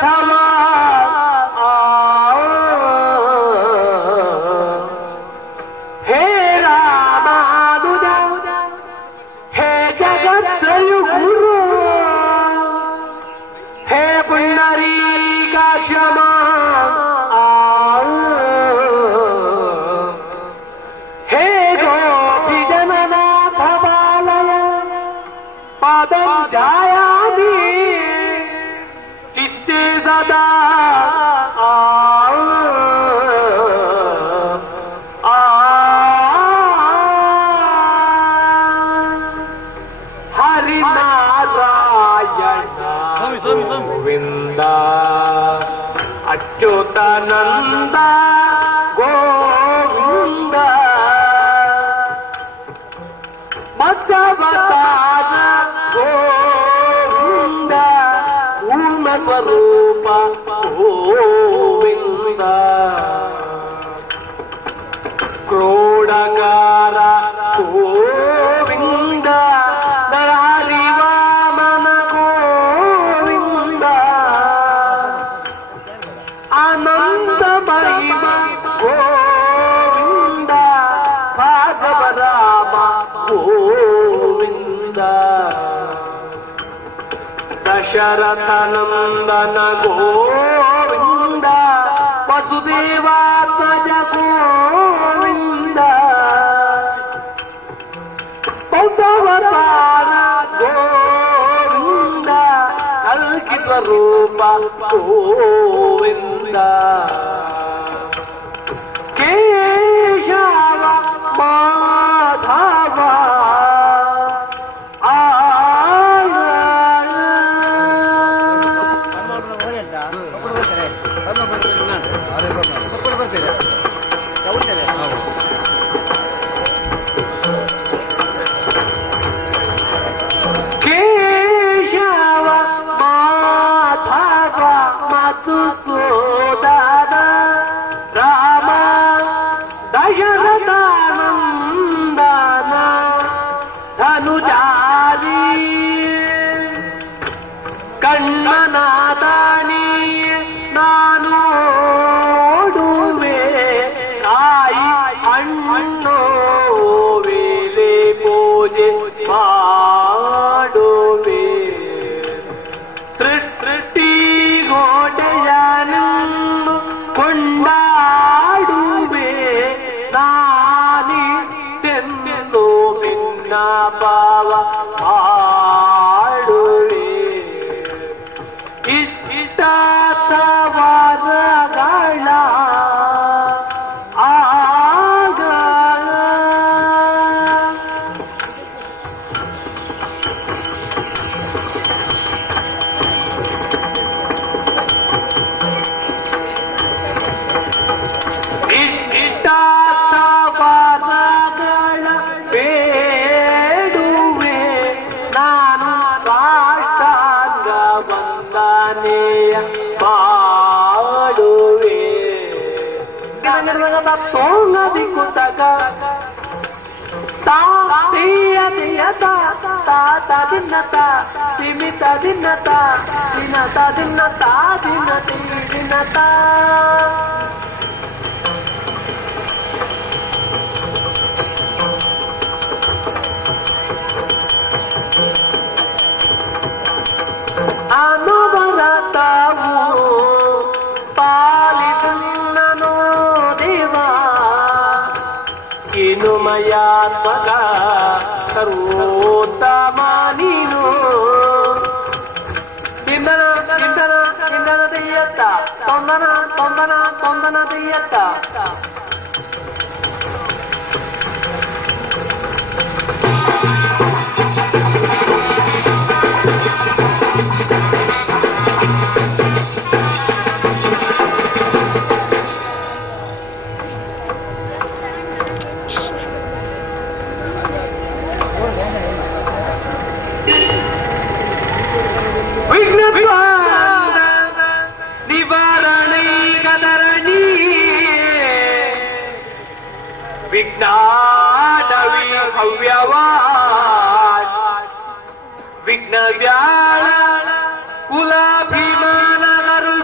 ಪ್ರಥಮ ಹೇ ರಾಮಾನುಜ ಹೇ ಜಗತ್ರಯು ಗುರು ಹೇ ಪುಂಡರೀಕಾಕ್ಷಮ ಹೇ ಗೋಪಿ ಜನನಾಥ ಬಾಲಯ ಪಾದಂ ಧ್ಯಾಯಾಮಿ ಚಿತ್ತೆ ಸದಾ ಹರಿನಾರಾಯಣ ಗೋವಿಂದ ಅಚ್ಯುತಾನಂದ ಗೋವಿಂದ ಮತ್ಸ್ಯಾವತಾರ ಗೋವಿಂದ ಪೂರ್ಣ ಸ್ವರೂಪ ಗೋವಿಂದ ಕ್ರೋಡಕಾರ ಗೋವಿಂದ ಹರಿವಾಮನ ಗೋವಿಂದ ಆನಂದ ಮಹಿಮ ಗೋವಿಂದ ಭಾಗವ ರಾಮ ಗೋವಿಂದ ದಶರಥನಂದನ ಗೋವಿಂದ ವಸುದೇವಾತ್ಮಜ ಗೋವಿಂದ ಬೌದ್ಧವತಾರ ಗೋವಿಂದ ಕಲ್ಕಿ ಸ್ವರೂಪ ಗೋವಿಂದ ಕೇಶವ ಮಾಧವ ಕೇಶವ ಮಾಧವ ಮಧುಸೂದನ ರಾಮ ದಶರಥಾನಂದನ ಧನುಜಾರಿ ಕಣ್ಮನಾದಾಣಿ ನಾನು ನೋಡುವೆ ತಾಯಿ ಹಣ್ಣು ವೇಲೆ ಪೂಜೆ ಮಾಡುವೆ ಸೃಷ್ಟಿ ಗೋಡೆಯನ್ನು ಕೊಂಡಾಡುವೆ ನಾನಿತ್ತೆಂದು ಭಿನ್ನ ಭಾವ ಮಾಡುವೆ ಇಷ್ಟಾರ್ಥವರಗಳ ಆಗ ಇಷ್ಟಾರ್ಥವರಗಳ ಬೇಡುವೆ ನಾನು ಸಾಷ್ಟಾಂಗ ವಂದನೆಯ ಮಾಡುವೆ ತೋಂಗದಿ ಕುತಕ ತಾತೀಯ ದಿನತ ತಾತ ದಿನತ ತಿಮಿತ ದಿನತ ದಿನತ ದಿನತ ದಿನತಿ ದಿನತ ಅನುಭರತವು ಪಾಲಿತನ್ನೋ ದೇವ ಇನುಮಯಾತ್ಮಕ ಸರ್ವೋತ್ತಮ ನೀನು ತಿಂದನ ತಿಂದನ ತಿಂದನ ತೆಯ್ಯತ್ತ ತೊಂದನ ತೊಂದನ ತೊಂದನ ತೆಯ್ಯತ್ತ ವಿಘ್ನಾದವಿ ಹವ್ಯವಾದ ವಿಘ್ನ ವ್ಯಾಳ ಕುಲಾಭಿಮಾನಗರು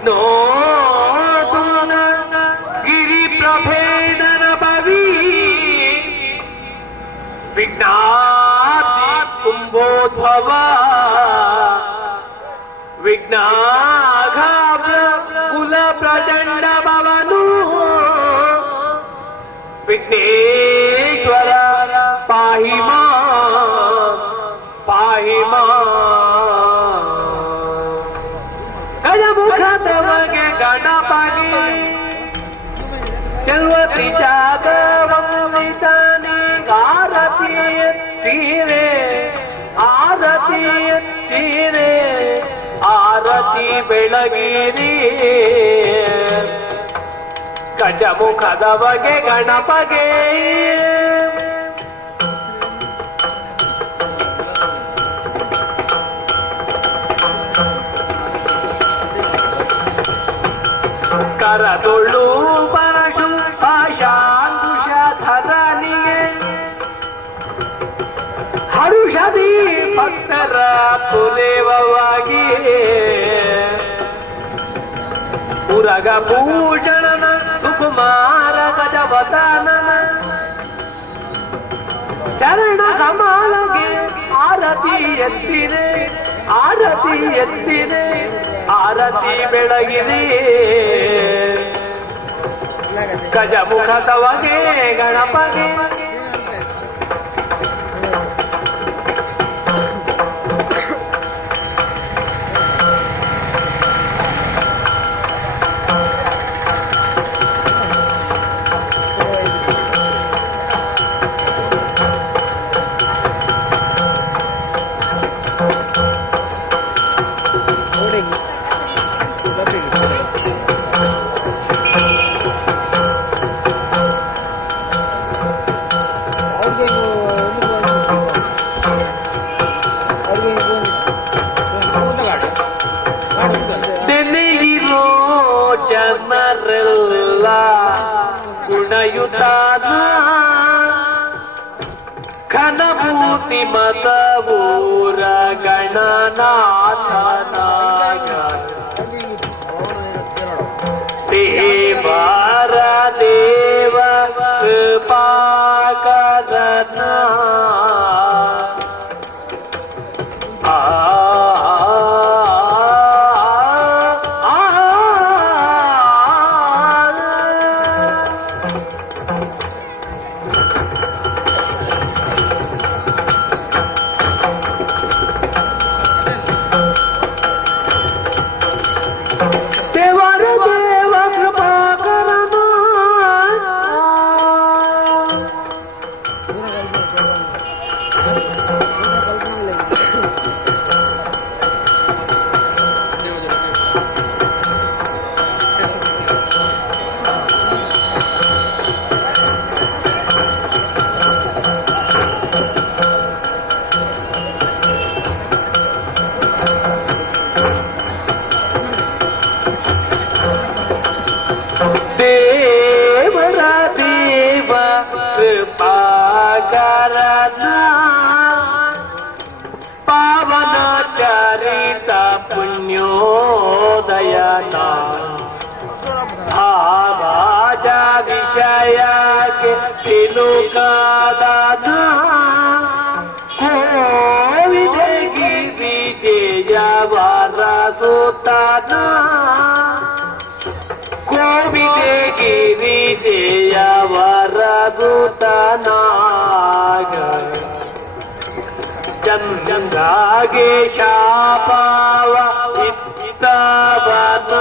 ವಿಘ್ನೋತುನ ಗಿರಿ ಪ್ರಭೇದನ ಭವಿ ವಿಘ್ನಾತಿ ಕುಂಭೋದ್ಭವ ವಿಘ್ನಾಘಾಭ್ರ ಕುಲ ಪ್ರಚಂಡ ಭವನು ವಿಘ್ನೇಶ್ವರ ಪಾಹಿ ಮಾಂ ಗಜಮುಖ ತಮಗೆ ಗಣಪಗೆ ಚಲ್ವತಿ ಜಾಗವಂದಿತಾನಿ ಆರತಿ ಎತ್ತೀರೆ ಆರತಿ ಎತ್ತೀರೆ ಆರತಿ ಬೆಳಗಿರಿ ಗಜಮುಖದ ಬಗೆ ಗಣಪಗೆ ಕರದೊಳ್ಳು ಪರಶು ಪಾಶಾಂಕುಶ ಧರನಿಗೆ ಹರುಷದಿ ಭಕ್ತರ ಪುರೇವವಾಗಿ ಉರಗ ಭೂಷಣನ ಸುಕುಮಾರ ಗಜವದನನ ಚರಣ ಕಮಲಗೆ ಆರತಿ ಎತ್ತಿದೆ ಆರತಿ ಎತ್ತಿದೆ ಆರತಿ ಬೆಳಗಿದೆ ಗಜಮುಖ ತವಗೆ ಗಣಪಗೆ ಜನರೆಲ್ಲ ಗುಣಯುತಾನ ಘನಭೂತಿ ಮತವೂರ ಗಣನಾಥನಾಯ ದೇವರ ದೇವ ಕೃಪಾಕರನ ದೇವರ ದೇವ ಕೃಪಾಕರನ ಪಾವನ ಚರಿತ ಪುಣ್ಯೋದಯನ ಭಾವಾಜ ವಿಷಯಕ್ಕೆ ತಿಲುಕಾದನ ಕೋವಿದೆ ಗಿರಿ ಜಯವರ ಸುತನ ಕೋವಿದೆ ಗಿರಿ ಜಯವರ ಸುತನಾಗ ಚಂದ್ರಾಗೆ ಶಾಪಾವ ಇತ್ತವನ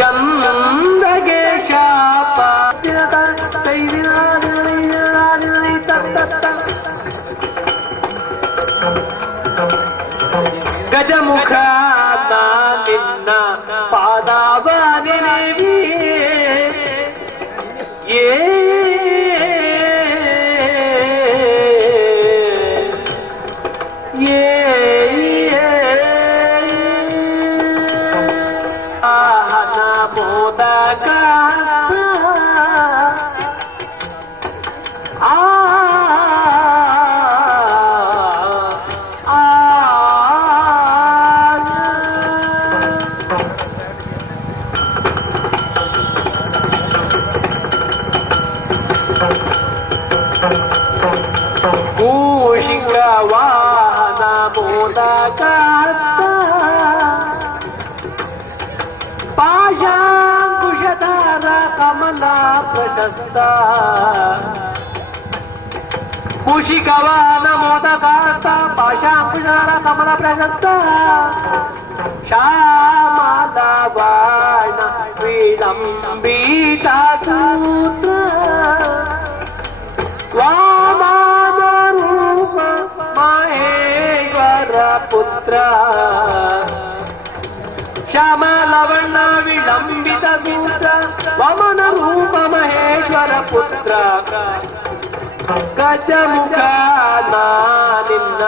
ಚಂದ್ರಗೆ ಶಾಪ ಮೋದಕಾತ್ತ ಪಾಶಾಂಕುಶಧಾರ ಕಮಲ ಪ್ರಶಸ್ತ ಮೂಷಿಕವಾನ ಮೋದಕಾತ್ತ ಪಾಶಾಂಕುಶಧಾರ ಕಮಲ ಪ್ರಶಸ್ತ ಶ್ಯಾಮಲ ಬಾಣ ವಿಳಂಬಿತ ಸೂತ್ರ ವಾಮನ ರೂಪ ಮಹೇಶ್ವರ ಪುತ್ರ ಶ್ಯಾಮಲವರ್ಣ ವಿಳಂಬಿತ ಸೂತ್ರ ವಾಮನ ರೂಪ ಮಹೇಶ್ವರ ಪುತ್ರ ಗಜಮುಖ ನಿನ್ನ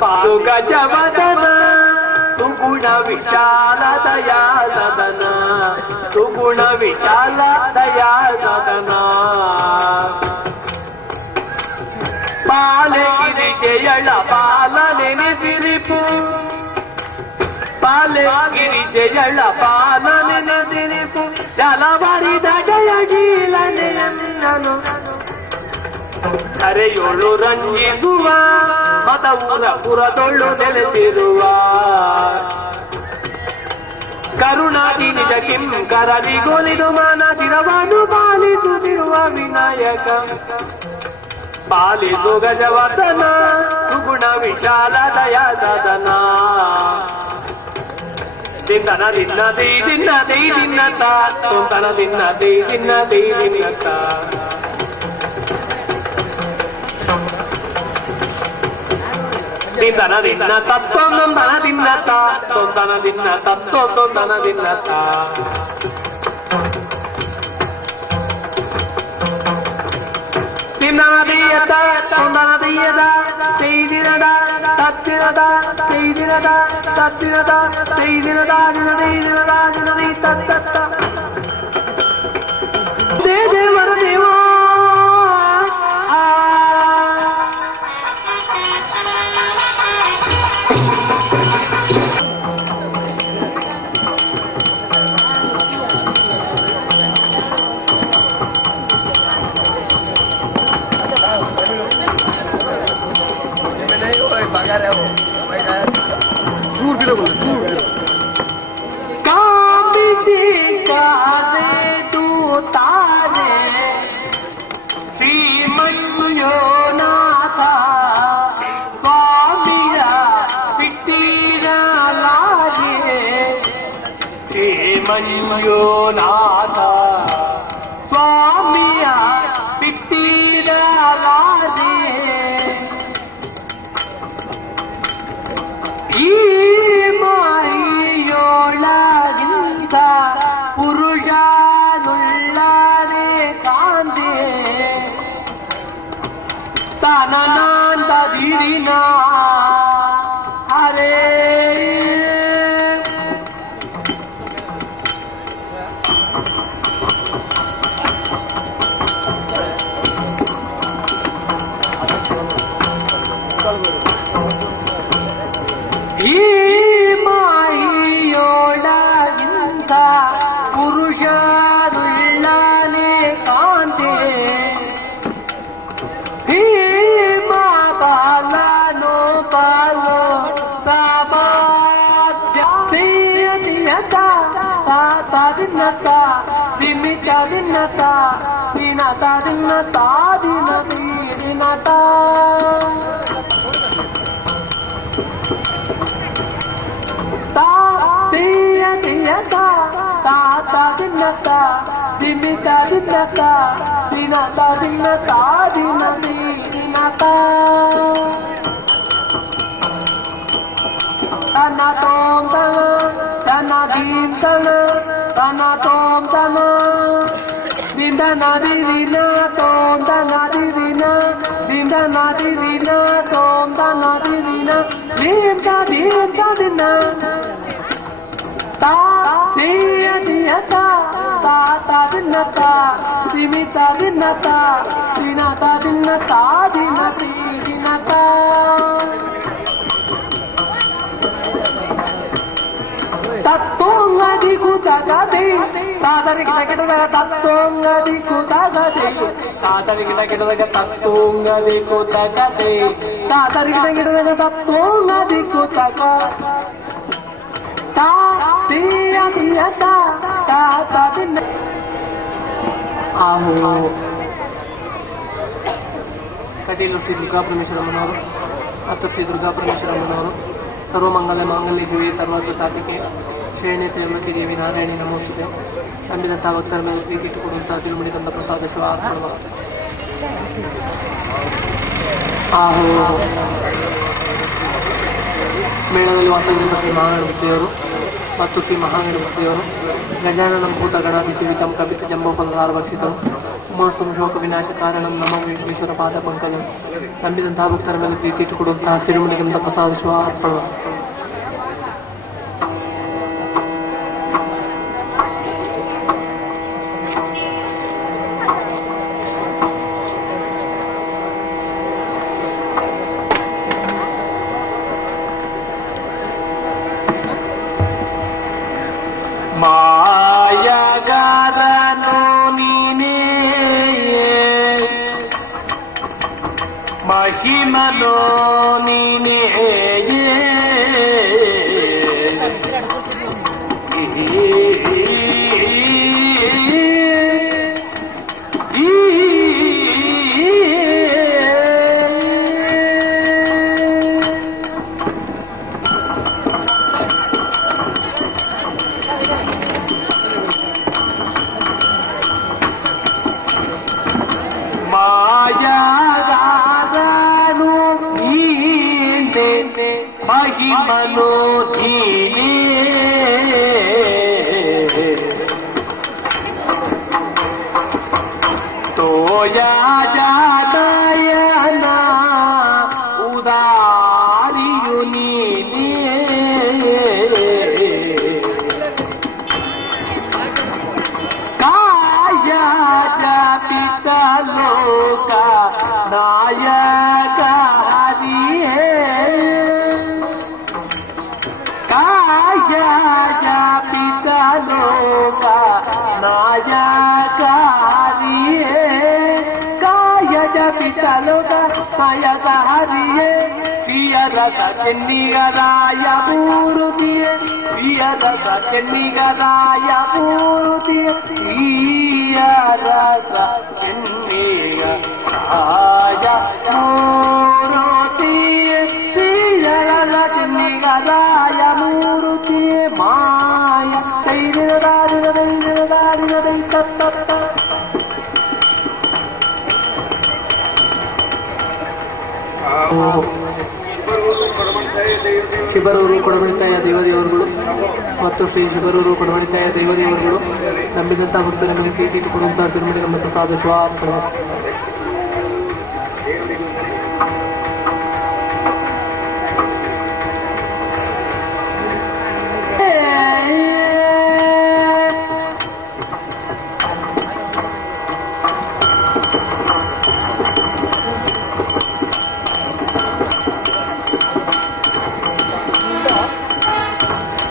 ಪಾಲು ಗಜವದನ ಸುಗುಣ ವಿಶಾಲ ದಯಾ ಸದನ ಸುಗುಣ ವಿಶಾಲ ದಯಾ ಸದನ ಪಾಲಗಿರಿ ಜಯಳ ಪಾಲ ನೆನೆಸಿರಿಪು ಪಾಲಗಿರಿ ಜಯಳ ಪಾಲ ನೆನೆಸಿರಿಪು ಜಲವರಿದ ಜಯಶೀಲನೆಯನ್ನನು ಕರೆಯೋಳು ರಂಜಿಸುವ ಮತವೂರ ಪುರದೊಳ್ಳು ನೆಲೆಸಿರುವ ಕರುಣಾದಿ ನಿಜ ಕಿಂಕರನಿಗೊಲಿದು ಮಾನಸಿರವನ್ನು ಪಾಲಿಸುತ್ತಿರುವ ವಿನಾಯಕ ಪಾಲಿಸು ಗಜವದನ ಸುಗುಣ ವಿಶಾಲ ದಯಾ ಸದನ ದಿನ ದಿನ ದೈ ದಿನ ದೈ ದಿನ ತನ ದಿನ ದೈ ದಿನ ದೈ ದಿನ ದಿನ ದಿನ ತತ್ವೊಂದೊಂದನ ದಿನ ತೊಂದನ ದಿನ ತತ್ವೊಂದೊಂದನ ದಿನ ದಿನದ ತೊಂದನ ದೀಯದ ತೈದಿನದ ತತ್ತಿನದ ತೈದಿನದ ತತ್ತಿನದ ತೈದಿನದ ದಿನದ ದಿನದಿ ತತ್ತ ದೇವರ ದೇವ ಮಂಜುನಾಥ ಸ್ವಾಮಿಯ ಬಿಟ್ಟಿರಲಾದೆ ಈ ಮಾಯಿಯೊಳಗಿಂತ ಪುರುಷನುಳ್ಳರೆ ಕಾಂದೆ ತನನಾಂದ ದಿಡಿನ ಹರೇ ಈ ಮಾಯಿಯೊಳಗಿಂತ ಪುರುಷನುಳ್ಳನೆ ಕಾಂತೆ ಈ ಮಾಬಾಲನೋ ಬಾಲೋ ಸಾಮಾಧ್ಯ ದಿನತ ತಾತ ದಿನತ ದಿನಿತ ದಿನತ ದಿನತ ದಿನತ ದಿನತಿ ದಿನತ dinata dinita dinata dinata dinata dinati dinata tana tom tana tana din tana tana tom tana dindana dirina tom tana dirina dindana dirina tom tana dirina dinta dinta dinna ta dia diata ta ta dinata dimita dinata dinata dinata dinati dinata tatonga di kutagati ta ಕಾತರಿ ಗಿಡ ಗಿಡದಾಗ ತತ್ತೋಂಗದಿ ಕೂತಾಗದೆ ಕಾತರಿ ಗಿಡ ಗಿಡದಾಗ ತತ್ತೋಂಗದಿ ಕೂತಾಗದೆ ಕಾತರಿ ಗಿಡ ಗಿಡದಾಗ ತತ್ತೋಂಗದಿ ಕೂತಾಗ ಕಟೀಲು ಶ್ರೀ ದುರ್ಗಾ ಪರಮೇಶ್ವರಮ್ಮನವರು ಮತ್ತು ಶ್ರೀ ದುರ್ಗಾ ಪರಮೇಶ್ವರಮ್ಮನವರು ಸರ್ವಮಂಗಲ ಮಾಂಗಲ್ಯ ಶಿವೆ ಸರ್ವಾರ್ಥ ಸಾಧಿಕೆ ಶಯನೆ ತ್ರ್ಯಂಬಕೆ ದೇವಿ ನಾರಾಯಣಿ ನಮೋಸ್ತುತೆ ನಂಬಿದಂತಹ ಭಕ್ತರ ಮೇಲೆ ಪ್ರೀತಿ ಇಟ್ಟುಕೊಡುವಂತಹ ತಿರುಮಣಿ ಕಂದ ಪ್ರಸಾದ ಶಿವ ಅರ್ಪಣಮಸ್ತು. ಮೇಳದಲ್ಲಿ ವಾಸವಿರುವ ಶ್ರೀ ಮಹಾಗಣಪತಿಯವರು ಮತ್ತು ಶ್ರೀ ಮಹಾಗಣಪತಿಯವರು ಗಜಾನನ ಭೂತ ಗಣಾಧಿ ಸೇವಿತಂ ಕಪಿತ ಜಂಬೋಫಲಹಾರ ಭಕ್ಷಿತಂ ಉಮಾಸ್ತಂ ಶೋಕ ವಿನಾಶ ಕಾರಣಂ ನಮ ವಿಘ್ನೇಶ್ವರ ಪಾದ ಪಂಕಜಂ ನಂಬಿದಂತಹ ಭಕ್ತರ ಮೇಲೆ ಪ್ರೀತಿ ಇಟ್ಟುಕೊಡುವಂತಹ ಸಿರುಮಣಿಗಂಧ ಪ್ರಸಾದ ಶಿವ ಅರ್ಪಣಮಸ್ತು. ಮಾಯಗಾರನು ನೀನೇ ಮಹಿಮನೋ ನೀನೇ ಮಹಿಮನೋ ನೀನೇ ತೋಯಾ ಜಾನಯನ ಉದಾರಿಯು ನೀನೇ ಕಾಯ ಜಾಪಿತ ಲೋಕ ನಾಯಕ ಹರಿಯೇ ಜಾಪಿತ ಲೋಕ ನಾಯಕ ಹರಿಯೇ ಕಾಯ ಜಾಪಿತ ಲೋಕ ನಾಯಕ ಹರಿಯೇ ಪ್ರಿಯ ರಸ ಚೆನ್ನಿಗರಾಯ ಮೂರುತಿಯೇ ಪ್ರಿಯ ರಸ ಚೆನ್ನಿಗರಾಯ ಮೂರುತಿಯೇ ಪ್ರಿಯ ರಸ ಚೆನ್ನಿಗರಾಯ ಮೂರುತಿಯೇ ಪ್ರಿಯ ರಸ ಚೆನ್ನಿಗರಾಯ ಮೂರುತಿಯೇ ಮಾಯ ಶಿಬರೂರು ಕೊಡಮಣಿತಾಯ ದೇವದೇವರುಗಳು ಮತ್ತು ಶ್ರೀ ಶಿಬರೂರು ಕೊಡಮಣಿತಾಯ ದೇವದೇವರುಗಳು ನಂಬಿದಂತಹ ಭಕ್ತರ ಮೇಲೆ ಪ್ರೀತಿ ಇಟ್ಟುಕೊಡುವಂತಹ ಸಿರುಮಣಿಗಂಧ ಪ್ರಸಾದ ಶಿವ ಅರ್ಪಣಮಸ್ತು.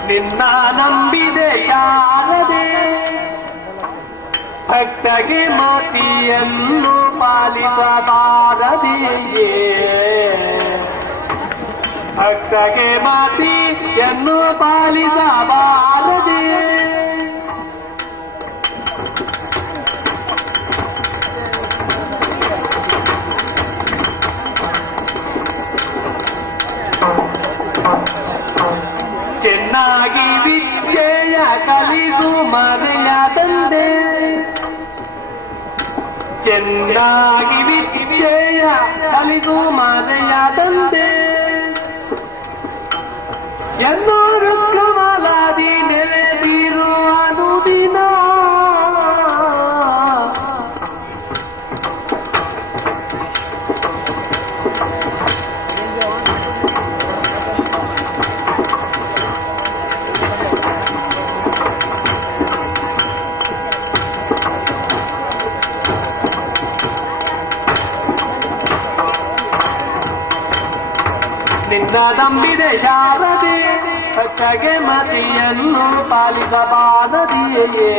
ನಿನ್ನ ನಂಬಿದೆ ಶಾರದೆ ಭಕ್ತಗೆ ಮತಿಯನ್ನು ಪಾಲಿಸಬಾರದೆಯೇ ಭಕ್ತಗೆ ಮತಿಯನ್ನು ಪಾಲಿಸಬಾರದೆ ಚೆನ್ನಾಗಿ ವಿದ್ಯೆಯ ಕಲಿದು ಮರೆಯದಂತೆ ಚೆನ್ನಾಗಿ ವಿದ್ಯೆಯ ಕಲಿದು ಮರೆಯದಂತೆ ಎಲ್ಲರೂ ಕಮಲಾದಿ ನೆಲೆದಿರುವ ಅನುದಿನ ನಿನ್ನ ನಂಬಿದೆ ಶಾರದೆ ಭಕ್ತಗೆ ಮತಿಯನ್ನು ಪಾಲಿಸಬಾರದೆಯೇ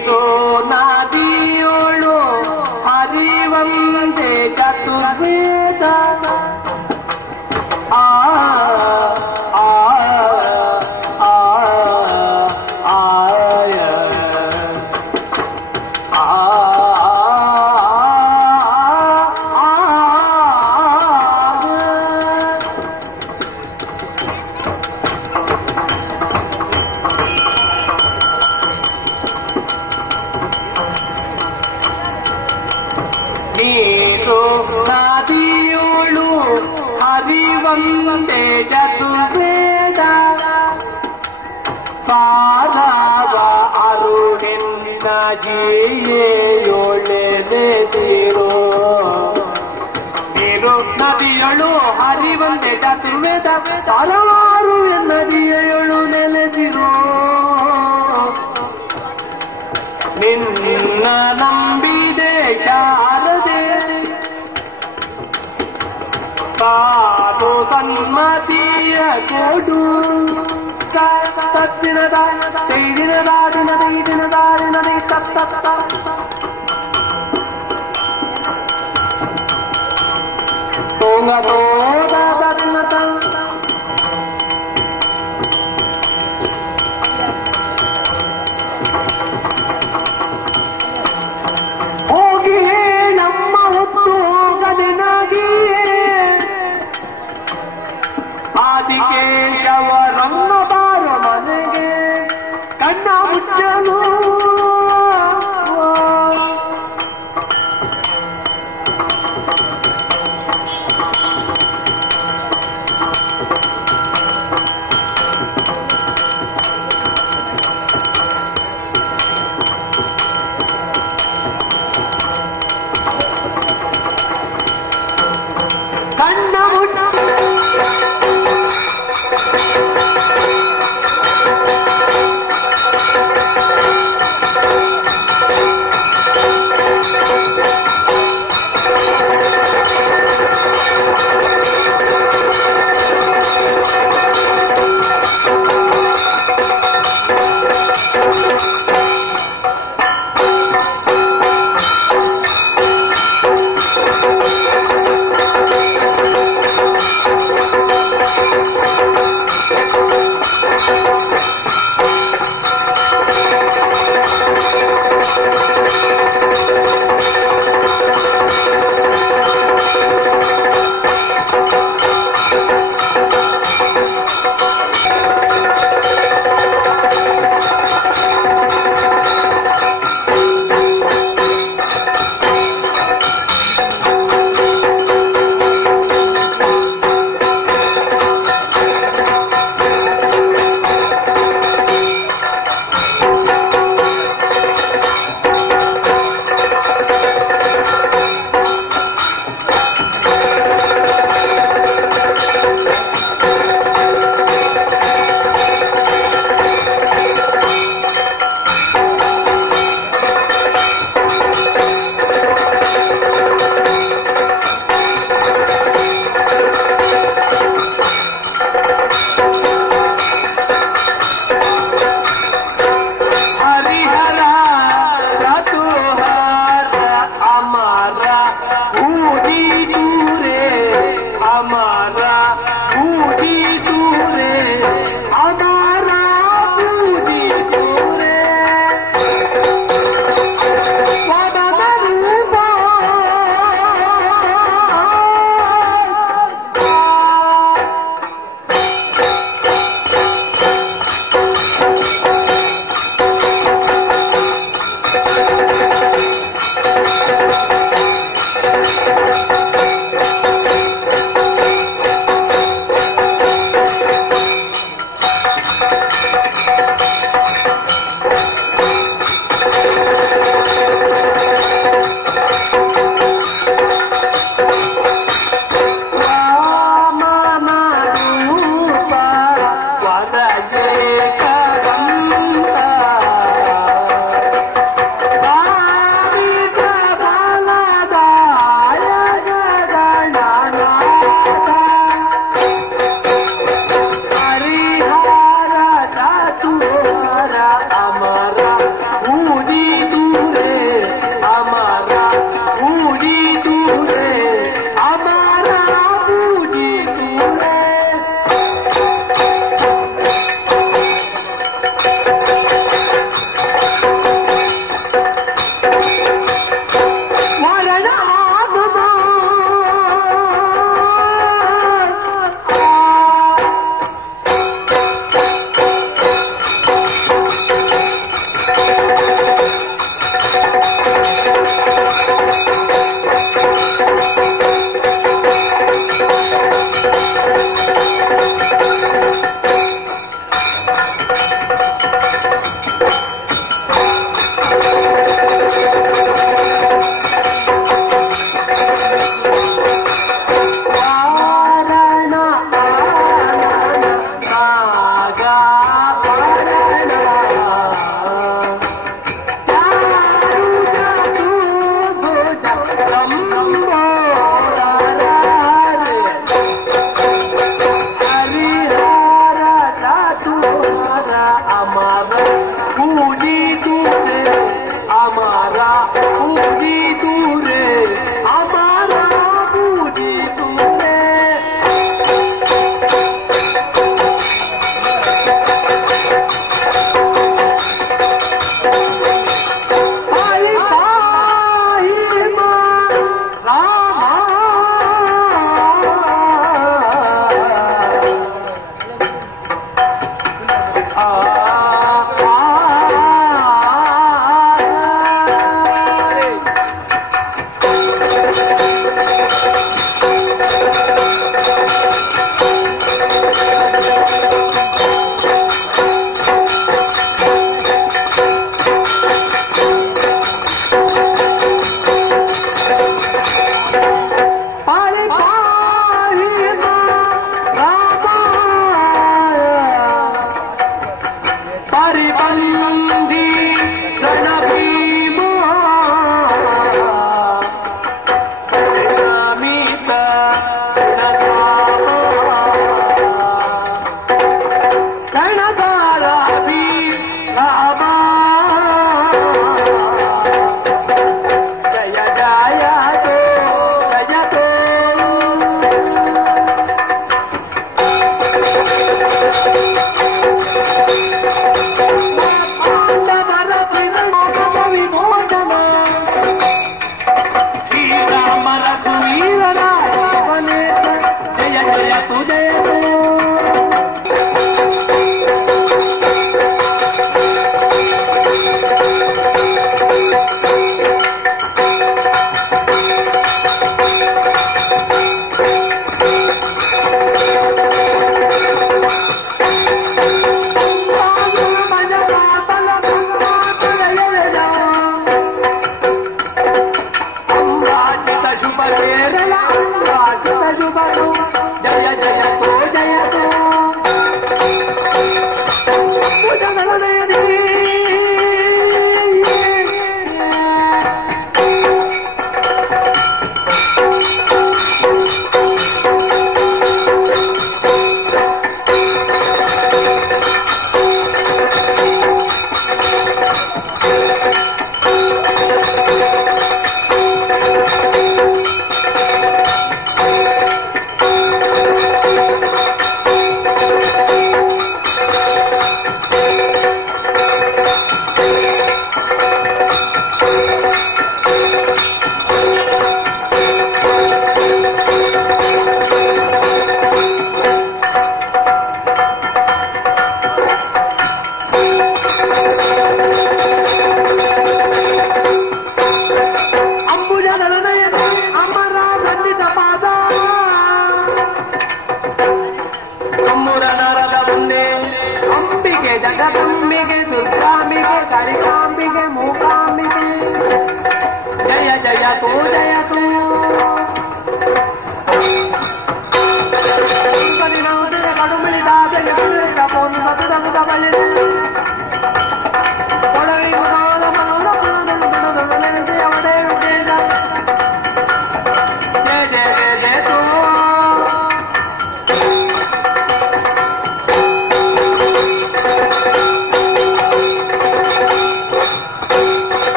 ನೀರು ನದಿಯೋಳು ಹರಿವಂತೆ ಚತುರ್ವೇದ ಆ ಆ ಆಯ ನೀರು ನದಿಯೋಳು ಹರಿವಂತೆ ಚತುರ್ವೇದ ಪಾದವ ಅರುಣಿನ ಜಿಯೊಳೆನೆದಿರೋ ನೀರು ನದಿಯಳು ಹರಿವಂತೆ ಚತುರ್ವೇದ ಹಲವಾರು ನದಿಯಳು ನೆಲೆಸಿರೋ ನಿನ್ನ ನಂಬಿದೆ ಶಾರದೆ ಕಾದು ಸನ್ಮತಿಯ ಕೊಡು ತತ್ತಿನದ ತೈದಿನದ ದಿನದ ಈ ದಿನದ ದಿನದ ತತ್ತ ತೋಂಗ ತೋದ ದಿನದ ಹೋಗಿ ನಮ್ಮ ಹೊತ್ತು ಹೋಗದಿನಾಗಿ ಆದಿಕೇಶವರನ್ನ ಬಾರ ಮನೆಗೆ ಕಣ್ಣ ಮುಚ್ಚಲು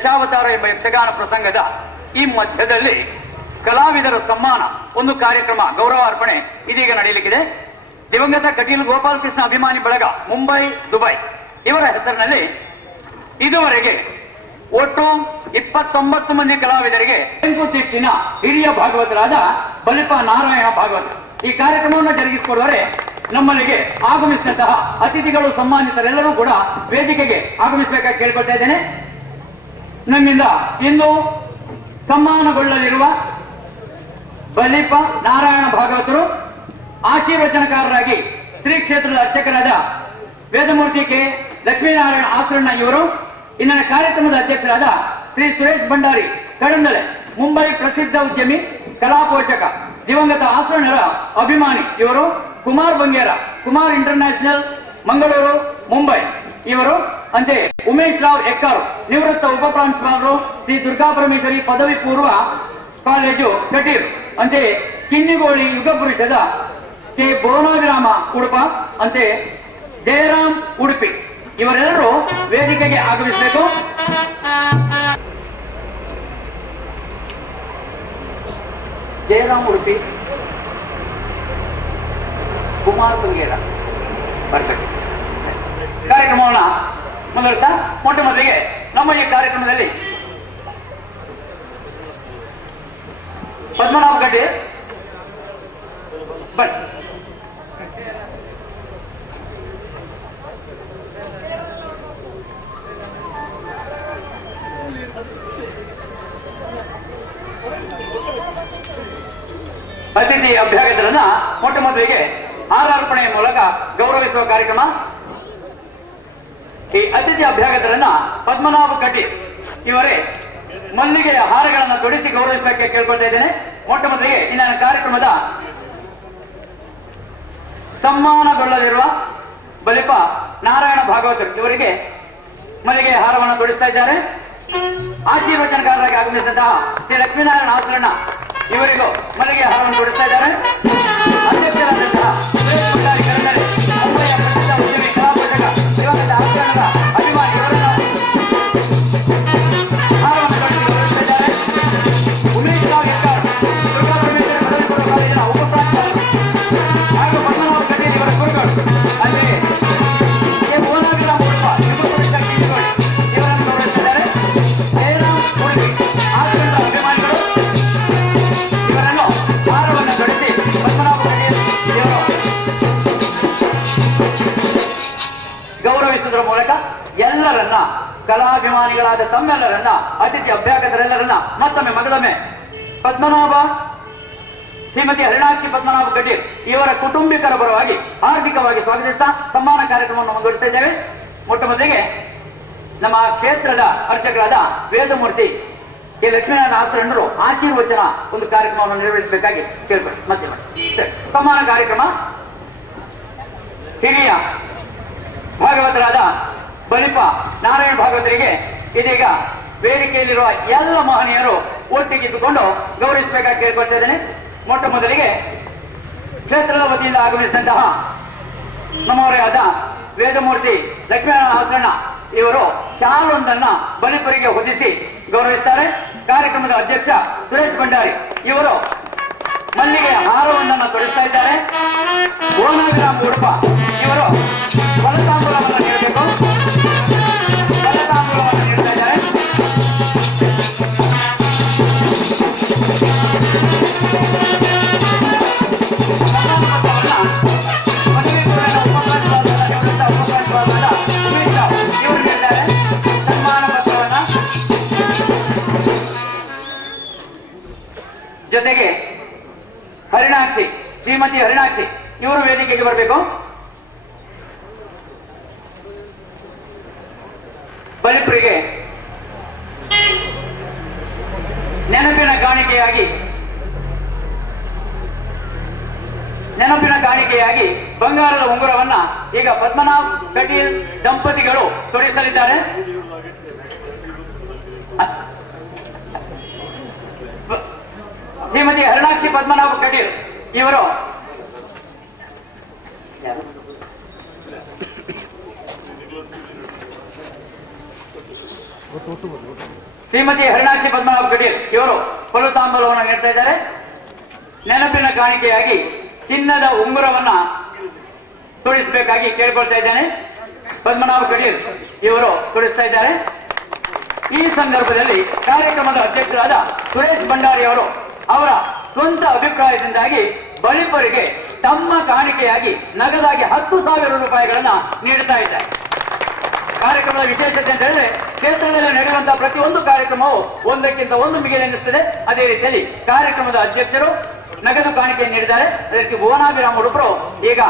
ದಶಾವತಾರ ಎಂಬ ಯಕ್ಷಗಾನ ಪ್ರಸಂಗದ ಈ ಮಧ್ಯದಲ್ಲಿ ಕಲಾವಿದರ ಸಮ್ಮಾನ ಒಂದು ಕಾರ್ಯಕ್ರಮ ಗೌರವಾರ್ಪಣೆ ಇದೀಗ ನಡೆಯಲಿಕ್ಕಿದೆ. ದಿವಂಗತ ಕಟೀಲ್ ಗೋಪಾಲಕೃಷ್ಣ ಅಭಿಮಾನಿ ಬಳಗ ಮುಂಬೈ ದುಬೈ ಇವರ ಹೆಸರಿನಲ್ಲಿ ಇದುವರೆಗೆ ಒಟ್ಟು 29 ಮಂದಿ ಕಲಾವಿದರಿಗೆ ಬೆಂಕುತಿಟ್ಟಿನ ಹಿರಿಯ ಭಾಗವತರಾದ ಬಲಿಪ ನಾರಾಯಣ ಭಾಗವತ ಈ ಕಾರ್ಯಕ್ರಮವನ್ನು ಜರುಗಿಸಿಕೊಡುವರೆ ನಮ್ಮಲ್ಲಿಗೆ ಆಗಮಿಸಿದಂತಹ ಅತಿಥಿಗಳು ಸನ್ಮಾನಿತರೆಲ್ಲರೂ ಕೂಡ ವೇದಿಕೆಗೆ ಆಗಮಿಸಬೇಕಾಗಿ ಕೇಳಿಕೊಳ್ತಾ ಇದ್ದೇನೆ. ನಮ್ಮಿಂದ ಇಂದು ಸನ್ಮಾನಗೊಳ್ಳಲಿರುವ ಬಲಿಪ ನಾರಾಯಣ ಭಾಗವತರು ಆಶೀರ್ವಚನಕಾರರಾಗಿ ಶ್ರೀ ಕ್ಷೇತ್ರದ ಅರ್ಚಕರಾದ ವೇದಮೂರ್ತಿ ಕೆ ಲಕ್ಷ್ಮೀನಾರಾಯಣ ಆಸರಣ್ಣ ಇವರು, ಇನ್ನ ಕಾರ್ಯಕ್ರಮದ ಅಧ್ಯಕ್ಷರಾದ ಶ್ರೀ ಸುರೇಶ್ ಭಂಡಾರಿ ಕಡಂದಲೆ ಮುಂಬೈ ಪ್ರಸಿದ್ಧ ಉದ್ಯಮಿ ಕಲಾಪೋಷಕ ದಿವಂಗತ ಆಸರಣ್ಣರ ಅಭಿಮಾನಿ ಇವರು, ಕುಮಾರ್ ಬಂಗೇರ ಕುಮಾರ್ ಇಂಟರ್ನ್ಯಾಷನಲ್ ಮಂಗಳೂರು ಮುಂಬೈ ಇವರು, ಅಂತೆ ಉಮೇಶ್ ರಾವ್ ಎಕ್ಕಾರು ನಿವೃತ್ತ ಉಪ ಪ್ರಾಂಶುಪಾಲರು ಶ್ರೀ ದುರ್ಗಾಪರಮೇಶ್ವರಿ ಪದವಿ ಪೂರ್ವ ಕಾಲೇಜು ಕಟೀರ್, ಅಂತೆ ಕಿನ್ನಿಗೋಳಿ ಯುಗ ಪುರುಷದ ಕೆ ಭುವನಾಭಿರಾಮ ಉಡುಪ, ಅಂತೆ ಜಯರಾಮ್ ಉಡುಪಿ ಇವರೆಲ್ಲರೂ ವೇದಿಕೆಗೆ ಆಗಮಿಸಬೇಕು. ಜಯರಾಮ್ ಉಡುಪಿ, ಕುಮಾರ್ ಬಂಗೇರ ಬರ್ಬೇಕು. ಕಾರ್ಯಕ್ರಮವನ್ನು ಮುಂದುವರಿಸ್ತಾ ಮೊಟ್ಟ ಮೊದಲಿಗೆ ನಮ್ಮ ಈ ಕಾರ್ಯಕ್ರಮದಲ್ಲಿ ಪದ್ಮನಾಭ ಗಡ್ಡೆ ಬನ್ನಿ. ಅತಿಥಿ ಅಭ್ಯಾಗತರನ್ನ ಮೊಟ್ಟ ಮೊದಲಿಗೆ ಹಾರಾರ್ಪಣೆಯ ಮೂಲಕ ಗೌರವಿಸುವ ಕಾರ್ಯಕ್ರಮ. ಈ ಅತಿಥಿ ಅಭ್ಯಾಗತರನ್ನ ಪದ್ಮನಾಭ ಕಟ್ಟಿ ಇವರೇ ಮಲ್ಲಿಗೆಯ ಹಾರಗಳನ್ನು ತೊಡಿಸಿ ಗೌರವಿಸಲಿಕ್ಕೆ ಕೇಳ್ಕೊಳ್ತಾ ಇದ್ದೇನೆ. ಮೊಟ್ಟ ಮೊದಲಿಗೆ ಇನ್ನ ಕಾರ್ಯಕ್ರಮದ ಸನ್ಮಾನಗೊಳ್ಳಲಿರುವ ಬಲಿಪ ನಾರಾಯಣ ಭಾಗವತರು ಇವರಿಗೆ ಮಲ್ಲಿಗೆಯ ಹಾರವನ್ನು ತೊಡಿಸ್ತಾ ಇದ್ದಾರೆ. ಆಶೀರ್ವಚನಕಾರರಾಗಿ ಆಗಮಿಸಿದಂತಹ ಶ್ರೀ ಲಕ್ಷ್ಮೀನಾರಾಯಣ ಆಸರಣ್ಣ ಇವರಿಗೂ ಮಲ್ಲಿಗೆ ಹಾರವನ್ನು ತೊಡಿಸ್ತಾ ಇದ್ದಾರೆ. ಅಧ್ಯಕ್ಷರಾದಂತಹ ಮುಂಬೈಯ ಪ್ರಸಿದ್ಧ ಉದ್ಯಮಿ ಕಲಾಪೋಷಕ ದಿವಂಗತ ಆಸರಣ್ಣರ ಅಭಿಮಾನಿ ಇವರನ್ನು ಹಾರವನ್ನು ತೊಡಿಸಿ ಗೌರವಿಸ್ತಾ ಇದ್ದಾರೆ. ಉಮೇಶ್ ರಾವ್ ಎಕ್ಕಾರ್ ದುರ್ಗಾಪರಮೇಶ್ವರಿ ಪದವಿ ಪೂರ್ವ ಕಾಲೇಜಿನ ಉಪ ಪ್ರಾಂಶುಪಾಲರು ಹಾಗೂ ಪದ್ಮನಾಭ ಕಟೀಲ್ ಇವರ ಗುರುಗಳು, ಅಲ್ಲಿ ಕೆ ಭುವನಾಭಿರಾಮ ಉಡುಪ ಇವರನ್ನು ಗೌರವಿಸ್ತಾ ಇದ್ದಾರೆ. ಜಯರಾಮ್ ಉಡುಪಿ ಆಸರಣ್ಣರ ಅಭಿಮಾನಿಗಳು ಇವರನ್ನು ಹಾರವನ್ನು ತೊಡಿಸಿ ಪದ್ಮನಾಭ ಕಟೀಲ್ ಇವರು ಗೌರವಿಸುವುದರ ಮೂಲಕ ಎಲ್ಲರನ್ನ ಕಲಾಭಿಮಾನಿಗಳಾದ ತಮ್ಮೆಲ್ಲರನ್ನ ಅತಿಥಿ ಅಭ್ಯಾಗತರೆಲ್ಲರನ್ನ ಮತ್ತೊಮ್ಮೆ ಮಗಳೊಮ್ಮೆ ಪದ್ಮನಾಭ ಶ್ರೀಮತಿ ಹರಿಣಾಕ್ಷಿ ಪದ್ಮನಾಭ ಕಟೀಲ್ ಇವರ ಕುಟುಂಬಿಕರ ಪರವಾಗಿ ಹಾರ್ದಿಕವಾಗಿ ಸ್ವಾಗತಿಸ್ತಾ ಸನ್ಮಾನ ಕಾರ್ಯಕ್ರಮವನ್ನು ಮುಂದುವರಿಸ್ತಾ ಇದ್ದೇವೆ. ಮೊಟ್ಟ ಮೊದಲಿಗೆ ನಮ್ಮ ಕ್ಷೇತ್ರದ ಅರ್ಚಕರಾದ ವೇದಮೂರ್ತಿ ಕೆ ಲಕ್ಷ್ಮೀನಾರಾಯಣ ಆಸರಣ್ಣರು ಆಶೀರ್ವಚನ ಒಂದು ಕಾರ್ಯಕ್ರಮವನ್ನು ನಿರ್ವಹಿಸಬೇಕಾಗಿ ಕೇಳ್ಬೇಡಿ. ಮತ್ತೆ ಸನ್ಮಾನ ಕಾರ್ಯಕ್ರಮ ಹಿರಿಯ ಭಾಗವತರಾದ ಬಲಿಪ ನಾರಾಯಣ ಭಾಗವತರಿಗೆ ಇದೀಗ ವೇದಿಕೆಯಲ್ಲಿರುವ ಎಲ್ಲ ಮಹನೀಯರು ಒಟ್ಟಿಗಿದ್ದುಕೊಂಡು ಗೌರವಿಸಬೇಕಾಗಿ ಕೇಳ್ಕೊಳ್ತಾ ಇದ್ದೇನೆ. ಮೊಟ್ಟ ಮೊದಲಿಗೆ ಕ್ಷೇತ್ರದ ವತಿಯಿಂದ ಆಗಮಿಸಿದಂತಹ ನಮ್ಮವರೇ ಆದ ವೇದಮೂರ್ತಿ ಲಕ್ಷ್ಮೀನಾರಾಯಣ ಆಸರಣ್ಣ ಇವರು ಶಾಲೊಂದನ್ನ ಬಲಿಪರಿಗೆ ಹೊದಿಸಿ ಗೌರವಿಸುತ್ತಾರೆ. ಕಾರ್ಯಕ್ರಮದ ಅಧ್ಯಕ್ಷ ಸುರೇಶ್ ಭಂಡಾರಿ ಇವರು ಮಲ್ಲಿಗೆಯ ಹಾರವೊಂದನ್ನು ತೊಡಿಸ್ತಾ ಇದ್ದಾರೆ. ಭುವನಾಭಿರಾಮ ಉಡುಪ ಇವರು ಫಲತಾಂಬೂಲವನ್ನು ನೀಡಬೇಕು. ಫಲತಾಂಬೂಲವನ್ನು ನೀಡ್ತಾ ಇದ್ದಾರೆ. ಜೊತೆಗೆ ಹರಿಣಾಕ್ಷಿ ಶ್ರೀಮತಿ ಹರಿಣಾಕ್ಷಿ ಇವರು ವೇದಿಕೆಗೆ ಬರಬೇಕು. ಬಲಿಪರಿಗೆ ನೆನಪಿನ ಕಾಣಿಕೆಯಾಗಿ ಬಂಗಾರದ ಉಂಗುರವನ್ನ ಈಗ ಪದ್ಮನಾಭ್ ಕಟೀಲ್ ದಂಪತಿಗಳು ತೊಡಿಸಲಿದ್ದಾರೆ. ಶ್ರೀಮತಿ ಹರಿಣಾಕ್ಷಿ ಪದ್ಮನಾಭ ಕಟೀಲ್ ಇವರು ಶ್ರೀಮತಿ ಹರಿಣಾಕ್ಷಿ ಪದ್ಮನಾಭ ಕಟೀಲ್ ಇವರು ಫಲತಾಂಬೂಲವನ್ನು ನೀಡ್ತಾ ಇದ್ದಾರೆ. ನೆನಪಿನ ಕಾಣಿಕೆಯಾಗಿ ಚಿನ್ನದ ಉಂಗುರವನ್ನ ತೊಡಿಸಬೇಕಾಗಿ ಕೇಳಿಕೊಳ್ತಾ ಇದ್ದೇನೆ. ಪದ್ಮನಾಭ ಕಟೀಲ್ ಇವರು ತೊಡಿಸ್ತಾ ಇದ್ದಾರೆ. ಈ ಸಂದರ್ಭದಲ್ಲಿ ಕಾರ್ಯಕ್ರಮದ ಅಧ್ಯಕ್ಷರಾದ ಸುರೇಶ್ ಭಂಡಾರಿ ಅವರು ಅವರ ಸ್ವಂತ ಅಭಿಪ್ರಾಯದಿಂದಾಗಿ ಬಳಿಪರಿಗೆ ತಮ್ಮ ಕಾಣಿಕೆಯಾಗಿ ನಗದಾಗಿ 10,000 ರೂಪಾಯಿಗಳನ್ನ ನೀಡುತ್ತಾ ಇದ್ದಾರೆ. ಕಾರ್ಯಕ್ರಮದ ವಿಶೇಷತೆ ಅಂತ ಹೇಳಿದ್ರೆ ಕ್ಷೇತ್ರದಲ್ಲಿ ನಡೆಯುವಂತಹ ಪ್ರತಿಯೊಂದು ಕಾರ್ಯಕ್ರಮವು ಒಂದಕ್ಕಿಂತ ಒಂದು ಮಿಗಿಲೆನ್ನಿಸುತ್ತದೆ. ಅದೇ ರೀತಿಯಲ್ಲಿ ಕಾರ್ಯಕ್ರಮದ ಅಧ್ಯಕ್ಷರು ನಗದು ಕಾಣಿಕೆ ನೀಡಿದ್ದಾರೆ. ಅದಕ್ಕೆ ಭುವನಾಭಿರಾಮ್ ಉಡುಪರು ಈಗ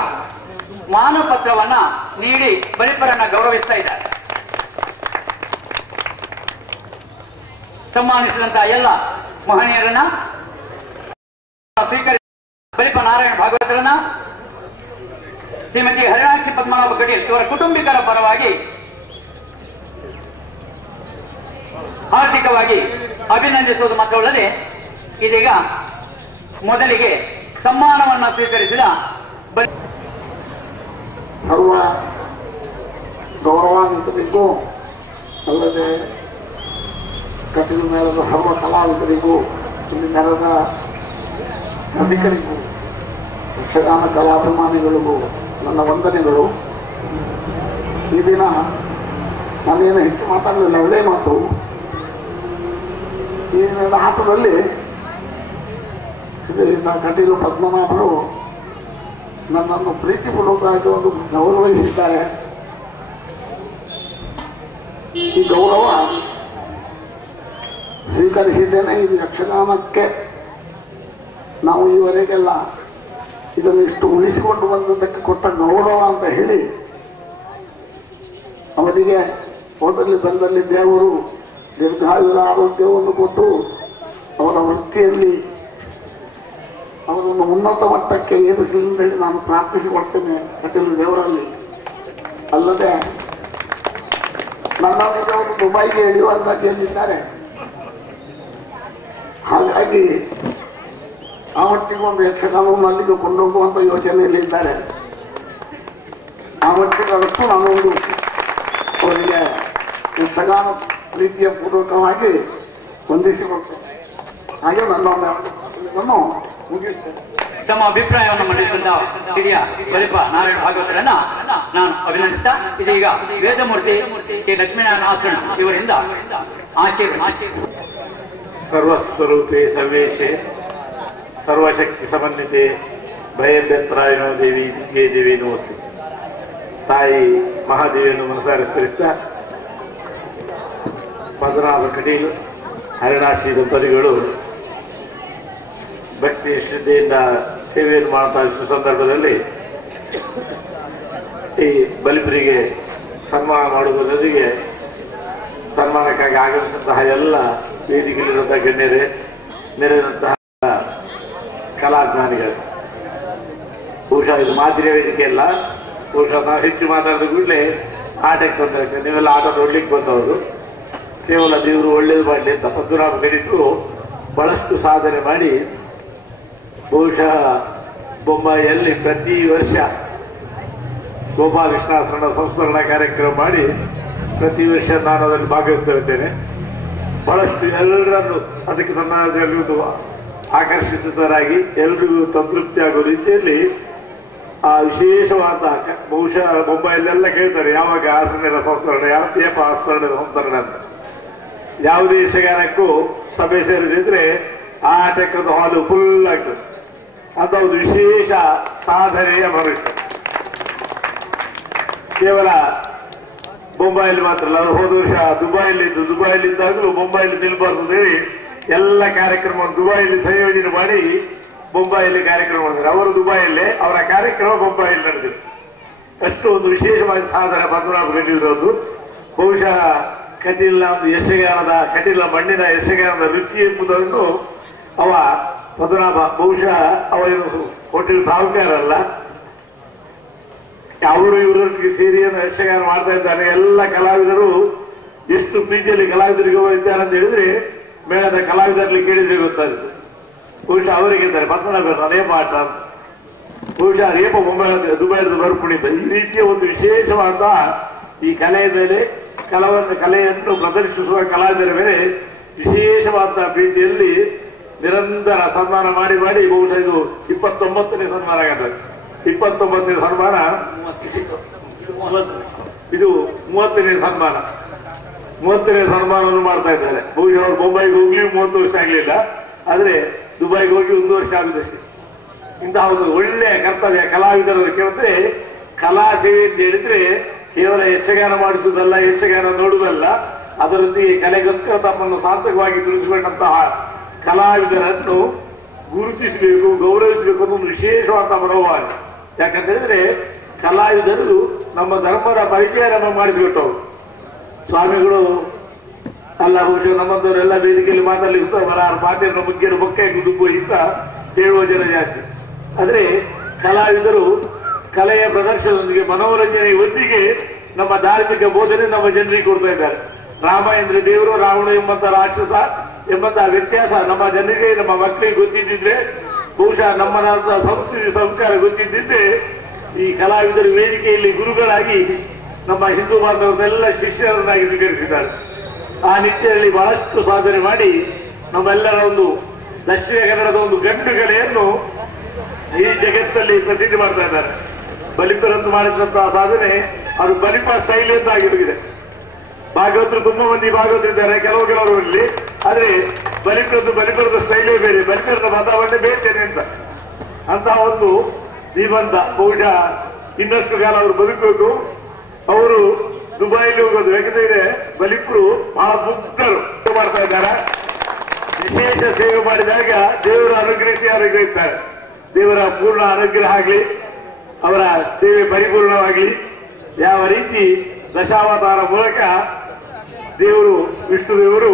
ಮಾನಪತ್ರವನ್ನ ನೀಡಿ ಬಳಿಪರನ್ನ ಗೌರವಿಸ್ತಾ ಇದ್ದಾರೆ. ಸನ್ಮಾನಿಸಿದಂತಹ ಎಲ್ಲ ಮಹನೀಯರನ್ನ ಸ್ವೀಕರಿಸಿ ಬಳಿಪ ನಾರಾಯಣ ಭಾಗವತರನ್ನ ಶ್ರೀಮತಿ ಹರಿಣಾಕ್ಷಿ ಪದ್ಮನಾಭ ಕಟೀಲ್ ಇವರ ಕುಟುಂಬಿಕರ ಪರವಾಗಿ ಆರ್ಥಿಕವಾಗಿ ಅಭಿನಂದಿಸುವುದು ಮಾತ್ರವಲ್ಲದೆ ಇದೀಗ ಮೊದಲಿಗೆ ಸಮ್ಮಾನವನ್ನ ಸ್ವೀಕರಿಸಿದ ಸರ್ವ ಗೌರವಾನ್ವಿತರಿಗೂ ಅಲ್ಲದೆ ಕಟೀಲು ಮೇಳದ ಸರ್ವ ಕಲಾವಿದರಿಗೂ ಇಲ್ಲಿ ನೆಲದ ರಸಿಕರಿಗೂ ಯಕ್ಷಗಾನ ಕಲಾಭಿಮಾನಿಗಳಿಗೂ ನನ್ನ ವಂದನೆಗಳು. ಈ ದಿನ ನಾನೇನು ಹೆಚ್ಚು ಮಾತಾಡಲಿಲ್ಲ, ಒಳ್ಳೆಯ ಮಾತು. ಈ ದಿನದ ಆಟದಲ್ಲಿ ಇದರಿಂದ ಕಟೀಲು ಪದ್ಮನಾಭರು ನನ್ನನ್ನು ಪ್ರೀತಿಪೂರ್ವಕವಾಗಿ ಒಂದು ಗೌರವಿಸಿದ್ದಾರೆ. ಈ ಗೌರವ ಸ್ವೀಕರಿಸಿದ್ದೇನೆ. ಇದು ಯಕ್ಷಗಾನಕ್ಕೆ ನಾವು ಈವರೆಗೆಲ್ಲ ಇದನ್ನು ಇಷ್ಟು ಉಳಿಸಿಕೊಂಡು ಬಂದದ್ದಕ್ಕೆ ಕೊಟ್ಟ ಗೌರವ ಅಂತ ಹೇಳಿ ಅವರಿಗೆ ಹೋದಲ್ಲಿ ಬಂದಲ್ಲಿ ದೇವರು ದೀರ್ಘಾಯುರ ಆರೋಗ್ಯವನ್ನು ಕೊಟ್ಟು ಅವರ ವೃತ್ತಿಯಲ್ಲಿ ಅವರನ್ನು ಉನ್ನತ ಮಟ್ಟಕ್ಕೆ ಏರಿಸಲಿ ಅಂತ ಹೇಳಿ ನಾನು ಪ್ರಾರ್ಥಿಸಿಕೊಡ್ತೇನೆ ಕಟೀಲು ದೇವರಲ್ಲಿ. ಅಲ್ಲದೆ ನನ್ನೊಂದಿಗೆ ಅವರು ದುಬೈಗೆ ಇಳಿಯುವಂತಾಗಿ ಹೇಳಿದ್ದಾರೆ. ಹಾಗಾಗಿ ಆ ಮಟ್ಟಿಗೆ ಒಂದು ಯಕ್ಷಗಾನವನ್ನು ಅಲ್ಲಿಗೆ ಕೊಂಡೋಗುವಂತ ಯೋಚನೆಯಲ್ಲಿದ್ದಾರೆ. ಆ ಮಟ್ಟಿಗೆ ಅದಕ್ಕೂ ನಾನೊಂದು ಅವರಿಗೆ ಯಕ್ಷಗಾನ ಪ್ರೀತಿಯ ಪೂರ್ವಕವಾಗಿ ವಂದಿಸಿಕೊಡ್ತೇನೆ. ಹಾಗೆ ನನ್ನನ್ನು ಮುಗಿಸ್ತೇನೆ. ತಮ್ಮ ಅಭಿಪ್ರಾಯವನ್ನು ಮಂಡಿಸಿದ ಹಿರಿಯ ಬಲಿಪ ನಾರಾಯಣ ಭಾಗವತರನ್ನ ನಾನು ಅಭಿನಂದಿಸ್ತಾ ಇದೀಗ ವೇದಮೂರ್ತಿ ಕೆ ಲಕ್ಷ್ಮೀನಾರಾಯಣ ಆಸರಣ ಇವರಿಂದ ಆಶೀರ್ವಾದ. ಸರ್ವಸ್ವರೂಪೇ ಸರ್ವೇಶೆ ಸರ್ವಶಕ್ತಿ ಸಮನ್ವಿತೆ ಭಯಭ್ಯಸ್ತ್ರಾಯಣೋ ದೇವಿ ದಿಗ್ಗೇ ದೇವಿ ನೋತಿ. ತಾಯಿ ಮಹಾದೇವಿಯನ್ನು ಮನಸಾರೆ ಸ್ಮರಿಸ್ತಾ ಪದ್ಮನಾಭ ಕಟೀಲ್ ಹರಿಣಾಕ್ಷಿ ದಂಪತಿಗಳು ಭಕ್ತಿ ಶ್ರದ್ಧೆಯಿಂದ ಸೇವೆಯನ್ನು ಮಾಡ್ತಾ ಇರುವ ಸಂದರ್ಭದಲ್ಲಿ ಈ ಬಲಿಪರಿಗೆ ಸನ್ಮಾನ ಮಾಡುವುದರೊಂದಿಗೆ ಸನ್ಮಾನಕ್ಕಾಗಿ ಆಗಮಿಸಿದಂತಹ ಎಲ್ಲ ವೇದಿಕೆಯಲ್ಲಿರುವಂತಹ ಗಣ್ಯರೇ, ನೆರೆದಂತಹ ಕಲಾಜ್ಞಾನಿಗಳು, ಬಹುಶಃ ಇದು ಮಾದರಿಯ ವೇದಿಕೆ ಅಲ್ಲ. ಬಹುಶಃ ನಾವು ಹೆಚ್ಚು ಮಾತಾಡಿದ ಕೂಡಲೇ ಆಟಕ್ಕೆ ಬಂದ ನೀವೆಲ್ಲ ಆಟ ನೋಡ್ಲಿಕ್ಕೆ ಬಂದವರು. ಕೇವಲ ದೇವರು ಒಳ್ಳೇದು ಮಾಡಲಿ ಅಂತ ಪದ್ಮನಾಭ ಕಟೀಲು ಬಹಳಷ್ಟು ಸಾಧನೆ ಮಾಡಿ ಬಹುಶಃ ಬೊಂಬಾಯಿಯಲ್ಲಿ ಪ್ರತಿ ವರ್ಷ ಗೋಪಾಲಕೃಷ್ಣಾಸರಣ ಸಂಸ್ಮರಣ ಕಾರ್ಯಕ್ರಮ ಮಾಡಿ ಪ್ರತಿ ವರ್ಷ ನಾನು ಅದರಲ್ಲಿ ಭಾಗವಹಿಸ್ತಾ ಇದ್ದೇನೆ. ಬಹಳಷ್ಟು ಎಲ್ಲರನ್ನು ಅದಕ್ಕೆ ನನ್ನ ಆಕರ್ಷಿತರಾಗಿ ಎಲ್ರಿಗೂ ಸಂತೃಪ್ತಿ ಆಗೋ ರೀತಿಯಲ್ಲಿ ಆ ವಿಶೇಷವಾದ ಬಹುಶಃ ಬೊಂಬಾಯಿಲೆಲ್ಲ ಕೇಳ್ತಾರೆ ಯಾವಾಗ ಆಸರಣೆಯ ಸಂಸ್ಮರಣ, ಯಾವ ಆಸರಣೆಯ ಸಂಸ್ಮರಣ ಅಂತ. ಯಾವುದೇ ಯಕ್ಷಗಾನಕ್ಕೂ ಸಭೆ ಸೇರಿದ್ರೆ ಆ ಆಟಕ್ಕದು ಹಾಲು ಫುಲ್ ಆಗ್ತದೆ. ಅದು ಒಂದು ವಿಶೇಷ ಸಾಧನೆಯ ಭವಿಷ್ಯ. ಕೇವಲ ಬೊಂಬಾಯಲ್ಲಿ ಮಾತ್ರ ಅಲ್ಲ, ಅವರು ಹೋದ ವರ್ಷ ದುಬೈಯಲ್ಲಿದ್ದಾಗಲೂ ಬೊಂಬಾಯಲ್ಲಿ ನಿಲ್ಬಾರ್ದು ಅಂತ ಹೇಳಿ ಎಲ್ಲ ಕಾರ್ಯಕ್ರಮವನ್ನು ದುಬೈಯಲ್ಲಿ ಸಂಯೋಜನೆ ಮಾಡಿ ಬೊಂಬಾಯಲ್ಲಿ ಕಾರ್ಯಕ್ರಮ ಮಾಡಿದ್ದಾರೆ. ಅವರು ದುಬೈಯಲ್ಲೇ, ಅವರ ಕಾರ್ಯಕ್ರಮ ಬೊಂಬಾಯಲ್ಲಿ ನಡೆದಿದೆ. ಅಷ್ಟು ಒಂದು ವಿಶೇಷವಾದ ಸಾಧನೆ ಪದ್ಮನಾಭ ಕಟೀಲ್ರದ್ದು. ಬಹುಶಃ ಕಟೀಲ್ನ ಒಂದು ಯಕ್ಷಗಾನದ ಕಟೀಲ್ನ ಮಣ್ಣಿನ ಯಕ್ಷಗಾನದ ವೃತ್ತಿ ಎಂಬುದನ್ನು ಅವ ಪದ್ಮನಾಭ ಬಹುಶಃ ಅವನು ಹೋಟೆಲ್ ಸಾಹುಕಾರ ಅಲ್ಲ, ಅವರು ಇವರೊಟ್ಟಿಗೆ ಸೇರಿ ಯಕ್ಷಗಾನ ಮಾಡ್ತಾ ಇದ್ದಾನೆ. ಎಲ್ಲ ಕಲಾವಿದರು ಎಷ್ಟು ಪ್ರೀತಿಯಲ್ಲಿ ಕಲಾವಿದರಿಗೆ ಇದ್ದಾರೆ ಅಂತ ಹೇಳಿದ್ರೆ ಮೇಳದ ಕಲಾವಿದರಲ್ಲಿ ಕೇಳಿದ್ರೆ ಗೊತ್ತಾಗುತ್ತೆ. ಬಹುಶಃ ಅವರಿಗಿದ್ದಾರೆ ಪದ್ಮನಾಭ ಅದೇ ಪಾಠ ಅಂತ. ಬಹುಶಃ ರೇಪ ದುಬೈದ ಮರುಪುಣಿತ ಈ ರೀತಿಯ ಒಂದು ವಿಶೇಷವಾದ ಈ ಕಲೆಯ ಮೇಲೆ ಕಲೆಯನ್ನು ಪ್ರದರ್ಶಿಸುವ ಕಲಾವಿದರ ಮೇಲೆ ವಿಶೇಷವಾದ ಪ್ರೀತಿಯಲ್ಲಿ ನಿರಂತರ ಸನ್ಮಾನ ಮಾಡಿ ಬಹುಶಃ ಇದು 29ನೇ ಸನ್ಮಾನ ಆಗಿದೆ. 29ನೇ ಸನ್ಮಾನ, ಇದು 30ನೇ ಸನ್ಮಾನ. 30ನೇ ಸನ್ಮಾನವನ್ನು ಮಾಡ್ತಾ ಇದ್ದಾರೆ. ಬಹುಶಃ ಅವರು ಬೊಂಬೈಗೆ ಹೋಗಿ 30 ವರ್ಷ ಆಗಲಿಲ್ಲ, ಆದ್ರೆ ದುಬೈಗೆ ಹೋಗಿ 1 ವರ್ಷ ಆಗುದಷ್ಟೇ. ಇಂತಹ ಒಂದು ಒಳ್ಳೆಯ ಕರ್ತವ್ಯ ಕಲಾವಿದರು ಕೇಳಿದ್ರೆ, ಕಲಾ ಸೇವೆ ಅಂತ ಹೇಳಿದ್ರೆ ಕೇವಲ ಯಕ್ಷಗಾನ ಮಾಡಿಸುವುದಲ್ಲ, ಯಕ್ಷಗಾನ ನೋಡುವುದಲ್ಲ, ಅದರೊಂದಿಗೆ ಕಲೆಗೋಸ್ಕರ ತಮ್ಮನ್ನು ಸಾರ್ಥಕವಾಗಿ ತಿಳಿಸಿಕೊಂಡಂತಹ ಕಲಾವಿದರನ್ನು ಗುರುತಿಸಬೇಕು, ಗೌರವಿಸಬೇಕು ಅನ್ನೋ ಒಂದು ವಿಶೇಷವಾದ ಮನೋಭಾವ. ಯಾಕಂತ ಹೇಳಿದ್ರೆ ಕಲಾವಿದರು ನಮ್ಮ ಧರ್ಮದ ಪರಿಚಯ ನಮ್ಮ ಮಾಡಿಸಿಕೊಟ್ಟವರು. ಸ್ವಾಮಿಗಳು ಅಲ್ಲ, ಬಹುಶಃ ನಮ್ಮಂತವರೆಲ್ಲ ವೇದಿಕೆಯಲ್ಲಿ ಮಾತಾಡಲಿಕ್ಕೆ ಪಾಠ್ಯನ ಮುಖ್ಯರು ಬೊಕ್ಕೆ ದುಬ್ಬು ಇಂತ ಹೇಳುವ ಜನ ಜಾಸ್ತಿ. ಆದ್ರೆ ಕಲಾವಿದರು ಕಲೆಯ ಪ್ರದರ್ಶನದೊಂದಿಗೆ ಮನೋರಂಜನೆಯ ಒತ್ತಿಗೆ ನಮ್ಮ ಧಾರ್ಮಿಕ ಬೋಧನೆ ನಮ್ಮ ಜನರಿಗೆ ಕೊಡ್ತಾ ಇದ್ದಾರೆ. ರಾಮ ಎಂದ್ರೆ ದೇವರು, ರಾವಣ ಎಂಬಂತ ರಾಕ್ಷಸ ಎಂಬಂತಹ ವ್ಯತ್ಯಾಸ ನಮ್ಮ ಜನರಿಗೆ, ನಮ್ಮ ಮಕ್ಕಳಿಗೆ ಗೊತ್ತಿದ್ದಿದ್ರೆ, ಬಹುಶಃ ನಮ್ಮ ಸಂಸ್ಕೃತಿ ಸಂಸ್ಕಾರ ಗೊತ್ತಿದ್ದಿದ್ರೆ ಈ ಕಲಾವಿದರು ವೇದಿಕೆಯಲ್ಲಿ ಗುರುಗಳಾಗಿ ನಮ್ಮ ಹಿಂದೂ ಬಾಂಧವರನ್ನೆಲ್ಲ ಶಿಷ್ಯರನ್ನಾಗಿ ಸ್ವೀಕರಿಸಿದ್ದಾರೆ. ಆ ನಿಟ್ಟಿನಲ್ಲಿ ಬಹಳಷ್ಟು ಸಾಧನೆ ಮಾಡಿ ನಮ್ಮೆಲ್ಲರ ಒಂದು ದಕ್ಷಿಣ ಕನ್ನಡದ ಒಂದು ಗಂಡು ಕಲೆಯನ್ನು ಈ ಜಗತ್ತಲ್ಲಿ ಪ್ರಸಿದ್ಧಿ ಮಾಡ್ತಾ ಇದ್ದಾರೆ. ಬಲಿಪರಂದು ಮಾಡಿದಂತಹ ಸಾಧನೆ ಅದು ಬಲಿಪ ಸ್ಟೈಲ್ ಅಂತ ಆಗಿರುತ್ತದೆ. ಭಾಗವತರು ತುಂಬಾ ಮಂದಿ ಭಾಗವತರಿದ್ದಾರೆ ಕೆಲವರಲ್ಲಿ, ಆದ್ರೆ ಬಲಿಪರದ ಸ್ಟೈಲೇ ಬೇರೆ, ಬಲಿಪರದ ವಾತಾವರಣ ಬೇರೆ ಅಂತ ಒಂದು ಜೀವಂತ. ಬಹುಶಃ ಇನ್ನಷ್ಟು ಕಾಲ ಅವರು ಬದುಕಬೇಕು. ಅವರು ದುಬೈಲಿ ಹೋಗೋದು, ಯಾಕಂದ್ರೆ ಬಲಿಪರು ಬಹಳ ಮುಗ್ಧರು ಮಾಡ್ತಾ ಇದ್ದಾರೆ. ವಿಶೇಷ ಸೇವೆ ಮಾಡಿದಾಗ ದೇವರ ಅನುಗ್ರಹಿಸ್ತಾರೆ. ದೇವರ ಪೂರ್ಣ ಅನುಗ್ರಹ ಆಗಲಿ, ಅವರ ಸೇವೆ ಪರಿಪೂರ್ಣವಾಗಲಿ. ಯಾವ ರೀತಿ ದಶಾವತಾರ ಮೂಲಕ ದೇವರು ವಿಷ್ಣು ದೇವರು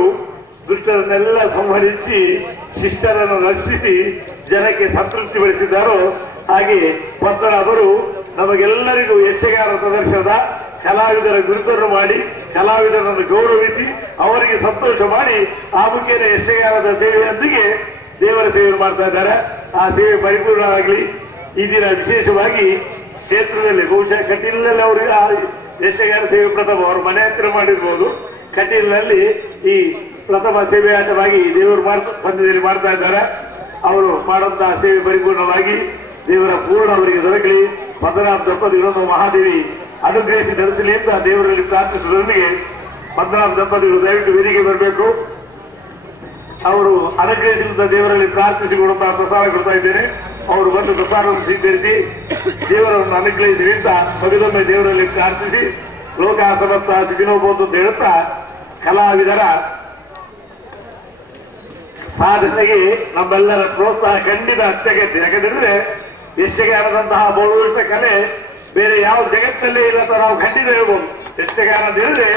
ದುಷ್ಟರನ್ನೆಲ್ಲ ಸಂಹರಿಸಿ ಶಿಷ್ಟರನ್ನು ರಕ್ಷಿಸಿ ಜನಕ್ಕೆ ಸಂತೃಪ್ತಿ ಪಡಿಸಿದ್ದಾರೋ, ಹಾಗೆ ಪದ್ಮನಾಭರು ನಮಗೆಲ್ಲರಿಗೂ ಯಕ್ಷಗಾನ ಪ್ರದರ್ಶನದ ಕಲಾವಿದರ ಗುರುತನ್ನು ಮಾಡಿ, ಕಲಾವಿದರನ್ನು ಗೌರವಿಸಿ, ಅವರಿಗೆ ಸಂತೋಷ ಮಾಡಿ, ಆ ಮುಖೇನ ಯಕ್ಷಗಾನದ ಸೇವೆಯೊಂದಿಗೆ ದೇವರ ಸೇವೆ ಮಾಡ್ತಾ ಇದ್ದಾರೆ. ಆ ಸೇವೆ ಪರಿಪೂರ್ಣವಾಗಲಿ. ಈ ದಿನ ವಿಶೇಷವಾಗಿ ಕ್ಷೇತ್ರದಲ್ಲಿ ಬಹುಶಃ ಕಟೀಲಿನಲ್ಲಿ ಅವರಿಗೆ ಯಕ್ಷಗಾನ ಸೇವೆ ಪ್ರಥಮ, ಅವರು ಮನೆ ಹತ್ತಿರ ಮಾಡಿರ್ಬೋದು. ಕಟೀಲಿನಲ್ಲಿ ಈ ಪ್ರಥಮ ಸೇವೆ ಆಟವಾಗಿ ದೇವರು ಪಂದ್ಯದಲ್ಲಿ ಮಾಡ್ತಾ ಇದ್ದಾರೆ. ಅವರು ಮಾಡುವಂತಹ ಸೇವೆ ಪರಿಪೂರ್ಣವಾಗಿ ದೇವರ ಪೂರ್ಣ ಅವರಿಗೆ ದೊರಕಲಿ. ಪದ್ಮನಾಭ ದಂಪತಿಗಳನ್ನು ಮಹಾದೇವಿ ಅನುಗ್ರಹಿಸಿ ನಡೆಸಲಿ ಅಂತ ದೇವರಲ್ಲಿ ಪ್ರಾರ್ಥಿಸುವುದರೊಂದಿಗೆ ಪದ್ಮನಾಭ ದಂಪತಿಗಳು ದಯವಿಟ್ಟು ವೇದಿಕೆ ಬರಬೇಕು. ಅವರು ಅನುಗ್ರಹಿಸಿದ ದೇವರಲ್ಲಿ ಪ್ರಾರ್ಥಿಸಿಕೊಡುತ್ತಾ ಪ್ರಸಾದ ಕೊಡ್ತಾ ಇದ್ದೇನೆ. ಅವರು ಬಂದು ಪ್ರಸಾದವನ್ನು ಸ್ವೀಕರಿಸಿ ದೇವರನ್ನು ಅನುಗ್ರಹಿಸಿ ಅಂತ ಮಗದೊಮ್ಮೆ ದೇವರಲ್ಲಿ ಪ್ರಾರ್ಥಿಸಿ ಲೋಕ ಸಮರ್ಥ ಸುಖಿನೋಬಹುದು ಅಂತ ಹೇಳುತ್ತಾ, ಕಲಾವಿದರ ಸಾಧನೆಗೆ ನಮ್ಮೆಲ್ಲರ ಪ್ರೋತ್ಸಾಹ ಖಂಡಿತ ಅತ್ಯಗತ್ಯ. ಯಾಕಂದ್ರೆ ಯಕ್ಷಗಾನದಂತಹ ಬಹುವಿಧ ಕಲೆ ಬೇರೆ ಯಾವ ಜಗತ್ತಲ್ಲೇ ಇಲ್ಲ ಅಂತ ನಾವು ಖಂಡಿತ ಹೇಳ್ಬೋದು. ಯಕ್ಷಗಾನ ಅಂತ ಹೇಳಿದ್ರೆ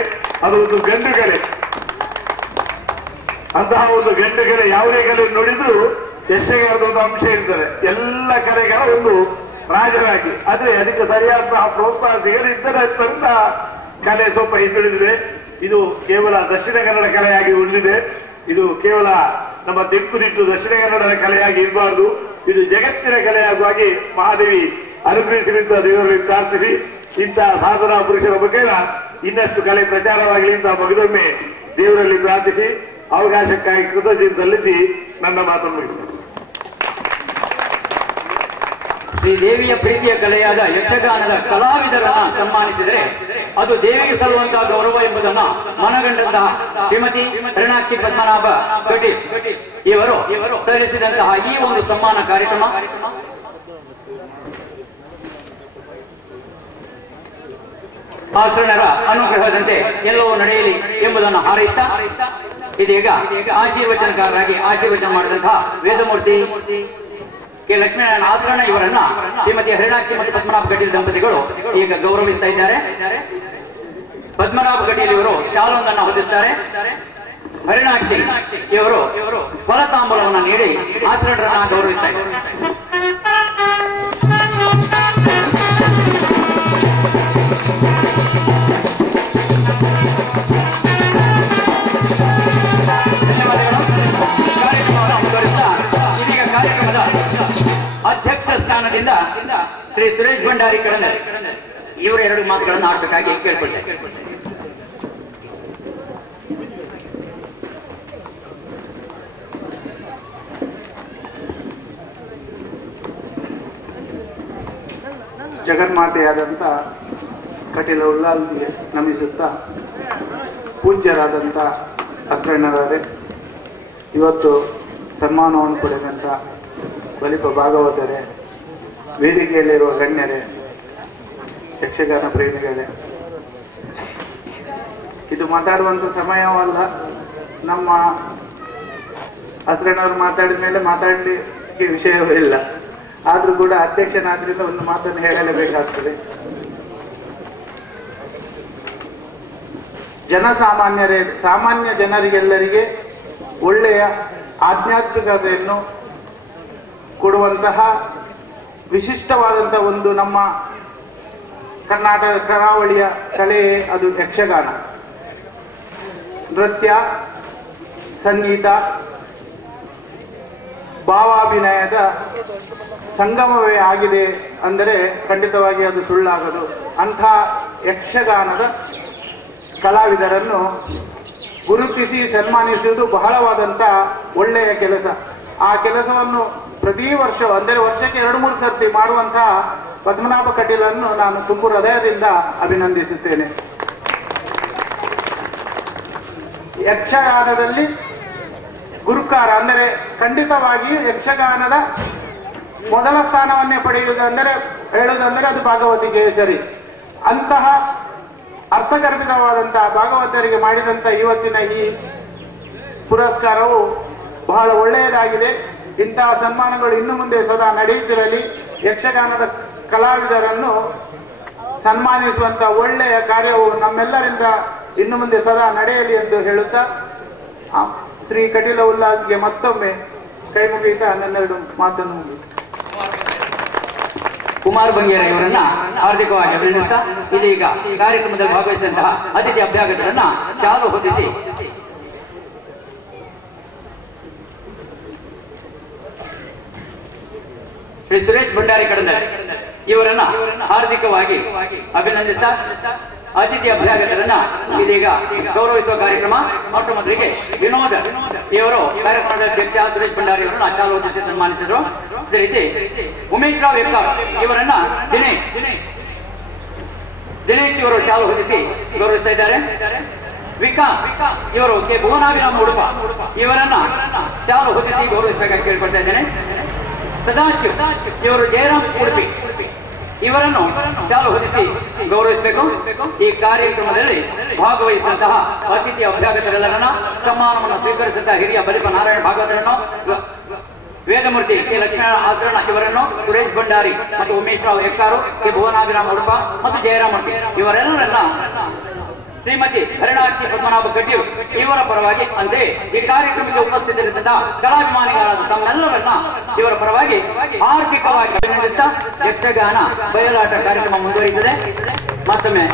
ಅದು ಒಂದು ಗಂಡು ಕಲೆ. ಅಂತಹ ಒಂದು ಗಂಡು ಕಲೆ ಯಾವುದೇ ಕಲೆ ನೋಡಿದ್ರು ಯಕ್ಷಗಾನದ ಒಂದು ಅಂಶ ಇರ್ತದೆ. ಎಲ್ಲ ಕಲೆಗಳ ಒಂದು ರಾಜರಾಗಿ, ಆದ್ರೆ ಅದಕ್ಕೆ ಸರಿಯಾದ ಪ್ರೋತ್ಸಾಹ ಸಿಗದಿದ್ದರಿಂದ ಕಲೆ ಸ್ವಲ್ಪ ಹಿಂದುಳಿದಿದೆ. ಇದು ಕೇವಲ ದಕ್ಷಿಣ ಕನ್ನಡ ಕಲೆಯಾಗಿ ಉಳಿದಿದೆ. ಇದು ಕೇವಲ ನಮ್ಮ ತೆಕ್ಕುದಿಟ್ಟು ದಕ್ಷಿಣ ಕನ್ನಡದ ಕಲೆಯಾಗಿ ಇರಬಾರದು. ಇದು ಜಗತ್ತಿನ ಕಲೆಯಾಗುವಾಗಿ ಮಹಾದೇವಿ ಅನುಗ್ರಹಿಸಿದ ದೇವರಲ್ಲಿ ಪ್ರಾರ್ಥಿಸಿ ಇಂತಹ ಸಾಧನಾ ಪುರುಷರ ಮುಖೇನ ಇನ್ನಷ್ಟು ಕಲೆ ಪ್ರಚಾರವಾಗಲಿ ಅಂತ ಮಗದೊಮ್ಮೆ ದೇವರಲ್ಲಿ ಪ್ರಾರ್ಥಿಸಿ ಅವಕಾಶಕ್ಕಾಗಿ ಕೃತಜ್ಞತೆ ಸಲ್ಲಿಸಿ ನನ್ನ ಮಾತನ್ನು ಮುಗಿಸಿದೆ. ಶ್ರೀ ದೇವಿಯ ಪ್ರೀತಿಯ ಕಲೆಯಾದ ಯಕ್ಷಗಾನದ ಕಲಾವಿದರನ್ನ ಸನ್ಮಾನಿಸಿದರೆ ಅದು ದೇವಿಗೆ ಸಲ್ಲುವಂತಹ ಗೌರವ ಎಂಬುದನ್ನ ಮನಗಂಡಂತಹ ಶ್ರೀಮತಿ ಹರಿಣಾಕ್ಷಿ ಪದ್ಮನಾಭ ಕಟೀಲ್ ಇವರು ಸಲ್ಲಿಸಿದಂತಹ ಈ ಒಂದು ಸನ್ಮಾನ ಕಾರ್ಯಕ್ರಮ ಆಸರಣರ ಅನುಗ್ರಹದಂತೆ ಎಲ್ಲವೂ ನಡೆಯಲಿ ಎಂಬುದನ್ನು ಹಾರೈಸ್ತಾ ಇದೀಗ ಆಶೀರ್ವಚನಕಾರರಾಗಿ ಆಶೀರ್ವಚನ ಮಾಡಿದಂತಹ ವೇದಮೂರ್ತಿ ಕೆ ಲಕ್ಷ್ಮೀನಾರಾಯಣ ಆಸರಣ ಇವರನ್ನ ಶ್ರೀಮತಿ ಹರಿಣಾಕ್ಷಿ ಮತ್ತು ಪದ್ಮನಾಭ ಕಟೀಲ್ ದಂಪತಿಗಳು ಈಗ ಗೌರವಿಸ್ತಾ ಇದ್ದಾರೆ. ಪದ್ಮನಾಭ ಕಟೀಲ್ ಇವರು ಶಾಲೊಂದನ್ನು ಹೊದಿಸ್ತಾರೆ. ಹರಿಣಾಕ್ಷಿ ಇವರು ಫಲತಾಂಬೂಲವನ್ನು ನೀಡಿ ಆಸರಣರನ್ನ ಗೌರವಿಸ್ತಾ ಇದ್ದಾರೆ. ಇದೀಗ ಕಾರ್ಯಕ್ರಮದ ಅಧ್ಯಕ್ಷ ಸ್ಥಾನದಿಂದ ಶ್ರೀ ಸುರೇಶ್ ಭಂಡಾರಿ ಕಡಂದರ್ ಇವರು ಎರಡು ಮಾತುಗಳನ್ನು ಆಡಬೇಕಾಗಿ ಕೇಳ್ಕೊಳ್ತೇನೆ. ಜಗನ್ಮಾತೆಯಾದಂಥ ಕಟೀಲ ಉಳ್ಳಾಲ್ಗೆ ನಮಿಸುತ್ತಾ, ಪೂಜ್ಯರಾದಂಥ ಅಸ್ರಣ್ಣರವರೇ, ಇವತ್ತು ಸನ್ಮಾನವನ್ನು ಪಡೆದಂಥ ಬಲಿಪ ಭಾಗವತರೇ, ವೇದಿಕೆಯಲ್ಲಿರುವ ಗಣ್ಯರೇ, ಯಕ್ಷಗಾನ ಪ್ರೇಮಿಗಳೇ, ಇದು ಮಾತಾಡುವಂಥ ಸಮಯವಲ್ಲ. ನಮ್ಮ ಅಸ್ರಣ್ಣವರು ಮಾತಾಡಿದ ಮೇಲೆ ಮಾತಾಡಲಿಕ್ಕೆ ವಿಷಯವೇ ಇಲ್ಲ. ಆದ್ರೂ ಕೂಡ ಅಧ್ಯಕ್ಷನಾದ್ರಿಂದ ಒಂದು ಮಾತನ್ನು ಹೇಳಲೇಬೇಕಾಗ್ತದೆ. ಸಾಮಾನ್ಯ ಜನರಿಗೆಲ್ಲರಿಗೆ ಒಳ್ಳೆಯ ಆಧ್ಯಾತ್ಮಿಕತೆಯನ್ನು ಕೊಡುವಂತಹ ವಿಶಿಷ್ಟವಾದಂತಹ ಒಂದು ನಮ್ಮ ಕರ್ನಾಟಕ ಕರಾವಳಿಯ ಕಲೆಯೇ ಅದು ಯಕ್ಷಗಾನ. ನೃತ್ಯ, ಸಂಗೀತ, ಭಾವಾಭಿನಯದ ಸಂಗಮವೇ ಆಗಿದೆ ಅಂದರೆ ಖಂಡಿತವಾಗಿ ಅದು ಸುಳ್ಳಾಗದು. ಅಂಥ ಯಕ್ಷಗಾನದ ಕಲಾವಿದರನ್ನು ಗುರುತಿಸಿ ಸನ್ಮಾನಿಸುವುದು ಬಹಳವಾದಂಥ ಒಳ್ಳೆಯ ಕೆಲಸ. ಆ ಕೆಲಸವನ್ನು ಪ್ರತಿ ವರ್ಷ ಅಂದರೆ ವರ್ಷಕ್ಕೆ 2-3 ಸರ್ತಿ ಮಾಡುವಂತಹ ಪದ್ಮನಾಭ ಕಟೀಲನ್ನು ನಾನು ತುಂಬು ಹೃದಯದಿಂದ ಅಭಿನಂದಿಸುತ್ತೇನೆ. ಯಕ್ಷಗಾನದಲ್ಲಿ ಗುರುಕಾರ ಅಂದರೆ ಖಂಡಿತವಾಗಿಯೂ ಯಕ್ಷಗಾನದ ಮೊದಲ ಸ್ಥಾನವನ್ನೇ ಹೇಳುವುದಂದರೆ ಅದು ಭಾಗವತಿಗೆ ಸರಿ. ಅಂತಹ ಅರ್ಥಗರ್ಭಿತವಾದಂತಹ ಭಾಗವತರಿಗೆ ಮಾಡಿದಂಥ ಇವತ್ತಿನ ಈ ಪುರಸ್ಕಾರವು ಬಹಳ ಒಳ್ಳೆಯದಾಗಿದೆ. ಇಂತಹ ಸನ್ಮಾನಗಳು ಇನ್ನು ಮುಂದೆ ಸದಾ ನಡೆಯುತ್ತಿರಲಿ. ಯಕ್ಷಗಾನದ ಕಲಾವಿದರನ್ನು ಸನ್ಮಾನಿಸುವಂತ ಒಳ್ಳೆಯ ಕಾರ್ಯವು ನಮ್ಮೆಲ್ಲರಿಂದ ಇನ್ನು ಮುಂದೆ ಸದಾ ನಡೆಯಲಿ ಎಂದು ಹೇಳುತ್ತಾ, ಶ್ರೀ ಕಟೀಲ ಉಲ್ಲಾಸ್ಗೆ ಮತ್ತೊಮ್ಮೆ ಕೈ ಮುಗಿಯುತ್ತಾ ನನ್ನೆರಡು ಮಾತನ್ನು ಮುಗಿಯುತ್ತೆ. ಕುಮಾರ್ ಬಂಗೇರ ಇವರನ್ನ ಹಾರ್ದಿಕವಾಗಿ ಅಭಿನಂದಿಸ್ತಾ, ಇದೀಗ ಕಾರ್ಯಕ್ರಮದಲ್ಲಿ ಭಾಗವಹಿಸಿದಂತಹ ಅತಿಥಿ ಅಭ್ಯಾಗತರನ್ನ ಶಾಲು ಹೊದಿಸಿ ಶ್ರೀ ಸುರೇಶ್ ಭಂಡಾರಿ ಕಡಂದರ್ ಇವರನ್ನ ಹಾರ್ದಿಕವಾಗಿ ಅಭಿನಂದಿಸ್ತಾ, ಅತಿಥಿ ಅಭ್ಯಾಗತರನ್ನ ಇದೀಗ ಗೌರವಿಸುವ ಕಾರ್ಯಕ್ರಮ. ಮೊಟ್ಟ ಮೊದಲಿಗೆ ವಿನೋದ್ ಇವರು ಕಾರ್ಯಕ್ರಮದ ಅಧ್ಯಕ್ಷ ಸುರೇಶ್ ಭಂಡಾರಿ ಅವರನ್ನ ಶಾಲು ಹೊದಿಸಿ ಸನ್ಮಾನಿಸಿದರು. ಅದೇ ರೀತಿ ಉಮೇಶ್ ರಾವ್ ಎಕ್ಕಾರ್ ಇವರನ್ನ ದಿನೇಶ್ ಇವರು ಶಾಲು ಹೊದಿಸಿ ಗೌರವಿಸ್ತಾ ಇದ್ದಾರೆ. ವಿಕಾಸ್ ಇವರು ಕೆ ಭುವನಾಭಿರಾಮ್ ಉಡುಪ ಇವರನ್ನ ಶಾಲು ಹೊದಿಸಿ ಗೌರವಿಸಬೇಕಾಗಿ ಕೇಳ್ಕೊಳ್ತಾ ಇದ್ದೇನೆ. ಸದಾಶಿವ್ ಇವರು ಜಯರಾಮ್ ಉಡುಪಿ ಇವರನ್ನು ಶಾಲು ಹೊದಿಸಿ ಗೌರವಿಸಬೇಕು. ಈ ಕಾರ್ಯಕ್ರಮದಲ್ಲಿ ಭಾಗವಹಿಸಿದಂತಹ ಅತಿಥಿ ಅಭ್ಯಾಗತರೆಲ್ಲರನ್ನ ಸನ್ಮಾನವನ್ನು ಸ್ವೀಕರಿಸಿದಂತಹ ಹಿರಿಯ ಬಲಿಪ ನಾರಾಯಣ ಭಾಗವತರನ್ನು, ವೇದಮೂರ್ತಿ ಕೆ ಲಕ್ಷ್ಮಣ ಆಸರಣ ಇವರನ್ನು, ಸುರೇಶ್ ಭಂಡಾರಿ ಮತ್ತು ಉಮೇಶ್ ರಾವ್ ಎಕ್ಕಾರು, ಕೆ ಭುವನಾಭಿರಾಮ್ ಉಡುಪ ಮತ್ತು ಜಯರಾಮೂರ್ತಿ ಇವರೆಲ್ಲರನ್ನ ಶ್ರೀಮತಿ ಹರಿಣಾಕ್ಷಿ ಪದ್ಮನಾಭ ಕಟೀಲ್ ಇವರ ಪರವಾಗಿ, ಅಂತೆ ಈ ಕಾರ್ಯಕ್ರಮಕ್ಕೆ ಉಪಸ್ಥಿತರಿದ್ದಂತಹ ಕಲಾಭಿಮಾನಿಗಳಾದ ತಮ್ಮೆಲ್ಲರನ್ನ ಇವರ ಪರವಾಗಿ ಆರ್ಥಿಕವಾಗಿ ಅಭಿನಂದಿಸ್ತಾ ಯಕ್ಷಗಾನ ಬಯಲಾಟ ಕಾರ್ಯಕ್ರಮ ಮುಂದುವರಿಯುತ್ತದೆ. ಮತ್ತೊಮ್ಮೆ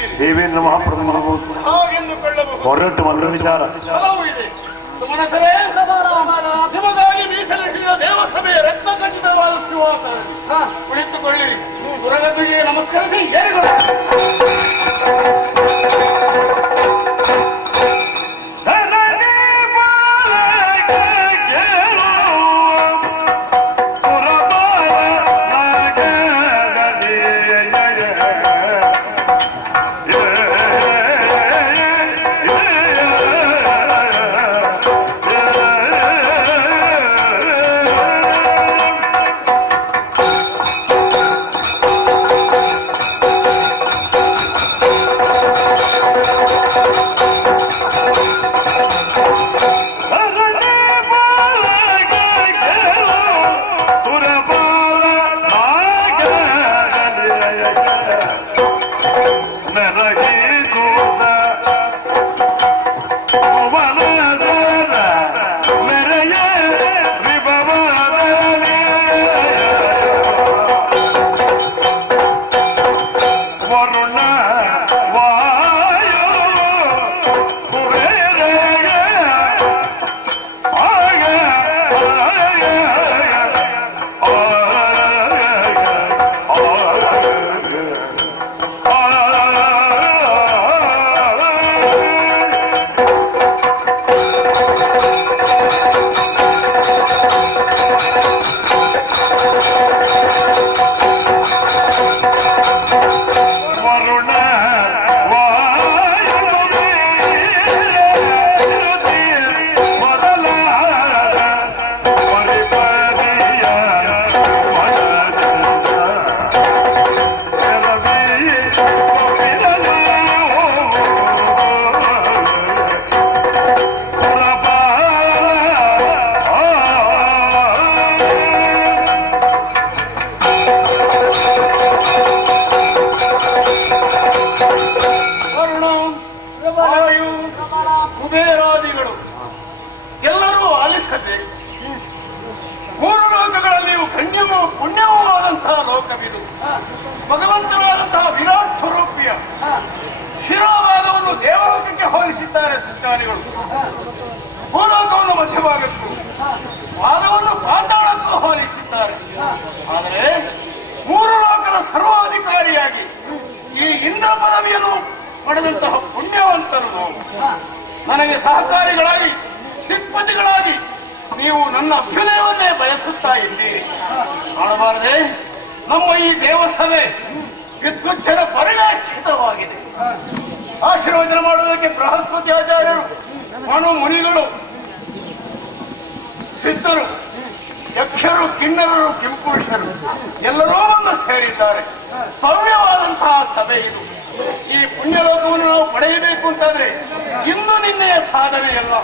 ಕೊಳ್ಳುತ್ತೀರಿ? ದೇವೇಂದ್ರ ಮಹಾಪ್ರಭು ಹಾಗೆಂದುಕೊಳ್ಳಬಹುದು. ಹೊರಟು ಮಲ್ಲ ವಿಚಾರ ಹಲವು ಇದೆ. ಸುಮನಸರೇ, ನಿಮಗಾಗಿ ಮೀಸಲಿಟ್ಟಿದ ದೇವಸಭೆಯ ರತ್ನಖಚಿತವಾದ ಸಿಂಹಾಸನದಲ್ಲಿ ಕುಳಿತುಕೊಳ್ಳಿರಿ. ಸುರಗತಿಗೆ ನಮಸ್ಕರಿಸಿ ಏರಿಕೊಳ್ಳಿ. ಕುಬೇರಾದಿಗಳು ಎಲ್ಲರೂ ಆಲಿಸಬೇಕು. ಮೂರು ಲೋಕಗಳಲ್ಲಿಯೂ ಗಣ್ಯವೂ ಪುಣ್ಯವೂ ಆದಂತಹ ಲೋಕವಿದು. ಭಗವಂತನಾದಂತಹ ವಿರಾಟ್ ಸ್ವರೂಪಿಯ ಶಿರೋಭಾಗವನ್ನು ದೇವಲೋಕಕ್ಕೆ ಹೋಲಿಸಿದ್ದಾರೆ ಸಜ್ಜಾನಿಗಳು. ಭೂಲೋಕವನ್ನು ಮಧ್ಯಭಾಗಕ್ಕೂ ಪಾದವನ್ನು ಪಾತಾಳಕ್ಕೂ ಹೋಲಿಸಿದ್ದಾರೆ. ಆದರೆ ಮೂರು ಲೋಕದ ಸರ್ವಾಧಿಕಾರಿಯಾಗಿ ಈ ಇಂದ್ರ ಪದವಿಯನ್ನು ಪಡೆದಂತಹ ಪುಣ್ಯವಂತರು ನನಗೆ ಸಹಕಾರಿಗಳಾಗಿ ದಿಕ್ಪತಿಗಳಾಗಿ ನೀವು ನನ್ನ ಅಭ್ಯುದಯವನ್ನೇ ಬಯಸುತ್ತಾ ಇದ್ದೀರಿ. ಕಾಣಬಾರದೆ, ನಮ್ಮ ಈ ದೇವಸಭೆ ವಿದ್ಯುಚ್ಛನ ಪರಿವೇಷ್ಟಿತವಾಗಿದೆ. ಆಶೀರ್ವಚನ ಮಾಡುವುದಕ್ಕೆ ಬೃಹಸ್ಪತಿ ಆಚಾರ್ಯರು, ಮನು ಮುನಿಗಳು, ಸಿದ್ಧರು, ಯಕ್ಷರು, ಕಿನ್ನರರು, ಕಿಂಪುರುಷರು ಎಲ್ಲರೂ ಬಂದು ಸೇರಿದ್ದಾರೆ. ಭವ್ಯವಾದಂತಹ ಸಭೆ ಇದು. ಈ ಪುಣ್ಯಲೋಕವನ್ನು ನಾವು ಪಡೆಯಬೇಕು ಅಂತಾದ್ರೆ ಇಂದು ನಿನ್ನೆಯ ಸಾಧನೆಯಲ್ಲ.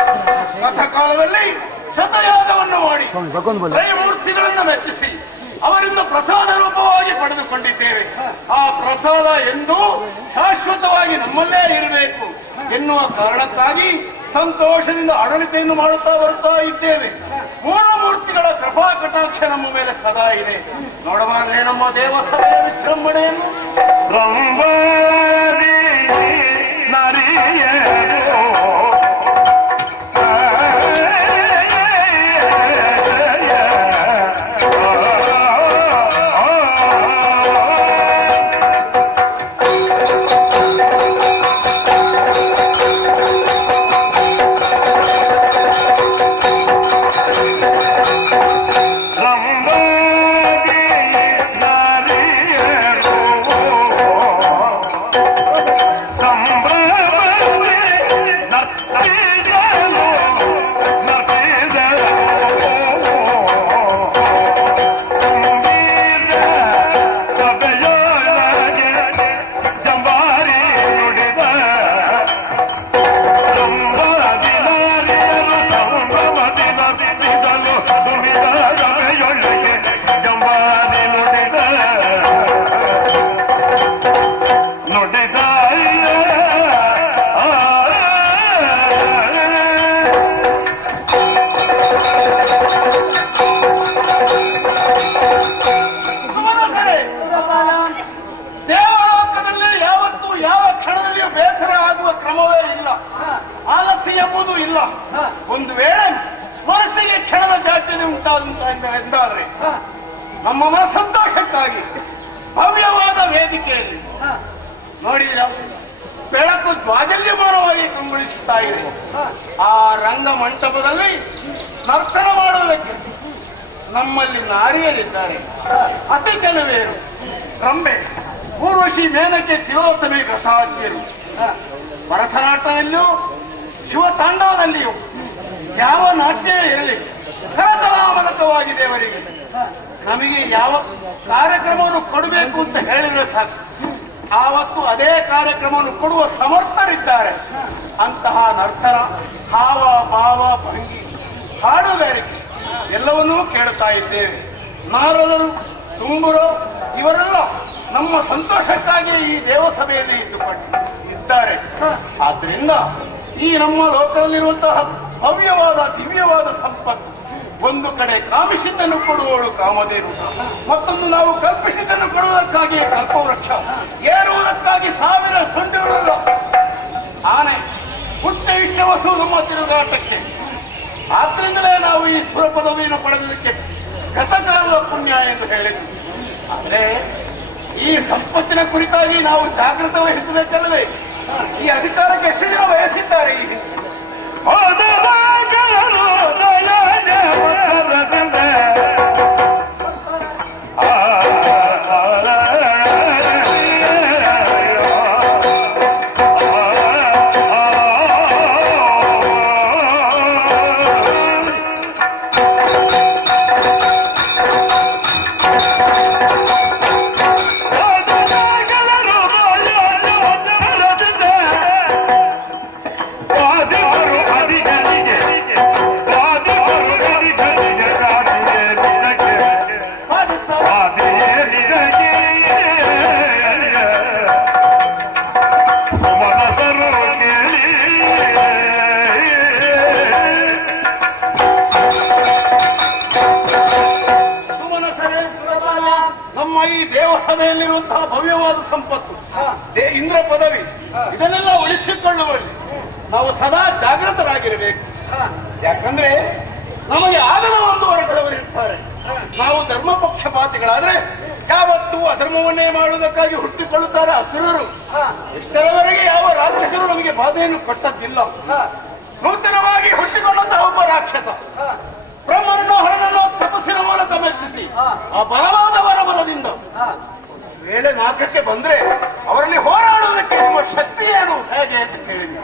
ಕಥಕಾಲದಲ್ಲಿ ಶತಯಾಗವನ್ನು ಮಾಡಿ ತ್ರಯಮೂರ್ತಿಗಳನ್ನು ಮೆಚ್ಚಿಸಿ ಅವರಿಂದ ಪ್ರಸಾದ ರೂಪವಾಗಿ ಪಡೆದುಕೊಂಡಿದ್ದೇವೆ. ಆ ಪ್ರಸಾದ ಎಂದೂ ಶಾಶ್ವತವಾಗಿ ನಮ್ಮಲ್ಲೇ ಇರಬೇಕು ಎನ್ನುವ ಕಾರಣಕ್ಕಾಗಿ ಸಂತೋಷದಿಂದ ಆಡಳಿತೆಯನ್ನು ಮಾಡುತ್ತಾ ಬರುತ್ತಾ ಇದ್ದೇವೆ. ಮೂರು ಮೂರ್ತಿಗಳ ಕೃಪಾ ಕಟಾಕ್ಷ ನಮ್ಮ ಮೇಲೆ ಸದಾ ಇದೆ. ನೋಡಬಾರದೆ ನಮ್ಮ ದೇವಸಭೆಯ ವಿಜೃಂಭಣೆಯನ್ನು. ಕ್ರಮವೇ ಇಲ್ಲ, ಆಲಸ್ಯ ಎಂಬುದು ಇಲ್ಲ. ಒಂದು ವೇಳೆ ಮನಸ್ಸಿಗೆ ಕ್ಷಣದ ಜಾಟ್ಯತೆ ಉಂಟಾದಂತ ಎಂದಾದ್ರೆ ನಮ್ಮ ಸಂತೋಷಕ್ಕಾಗಿ ಭವ್ಯವಾದ ವೇದಿಕೆಯಲ್ಲಿ ನೋಡಿದ್ರ ಬೆಳಕು ಜ್ವಾಜಲ್ಯಮಾನವಾಗಿ ಕಂಗೊಳಿಸುತ್ತಾ ಇದೆ. ಆ ರಂಗ ಮಂಟಪದಲ್ಲಿ ನರ್ತನ ಮಾಡುವುದಕ್ಕೆ ನಮ್ಮಲ್ಲಿ ನಾರಿಯರಿದ್ದಾರೆ. ಅತಿ ಚೆಲುವೆಯರು, ರಂಬೆ, ಊರ್ವಶಿ, ಮೇನಕೆ, ತಿಲೋತ್ತಮೆ, ಕಥಾಚಿಯರು. ಭರತನಾಟ್ಯದಲ್ಲಿಯೂ ಶಿವತಾಂಡವದಲ್ಲಿಯೂ ಯಾವ ನಾಟ್ಯವೇ ಇರಲಿ ಕರತಲಾಮಲಕವಾಗಿದೆ ಅವರಿಗೆ. ನಮಗೆ ಯಾವ ಕಾರ್ಯಕ್ರಮವನ್ನು ಕೊಡಬೇಕು ಅಂತ ಹೇಳಿದ್ರೆ ಸಾಕು, ಆವತ್ತು ಅದೇ ಕಾರ್ಯಕ್ರಮವನ್ನು ಕೊಡುವ ಸಮರ್ಥರಿದ್ದಾರೆ. ಅಂತಹ ನರ್ತನ, ಹಾವ ಭಾವ, ಭಂಗಿ, ಹಾಡುಗಾರಿಕೆ ಎಲ್ಲವನ್ನೂ ಕೇಳುತ್ತಾ ಇದ್ದೇವೆ. ನಾರದರು, ತುಂಬುರು ಇವರೆಲ್ಲ ನಮ್ಮ ಸಂತೋಷಕ್ಕಾಗಿ ಈ ದೇವಸಭೆಯಲ್ಲಿ ಇದ್ದಾರೆ. ಆದ್ರಿಂದ ಈ ನಮ್ಮ ಲೋಕದಲ್ಲಿರುವಂತಹ ಭವ್ಯವಾದ ದಿವ್ಯವಾದ ಸಂಪತ್ತು, ಒಂದು ಕಡೆ ಕಾಮಿಸಿದ್ದನ್ನು ಕೊಡುವವಳು ಕಾಮಧೇನು, ಮತ್ತೊಂದು ನಾವು ಕಲ್ಪಿಸಿದ್ದನ್ನು ಕೊಡುವುದಕ್ಕಾಗಿ ಕಲ್ಪವೃಕ್ಷ, ಏರುವುದಕ್ಕಾಗಿ 1000 ಸೊಂಡಿಗಳ ಆನೆ, ಹುಟ್ಟ ಇಷ್ಟವಸು ನಮ್ಮ ತಿರುಗಾಟಕ್ಕೆ. ಆದ್ರಿಂದಲೇ ನಾವು ಈ ಸುರ ಪದವಿಯನ್ನು ಪಡೆದದಕ್ಕೆ ಗತಕಾಲದ ಪುಣ್ಯ ಎಂದು ಹೇಳಿದ್ವಿ. ಆದರೆ ಈ ಸಂಪತ್ತಿನ ಕುರಿತಾಗಿ ನಾವು ಜಾಗೃತ ವಹಿಸಬೇಕಲ್ಲವೇ? ಈ ಅಧಿಕಾರಕ್ಕೆ ಎಷ್ಟು ಜನ ವಹಿಸಿದ್ದಾರೆ? ಈ ದೇವಸಭೆಯಲ್ಲಿರುವಂತಹ ಭವ್ಯವಾದ ಸಂಪತ್ತು, ಇಂದ್ರ ಪದವಿ, ಇದನ್ನೆಲ್ಲ ಉಳಿಸಿಕೊಳ್ಳುವಲ್ಲಿ ನಾವು ಸದಾ ಜಾಗೃತರಾಗಿರಬೇಕು. ಯಾಕಂದ್ರೆ ನಮಗೆ ಆಗದ ಒಂದು ವರ್ಗದವರು ಇರ್ತಾರೆ. ನಾವು ಧರ್ಮ ಪಕ್ಷಪಾತಿಗಳಾದ್ರೆ ಯಾವತ್ತೂ ಅಧರ್ಮವನ್ನೇ ಮಾಡುವುದಕ್ಕಾಗಿ ಹುಟ್ಟಿಕೊಳ್ಳುತ್ತಾರೆ ಅಸುರರು. ಇಷ್ಟರವರೆಗೆ ಯಾವ ರಾಕ್ಷಸರು ನಮಗೆ ಬಾಧೆಯನ್ನು ಕೊಟ್ಟದ್ದಿಲ್ಲ. ನೂತನವಾಗಿ ಹುಟ್ಟಿಕೊಂಡಂತಹ ಒಬ್ಬ ರಾಕ್ಷಸ ಬ್ರಹ್ಮನನ್ನು ಹರನನ್ನು ತಪಸ್ಸಿನ ಮೂಲಕ ಮೆಚ್ಚಿಸಿ ಆ ಬಲವಾದ ಬಲದಿಂದ ವೇಳೆ ನಾಲ್ಕಕ್ಕೆ ಬಂದ್ರೆ ಅವರಲ್ಲಿ ಹೋರಾಡುವುದಕ್ಕೆ ನಿಮ್ಮ ಶಕ್ತಿ ಏನು, ಹೇಗೆ ಅಂತ ಕೇಳಿದ್ವಿ.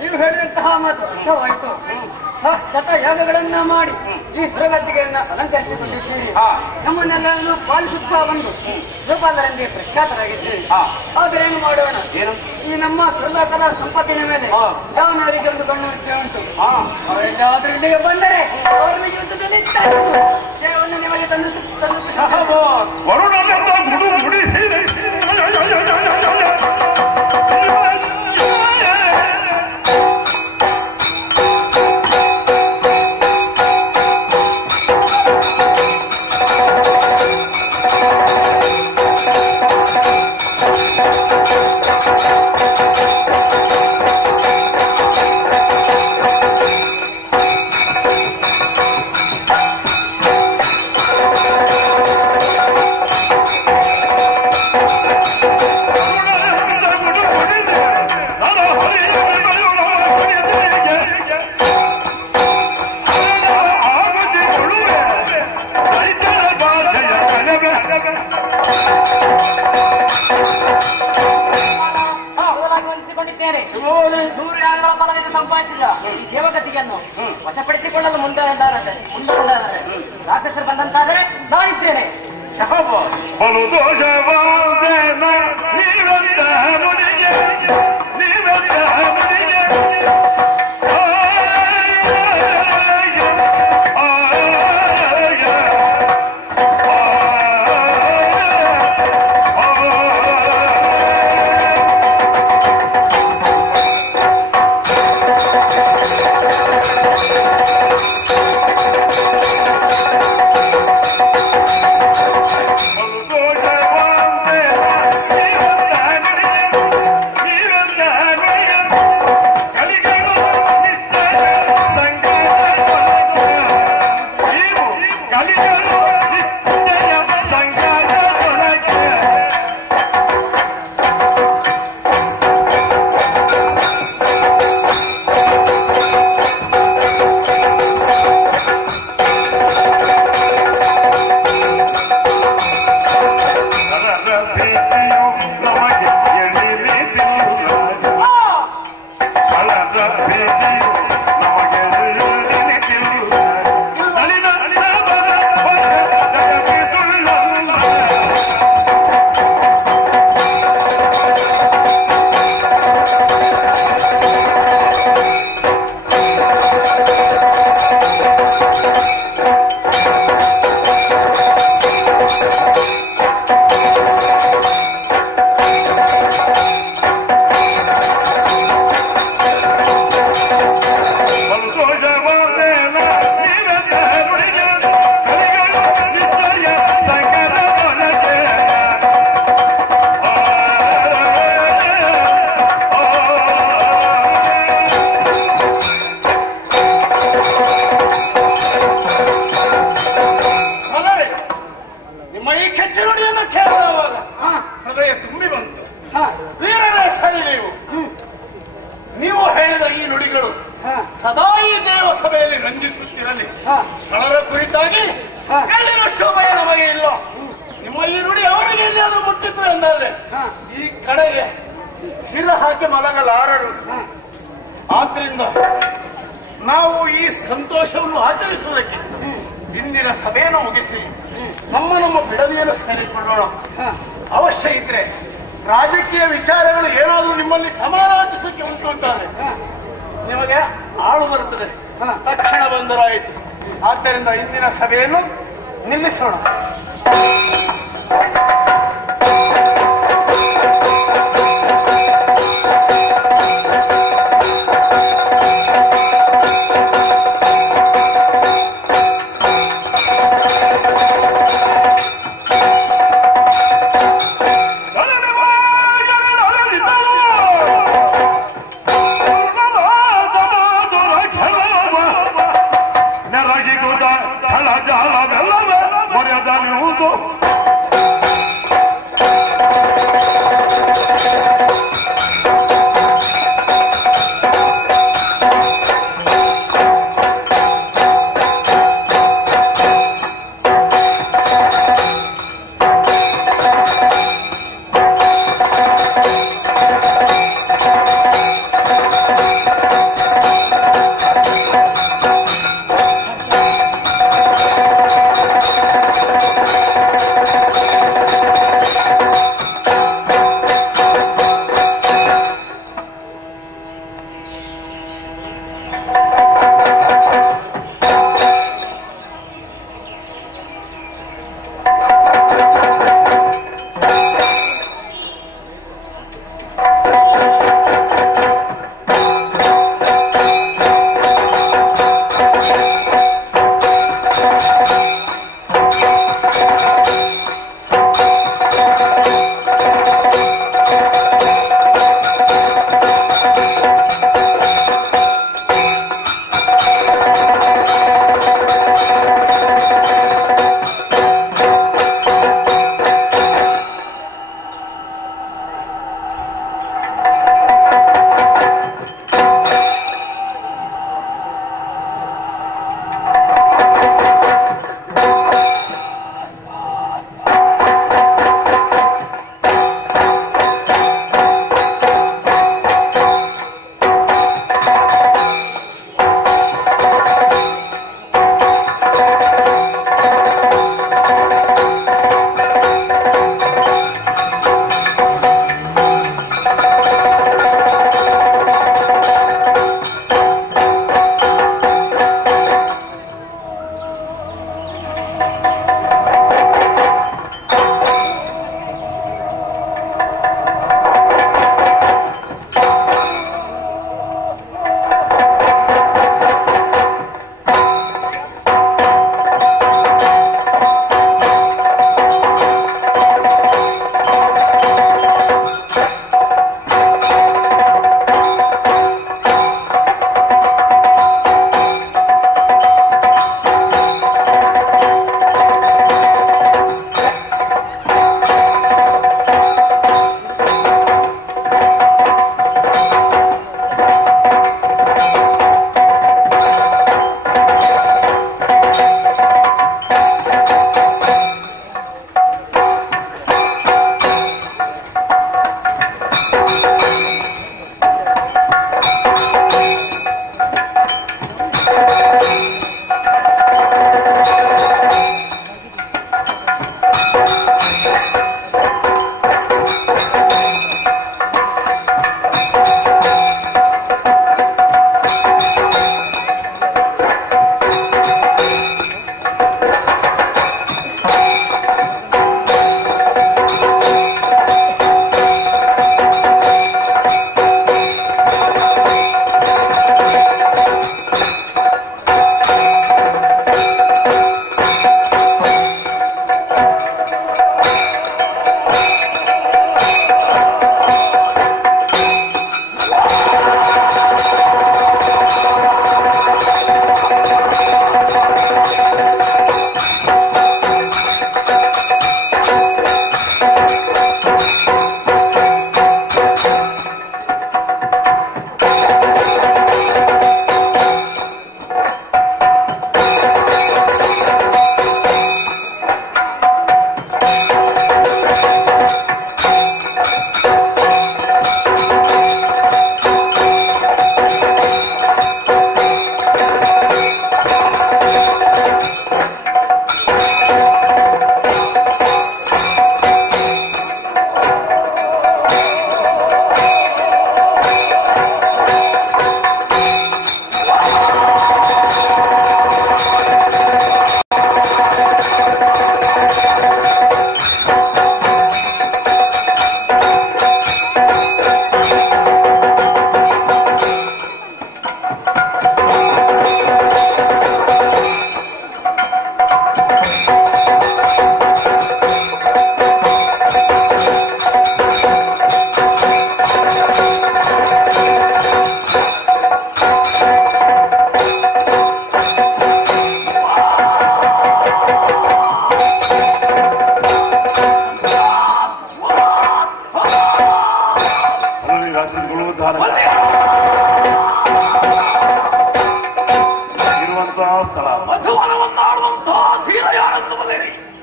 ನೀವು ಹೇಳಿದಂತಹ ಮಾತು ಅರ್ಥವಾಯಿತು. ಶತಯಾಗಗಳನ್ನ ಮಾಡಿ ಈ ಸುರಗದ್ದಿಗೆಯನ್ನ ಅಲಂಕರಿಸಿಕೊಂಡಿದ್ದೀರಿ. ನಮ್ಮನ್ನೆಲ್ಲರನ್ನು ಪಾಲಿಸುತ್ತಾ ಬಂದು ಗೋಪಾಲರಂದೇ ಪ್ರಖ್ಯಾತರಾಗಿದ್ದೀರಿ. ಆದರೆ ಏನು ಮಾಡೋಣ, ಈ ನಮ್ಮ ಸುರಲೋಕದ ಸಂಪತ್ತಿನ ಮೇಲೆ ಯಾವನವರಿಗೆ ಒಂದು ಗಮನವಿದ್ಯೆ ಉಂಟು. ಅವರೆಲ್ಲಾದ್ರೂ ಇಲ್ಲಿಗೆ ಬಂದರೆ ಅವರನ್ನು ಯುದ್ಧದಲ್ಲಿ ಜಯವನ್ನು ನಿಮಗೆ ತಂದು ಯಾಗಗಳ ಫಲದಿಂದ ಸಂಪಾದಿಸಿದ ಈ ದೇವಗತಿಯನ್ನು ವಶಪಡಿಸಿಕೊಳ್ಳಲು ಮುಂದಾದರೆ ರಾಕ್ಷಸರು ಬಂದಂತಾದರೆ ನಾನಿದ್ದೇನೆ. ಬಲು ದೋಷವಾದೇನ ನೀವಂತ ನುಡಿಗೆ ನೀವಂತ ನುಡಿಗೆ ಸದಾ ಈ ದೇವ ಸಭೆಯಲ್ಲಿ ರಂಜಿಸುತ್ತಿರಲಿ. ಕಳರ ಕುರಿತಾಗಿ ಎಳ್ಳಿನಷ್ಟು ಭಯ ನಮಗೆ ಇಲ್ಲ. ನಿಮ್ಮ ಈ ನುಡಿ ಅವರಿಗೆ ಇದನ್ನು ಮುಟ್ಟಿತು ಎಂದಾದ್ರೆ ಈ ಕಡೆಗೆ ಶಿರ ಹಾಕಿ ಮಲಗಲಾರರು. ಆದ್ರಿಂದ ನಾವು ಈ ಸಂತೋಷವನ್ನು ಆಚರಿಸುವುದಕ್ಕೆ ಇಂದಿನ ಸಭೆಯನ್ನು ಮುಗಿಸಿ ನಮ್ಮ ಬಿಡದಿಯನ್ನು ಸೇರಿಕೊಳ್ಳೋಣ. ಅವಶ್ಯ ಇದ್ರೆ ರಾಜಕೀಯ ವಿಚಾರಗಳು ಏನಾದರೂ ನಿಮ್ಮಲ್ಲಿ ಸಮಾಲೋಚಿಸಲಿಕ್ಕೆ ಉಂಟು ಅಂತಾದ್ರೆ ನಿಮಗೆ ಆಳು ಬರುತ್ತದೆ, ತಕ್ಷಣ ಬಂದರಾಯಿತು. ಆದ್ದರಿಂದ ಇಂದಿನ ಸಭೆಯನ್ನು ನಿಲ್ಲಿಸೋಣ.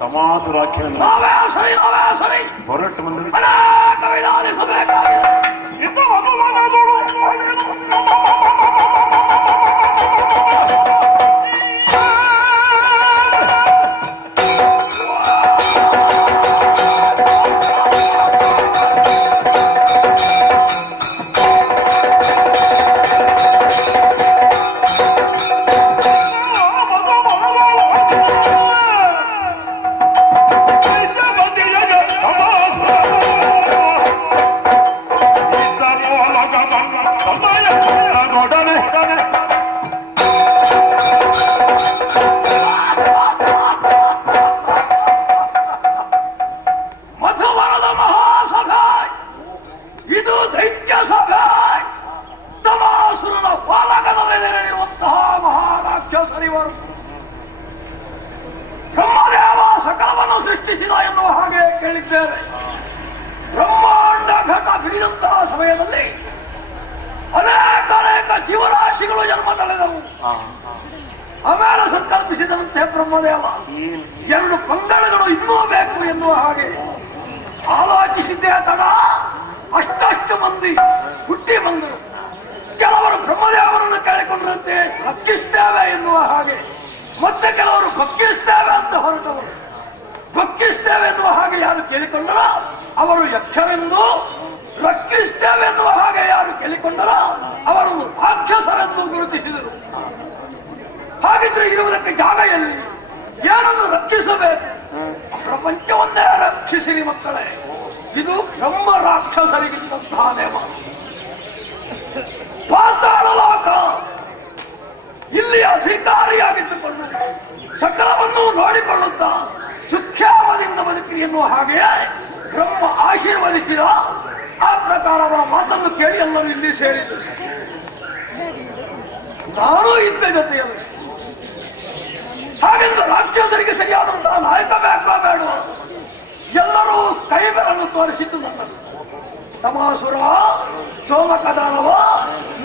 ತಮಾಸುರಾಖ್ಯವನ್ನು ನಾವೇ ಸರಿ ಹೊರಟು ಬಂದರೆ ಅನೇಕ ವಿಧಾನಿಸಬೇಕಾಗಿದೆ. ಮಧುವರದ ಮಹಾಸಭೆ ಇದು ದೈತ್ಯ ಸಭೆ. ತಮಾಸುರನ ಪಾಲಕನ ಮೇಲೆ ನಡೆಯುವಂತಹ ಮಹಾರಾಕ್ಷಸರಿವರು ಬ್ರಹ್ಮದೇವ ಸಕಲವನ್ನು ಸೃಷ್ಟಿಸಿದ ಎನ್ನುವ ಹಾಗೆ ಕೇಳಿದ್ದೇವೆ. ಬ್ರಹ್ಮಾಂಡ ಘಟ ಬೀರಂತಹ ಸಮಯದಲ್ಲಿ ಅನೇಕ ಜೀವರಾಶಿಗಳು ಜನ್ಮ ತಳೆದವು. ಆಮೇಲೆ ಸಂಕಲ್ಪಿಸಿದಂತೆ ಬ್ರಹ್ಮದೇವ 2 ಪಂಗಡಗಳು ಇನ್ನೂ ಬೇಕು ಎನ್ನುವ ಹಾಗೆ ಆಲೋಚಿಸಿದ್ದೇ ತಡ ಅಷ್ಟಷ್ಟು ಮಂದಿ ಹುಟ್ಟಿ ಬಂದರು. ಕೆಲವರು ಬ್ರಹ್ಮದೇವರನ್ನು ಕೇಳಿಕೊಂಡಂತೆ ರಕ್ಷಿಸ್ತೇವೆ ಎನ್ನುವ ಹಾಗೆ, ಮತ್ತೆ ಕೆಲವರು ಭಕ್ಕಿಸ್ತೇವೆ ಅಂತ ಹೊರಟವರು. ಭಕ್ಕಿಸ್ತೇವೆ ಎನ್ನುವ ಹಾಗೆ ಯಾರು ಕೇಳಿಕೊಂಡರ ಅವರು ಯಕ್ಷರೆಂದು, ರಕ್ಷಿಸ್ತೇವೆ ಎನ್ನುವ ಹಾಗೆ ಯಾರು ಕೇಳಿಕೊಂಡರ ಅವರನ್ನು ರಾಕ್ಷಸರೆಂದು ಗುರುತಿಸಿದರು. ಹಾಗಿದ್ರೆ ಇರುವುದಕ್ಕೆ ಜಾಗ ಎಲ್ಲಿ? ಏನನ್ನು ರಕ್ಷಿಸಬೇಕು? ಪ್ರಪಂಚವನ್ನೇ ರಕ್ಷಿಸಿರಿ ಮಕ್ಕಳೇ. ಇದು ಬ್ರಹ್ಮ ರಾಕ್ಷಸರಿಗಿದ್ದಂತಹ ನೇಮ. ಪಾತಾಳ ಲೋಕ ಇಲ್ಲಿ ಅಧಿಕಾರಿಯಾಗಿದ್ದುಕೊಂಡು ಸಕಲವನ್ನು ನೋಡಿಕೊಳ್ಳುತ್ತಾ ಸುಕ್ಷೇಮದಿಂದ ಬದುಕಿರಿ ಎನ್ನುವ ಹಾಗೆಯೇ ಬ್ರಹ್ಮ ಆಶೀರ್ವದಿಸಿದ. ಆ ಪ್ರಕಾರ ಅವರ ಮಾತನ್ನು ಕೇಳಿ ಎಲ್ಲರೂ ಇಲ್ಲಿ ಸೇರಿದರು. ನಾನು ಇದ್ದ ಜೊತೆಯಲ್ಲಿ. ಹಾಗೆಂದು ರಾಕ್ಷಸರಿಗೆ ಸರಿಯಾದಂತಹ ನಾಯಕ ಬೇಕೋ ಬೇಡ? ಎಲ್ಲರೂ ಕೈ ಬೆರಳು ತೋರಿಸಿದ್ದು ನನ್ನದು. ತಮಾಸುರ, ಸೋಮಕದಾನವ,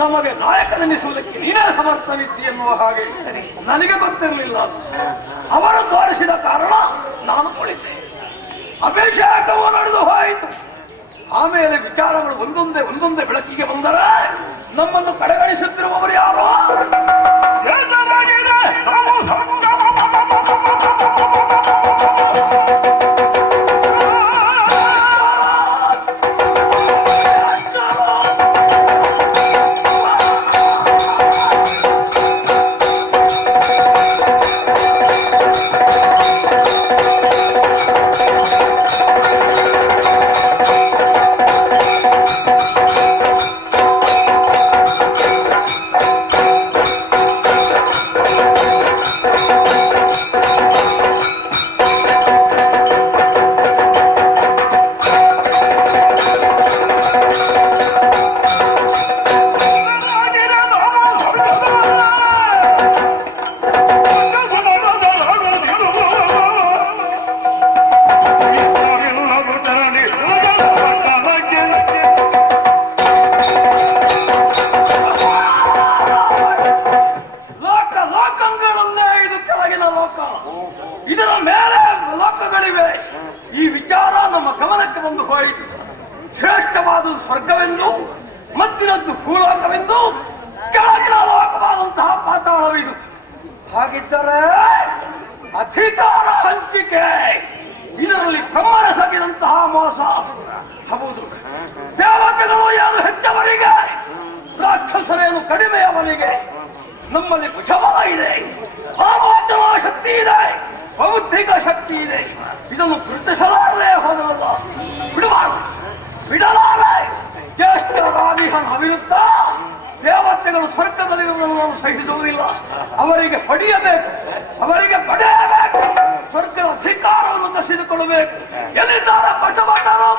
ನಮಗೆ ನಾಯಕನೆನಿಸುವುದಕ್ಕೆ ನೀನೇ ಸಮರ್ಥನಿದ್ದಿ ಎನ್ನುವ ಹಾಗೆ ನನಗೆ ಗೊತ್ತಿರಲಿಲ್ಲ. ಅವರು ತೋರಿಸಿದ ಕಾರಣ ನಾನು ಕುಳಿತೆ. ಅಭಿಷೇಕವು ನಡೆದು ಹೋಯಿತು. ಆಮೇಲೆ ವಿಚಾರಗಳು ಒಂದೊಂದೇ ಬೆಳಕಿಗೆ ಬಂದರೆ ನಮ್ಮನ್ನು ಕಡೆಗಣಿಸುತ್ತಿರುವವರು ಯಾರು? ಇದರ ಮೇಲೆ ಲೋಕಗಳಿವೆ. ಈ ವಿಚಾರ ನಮ್ಮ ಗಮನಕ್ಕೆ ಬಂದು ಹೋಯಿತು. ಶ್ರೇಷ್ಠವಾದ ಸ್ವರ್ಗವೆಂದು, ಮತ್ತಿನದ್ದು ಭೂಲೋಕವೆಂದು, ಕೆಳಗಿನ ಲೋಕವಾದಂತಹ ಪಾತಾಳವಿದು. ಹಾಗಿದ್ದರೆ ಅಧಿಕಾರ ಹಂಚಿಕೆ, ಇದರಲ್ಲಿ ಬ್ರಹ್ಮನ ಸಗಿದಂತಹ ಮೋಸ. ಹೌದು, ದೇವತೆಗಳು ಏನು ಹೆಚ್ಚವರಿಗೆ, ರಾಕ್ಷಸರೇನು ಕಡಿಮೆಯವನಿಗೆ. ನಮ್ಮಲ್ಲಿ ಭುಜಬಲ ಇದೆ, ಆಲೋಚನಾ ಶಕ್ತಿ ಇದೆ, ಬೌದ್ಧಿಕ ಶಕ್ತಿ ಇದೆ. ಇದನ್ನು ಗುರುತಿಸಲಾರದೆ ಹೋದರಲ್ಲ, ಬಿಡಲಾರೆ. ಜ್ಯೇಷ್ಠರಾದಿಹನ ಅವಿರುದ್ಧ ದೇವತೆಗಳು ಸ್ವರ್ಗದಲ್ಲಿರುವುದನ್ನು ನಾವು ಸಹಿಸುವುದಿಲ್ಲ. ಅವರಿಗೆ ಪಡೆಯಬೇಕು, ಅವರಿಗೆ ಪಡೆಯಬೇಕು. ಸ್ವರ್ಗದ ಅಧಿಕಾರವನ್ನು ಕಸಿದುಕೊಳ್ಳಬೇಕು. ಎಲ್ಲಿದ್ದಾರೆ ಪಟಭಟರು?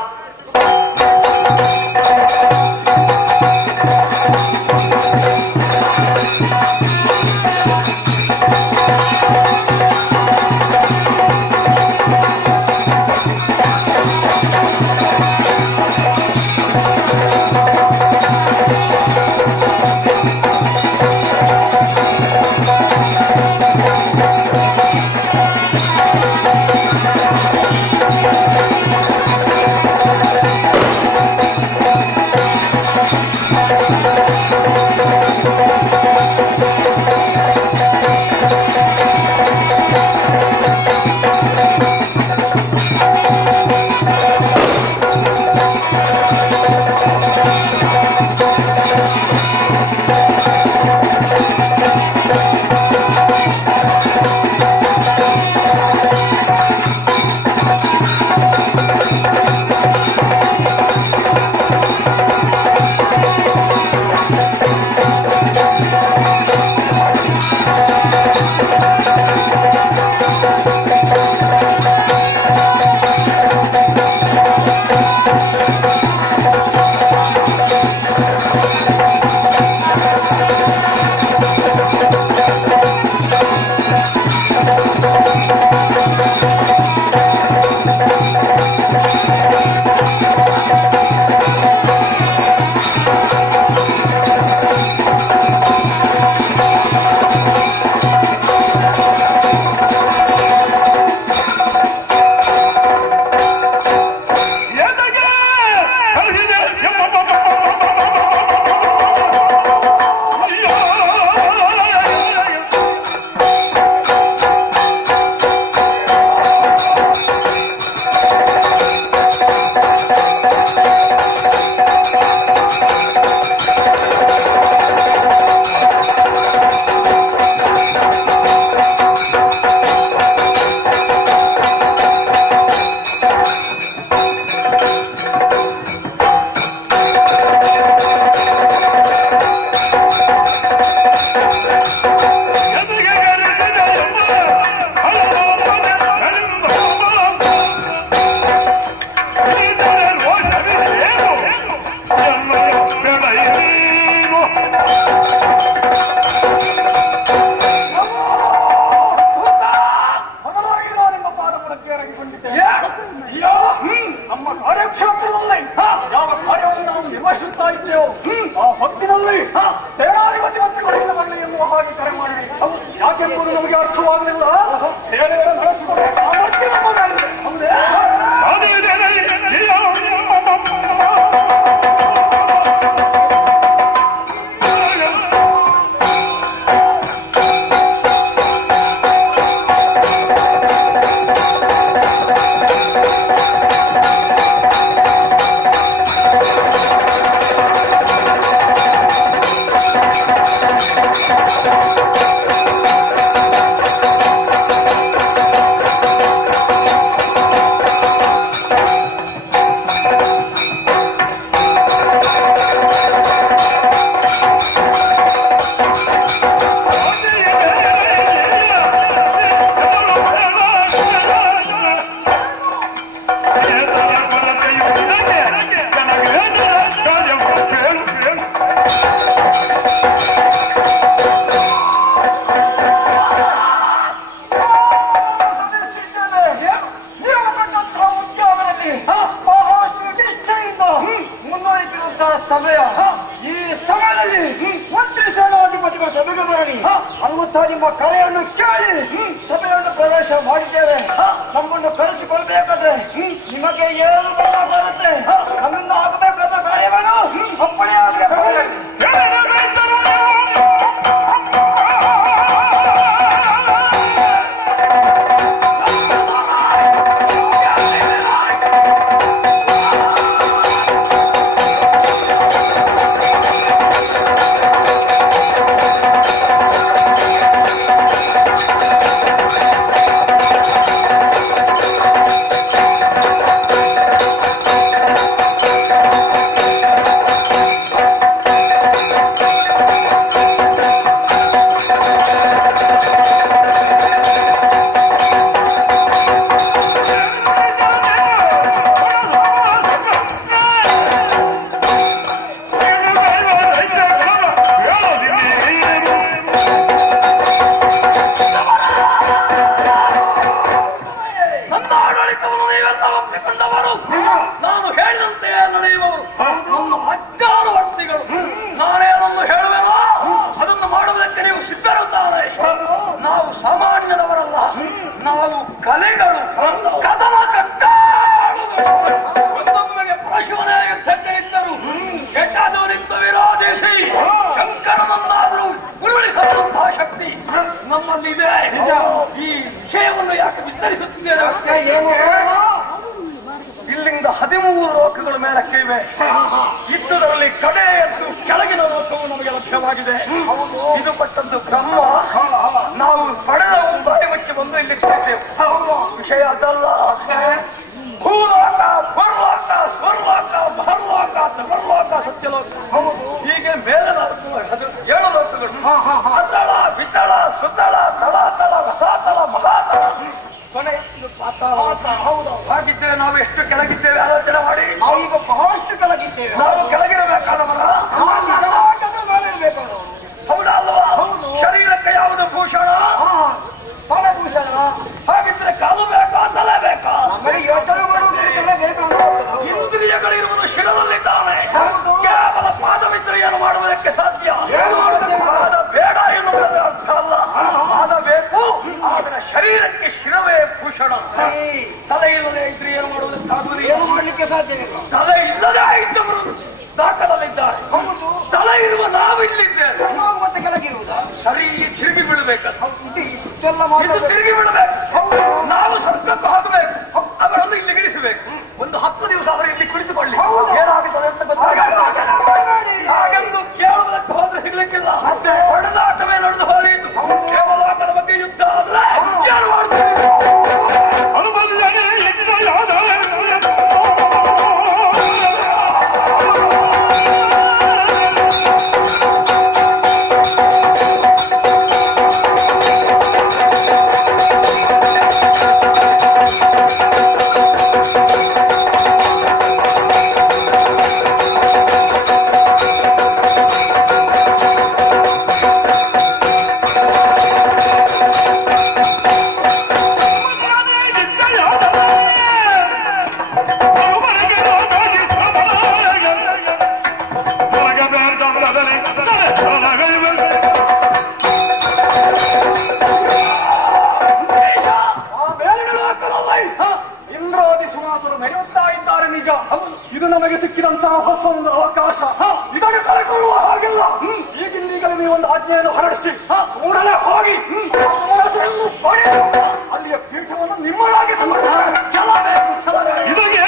ನಮ್ಮ ಕಾರ್ಯಕ್ಷೇತ್ರದಲ್ಲಿ ಯಾವ ಕಾರ್ಯವನ್ನು ನಾವು ನಿರ್ವಹಿಸುತ್ತಾ ಇದ್ದೇವೋ ಆ ಹೊತ್ತಿನಲ್ಲಿ ಸೇನಾಧಿಪತಿ ಮಂತ್ರಿಗಳಿಂದ ಬರಲಿ ಎನ್ನುವ ಹಾಗೆ ಕರೆ ಮಾಡಿ ಯಾಕೆಂಬುದು ನಮಗೆ ಅರ್ಥವಾಗಲಿಲ್ಲ. ಸೇನೆಯನ್ನು ನಡೆಸಿಕೊಳ್ಳುವ ಸಾಮರ್ಥ್ಯ ನಮ್ಮದಾಗಿದೆ. ಹೌದೇ? ಸಮಯ ಈ ಸಮಯದಲ್ಲಿ ಮಂತ್ರಿ ಸೇನಾಧಿಪತಿಗಳ ಸಭೆಗೆ ಬರಲಿ ಅನ್ನುತ್ತಾ ನಿಮ್ಮ ಕರೆಯನ್ನು ಕೇಳಿ ಸಭೆಯನ್ನು ಪ್ರವೇಶ ಮಾಡಿದ್ದೇವೆ. ನಮ್ಮನ್ನು ಕರೆಸಿಕೊಳ್ಬೇಕಾದ್ರೆ ನಿಮಗೆ ಏನು ಬರುತ್ತೆ ನಮ್ಮಿಂದ ಆಗಬೇಕಾದ ಕಾರ್ಯವನ್ನು ಅಪ್ಪಣೆ ಆಗಬೇಕು. ನಾನು ಹೇಳಿದಂತೆ ನಡೆಯುವವರು ನಮ್ಮ ಹತ್ತಾರು ವರ್ಷಗಳು. ನಾನೇನನ್ನು ಹೇಳುವೆನೋ ಅದನ್ನು ಮಾಡುವುದಕ್ಕೆ ನೀವು ಸಿದ್ಧರುತ್ತಾರೆ. ನಾವು ಸಾಮಾನ್ಯರವರಲ್ಲ, ನಾವು ಕಲೆಗಳು, ಕದನ ಕಟ್ಟಾಳುಗಳು. ಒಂದೊಮ್ಮೆಗೆ ಪರಶುವನೇ ಯುದ್ಧಕ್ಕೆ ನಿಂತರು, ಕೆಟ್ಟದವರಿಂದ ವಿರೋಧಿಸಿ ಶಂಕರನನ್ನಾದರೂ ಉರುಳಿಸುವಂತಹ ಶಕ್ತಿ ನಮ್ಮಲ್ಲಿದೆ. ಈ ವಿಷಯವನ್ನು ಯಾಕೆ ವಿಸ್ತರಿಸುತ್ತಿದ್ದೇನೆ? ಇಲ್ಲಿಂದ 13 ಲೋಕಗಳ ಮೇಲಕ್ಕೆ ಇವೆ. ಇದ್ದುದರಲ್ಲಿ ಕಡೆಯದ್ದು ಕೆಳಗಿನ ಲೋಕವು ನಮಗೆ ಲಭ್ಯವಾಗಿದೆ. ಇದು ಪಟ್ಟದ್ದು ಬ್ರಹ್ಮ. ನಾವು ಪಡೆದ ಬಾಯಿ ಮುಚ್ಚಿ ಬಂದು ಇಲ್ಲಿ ಕುಳಿತೇವೆ. ವಿಷಯ ಅದಲ್ಲ. ಭೂಲೋಕ, ಪರಲೋಕ, ಸ್ವರ್ಲೋಕ, ಭರ್ಲೋಕ, ತಮರ್ಲೋಕ, ಸತ್ಯಲೋಕ, ಹೀಗೆ ಮೇಲೆ 7 ಲೋಕಗಳು. ಅತಳ, ವಿತಳ, ಸುತಳ, ತಳಾತಳ, ರಸಾತಳ, ಮಹಾತಳ, ಕೊನೆ ಹಾಗಿದ್ದೇವೆ. ನಾವು ಎಷ್ಟು ಕೆಳಗಿದ್ದೇವೆ ಆಲೋಚನೆ ಮಾಡಿ. ನಾವು ಈಗ ಬಹಳಷ್ಟು ಕೆಳಗಿದ್ದೇವೆ. ನಾವು ಕೆಳಗಿರಬೇಕಾದವರ ಮೇಲೆ ಇರಬೇಕಾದವರು. ಹೌದಾ ಅಲ್ವಾ? ಶರೀರಕ್ಕೆ ಯಾವುದು ಭೂಷಣ? ಫಲಭೂಷಣ. ಹಾಗಿದ್ರೆ ಕಾಲು ಬೇಕಾ, ತಲೆ ಬೇಕಾ? ನಮಗೆ ಯೋಚನೆ ಮಾಡುವುದಕ್ಕೆ ತಲೆ ಬೇಕಾದ ಇಂದ್ರಿಯಗಳಿರುವುದು ಶಿರದಲ್ಲಿದ್ದಾನೆ. ಕೇವಲ ಪಾದವಿದ್ರೆ ಏನು ಮಾಡುವುದಕ್ಕೆ ಸಾಧ್ಯ? ಪಾದ ಬೇಡ ಎನ್ನುವುದರ ಅರ್ಥ ಅಲ್ಲ. ಪಾದ ಬೇಕು, ಆದರೆ ಶರೀರಕ್ಕೆ ಶಿರವೇ ಭೂಷಣ. ತಲೆ ಇಲ್ಲದೆ ಇದ್ರೆ ಏನು ಮಾಡುವುದಕ್ಕಾಗುವುದಿಲ್ಲ. ಏನು ಮಾಡಲಿಕ್ಕೆ ಸಾಧ್ಯವಿಲ್ಲ. ತಲೆ ಇಲ್ಲದೆ ಇದ್ದವರು ದಾಖಲಲ್ಲಿದ್ದಾರೆ. ತಲೆ ಇರುವ ನಾವು ಇಲ್ಲಿದ್ದೇವೆ. ನಾವು ಮತ್ತೆ ಕೆಳಗಿರುವುದ ಸರಿ ತಿರುಗಿ ಬಿಡಬೇಕಂತ. ಇಷ್ಟೆಲ್ಲ ತಿರುಗಿ ಬಿಡಬೇಕು. ನಾವು ಸ್ವರ್ಗಕ್ಕೂ ಹೋಗಬೇಕು, ಅವರನ್ನು ಇಲ್ಲಿ ಇಳಿಸಬೇಕು. ಒಂದು 10 ದಿವಸ ಅವರು ಇಲ್ಲಿ ಕುಳಿತುಕೊಳ್ಳಿ. ಏನಾಗುತ್ತದೆ ಅಂತ ಗೊತ್ತಾಗ ಹಾಗೆಂದು ಕೇಳುವುದಕ್ಕೆ ಹೋದ್ರೆ ಸಿಗ್ಲಿಕ್ಕಿಲ್ಲ. ಹೊಡೆದಾಟವೇ ನಡೆದು ಹೋಯಿತು. ಕೇವಲ ಆಕಳ ಬಗ್ಗೆ ಯುದ್ಧ ಆದ್ರೆ ಏನು ಮಾಡ್ತೀವಿ? ಈಗ ಇದು ನಮಗೆ ಸಿಕ್ಕಿದಂತಹ ಹೊಸೊಂದು ಅವಕಾಶ. ಇದನ್ನು ಕಳೆಕೊಳ್ಳುವ ಹಾಗಿಲ್ಲ. ಈಗಿಂದೀಗಲೇ ನೀವು ಒಂದು ಆಜ್ಞೆಯನ್ನು ಹೊರಡಿಸಿ ಕೂಡಲೇ ಹೋಗಿ ಪಡೆದು ಅಲ್ಲಿಯ ಪೀಠವನ್ನು ನಿಮ್ಮದಾಗಿ ಇದಕ್ಕೆ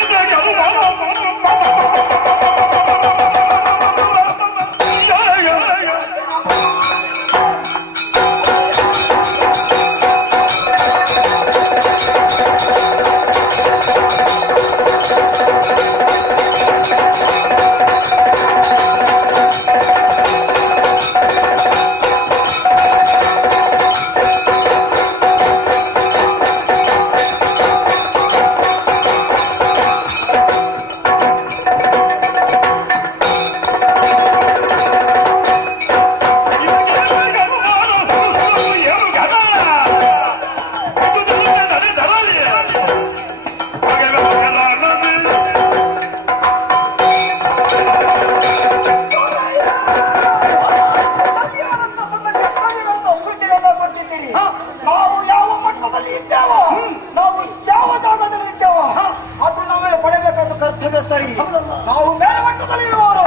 ನಾವು ಮೇಲ್ಮಟ್ಟದಲ್ಲಿ ಇರುವವರು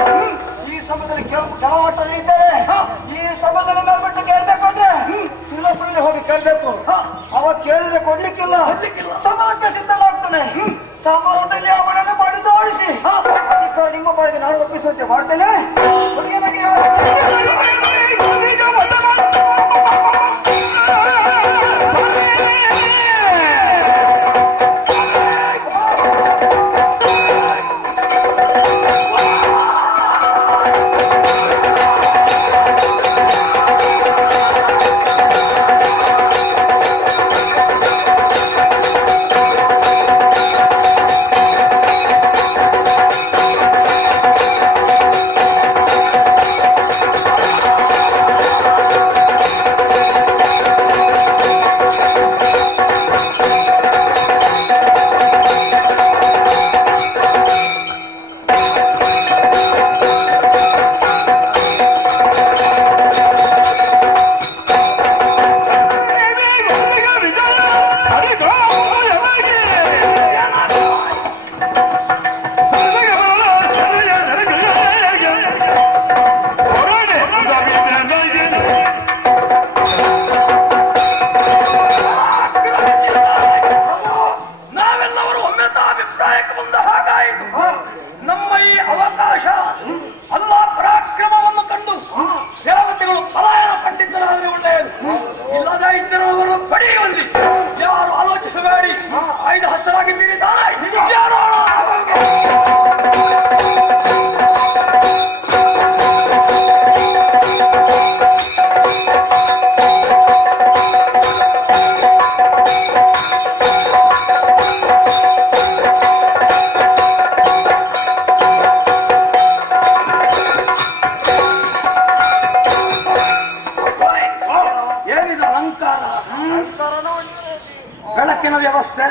ಈ ಸಮಯದಲ್ಲಿ ಕೆಳಮಟ್ಟದಲ್ಲಿ ಇದ್ದೇವೆ. ಈ ಸಮಯದಲ್ಲಿ ಮೇಲ್ಮಟ್ಟಕ್ಕೆ ಏರ್ಬೇಕಾದ್ರೆ ಶಿವಪುರಲ್ಲಿ ಹೋಗಿ ಕೇಳಬೇಕು. ಅವ ಕೇಳಿದ್ರೆ ಕೊಡ್ಲಿಕ್ಕಿಲ್ಲ. ಸಮರಕ್ಕೆ ಸಿದ್ಧನಾಗ್ತಾನೆ. ಸಮರದಲ್ಲಿ ಅವನನ್ನು ಬಡಿದು ಓಡಿಸಿ ಅಧಿಕಾರ ನಿಮ್ಮ ಬಾಳಿಗೆ ನಾನು ಒಪ್ಪಿಸುವಂತೆ ಮಾಡ್ತೇನೆ. ಬೆಳಕಿನ ವ್ಯವಸ್ಥೆ,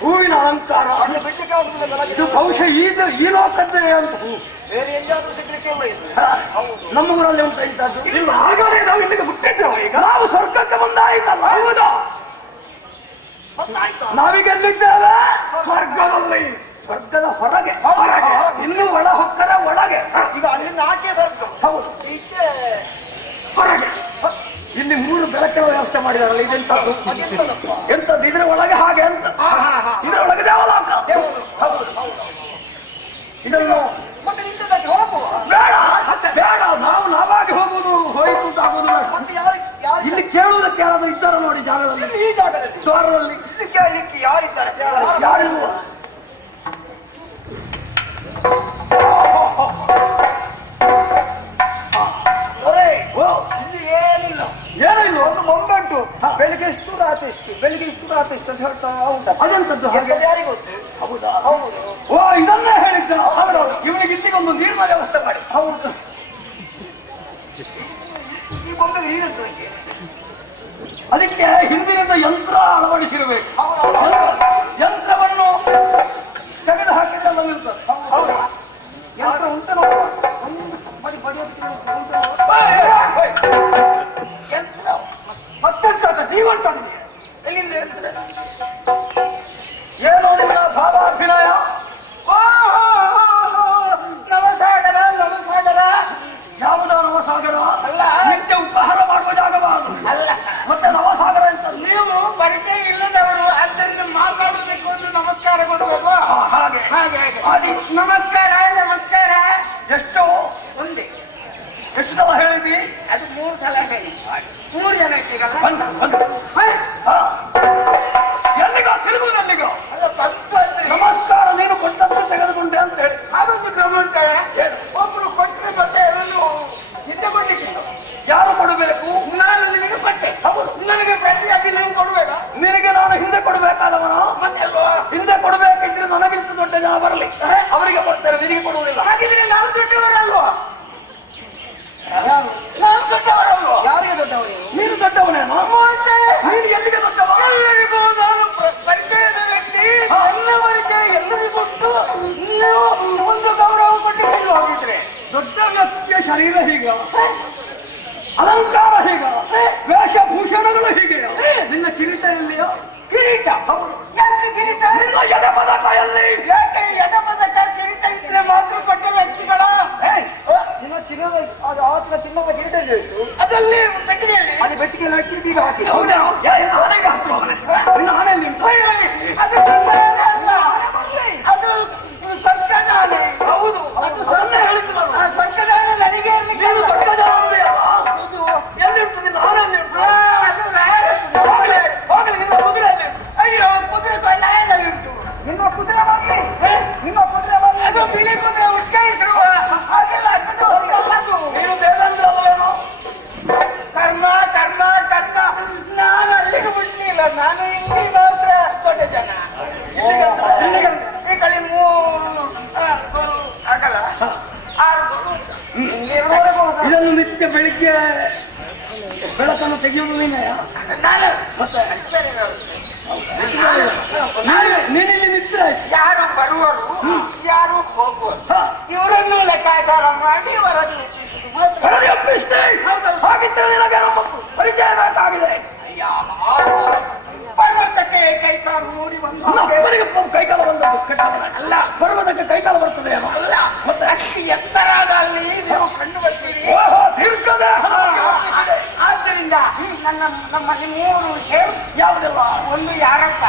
ಹೂವಿನ ಅಲಂಕಾರ, ಇದು ಬಹುಶಃ ಈ ಲೋಕದ್ದೇ ಅಂತ. ಬೇರೆ ಎಲ್ಲಿಯಾದ್ರೂ ಸಿಗ್ಲಿಕ್ಕಿಲ್ಲ. ನಮ್ಮ ಊರಲ್ಲಿ ಉಂಟು ಇಂಥದ್ದು ಇಲ್ಲ. ಹಾಗಾದ್ರೆ ನಾವು ಇಲ್ಲಿಗೆ ಬಿಟ್ಟಿದ್ದೇವೆ. ಈಗ ನಾವು ಸ್ವರ್ಗಕ್ಕೆ ಬಂದಾಯ್ತಲ್ಲ. ಹೌದಾ? ನಾವೀಗ ಎಲ್ಲಿದ್ದೇವೆ? ಸ್ವರ್ಗದಲ್ಲಿ. ಸ್ವರ್ಗದ ಹೊರಗೆ. ಇನ್ನು ಒಳ ಹೊಕ್ಕರ ಒಳಗೆ. ಈಗ ಅಲ್ಲಿಂದ ಆಚೆ ಸ್ವರ್ಗ. ಹೌದು, ಈಚೆ ಹೊರಗೆ. ಇಲ್ಲಿ 3 ಬೆಳಕಿನ ವ್ಯವಸ್ಥೆ ಮಾಡಿದಾರಲ್ಲ, ಇದೆಂತದ್ದು? ಎಂತದ್ದು? ಇದ್ರ ಒಳಗೆ ಹಾಗೆ ಅಂತ. ಇದ್ರ ಒಳಗೆ ದೇವಲೋಕ. ಇದನ್ನು ಮತ್ತೆ ನಿಂತದಕ್ಕೆ ಹೋಗುವ. ಬೇಡ ಬೇಡ, ನಾವು ನಾವಾಗಿ ಹೋಗುವುದು ಹೋಯಿತು ಅಂತ ಆಗುವುದು ಬೇಡ. ಮತ್ತೆ ಯಾರು ಇಲ್ಲಿ ಕೇಳುವುದಕ್ಕೆ ಯಾರಾದ್ರೂ ಇದ್ದಾರ ನೋಡಿ ಜಾಗದಲ್ಲಿ, ಈ ಜಾಗದಲ್ಲಿ ದ್ವಾರದಲ್ಲಿ. ಇಲ್ಲಿ ಕೇಳಲಿಕ್ಕೆ ಯಾರಿದ್ದಾರೆ? ಯಾರಿಲ್ಲ. ಇಲ್ಲಿ ಏನಿಲ್ಲ. ಏನಿಲ್ಲ. ಒಂದು ಮೊಂಬೆಂಟು. ಬೆಳಿಗ್ಗೆ ಎಷ್ಟು ರಾತ್ರಿ ಎಷ್ಟು, ಬೆಳಿಗ್ಗೆ ಇಷ್ಟು ರಾತ್ರಿ ಎಷ್ಟು ಅಂತ ಹೇಳ್ತಾ ಉಂಟು. ಅದೆಂತದ್ದು? ಯಾರಿಗೆ ಗೊತ್ತು? ಹೌದಾ? ಹೌದು. ಓ, ಇದನ್ನೇ ಹೇಳಿದ್ದ. ಹೌದು, ಇವನಿಗೆ ಇಲ್ಲಿಗೆ ಒಂದು ನೀರಿನ ವ್ಯವಸ್ಥೆ ಮಾಡಿ. ಹೌದು. ಈ ಬೊಂಬೆಗೆ ನೀರಂತ ಅದಕ್ಕೆ ಹಿಂದಿನಿಂದ ಯಂತ್ರ ಅಳವಡಿಸಿರಬೇಕು. ಯಂತ್ರವನ್ನು ತೆಗೆದು ಹಾಕಿದ್ರೆ ಬಂದಿರ್ತದೆ. ಯಂತ್ರ ಉಂಟು. ಯಂತ್ರ ಅತ್ಯಂತ ಜೀವಂತ. ಎಲ್ಲಿಂದ ಯಂತ್ರ? ಏನೋ ನಿನ್ನ ಭಾವಾಭಿನಯ. ಹಾಗೆ ನಮಸ್ಕಾರ ನಮಸ್ಕಾರ. ಎಷ್ಟು ಒಂದೇ ಎಷ್ಟು ಸಲ ಹೇಳಿದಿ? ಅದು 3 ಸಲ ಹೇಳಿ. 3 ಜನ ಇದ್ದೀರಲ್ಲ. ಎಲ್ಲಿಗೋ ತಿರುಗುವುದೆಲ್ಲಿಗೋ? ಅಲ್ಲ ಬಂತು ಅಂದ್ರೆ ನಮಸ್ಕಾರ ನೀನು ಕೊಟ್ಟದ್ದು ತೆಗೆದುಕೊಂಡೆ ಅಂತ ಹೇಳಿ ಅದೊಂದು ಕ್ರಮ ಉಂಟೆ. ಒಬ್ರು ಕೊಟ್ಟರೆ ಮತ್ತೆ ಅದನ್ನು ಹಿಂದೆ ಕೊಡ್ಲಿಕ್ಕಿಲ್ಲ. ಯಾರು ಕೊಡಬೇಕು? ನಾನು ನಿನಗೆ ಕೊಟ್ಟೆ. ಹೌದು. ನನಗೆ ಪ್ರತಿಯಾಗಿ ನೀವು ಕೊಡ್ಬೇಡ. ನಿನಗೆ ನಾನು ಹಿಂದೆ ಕೊಡಬೇಕಾದವನ? ಮತ್ತೆ ಅಲ್ವಾ? ಹಿಂದೆ ಕೊಡಬೇಕಿದ್ರೆ ನನಗಿಂತ ದೊಡ್ಡ ಜನ ಬರಲಿ, ಅವರಿಗೆ ಕೊಡ್ತಾರೆ, ನಿನಗೆ ಕೊಡುವುದಿಲ್ಲ. ಹಾಗಿದ್ರೆ ನಾವು ದೊಡ್ಡವರಲ್ವಾ? ನಾನು ದೊಡ್ಡವರಲ್ವಾ? ಯಾರಿಗೆ ದೊಡ್ಡವರು? ನೀನು ದೊಡ್ಡವನೇನು? ನೀನು ಎಲ್ಲಿಗೆ ದೊಡ್ಡವ? ಎಲ್ಲರಿಗೂ ನಾನು ಪರಿಚಯದ ವ್ಯಕ್ತಿ. ಎಲ್ಲ ಪರಿಚಯ ಎಲ್ಲರಿಗೂ ಕೊಟ್ಟು ನೀವು ಒಂದು ಗೌರವ ಕೊಟ್ಟಿಲ್ಲ. ಹೋಗಿದ್ರೆ ದೊಡ್ಡ ವ್ಯಕ್ತಿಯ ಶರೀರ ಹೀಗ, ಅಲಂಕಾರ ಹೀಗ, ವೇಷಭೂಷಣಗಳು ಹೀಗೆ. ನಿನ್ನ ಕಿರೀಟ ಎಲ್ಲಿಯೋ? ಕಿರೀಟ ಯಾಕೆ ಕಿರೀಟ? ನಿನ್ನ ಎದೆ ಪದಕ ಎಲ್ಲಿ? ಯಾಕೆ ಎದೆ ಪದಕ ಕಿರೀಟ ಇದ್ರೆ ಮಾತ್ರ ಕೊಟ್ಟ ವ್ಯಕ್ತಿಗಳ ಚಿನ್ನದ ಚಿನ್ನದ ಕಿರೀಟ ಅದಲ್ಲಿ ಬೆಟ್ಟಿಗೆಯಲ್ಲಿ ಅದು ಬೆಟ್ಟಿಗೆಲ್ಲ ಕಿರೀಟ ಹಾಕಿ ಆನೆಗೆ ಹಾಕುವವನೇ ನಿನ್ನ ಆನೆಯಲ್ಲಿ ಉಂಟು. ಅದು ಅಲ್ಲ, ಅದು ಸ್ವರ್ಗದ ಆನೆ. ಹೌದು, ಅದು ಸೊನ್ನೆ ಹೇಳಿದ್ದು ನಾನು. ಸ್ವರ್ಗದ ಆನೆ ನನಗೆ ನೀನು ದೊಡ್ಡ ಜನ ಇದು ಎಲ್ಲಿ ಉಂಟು? ನಿನ್ನ ಆನೆಯಲ್ಲಿ ಉಂಟು. ಹೋಗಲಿ, ನಿನ್ನ ಕುದುರೆ ಎಲ್ಲಿ ಉಂಟು? ಅಯ್ಯೋ, ಕುದುರೆ ಕೊಂಡಾಯದಲ್ಲಿ ಉಂಟು. ನಿಮ್ಮ ಕುದುರೆ ಬರಲಿ, ನಿಮ್ಮ ಕುದುರೆ ಬರಲಿ. ಅದು ಬಿಳಿ ಕುದುರೆ ಉಟ್ಕಾಯಿಸಿರುವ ಹಾಗೆಲ್ಲ ನೀನು ದೇವೇಂದ್ರ ಅಲ್ವೇನೋ? ಕರ್ಮ ಕರ್ಮ ಕರ್ಮ. ನಾನು ಅಲ್ಲಿಗೆ ಬಿಡ್ಲಿಲ್ಲ. ನಾನು ಇಲ್ಲಿ ಮಾತ್ರ ದೊಡ್ಡ ಜನ. ಈ ಕಡೆ 3 ಆಗಲ್ಲ, 6 ಇದನ್ನು ನಿತ್ಯ ಬೆಳಿಗ್ಗೆ ಬೆಳಕನ್ನು ತೆಗೆಯುವುದು ನೀನೆ? ನಾನು ಮತ್ತೆ ನೀನಿಲ್ಲಿ ನಿತ್ಯ ಯಾರು ಬರುವರು ಯಾರು ಹೋಗುವರು ಇವರನ್ನು ಲೆಕ್ಕಾಚಾರ ಮಾಡಿ ಅವರನ್ನು ಹಾಗಿದ್ದರೆ ನಿನಗೆ ನಮ್ಮ ಪರಿಚಯ ಬೇಕಾಗಿದೆ. ಪರ್ವತಕ್ಕೆ ಕೈಕಾಲು ಮೂಡಿ ಬಂದು ಕೈಕಾಲ ಬಂದದ್ದು ಕೆಟ್ಟವನ ಅಲ್ಲ. ಪರ್ವತಕ್ಕೆ ಕೈಕಾಲ ಬರ್ತದೆ ಅಲ್ಲ, ಮತ್ತೆ ಅಷ್ಟು ಎತ್ತರಾದ ಅಲ್ಲಿ ನೀವು ಕಂಡು ಬರ್ತೀರಿ. ಆದ್ದರಿಂದ ನಮ್ಮಲ್ಲಿ 3 ವಿಷಯ. ಯಾವುದೆಲ್ಲ? ಒಂದು ಯಾರಪ್ಪ,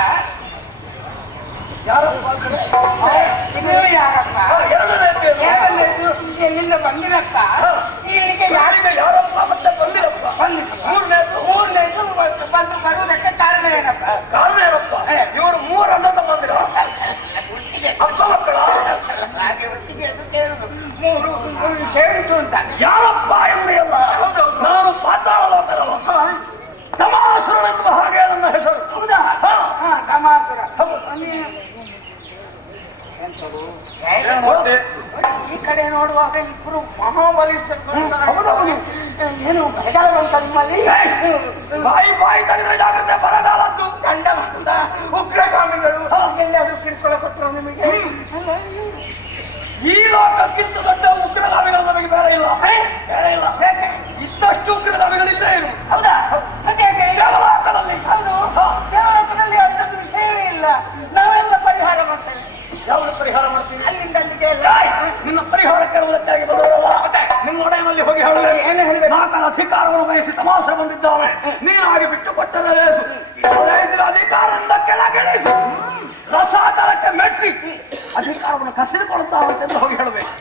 ನೀವು ಯಾರಪ್ಪ, ಎರಡನೇದು ಎಲ್ಲಿಂದ ಬಂದಿರಪ್ಪ, ಇಲ್ಲಿಗೆ ಯಾರಿಗೆ ಯಾರಪ್ಪ ಮತ್ತೆ ಬಂದಿರಪ್ಪ, ಮೂರನೇದು ಬಂದು ಬರುವುದಕ್ಕೆ ಕಾರಣ ಏನಪ್ಪ? ಕಾರಣ ಏನಪ್ಪ? ಇವರು 3 ಅಣ್ಣ ತಮ್ಮಂದಿರ ಅಪ್ಪ ಮಕ್ಕಳ ಹಾಗೆ ಒಟ್ಟಿಗೆ ಅದು ಕೇಳುದು. 3 ವಿಷಯ ಉಂಟು ಅಂತ. ಯಾರಪ್ಪ ಎಂಬೆಯಲ್ಲ, ನಾನು ಪಾತಾಳ ಲೋಕದವ. ತಮಾಸುರನೆಂಬ ಹಾಗೆ ನನ್ನ ಹೆಸರು. ಹೌದಾ? ತಮಾಸುರ. ಈ ಕಡೆ ನೋಡುವಾಗ ಇಬ್ಬರು ಮಹಾಬಲಿಷ್ಠರು. ಏನು ಬರಗಾಲ ಬಂತ ನಿಮ್ಮಲ್ಲಿ? ಬಾಯಿ ತಡೆದ್ರೆ ಜಾಗ್ರತೆ, ಬರಗಾಲದ್ದು ಕಂಡ ಬಂದ ಉಗ್ರಗಾಮಿಗಳು ಎಲ್ಲಾದ್ರೂ ಕಿರ್ಕೊಳ್ಳ ನಿಮಗೆ? ಈ ಲೋಕಕ್ಕಿಂತ ದೊಡ್ಡ ಉಗ್ರಗಾಮಿಗಳು ನಮಗೆ ಬೇರೆ ಇಲ್ಲ, ಬೇರೆ ಇಲ್ಲ. ಇದ್ದಷ್ಟು ಉಗ್ರಗಾಮಿಗಳಿದ್ದೇ ಇರು. ಹೌದಾ? ಮತ್ತೆ ದೇವಲೋಕದಲ್ಲಿ ಹೌದು, ದೇವಲೋಕದಲ್ಲಿ ಅಂಥದ್ದು ವಿಷಯವೇ ಇಲ್ಲ. ನಾವೆಲ್ಲ ಪರಿಹಾರ ಮಾಡ್ತೇವೆ. ಯಾವುದು ಪರಿಹಾರ ಮಾಡ್ತೀವಿ? ಅಲ್ಲಿಂದ ಅಲ್ಲಿಗೆ ನಿನ್ನ ಪರಿಹಾರ ಕೇಳುವುದಕ್ಕಾಗಿ ಬಂದವರಲ್ಲ. ನಿನ್ನ ಒಡೆಯನಲ್ಲಿ ಹೋಗಿ ಹೇಳುವೆ, ಏನು ಹೇಳಬೇಕು? 4 ಅಧಿಕಾರವನ್ನು ಬಯಸಿ ತಮಾಸೆ ಬಂದಿದ್ದಾವೆ. ನೀನಾಗಿ ಬಿಟ್ಟು ಕೊಟ್ಟರೆ ಲೇಸು. ಇದ್ರ ಅಧಿಕಾರದಿಂದ ಕೆಳಗಿಳಿಸಿ ರಸಾತಳಕ್ಕೆ ಮೆಟ್ಟಿ ಅಧಿಕಾರವನ್ನು ಕಸಿದುಕೊಳ್ಳುತ್ತಾವಂತೆಂದು ಹೋಗಿ ಹೇಳಬೇಕು.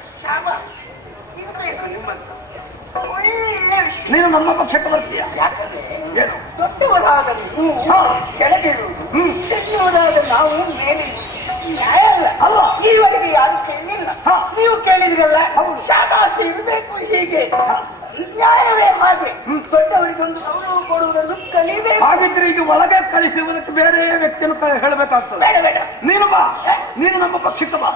ನೀನು ನಮ್ಮ ಪಕ್ಷಕ್ಕೆ ಬರ್ತೀಯ. ಏನು ದೊಡ್ಡವರಾದ ನೀವು ಕೆಳಗಿರುವುದು, ಸಣ್ಣವರಾದ ನಾವು ಮೇಲೆ ನ್ಯಾಯ ಅಲ್ಲ. ಈವರೆಗೆ ಯಾರು ಕೇಳಲಿಲ್ಲ, ನೀವು ಕೇಳಿದ್ರಲ್ಲ. ಶಾಬಾಸಿ ಇರಬೇಕು. ಹೀಗೆ ನ್ಯಾಯವೇ ಹಾಗೆ. ದೊಡ್ಡವರಿಗೊಂದು ಗೌರವ ಕೊಡುವುದನ್ನು ಕಲಿಬೇಕು. ಹಾಗಿದ್ರೆ ಈಗ ಒಳಗೆ ಕಳಿಸುವುದಕ್ಕೆ ಬೇರೆ ವ್ಯಕ್ತಿಯನ್ನು ಹೇಳಬೇಕಾಗ್ತದೆ. ಬೇಡ ಬೇಡ, ನೀನು ಬಾ, ನೀನು ನಮ್ಮ ಪಕ್ಷಕ್ಕೆ ಬಾ.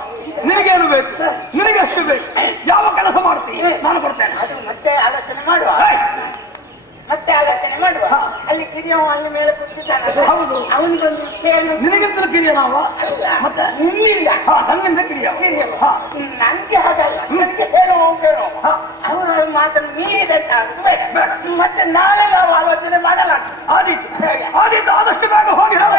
ನಿನಗೇನು ಬೇಕು? ನಿನಗೆ ಎಷ್ಟು ಬೇಕು? ಯಾವ ಕೆಲಸ ಮಾಡ್ತೀನಿ ನಾನು ಕೊಡ್ತೇನೆ. ಅದು ಮತ್ತೆ ಆಲೋಚನೆ ಮಾಡುವ, ಮತ್ತೆ ಆಲೋಚನೆ ಮಾಡುವ. ಅಲ್ಲಿ ಕಿರಿಯವ ಅಲ್ಲಿ ಮೇಲೆ ಕೂತಿದ್ದಾನೆ. ಹೌದು, ಅವನಿಗೊಂದು ವಿಷಯ. ನಿನಗಿಂತಲೂ ಕಿರಿಯ ನಾವು ಮತ್ತೆ ನಿನ್ನಿಂದ ನನ್ನಿಂದ ಕಿರಿಯ. ನನ್ಗೆ ಹಾಗಲ್ಲ, ನನಗೆ ಹೇಳುವ ಕೇಳುವ. ಅವರ ಮಾತನ್ನು ಮೀರಿದಂತಾಗುದು ಬೇಡ. ಮತ್ತೆ ನಾಳೆ ನಾವು ಆಲೋಚನೆ ಮಾಡಲಾಗ್ತದೆ. ಆದೀತು, ಆದಷ್ಟು ಬೇಗ ಹೋಗಿ ಹೇಳ.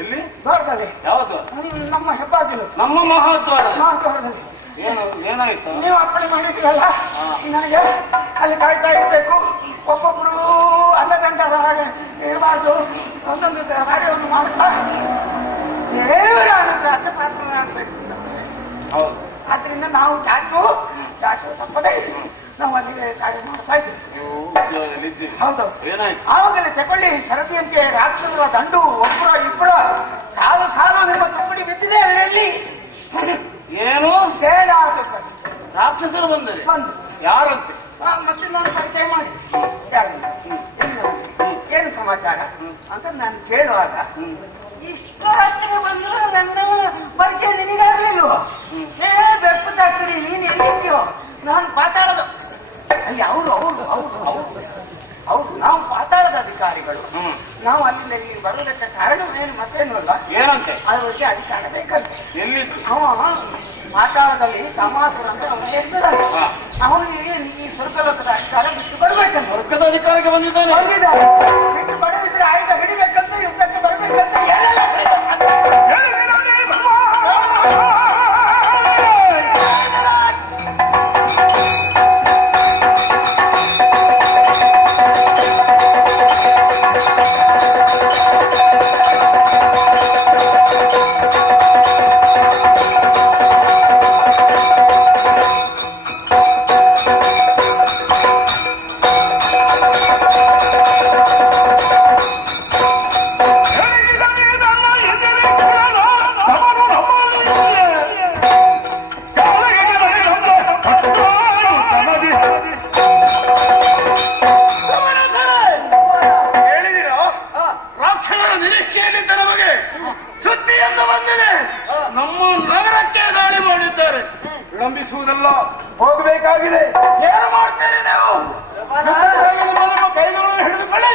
ಎಲ್ಲಿ? ದ್ವಾರದಲ್ಲಿ. ಯಾವುದು? ನಮ್ಮ ಹೆಬ್ಬಾಗಿಲು. ನಮ್ಮ ಮಹಾದ್ವಾರ. ಮಹಾದ್ವಾರದಲ್ಲಿ. ಏನು ಏನಾಯ್ತು? ನೀವು ಅಪ್ಪಣೆ ಮಾಡಿದ್ರಲ್ಲ, ನನಗೆ ಅಲ್ಲಿ ಕಾಯ್ತಾ ಇರ್ಬೇಕು. ಒಬ್ಬೊಬ್ರು ಅನ್ನದಂಡದ ಹಾಗೆ ಇರಬಾರ್ದು. ಒಂದೊಂದು ಕಾರ್ಯವನ್ನು ಮಾಡ್ತಾ ದೇವರ ಅನುಗ್ರಹಕ್ಕೆ ಪಾತ್ರರಾಗಬೇಕು. ಹೌದು. ಆದ್ರಿಂದ ನಾವು ಚಾಚು ತಪ್ಪದೇ ನಾವು ಅಲ್ಲಿಗೆ ಕಾರ್ಯ ಮಾಡ್ತಾ ಇದ್ದೀವಿ. ಹೌದು. ಆವಾಗಲೇ ತಗೊಳ್ಳಿ ಸರದಿಯಂತೆ ರಾಕ್ಷಸರ ದಂಡು ಒಬ್ಬರ ಇಬ್ಬರ ಸಾಲು ಸಾಲು ನಿಮ್ಮ ತುಪ್ಪಡಿ ಬಿದ್ದಿದೆ. ಎಲ್ಲಿ ಏನು ಸೇನ ರಾಕ್ಷಸರು ಬಂದರೆ ಬಂದು ಯಾರಂತೆ? ಮತ್ತೆ ನಾನು ಪರಿಚಯ ಮಾಡಿ ಏನು ಸಮಾಚಾರ ಅಂತ ನಾನು ಕೇಳುವಾಗ ಇಷ್ಟು ಹತ್ತಿರ ಬಂದ್ರು ನನ್ನ ಪರಿಚಯ ನಿನಗಾಗಲಿಲ್ವ? ಬೆಪ್ಪು ತಕ್ಕಡಿ ನೀನ್ ಎಲ್ಲಿದ್ಯೋ? ನಾನು ಪಾತಾಳದ ಹೌದು ನಾವು ಪಾತಾಳದ ಅಧಿಕಾರಿಗಳು. ನಾವು ಅಲ್ಲಿಂದ ಇಲ್ಲಿ ಬರೋದಕ್ಕೆ ಕಾರಣವೇನು ಮತ್ತೇನು ಅಲ್ಲ. ಏನಂತೆ? ಅದ್ರ ಬಗ್ಗೆ ಅಧಿಕಾರ ಬೇಕಂತೆ. ಎಲ್ಲಿದ್ದು? ಅವ ಪಾತಾಳದಲ್ಲಿ ತಮಾಸುರ ಅಂತ ಅವನ ಹೆಸರು. ಅವನಿಗೆ ಈ ಸ್ವರ್ಗಲೋಕದ ಅಧಿಕಾರ ಬಿಟ್ಟು ಬರ್ಬೇಕಂತ. ವರ್ಗದ ಅಧಿಕಾರಕ್ಕೆ ಬಂದಿದ್ದಾನೆ. ಬಿಟ್ಟು ಬಡದಿದ್ರೆ ಆಯುಧ ಹಿಡಿಬೇಕಂತ, ಯುದ್ಧಕ್ಕೆ ಬರ್ಬೇಕಂತ ಏನೆಲ್ಲ ವಿಳಂಬಿಸುವುದಲ್ಲ, ಹೋಗಬೇಕಾಗಿದೆ. ಏನು ಮಾಡ್ತೀರಿ ನೀವು? ನಿಮ್ಮ ಕೈಗಳನ್ನು ಹಿಡಿದುಕೊಳ್ಳಿ.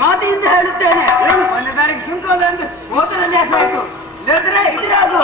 ಮಾತಿಯಿಂದ ಹೇಳುತ್ತೇನೆ, ಒಂದು ಬಾರಿಗೆ ಶುಂಕವಲ್ಲ ಎಂದು ಓಟದಲ್ಲಿ ಹೆಸರಾಯಿತು. ಇದಿರಾದು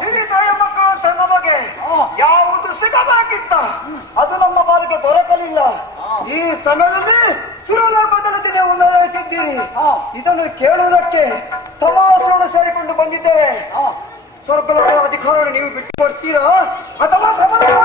ಹಿರಿದಾಯ ಮಕ್ಕಳು ನಮಗೆ ಯಾವುದು ಸಿಗಬೇಕಿತ್ತ ಅದು ನಮ್ಮ ಪಾಲಿಗೆ ದೊರಕಲಿಲ್ಲ. ಈ ಸಮಯದಲ್ಲಿ ಸುರಲೋಕದಲ್ಲಿ ನೀವು ಮೆರೆಸಿದ್ದೀರಿ. ಇದನ್ನು ಕೇಳುವುದಕ್ಕೆ ತಮಾಸರನ್ನು ಸೇರಿಕೊಂಡು ಬಂದಿದ್ದೇವೆ. ಸ್ವರ್ಗಲೋಕದ ಅಧಿಕಾರವನ್ನು ನೀವು ಬಿಟ್ಟು ಕೊಡ್ತೀರಾ ಅಥವಾ ಸ್ವರ್ಗವನ್ನು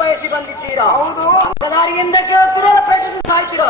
ಬಯಸಿ ಬಂದಿದ್ದೀರಾ? ಹೌದು. ದಾರಿಯಿಂದ ಕೇಳ್ತೀರಾ ಪೇಟೆಗೆ ಸಾಯ್ತೀರಾ?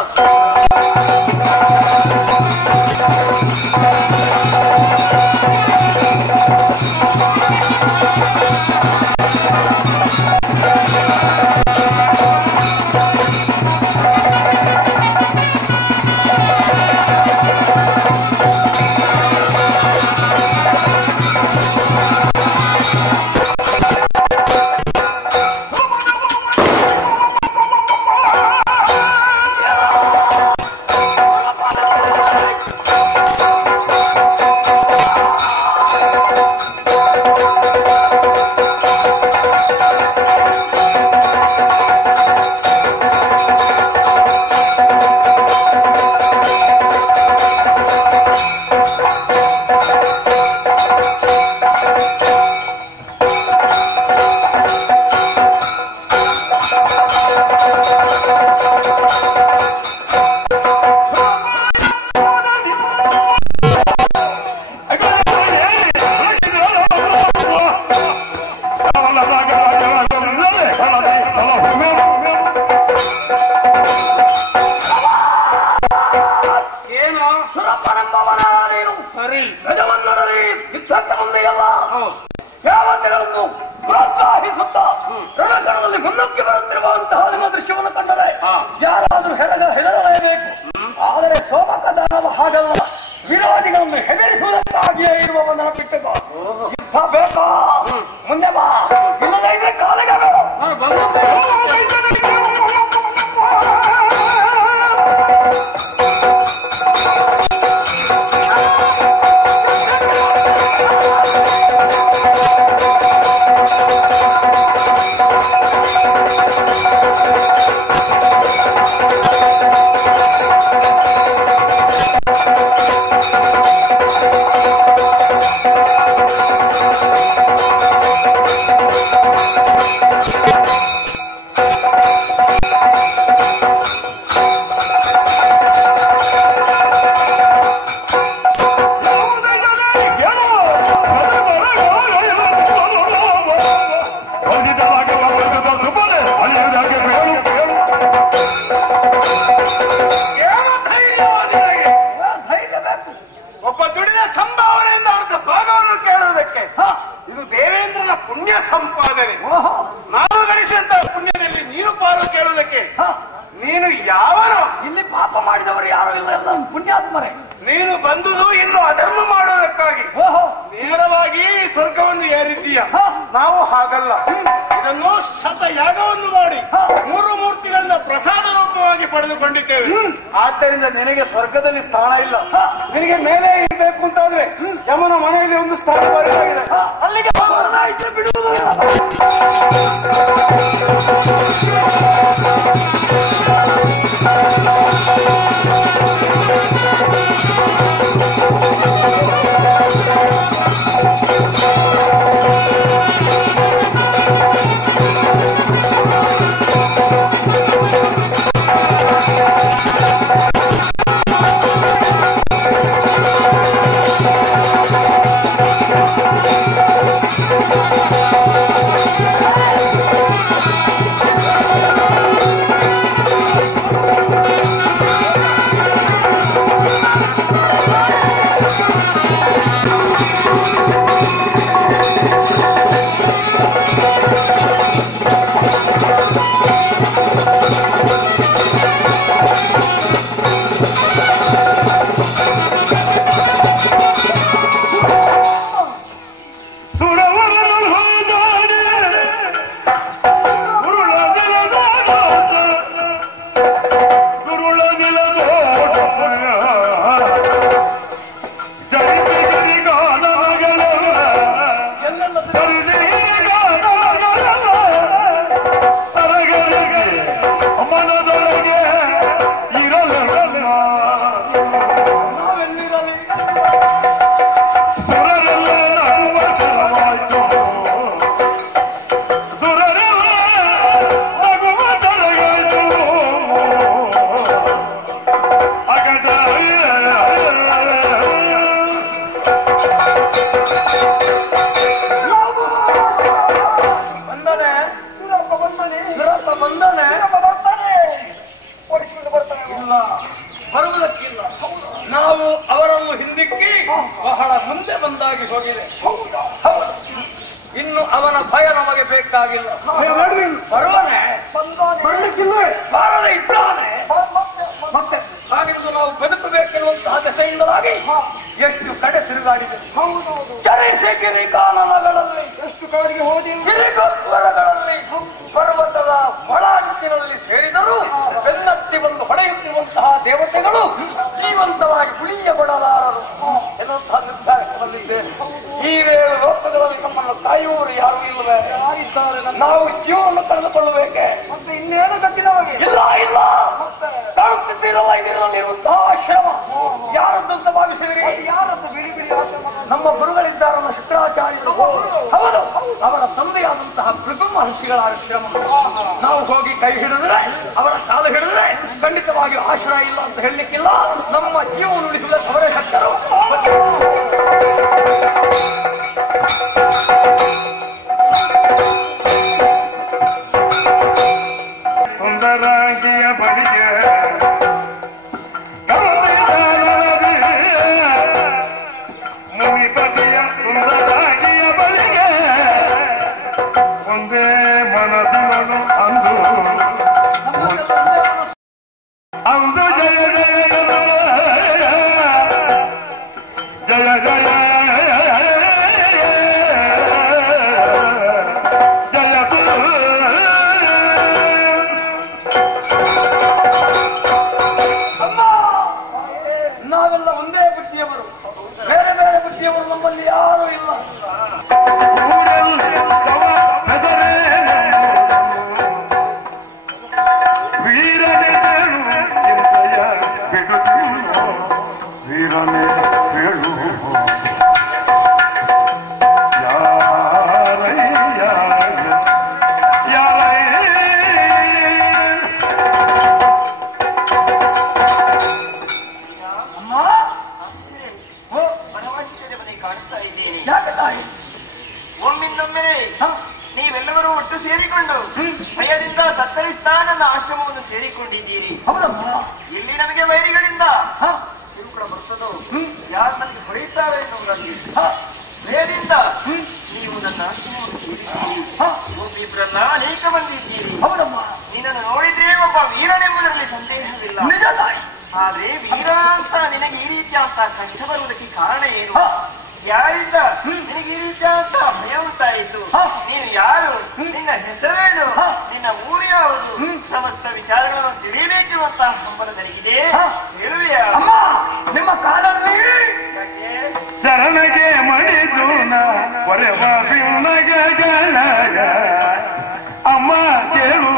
ಸರಿ ಗಜವನ್ನರೇ ಯುದ್ಧಕ್ಕ ಮುಂದೆಯಲ್ಲ ದೇವತೆಗಳನ್ನು ಪ್ರೋತ್ಸಾಹಿಸುತ್ತಾ ರಣಕಣದಲ್ಲಿ ಮುನ್ನುಗ್ಗಿ ಬರುತ್ತಿರುವಂತಹ ನಿಮ್ಮ ದೃಶ್ಯವನ್ನು ಕಂಡರೆ ಯಾರಾದ್ರೂ ಹೆದರಲೇಬೇಕು. ಆದರೆ ಸೋಮಕದಾನವ ಹಾಗಲ್ಲ, ವಿರೋಧಿಗಳನ್ನು ಹೆದರಿಸುವುದಕ್ಕಾಗಿಯೇ ಇರುವವನ್ನ ಬಿಟ್ಟುಕೋ. ಯುದ್ಧ ಬೇಕಾ? ಮುಂದೆ ಬಾ, ಇಲ್ಲದೆ ಇದ್ರೆ ಕಾಲಿಗೆ ಬೇಡ. ಒಬ್ಬ ದುಡಿದ ಸಂಭಾವನೆಯಿಂದ ಅರ್ಧ ಭಾಗವನ್ನು ಕೇಳುವುದಕ್ಕೆ ಇದು ದೇವೇಂದ್ರನ ಪುಣ್ಯ ಸಂಪಾದನೆ. ನಾನು ಗಳಿಸಿದಂತಹ ಪುಣ್ಯದಲ್ಲಿ ನೀನು ಪಾಲು ಕೇಳುವುದಕ್ಕೆ ನೀನು ಯಾವನು? ಇಲ್ಲಿ ಪಾಪ ಮಾಡಿದವರು ಯಾರು ಇಲ್ಲ, ಎಲ್ಲ ಪುಣ್ಯಾತ್ಮರೇ. ನೀನು ಬಂದುದು ಇನ್ನು ಅಧರ್ಮ ಮಾಡುವುದಕ್ಕಾಗಿ ನೇರವಾಗಿ ಸ್ವರ್ಗವನ್ನು ಏರಿದ್ದೀಯ. ನಾವು ಹಾಗಲ್ಲ, ಇದನ್ನು ಶತಯಾಗವನ್ನು ಮಾಡಿ 3 ಮೂರ್ತಿಗಳನ್ನ ಪ್ರಸಾದ ರೂಪವಾಗಿ ಪಡೆದುಕೊಂಡಿದ್ದೇವೆ. ಆದ್ದರಿಂದ ನಿನಗೆ ಸ್ವರ್ಗದಲ್ಲಿ ಸ್ಥಾನ ಇಲ್ಲ. ನಿನಗೆ ಮೇಲೆ ಇರಬೇಕು ಅಂತಾದ್ರೆ ಯಮನ ಮನೆಯಲ್ಲಿ ಒಂದು ಸ್ಥಾನ ಬರೆಯಲಾಗಿದೆ, ಅಲ್ಲಿಗೆ ಬಿಡುವುದು. ಇನ್ನು ಅವನ ಭಯ ನಮಗೆ ಬೇಕಾಗಿಲ್ಲ. ಬರುವನೆ ಬರ್ಲಿಕ್ಕಿಲ್ವೇ? ಬಾರದೆ ಇದ್ದಾನೆ. ಮತ್ತೆ ಹಾಗೆಂದು ನಾವು ಬದುಕಬೇಕೆನ್ನುವಂತಹ ದಶೆಯಿಂದಲಾಗಿ ಎಷ್ಟು ಕಡೆ ತಿರುಗಾಡಿದೆ. ಚರಿಸಿಗಿರಿ ಕಾನನಗಳಲ್ಲಿ, ಎಷ್ಟು ಕಾಡಿಗೆ ಹೋದೆವು, ಗಿರಿಗೊತ್ತರಗಳಲ್ಲಿ, ಪರ್ವತದ ಒಳಾಂಚಿನಲ್ಲಿ ಸೇರಿದರೂ ಬೆನ್ನತ್ತಿ ಬಂದು ಹೊಡೆಯುತ್ತಿರುವಂತಹ ದೇವತೆಗಳು ಜೀವಂತವಾಗಿ ಉಳಿಯಬಡಲಾರರು ಎನ್ನುವಂತಹ ನಿರ್ಧಾರಕ್ಕೆ ಬಂದಿದ್ದೇನೆ. ಈ 7 ಲೋಕಗಳಲ್ಲಿ ನಮ್ಮನ್ನು ಕಾಯುವವರು ಯಾರು ಇಲ್ಲವೇ? ನಾವು ಜೀವವನ್ನು ಕಳೆದುಕೊಳ್ಳಬೇಕೆ? ಮತ್ತೆ ಇನ್ನೇನು ಗತಿ ನಮಗೆ ಇಲ್ಲ ಇಲ್ಲ. ಕಾಣುತ್ತಿದ್ದೀರಲ್ಲ ಇದರಲ್ಲಿರುವಂತಹ ಶ್ರಮ ಯಾರದ್ದಂತ ಭಾವಿಸಿದಿರಿ? ಯಾರದ್ದು ಬಿಡಿ ಬಿಡಿ ಆಶ್ರಮ? ನಮ್ಮ ಗುರುಗಳಿದ್ದಾರಲ್ಲ ಶುಕ್ರಾಚಾರ್ಯರು, ಹೌದು, ಅವರ ತಂದೆಯಾದಂತಹ ಭೃಗು ಮಹರ್ಷಿಗಳ ಶ್ರಮ. ನಾವು ಹೋಗಿ ಕೈ ಹಿಡಿದ್ರೆ, ಅವರ ಕಾಲು ಹಿಡಿದ್ರೆ ಖಂಡಿತವಾಗಿ ಆಶ್ರಯ ಇಲ್ಲ ಅಂತ ಹೇಳಲಿಕ್ಕಿಲ್ಲ. ನಮ್ಮ ಜೀವನ ಉಳಿಸಿದ ಅವರೇ ಶಕ್ತರು. ಸುಂದರಾಗಿಯ ಬಳಿಗೆ ಮುನಿಪತಿಯ ಸುಂದರಾಗಿಯ ಬಳಿಗೆ ಒಂದೇ ಮನಸ್ಸಿನನು ಅಂದು ಅಂದು ಜಯ ಜಯ ಜಯ ಜಯ ನಾವೆಲ್ಲ ಒಂದೇ ಬುದ್ಧಿಯವರು, ಬೇರೆ ಬೇರೆ ಬುದ್ಧಿಯವರು ನಮ್ಮಲ್ಲಿ ಯಾರೂ ಇಲ್ಲ. ವೀರನೇ ಹೇಳು ನೀವೆಲ್ಲರೂ ಒಟ್ಟು ಸೇರಿಕೊಂಡು ಭಯದಿಂದ ತತ್ತರಿಸ್ತಾ ನನ್ನ ಆಶ್ರಮವನ್ನು ಸೇರಿಕೊಂಡಿದ್ದೀರಿ. ಇಲ್ಲಿ ನಮಗೆ ವೈರಿಗಳಿಂದ ಕಿರುಕುಳ ಬರ್ತದೋ, ಯಾರು ನನಗೆ ಹೊಡೆಯುತ್ತಾರೆ ಎನ್ನುವುದಾಗಿ ಭಯದಿಂದ ನೀವು ನನ್ನ ಆಶ್ರಮವನ್ನು ಸೇರಿದ್ದೀರಿ. ಒಬ್ಬಿಬ್ಬರಲ್ಲ ಅನೇಕ ಮಂದಿ ಇದ್ದೀರಿ. ನಿನ್ನನ್ನು ನೋಡಿದ್ರೆ ಒಬ್ಬ ವೀರನೆಂಬುದರಲ್ಲಿ ಸಂದೇಹವಿಲ್ಲ. ಆದ್ರೆ ವೀರ ಅಂತ ನಿನಗೆ ಈ ರೀತಿಯಾದಂತಹ ಕಷ್ಟ ಬರುವುದಕ್ಕೆ ಕಾರಣ ಏನು? ಯಾರಿಂದ ನಿನಗೆ ಈ ರೀತಿಯಾದಂತಹ ಭಯ ಉಂಟಾಯಿತು? ನೀನು ಯಾರು? ನಿನ್ನ ಹೆಸರೇನು? ನಿನ್ನ ಊರು ಯಾವುದು? ಸಮಸ್ತ ವಿಚಾರಗಳನ್ನು ತಿಳಿಯಬೇಕಿರುವಂತಹ ಹಂಬಲ ನನಗಿದೆ. ಹೇಳುವೆಯ? ನಿಮ್ಮ ಕಾಲದಲ್ಲಿ ಶರಣಗೆ ಮಣಿದು ಹೊರೆವ ಬಿನ್ನಗ ಅಮ್ಮ ಕೇಳು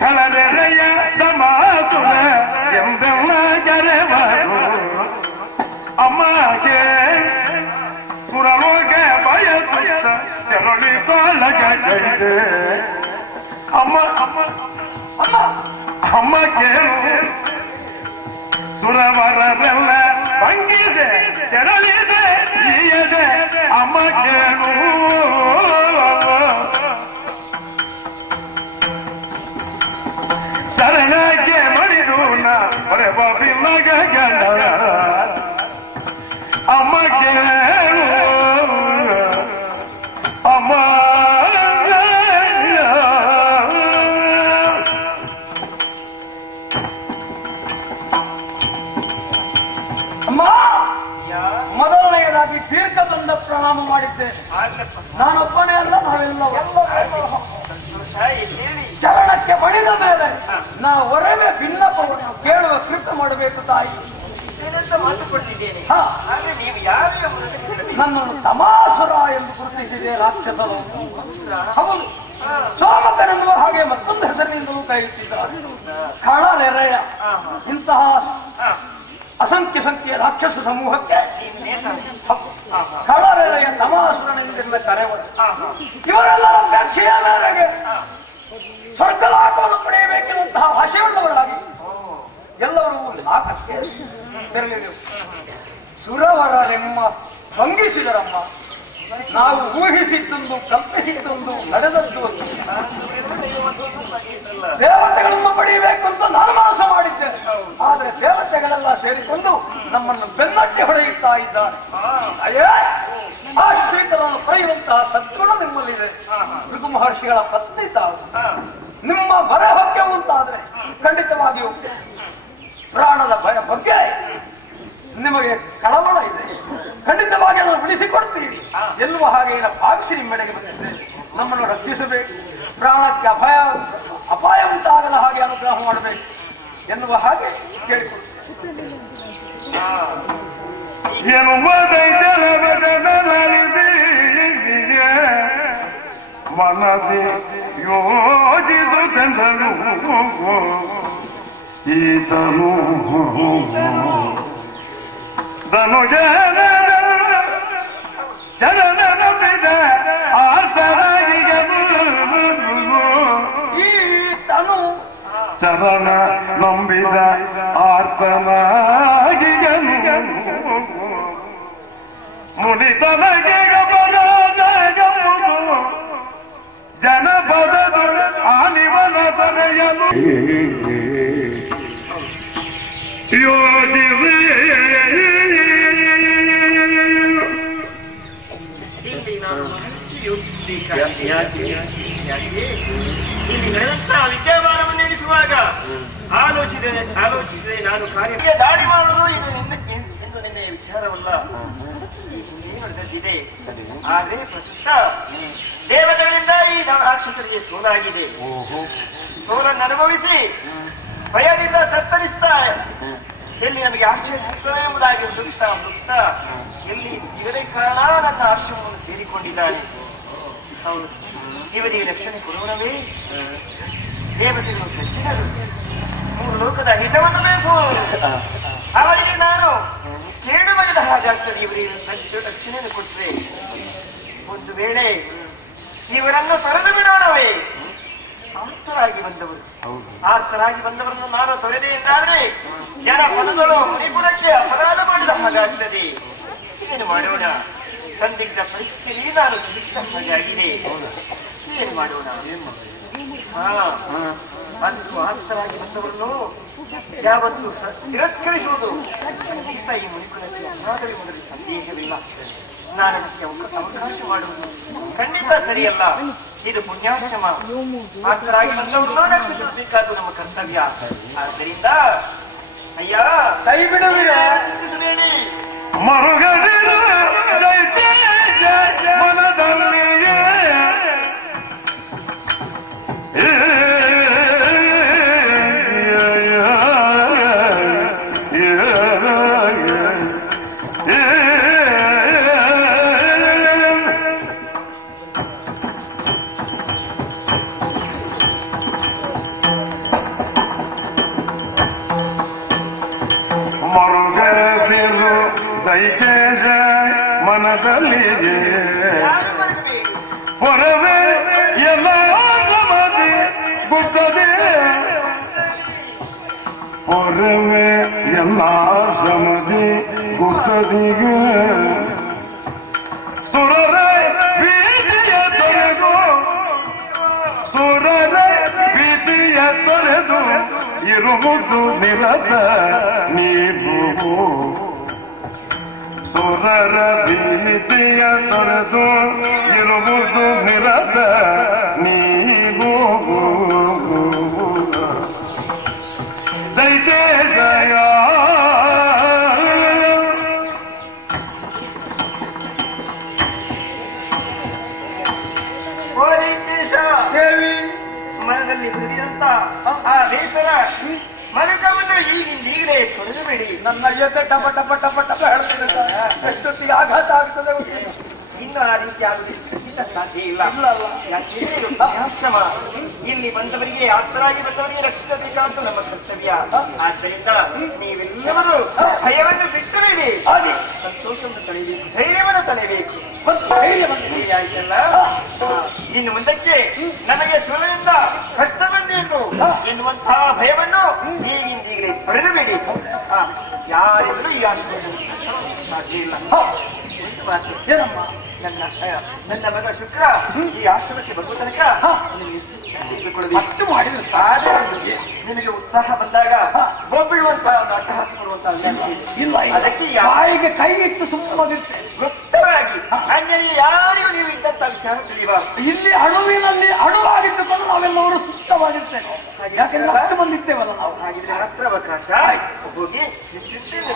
ಕಳರೆಯ ದಮಾತುಲ ಎಂದೆಲ್ಲ ಕರೆವರು ಅಮ್ಮಗೆ ಪುರಲೋಗೆ ಬಯಸುತ್ತ ತೆರಳಿಕೊಳ್ಳಗೈದೆ. ಅಮ್ಮ ಅಮ್ಮ ಅಮ್ಮ ಅಮ್ಮ ಕೇಳು ಸುರವರರೆಲ್ಲ ಭಂಗಿದೆ ತೆರಳಿದೆ ಈಯದೆ ಅಮ್ಮ ಕೇಳು ಶರಣಕ್ಕೆ ಮಣಿದು ಹೊರೆ ಬಾಬಿಲ್ಲಗ ಅಮ್ಮ ಕೇಳು ಅಮ್ಮ ಅಮ್ಮ ಮೊದಲನೆಯದಾಗಿ ದೀರ್ಘದಂಡ ಪ್ರಣಾಮ ಮಾಡಿದ್ದೇನೆ. ನಾನೊಬ್ಬನೇ ಅಲ್ಲ, ನಾವೆಲ್ಲ ಚರಣಕ್ಕೆ ಬಡಿದ ಮೇಲೆ ನಾ ಹೊರಗೆ ಭಿನ್ನಪವನ್ನು ಕೇಳುವ ಕೃತ್ಯ ಮಾಡಬೇಕು ತಾಯಿ. ಮಾತು ಕೊಟ್ಟಿದ್ದೇನೆ. ನೀವು ಯಾರು ಎಂಬುದನ್ನು ನನ್ನನ್ನು ತಮಾಸುರ ಎಂದು ಗುರುತಿಸಿದೆ ರಾಕ್ಷಸರು. ಹೌದು, ಸೋಮಕನೆನ್ನುವ ಹಾಗೆ ಮತ್ತೊಂದು ಹೆಸರಿನಿಂದಲೂ ಕರೆಯುತ್ತಿದ್ದಾರೆ. ಖಳನೆರೆಯ. ಇಂತಹ ಅಸಂಖ್ಯ ಸಂಖ್ಯೆಯ ರಾಕ್ಷಸ ಸಮೂಹಕ್ಕೆ ಖಳನೆರೆಯ ತಮಾಸುರನೆಂದಿರುವ ಕರೆವರು. ಇವರೆಲ್ಲರ ಅಪೇಕ್ಷೆಯ ಮೇರೆಗೆ ಸ್ವರ್ಗಲಾಭವನ್ನು ಪಡೆಯಬೇಕೆನ್ನುವಂತಹ ಭಾಷೆಯುಳ್ಳವರಾಗಿ ಎಲ್ಲರೂ ಲಾಕಕ್ಕೆ ತೆರಳಿದೆವು. ಸುರವರರೆಮ್ಮ ಭಂಗಿಸಿದರಮ್ಮ. ನಾವು ಊಹಿಸಿದ್ದೊಂದು, ಕಲ್ಪಿಸಿದ್ದೊಂದು, ನಡೆದದ್ದು ಒಂದು. ದೇವತೆಗಳನ್ನು ಪಡೆಯಬೇಕು ಅಂತ ನಾನು ಮನಸ್ಸು ಮಾಡಿದ್ದೇನೆ. ಆದರೆ ದೇವತೆಗಳೆಲ್ಲ ಸೇರಿಕೊಂಡು ನಮ್ಮನ್ನು ಬೆನ್ನಟ್ಟಿ ಹೊಡೆಯುತ್ತಾ ಇದ್ದಾರೆ. ಆ ಶ್ರೀಕರನ್ನು ಪಡೆಯುವಂತಹ ಮಹರ್ಷಿಗಳ ಪತ್ನಿ ತಾವು. ನಿಮ್ಮ ಬರಹಕ್ಕೆ ಮುಂತಾದ್ರೆ ಖಂಡಿತವಾಗಿಯೂ ಪ್ರಾಣದ ಭಯ ಬಗ್ಗೆ ನಿಮಗೆ ಕಳವಳ ಇದೆ. ಖಂಡಿತವಾಗಿ ಅದನ್ನು ಉಳಿಸಿಕೊಡ್ತೀರಿ ಎನ್ನುವ ಹಾಗೆ ಭಾವಿಸಿ ನಿಮ್ಮೆಡೆಗೆ ಬಂದಿದ್ದೇವೆ. ನಮ್ಮನ್ನು ರಕ್ಷಿಸಬೇಕು, ಪ್ರಾಣಕ್ಕೆ ಅಪಾಯ ಉಂಟಾಗದ ಹಾಗೆ ಅನುಗ್ರಹ ಮಾಡಬೇಕು ಎನ್ನುವ ಹಾಗೆ ಕೇಳಿಕೊಳ್ತೇವೆ. ಮನದಿ ಯೋಜಿಸುತ್ತಂದನು ಈತನು ಧನುಜ ಚರಣನಂಬಿದ ಆತರಾಗಿಗನು ಈತನು ಚರಣ ನಂಬಿದ ಆರ್ತನಾಗಿಗನು ಮುನಿತನಗೆ ಜನಪದ ಆನಿವನ ತನೆಯಲು ಯೋಜಿಸಿ ಇಲ್ಲಿ ನಡೆದಂತಹ ವಿದ್ಯಮಾನವನ್ನು ಎಣಿಸುವಾಗ ಆಲೋಚಿಸಿದೆ ನಾನು ಕಾರ್ಯ ದಾಳಿ ಮಾಡುವುದು ಇದು ಎಂದು ನಿನ್ನೆಯ ವಿಚಾರವಲ್ಲ. ಏನು ನಡೆದಿದೆ ಆದ್ರೆ ಪ್ರಸ್ತುತ ದೇವತೆಗಳಿಂದ ಈ ರಾಕ್ಷಸರಿಗೆ ಸೋಲಾಗಿದೆ. ಸೋಲನ್ನು ಅನುಭವಿಸಿ ಭಯದಿಂದ ತತ್ತರಿಸ್ತಾ ಎಲ್ಲಿ ನಮಗೆ ಆಶ್ರಯ ಸಿಗ್ತದೆ ಎಂಬುದಾಗಿ ಮೃತ್ತ ಎಲ್ಲಿ ಸಿಗದೆ ಕಾರಣ ನನ್ನ ಆಶ್ರಮವನ್ನು ಸೇರಿಕೊಂಡಿದ್ದಾನೆ. ಹೌದು, ಇವರಿಗೆ ರಕ್ಷಣೆ ಕೊಡುವನವೇ ದೇವತೆಗಳು ಸಜ್ಜನರು, ಮೂರು ಲೋಕದ ಹಿತವನ್ನು ಬಯಸುವವರು. ಅವರಿಗೆ ನಾನು ಕೇಡು ಬಗೆದ ಹಾಗಾಗ್ತದೆ. ಇವರಿಗೆ ರಕ್ಷಣೆಯನ್ನು ಕೊಟ್ಟರೆ ಒಂದು ವೇಳೆ ಇವರನ್ನು ತೊರೆದು ಬಿಡೋಣವೇ? ಆರ್ತರಾಗಿ ಬಂದವರನ್ನು ನಾನು ತೊರೆದೆ ಎಂದಾದ್ರೆ ಜನಪದಗಳು ಮಣಿಪುರಕ್ಕೆ ಅಪರಾಧ ಮಾಡಿದ ಹಾಗಾಗ್ತದೆ. ಏನು ಮಾಡೋಣ? ಸಂದಿಗ್ಧ ಪರಿಸ್ಥಿತಿ ನಾನು ಸಿಕ್ಕಿದ ಹಾಗಾಗಿದೆ. ಏನು ಮಾಡೋಣ? ಮತ್ತು ಆರ್ತರಾಗಿ ಬಂದವರನ್ನು ಯಾವತ್ತು ತಿರಸ್ಕರಿಸುವುದು ಖಂಡಿತ ಈ ಮಣಿಪುರಕ್ಕೆ ಅಪರಾಧವೇ ಮೊದಲು ಸಂದೇಹವಿಲ್ಲ. ನಾನು ಅದಕ್ಕೆ ಅವಕಾಶ ಮಾಡುವುದು ಖಂಡಿತ ಸರಿಯಲ್ಲ. ಇದು ಪುಣ್ಯಾಶ್ರಮ. ಆರ್ತರಾಗಿ ಬಂದವರನ್ನು ರಕ್ಷಿಸಬೇಕಾದ್ದು ನಮ್ಮ ಕರ್ತವ್ಯ. ಆದ್ದರಿಂದ ಅಯ್ಯ ಕೈ ಬಿಡುವಿರ ಚಿಂತಿಸಬೇಡಿ. ಮನದಲ್ಲಿಯೇ ಮರುಗದಿರು ದೈಶೇಷ ಮನದಲ್ಲಿಯೇ ಹೊರವೇ ಎಲ್ಲ ಸಮಾಧಿ ಗುಡ್ಡದೆ ಹೊರವೇ ಎಲ್ಲ ಸಮಾಧಿ ಗುಡ್ಡದಿಗೆ ಸುರರ ಬೀದಿಯ ತೊರೆದು ಇರುವುದು ನಿರತ ನೀವು ಸುರರ ಬೀದಿಯ ತೊರೆದು ಇರುವುದು ನಿರತ ನೀವು ದೈತೇಶಯ ಮನದಲ್ಲಿ ಹುರಿದಂತ ಆ ಬೇಸರ ಮನಕವನ್ನು ಈಗಲೇ ತೊಳೆದುಬೇಡಿ. ನನ್ನ ಎದೆ ಟಪ ಟಪ ಟಪ ಟಪ ಹೇಳ್ತಿದ್ದಾರೆ. ಎಷ್ಟೊತ್ತಿಗೆ ಆಘಾತ ಆಗ್ತದೆ ಇನ್ನು ಆ ರೀತಿ ಆಗುವುದಕ್ಕೆ ಸಾಧ್ಯ ಇಲ್ಲ. ಯಾಕೆ ಆಶ್ರಮ ಇಲ್ಲಿ ಬಂದವರಿಗೆ ಆಪ್ತರಾಗಿ ಬಂದವರಿಗೆ ರಕ್ಷಿಸಬೇಕಾದ್ದು ನಮ್ಮ ಕರ್ತವ್ಯ. ಆದ್ದರಿಂದ ನೀವೆಲ್ಲರೂ ಭಯವನ್ನು ಬಿಟ್ಟಬೇಡಿ, ಸಂತೋಷವನ್ನು ತಳೆಯಬೇಕು, ಧೈರ್ಯವನ್ನು ತಳೆಯಬೇಕು. ಆಯ್ತಲ್ಲ, ಇನ್ನು ಮುಂದಕ್ಕೆ ನಮಗೆ ಸುಲಭದಿಂದ ಕಷ್ಟ ಬಂದಿತ್ತು ಎನ್ನುವಂತಹ ಭಯವನ್ನು ಈಗಿಂದೀಗಲೇ ಪಡೆದುಬೇಡಿ. ಯಾರಿಂದಲೂ ಈ ಆಶ್ರಮ ಸಾಧ್ಯ ಇಲ್ಲ. ಏನಮ್ಮ, ನನ್ನ ಮಗ ಶುಕ್ರ ಈ ಆಶ್ರಮಕ್ಕೆ ಬರುವ ತನಕ ಅಷ್ಟು ಮಾಡಿದ್ರು. ನಿನಗೆ ಉತ್ಸಾಹ ಬಂದಾಗ ಒಬ್ಬಳುವಂತಹ ಅಟ್ಟಹಾಸ ಕೊಡುವಂತಹ ಇಲ್ಲ. ಅದಕ್ಕೆ ಯಾರಿಗೆ ಕೈ ಇಟ್ಟು ಸುಮ್ಮನಿರ್ತೇನೆ ಗುಪ್ತವಾಗಿ ಅನ್ಯರಿಗೆ ಯಾರಿಗೂ ನೀವು ಇದ್ದಂತ ವಿಚಾರ ತಿಳಿಯುವ. ಇಲ್ಲಿ ಅಣುವಿನಲ್ಲಿ ಅಣುವಾಗಿಟ್ಟುಕೊಂಡು ನಾವೆಲ್ಲವರು ಸುತ್ತವಾಗಿರ್ತೇವೆ. ಯಾಕೆಂದ್ರೆ ಹತ್ತು ಮಂದಿ ಇದ್ದೇವಲ್ಲ ನಾವು. ಹಾಗಿದ್ರೆ ಮಾತ್ರ ಅವಕಾಶ ಹೋಗಿ ನಿಶ್ಚಿಂತೆಯಿಂದ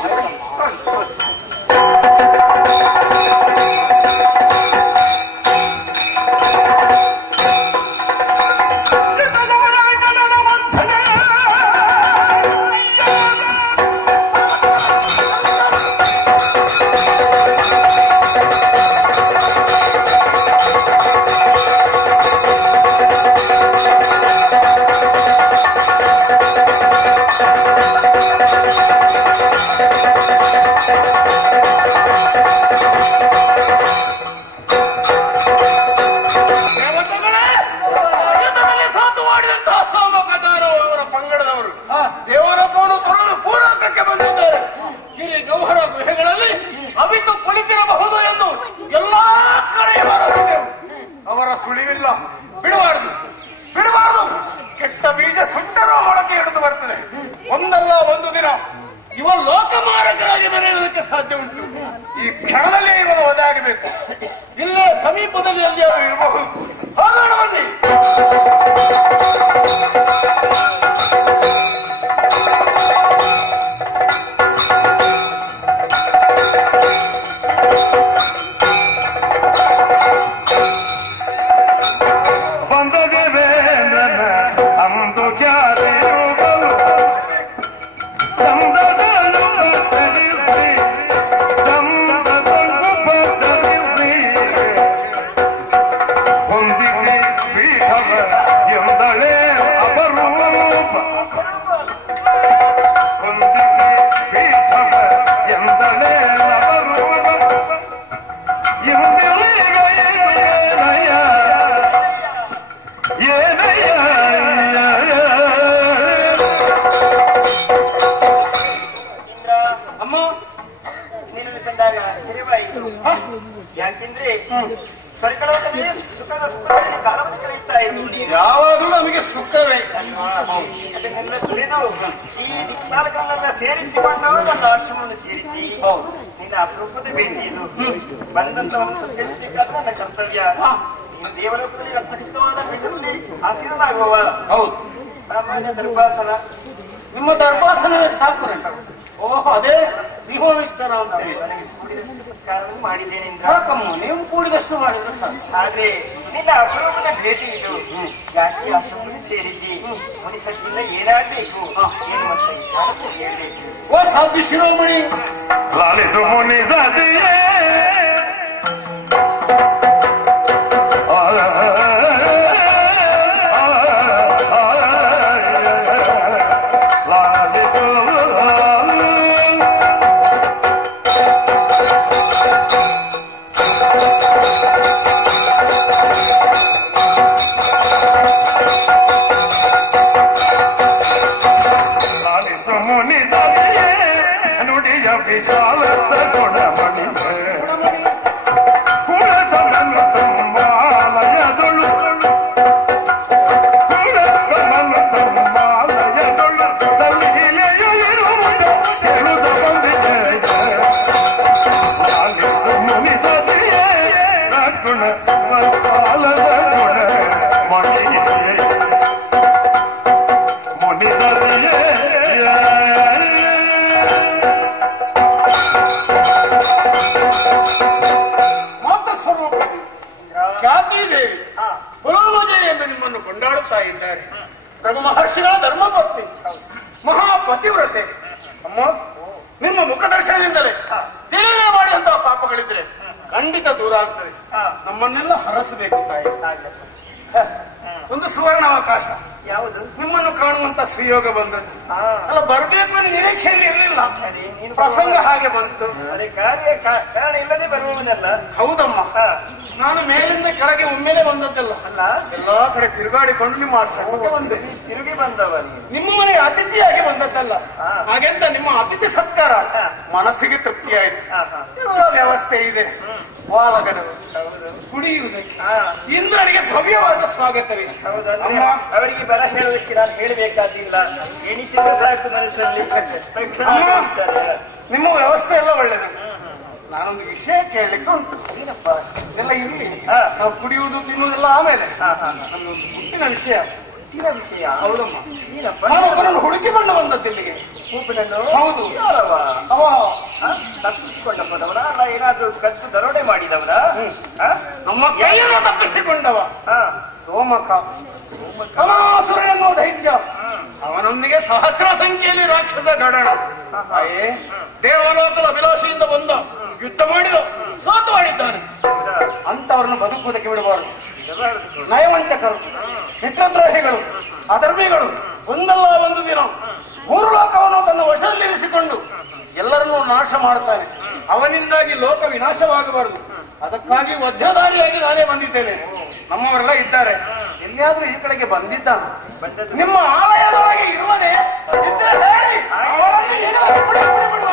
ಯಾಕೆಂದ್ರೆ ಸ್ವರ್ಗಲೋಕದಲ್ಲಿ ಸುಖದ ಸುಖದಲ್ಲಿ ಕಾಲವನ್ನು ಕಳೆಯುತ್ತಾ ಇದ್ದು ಯಾವಾಗಲೂ ನಮಗೆ ಸುಖವೇ. ಅದನ್ನೆಲ್ಲ ತುಳಿದು ಈ ದಿಕ್ಪಾಲಕರನ್ನೆಲ್ಲ ಸೇರಿಸಿಕೊಂಡವರು ನನ್ನ ಆಶ್ರಮವನ್ನು ಸೇರಿದ್ದಿ. ನಿನ್ನ ಅಪರೂಪದ ಭೇಟಿ ಇದು. ಬಂದಂತವನ್ನು ಸತ್ಕರಿಸಬೇಕಾದ್ರೆ ನನ್ನ ಕರ್ತವ್ಯ. ನೀನು ದೇವಲೋಕದಲ್ಲಿ ರತ್ನಖಚಿತವಾದ ಪೀಠದಲ್ಲಿ ಆಸೀನನಾಗುವ. ಹೌದು, ಸಾಮಾನ್ಯ ದರ್ಭಾಸನ. ನಿಮ್ಮ ದರ್ಭಾಸನವೇ ಸಾಕು. ಓಹ್, ಅದೇ ಸಿಂಹವಿಷ್ಟರ ಅಂತ ಕೂಡಿದಷ್ಟು ಸತ್ಕಾರವನ್ನು ಮಾಡಿದ್ದೇನೆ. ನೀವು ಕೂಡಿದಷ್ಟು ಮಾಡಿದ್ರೆ ಸಾಕು. ಆದ್ರೆ ನಿನ್ನ ಅಪರೂಪದ ಭೇಟಿ ಇದು. ಯಾಕೆ ಆಶ್ರಮದಲ್ಲಿ ಸೇರಿದ್ದಿ? ಮುನಿಸಕ್ಕಿಂದ ಏನಾಗಬೇಕು ಏನು ಅಂತ ವಿಚಾರ ಹೇಳಿ. ಓ ಸಾಧು ಶಿರೋಮಣಿ, ಲಾಲಿಸು ಮುನಿ ಸದಿಯೇ ವಿಶಾಲತ ಗುಣಮಣಿ ಕುಳತಮನು ತಮ್ಮಾಲಯದೊಳು ಕುಳತಮನು ತಮ್ಮಾಲಯದೊಳು ತಲ್ಲಿಲೆಯುವುದು ಕೇಳುದ ಬಂದಿದೆ ಮುನಿದದಿಯೇ ಗುಣ ಸಾಲದ ಗುಣ ಮಣಿಗೆ ಮುನಿದದಿಯೇ ಖ್ಯಾತಿದೇವಿ ಪುಲೋಮಜೆ ಎಂದು ನಿಮ್ಮನ್ನು ಕೊಂಡಾಡುತ್ತಾ ಇದ್ದಾರೆ. ರಘು ಮಹರ್ಷಿಗಳ ಧರ್ಮಪತ್ನಿ, ಮಹಾಪತಿವ್ರತೆ. ಅಮ್ಮ, ನಿಮ್ಮ ಮುಖದರ್ಶನದಿಂದಲೇ ತಿಳಿದೇ ಮಾಡಿದಂತಹ ಪಾಪಗಳಿದ್ರೆ ಖಂಡಿತ ದೂರ ಆಗ್ತದೆ. ನಮ್ಮನ್ನೆಲ್ಲ ಹರಸಬೇಕು ತಾಯಿ. ಒಂದು ಸುವರ್ಣ ಅವಕಾಶ. ಯಾವುದು? ನಿಮ್ಮನ್ನು ಕಾಣುವಂತ ಸುಯೋಗ ಬಂದದ್ದು. ಅಲ್ಲ, ಬರ್ಬೇಕು ಅನ್ನೋ ನಿರೀಕ್ಷೆಯಲ್ಲಿ ಇರಲಿಲ್ಲ. ಪ್ರಸಂಗ ಹಾಗೆ ಬಂತು. ಅದೇ ಕಾರಣ ಇಲ್ಲದೆ ಬರುವವನಲ್ಲ. ಹೌದಮ್ಮ, ನಾನು ಮೇಲಿಂದ ಕೆಳಗೆ ಒಮ್ಮೆಲೆ ಬಂದದ್ದಲ್ಲ. ಅಲ್ಲ, ಎಲ್ಲಾ ಕಡೆ ತಿರುಗಾಡಿಕೊಂಡು ನಿಮ್ಮ ಆಶ್ರಮಕ್ಕೆ ಬಂದೆ. ತಿರುಗಿ ಬಂದವ. ನಿಮ್ಮ ಮನೆ ಅತಿಥಿಯಾಗಿ ಬಂದದ್ದಲ್ಲ. ಹಾಗೆಂತ ನಿಮ್ಮ ಅತಿಥಿ ಸತ್ಕಾರ ಮನಸ್ಸಿಗೆ ತೃಪ್ತಿಯಾಯಿತು. ಎಲ್ಲ ವ್ಯವಸ್ಥೆ ಇದೆ. ವಾಲಗನರು ಕುಡಿಯುವುದಕ್ಕೆ ಇಂದ್ರನಿಗೆ ಭವ್ಯವಾದ ಸ್ವಾಗತವೇ. ಅಮ್ಮ, ಅವರಿಗೆ ಬರ ಹೇಳೋದಕ್ಕೆ ನಾನು ಹೇಳಬೇಕಾದಿಲ್ಲ. ಎಣಿಸಿದ ಸಾಕು ಮನಸ್ಸಲ್ಲಿ ತಕ್ಷಣ. ನಿಮ್ಮ ವ್ಯವಸ್ಥೆ ಎಲ್ಲ ಒಳ್ಳೆಯದು. ನಾನೊಂದು ವಿಷಯ ಕೇಳಲಿಕ್ಕೆ ಉಂಟು. ಏನಪ್ಪ? ಎಲ್ಲ ಇಲ್ಲಿ ನಾವು ಕುಡಿಯುವುದು ತಿನ್ನುವುದೆಲ್ಲ ಆಮೇಲೆ ನಮ್ಮೊಂದು ಮುಟ್ಟಿನ ವಿಷಯ. ಹೌದಮ್ಮ, ನಾನೊಬ್ಬರನ್ನು ಹುಡುಕಿಕೊಂಡು ಬಂದದ್ದು ಇಲ್ಲಿಗೆ. ಹೌದು. ಅವ ತಪ್ಪಿಸಿಕೊಂಡ ಹೋದವರ ಅಲ್ಲ ಏನಾದ್ರೂ ಕದ್ದು ದರೋಡೆ ಮಾಡಿದವರ? ನಮ್ಮ ಕೈಯನ್ನು ತಪ್ಪಿಸಿಕೊಂಡವ ಸೋಮಕ, ಕಲಾಸುರ ಎನ್ನುವ ದೈತ್ಯ. ಅವನೊಂದಿಗೆ ಸಹಸ್ರ ಸಂಖ್ಯೆಯಲ್ಲಿ ರಾಕ್ಷಸ ಗಡಣ. ದೇವಲೋಕದ ಅಭಿಲಾಷೆಯಿಂದ ಬಂದ, ಯುದ್ಧ ಮಾಡಿದ, ಸೋತು ಮಾಡಿದ್ದಾನೆ. ಅಂತವರನ್ನು ಬದುಕುವುದಕ್ಕೆ ಬಿಡಬಾರದು. ನಯವಂಚಕರು, ಮಿತ್ರದ್ರೋಹಿಗಳು, ಅಧರ್ಮಿಗಳು ಒಂದಲ್ಲ ಒಂದು ದಿನ ಮೂರು ಲೋಕವನ್ನು ತನ್ನ ವಶದಲ್ಲಿರಿಸಿಕೊಂಡು ಎಲ್ಲರನ್ನೂ ನಾಶ ಮಾಡುತ್ತಾನೆ. ಅವನಿಂದಾಗಿ ಲೋಕ ವಿನಾಶವಾಗಬಾರದು. ಅದಕ್ಕಾಗಿ ವಜ್ರಧಾರಿಯಾಗಿ ನಾನೇ ಬಂದಿದ್ದೇನೆ. ನಮ್ಮವರೆಲ್ಲ ಇದ್ದಾರೆ. ಎಲ್ಲಿಯಾದ್ರೂ ಈ ಕಡೆಗೆ ಬಂದಿದ್ದಾನ? ನಿಮ್ಮ ಆಲಯದೊಳಗೆ ಇರುವನೇ ಇದ್ರೆ ಹೇಳಿ, ಅವರನ್ನು ಈಗಲೇ ಬಿಡುವ.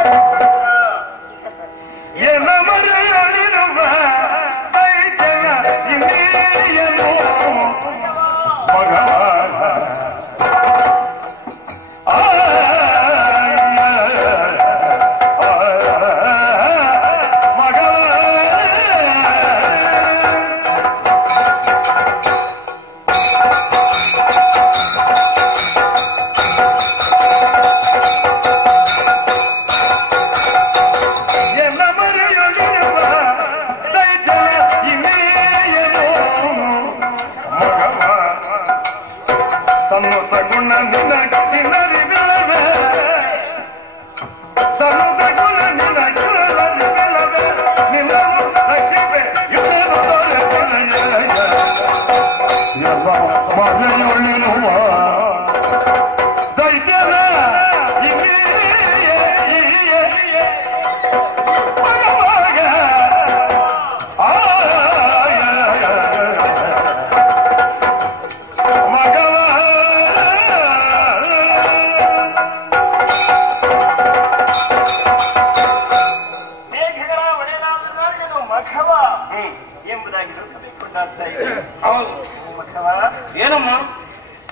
ಏನಮ್ಮ,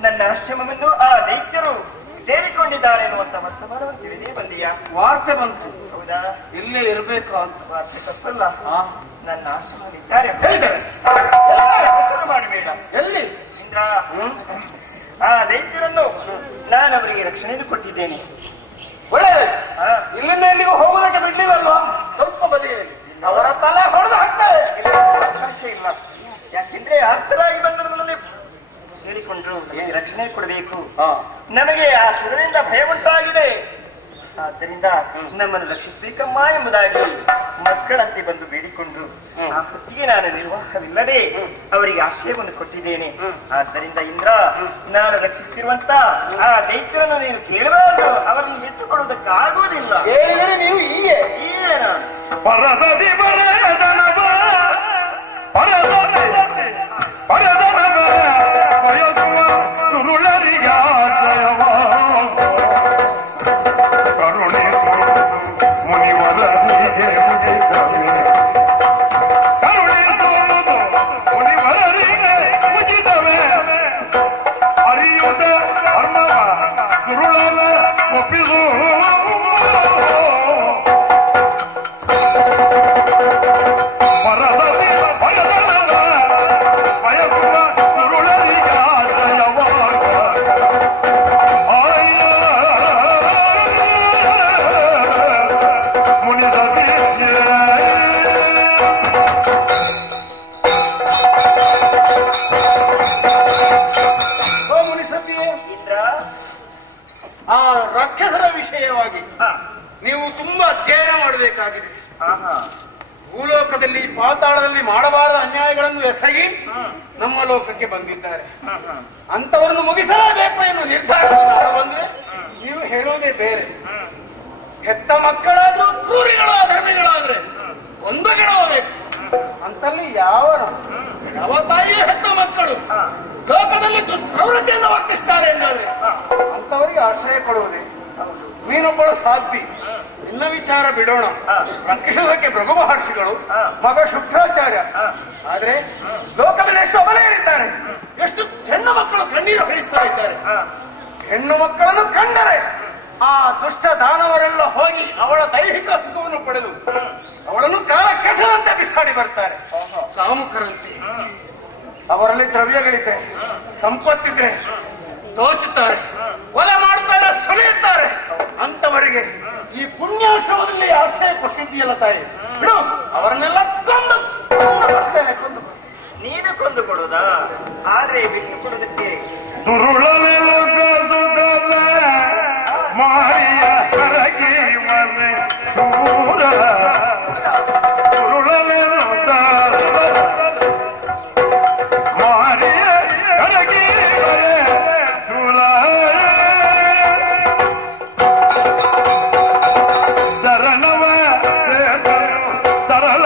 ನನ್ನ ಆಶ್ರಮವನ್ನು ಆ ದೈತ್ಯರು ಸೇರಿಕೊಂಡಿದ್ದಾರೆ ಎನ್ನುವಂತ ವರ್ತಮಾನವನ್ನು ತಿಳಿದೇ ಬಂದೀಯಾ? ವಾರ್ತೆ ಬಂತು. ಹೌದಾ? ಇಲ್ಲೇ ಇರ್ಬೇಕು ಅಂತ. ವಾರ್ತೆ ತಪ್ಪಲ್ಲ. ನನ್ನ ಆಶ್ರಮದಲ್ಲಿದ್ದಾರೆ ಮಾಡಬೇಡ. ಎಲ್ಲಿ ಇಂದ್ರ? ಆ ದೈತ್ಯರನ್ನು ನಾನು ಅವರಿಗೆ ರಕ್ಷಣೆಯನ್ನು ಕೊಟ್ಟಿದ್ದೇನೆ. ಒಳ್ಳೆಯದು. ಇಲ್ಲಿಂದ ಎಲ್ಲಿಗೂ ಹೋಗುವುದಕ್ಕೆ ಬಿಡ್ಲಿಲ್ಲಲ್ವಾ? ಸ್ವಲ್ಪ ಬದಿಯಲ್ಲಿ ಅವರ ತಲೆ ಹೊಡೆದು ಹಾಕ್ತಾರೆ. ಅವಕಾಶ ಇಲ್ಲ. ಯಾಕೆಂದ್ರೆ ಅರ್ಥರಾಗಿ ಬಂದವರಲ್ಲಿ ಹೇಳಿಕೊಂಡ್ರು ನಮಗೆ ರಕ್ಷಣೆ ಕೊಡಬೇಕು. ನಮಗೆ ಆ ಸುರನಿಂದ ಭಯ ಉಂಟಾಗಿದೆ. ಆದ್ದರಿಂದ ನಮ್ಮನ್ನು ರಕ್ಷಿಸಬೇಕಮ್ಮ ಎಂಬುದಾಗಿ ಮಕ್ಕಳಂತೆ ಬಂದು ಬೇಡಿಕೊಂಡ್ರು. ಆ ಹೊತ್ತಿಗೆ ನಾನು ನಿರ್ವಾಹವಿಲ್ಲದೆ ಅವರಿಗೆ ಆಶ್ರಯವನ್ನು ಕೊಟ್ಟಿದ್ದೇನೆ. ಆದ್ದರಿಂದ ಇಂದ್ರ, ನಾನು ರಕ್ಷಿಸುತ್ತಿರುವಂತ ಆ ದೈತ್ಯರನ್ನು ನೀನು ಕೇಳಬಾರದು. ಅವರನ್ನು ಬಿಟ್ಟುಕೊಡುವುದಕ್ಕಾಗುವುದಿಲ್ಲ. ಹೇಳಿದರೆ ನೀವು ಈಯೇನ ರಾಕ್ಷಸರ ವಿಷಯವಾಗಿ ನೀವು ತುಂಬಾ ಅಧ್ಯಯನ ಮಾಡಬೇಕಾಗಿದೆ. ಭೂಲೋಕದಲ್ಲಿ ಪಾತಾಳದಲ್ಲಿ ಮಾಡಬಾರದ ಅನ್ಯಾಯಗಳನ್ನು ಎಸಗಿ ನಮ್ಮ ಲೋಕಕ್ಕೆ ಬಂದಿದ್ದಾರೆ. ಅಂತವರನ್ನು ಮುಗಿಸಲೇಬೇಕು ಎನ್ನುವ ನಿರ್ಧಾರವನ್ನು ನಾನು ಬಂದ್ರೆ ನೀವು ಹೇಳುವುದೇ ಬೇರೆ. ಹೆತ್ತ ಮಕ್ಕಳಾದ್ರೂ ಕ್ರೂರಿಗಳು ಅಧರ್ಮಿಗಳಾದ್ರೆ ಒಂದು ಗಿಡಬೇಕು. ಅಂತಲ್ಲಿ ಯಾವ ತಾಯಿಯ ಹೆತ್ತ ಮಕ್ಕಳು ಲೋಕದಲ್ಲಿ ದುಷ್ಪ್ರವೃತ್ತಿಯಿಂದ ವರ್ತಿಸ್ತಾರೆ ಎಂದಾದ್ರೆ ಅಂತವರಿಗೆ ಆಶ್ರಯ ಕೊಡುವುದೇ. ನೀನೊಬ್ಬಳು ಸಾಧ್ವಿ, ನಿನ್ನ ವಿಚಾರ ಬಿಡೋಣ. ರಕ್ಷಿಸುವುದಕ್ಕೆ ಭೃಗು ಮಹರ್ಷಿಗಳು, ಮಗ ಶುಕ್ರಾಚಾರ್ಯ. ಆದ್ರೆ ಲೋಕದಲ್ಲಿ ಎಷ್ಟು ಅಬಲೆಯರಿದ್ದಾರೆ, ಎಷ್ಟು ಹೆಣ್ಣು ಮಕ್ಕಳು ಕಣ್ಣೀರು ಹರಿಸ್ತಾ ಇದ್ದಾರೆ. ಹೆಣ್ಣು ಮಕ್ಕಳನ್ನು ಕಂಡರೆ ಆ ದುಷ್ಟ ದಾನವರೆಲ್ಲ ಹೋಗಿ ಅವಳ ದೈಹಿಕ ಸುಖವನ್ನು ಪಡೆದು ಅವಳನ್ನು ಕಾಲ ಕೆಸರಂತೆ ಬಿಸಾಡಿ ಬರ್ತಾರೆ. ಕಾಮುಕರಂತೆ ಅವರಲ್ಲಿ ದ್ರವ್ಯಗಳಿದ್ರೆ, ಸಂಪತ್ತಿದ್ರೆ ದೋಚುತ್ತಾರೆ, ಕೊಲೆ ಮಾಡ್ತಾರೆ, ಸುಲಿಯುತ್ತಾರೆ. ಅಂತವರಿಗೆ ಈ ಪುಣ್ಯಾಶ್ರಮದಲ್ಲಿ ಆಶ್ರಯ ಕೊಟ್ಟಿದ್ದೀಯಲ್ಲ ತಾಯಿ, ಬಿಡು, ಅವರನ್ನೆಲ್ಲ ಕೊಂದು ಬರ್ತೇನೆ. ಕೊಂದು ನೀನು ಕೊಂದು ಕೊಡೋದಾ? ಆದ್ರೆ ಬಿಟ್ಟು ಕೊಡೋದಕ್ಕೆ ದುರುಳನೆ ಮಾರಿಯ ಕರಗಿ ಮನೆ ಸೂರ ದುರುಳನೆ ಮಾರಿಯ ಕರಗಿ ಮನೆ ಸೂರ ಚರಣವ ತರಲ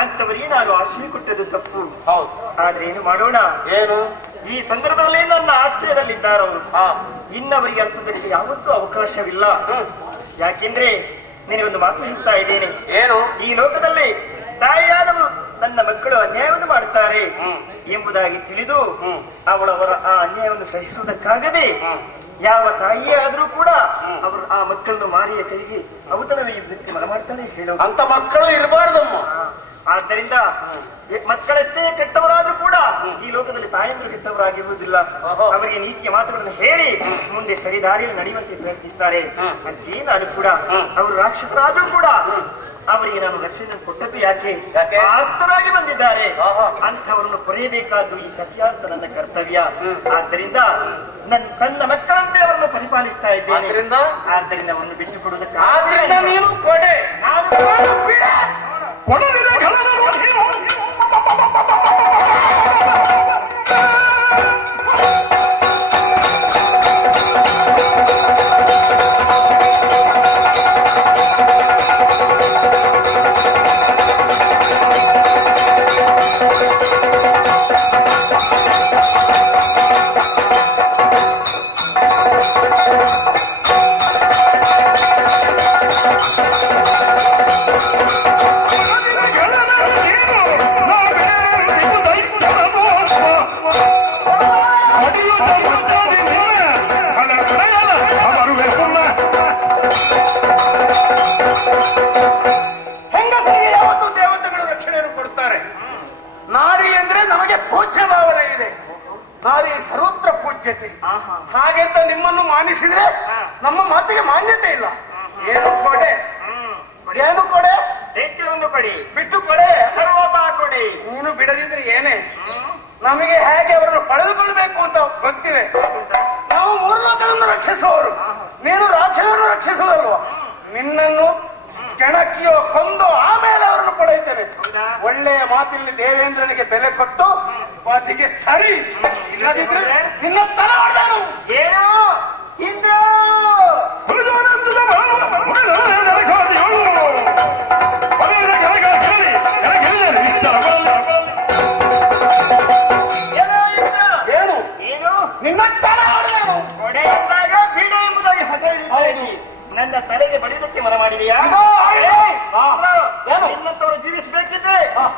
ಅಂತವರಿಗೆ ನಾನು ಆಶ್ರಯ ಕೊಟ್ಟದ್ದು ತಪ್ಪು. ಹೌದು. ಆದ್ರೆ ಏನು ಮಾಡೋಣ? ಏನು ಈ ಸಂದರ್ಭದಲ್ಲಿ ನನ್ನ ಆಶ್ರಯದಲ್ಲಿದ್ದಾರವರು, ಇನ್ನವರಿಗೆ ಅರ್ಥದಲ್ಲಿ ಯಾವತ್ತೂ ಅವಕಾಶವಿಲ್ಲ. ಯಾಕೆಂದ್ರೆ ನಿನಗೊಂದು ಮಾತು ಹೇಳ್ತಾ ಇದ್ದೇನೆ. ಏನು? ಈ ಲೋಕದಲ್ಲಿ ತಾಯಿಯಾದವರು ನನ್ನ ಮಕ್ಕಳು ಅನ್ಯಾಯವನ್ನು ಮಾಡುತ್ತಾರೆ ಎಂಬುದಾಗಿ ತಿಳಿದು ಅವಳವರ ಆ ಅನ್ಯಾಯವನ್ನು ಸಹಿಸುವುದಕ್ಕಾಗದೆ ಯಾವ ತಾಯಿಯೇ ಆದ್ರೂ ಕೂಡ ಅವರು ಆ ಮಕ್ಕಳನ್ನು ಮಾರಿಯ ಕೈಗೆ ಔತಣವೇ ಯುದ್ಧಕ್ಕೆ ಮನ ಮಾಡ್ತಾನೆ ಹೇಳೋ ಅಂತ ಮಕ್ಕಳು ಇರಬಾರ್ದಮ್ಮ. ಆದ್ದರಿಂದ ಮಕ್ಕಳಷ್ಟೇ ಕೆಟ್ಟವರಾದ್ರೂ ಕೂಡ ಈ ಲೋಕದಲ್ಲಿ ತಾಯಂದ್ರು ಕೆಟ್ಟವರಾಗಿರುವುದಿಲ್ಲ. ಅವರಿಗೆ ನೀತಿಯ ಮಾತುಗಳನ್ನು ಹೇಳಿ ಮುಂದೆ ಸರಿದಾರಿಯಲ್ಲಿ ನಡೆಯುವಂತೆ ಪ್ರಯತ್ನಿಸ್ತಾರೆ. ಅಂತೆಯೇ ನಾನು ಕೂಡ ಅವರು ರಾಕ್ಷಸರಾದ್ರೂ ಕೂಡ ಅವರಿಗೆ ನಾನು ರಕ್ಷಣೆ ಕೊಟ್ಟದ್ದು ಯಾಕೆ? ಆರ್ತರಾಗಿ ಬಂದಿದ್ದಾರೆ, ಅಂಥವರನ್ನು ಪೊರೆಯಬೇಕಾದ್ದು ಈ ಸತ್ಯಾಂತ ನನ್ನ ಕರ್ತವ್ಯ. ಆದ್ದರಿಂದ ನನ್ನ ಮಕ್ಕಳಂತೆ ಅವರನ್ನು ಪರಿಪಾಲಿಸ್ತಾ ಇದ್ದೇನೆ. ಆದ್ದರಿಂದ ಅವರನ್ನು ಬಿಟ್ಟು ಕೊಡುವುದಕ್ಕೆ ನೀನು ಕೊಡೆ, ನಾನು ಹೆಂಗಸರಿಗೆ ಯಾವತ್ತೂ ದೇವತೆಗಳು ರಕ್ಷಣೆಯನ್ನು ಕೊಡ್ತಾರೆ. ನಾರಿ ಅಂದ್ರೆ ನಮಗೆ ಪೂಜ್ಯ ಭಾವನೆ ಇದೆ. ನಾರಿ ಸರ್ವತ್ರ ಪೂಜ್ಯತೆ. ಹಾಗೆಂತ ನಿಮ್ಮನ್ನು ಮಾನಿಸಿದ್ರೆ ನಮ್ಮ ಮಾತಿಗೆ ಮಾನ್ಯತೆ ಇಲ್ಲ. ಏನು ಕೊಡೆ? ಏನು ಕೊಡೆ? ದೈತ್ಯರನ್ನು ಕೊಡಿ, ಬಿಟ್ಟು ಕೊಡೆ, ಸರ್ವತಾ ಕೊಡಿ. ನೀನು ಬಿಡದಿದ್ರೆ ಏನೇ? ನಮಗೆ ಹೇಗೆ ಅವರನ್ನು ಪಡೆದುಕೊಳ್ಬೇಕು ಅಂತ ಗೊತ್ತಿದೆ. ನಾವು ಮೂರು ಲೋಕವನ್ನು ರಕ್ಷಿಸುವವರು, ನೀನು ರಾಜ್ಯವನ್ನು ರಕ್ಷಿಸುವುದಲ್ವ? ನಿನ್ನನ್ನು ಕೆಣಕಿಯೋ ಕೊಂದು ಆಮೇಲೆ ಅವರನ್ನು ಪಡೆಯುತ್ತೇನೆ. ಒಳ್ಳೆಯ ಮಾತಿನಲ್ಲಿ ದೇವೇಂದ್ರನಿಗೆ ಬೆಲೆ ಕೊಟ್ಟು ಮಾತಿಗೆ ಸರಿ, ಇಲ್ಲದಿದ್ರೆ ನಿನ್ನ ತಲೆ ಹೊಡೆದನು. ಏನು ಇಂದ್ರ ಏನು ನಿನ್ನ ತಲೆ ಹೊಡೆದನು. ಕೊಡೆ ಎಂದಾಗ ಬೀಡ ಎಂಬುದಾಗಿ ಹೆಸರಿಡಿದ್ದೇನೆ. ನನ್ನ ತಲೆಗೆ ಬಡಿದಕ್ಕೆ ಮನ ಮಾಡಿದೆಯಾ? ನಿನ್ನಂತವರು ಜೀವಿಸಬೇಕಿದ್ರೆ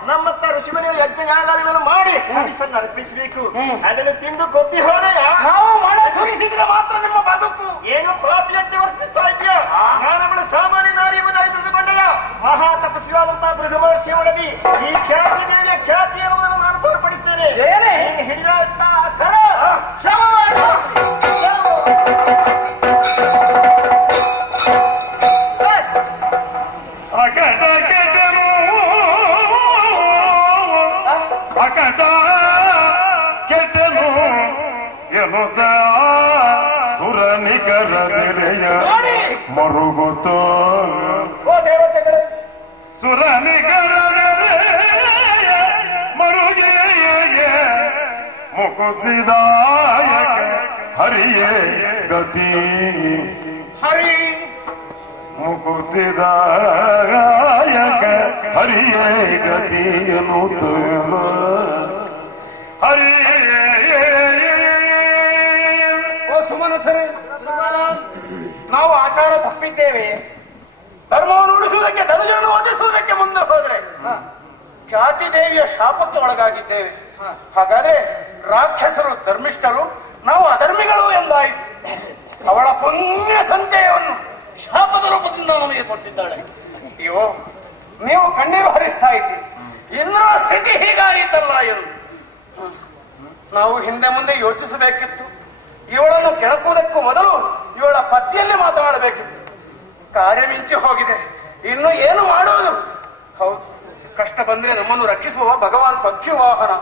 ನಮ್ಮತ್ತ ಋಷಿಮನೆಗಳು ಯಜ್ಞ ಯಾಗಾದಿಗಳನ್ನು ಮಾಡಿ ಹವಿಸನ್ನು ಅರ್ಪಿಸಬೇಕು. ಅದನ್ನು ತಿಂದು ಕೊಪ್ಪಿ ಹೋದೆಯಾ? ನಾವು ಮಳೆ ಸುರಿಸಿದ್ರೆ ಮಾತ್ರ ನಿಮ್ಮ ಬದುಕು. ಏನು ಪಾಪಿಯಂತೆ ವರ್ತಿಸ್ತಾ ಇದೆಯಾ? ನಾನವಳ ಸಾಮಾನ್ಯ ನಾರಿ ಎಂಬುದಾಗಿ ತಿಳಿದುಕೊಂಡೆಯ? ಮಹಾ ತಪಸ್ವಿಯಾದಂತಹ ಬೃಹಮಹರ್ಷಿ ಒಳದಿ ಈ ಖ್ಯಾತಿ ದೇವಿಯ ಖ್ಯಾತಿ ಎನ್ನುವುದನ್ನು ನಾನು ತೋರ್ಪಡಿಸ್ತೇನೆ. ಏನೇ ಹಿಡಿದ ಕರ ಶವವಾಗಿ ಕೆಟ್ಟನು ಎನ್ನುತ್ತ ಸುರನಿಕರ ನೆರೆಯ ಮರುಗುತ್ತೋ ದೇವತೆಗಳು ಸುರನಿಕರ ನೆರೆಯ ಮರುಗೆಯ ಮುಕುತಿದಾಯಕ ಹರಿಯೇ ಗತಿ ಹರಿ ಮುಕುತಿದಾಯಕ ಹರಿಯೇ ಗತಿಯನ್ನು ಹರಿಯೇ ನಾವು ತಪ್ಪಿದ್ದೇವೆ. ಧರ್ಮವನ್ನು ಉಳಿಸುವುದಕ್ಕೆ ಧನುಜರನ್ನು ವಧಿಸುವುದಕ್ಕೆ ಮುಂದೆ ಹೋದ್ರೆ ಖ್ಯಾತಿ ದೇವಿಯ ಶಾಪಕ್ಕೆ ಒಳಗಾಗಿದ್ದೇವೆ. ಹಾಗಾದ್ರೆ ರಾಕ್ಷಸರು ಧರ್ಮಿಷ್ಠರು, ನಾವು ಅಧರ್ಮಿಗಳು ಎಂದಾಯಿತು. ಅವಳ ಪುಣ್ಯ ಸಂಚಯವನ್ನು ಶಾಪದ ರೂಪದಿಂದ ನಮಗೆ ಕೊಟ್ಟಿದ್ದಾಳೆ. ಅಯ್ಯೋ, ನೀವು ಕಣ್ಣೀರು ಹರಿಸ್ತಾ ಇದ್ದೀರಿ, ಇಂದ್ರ ಸ್ಥಿತಿ ಹೀಗಾಯಿತಲ್ಲ ಎಂದು. ನಾವು ಹಿಂದೆ ಮುಂದೆ ಯೋಚಿಸಬೇಕಿತ್ತು. ಇವಳನ್ನು ಕೆಳಕುವುದಕ್ಕೂ ಮೊದಲು ಇವಳ ಪತಿಯಲ್ಲಿ ಮಾತನಾಡಬೇಕಿತ್ತು. ಕಾರ್ಯ ಮಿಂಚಿ ಹೋಗಿದೆ, ಇನ್ನು ಏನು ಮಾಡುವುದು? ಹೌದು, ಕಷ್ಟ ಬಂದ್ರೆ ನಮ್ಮನ್ನು ರಕ್ಷಿಸುವ ಭಗವಾನ್ ಪಕ್ಷಿ ವಾಹನ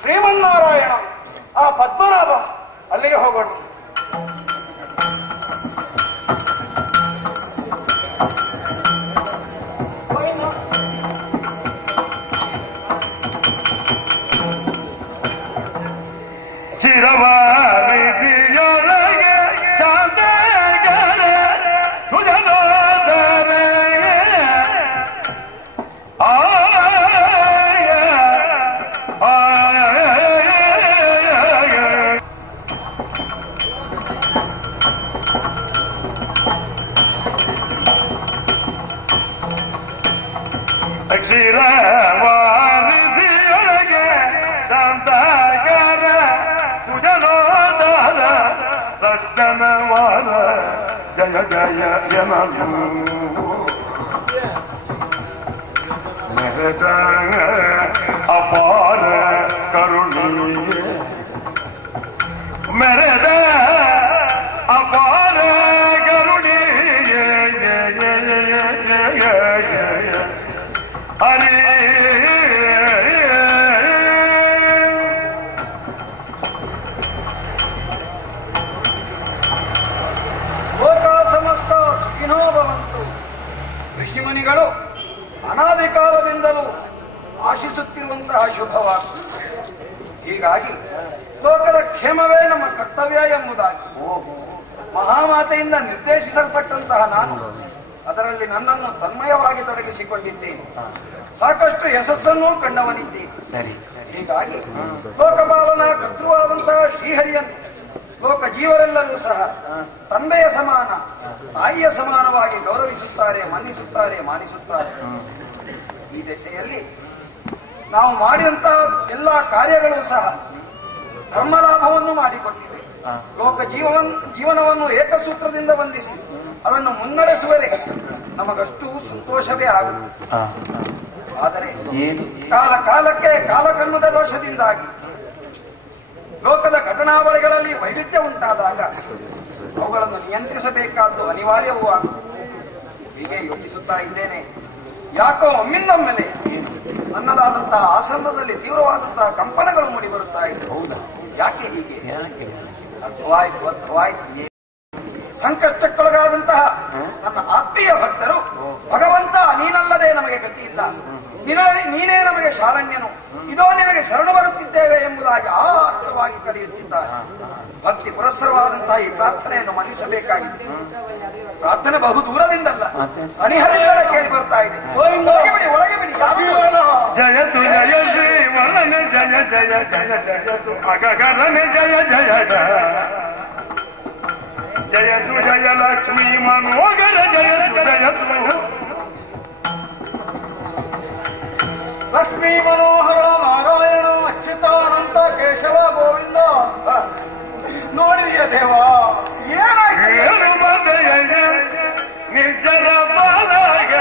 ಶ್ರೀಮನ್ನಾರಾಯಣ, ಆ ಪದ್ಮನಾಭ, ಅಲ್ಲಿಗೆ ಹೋಗೋಣ. ಚಿರವಾರಿದಿಯೊಳಗೆ ಶಾಂತಗರ ಸುಜನೋದರ ಕ್ಷೀರವಾರಿದಿಯೊಳಗೆ ಶಾಂತಗರ ಸುಜನೋದರ ಸಜ್ಜನವಾದ ಜಯ ಜಯ ಜನರು ಮೆರೆದ ಅಪಾರ ಕರುಣೀಯ ಮೆರೆದ ಅಪಾರ ಕರುಣೀಯ ಹರಿ ಲೋಕ ಸಮಸ್ತ ಸುಖಿನೋ ಭವಂತು. ಋಷಿಮುನಿಗಳು ಅನಾದಿ ಕಾಲದಿಂದಲೂ ಆಶಿಸುತ್ತಿರುವಂತಹ ಶುಭವಾಗ್ತದೆ. ಹೀಗಾಗಿ ಲೋಕದ ಕ್ಷೇಮವೇ ನಮ್ಮ ಕರ್ತವ್ಯ ಎಂಬುದಾಗಿ ಮಹಾಮಾತೆಯಿಂದ ನಿರ್ದೇಶಿಸಲ್ಪಟ್ಟಂತಹ ನಾನು ಅದರಲ್ಲಿ ನನ್ನನ್ನು ತನ್ಮಯವಾಗಿ ತೊಡಗಿಸಿಕೊಂಡಿದ್ದೇನೆ. ಸಾಕಷ್ಟು ಯಶಸ್ಸನ್ನೂ ಕಂಡವನಿದ್ದೇನೆ. ಹೀಗಾಗಿ ಲೋಕಪಾಲನ ಕರ್ತೃವಾದಂತಹ ಶ್ರೀಹರಿಯನ್ನು ಲೋಕ ಜೀವರೆಲ್ಲರೂ ಸಹ ತಂದೆಯ ಸಮಾನ, ತಾಯಿಯ ಸಮಾನವಾಗಿ ಗೌರವಿಸುತ್ತಾರೆ, ಮನ್ನಿಸುತ್ತಾರೆ, ಮಾನಿಸುತ್ತಾರೆ. ಈ ದೆಸೆಯಲ್ಲಿ ನಾವು ಮಾಡಿದಂತಹ ಎಲ್ಲ ಕಾರ್ಯಗಳು ಸಹ ಧರ್ಮಲಾಭವನ್ನು ಮಾಡಿಕೊಟ್ಟಿವೆ. ಲೋಕ ಜೀವನವನ್ನು ಏಕಸೂತ್ರದಿಂದ ಬಂಧಿಸಿ ಅದನ್ನು ಮುನ್ನಡೆಸುವರೆ ನಮಗಷ್ಟು ಸಂತೋಷವೇ ಆಗುತ್ತೆ. ಆದರೆ ಕಾಲಕ್ಕೆ ಕಾಲಕರ್ಮದ ದೋಷದಿಂದಾಗಿ ಲೋಕದ ಘಟನಾವಳಿಗಳಲ್ಲಿ ವೈವಿಧ್ಯ ಉಂಟಾದಾಗ ಅವುಗಳನ್ನು ನಿಯಂತ್ರಿಸಬೇಕಾದ್ದು ಅನಿವಾರ್ಯವೂ ಆಗುತ್ತದೆ. ಹೀಗೆ ಯೋಚಿಸುತ್ತಾ ಇದ್ದೇನೆ, ಯಾಕೋ ಒಮ್ಮಿಂದೊಮ್ಮೆಲೆ ನನ್ನದಾದಂತಹ ಆಸನದಲ್ಲಿ ತೀವ್ರವಾದಂತಹ ಕಂಪನಗಳು ಮೂಡಿ ಬರುತ್ತಾ ಇದ್ದವು. ಯಾಕೆ ಹೀಗೆ? ಅರ್ಥವಾಯ್ತು. ಸಂಕಷ್ಟಕ್ಕೊಳಗಾದಂತಹ ನನ್ನ ಆತ್ಮೀಯ ಭಕ್ತರು ಭಗವಂತ ನೀನಲ್ಲದೆ ನಮಗೆ ಗತಿ ಇಲ್ಲ, ನೀನೇ ನಮಗೆ ಶಾರಣ್ಯನು, ಇದೋ ನಿನಗೆ ಶರಣು ಬರುತ್ತಿದ್ದೇವೆ ಎಂಬುದಾಗಿ ಆರ್ಥವಾಗಿ ಕರೆಯುತ್ತಿದ್ದಾರೆ. ಭಕ್ತಿ ಪುರಸ್ಸರವಾದಂತಹ ಈ ಪ್ರಾರ್ಥನೆಯನ್ನು ಮನ್ನಿಸಬೇಕಾಗಿದೆ. ಪ್ರಾರ್ಥನೆ ಬಹು ದೂರದಿಂದಲ್ಲ, ಸನಿಹರಿಂದಲೇ ಕೇಳಿ ಬರ್ತಾ ಇದೆ. ಒಳಗೆ ಬಿಡಿ. ಜಯತು ಜಯ ಶ್ರೀ ವರನ ಜಯ ಜಯ ಜಯ ಜಯತು ಅಗಗರನ ಜಯ ಜಯ ಜಯ ಜಯತು ಜಯ ಲಕ್ಷ್ಮೀ ಮನೋಗರ ಜಯತು ಜಯತು ಲಕ್ಷ್ಮೀ ಮನೋಹರ ನಾರಾಯಣ ಅಚ್ಯುತಾನಂದ ಕೇಶವ ಗೋವಿಂದ. ನೋಡಿದೆಯ ದೇವ, ಏನು ಮದಯ ನಿರ್ಜರ ಬಾಲಗ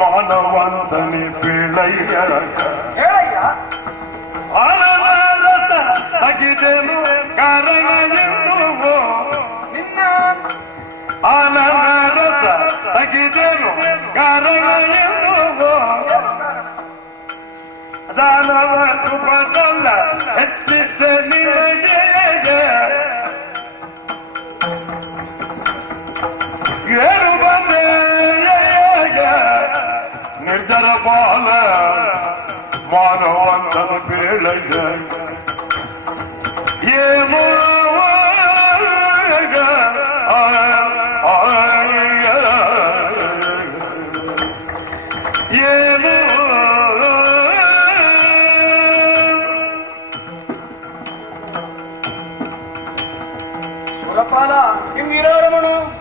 ಮಾನವಂತನಿ ಪಿಳಯ್ಯ ಆನಂದ ತಗಿದೆನು ಕಾರಣ ಎನ್ನುವೋ ನಿನ್ನ ಆನಂದ ತಗಿದೆನು ಕಾರಣ ಎನ್ನುವೋ ದಾನವ ಕೃಪದಲ್ಲ ಹೆಚ್ಚಿಸ ನಿನಗೆ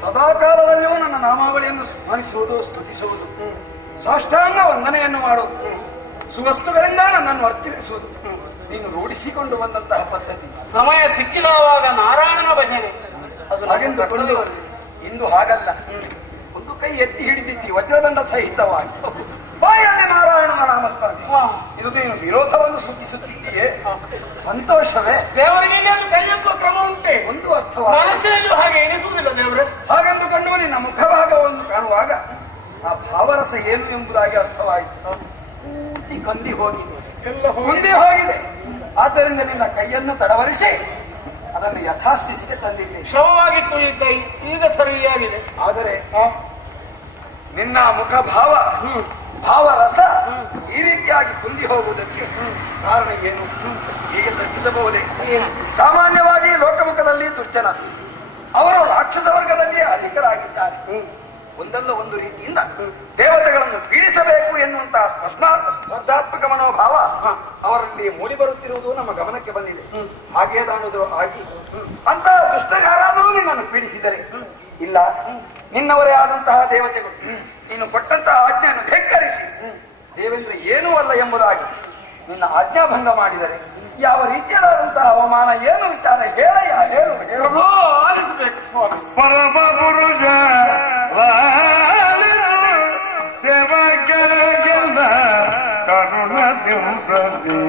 ಸದಾಕಾಲದಲ್ಲಿಯೂ ನನ್ನ ನಾಮಾವಳಿಯನ್ನು ಸ್ಮರಿಸುವುದು, ಸ್ತುತಿಸುವುದು, ಸಾಷ್ಟಾಂಗ ವಂದನೆಯನ್ನು ಮಾಡುವುದು, ಸುವಸ್ತುಗಳಿಂದ ನನ್ನನ್ನು ವರ್ತಿಸುವುದು ನೀನು ರೂಢಿಸಿಕೊಂಡು ಬಂದಂತಹ ಪದ್ಧತಿ. ಸಮಯ ಸಿಕ್ಕಿದವಾಗ ನಾರಾಯಣನ ಭಜನೆ ಹಾಗೆಂದುಕೊಂಡು ಇಂದು ಹಾಗಲ್ಲ. ಒಂದು ಕೈ ಎತ್ತಿ ಹಿಡಿದಿದ್ದಿ ವಜ್ರದಂಡ ಸಹಿತವಾಗಿ, ಬಾಯಲ್ಲಿ ನಾರಾಯಣನ ನಾಮಸ್ಮರಣೆ. ಇದು ನೀನು ವಿರೋಧವನ್ನು ಸೂಚಿಸುತ್ತಿದ್ದೀಯೇ, ಸಂತೋಷವೇ. ದೇವರಿಗೆ ಕೈ ಎತ್ತುವ ಕ್ರಮ ಉಂಟೆ, ಒಂದು ಅರ್ಥವಾದ ಮನಸ್ಸಿನಲ್ಲೂ ಹಾಗೆ ಎಣಿಸುವುದಿಲ್ಲ ದೇವರೇ. ಹಾಗೆಂದುಕೊಂಡು ನಿನ್ನ ಮುಖಭಾಗವನ್ನು ಕಾಣುವಾಗ ಆ ಭಾವರಸ ಏನು ಎಂಬುದಾಗಿ ಅರ್ಥವಾಯಿತು. ಪೂರ್ತಿ ಕಂದಿ ಹೋಗಿದೆ, ಕುಂದಿ ಹೋಗಿದೆ. ಆದ್ದರಿಂದ ನಿನ್ನ ಕೈಯನ್ನು ತಡವರಿಸಿ ಅದನ್ನು ಯಥಾಸ್ಥಿತಿಗೆ ತಂದಿದ್ದೇನೆ. ಶವವಾಗಿತ್ತು ಈ ಕೈ, ಈಗ ಸರಿಯಾಗಿದೆ. ಆದರೆ ನಿನ್ನ ಮುಖಭಾವ, ಭಾವರಸ ಈ ರೀತಿಯಾಗಿ ಕುಂದಿ ಹೋಗುವುದಕ್ಕೆ ಕಾರಣ ಏನು ಹೀಗೆ ತರ್ಕಿಸಬಹುದೇ? ಸಾಮಾನ್ಯವಾಗಿ ಲೋಕಮುಖದಲ್ಲಿ ದುರ್ಜನ, ಅವರು ರಾಕ್ಷಸ ವರ್ಗದಲ್ಲಿ ಅಧಿಕರಾಗಿದ್ದಾರೆ. ಒಂದಲ್ಲ ಒಂದು ರೀತಿಯಿಂದ ದೇವತೆಗಳನ್ನು ಪೀಡಿಸಬೇಕು ಎನ್ನುವಂತಹ ಸ್ಪರ್ಧಾತ್ಮಕ ಮನೋಭಾವ ಅವರಲ್ಲಿ ಮೂಡಿ ಬರುತ್ತಿರುವುದು ನಮ್ಮ ಗಮನಕ್ಕೆ ಬಂದಿದೆ. ಹಾಗೇದಾನುದ್ರು ಆಗಿ ಅಂತಹ ದುಷ್ಟಗಾರಾದರೂ ನಿನ್ನನ್ನು ಪೀಡಿಸಿದರೆ ಇಲ್ಲ, ನಿನ್ನವರೇ ಆದಂತಹ ದೇವತೆಗಳು ನೀನು ಕೊಟ್ಟಂತಹ ಆಜ್ಞೆಯನ್ನು ಧಿಕ್ಕರಿಸಿ ದೇವೇಂದ್ರ ಏನೂ ಅಲ್ಲ ಎಂಬುದಾಗಿ ನಿನ್ನ ಆಜ್ಞಾಭಂಗ ಮಾಡಿದರೆ ಯಾವ ರೀತಿಯಾದಂತಹ ಅವಮಾನ, ಏನು ವಿಚಾರ ಹೇಳಯ್ಯ, ಹೇಳು. ಆಲಿಸಬೇಕು ಸ್ವಾಮಿ. ಪರಮ ಪುರುಷ ಸೇವಕರಿಗೆಲ್ಲ ಕರುಣದಿಂದದಿ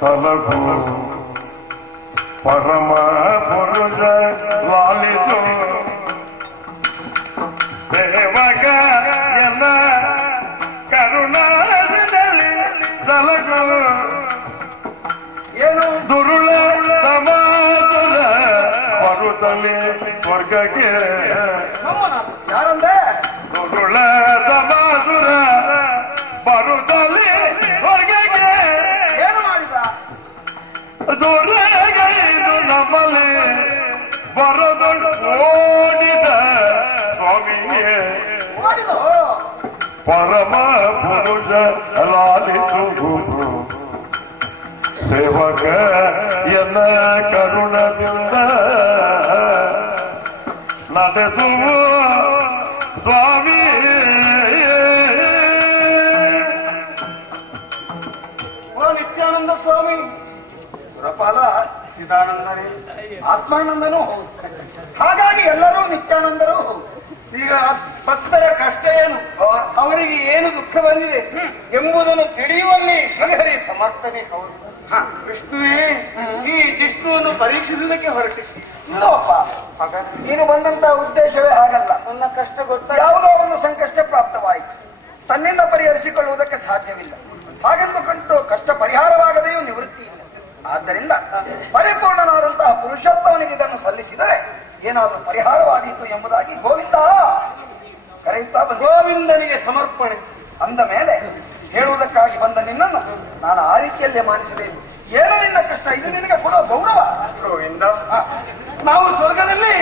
ಸಲಹು. ಪರಮ ಪುರುಷ ಲಾಲಿಸು ಸೇವಕ ಎಲ್ಲ ಕರುಣದಲ್ಲಿ ಸಲಹು. ಏನು ದುರುಳ ಸಮಾಜದ ಬರುತ್ತಲೇ ಸ್ವರ್ಗಕ್ಕೆ. ಯಾರಂದ್ರೆ ದುರುಳ ಸಮಾಸುರ ಬರುತ್ತಲೇ ಸ್ವರ್ಗಕ್ಕೆ. ಏನು ಮಾಡಿದ? ದುರ್ಗೈದು ನಮ್ಮಲ್ಲಿ ಬರದೊಡ್ಡ ಓಡಿದ ಸ್ವಾಮಿಯೇ. ಪರಮ ಪುರುಷ ಲಾಲಿಸು ಸೇವಕ ಎನ್ನ ಕರುಣದಿಂದ ನಡೆಸುವ ಸ್ವಾಮಿ. ನಿತ್ಯಾನಂದ ಸ್ವಾಮಿ, ಸುರಪಾಲ ಚಿದಾನಂದನೇ, ಆತ್ಮಾನಂದನೂ ಹೌದು. ಹಾಗಾಗಿ ಎಲ್ಲರೂ ನಿತ್ಯಾನಂದರು ಹೌದು. ಈಗ ಭಕ್ತರ ಕಷ್ಟ ಏನು, ಅವರಿಗೆ ಏನು ದುಃಖ ಬಂದಿದೆ ಎಂಬುದನ್ನು ತಿಳಿಯುವಲ್ಲಿ ಶ್ರೀಹರಿ ಸಮರ್ಥನೆ ಹೌದು. ವಿಷ್ಣುವೇ, ಈ ಜಿಷ್ಣುವನ್ನು ಪರೀಕ್ಷಿಸುವುದಕ್ಕೆ ಹೊರಟಿದ್ದಿ. ಇಲ್ಲೋಪ್ಪ, ನೀನು ಬಂದಂತಹ ಉದ್ದೇಶವೇ ಹಾಗಲ್ಲ. ನನ್ನ ಕಷ್ಟ ಗೊತ್ತ, ಯಾವುದೋ ಒಂದು ಸಂಕಷ್ಟ ಪ್ರಾಪ್ತವಾಯಿತು, ತನ್ನಿಂದ ಪರಿಹರಿಸಿಕೊಳ್ಳುವುದಕ್ಕೆ ಸಾಧ್ಯವಿಲ್ಲ. ಹಾಗೆಂದುಕೊಂಡು ಕಷ್ಟ ಪರಿಹಾರವಾಗದೆಯೂ ನಿವೃತ್ತಿ ಇಲ್ಲ. ಆದ್ದರಿಂದ ಪರಿಪೂರ್ಣನಾದಂತಹ ಪುರುಷೋತ್ತಮನಿಗೆ ಇದನ್ನು ಸಲ್ಲಿಸಿದರೆ ಏನಾದರೂ ಪರಿಹಾರವಾದೀತು ಎಂಬುದಾಗಿ ಗೋವಿಂದ ಕರೆಯುತ್ತಾ ಬಂದ. ಗೋವಿಂದನಿಗೆ ಸಮರ್ಪಣೆ ಅಂದ ಮೇಲೆ ಹೇಳುವುದಕ್ಕಾಗಿ ಬಂದ ನಿನ್ನನ್ನು ನಾನು ಆ ರೀತಿಯಲ್ಲೇ ಮಾನಿಸಬೇಕು. ಏನು ನಿನ್ನ ಕಷ್ಟ, ಇದು ನಿನಗೆ ಕೊಡುವ ಗೌರವ. ಗೋವಿಂದ, ನಾವು ಸ್ವರ್ಗದಲ್ಲಿ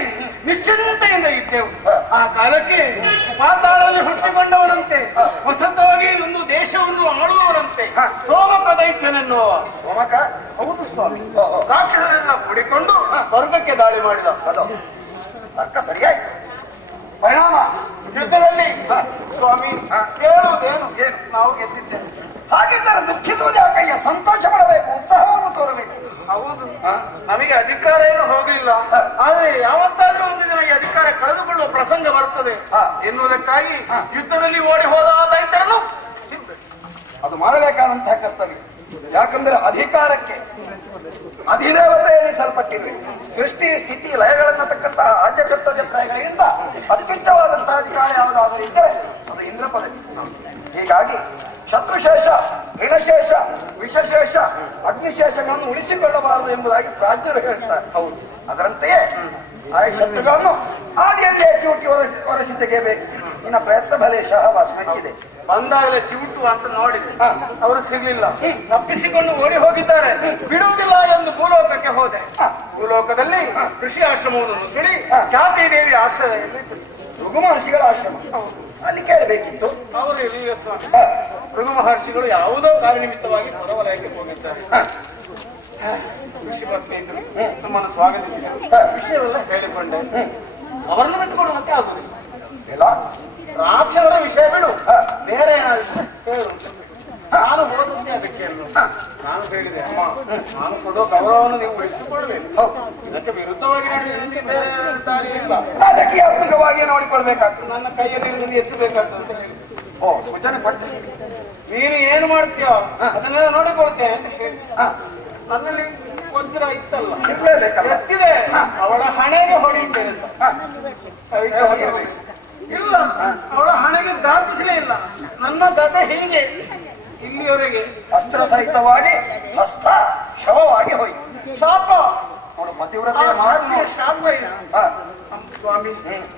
ನಿಶ್ಚಿಂತೆಯಿಂದ ಇದ್ದೆವು. ಆ ಕಾಲಕ್ಕೆ ಪಾತಾಳದಲ್ಲಿ ಹುಟ್ಟಿಕೊಂಡವರಂತೆ, ಹೊಸತಾಗಿ ಒಂದು ದೇಶವನ್ನು ಆಳುವವರಂತೆ ಸೋಮಕ ದೈತ್ಯನೆನ್ನುವ. ಸೋಮಕ? ಹೌದು ಸ್ವಾಮಿ. ರಾಕ್ಷಸರೆಲ್ಲ ಕೂಡಿಕೊಂಡು ಸ್ವರ್ಗಕ್ಕೆ ದಾಳಿ ಮಾಡಿದ. ಅದು ಅರ್ಥ ಸರಿಯಾಯ್ತು. ಪರಿಣಾಮ ಯುದ್ಧದಲ್ಲಿ ಸ್ವಾಮಿ ಹೇಳುವುದೇನು, ಏನು? ನಾವು ಗೆದ್ದಿದ್ದೇವೆ. ಹಾಗಿದ್ದರೆ ದುಃಖಿಸುವುದು ಯಾಕಯ್ಯ? ಸಂತೋಷ ಪಡಬೇಕು, ಉತ್ಸಾಹವನ್ನು ತೋರಬೇಕು. ಹೌದು, ನಮಗೆ ಅಧಿಕಾರ ಏನು ಹೋಗಲಿಲ್ಲ, ಆದ್ರೆ ಯಾವತ್ತಾದ್ರೂ ಒಂದು ದಿನ ಈ ಅಧಿಕಾರ ಕಳೆದುಕೊಳ್ಳುವ ಪ್ರಸಂಗ ಬರ್ತದೆ ಎನ್ನುವುದಕ್ಕಾಗಿ ಯುದ್ಧದಲ್ಲಿ ಓಡಿ ಹೋದ ದೈತ್ಯರನ್ನು ಅದು ಮಾಡಬೇಕಾದಂತಹ ಕರ್ತವ್ಯ. ಯಾಕಂದ್ರೆ ಅಧಿಕಾರಕ್ಕೆ ಅಧಿದೇವತೆ ಎನಿಸಲ್ಪಟ್ಟಿವೆ. ಸೃಷ್ಟಿ ಸ್ಥಿತಿ ಲಯಗಳನ್ನು ತಕ್ಕಂತಹ ಆದ್ಯ ಕರ್ತವ್ಯಗಳಿಂದ ಅತ್ಯುಚ್ಚವಾದಂತಹ ಅಧಿಕಾರ ಯಾವುದಾದರೂ ಇದ್ದರೆ ಅದು ಇಂದ್ರ ಪದವಿ. ಹೀಗಾಗಿ ಶತ್ರುಶೇಷ, ಋಣಶೇಷ, ವಿಷಶೇಷ, ಅಗ್ನಿಶೇಷಗಳನ್ನು ಉಳಿಸಿಕೊಳ್ಳಬಾರದು ಎಂಬುದಾಗಿ ಪ್ರಾಜ್ಞರು ಹೇಳ್ತಾರೆ. ಹೌದು, ಅದರಂತೆಯೇ ಆ ಶತ್ರುಗಳನ್ನು ಆದಿಯಲ್ಲಿ ಚಿವುಟಿ ಹೊರಸಿ ತೆಗೆಯಬೇಕು. ನಿನ್ನ ಪ್ರಯತ್ನ ಫಲೇಶಃ ವಾಸ್ಮಕ್ಕಿದೆ. ಬಂದಾಗಲೇ ಚಿವುಟು ಅಂತ ನೋಡಿದೆ, ಅವರು ಸಿಗ್ಲಿಲ್ಲ, ತಪ್ಪಿಸಿಕೊಂಡು ಓಡಿ ಹೋಗಿದ್ದಾರೆ. ಬಿಡುವುದಿಲ್ಲ ಎಂದು ಭೂಲೋಕಕ್ಕೆ ಹೋದೆ. ಭೂಲೋಕದಲ್ಲಿ ಋಷಿ ಆಶ್ರಮವನ್ನು ನುಸುಳಿ ಖ್ಯಾತಿ ದೇವಿ ಆಶ್ರಯದಲ್ಲಿ ಭೃಗು ಮಹರ್ಷಿಗಳ ಆಶ್ರಮ, ಅಲ್ಲಿ ಕೇಳಬೇಕಿತ್ತು. ಅವರು ಭೃಗು ಮಹರ್ಷಿಗಳು ಯಾವುದೋ ಕಾರ್ಯನಿಮಿತ್ತವಾಗಿ ಹೊರವಲಯಕ್ಕೆ ಹೋಗಿದ್ದಾರೆ. ಋಷಿ ಪತ್ನಿ ಇದ್ರು, ನಮ್ಮನ್ನು ಸ್ವಾಗತಿಸಿದರು. ವಿಷಯವೆಲ್ಲ ಹೇಳಿಕೊಂಡೆ. ಅವರನ್ನು ಬಿಟ್ಟುಕೊಡುವಂತೆ ಆಗುದಿಲ್ಲ. ಇಲ್ಲ ರಾಕ್ಷಸರ ವಿಷಯ ಬಿಡು, ಬೇರೆ ಏನಾದ್ರು ಹೇಳು. ನಾನು ಹೋದಂತೆ ಅದಕ್ಕೆ ನಾನು ಹೇಳಿದೆ, ಅಮ್ಮ ನಾನು ಕೊಡೋ ಗೌರವವನ್ನು ನೀವು ಉಳಿಸಿಕೊಳ್ಬೇಕು. ಇದಕ್ಕೆ ವಿರುದ್ಧವಾಗಿ ನಡೆಯುವುದಕ್ಕೆ ಬೇರೆ ದಾರಿ ಇಲ್ಲ. ರಾಜಕೀಯಾತ್ಮಕವಾಗಿ ನೋಡಿಕೊಳ್ಬೇಕಾಗ್ತದೆ. ನನ್ನ ಕೈಯಲ್ಲಿ ನೀನು ಎತ್ತಬೇಕಾಗ್ತದೆ ಅಂತ ಹೇಳಿ. ಓ ಸೂಚನೆ ಕೊಟ್ಟು ನೀನು ಏನು ಮಾಡ್ತೀಯೋ ಅದನ್ನೆಲ್ಲ ನೋಡಿಕೊಳ್ತೇನೆ ಅಂತ ಹೇಳಿ. ನನ್ನಲ್ಲಿ ವಜ್ರ ಇತ್ತಲ್ಲ, ಎತ್ತಿದೆ, ಅವಳ ಹಣೆಗೆ ಹೊಡೆಯುತ್ತೇನೆ ಅಂತ. ಇಲ್ಲ, ಅವಳ ಹಣೆಗೆ ದಾಟಿಸಲೇ ಇಲ್ಲ. ನನ್ನ ಗದೆ ಹೀಗೆ ಇಲ್ಲಿಯವರೆಗೆ ಅಸ್ತ್ರ ಸಹಿತವಾಗಿ ಹಸ್ತ ಶವವಾಗಿ ಹೋಯ್ತು. ಶಾಪ ಅವಳು ಪತಿವ್ರತೆಯ ಮಾತು ಶಾಪ ಇಲ್ಲ ಸ್ವಾಮಿ.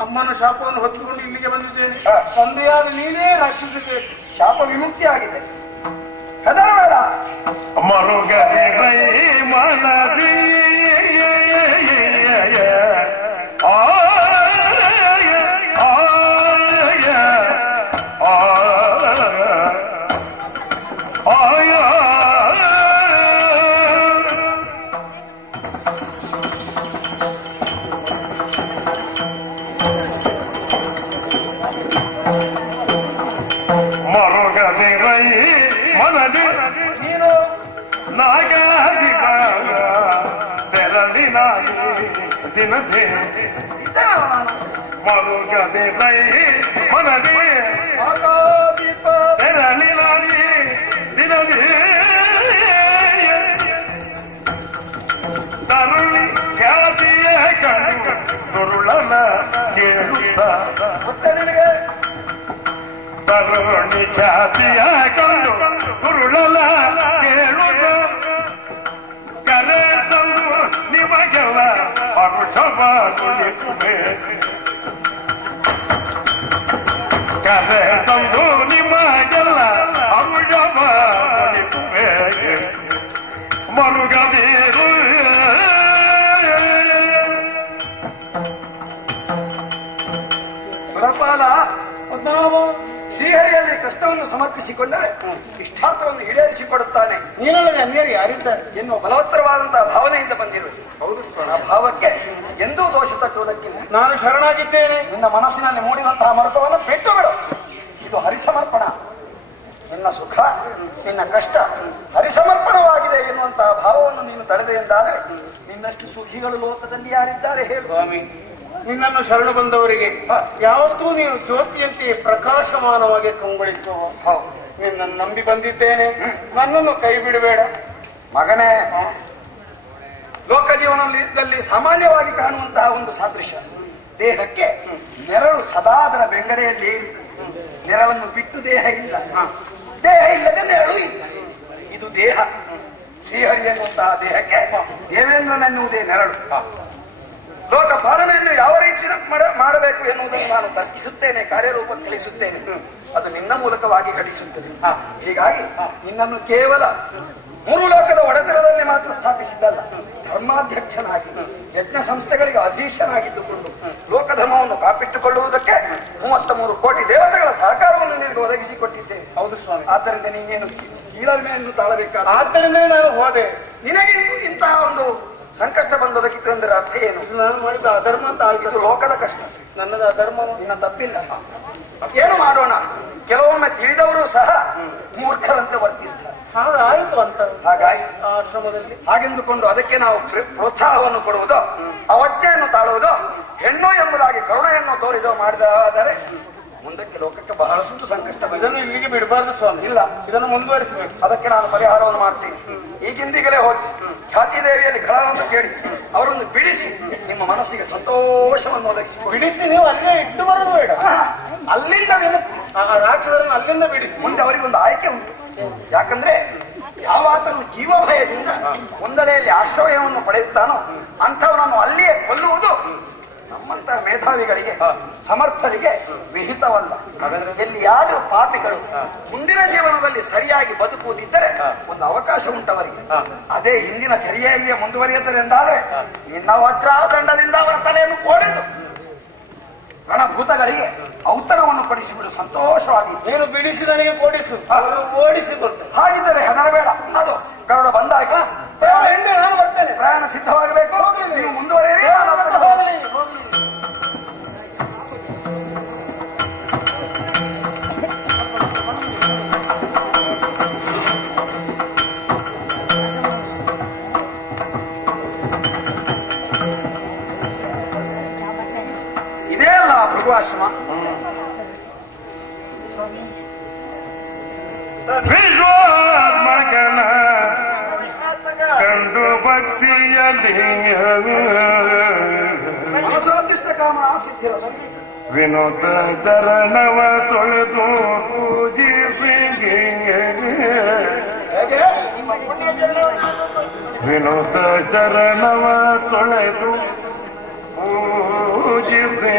ಅಮ್ಮನ ಶಾಪವನ್ನು ಹೊತ್ತುಕೊಂಡು ಇಲ್ಲಿಗೆ ಬಂದಿದ್ದೇನೆ. ತಂದೆಯಾದ ನೀನೇ ರಕ್ಷಿಸಬೇಕು. ಶಾಪ ವಿಮುಕ್ತಿ ಆಗಿದೆ. ಹೆದರಬೇಡ. ಮರುಗದೆ ರೈ ಮನದಿ ಮರುಗದೆ ರೈ ಮನದಿ ನೀನು ನಾಗಾಧಿಕ ತೆರಳಿನಾಗಿ ದಿನದೇ ಮರುಗದೆ ರೈ ಮನದಿ ತೆರಳಿನಾಗಿ ದಿನದೇ ಕರುಳಿ ಖ್ಯಾತಿಯ ಕಂಡು ದುರುಳನ ಕೇಳುತ್ತ ನಿನಗೆ ಕರುಣಿ ಖ್ಯಾತಿಯ ಕಂಡು ದುರುಳನ ಕೇಳುತ್ತ ಕರೆ ತಂದು ನಿಮಗೆಲ್ಲ ಪರುಷವಾಗುವೆ. ಕರೆ ತಂದು ನಿಮಗೆಲ್ಲ ಪರುಷವಾಗುವೆ. ಮರುಗದೀರು ಸುರಪಾಲ ಶ್ರೀಹರಿಯಲ್ಲಿ ಕಷ್ಟವನ್ನು ಸಮರ್ಪಿಸಿಕೊಂಡರೆ ಇಷ್ಟಾರ್ಥವನ್ನು ಈಡೇರಿಸಿಕೊಡುತ್ತಾನೆ. ನೀನಲ್ಲದೆ ಅನ್ಯರು ಯಾರಿದ್ದಾರೆ ಎನ್ನುವ ಬಲವತ್ತರವಾದಂತಹ ಭಾವನೆಯಿಂದ ಬಂದಿರುವುದು. ಹೌದು, ಆ ಭಾವಕ್ಕೆ ಎಂದೂ ದೋಷ ತಟ್ಟುವುದಕ್ಕಿಲ್ಲ. ನಾನು ಶರಣಾಗಿದ್ದೇನೆ. ನಿನ್ನ ಮನಸ್ಸಿನಲ್ಲಿ ಮೂಡಿದಂತಹ ಮರುಕವನ್ನು ಬಿಟ್ಟು ಬಿಡು. ಇದು ಹರಿಸಮರ್ಪಣ. ನಿನ್ನ ಸುಖ, ನಿನ್ನ ಕಷ್ಟ ಹರಿಸಮರ್ಪಣವಾಗಿದೆ ಎನ್ನುವಂತಹ ಭಾವವನ್ನು ನೀನು ತಡೆದೆ ಎಂದಾದರೆ ನಿನ್ನಷ್ಟು ಸುಖಿಗಳು ಲೋಕದಲ್ಲಿ ಯಾರಿದ್ದಾರೆ ಹೇಳು. ಸ್ವಾಮಿ, ನಿನ್ನನ್ನು ಶರಣು ಬಂದವರಿಗೆ ಯಾವತ್ತೂ ನೀನು ಜ್ಯೋತಿಯಂತೆ ಪ್ರಕಾಶಮಾನವಾಗಿ ಕಂಗೊಳಿಸುವ. ನಿನ್ನನ್ನು ನಂಬಿ ಬಂದಿದ್ದೇನೆ, ನನ್ನನ್ನು ಕೈ ಬಿಡಬೇಡ ಮಗನೇ. ಲೋಕ ಜೀವನದಲ್ಲಿ ಸಾಮಾನ್ಯವಾಗಿ ಕಾಣುವಂತಹ ಒಂದು ಸಾದೃಶ್ಯ, ದೇಹಕ್ಕೆ ನೆರಳು ಸದಾ ಅದರ ಬೆಂಗಡೆಯಲ್ಲಿ. ನೆರಳನ್ನು ಬಿಟ್ಟು ದೇಹ ಇಲ್ಲ, ದೇಹ ಇಲ್ಲದೆ ನೆರಳು ಇಲ್ಲ. ಇದು ದೇಹ. ಶ್ರೀಹರಿ ಎನ್ನುವಂತಹ ದೇಹಕ್ಕೆ ದೇವೇಂದ್ರನೆನ್ನುವುದೇ ನೆರಳು. ಲೋಕ ಪಾಲನೆಯನ್ನು ಯಾವ ರೀತಿ ಮಾಡಬೇಕು ಎನ್ನುವುದನ್ನು ನಾನು ತರ್ಕಿಸುತ್ತೇನೆ, ಕಾರ್ಯರೂಪಕ್ಕೆ ಕಲಿಸುತ್ತೇನೆ. ಅದು ನಿನ್ನ ಮೂಲಕವಾಗಿ ಘಟಿಸುತ್ತದೆ. ಹೀಗಾಗಿ ನಿನ್ನನ್ನು ಕೇವಲ ಮೂರು ಲೋಕದ ಒಡೆತನದಲ್ಲಿ ಮಾತ್ರ ಸ್ಥಾಪಿಸಿದ್ದಲ್ಲ, ಧರ್ಮಾಧ್ಯಕ್ಷನಾಗಿ ಯಜ್ಞ ಸಂಸ್ಥೆಗಳಿಗೆ ಅಧೀಶನಾಗಿದ್ದುಕೊಂಡು ಲೋಕಧರ್ಮವನ್ನು ಕಾಪಿಟ್ಟುಕೊಳ್ಳುವುದಕ್ಕೆ 33 ಕೋಟಿ ದೇವತೆಗಳ ಸಹಕಾರವನ್ನು ನಿನಗೆ ಒದಗಿಸಿಕೊಟ್ಟಿದ್ದೇನೆ. ಹೌದು ಸ್ವಾಮಿ. ಆದ್ದರಿಂದ ನೀನೇನು ಕೀಳರಿಮೆಯನ್ನು ತಾಳಬೇಕಾದ. ಆದ್ದರಿಂದ ನಾನು ಹೋದೆ. ನಿನಗೆ ಇಂತಹ ಒಂದು ಸಂಕಷ್ಟ ಬಂದದಕ್ಕಿತ್ತು ಎಂದರೆ ಅರ್ಥ ಏನು? ನಾನು ಮಾಡಿದ ಅಧರ್ಮ ಅಂತ ಇದು ಲೋಕದ ಕಷ್ಟ, ನನ್ನದು ಅಧರ್ಮ. ನಿನ್ನ ತಪ್ಪಿಲ್ಲ. ಏನು ಮಾಡೋಣ, ಕೆಲವೊಮ್ಮೆ ತಿಳಿದವರು ಸಹ ಮೂರ್ಖರಂತೆ ವರ್ತಿಸ್ತಾರೆ. ಹಾಗಾಯ್ತು ಅಂತ ಹಾಗಾಯ್ತು ಆಶ್ರಮದಲ್ಲಿ. ಹಾಗೆಂದುಕೊಂಡು ಅದಕ್ಕೆ ನಾವು ಪ್ರೋತ್ಸಾಹವನ್ನು ಕೊಡುವುದು, ಅವಜ್ಞೆಯನ್ನು ತಾಳುವುದು, ಹೆಣ್ಣು ಎಂಬುದಾಗಿ ಕರುಣೆಯನ್ನು ತೋರಿದೋ ಮಾಡಿದಾದರೆ ಮುಂದಕ್ಕೆ ಲೋಕಕ್ಕೆ ಬಹಳಷ್ಟು ಸಂಕಷ್ಟ. ಇದನ್ನು ಇಲ್ಲಿಗೆ ಬಿಡಬಾರ್ದು ಸ್ವಾಮಿ. ಇಲ್ಲ, ಇದನ್ನು ಮುಂದುವರಿಸಬೇಕು. ಅದಕ್ಕೆ ನಾನು ಪರಿಹಾರವನ್ನು ಮಾಡ್ತೀನಿ. ಈಗಿಂದಿಗಲೇ ಹೋಗಿ ಖ್ಯಾತಿ ದೇವಿಯಲ್ಲಿ ಕಳವನ್ನು ಕೇಳಿ ಅವರನ್ನು ಬಿಡಿಸಿ ನಿಮ್ಮ ಮನಸ್ಸಿಗೆ ಸಂತೋಷವನ್ನು ಒದಗಿಸಿ. ಬಿಡಿಸಿ ನೀವು ಅಲ್ಲೇ ಇಟ್ಟು ಬರೋದು ಬೇಡ, ಅಲ್ಲಿಂದ ರಾಕ್ಷಸರನ್ನು ಅಲ್ಲಿಂದ ಬಿಡಿಸಿ. ಮುಂದೆ ಅವರಿಗೊಂದು ಆಯ್ಕೆ ಉಂಟು. ಯಾಕಂದ್ರೆ ಯಾವಾತನು ಜೀವ ಭಯದಿಂದ ಒಂದೆಡೆಯಲ್ಲಿ ಆಶ್ರಯವನ್ನು ಪಡೆಯುತ್ತಾನೋ ಅಂಥವನನ್ನು ಅಲ್ಲಿಯೇ ಕೊಲ್ಲುವುದು ನಮ್ಮಂತಹ ಮೇಧಾವಿಗಳಿಗೆ, ಸಮರ್ಥರಿಗೆ ವಿಹಿತವಲ್ಲ. ಎಲ್ಲಿಯಾದರೂ ಪಾಪಿಗಳು ಮುಂದಿನ ಜೀವನದಲ್ಲಿ ಸರಿಯಾಗಿ ಬದುಕುವುದಿದ್ದರೆ ಒಂದು ಅವಕಾಶ ಉಂಟವರಿಗೆ. ಅದೇ ಹಿಂದಿನ ಚರ್ಯೆಯಲ್ಲಿಯೇ ಮುಂದುವರಿಯುತ್ತದೆ ಎಂದಾದ್ರೆ ನಿನ್ನ ವಜ್ರಾದಂಡದಿಂದ ಅವರ ತಲೆಯನ್ನು ಕೋಡೆದು ರಣಭೂತಗಳಿಗೆ ಔತಣವನ್ನು ಕೊಡಿಸಿಬಿಡು ಸಂತೋಷವಾಗಿ. ನೀನು ಬಿಡಿಸಿ ನನಗೆ ಕೊಡಿಸು, ಓಡಿಸಿಕೊಟ್ಟು. ಹಾಗಿದ್ದರೆ ಹೆದರಬೇಡ. ಅದು ಗರುಡ ಬಂದಾಗ ನಾನು ಬರ್ತೇನೆ. ಪ್ರಯಾಣ ಸಿದ್ಧವಾಗಬೇಕು. ನೀವು ಮುಂದುವರಿಯಿರಿ. ಹೋಗಲಿ ಹೋಗಲಿ. ಭಕ್ತಿಯಲ್ಲಿ ಮನಸಾದಿಷ್ಟ ಕಾಮನ ಸಿದ್ಧಿರ ವಿನೋದ ಚರಣವ ತೊಳೆದು ಪೂಜಿಸಿ ವಿನೋದ ಚರಣವ ತೊಳೆದು ಪೂಜಿಸಿ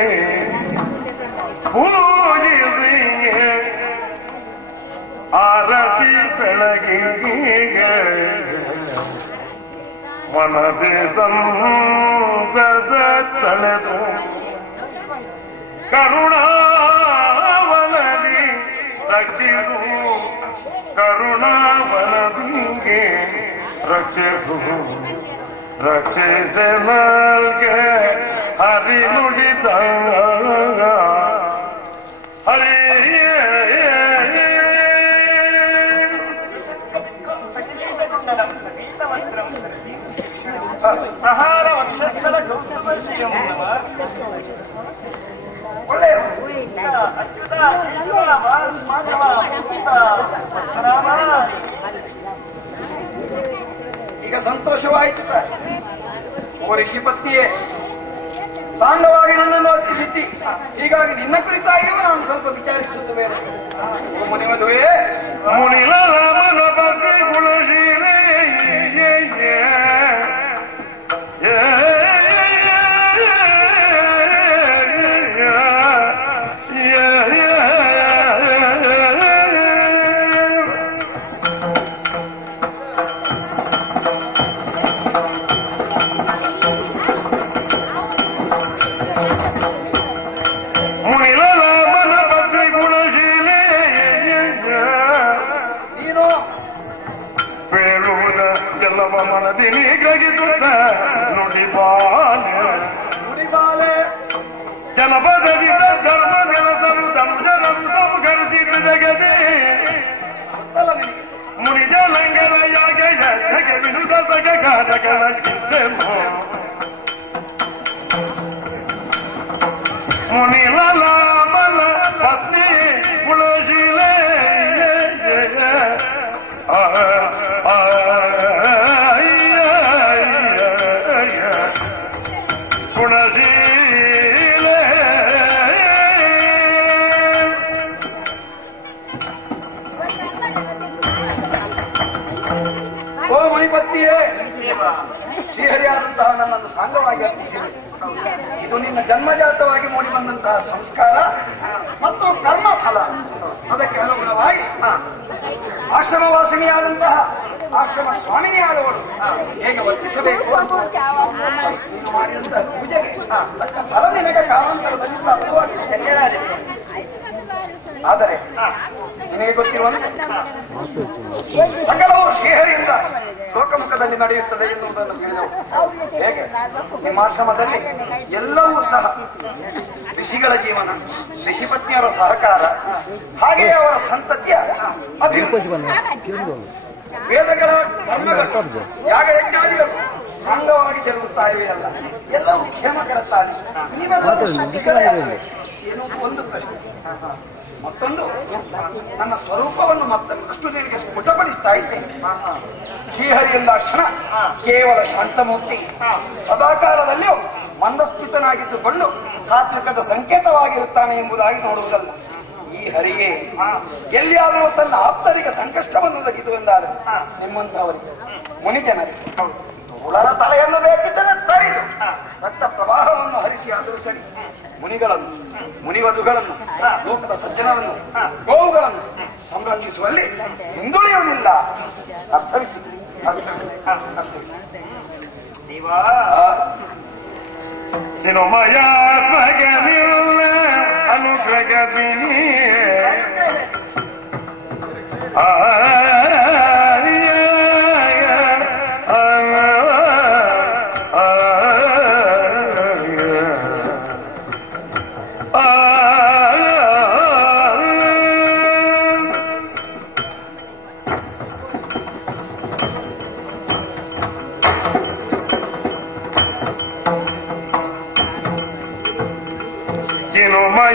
ಆರತಿ ಬೆಳಗಿಗೆ ಮನದೆ ಸಂಸದ ಸೆಳೆದು ಕರುಣಾವನದಿ ರಕ್ಷಿಸು ಕರುಣಾವನದಿಗೆ ರಕ್ಷಿಸು ರಕ್ಷಿಸ ನಲ್ಗೆ ಹರಿ ನುಡಿದ ಹರಿ ಸಹಾರ ವಕ್ಷಸ್ಥಲ ಒಳ್ಳೆಯ ಈಗ ಸಂತೋಷವಾಯಿತು ಓ ಋಷಿ ಪತ್ನಿಯೇ, ಸಾಂಗವಾಗಿ ನನ್ನನ್ನು ಅರ್ಪಿಸಿದ್ದಿ. ಹೀಗಾಗಿ ನಿನ್ನ ಕುರಿತಾಗಿಯೂ ನಾನು ಸ್ವಲ್ಪ ವಿಚಾರಿಸುವುದು ಬೇಡ. ಮುನಿ ಮದುವೆ ಮುನಿಲ ರಾಮನ ಭಕ್ತಿ ಗುಣಶೀಲೇ ಮನದಿನಿ ಗ್ರಹಿಸುತ್ತ ನುಡಿಬಾಲೆ ಜನಪದದಿ ಧರ್ಮ ನೆಲಸಲು ದಂಶರಂ ಸಂಘರ್ಷಿತ ಜಗದೇ ಮುನಿಜ ಲಂಗರ ಯಾಗ ವಿನುದ ಸಗಗಳ ಮುನಿಲ ಮನ ಪತ್ನಿ ಗುಣಶೀಲೆ ಓ ಮುನಿಪತ್ತಿಯೇ, ಶ್ರೀಹರಿಯಾದಂತಹ ನನ್ನನ್ನು ಸಾಂಗವಾಗಿ ಅರ್ಪಿಸಿದೆ. ಇದು ನಿನ್ನ ಜನ್ಮಜಾತವಾಗಿ ಮೂಡಿ ಬಂದಂತಹ ಸಂಸ್ಕಾರ ಮತ್ತು ಕರ್ಮ ಫಲ. ಅದಕ್ಕೆ ಅನುಗುಣವಾಗಿ ಆಶ್ರಮವಾಸಿನಿಯಾದಂತಹ ಆಶ್ರಮ ಸ್ವಾಮಿನಿಯಾದವಳು ಹೇಗೆ ವರ್ತಿಸಬೇಕು ನೀನು ಮಾಡಿದಂತಹ ಪೂಜೆಗೆ ತಕ್ಕ ಫಲ ನಿನಗೆ ಕಾಲಾಂತರದಲ್ಲಿ ಪ್ರಾಪ್ತವಾಗಿದೆ. ಆದರೆ ನಿನಗೆ ಗೊತ್ತಿರುವಂತೆ ಸಕಲವು ಶ್ರೀಹರಿಯಿಂದ ಲೋಕಮುಖದಲ್ಲಿ ನಡೆಯುತ್ತದೆ ಎನ್ನುವುದನ್ನು ತಿಳಿದವು. ಹೇಗೆ ನಿಮ್ಮ ಆಶ್ರಮದಲ್ಲಿ ಎಲ್ಲವೂ ಸಹ ಋಷಿಗಳ ಜೀವನ, ಋಷಿಪತ್ನಿಯರ ಸಹಕಾರ, ಹಾಗೆಯೇ ಅವರ ಸಂತತಿಯ ಅಭಿವೃದ್ಧಿ, ವೇದಗಳ ಧರ್ಮಗಳು, ಯಾಗ ಯಜ್ಞಾದಿಗಳು ಸಾಂಗವಾಗಿ ಜರುಗುತ್ತಾ ಇವೆಯಲ್ಲ, ಎಲ್ಲವೂ ಕ್ಷೇಮಕರ ತಾನೆ. ನೀವೆಲ್ಲರೂ ಸುದ್ದಿಗಳೇ ಎನ್ನುವುದು ಒಂದು ಪ್ರಶ್ನೆ. ಮತ್ತೊಂದು, ನನ್ನ ಸ್ವರೂಪವನ್ನು ಮತ್ತಷ್ಟು ನಿನಗೆ ಸ್ಫುಟಪಡಿಸ್ತಾ ಇದ್ದೇನೆ. ಶ್ರೀಹರಿ ಎಂದಾಕ್ಷಣ ಕೇವಲ ಶಾಂತಮೂರ್ತಿ, ಸದಾಕಾಲದಲ್ಲಿಯೂ ಮಂದಸ್ಫುತನಾಗಿದ್ದುಕೊಂಡು ಸಾತ್ವಿಕದ ಸಂಕೇತವಾಗಿರುತ್ತಾನೆ ಎಂಬುದಾಗಿ ನೋಡುವುದಲ್ಲ. ಈ ಹರಿಗೆ ಎಲ್ಲಿಯಾದರೂ ತನ್ನ ಆಪ್ತರಿಗೆ ಸಂಕಷ್ಟವನ್ನು ಒದಗಿತು ಎಂದಾದರೆ ನಿಮ್ಮಂತಹವರಿಗೆ, ಮುನಿಜನರಿಗೆ ಧೂಳರ ತಲೆಯನ್ನು ಬೇಕಿದ್ದರೆ ಸರಿದು ರಕ್ತ ಪ್ರವಾಹವನ್ನು ಹರಿಸಿ ಆದರೂ ಸರಿ ಮುನಿಗಳನ್ನು, ಮುನಿವಧುಗಳನ್ನು, ಲೋಕದ ಸಜ್ಜನರನ್ನು, ಗೋವುಗಳನ್ನು ಸಂರಕ್ಷಿಸುವಲ್ಲಿ ಹಿಂದುಳಿಯುವುದಿಲ್ಲ. ಅರ್ಥವಿಸಿ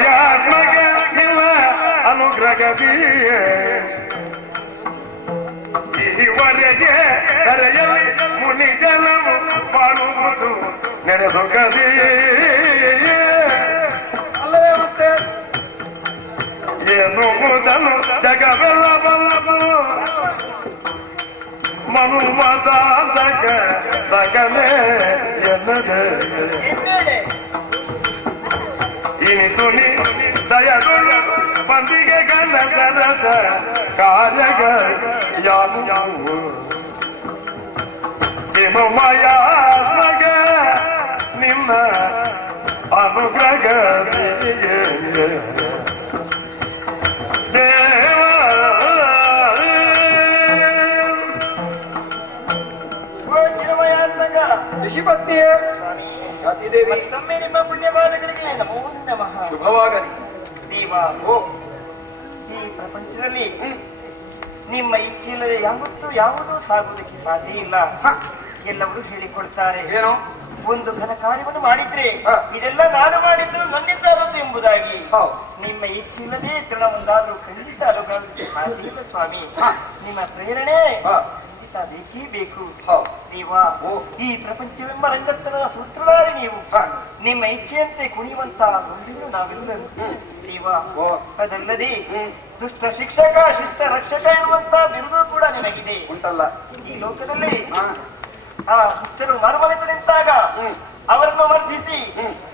ಸಿನುಮಯಾತ್ಮಗನಿಲ್ಲ ಅನುಗ್ರಹದಿನಿ ಈವರೆಗೆ ಕರೆಯಲ್ಲಿ ಮುನಿ ಜನವು ಬಾಳುವುದು ನೆನೆದು ಗದಿಯೇ ಅಲ್ಲವೇ ಮತ್ತೆ ಏನು ಮೊದಲು ಜಗವೆಲ್ಲ ಬಲ್ಲದು ಮನುಮದ ಸಗಲೇ ಎನ್ನದೆ ಇನಿಸು ನೀ ದಯಗಳು ಬಂದಿಗೆ ಗಣಗರದ ಕಾರ್ಯಗ ಯಾವು ಹಿಮಮಯ ನಿನ್ನ ಅನುಗ್ರಹ ದೇವ ಋಷಿಪತ್ನಿಯೇ ಸತೀದೇವಿ ಮತ್ತೊಮ್ಮೆ ನಿಮ್ಮ ಪುಣ್ಯವಾದಗಳಿಗೆ ನಮೋ ನಮಃ. ಶುಭವಾಗಲಿ. ದೇವ ಈ ಪ್ರಪಂಚದಲ್ಲಿ ನಿಮ್ಮ ಇಚ್ಛೆ ಇಲ್ಲದೆ ಯಾವುದೂ ಸಾಗುವುದಕ್ಕೆ ಸಾಧ್ಯ ಇಲ್ಲ. ಎಲ್ಲವರು ಹೇಳಿಕೊಡ್ತಾರೆ ಏನೋ ಒಂದು ಘನ ಕಾರ್ಯವನ್ನು ಮಾಡಿದ್ರೆ ಇದೆಲ್ಲ ನಾನು ಮಾಡಿದ್ದು ನನ್ನಿಂದ ಆದದ್ದು ಎಂಬುದಾಗಿ. ನಿಮ್ಮ ಇಚ್ಛೆ ಇಲ್ಲದೆ ತೃಣ ಒಂದಾದ್ರೂ ಖಂಡಿತ ಅನುಭವಿಸಲಿಕ್ಕೆ ಸಾಧ್ಯ ಇಲ್ಲ ಸ್ವಾಮಿ. ನಿಮ್ಮ ಪ್ರೇರಣೆ ಖಂಡಿತ ಬೇಕೇ ಬೇಕು. ದೇವ ಈ ಪ್ರಪಂಚವೆಂಬ ರಂಗಸ್ಥಳದ ಸೂತ್ರಧಾರಿ ನೀವು. ನಿಮ್ಮ ಇಚ್ಛೆಯಂತೆ ಕುಣಿಯುವಂತ ಗುಂಡಿಗಳು ನಾವೆಲ್ಲರೂ. ದೇವ ಅದಲ್ಲದೆ ದುಷ್ಟ ಶಿಕ್ಷಕ ಶಿಷ್ಟ ರಕ್ಷಕ ಎನ್ನುವಂತ ಬಿರುದು ಕೂಡ ನಿನಗಿದೆ ಉಂಟಲ್ಲ. ಈ ಲೋಕದಲ್ಲಿ ಆ ಶಿಷ್ಟರು ಮರುಮನೆತು ನಿಂತಾಗ ಅವರನ್ನು ವರ್ಧಿಸಿ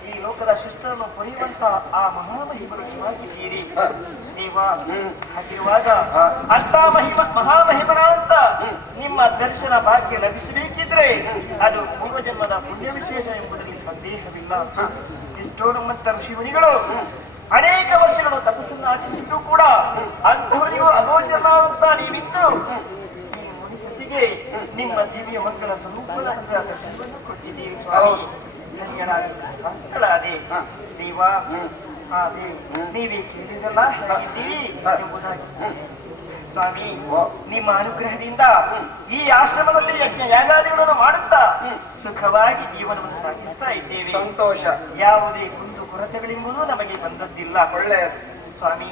ಈ ಲೋಕದ ಶಿಷ್ಟರನ್ನು ಪಡೆಯುವಂತ ಆ ಮಹಾಮಹಿಮರು ನೀವಾಗಿದ್ದೀರಿ ದೇವ. ಹಾಗಿರುವಾಗ ಅಂತ ಮಹಾಮಹಿಮನ ಅಂತ ನಿಮ್ಮ ದರ್ಶನ ಭಾಗ್ಯ ಲಭಿಸಬೇಕಿದ್ರೆ ಅದು ಪೂರ್ವಜನ್ಮದ ಪುಣ್ಯ ವಿಶೇಷ ಎಂಬುದರಲ್ಲಿ ಸಂದೇಹವಿಲ್ಲ. ಎಷ್ಟೋ ನಮ್ಮಂತ ಋಷಿಮುನಿಗಳು ಅನೇಕ ವರ್ಷಗಳು ತಪಸ್ಸನ್ನು ಆಚರಿಸಿದ್ದು ಕೂಡ ಅಂಥವರಿಗೂ ಅಗೋಚರ ಅಂತ ನೀವಿದ್ದು ಈ ಮುನಿಸತಿಗೆ ನಿಮ್ಮ ದಿವ್ಯ ಮಂಗಲ ಸ್ವರೂಪದ ದರ್ಶನವನ್ನು ಕೊಟ್ಟಿದ್ದೀರಿ ಸ್ವಾಮಿ. ಧನ್ಯಳಾದೆ ದೇವ. ಅದೇ ನೀವೇ ಕೇಳಿದ್ರಲ್ಲ ಹೇಗಿದ್ದೀರಿ ಎಂಬುದಾಗಿ ಸ್ವಾಮಿ. ನಿಮ್ಮ ಅನುಗ್ರಹದಿಂದ ಈ ಆಶ್ರಮದಲ್ಲಿ ಯಜ್ಞ ಯಾಗಾದಿಗಳನ್ನು ಮಾಡುತ್ತಾ ಸುಖವಾಗಿ ಜೀವನವನ್ನು ಸಾಗಿಸ್ತಾ ಇದ್ದೇವೆ. ಸಂತೋಷ. ಯಾವುದೇ ಕುಂದು ಕೊರತೆಗಳೆಂಬುದು ನಮಗೆ ಬಂದದ್ದಿಲ್ಲ. ಒಳ್ಳೆಯದು ಸ್ವಾಮಿ.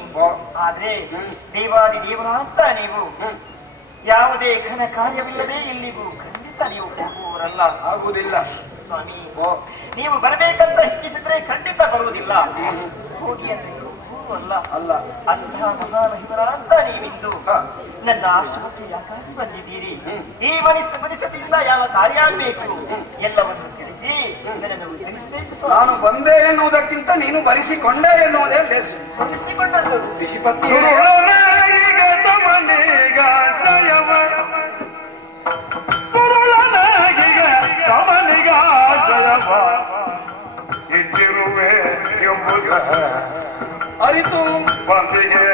ಆದ್ರೆ ದೇವಾದಿ ದೇವರ ಅಂತ ನೀವು ಯಾವುದೇ ಘನ ಕಾರ್ಯವಿಲ್ಲದೆ ಇಲ್ಲಿಗೂ ಖಂಡಿತ ನೀವು ಹೋಗುವವರಲ್ಲ. ಆಗುವುದಿಲ್ಲ ಸ್ವಾಮಿ. ನೀವು ಬರಬೇಕಂತ ಹೆಚ್ಚಿಸಿದ್ರೆ ಖಂಡಿತ ಬರುವುದಿಲ್ಲ. ಹೋಗಿ ಅಂದ್ರೆ ಅಲ್ಲ ಅಲ್ಲ. ಅಂತಹ ಮಹಾಮಹಿಮರ ಅಂತ ನೀವಿದ್ದು ನನ್ನ ಆಶ್ರಮಕ್ಕೆ ಯಾಕಾಗಿ ಬಂದಿದ್ದೀರಿ? ಈ ಮನಸ್ಸತಿಯಿಂದ ಯಾವ ಕಾರ್ಯ ಆಗಬೇಕು ಎಲ್ಲವನ್ನು ತಿಳಿಸಿ ನನ್ನನ್ನು ತಿಳಿಸಬೇಕು. ನಾನು ಬಂದೆ ಎನ್ನುವುದಕ್ಕಿಂತ ನೀನು ಬರಿಸಿಕೊಂಡೆ ಎನ್ನುವುದೇ ಲೇಸು. ಬರಿಸಿಕೊಂಡದ್ದು ಋಷಿಪತ್ನಿ ಇಟ್ಟಿರುವೆ ಎಂಬುದ ಅರಿತು ಬಂದಿಗೆ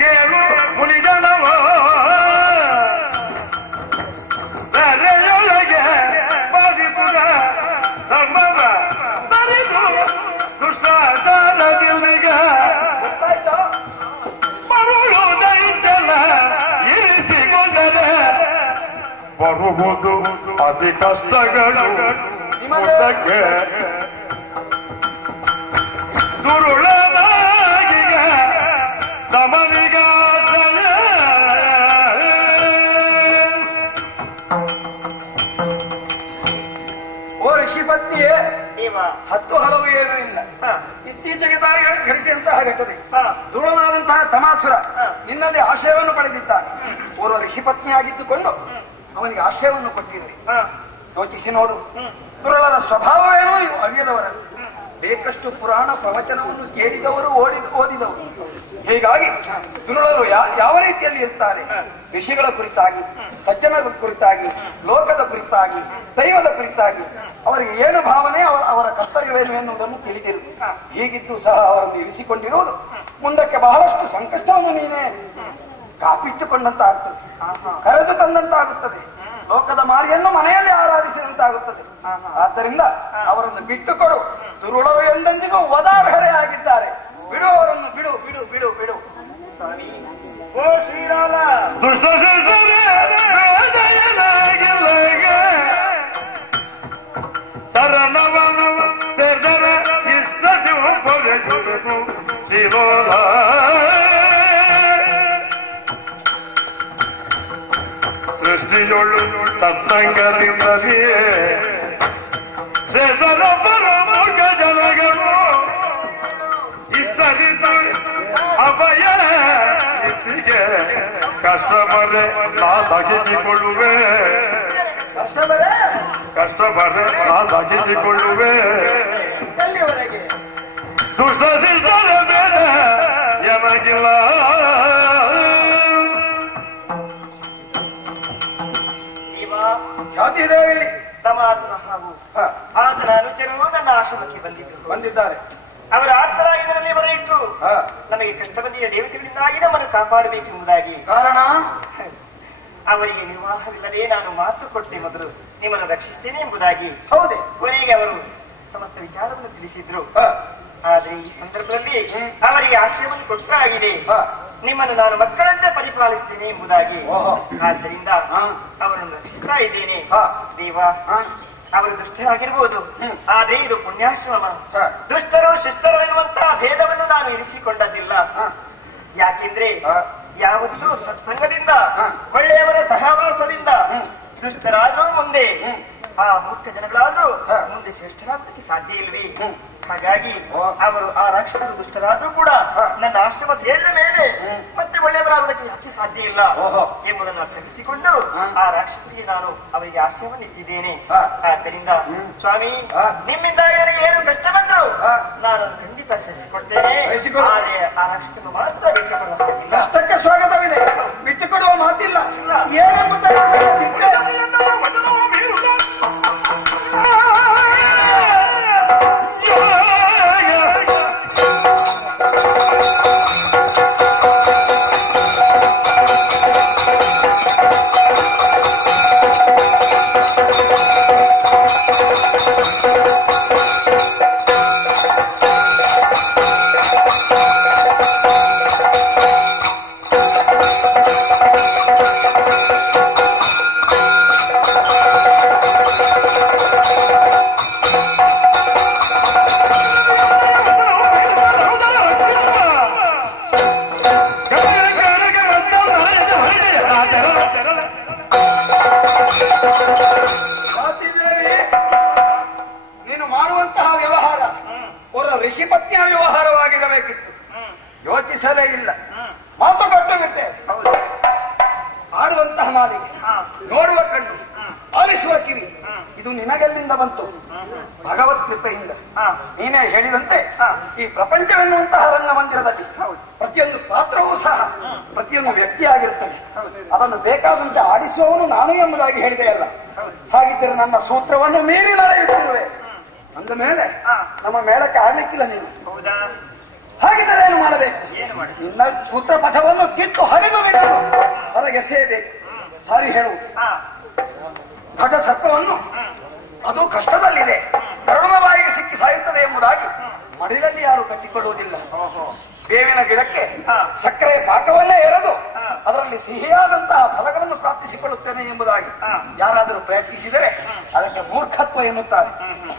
ಕೇಳು ಮುನಿಜನವ ನೆರೆಯೊಳಗೆ ಬಾಧಿಪುರ ಧರ್ಮವ ಬರಿದು ದುಷ್ಟಾಚಾರದಿಲ್ಲಿಗ ಮರುಳು ದೈತ್ಯನ ಇರಿಸಿಕೊಂಡರೆ ಬರುವುದು ಅತಿ ಕಷ್ಟಗಳು ಮುಂದಕ್ಕೆ ದುರುಳನಾಗಿಗ ಸಮನಿಗ ಓ ಋಷಿಪತ್ನಿಯೇ ದೇವ. ಹತ್ತು ಹಲವು ಏನೂ ಇಲ್ಲ. ಇತ್ತೀಚೆಗೆ ತಾನೇ ಘಟಿಸಿದಂತಹ ಘಟನೆ. ದುರುಳನಾದಂತಹ ತಮಾಸುರ ನಿನ್ನಲ್ಲಿ ಆಶಯವನ್ನು ಪಡೆದಿದ್ದಾನೆ. ಪೂರ್ವ ಋಷಿಪತ್ನಿಯಾಗಿದ್ದುಕೊಂಡು ಅವನಿಗೆ ಆಶಯವನ್ನು ಕೊಟ್ಟಿರುವೆ. ಯೋಚಿಸಿ ನೋಡು. ದುರುಳರ ಸ್ವಭಾವವೇನೋ ಇವು ಅರಿಯದವರಲ್ಲ. ಬೇಕಷ್ಟು ಪುರಾಣ ಪ್ರವಚನವನ್ನು ಕೇಳಿದವರು ಓದಿದವರು. ಹೀಗಾಗಿ ದುರುಳರು ಯಾವ ರೀತಿಯಲ್ಲಿ ಇರ್ತಾರೆ? ಋಷಿಗಳ ಕುರಿತಾಗಿ, ಸಜ್ಜನರ ಕುರಿತಾಗಿ, ಲೋಕದ ಕುರಿತಾಗಿ, ದೈವದ ಕುರಿತಾಗಿ ಅವರಿಗೆ ಏನು ಭಾವನೆ, ಅವರ ಕರ್ತವ್ಯವೇನು ಎನ್ನುವುದನ್ನು ತಿಳಿದಿರು. ಹೀಗಿದ್ದು ಸಹ ಅವರನ್ನು ಇರಿಸಿಕೊಂಡಿರುವುದು ಮುಂದಕ್ಕೆ ಬಹಳಷ್ಟು ಸಂಕಷ್ಟವನ್ನು ನೀನೇ ಕಾಪಿಟ್ಟುಕೊಂಡಂತಾಗುತ್ತದೆ, ಕರೆದು ತಂದಂತಾಗುತ್ತದೆ. ಲೋಕದ ಮಾರಿಯನ್ನು ಮನೆಯಲ್ಲಿ ಆರಾಧಿಸಿದಂತಾಗುತ್ತದೆ. ಆದ್ದರಿಂದ ಅವರನ್ನು ಬಿಟ್ಟುಕೊಡು. ದುರುಳರು ಎಂದೆಂದಿಗೂ ವದಾರ್ಹರೇ ಆಗಿದ್ದಾರೆ. ಬಿಡು ಅವರನ್ನು, ಬಿಡು ಬಿಡು ಬಿಡು ಬಿಡು ಸ್ವಾಮಿ. ಓ ಶ್ರೀರಾಮ. ದುಷ್ಟ ಶರಣವನು ಸೇರ್ದರ ಇಷ್ಟ ಹೊರಗುವುದು ಶಿವೋರ ಸೃಷ್ಟಿ ಸತಿಯೊಳು ಸತ್ಸಂಗದಿಂದಲಿಯೇ ಶ್ರೇಷ್ಠರ ಪರಮುಖ ಜನಗಳು ಇಷ್ಟರಿತು ಅಭಯ ಇತ್ತಿಗೆ ಕಷ್ಟ ಬರೆ ನಾ ಸಹಿಸಿಕೊಳ್ಳುವೆ ಕಷ್ಟ ಬರೆ ನಾ ಸಹಿಸಿಕೊಳ್ಳುವೆ ದುಷ್ಟ ಶಿಷ್ಟರ ಬೇಡ ಎನಗಿಲ್ಲ ಖ್ಯಾತಿದೇವಿ ತಮಾಸನ ಹಾಗೂ ಆತನ ಅನುಚರರು ನನ್ನ ಆಶ್ರಮಕ್ಕೆ ಬಂದಿದ್ದಾರೆ. ಅವರ ಆಪ್ತರಾಗಿದ್ದರಲ್ಲಿ ಬರ ಇಟ್ಟು ನಮಗೆ ಕಷ್ಟ ಬಂದಿದ್ದ ದೇವತೆಗಳಿಂದಾಗಿ ನಮ್ಮನ್ನು ಕಾಪಾಡಬೇಕೆಂಬುದಾಗಿ ಕಾರಣ ಅವರಿಗೆ ನಿರ್ವಾಹವಿಲ್ಲದೆ ನಾನು ಮಾತು ಕೊಟ್ಟೆ ಮೊದಲು ನಿಮ್ಮನ್ನು ರಕ್ಷಿಸ್ತೇನೆ ಎಂಬುದಾಗಿ. ಹೌದೇ ಕೊನೆಗೆ ಅವರು ಸಮಸ್ತ ವಿಚಾರವನ್ನು ತಿಳಿಸಿದ್ರು. ಆದ್ರೆ ಈ ಸಂದರ್ಭದಲ್ಲಿ ಅವರಿಗೆ ಆಶ್ರಯವನ್ನು ಕೊಟ್ಟಾಗಿದೆ. ನಿಮ್ಮನ್ನು ನಾನು ಮಕ್ಕಳಂತೆ ಪರಿಪಾಲಿಸ್ತೇನೆ ಎಂಬುದಾಗಿ. ಆದ್ದರಿಂದ ಅವರನ್ನು ರಕ್ಷಿಸ್ತಾ ಇದ್ದೇನೆ. ದೇವ, ಅವರು ದುಷ್ಟರಾಗಿರ್ಬೋದು, ಆದ್ರೆ ಇದು ಪುಣ್ಯಾಶ್ರಮ. ದುಷ್ಟರು ಶಿಷ್ಟರು ಎನ್ನುವಂತಹ ಭೇದವನ್ನು ನಾನು ಇರಿಸಿಕೊಂಡದ್ದಿಲ್ಲ. ಯಾಕೆಂದ್ರೆ ಯಾವತ್ತೂ ಸತ್ಸಂಗದಿಂದ ಒಳ್ಳೆಯವರ ಸಹವಾಸದಿಂದ ದುಷ್ಟರಾದ್ರೂ ಮುಂದೆ ಆ ಮೂರ್ಖ ಜನಗಳಾದ್ರೂ ಮುಂದೆ ಶ್ರೇಷ್ಠರಾಗಲಿಕ್ಕೆ ಸಾಧ್ಯ ಇಲ್ವೇ? ಹಾಗಾಗಿ ಅವರು ಆ ರಾಕ್ಷಸರು ದುಷ್ಟರಾದ್ರೂ ಕೂಡ ನನ್ನ ಆಶ್ರಮ ಸೇರಿದ ಮೇಲೆ ಮತ್ತೆ ಒಳ್ಳೆಯವರಾಗುವುದಕ್ಕೆ ಯಾಕೆ ಸಾಧ್ಯ ಇಲ್ಲ ಎಂಬುದನ್ನು ಅರ್ಥೈಸಿಕೊಂಡು ಆ ರಾಕ್ಷಸರಿಗೆ ನಾನು ಅವರಿಗೆ ಆಶ್ರಯವನ್ನಿಟ್ಟಿದ್ದೇನೆ. ಆದ್ದರಿಂದ ಸ್ವಾಮಿ, ನಿಮ್ಮಿಂದ ಇವರಿಗೆ ಏನು ಕಷ್ಟ ಬಂದ್ರು ನಾನು ಖಂಡಿತ ಸಹಿಸಿಕೊಡ್ತೇನೆ. ಆದರೆ ಆ ರಾಕ್ಷಸನ್ನು ಮಾತ್ರ ಬಿಟ್ಟುಕೊಡುವ ಹಾಗಿಲ್ಲ. ಕಷ್ಟಕ್ಕೆ ಸ್ವಾಗತವಿದೆ, ಬಿಟ್ಟುಕೊಡುವ ಮಾತಿಲ್ಲ. ನೀನು ಮಾಡುವಂತಹ ವ್ಯವಹಾರ ಅವರ ಋಷಿಪತ್ನಿಯ ವ್ಯವಹಾರವಾಗಿರಬೇಕಿತ್ತು. ಯೋಚಿಸಲೇ ಇಲ್ಲ, ಮಾತು ಕೊಟ್ಟು ಬಿಟ್ಟೆ. ಆಡುವಂತಹ ನಾಲಿಗೆ, ನೋಡುವ ಕಣ್ಣು, ಆಲಿಸುವ ಕಿವಿ, ಇದು ನಿನಗೆಲ್ಲಿಂದ ಬಂತು? ಭಗವತ್ ಕೃಪೆಯಿಂದ. ನೀನೇ ಹೇಳಿದಂತೆ ಈ ಪ್ರಪಂಚವೆನ್ನುವಂತಹ ರಂಗಮಂದಿರದಲ್ಲಿ ಪ್ರತಿಯೊಂದು ಪಾತ್ರವೂ ಸಹ ಪ್ರತಿಯೊಂದು ವ್ಯಕ್ತಿಯಾಗಿರುತ್ತದೆ. ಅದನ್ನು ಬೇಕಾದಂತೆ ಆಡಿಸುವವನು ನಾನು ಎಂಬುದಾಗಿ ಹೇಳಿದೆಯಲ್ಲ. ಹಾಗಿದ್ದರೆ ನನ್ನ ಸೂತ್ರವನ್ನು ಮೀರಿ ನಡೆಯುತ್ತಿರುವೆ ಅಂದ ಮೇಲೆ ನಮ್ಮ ಮೇಳಕ್ಕೆ ಆಗ್ಲಿಕ್ಕಿಲ್ಲ ನೀನು. ಹಾಗಿದ್ದರೆ ಏನು ಮಾಡಬೇಕು? ನಿನ್ನ ಸೂತ್ರ ಪಥವನ್ನು ಕಿತ್ತು ಹರಿದು ಬಿಟ್ಟು ಹೊರಗೆಸೆಯಬೇಕು. ಸಾರಿ ಹೇಳುವುದು, ಘಟ ಸರ್ಪವನ್ನು ಅದು ಕಷ್ಟದಲ್ಲಿದೆ, ಕರುಣ ಬಾಯಿಗೆ ಸಿಕ್ಕಿ ಸಾಯುತ್ತದೆ ಎಂಬುದಾಗಿ ಮಡಿಲಲ್ಲಿ ಯಾರು ಕಟ್ಟಿಕೊಳ್ಳುವುದಿಲ್ಲ. ಬೇವಿನ ಗಿಡಕ್ಕೆ ಸಕ್ಕರೆಯ ಪಾಕವನ್ನೇ ಎರೆದು ಅದರಲ್ಲಿ ಸಿಹಿಯಾದಂತಹ ಫಲಗಳನ್ನು ಪ್ರಾಪ್ತಿಸಿಕೊಳ್ಳುತ್ತೇನೆ ಎಂಬುದಾಗಿ ಯಾರಾದರೂ ಪ್ರಯತ್ನಿಸಿದರೆ ಅದಕ್ಕೆ ಮೂರ್ಖತ್ವ ಎನ್ನುತ್ತಾರೆ.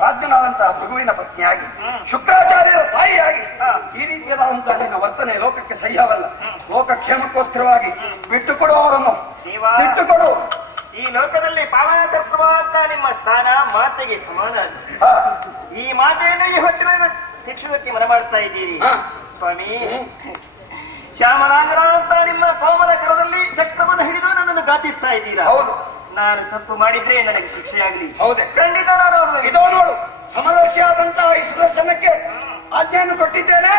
ರಾಜ್ಯನಾದಂತಹ ಭೃಗುವಿನ ಪತ್ನಿಯಾಗಿ, ಶುಕ್ರಾಚಾರ್ಯರ ತಾಯಿಯಾಗಿ ಈ ರೀತಿಯಾದಂತಹ ನಿನ್ನ ವರ್ತನೆ ಲೋಕಕ್ಕೆ ಸಹ್ಯವಲ್ಲ. ಲೋಕಕ್ಷೇಮಕ್ಕೋಸ್ಕರವಾಗಿ ಬಿಟ್ಟುಕೊಡುವವರನ್ನು ಬಿಟ್ಟುಕೊಡು. ಈ ಲೋಕದಲ್ಲಿ ಪಾಲನಕರ್ತೃವಾದ ನಿಮ್ಮ ಸ್ಥಾನ ಮಾತೆಗೆ ಸಮಾನ. ಈ ಮಾತೆಯನ್ನು ಈ ಹೊತ್ತಿನ ಶಿಕ್ಷಣಕ್ಕೆ ಮನ ಮಾಡ್ತಾ ಇದ್ದೀರಿ ಸ್ವಾಮಿ. ಶ್ಯಾಮನಾಗರ ಅಂತ ನಿಮ್ಮ ಕೋಮಲ ಕರದಲ್ಲಿ ಚಕ್ರವನ್ನು ಹಿಡಿದು ನನ್ನನ್ನು ಗಾತಿಸ್ತಾ ಇದ್ದೀರಾ. ಹೌದು, ನಾನು ತಪ್ಪು ಮಾಡಿದ್ರೆ ನನಗೆ ಶಿಕ್ಷೆಯಾಗಲಿ. ಹೌದೇ, ಖಂಡಿತ ನಾನು ಇದೋ ನೋಡು, ಸಮದರ್ಶಿಯಾದಂತಹ ಈ ಸುದರ್ಶನಕ್ಕೆ ಆಜ್ಞೆಯನ್ನು ಕೊಟ್ಟಿದ್ದೇನೆ.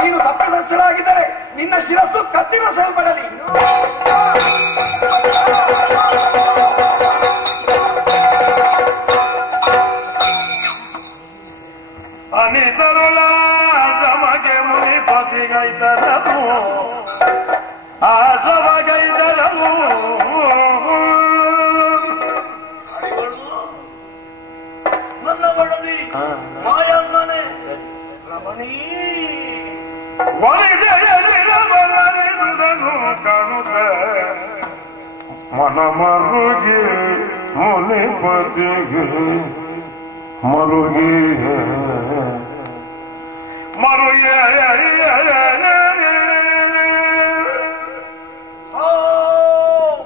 ನೀನು ತಪ್ಪಿದಸ್ಥರಾಗಿದ್ದರೆ ನಿನ್ನ ಶಿರಸ್ಸು ಕತ್ತಿರಿಸಲ್ಪಡಲಿ. ಅನಿತರುಲ ಸಮಗೆ ಮುನಿಪತಿಗೈತರನು ಆ ಸವಗೈತರನು ನನ್ನ ಒಡಲಿ ಮಾಯಮ್ಮನೆ ರಮಣೀ ಒಲಿದನು ಕಾಣುತ್ತ ಮನ ಮರುಗಿ ಮುನಿಪತಿಗೆ ಮರುಗಿ ಮರುಗಿ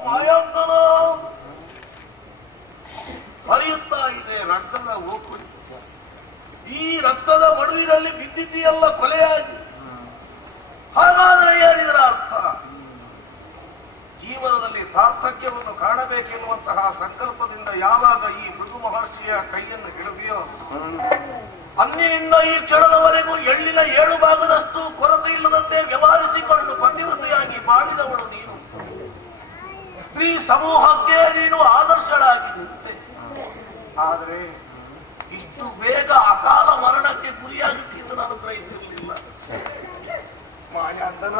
ಮಾಯಮ್ಮನ ಇದೆ, ರಕ್ತದ ಓಕುಳಿ. ಈ ರಕ್ತದ ಮಡುವಿನಲ್ಲಿ ಬಿದ್ದಿದ್ದೀಯಲ್ಲ ಕೊಲೆಯಾಗಿ. ಹಾಗಾದ್ರೆ ಏನಿದರ ಅರ್ಥ? ಜೀವನದಲ್ಲಿ ಸಾರ್ಥಕ್ಯವನ್ನು ಕಾಣಬೇಕೆನ್ನುವಂತಹ ಸಂಕಲ್ಪದಿಂದ ಯಾವಾಗ ಈ ಭೃಗು ಮಹರ್ಷಿಯ ಕೈಯನ್ನು ಹಿಡಿದೆಯೋ ಅಂದಿನಿಂದ ಈ ಕ್ಷಣದವರೆಗೂ ಎಳ್ಳಿನ 7 ಭಾಗದಷ್ಟು ಕೊರತೆ ಇಲ್ಲದಂತೆ ವ್ಯವಹರಿಸಿಕೊಂಡು ಪತಿವ್ರತೆಯಾಗಿ ಬಾಳಿದವಳು ನೀನು. ಸ್ತ್ರೀ ಸಮೂಹಕ್ಕೆ ನೀನು ಆದರ್ಶಳಾಗಿ ನಿಂತೆ. ಆದರೆ ಇಷ್ಟು ಬೇಗ ಅಕಾಲ ಮರಣಕ್ಕೆ ಗುರಿಯಾಗುತ್ತಿದ್ದು ನಾನು ಗ್ರಹಿಸಿರಲಿಲ್ಲ. ಮಾಯಾಂತನ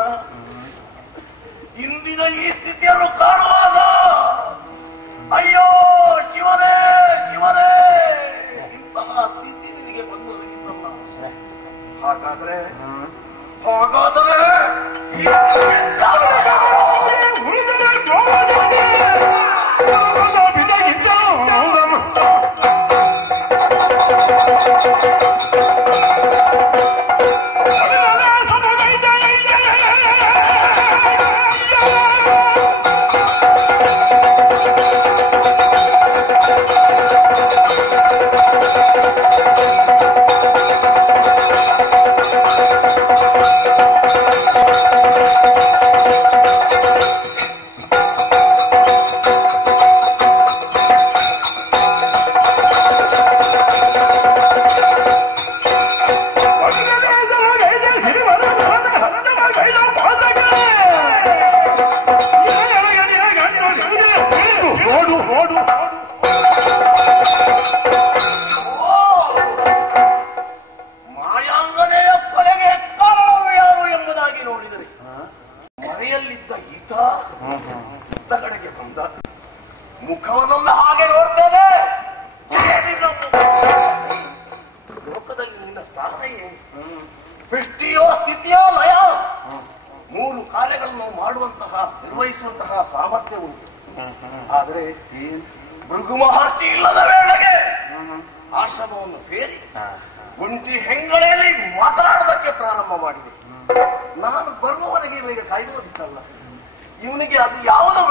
ಇಂದಿನ ಈ ಸ್ಥಿತಿಯನ್ನು ಕಾಣುವಾಗ ಅಯ್ಯೋ ಶಿವನೇ ಶಿವನೇ, ಇಂತಹ ಸ್ಥಿತಿ ನಿನಗೆ ಬಂದೊದಗಿದ್ದಲ್ಲ. ಹಾಗಾದ್ರೆ ಮಾಯಾಂಗನೆಯ ಕೊಲೆಗೆ ಕಾರಣವು ಯಾರು ಎಂಬುದಾಗಿ ನೋಡಿದರೆ ಮನೆಯಲ್ಲಿದ್ದ ಈತ ಇದ್ದ ಕಡೆಗೆ ಬಂದ. ಮುಖವನ್ನೊಮ್ಮೆ ಹಾಗೆ ನೋಡ್ತೇನೆ. ಲೋಕದಲ್ಲಿ ನಿನ್ನ ಸ್ಥಾನ ಏನು? ಸೃಷ್ಟಿಯೋ ಸ್ಥಿತಿಯೋ ಲಯ, 3 ಕಾರ್ಯಗಳನ್ನು ಮಾಡುವಂತಹ ನಿರ್ವಹಿಸುವಂತಹ ಸಾಮರ್ಥ್ಯ ಉಂಟು. ಆದರೆ ಭೃಗು ಮಹರ್ಷಿ ಇಲ್ಲದ ವೇಳೆಗೆ ಆಶ್ರಮವನ್ನು ಸೇರಿ ಒಂಟಿ ಹೆಂಗಳೆಯಲ್ಲಿ ಮಾತನಾಡೋದಕ್ಕೆ ಪ್ರಾರಂಭ ಮಾಡಿದೆ. ನಾನು ಬರುವವರೆಗೆ ಇವನಿಗೆ ಕಾಯ್ದುವುದಿತ್ತಲ್ಲ, ಇವನಿಗೆ ಅದು ಯಾವುದೋ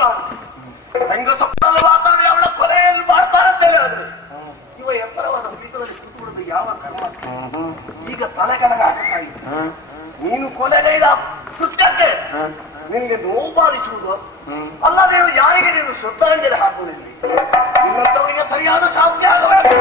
ಹೆಂಗ ಸೊಪ್ಪಲ್ಲಿ ಮಾತಾಡಿ ಅವಳ ಕೊಲೆಯಲ್ಲಿ ಮಾಡ್ತಾರಂತ ಹೇಳಿದ್ರೆ ಇವ ಎತ್ತರವಾದ ಪೀಠದಲ್ಲಿ ಕೂತುಬಿಡುದು ಯಾವ ಕರ್ಮ. ಈಗ ತಲೆ ಕೆಳಗಾಗಬೇಕಾಗಿತ್ತು. ನೀನು ಕೊಲೆಗೈದ ಕೃತ್ಯಕ್ಕೆ ನಿನಗೆ ನೋವು ಬಾರಿಸುವುದು ಅಲ್ಲದೆ ಯಾರಿಗೆ ನೀನು ಶ್ರದ್ಧಾಂಜಲಿ ಹಾಕುವುದಿಲ್ಲ. ನಿನ್ನಂತವರಿಗೆ ಸರಿಯಾದ ಶಾಂತಿ ಆಗಬೇಕು.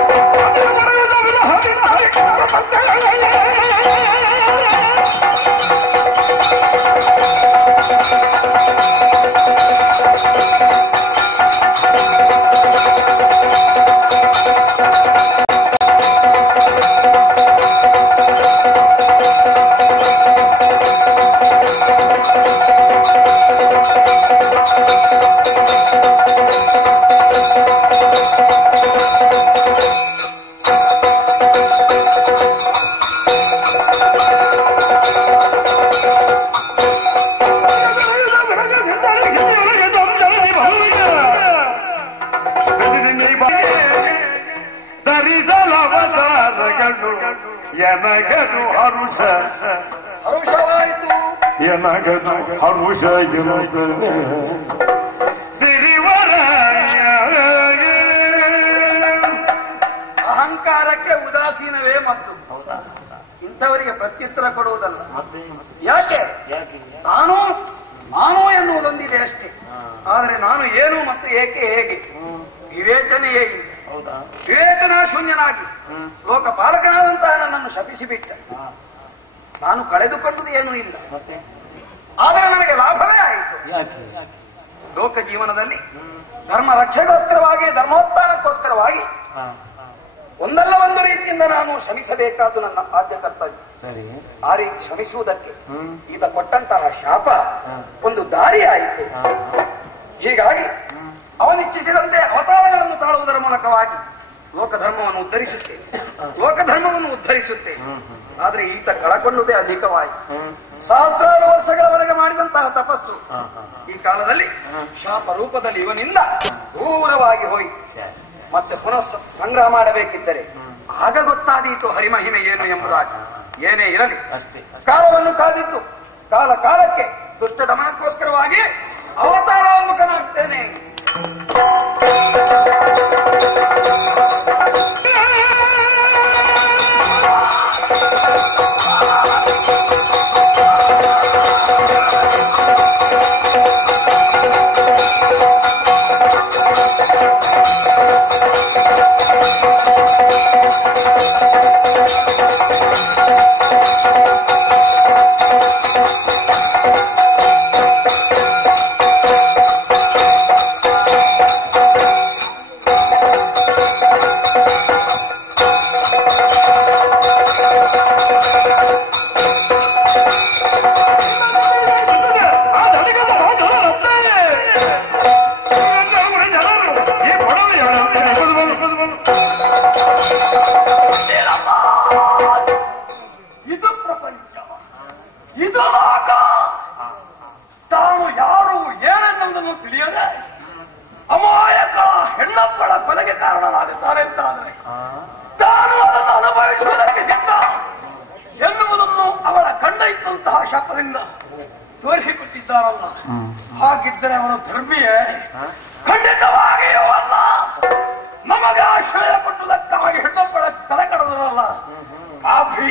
ಎನಗದು ಹರುಷ ಹರುಷವಾಯಿತು. ಎನಗದು ಹರುಷ ಇರುತ್ತದೆ ಸಿರಿವರ. ಅಹಂಕಾರಕ್ಕೆ ಉದಾಸೀನವೇ ಮತ್ತು ಇಂಥವರಿಗೆ ಪ್ರತ್ಯುತ್ತರ ಕೊಡುವುದಲ್ಲ. ಯಾಕೆ? ನಾನು ಎನ್ನುವುದೊಂದಿದೆ ಅಷ್ಟೇ. ಆದರೆ ನಾನು ಏನು ಮತ್ತು ಏಕೆ ಹೇಗೆ ವಿವೇಚನೆಯೇ ಇಲ್ಲ. ವಿವೇಚನಾ ಶೂನ್ಯನಾಗಿ ಲೋಕಪಾಲಕನಾದಂತಹ ನನ್ನನ್ನು ಶಪಿಸಿಬಿಟ್ಟ. ನಾನು ಕಳೆದುಕೊಳ್ಳುವುದು ಏನೂ ಇಲ್ಲ, ಆದರೆ ನನಗೆ ಲಾಭವೇ ಆಯಿತು. ಲೋಕ ಜೀವನದಲ್ಲಿ ಧರ್ಮ ರಕ್ಷೆಗೋಸ್ಕರವಾಗಿ, ಧರ್ಮೋತ್ಥಾನಕ್ಕೋಸ್ಕರವಾಗಿ ಒಂದಲ್ಲ ಒಂದು ರೀತಿಯಿಂದ ನಾನು ಶ್ರಮಿಸಬೇಕಾದ್ದು ನನ್ನ ಆದ್ಯ ಕರ್ತವ್ಯ. ಆ ರೀತಿ ಶ್ರಮಿಸುವುದಕ್ಕೆ ಈತ ಕೊಟ್ಟಂತಹ ಶಾಪ ಒಂದು ದಾರಿ ಆಯಿತು. ಹೀಗಾಗಿ ಅವನಿಚ್ಛಿಸಿದಂತೆ ಅವತಾರಗಳನ್ನು ತಾಳುವುದರ ಮೂಲಕವಾಗಿ ಲೋಕಧರ್ಮವನ್ನು ಉದ್ಧರಿಸುತ್ತೇನೆ. ಆದರೆ ಈತ ಕಳಕೊಳ್ಳುವುದೇ ಅಧಿಕವಾಯಿತು. ಸಹಸ್ರಾರು ವರ್ಷಗಳವರೆಗೆ ಮಾಡಿದಂತಹ ತಪಸ್ಸು ಈ ಕಾಲದಲ್ಲಿ ಶಾಪ ರೂಪದಲ್ಲಿ ಇವನಿಂದ ದೂರವಾಗಿ ಹೋಯಿತು. ಮತ್ತೆ ಪುನಃ ಸಂಗ್ರಹ ಮಾಡಬೇಕಿದ್ದರೆ ಆಗ ಗೊತ್ತಾದೀತು ಹರಿಮಹಿಮೆ ಏನು ಎಂಬುದಾಗಿ. ಏನೇ ಇರಲಿ, ಕಾಲವನ್ನು ಕಾದಿತ್ತು. ಕಾಲಕ್ಕೆ ದುಷ್ಟ ದಮನಕ್ಕೋಸ್ಕರವಾಗಿ ಅವತಾರೋನ್ಮುಖನಾಗ್ತೇನೆ. ಗುಣದಿಂದ ತೋರಿಸಿಕೊಟ್ಟಿದ್ದಾರಲ್ಲ, ಹಾಗಿದ್ದರೆ ಅವನು ಧರ್ಮಿಯೇ? ಖಂಡಿತವಾಗಿಯೂ ಅಲ್ಲ. ನಮಗೆ ಆಶ್ರಯ ಕೊಟ್ಟುದಕ್ಕಾಗಿ ಹೆಣ್ಣೊಬ್ಬಳ ತಲೆ ಕಡದರಲ್ಲ, ಕಾಫಿ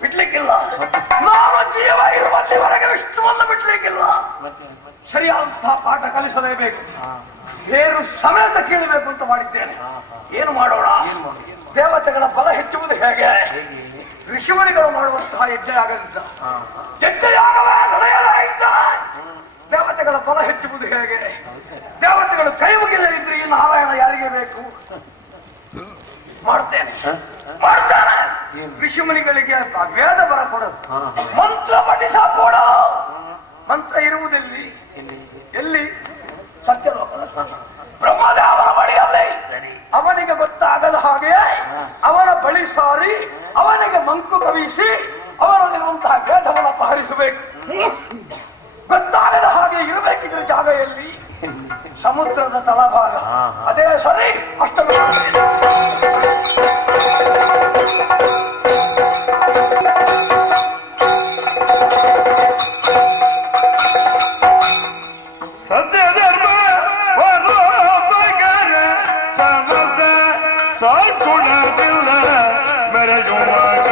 ಬಿಡ್ಲಿಕ್ಕಿಲ್ಲ. ನಾವು ಜೀವ ಇರುವಲ್ಲಿವರೆಗೆ ವಿಷ್ಣುವನ್ನು ಬಿಡ್ಲಿಕ್ಕಿಲ್ಲ. ಸರಿಯಾದಂತಹ ಪಾಠ ಕಲಿಸಲೇಬೇಕು, ಬೇರು ಸಮೇತ ಕೇಳಬೇಕು ಅಂತ ಮಾಡಿದ್ದೇನೆ. ಏನು ಮಾಡೋಣ? ದೇವತೆಗಳ ಬಲ ಹೆಚ್ಚುವುದು ಹೇಗೆ? ಋಷಿಮುನಿಗಳು ಮಾಡುವಂತಹ ಯಜ್ಞ ಆಗಲಿಲ್ಲ, ಯಜ್ಞಯಾಗವೇ ನಡೆಯಲಾಗಿದ್ದ. ದೇವತೆಗಳ ಬಲ ಹೆಚ್ಚುವುದು ಹೇಗೆ? ದೇವತೆಗಳು ಕೈ ಮುಗಿದರಿದ್ರೆ ಈ ನಾರಾಯಣ ಯಾರಿಗೆ ಬೇಕು? ಮಾಡ್ತೇನೆ. ಋಷಿಮುನಿಗಳಿಗೆ ವೇದ ಬರ ಕೊಡೋದು, ಮಂತ್ರ ಪಠಿಸ ಕೊಡ. ಮಂತ್ರ ಇರುವುದೆಲ್ಲಿ? ಎಲ್ಲಿ? ಸತ್ಯಲೋಕದ ಬ್ರಹ್ಮದೇವರ ಬಳಿಯಲ್ಲಿ. ಅವನಿಗೆ ಗೊತ್ತಾಗದ ಹಾಗೆ ಅವನ ಬಳಿ ಸಾರಿ ಅವನಿಗೆ ಮಂಕು ಕವಿಸಿ ಅವನಲ್ಲಿರುವಂತಹ ವೇದವನ್ನು ಅಪಹರಿಸಬೇಕು. ಗೊತ್ತಾಗದ ಹಾಗೆ ಇರಬೇಕಿದ್ರೆ ಜಾಗ ಎಲ್ಲಿ? ಸಮುದ್ರದ ತಳಭಾಗ. ಅದೇ ಸರಿ. ಅಷ್ಟೇ ಸತ್ಯ ಧರ್ಮ ಸಮಸ್ತ ಸದ್ಗುಣದಿಂದ ಮೆರೆಯುವಾಗ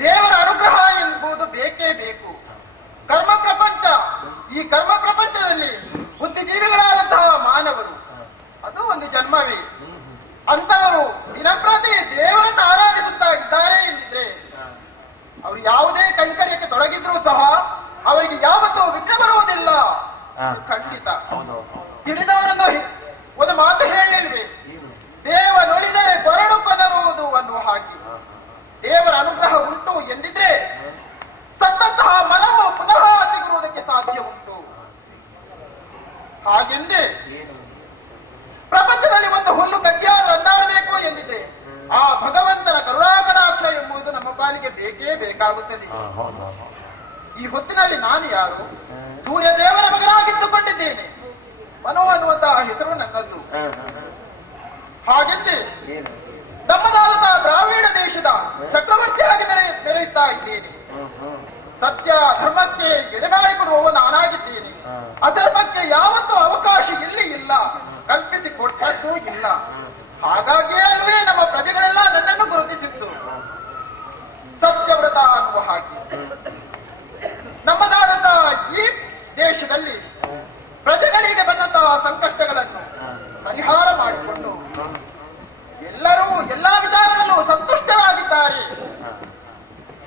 ದೇವರ ಅನುಗ್ರಹ ಎಂಬುದು ಬೇಕೇ ಬೇಕು. ಕರ್ಮ ಪ್ರಪಂಚ, ಈ ಕರ್ಮ ಪ್ರಪಂಚದಲ್ಲಿ ಬುದ್ಧಿಜೀವಿಗಳಾದಂತಹ ಮಾನವರು ಅದು ಒಂದು ಜನ್ಮವೇ. ಅಂತವರು ದಿನಪ್ರತಿ ದೇವರನ್ನು ಆರಾಧಿಸುತ್ತಾ ಇದ್ದಾರೆ ಎಂದಿದ್ರೆ ಅವರು ಯಾವುದೇ ಕೈಂಕರ್ಯಕ್ಕೆ ತೊಡಗಿದ್ರೂ ಸಹ ಅವರಿಗೆ ಯಾವತ್ತೂ ವಿಘ್ನ ಬರುವುದಿಲ್ಲ. ಖಂಡಿತ. ತಿಳಿದವರನ್ನು ಒಂದು ಮಾತು ಹೇಳಿಲ್ವೇ, ದೇವ ನುಡಿದರೆ ಕೊರಡು ಪದರುವುದು ಅನ್ನುವ ಹಾಗೆ ದೇವರ ಅನುಗ್ರಹ ಉಂಟು ಎಂದಿದ್ರೆ ಸತ್ತಂತಹ ಮನವು ಪುನಃ ಸಿಗುವುದಕ್ಕೆ ಸಾಧ್ಯ ಉಂಟು. ಹಾಗೆಂದೇ ಪ್ರಪಂಚದಲ್ಲಿ ಒಂದು ಹುಲ್ಲು ಗಟ್ಟಿಯಾದ್ರೂ ಅಂದಾಡಬೇಕು ಎಂದಿದ್ರೆ ಆ ಭಗವಂತನ ಕರುಣಾಕಟಾಕ್ಷ ಎಂಬುದು ನಮ್ಮ ಪಾಲಿಗೆ ಬೇಕೇ ಬೇಕಾಗುತ್ತದೆ. ಈ ಹೊತ್ತಿನಲ್ಲಿ ನಾನು ಯಾರು? ಸೂರ್ಯ ದೇವರ ಮಗನಾಗಿದ್ದುಕೊಂಡಿದ್ದೇನೆ. ಮನೋ ಅನ್ನುವಂತಹ ಹೆಸರು ನನ್ನದು. ಹಾಗೆಂದೇ ನಮ್ಮದಾದಂತಹ ದ್ರಾವಿಡ ದೇಶದ ಚಕ್ರವರ್ತಿಯಾಗಿ ಮೆರೆಯುತ್ತಾ ಇದ್ದೇನೆ. ಸತ್ಯ ಧರ್ಮಕ್ಕೆ ಎಡೆಗಾಡಿಕೊಡುವವ ನಾನಾಗಿದ್ದೇನೆ. ಅಧರ್ಮಕ್ಕೆ ಯಾವತ್ತೂ ಅವಕಾಶ ಇಲ್ಲಿ ಇಲ್ಲ, ಕಲ್ಪಿಸಿ ಕೊಟ್ಟದ್ದು ಇಲ್ಲ. ಹಾಗಾಗಿಯೇ ಅಲ್ವೇ ನಮ್ಮ ಪ್ರಜೆಗಳೆಲ್ಲ ನನ್ನನ್ನು ಗುರುತಿಸಿದ್ದು ಸತ್ಯವ್ರತ ಅನ್ನುವ ಹಾಗೆ. ನಮ್ಮದಾದಂತಹ ಈ ದೇಶದಲ್ಲಿ ಪ್ರಜೆಗಳಿಗೆ ಬಂದಂತಹ ಸಂಕಷ್ಟಗಳನ್ನು ಪರಿಹಾರ ಮಾಡಿಕೊಂಡು ಎಲ್ಲರೂ ಎಲ್ಲಾ ವಿಚಾರದಲ್ಲೂ ಸಂತುಷ್ಟರಾಗಿದ್ದಾರೆ.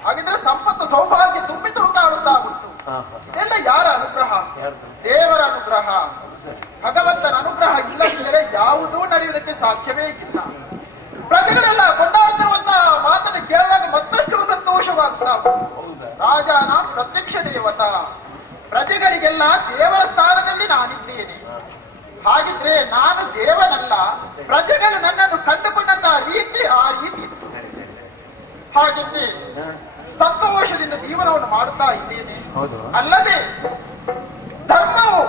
ಹಾಗಿದ್ರೆ ಸಂಪತ್ತು ಸೌಭಾಗ್ಯ ತುಂಬಿ ತುಳುಕಾಡುತ್ತಾ ಉಂಟು. ಇದೆಲ್ಲ ಯಾರ ಅನುಗ್ರಹ? ದೇವರ ಅನುಗ್ರಹ. ಭಗವಂತನ ಅನುಗ್ರಹ ಇಲ್ಲದಿದ್ದರೆ ಯಾವುದೂ ನಡೆಯುವುದಕ್ಕೆ ಸಾಧ್ಯವೇ ಇಲ್ಲ. ಪ್ರಜೆಗಳೆಲ್ಲ ಕೊಂಡಾಡುತ್ತಿರುವಂತಹ ಮಾತನ್ನು ಕೇಳಿದಾಗ ಮತ್ತಷ್ಟು ಸಂತೋಷವಾಗ್ತಾ ಉಂಟು. ರಾಜನ ಪ್ರತ್ಯಕ್ಷ ದೇವತಾ, ಪ್ರಜೆಗಳಿಗೆಲ್ಲ ದೇವರ ಸ್ಥಾನದಲ್ಲಿ ನಾನಿದ್ದೇನೆ. ಹಾಗಿದ್ರೆ ನಾನು ದೇವನಲ್ಲ, ಪ್ರಜೆಗಳು ನನ್ನನ್ನು ಕಂಡುಕೊಂಡಂತಹ ರೀತಿ ಆ ರೀತಿ. ಹಾಗೆಂದೇ ಸಂತೋಷದಿಂದ ಜೀವನವನ್ನು ಮಾಡುತ್ತಾ ಇದ್ದೇನೆ. ಅಲ್ಲದೆ ಧರ್ಮವು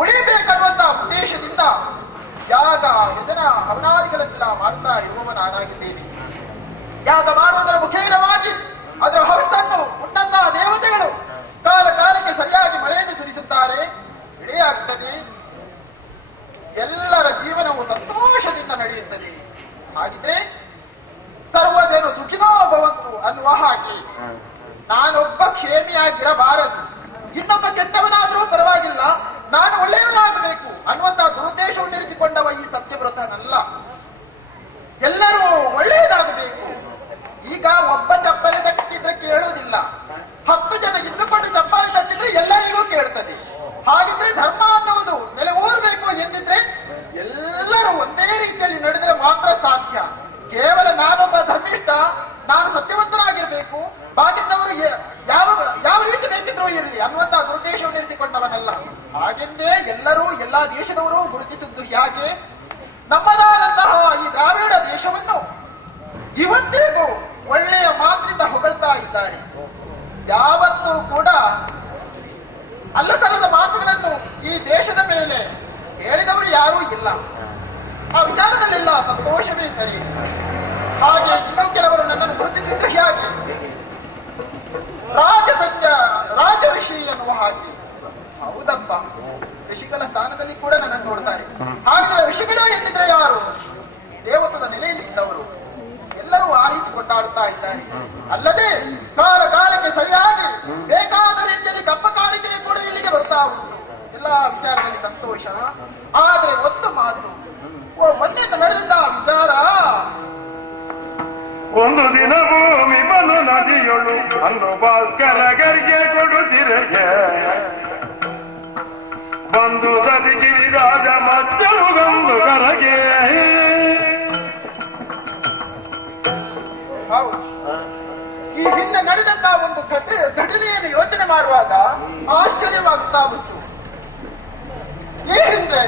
ಉಳಿಬೇಕನ್ನುವಂತಹ ಉದ್ದೇಶದಿಂದ ಯಾಗ ಯಜನ ಹವನಾದಿಗಳನ್ನೆಲ್ಲ ಮಾಡ್ತಾ ಇರುವವ ನಾನಾಗಿದ್ದೇನೆ. ಯಾಗ ಮಾಡುವುದರ ಮುಖೇನವಾಗಿ ಅದರ ಹವಸನ್ನು ಉಂಡಂತಹ ದೇವತೆಗಳು ಕಾಲ ಕಾಲಕ್ಕೆ ಸರಿಯಾಗಿ ಮಳೆಯನ್ನು ಸುರಿಸುತ್ತಾರೆ, ಬೆಳೆಯಾಗ್ತದೆ. ಎಲ್ಲರ ಜೀವನವು ಸಂತೋಷದಿಂದ ನಡೆಯುತ್ತದೆ. ಹಾಗಿದ್ರೆ ಸರ್ವಜನ ಸುಖಿನೋ ಭವಂತು ಅನ್ನುವ ಹಾಗೆ ನಾನೊಬ್ಬ ಕ್ಷೇಮಿಯಾಗಿರಬಾರದು. ಇನ್ನೊಬ್ಬ ಕೆಟ್ಟವನಾದರೂ ಪರವಾಗಿಲ್ಲ, ಪರವಾಗಿಲ್ಲ, ನಾನು ಒಳ್ಳೆಯವನಾಗಬೇಕು ಅನ್ನುವಂತ ದುರುದ್ದೇಶವನ್ನು ಇರಿಸಿಕೊಂಡವ ಈ ಸತ್ಯವ್ರತನಲ್ಲ. ಎಲ್ಲರೂ ಒಳ್ಳೆಯದಾಗಬೇಕು. ಈಗ ಒಬ್ಬ ಚಪ್ಪಲಿ ತಟ್ಟಿದ್ರೆ ಕೇಳುವುದಿಲ್ಲ, 10 ಜನ ಇದ್ದುಕೊಂಡು ಚಪ್ಪಾಳಿ ತಟ್ಟಿದ್ರೆ ಎಲ್ಲರಿಗೂ ಕೇಳ್ತದೆ. ಹಾಗಿದ್ರೆ ಧರ್ಮ ಅನ್ನುವುದು ನೆಲೆಯೂರಬೇಕು ಎಂದಿದ್ರೆ ಎಲ್ಲರೂ ಒಂದೇ ರೀತಿಯಲ್ಲಿ ನಡೆದರೆ ಮಾತ್ರ ಸಾಧ್ಯ. ಕೇವಲ ನಾನೊಬ್ಬ ಧರ್ಮಿಷ್ಠ, ನಾನು ಸತ್ಯವಂತನಾಗಿರ್ಬೇಕು, ಬಾಕಿದ್ದವರು ಯಾವ ರೀತಿ ಬೇಕಿದ್ರೂ ಇರಲಿ ಅನ್ನುವಂತ ದುರುದ್ದೇಶವನ್ನು ಇರಿಸಿಕೊಂಡವನಲ್ಲ. ಹಾಗೆಂದೇ ಎಲ್ಲರೂ ಎಲ್ಲಾ ದೇಶದವರು ಗುರುತಿಸಿದ್ದು ಹೇಗೆ ನಮ್ಮದಾದಂತಹ ಈ ದ್ರಾವಿಡ ದೇಶವನ್ನು ಇವತ್ತಿಗೂ ಒಳ್ಳೆಯ ಮಾತಿನಿಂದ ಹೊಗಳ್ತಾ ಇದ್ದಾರೆ. ಯಾವತ್ತೂ ಕೂಡ ಅಲ್ಲಸಲ್ಲದ ಮಾತುಗಳನ್ನು ಈ ದೇಶದ ಮೇಲೆ ಹೇಳಿದವರು ಯಾರೂ ಇಲ್ಲ. ಆ ವಿಚಾರದಲ್ಲೆಲ್ಲ ಸಂತೋಷವೇ ಸರಿ. ಹಾಗೆ ಇನ್ನೂ ಕೆಲವರು ನನ್ನನ್ನು ಗುರುತಿಸಿದ್ದು ಹೇಗೆ ರಾಜ ಋಷಿ ಎನ್ನುವ ಹಾಗೆ. ಹೌದಪ್ಪ, ಋಷಿಗಳ ಸ್ಥಾನದಲ್ಲಿ ಕೂಡ ನನ್ನನ್ನು ನೋಡ್ತಾರೆ. ಹಾಗಿದ್ರೆ ಋಷಿಗಳು ಎಂದಿದ್ರೆ ಯಾರು? ದೇವತ್ವದ ನೆಲೆಯಲ್ಲಿದ್ದವರು. ಎಲ್ಲರೂ ಆ ರೀತಿ ಕೊಂಡಾಡುತ್ತಾ ಇದ್ದಾರೆ. ಅಲ್ಲದೆ ಕಾಲಕ್ಕೆ ಸರಿಯಾಗಿ ಬೇಕಾದ ರೀತಿಯಲ್ಲಿ ಕಪ್ಪ ಕಾಣಿಕೆ ಕೂಡ ಇಲ್ಲಿಗೆ ಬರ್ತಾ ಉಂಟು. ಎಲ್ಲ ವಿಚಾರದಲ್ಲಿ ಸಂತೋಷ. ಆದ್ರೆ ಒಂದು ಮಾತು, ಮೊನ್ನೆ ನಡೆದ ವಿಚಾರ, ಒಂದು ದಿನ ಭೂಮಿ ಬಲು ನದಿಯೊಳು ಅನ್ನು ಭಾಸ್ಕರ ಗರಿಗೆ ಕೊಡುತ್ತಿರಗೆ ಬಂದು ಸದಿಗಿರಿರಾಜ ಮಚ್ಚರುಗಂದು ಕರಗೆ. ಹೌದು, ಈ ಹಿಂದೆ ನಡೆದಂತಹ ಒಂದು ಘಟನೆಯನ್ನು ಯೋಚನೆ ಮಾಡುವಾಗ ಆಶ್ಚರ್ಯವಾಗುತ್ತಾ ಉಂಟು. ಈ ಹಿಂದೆ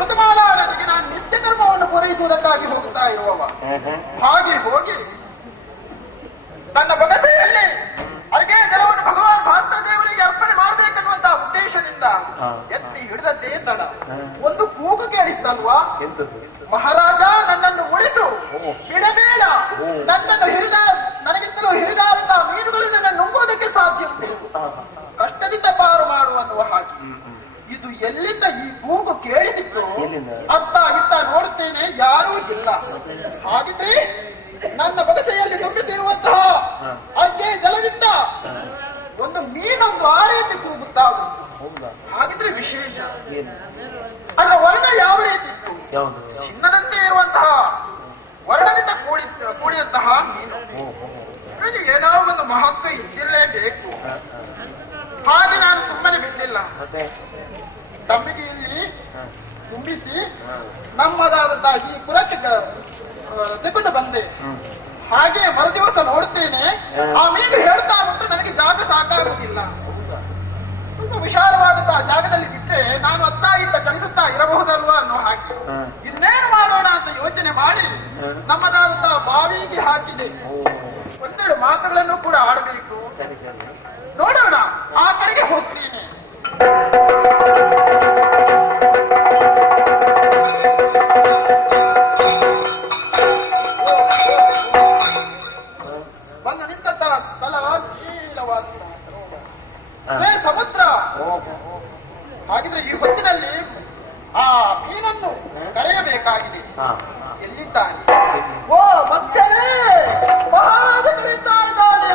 ಋತುಮಾಲಾ ನದಿಗೆ ನಾನು ನಿತ್ಯ ಕರ್ಮವನ್ನು ಪೂರೈಸುವುದಕ್ಕಾಗಿ ಹೋಗುತ್ತಾ ಇರುವವ. ಹಾಗೆ ಹೋಗಿ ನನ್ನ ಬಗಸೆಯಲ್ಲಿ ಅರ್ಗೆ ಜಲವನ್ನು ಭಗವಾನ್ ಭಾಸ್ಕರ ದೇವರಿಗೆ ಅರ್ಪಣೆ ಮಾಡಬೇಕೆನ್ನುವಂತಹ ಉದ್ದೇಶದಿಂದ ಎತ್ತಿ ಹಿಡಿದದ್ದೇ ತಡ. ಒಂದು ಕೂಗು ಕೇಳಿಸಲ್ವಾ, ಮಹಾರಾಜ ನನ್ನನ್ನು ಉಳಿಸು, ಬಿಡಬೇಡ, ನನಗಿಂತಲೂ ಹಿರಿದಾದಂತಹ ಮೀನುಗಳು ನನ್ನ ನುಂಗೋದಕ್ಕೆ ಸಾಧ್ಯ ಉಂಟು, ಕಷ್ಟದಿಂದ ಪಾರು ಮಾಡು ಅನ್ನುವ ಹಾಗೆ. ಇದು ಎಲ್ಲಿಂದ ಈ ಕೂಗು ಕೇಳಿಸಿತ್ತು? ಅತ್ತ ಇತ್ತ ನೋಡುತ್ತೇನೆ, ಯಾರೂ ಇಲ್ಲ. ಹಾಗಿದ್ರೆ ನನ್ನ ಬಗಸೆಯಲ್ಲಿ ತುಂಬಿಸಿರುವಂತಹ ಅರ್ಗೆ ಜಲದಿಂದ ಒಂದು ಮೀನೊಂದು ಆ ರೀತಿ ಕೂಗುತ್ತಾ ಉಂಟು. ಹಾಗಿದ್ರೆ ವಿಶೇಷ. ಅದರ ವರ್ಣ ಯಾವ ರೀತಿ ಇತ್ತು? ಚಿನ್ನದಂತೆ ಇರುವಂತಹ ವರ್ಣದಿಂದ ಕೂಡಿದಂತಹ ಮೀನು. ಇದರಲ್ಲಿ ಏನಾದರೂ ಒಂದು ಮಹತ್ವ ಇದ್ದಿರಲೇಬೇಕು. ಹಾಗೆ ನಾನು ಸುಮ್ಮನೆ ಬಿಟ್ಟಿಲ್ಲ. ತಂಬಿಗೆಯಲ್ಲಿ ತುಂಬಿಸಿ ನಮ್ಮದಾದಂತಹ ಈ ಪುರಕ್ಕೆ ತೆಗೆದುಕೊಂಡು ಬಂದೆ. ಹಾಗೆ ಮರುದಿವಸ ನೋಡುತ್ತೇನೆ, ಆ ಮೀನು ಹೇಳ್ತಾ ಉಂಟು, ನನಗೆ ಜಾಗ ಸಾಕಾಗುವುದಿಲ್ಲ. ತುಂಬ ವಿಶಾಲವಾದಂತಹ ಜಾಗದಲ್ಲಿ ಬಿಟ್ಟರೆ ನಾನು ಅತ್ತ ಇತ್ತ ಚಲಿಸುತ್ತಾ ಇರಬಹುದಲ್ವಾ ಅನ್ನೋ ಹಾಗೆ. ಇನ್ನೇನು ಮಾಡೋಣ ಅಂತ ಯೋಚನೆ ಮಾಡಿ ನಮ್ಮದಾದಂತಹ ಬಾವಿಗೆ ಹಾಕಿದೆ. ಒಂದೆರಡು ಮಾತುಗಳನ್ನು ಕೂಡ ಆಡಬೇಕು. ನೋಡೋಣ, ಆ ಕಡೆಗೆ ಹೋಗ್ತೀನಿ. ಬಂದು ನಿಂತಹ ಸ್ಥಳ ನೀಲವಾದಂತಹ ಸರೋವರ, ಸಮುದ್ರ. ಹಾಗಿದ್ರೆ ಈ ಹೊತ್ತಿನಲ್ಲಿ ಆ ಮೀನನ್ನು ಕರೆಯಬೇಕಾಗಿದೆ. ಎಲ್ಲಿದ್ದಾನೆ? ಓ ಮತ್ತನೇ ಮಹಾರಾಜ ಕರೀತಾ ಇದ್ದಾನೆ.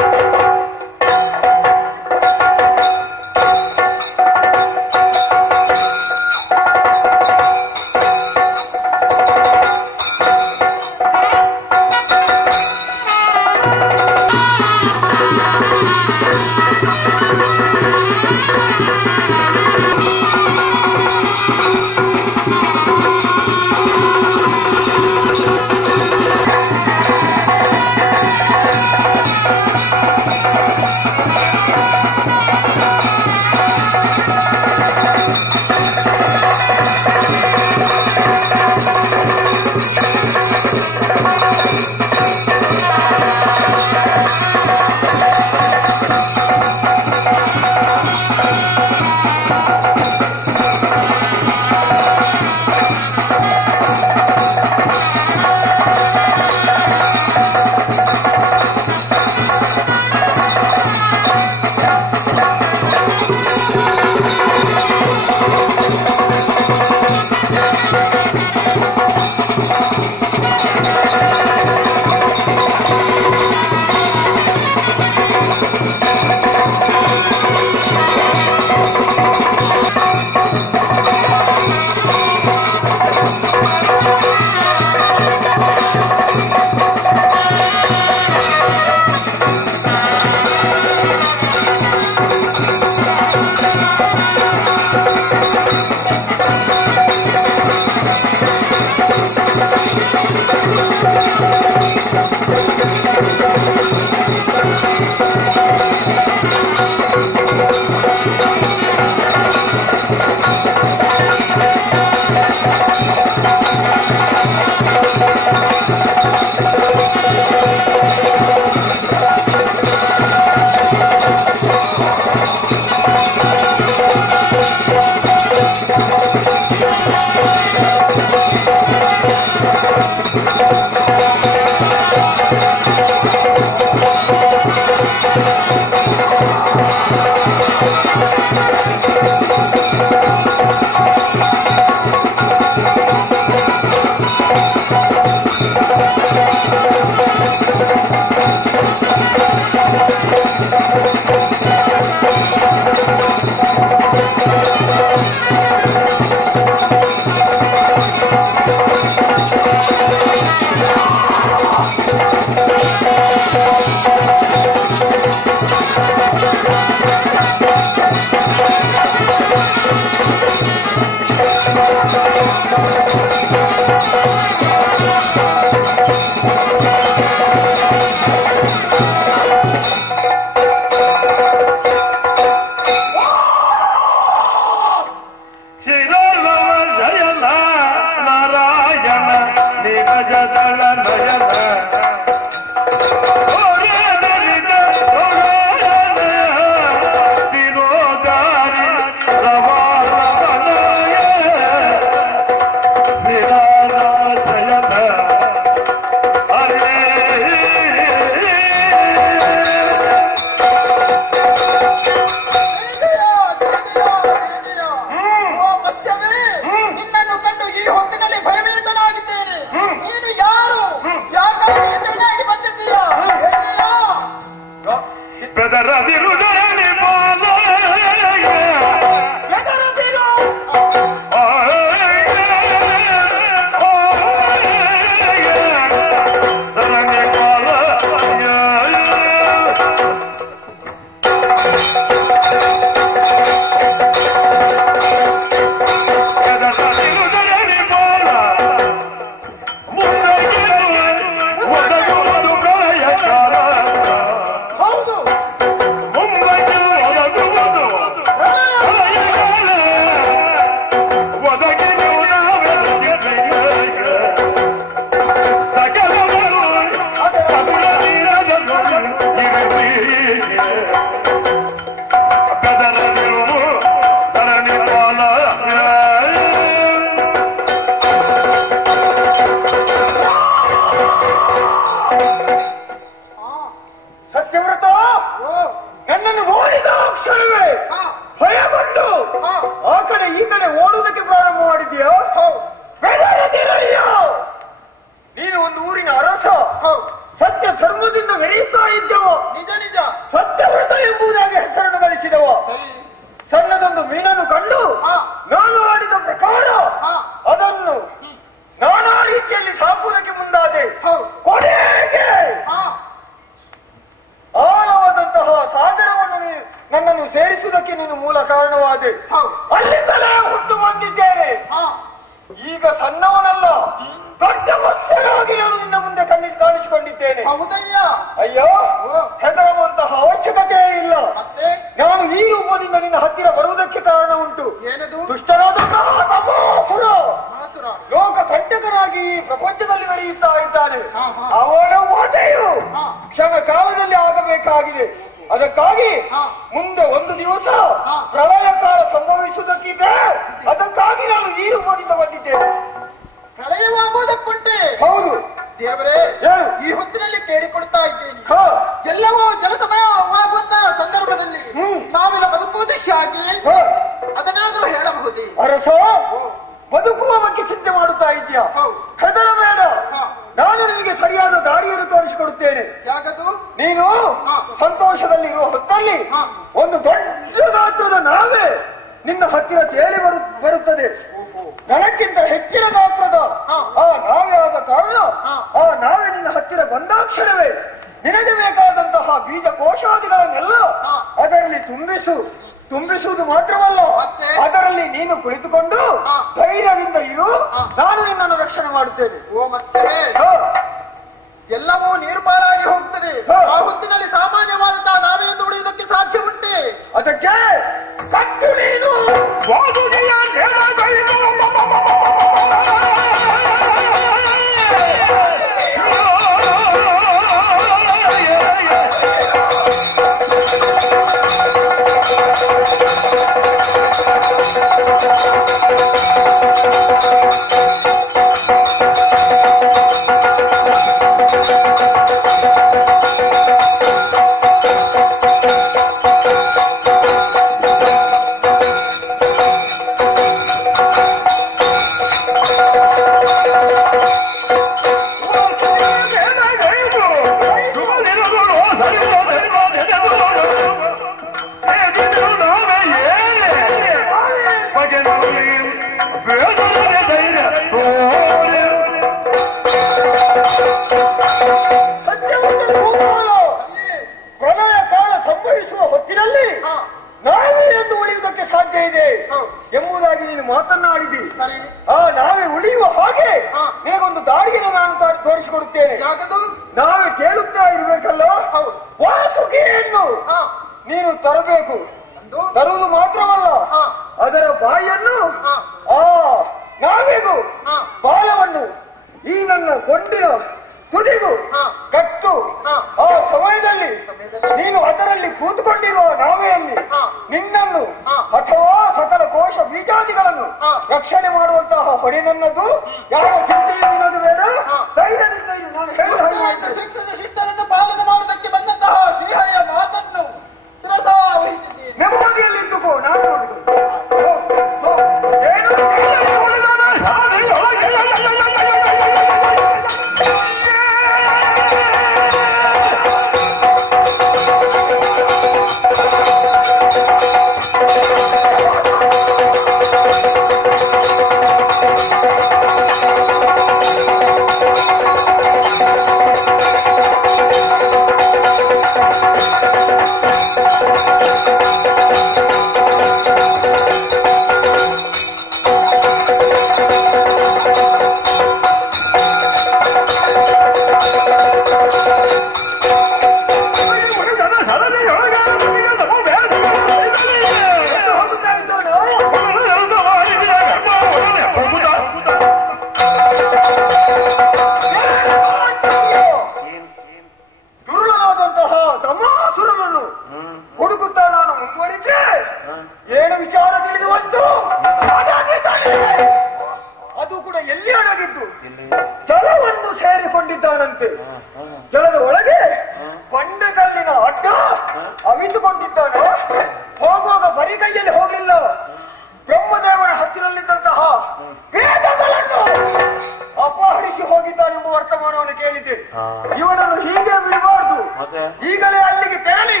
ಈಗಲೇ ಅಲ್ಲಿಗೆ ತೆರಳಿ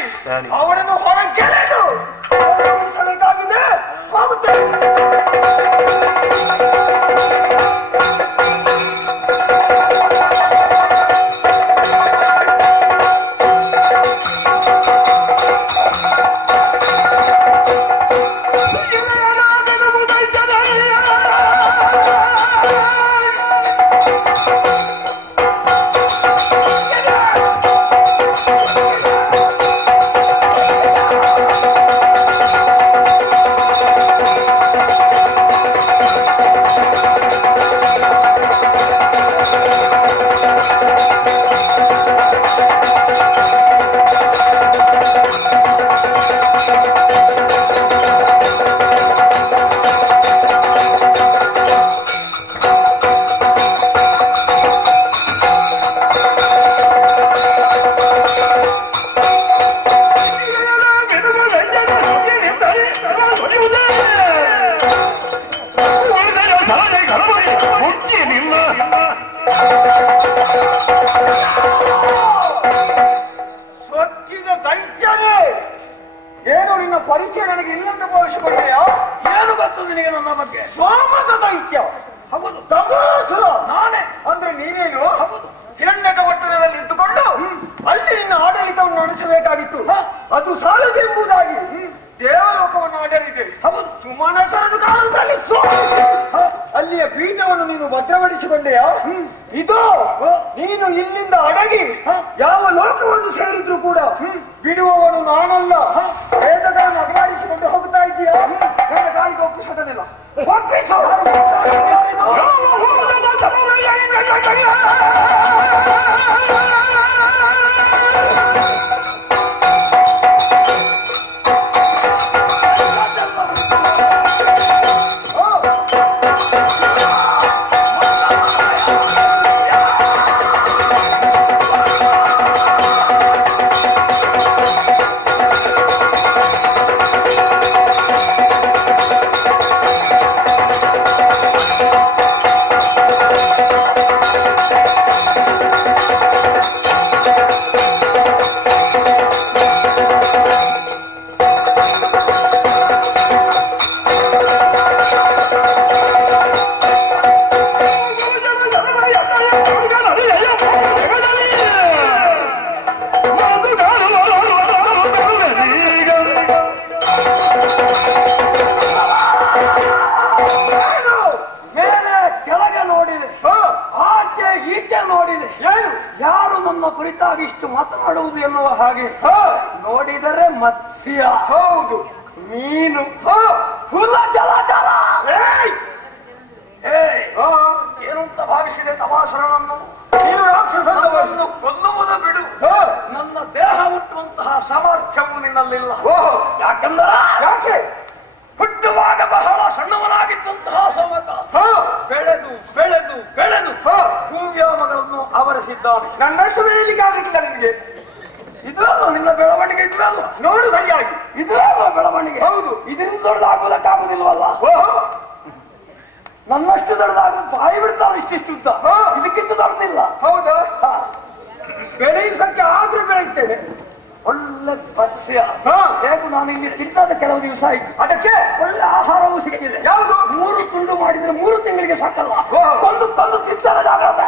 ಅವರನ್ನು ಹೊರಗೆಳೆದು ಗಮನಿಸಬೇಕಾಗಿದೆ. ಹೋಗುತ್ತೇನೆ. ಸ್ವಚ್ಛಿದ ದೈತ್ಯನೇ, ಏನು ನಿನ್ನ ಪರಿಚಯ ನನಗೆ ಇಲ್ಲಂತ ಭಾವಿಸಿಕೊಂಡೆಯೋ? ಏನು ಗೊತ್ತು ನಿನಗೆ ನನ್ನ ಬಗ್ಗೆ? ಸೋಮದ ದೈತ್ಯ. ಹೌದು. ತಮಾಸುರ ನಾನೇ ಅಂದ್ರೆ ನೀನೇನು? ಹೌದು. ಹಿರಣ್ಯಕವಟದಲ್ಲಿ ಇದ್ದುಕೊಂಡು ಅಲ್ಲಿ ನಿನ್ನ ಆಡಳಿತವನ್ನು ನಡೆಸಬೇಕಾಗಿತ್ತು. ಅದು ಸಾಲದೆಂಬುದಾಗಿ ದೇವಲೋಕವನ್ನು ಆಡಳಿತೆ. ಹೌದು. ಸುಮನಸರನ್ನು ಕಾರಣದಲ್ಲಿ ಅಲ್ಲಿಯ ಪೀಠವನ್ನು ನೀನು ಭದ್ರಪಡಿಸಿಕೊಂಡೆಯಾ? ಇದು ನೀನು ಇಲ್ಲಿಂದ ಅಡಗಿ ಯಾವ ಲೋಕವನ್ನು ಸೇರಿದ್ರು ಕೂಡ ಬಿಡುವವನು ನಾನಲ್ಲ. ವೇದಗಳನ್ನು ಅಗಲಾಡಿಸಿಕೊಂಡು ಹೋಗ್ತಾ ಇದೆಯಾ? ನನ್ನ ಕಾಲಿಗೆ ಒಪ್ಪಿಸೋದನ್ನೆಲ್ಲ ಒಪ್ಪಿಸೋ. ಕುರಿತಾಗಿ ಇಷ್ಟು ಮಾತನಾಡುವುದು ಎನ್ನುವ ಹಾಗೆ ನೋಡಿದರೆ ಮತ್ಸ್ಯ. ಹೌದು. ಮೀನು. ಹುಲ ಜಲಚರ. ಏನು ಅಂತ ಭಾವಿಸಿದೆ ತಮಾಸುರನನ್ನು? ನೀನು ರಾಕ್ಷಸನ ವಯಸ್ಸನ್ನು ಕೊಲ್ಲುವುದು ಬಿಡು. ನನ್ನ ದೇಹ ಮುಟ್ಟುವಂತಹ ಸಾಮರ್ಥ್ಯವು ನಿನ್ನಲ್ಲಿಲ್ಲ. ಯಾಕೆ? ಹುಟ್ಟುವಾಗ ಬಹಳ ಸಣ್ಣವನಾಗಿದ್ದಂತಹ ಸೋಮಕ ಬೆಳೆದು ಬೆಳೆದು ಬೆಳೆದು ಭೂವ್ಯಾಮಗಳನ್ನು ಆವರಿಸಿದ್ದಾನೆ. ನನ್ನಷ್ಟು ಬೆಳೆಯಲಿಕ್ಕೆ ಆಗಲಿಲ್ಲ ನಿಮಗೆ. ಇದ್ರಲ್ಲ ನಿನ್ನ ಬೆಳವಣಿಗೆ. ಇದ್ರಲ್ಲ ನೋಡು ಸರಿಯಾಗಿ. ಇದ್ರಲ್ಲ ಬೆಳವಣಿಗೆ. ಹೌದು. ಇದರಿಂದ ದೊಡ್ಡದಾಗುವುದಕ್ಕಾಗುದಿಲ್ವಲ್ಲ. ನನ್ನಷ್ಟು ದೊಡ್ಡದಾಗ ಬಾಯಿ ಬಿಡ್ತಾನೆ ಇಷ್ಟಿಷ್ಟುದ್ದ. ಇದಕ್ಕಿಂತ ದೊಡ್ಡದಿಲ್ಲ. ಹೌದಾ? ಬೆಳೆಯುವುದಕ್ಕೆ ಆದ್ರೂ ಬೆಳೆಸ್ತೇನೆ. ಒಳ್ಳೆ ಮತ್ಸ್ಯ. ಹೇಗೂ ನಾನು ಇಲ್ಲಿ ತಿನ್ನದ ಕೆಲವು ದಿವಸ ಆಯ್ತು. ಅದಕ್ಕೆ ಒಳ್ಳೆ ಆಹಾರವೂ ಸಿಕ್ಕಿದೆ. ಯಾವುದು? 3 ತುಂಡು ಮಾಡಿದ್ರೆ 3 ತಿಂಗಳಿಗೆ ಸಾಕಲ್ಲ. ಕೊಂದು ಕೊಂದು ತಿಂತಾರೆ ಜಾಗ್ರತೆ.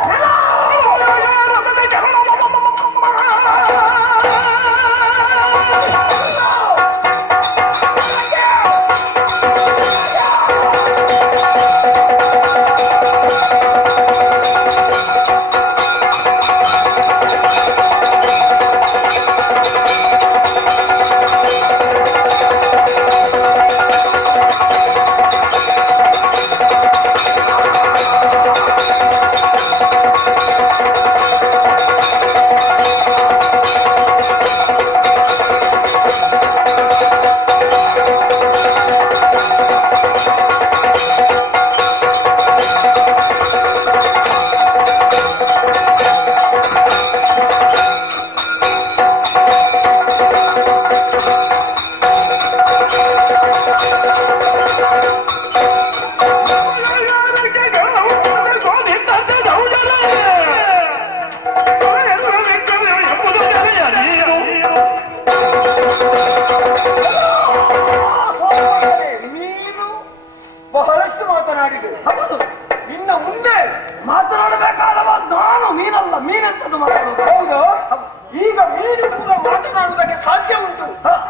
ಸಾಧ್ಯ ಉಂಟು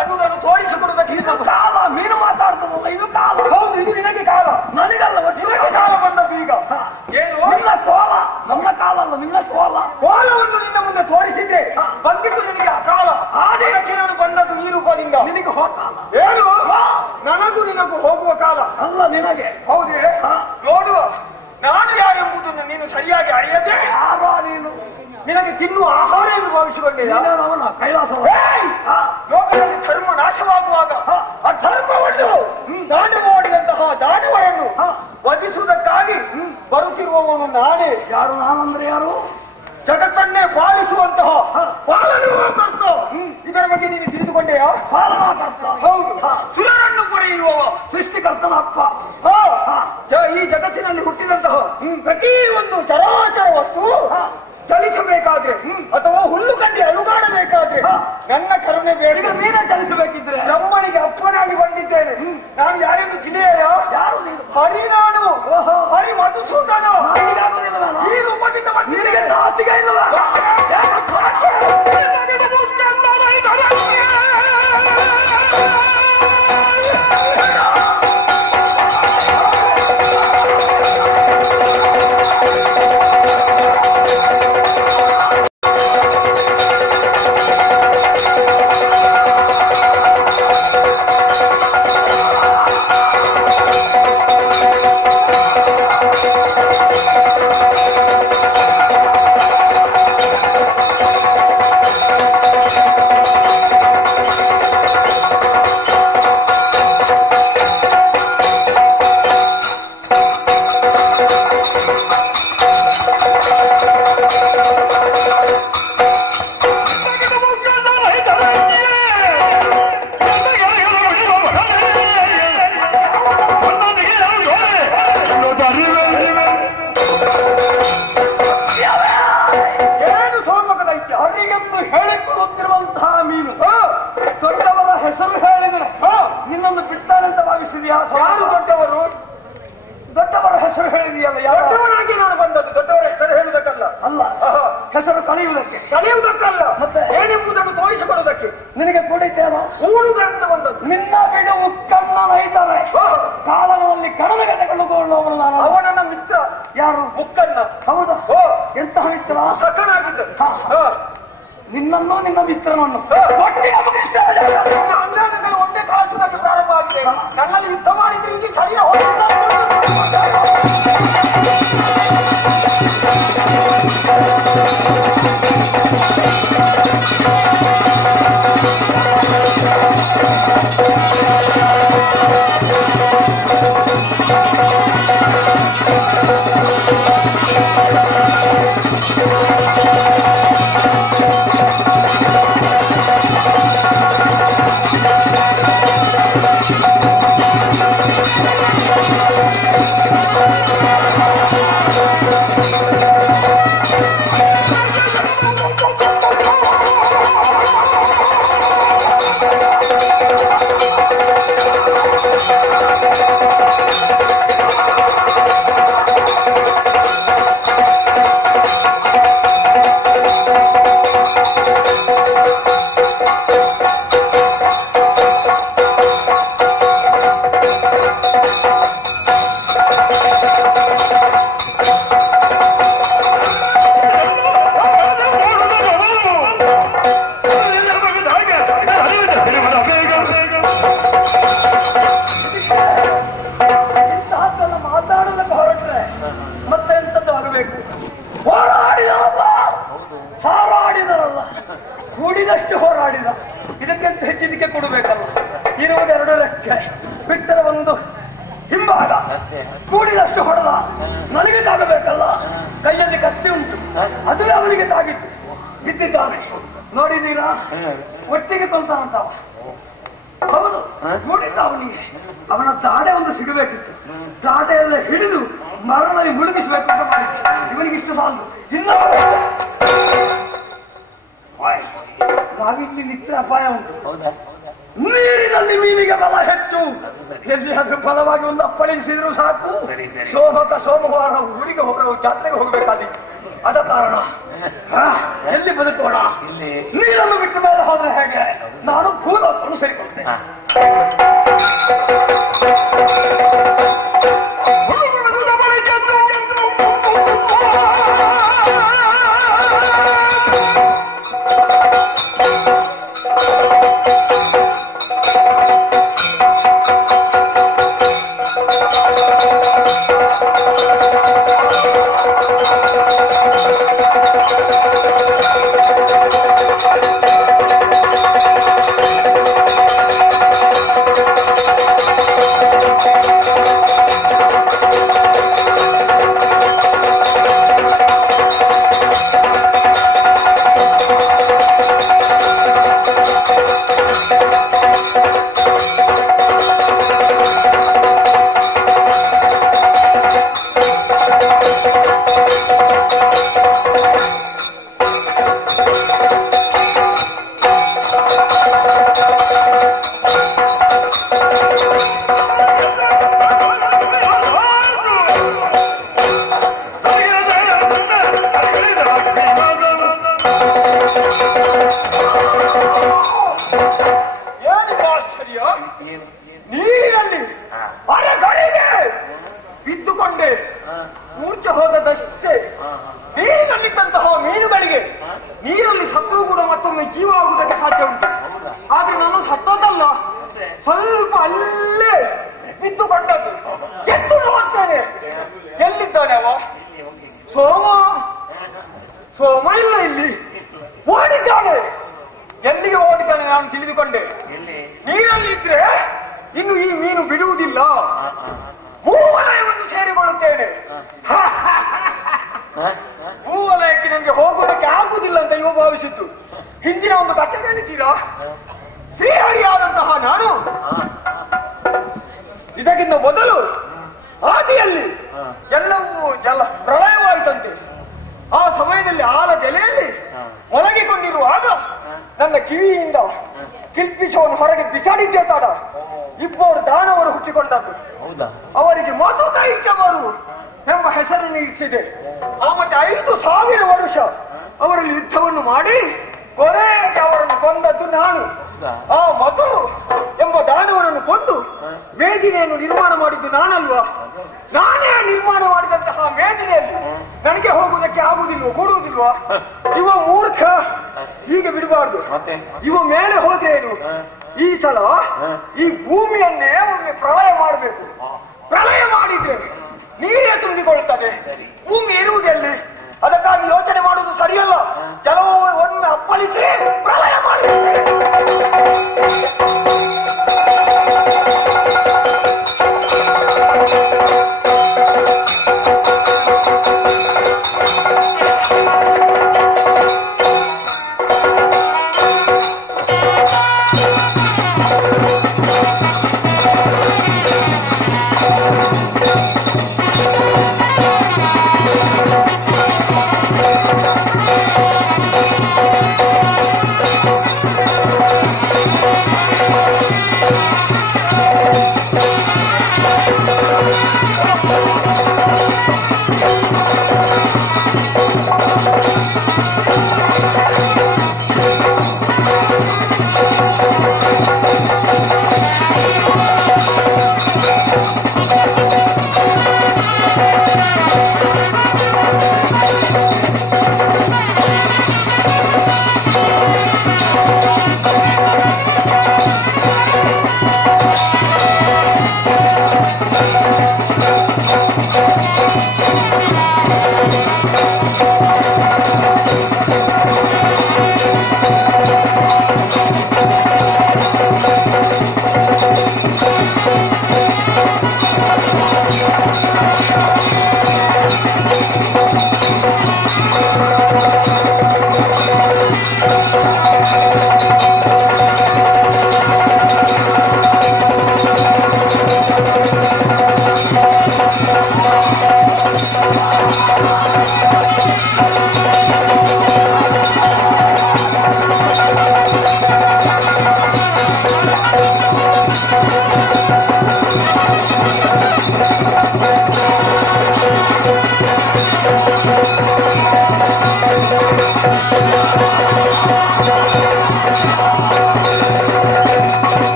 ಅನ್ನುವುದನ್ನು ತೋರಿಸಿಕೊಡುವುದಕ್ಕೆ ಇದು ಕಾಲ. ಮೀನು ಮಾತಾಡ್ತದಲ್ಲ, ಇದು ಕಾಲ. ಹೌದು, ಇದು ನಿನಗೆ ಕಾಲ, ನನಗಲ್ಲ. ನಿನಗೆ ಕಾಲ ಬಂದದ್ದು ಈಗ. ಏನು ನಿನ್ನ ಕೋಲ, ನನ್ನ ಕಾಲ ಅಲ್ಲ, ನಿನ್ನ ಕೋಲ. ಕೋಲವನ್ನು ನಿನ್ನ ಮುಂದೆ ತೋರಿಸಿದ್ರೆ ಬಂದಿದ್ದು ನಿನಗೆ ಆ ಕಾಲ. ಆಡಳಿತಕ್ಕೆ ನಾನು ಬಂದದ್ದು ಈ ರೂಪದಿಂದ. ನಿನಗೆ ಹೋಕಾಲ ಏನು? ನನಗೂ ನಿನಗೂ ಹೋಗುವ ಕಾಲ ಅಲ್ಲ ನಿನಗೆ. ಹೌದೇ? ನೋಡುವ, ನಾನು ಯಾರೆಂಬುದನ್ನು ನೀನು ಸರಿಯಾಗಿ ಅರಿಯದೆ ಯಾರೋ ನೀನು ನಿನಗೆ ತಿನ್ನುವ ಆಹಾರ ಎಂದು ಭಾವಿಸಿಕೊಂಡೆ. ಅವನ ಕೈಲಾಸ ಲೋಕದಲ್ಲಿ ಧರ್ಮ ನಾಶವಾಗುವಾಗ ಆ ಧರ್ಮವನ್ನು ದಾಂಡು ಮಾಡಿದಂತಹ ದಾನವರನ್ನು ವಧಿಸುವುದಕ್ಕಾಗಿ ಬರುತ್ತಿರುವವನು ನಾನೇ. ಯಾರು? ನಾನಂದ್ರೆ ಯಾರು? ಜಗತ್ತನ್ನೇ ಪಾಲಿಸುವಂತಹ ಪಾಲನಕರ್ತ. ಇದರ ಬಗ್ಗೆ ನೀನು ತಿಳಿದುಕೊಂಡೆಯಾ? ಪಾಲನಕರ್ತ. ಹೌದು. ಸುರರನ್ನು ಪಡೆಯುವವ ಸೃಷ್ಟಿಕರ್ತನ ಅಪ್ಪ. ಈ ಜಗತ್ತಿನಲ್ಲಿ ಹುಟ್ಟಿದಂತಹ ಪ್ರತಿ ಒಂದು ಚರಾಚರ ವಸ್ತು ಚಲಿಸಬೇಕಾದ್ರೆ ಅಥವಾ ಹುಲ್ಲು ಕಡ್ಡಿ ಅಲುಗಾಡಬೇಕಾದ್ರೆ ನನ್ನ ಕರುಣೆ ಬೇಡ. ನೀನೇ ಚಲಿಸಬೇಕಿದ್ರೆ ಬ್ರಹ್ಮನಿಗೆ ಅಪ್ಪನಾಗಿ ಬಂದಿದ್ದೇನೆ. ನಾನು ಯಾರೆಂದು ತಿಳಿಯೆಯ? ಯಾರು ನೀನು? ಹರಿ. ನಾನು ಹರಿ ಮಧುಸೂದನ. ಈ ರೂಪದಿಂದ ನಿನಗೆ ನಾಚಿಕೆ ಇಲ್ಲವ? ಯಾರು ದೊಡ್ಡವರು? ದೊಡ್ಡವರ ಹೆಸರು ಹೇಳಿದೆಯಲ್ಲ. ದೊಡ್ಡವನಾಗಿ ನಾನು ಬಂದದ್ದು ದೊಡ್ಡವರ ಹೆಸರು ಹೇಳುವುದಕ್ಕಲ್ಲ. ಅಲ್ಲ, ಹೆಸರು ಕಳೆಯುವುದಕ್ಕಲ್ಲ, ಮತ್ತೆ ಏನೆಂಬುದನ್ನು ತೋರಿಸಿಕೊಡುವುದಕ್ಕೆ. ನಿನಗೆ ಕುಡಿತೇನ ಊಡುವುದರಿಂದ ಬಂದದ್ದು. ನಿನ್ನ ಬಿಡುವು ಕಣ್ಣನೈತಾರೆ ಕಾಲದಲ್ಲಿ ಕಣದ ಗದೆಕೊಳ್ಳುವವನು ನಾನು. ಅವನನ್ನ ಮಿತ್ರ. ಯಾರು? ಮುಕ್ಕಣ್ಣ. ಹೌದಾ? ಎಂತಹ ಮಿತ್ರ? ಸಕ್ಕನಾಗಿದ್ದ. ನಿನ್ನನ್ನು ನಿನ್ನ ಮಿತ್ರನನ್ನು ಅಂಜಾನಗಳು ಒಂದೇ ಕಾಣಿಸುವುದಕ್ಕೆ ಪ್ರಾರಂಭ ಆಗಿದೆ. ನನ್ನಲ್ಲಿ ಯುದ್ಧ ಮಾಡಿದ್ರೆ ಇಲ್ಲಿ ಸರಿಯ ಕೂಡಿದಷ್ಟು ಹೋರಾಡಿದ. ಇದಕ್ಕಿಂತ ಹೆಚ್ಚಿದಕ್ಕೆ ಕೊಡಬೇಕಲ್ಲ. ಇರುವುದೆರಡು ರೆಕ್ಕೆ, ಬಿಟ್ಟರೆ ಒಂದು ಹಿಂಭಾಗ. ಕೂಡಿದಷ್ಟು ಹೊಡೆದ, ನನಗೆ ತಾಗಬೇಕಲ್ಲ. ಕೈಯಲ್ಲಿ ಕತ್ತಿ ಉಂಟು, ಅದು ಅವನಿಗೆ ತಾಗಿತ್ತು. ಬಿದ್ದಿದ್ದಾನೆ ನೋಡಿದ್ದೀರಾ? ಒಟ್ಟಿಗೆ ಕೊಲ್ತಾನಂತವ. ಹೌದು, ನೋಡಿದ್ದ ಅವನಿಗೆ. ಅವನ ದಾಡೆ ಒಂದು ಸಿಗಬೇಕಿತ್ತು. ದಾಡೆ ಎಲ್ಲ ಹಿಡಿದು ಮರದಲ್ಲಿ ಮುಳುಗಿಸಬೇಕು ಅಂತ ಮಾಡಿದ್ದೆ. ಇವನಿಗೆ ಇಷ್ಟು ಸಾಲದು. ನಾವಿಲ್ಲಿ ನಿತ್ಯ ಅಪಾಯ ಉಂಟು. ನೀರಿನಲ್ಲಿ ಮೀನಿಗೆ ಬಲ ಹೆಚ್ಚು. ಎಲ್ಲಿಯಾದ್ರೂ ಬಲವಾಗಿ ಒಂದು ಅಪ್ಪಳಿಸಿದ್ರು ಸಾಕು. ಸೋಮವಾರ ಊರಿಗೆ ಹೋಗೋ ಜಾತ್ರೆಗೆ ಹೋಗಬೇಕಾದಿತ್ತು. ಅದ ಕಾರಣ ಎಲ್ಲಿ ಬದುಕೋಣ? ನೀರನ್ನು ಬಿಟ್ಟ ಮೇಲೆ ಹೋದ್ರೆ ಹೇಗೆ? ಅನುಸರಿಕೊಂಡೆ. ನೀರಿನಲ್ಲಿ ಅರೆಗಳಿಗೆ ಬಿದ್ದುಕೊಂಡೆ ಮೂರ್ಛೆ ಹೋದದಷ್ಟೇ. ನೀರಿನಲ್ಲಿದ್ದಂತಹ ಮೀನುಗಳಿಗೆ ನೀರಲ್ಲಿ ಸತ್ರು ಕೂಡ ಮತ್ತೊಮ್ಮೆ ಜೀವ ಆಗುವುದಕ್ಕೆ ಸಾಧ್ಯ ಉಂಟು. ಆದ್ರೆ ನಾನು ಸತ್ತೋದಲ್ಲ, ಸ್ವಲ್ಪ ಅಲ್ಲೇ ಬಿದ್ದುಕೊಂಡದ್ದು. ಎದ್ದು ನೋಡ್ತೇನೆ, ಎಲ್ಲಿದ್ದಾನೆ ಅವ? ಸೋಮ ಇಲ್ಲ, ಇಲ್ಲಿ ಓಡಿದ್ದಾನೆ. ಎಲ್ಲಿಗೆ ಓಡಿದ್ದಾನೆ ನಾನು ತಿಳಿದುಕೊಂಡೆ. ನೀರಲ್ಲಿದ್ರೆ ಇನ್ನು ಈ ಮೀನು ಬಿಡುವುದಿಲ್ಲ, ಭೂವಲಯವನ್ನು ಸೇರಿಕೊಳ್ಳುತ್ತೇನೆ. ಭೂವಲಯಕ್ಕೆ ನನಗೆ ಹೋಗುವುದಕ್ಕೆ ಆಗುವುದಿಲ್ಲ ಅಂತ ಇವ ಭಾವಿಸಿದ್ದು. ಹಿಂದಿನ ಒಂದು ಕಥೆ ಹೇಳಿದ್ದೀರಾ? ಶ್ರೀಹರಿಯಾದಂತಹ ನಾನು ಇದಕ್ಕಿಂತ ಮೊದಲು ಆದಿಯಲ್ಲಿ ಎಲ್ಲವೂ ಪ್ರಳಯವಾಯಿತಂತೆ. ಆ ಸಮಯದಲ್ಲಿ ಆಲ ಜಲೆಯಲ್ಲಿ ಮಲಗಿಕೊಂಡಿರುವಾಗ ನನ್ನ ಕಿವಿಯಿಂದ ಕಿಲ್ಪಿಸವನ್ನು ಹೊರಗೆ ಬಿಸಾಡಿದ್ದೆ ತಾಡ. ಇಬ್ಬರು ದಾನವರು ಹುಟ್ಟಿಕೊಂಡದ್ದು. ಅವರಿಗೆ ಮಧುಕೈಕ್ಯವರು ಎಂಬ ಹೆಸರನ್ನು ಇಟ್ಟಿದೆ. ಮತ್ತೆ 5,000 ವರ್ಷ ಅವರಲ್ಲಿ ಯುದ್ಧವನ್ನು ಮಾಡಿ ಕೊನೆಗೆ ಅವರನ್ನು ಕೊಂದದ್ದು ನಾನು. ಆ ಮಧು ಎಂಬ ದಾನವರನ್ನು ಕೊಂದು ಮೇದಿನೆಯನ್ನು ನಿರ್ಮಾಣ ಮಾಡಿದ್ದು ನಾನಲ್ವಾ? ನಾನೇ ನಿರ್ಮಾಣ ಮಾಡಿದಂತಹ ಮೇದಿನೆಯಲ್ಲಿ ನನಗೆ ಹೋಗುವುದಕ್ಕೆ ಆಗುವುದಿಲ್ವ, ಕೊಡುವುದಿಲ್ವಾ? ಇವ ಮೂರ್ಖ, ಹೀಗೆ ಬಿಡಬಾರ್ದು. ಇವ ಮೇಲೆ ಹೋದ್ರೇನು? ಈ ಸಲ ಈ ಭೂಮಿಯನ್ನೇ ಒಮ್ಮೆ ಪ್ರಳಯ ಮಾಡಬೇಕು. ಪ್ರಳಯ ಮಾಡಿದ್ರೆ ನೀರೇ ತುಂಬಿಕೊಳ್ಳುತ್ತದೆ, ಭೂಮಿ ಇರುವುದೆಲ್ಲಿ? ಅದಕ್ಕಾಗಿ ಯೋಚನೆ ಮಾಡುವುದು ಸರಿಯಲ್ಲ. ಕೆಲವು ಒಮ್ಮೆ ಅಪ್ಪಳಿಸಿ ಪ್ರಳಯ ಮಾಡಬೇಕು.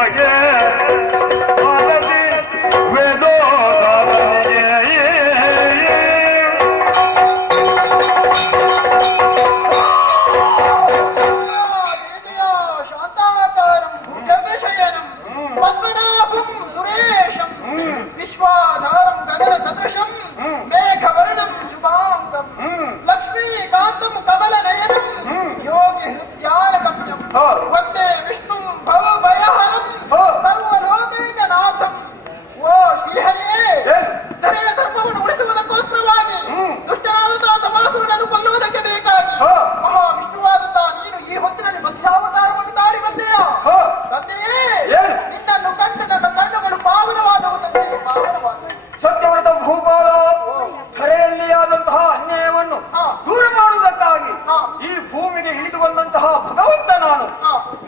ನಮಗೆ ಭಾರತಿ ವೇದೋದಾರನಿಗೆ ಶಾಂತಾಕಾರಂ ಭುಜಗಶಯನಂ ಪದ್ಮನಾಭಂ ಸುರೇಶಂ ವಿಶ್ವಾಧಾರಂ ಗಗನ ಸದೃಶಂ ಮೇಘವರ್ಣಂ ಶುಭಾಂಗಂ ಲಕ್ಷ್ಮೀಕಾಂತಂ ಕಮಲ ನಯನಂ ಯೋಗಿ ಹೃದ್ಯಾನಗಮ್ಯಂ ವಂದೇ ವಿಷ್ಣುಂ ಭವಭಯಹರಂ ಸರ್ವಲೋಕೈಕನಾಥಂ. ಓ ಶ್ರೀಹರಿಯೇ, ಧರೆಯ ಧರ್ಮವನ್ನು ಉಳಿಸುವುದಕ್ಕೋಸ್ಕರವಾಗಿ ದುಷ್ಟನಾದಂತಹ ತಮಾಸುರನನ್ನು ಕೊಲ್ಲುವುದಕ್ಕೆ ಬೇಕಾಗಿ ಮಹಾವಿಷ್ಣುವಾದಂತಹ ನೀನು ಈ ಹೊತ್ತಿನಲ್ಲಿ ಮಧ್ಯಾವತಾರವನ್ನು ತಾಳಿ ಬಂದೆಯ ತಂದೆಯೇ. ನಿನ್ನನ್ನು ಕಂಡು ನನ್ನ ಕಣ್ಣುಗಳು ಪಾವನವಾದವು ತಂದೆಯೇ, ಪಾವನವಾದವು. ಸತ್ಯವ್ರತ ಭೂಪಾಲ ಧರೆಯಲ್ಲಿ ಆದಂತಹ ಅನ್ಯಾಯವನ್ನು ದೂರ ಮಾಡುವುದಕ್ಕಾಗಿ ಈ ಭೂಮಿಗೆ ಇಳಿದು ಬಂದಂತಹ ಭಗವಂತ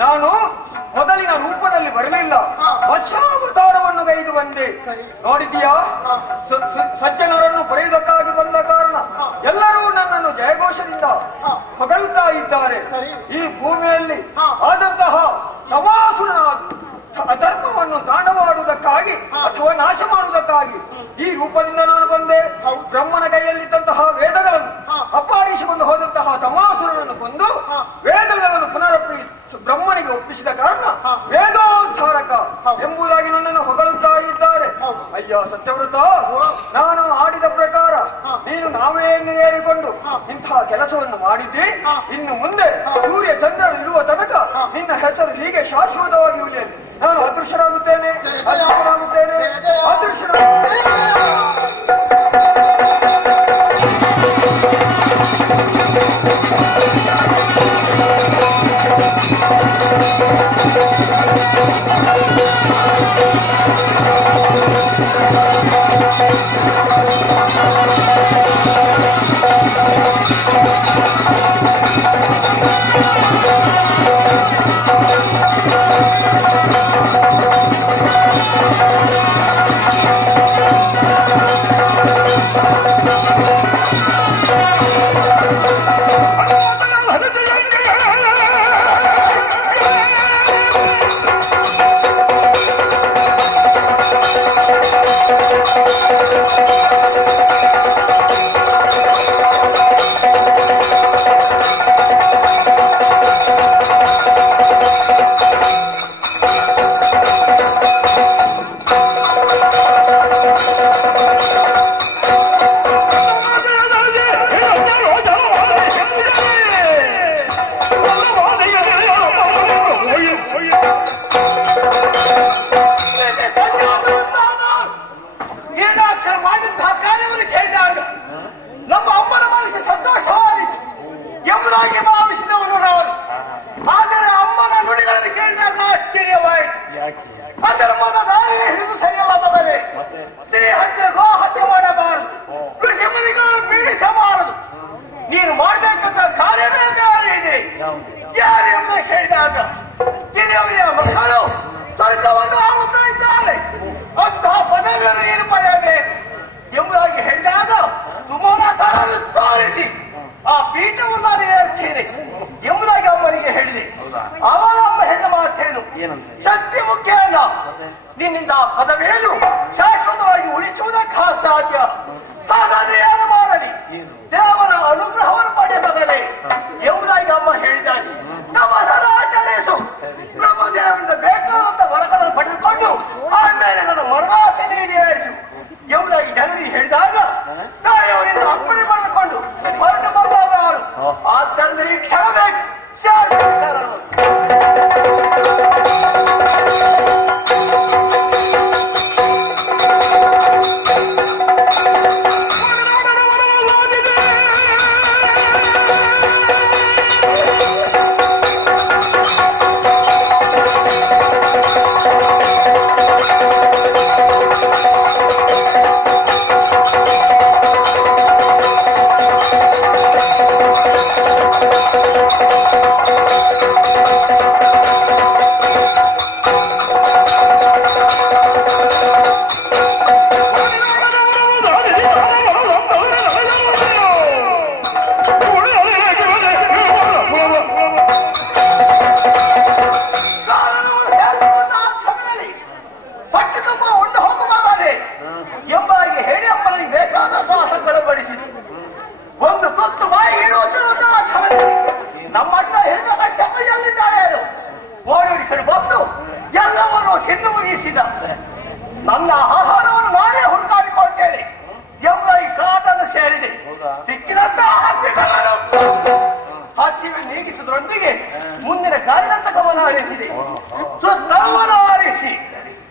ನಾನು ಮೊದಲಿನ ರೂಪದಲ್ಲಿ ಬರಲಿಲ್ಲ, ಮತ್ಸ್ಯಾವತಾರವನ್ನು ಗೈದು ಬಂದೆ. ನೋಡಿದೀಯಾ, ಸಜ್ಜನರನ್ನು ಪಡೆಯುವುದಕ್ಕಾಗಿ ಬಂದ ಕಾರಣ ಎಲ್ಲರೂ ನನ್ನನ್ನು ಜಯಘೋಷದಿಂದ ಹೊಗಳುತ್ತಾ ಇದ್ದಾರೆ. ಈ ಭೂಮಿಯಲ್ಲಿ ಆದಂತಹ ತಮಾಸುರನ ಅಧರ್ಮವನ್ನು ತಾಂಡವಾಡುವುದಕ್ಕಾಗಿ ಅಥವಾ ನಾಶ ಮಾಡುವುದಕ್ಕಾಗಿ ಈ ರೂಪದಿಂದ ನಾನು ಬಂದೆ. ಬ್ರಹ್ಮನ ಕೈಯಲ್ಲಿದ್ದಂತಹ ವೇದಗಳನ್ನು ಅಪಹರಿಸಿಕೊಂಡು ಹೋದಂತಹ ತಮಾಸುರನನ್ನು ಕೊಂದು ವೇದಗಳನ್ನು ಬ್ರಹ್ಮನಿಗೆ ಒಪ್ಪಿಸಿದ ಕಾರಣ ವೇದೋದ್ಧಾರಕ ಎಂಬುದಾಗಿ ನನ್ನನ್ನು ಹೊಗಳುತ್ತಾ ಇದ್ದಾರೆ. ಅಯ್ಯ ಸತ್ಯವ್ರತ, ನಾನು ಆಡಿದ ಪ್ರಕಾರ ನೀನು ನಾವೇನು ಏರಿಕೊಂಡು ಇಂತಹ ಕೆಲಸವನ್ನು ಮಾಡಿದ್ದಿ. ಇನ್ನು ಮುಂದೆ ಸೂರ್ಯ ಚಂದ್ರರು ಇರುವ ತನಕ ನಿನ್ನ ಹೆಸರು ಹೀಗೆ ಶಾಶ್ವತವಾಗಿ ಉಳಿಯಲಿ. ನಾನು ಅದೃಶ್ಯರಾಗುತ್ತೇನೆ, ಅದೃಶ್ಯರಾಗುತ್ತೇನೆ, ಅದೃಶ್ಯರಾಗುತ್ತೇನೆ. ನೀನು ಮಾಡಬೇಕಂತ ಕಾರ್ಯವೇ ಬೇರೆ ಇದೆ. ಯಾರೆಂಬ ಹೇಳಿದಾಗ ಗಿರಿಯ ಮಕ್ಕಳು ಸ್ವರ್ಗವನ್ನು ಆಗುತ್ತಾ ಇದ್ದಾರೆ. ಅಂತಹ ಪದವಿಯನ್ನು ನೀನು ಪಡೆಯಬೇಕು ಎಂಬುದಾಗಿ ಹೇಳಿದಾಗ ಸುಮಾರು ತೋರಿಸಿ ಆ ಪೀಠವನ್ನು ನಾನು ಏರ್ತೀನಿ ಎಂಬುದಾಗಿ ಅವನಿಗೆ ಹೇಳಿದೆ. ಅವಳ ಹೆಣ್ಣು ಮಾತೇನು ಶಕ್ತಿ ಮುಖ್ಯ ಅಲ್ಲ, ನಿನ್ನಿಂದ ಆ ಪದವಿಯನ್ನು ಶಾಶ್ವತವಾಗಿ ಉಳಿಸುವುದಕ್ಕೆ ಸಾಧ್ಯ. ಹಾಗಾದ್ರೆ ಏನು ಮಾಡಲಿ? ದೇವರ ಅನುಗ್ರಹವನ್ನು ಪಡೆಯಬಲ್ಲೇ ಎಂಬುದಾಗಿ ಅಮ್ಮ ಹೇಳಿದ್ದಾನೆ. ನಮ್ಮ ಸರಾಚರಿಸು ಬ್ರಹ್ಮದೇವರಿಂದ ಬೇಕಾದಂತ ವರಗಳನ್ನು ಪಡೆದುಕೊಂಡು ಆಮೇಲೆ ನನ್ನ ಮರಣಾಸೆ ಈಡೇರಿಸು ಎಂಬುದಾಗಿ ಜನರಿಗೆ ಹೇಳಿದಾಗ ತಾಯಿಯವರಿಂದ ಅಪ್ಪಣೆ ಮಾಡಿಕೊಂಡು ಹೊರಟು ಬಂದವರು. ಆದ್ದರಿಂದ ಈ ಕ್ಷಣ ಬೇಕು. ಹಸಿವೆ ನೀಗಿಸುವುದರೊಂದಿಗೆ ಮುಂದಿನ ಕಾರ್ಯದಂತ ಗಮನ ಹರಿಸಿದೆ. ಸ್ವಸ್ಥಳವನ್ನು ಆರಿಸಿ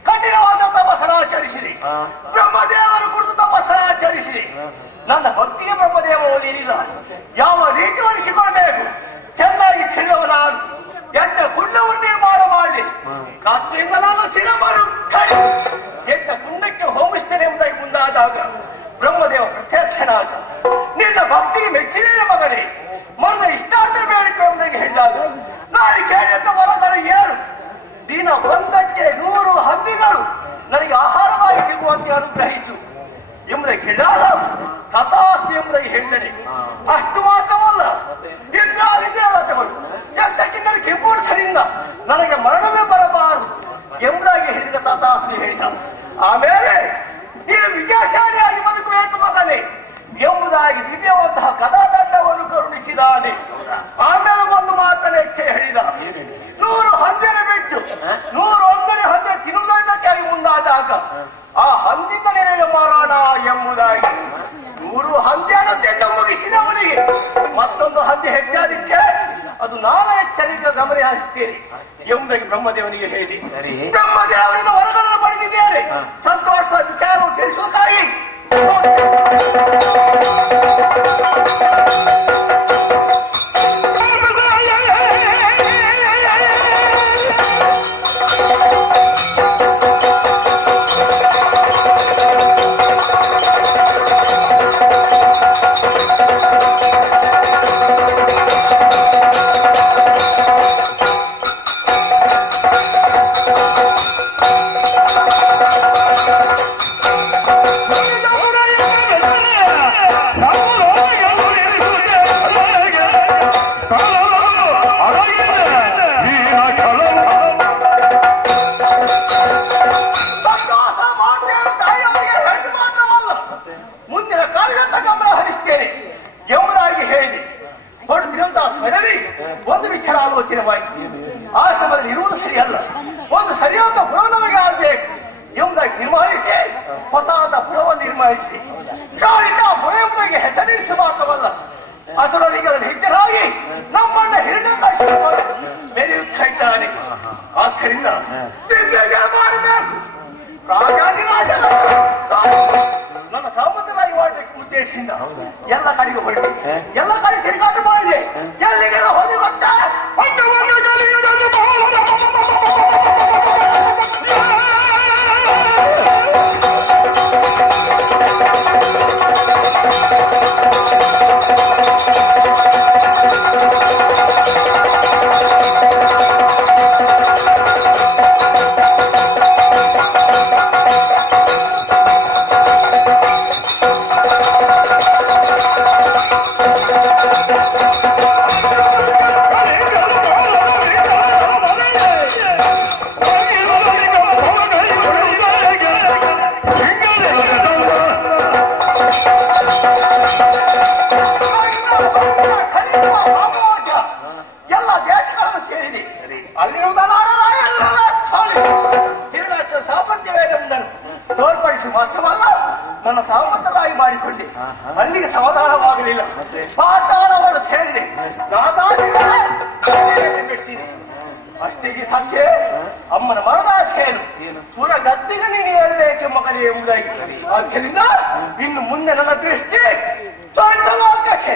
ಕಠಿಣವಾದ ತಪಸ್ಸರಾಚರಿಸಿದೆ. ಬ್ರಹ್ಮದೇವರ ಕುರಿತು ತಪಸ್ಸರಾಚರಿಸಿದೆ. ನನ್ನ ಭಕ್ತಿಗೆ ಬ್ರಹ್ಮದೇವ ಓದಿರಲಿಲ್ಲ. ಯಾವ ರೀತಿ ಒಲಿಸಿಕೊಳ್ಬೇಕು, ಚೆನ್ನಾಗಿ ತಿಳಿದವನಾನು ಎಂತ ಕುಂಡವನ್ನು ನಿರ್ಮಾಣ ಮಾಡಿ ಕಾತ್ರೆಯಿಂದ ನಾನು ಸಿರಮರು ಎಂತ ಕುಂಡಕ್ಕೆ ಹೋಮಿಸ್ತೇನೆ ಎಂಬುದಾಗಿ ಮುಂದಾದಾಗ ಬ್ರಹ್ಮದೇವ ಪ್ರತ್ಯಕ್ಷನಾದ. ನಿನ್ನ ಭಕ್ತಿಗೆ ಮೆಚ್ಚಿನ ಮಗನೇ, ಮನದ ಇಷ್ಟಾರ್ಥ ಬೇಡಿಕೆ ಎಂಬುದಾಗಿ ಹೇಳಿದಾಗ ನಾನು ಕೇಳಿದಂತ ವರಗಳು 7 ದಿನ ಒಂದಕ್ಕೆ 100 ಹಂದಿಗಳು ನನಗೆ ಆಹಾರವಾಗಿ ಸಿಗುವಂತೆ ಅನುಗ್ರಹಿಸು ಎಂಬುದಾಗಿ ಹೇಳಿದಾಗ ತಥಾಸ್ತು ಎಂಬುದಾಗಿ ಹೇಳಿದ್ದೇನೆ. ಅಷ್ಟು ಮಾತ್ರವಲ್ಲ, ಇತ್ಯಾದಿ ದೇವತೆಗಳು ಯಕ್ಷಕಿನ್ನರ ಕಿಂಪುರುಷರಿಂದ ನನಗೆ ಮರಣವೇ ಬರಬಾರದು ಎಂಬುದಾಗಿ ಹೇಳಿದ ತಥಾಸ್ತು ಹೇಳಿದ. ಆಮೇಲೆ ನೀನು ವಿಜಯಶಾಲಿಯಾಗಿ ಬದುಕಬೇಕು ಮಗನೇ ಎಂಬುದಾಗಿ ದಿವ್ಯವಂತಹ ಕದಾದಂಡವನ್ನು ಕರುಣಿಸಿದಾನೆ. ಆಮೇಲೆ ಒಂದು ಮಾತನ್ನು ಹೇಳಿದ, 100 ಹಂದಿನ ಬಿಟ್ಟು 101ನೇ ಹಂದಿ ತಿನ್ನುವುದಕ್ಕಾಗಿ ಮುಂದಾದಾಗ ಆ ಹಂದಿನ ನೆನೆಯ ಮಾರಾಣ ಎಂಬುದಾಗಿ 100 ಹಂದಿಯನ್ನು ತಿಂದು ಮುಗಿಸಿದವನಿಗೆ ಮತ್ತೊಂದು ಹಂದಿ ಹೆಚ್ಚಾದಿಕ್ಕೆ ಅದು ನಾಳೆ ಎಚ್ಚರಿಕೆ ಗಮನ ಹರಿಸ್ತೇನೆ ಎಂಬುದಾಗಿ ಬ್ರಹ್ಮದೇವನಿಗೆ ಹೇಳಿ ಬ್ರಹ್ಮದೇವರಿಂದ ವರಗಳನ್ನು ಪಡೆದಿದ್ದೇನೆ. ಸಂತೋಷದ ವಿಚಾರವನ್ನು ತಿಳಿಸುವುದಕ್ಕಾಗಿ ಒಂದು ವಿಚಾರ ಆಲೋಚನೆವಾಯಿತು. ಆಶ್ರಮದಲ್ಲಿ ಇರುವುದು ಸರಿಯಲ್ಲ, ಒಂದು ಸರಿಯಾದ ಪುರ ನಮಗೆ ಆಗಬೇಕು ಎಂಬುದಾಗಿ ತೀರ್ಮಾನಿಸಿ ಹೊಸದಾದ ಪುರವನ್ನು ನಿರ್ಮಾಣಿಸಿ ಪುರ ಎಂಬುದಾಗಿ ಹೆಸರಿಸಿ ಮಾತ್ರವಲ್ಲ, ಅಸುರರಿಗಳಲ್ಲಿ ಹಿದ್ದರಾಗಿ ನಮ್ಮನ್ನ ಹಿರಣ್ಯಕಾಶಿ ಮೆರೆಯುತ್ತಾ ಇದ್ದಾನೆ. ಆದ್ದರಿಂದ ದಿಗ್ವಿಜಯ ಮಾಡಬೇಕು. ನನ್ನ ಸಾಮರ್ಥ್ಯವಾಗಿ ಮಾಡಬೇಕು ಉದ್ದೇಶದಿಂದ ಎಲ್ಲ ಕಡೆಗೆ ಹೊರಟು ಎಲ್ಲ ಕಡೆ ತಿರುಗಾಟ ಮಾಡಿದೆ. ಎಲ್ಲಿಗೆ ಹೋಗಿ ಗೊತ್ತಾ, ಎಲ್ಲ ದೇಶಗಳನ್ನು ಸೇರಿದೆ. ಅಲ್ಲಿರುವುದಲ್ಲ ಸಾಮರ್ಥ್ಯವೇನೆಂಬುದನ್ನು ತೋರ್ಪಡಿಸಿ ಮಾತ್ರವಲ್ಲ, ನನ್ನ ಸಾಮರ್ಥ್ಯವಾಗಿ ಮಾಡಿಕೊಂಡೆ. ಅಲ್ಲಿಗೆ ಸಮಾಧಾನವಾಗಲಿಲ್ಲ, ಪಾತಾಳವನ್ನು ಸೇರಿದೆ, ಬಿಟ್ಟಿದೆ. ಅಷ್ಟಿಗೆ ಸತ್ಯ ಅಮ್ಮನ ಮರದ ಸೇರು ಪುರ ಗದ್ದಿಗೆ ನೀನು ಹೇಳಬೇಕೆ ಮಗನೇ ಎಂಬುದಾಗಿ. ಆದ್ದರಿಂದ ಇನ್ನು ಮುಂದೆ ನನ್ನ ದೃಷ್ಟಿ ಲೋಕಕ್ಕೆ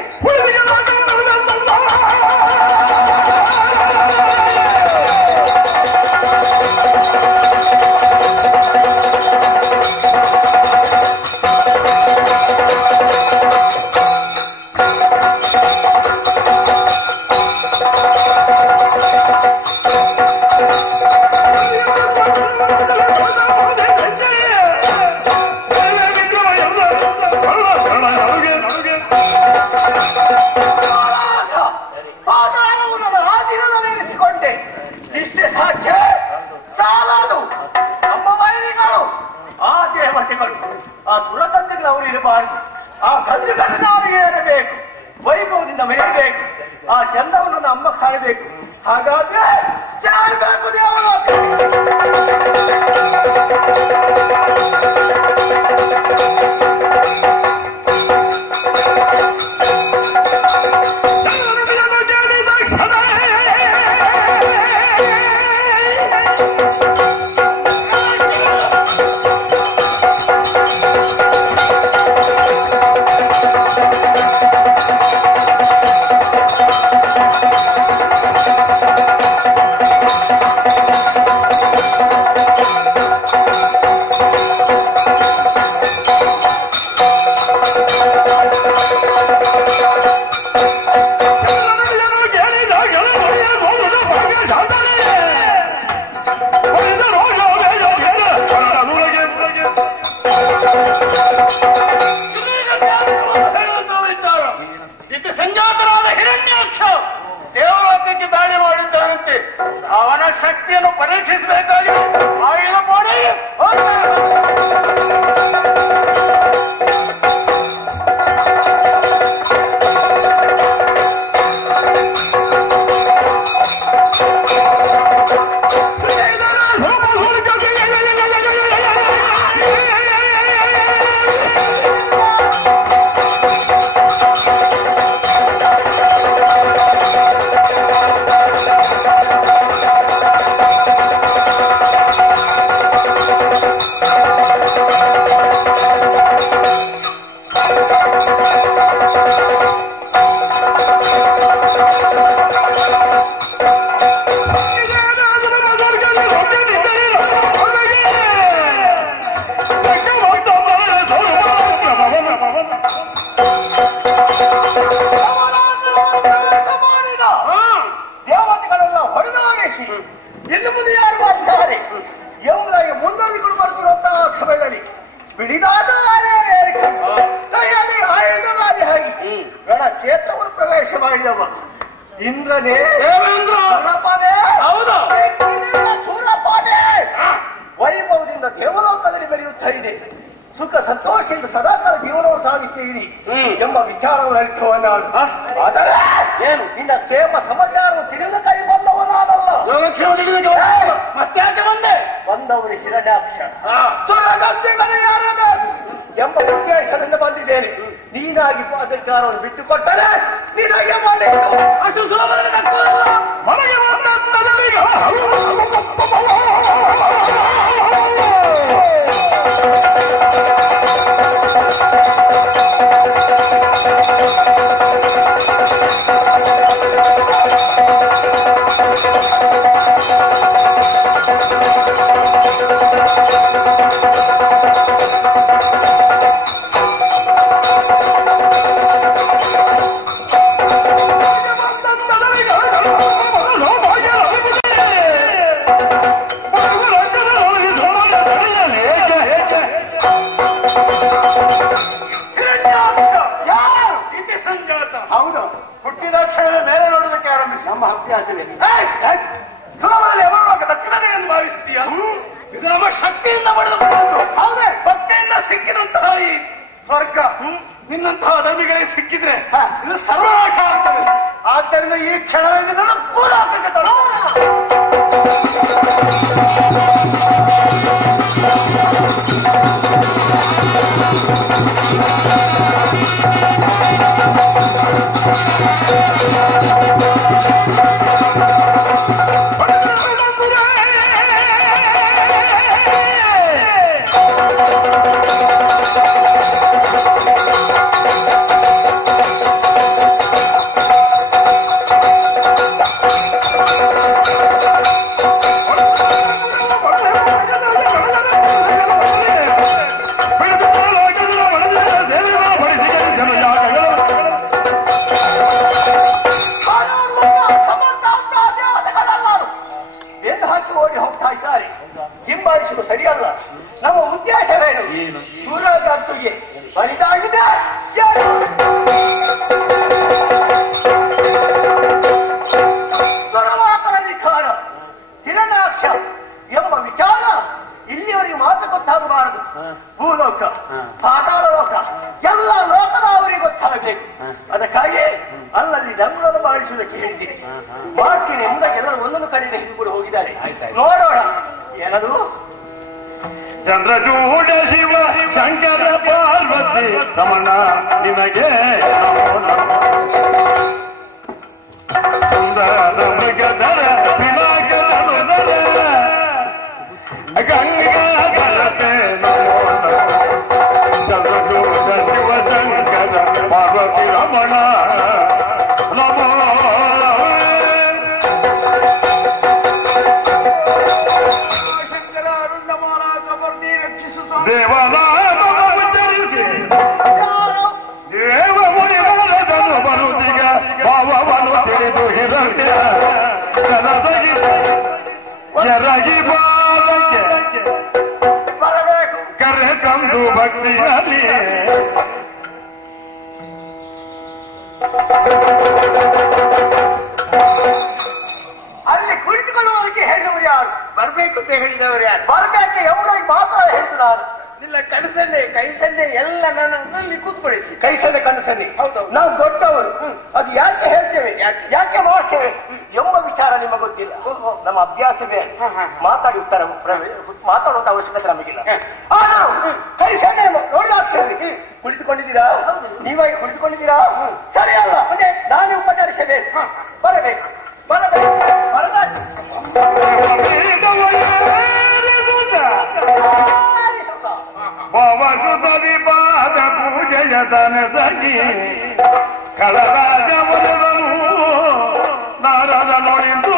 ಆ ಸುರಗಂಧಗಳು ಅವರು ಇರಬಾರದು. ಆ ಗಂಧಗಳನ್ನು ಅವರಿಗೆ ಏರಬೇಕು, ವೈಭವದಿಂದ ಮೆರೆಯಬೇಕು. ಆ ಚಂದವನ್ನು ಅಮ್ಮ ಕಾಣಬೇಕು. ಹಾಗಾದ್ರೆ ಚಾಡಬೇಕು ದೇವರು. ¡Vamos! ಇಂದ್ರನೇ ದೇವೇಂದ್ರ ಹೌದು ಸೂರಪಾನೆ ವೈಭವದಿಂದ ದೇವಲೋಕದಲ್ಲಿ ಬೆರೆಯುತ್ತಾ ಇದೆ. ಸುಖ ಸಂತೋಷದಿಂದ ಸದಾಕಾಲ ಜೀವನವನ್ನು ಸಾಗಿಸ್ತೇ ಇರಿ ಎಂಬ ವಿಚಾರವನ್ನು ಅರಿತವನ್ನ ಆದರೆ ಏನು ನಿನ್ನ ಕ್ಷೇಮ ಸಮಾಚಾರವನ್ನು ತಿಳಿದಕ್ಕಾಗಿ ಬಂದವನಾದಲ್ಲ. ಯೋಗಕ್ಷೇಮ ತಿಳಿದ ಮತ್ತೆ ಬಂದೆ ಬಂದವರು ಹಿರಣ್ಯಾಕ್ಷ ಎಂಬ ಉದ್ದೇಶದಿಂದ ಬಂದಿದ್ದೇನೆ. ನೀನಾಗಿ ಪಾದಚಾರವನ್ನು ಬಿಟ್ಟುಕೊಟ್ಟರೆ ನಿನಗೆ ಮಾಡಿ ಅಷ್ಟು ಸುಲಭದಲ್ಲಿ ಮನೆಗೆ ನಮ್ಮ ಅಭ್ಯಾಸವೇ ಸುಲಭದಲ್ಲಿ ಯಾವಾಗ ದಕ್ಷಿಣೆ ಎಂದು ಭಾವಿಸ್ತೀಯ? ಇದು ನಮ್ಮ ಶಕ್ತಿಯಿಂದ ಪಡೆದುಕೊಂಡು ಹೌದೇ ಭಕ್ತಿಯಿಂದ ಸಿಕ್ಕಿದಂತಹ ಈ ಸ್ವರ್ಗ ನಿನ್ನಂತಹ ಧರ್ಮಿಗಳಿಗೆ ಸಿಕ್ಕಿದ್ರೆ ಇದು ಸರ್ವನಾಶ ಆಗ್ತದೆ. ಆದ್ದರಿಂದ ಈ ಕ್ಷಣದಿಂದ ನನ್ನ ಪೂರಾಟಕ್ಕೆ ಹಿಂಬಾಲಿಸುವುದು ಸರಿಯಲ್ಲ. ನಮ್ಮ ಉದ್ದೇಶವೇನು? ಸೂರ್ಯಕಾಂತಿಗೆ ಬರಿದಾಗಿದೆ ಸ್ವರವಾಪನ ವಿಚಾರ ಹಿರಣ್ಯಾಕ್ಷ ಎಂಬ ವಿಚಾರ ಇಲ್ಲಿಯವರಿಗೆ ಮಾತ್ರ ಗೊತ್ತಾಗಬಾರದು. ಭೂಲೋಕ ಪಾತಾಳ ಲೋಕ ಎಲ್ಲ ಲೋಕದ ಅವರಿಗೆ ಗೊತ್ತಾಗಬೇಕು. ಅದಕ್ಕಾಗಿ ಅಲ್ಲಲ್ಲಿ ಡಂಗುರನ್ನು ಬಾಳಿಸುವುದಕ್ಕೆ ಹೇಳಿದ್ದೀನಿ. ಮಾಡ್ತೀನಿ ಎಂಬುದಾಗಿ ಎಲ್ಲರೂ ಒಂದೊಂದು ಕಡೆಯಿಂದ ಹಿಡಿದುಕೊಂಡು ಹೋಗಿದ್ದಾರೆ. ನೋಡೋಣ ಏನದು. ಚಂದ್ರಚೂಡ ಶಿವ ಶಂಕರ ಪಾರ್ವತಿ ರಮಣ ನಿನಗೆ ಸುಂದರ ಮೃಗಧರ ಪಿನಾಕರ ಗಂಗಾಧರತೆ ನಮೋ ನಮೋ. ಚಂದ್ರಚೂಡ ಶಿವ ಶಂಕರ ಪಾರ್ವತಿ ರಮಣ ನಮೋ. ದೇವ ಮುನಿವಾರದನು ಬರುತ್ತೀಗ ಭಾವವನ್ನು ತಿಳಿದು ಹಿರಣ್ಯ ಕನಸಗಿ ಎರಗಿ ಬಾಲಕ್ಕೆ ಕರೆ ತಂದು ಭಕ್ತಿಯಲ್ಲಿ ಅಲ್ಲಿ ಕುಳಿತುಕೊಳ್ಳುವುದಕ್ಕೆ ಹೇಳಿದವರು ಯಾರು? ಬರ್ಬೇಕು ಅಂತ ಹೇಳಿದವರು ಯಾರು? ಬರ್ಬೇಕು ಎಂಬುದಾಗಿ ಮಾತ್ರ ಹೇಳಿದ್ರು ನಾನು. ಇಲ್ಲ ಕಣಸನ್ನೆ ಕೈಸನ್ನೆ ಎಲ್ಲ ನನ್ನಲ್ಲಿ ಕೂತ್ಕೊಳ್ಳಿಸಿ. ಕೈಸನ್ನೆ ಕಣಸನ್ನೆ ಹೌದು. ನಾವು ದೊಡ್ಡವರು ಅದು ಯಾಕೆ ಹೇಳ್ತೇವೆ ಯಾಕೆ ಮಾಡ್ತೇವೆ ಎಂಬ ವಿಚಾರ ನಿಮಗೆ ಗೊತ್ತಿಲ್ಲ. ನಮ್ಮ ಅಭ್ಯಾಸವೇ ಮಾತಾಡಿ ಉತ್ತರ ಮಾತಾಡುವಂತ ಅವಶ್ಯಕತೆ ನಮಗಿಲ್ಲ. ಆದರೂ ಕೈಸನ್ನೆ ನೋಡಿದಾಕ್ಷರಿ ಕುಳಿತುಕೊಂಡಿದ್ದೀರಾ? ನೀವಾಗಿ ಕುಳಿತುಕೊಂಡಿದ್ದೀರಾ? ಸರಿ ಅಲ್ಲ ನಾನು ಉಪಚರಿಸಬೇಕು. ಬರಬೇಕು ಬರಬೇಕು ಬರಬೇಕು. ಭವಸುತದಿ ಪಾದ ಪೂಜೆಯ ದನದಗಿ ಕಳರಾಜ ಬರೆದನು ನಾರದ ನೋಡಿದ್ದು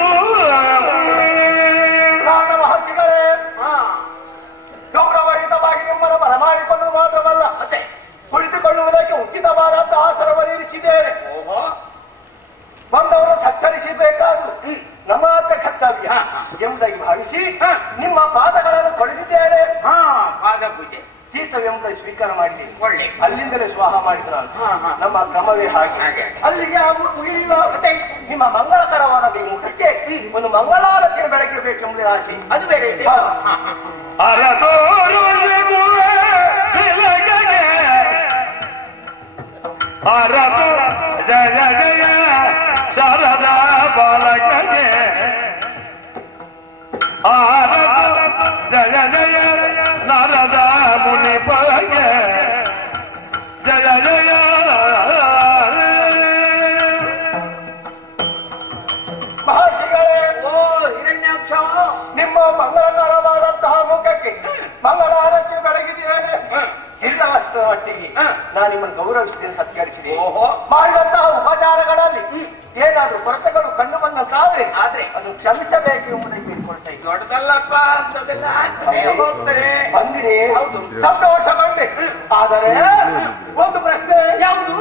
ಮಹರ್ಷಿಗಳೇ ಗೌರವಯುತವಾಗಿ ನಿಮ್ಮನ್ನು ಬರಮಾಡಿಕೊಂಡು ಮಾತ್ರವಲ್ಲ ಕುಳಿತುಕೊಳ್ಳುವುದಕ್ಕೆ ಉಚಿತವಾದಂತ ಆಸನವನ್ನು ಇರಿಸಿದ್ದೇನೆ. ಬಂದವರು ಸತ್ಕರಿಸಬೇಕಾದ್ದು ನಮ್ಮ ಕರ್ತವ್ಯ ಎಂಬುದಾಗಿ ಭಾವಿಸಿ ನಿಮ್ಮ ಪಾದಗಳನ್ನು ತೊಳೆದಿದ್ದೇನೆ. ಪಾದ ಪೂಜೆ ತೀರ್ಥವೆಂಬುದಾಗಿ ಸ್ವೀಕಾರ ಮಾಡಿದ್ದೀನಿ. ಒಳ್ಳೆ ಅಲ್ಲಿಂದಲೇ ಸ್ವಾಹ ಮಾಡಿದ ನಮ್ಮ ಕ್ರಮವೇ ಹಾಗೆ. ಅಲ್ಲಿಗೆ ಮುಗಿಲಿಲ್ಲ ನಿಮ್ಮ ಮಂಗಳಕರವಾದ ಈ ಮುಖಕ್ಕೆ ಒಂದು ಮಂಗಳಾರತಿಯನ್ನು ಬೆಳಗಬೇಕೆಂಬುದೇ ಆಸೆ. ಅದು ಬೇರೆ ಇದೆ. ಜಯ ಜಯ ಶಾರದಾ ಬಾಲಕಗೆ ಜಯ ಜಯ ನಾರದ ಮುನಿ ಪಗೆ ಜಯ ಜಯ ಮಹರ್ಷಿಗಳೇ, ಓ ಹಿರಣ್ಯಾಕ್ಷ, ನಿಮ್ಮ ಮಂಗಳಕರವಾದಂತಹ ಮುಖಕ್ಕೆ ಮಂಗಳಾರತಿ ಬೆಳಗಿದ್ದೇನೆ. ಇಲ್ಲ ಅಷ್ಟರ ಮಟ್ಟಿಗೆ ನಾನು ನಿಮ್ಮನ್ನು ಗೌರವಿಸಿದ್ದೇನೆ, ಸತ್ಕರಿಸಿದೆ. ಮಾಡಿದಂತಹ ಉಪಚಾರಗಳಲ್ಲಿ ಏನಾದ್ರೂ ಕೊರತೆಗಳು ಕಂಡು ಬಂದಂತಾದ್ರೆ ಅದು ಕ್ಷಮಿಸಬೇಕು ಎಂಬುದನ್ನು ಕೇಳ್ಕೊಳ್ತಾ ಇದ್ದೆ. ದೊಡ್ಡದಲ್ಲಪ್ಪ ಅಂತದೆಲ್ಲ ಹೋಗ್ತಾರೆ ಬಂದಿರಿ, ಹೌದು, ಸಂತೋಷ ಬಂದೆ. ಆದರೆ ಒಂದು ಪ್ರಶ್ನೆ, ಯಾವುದು?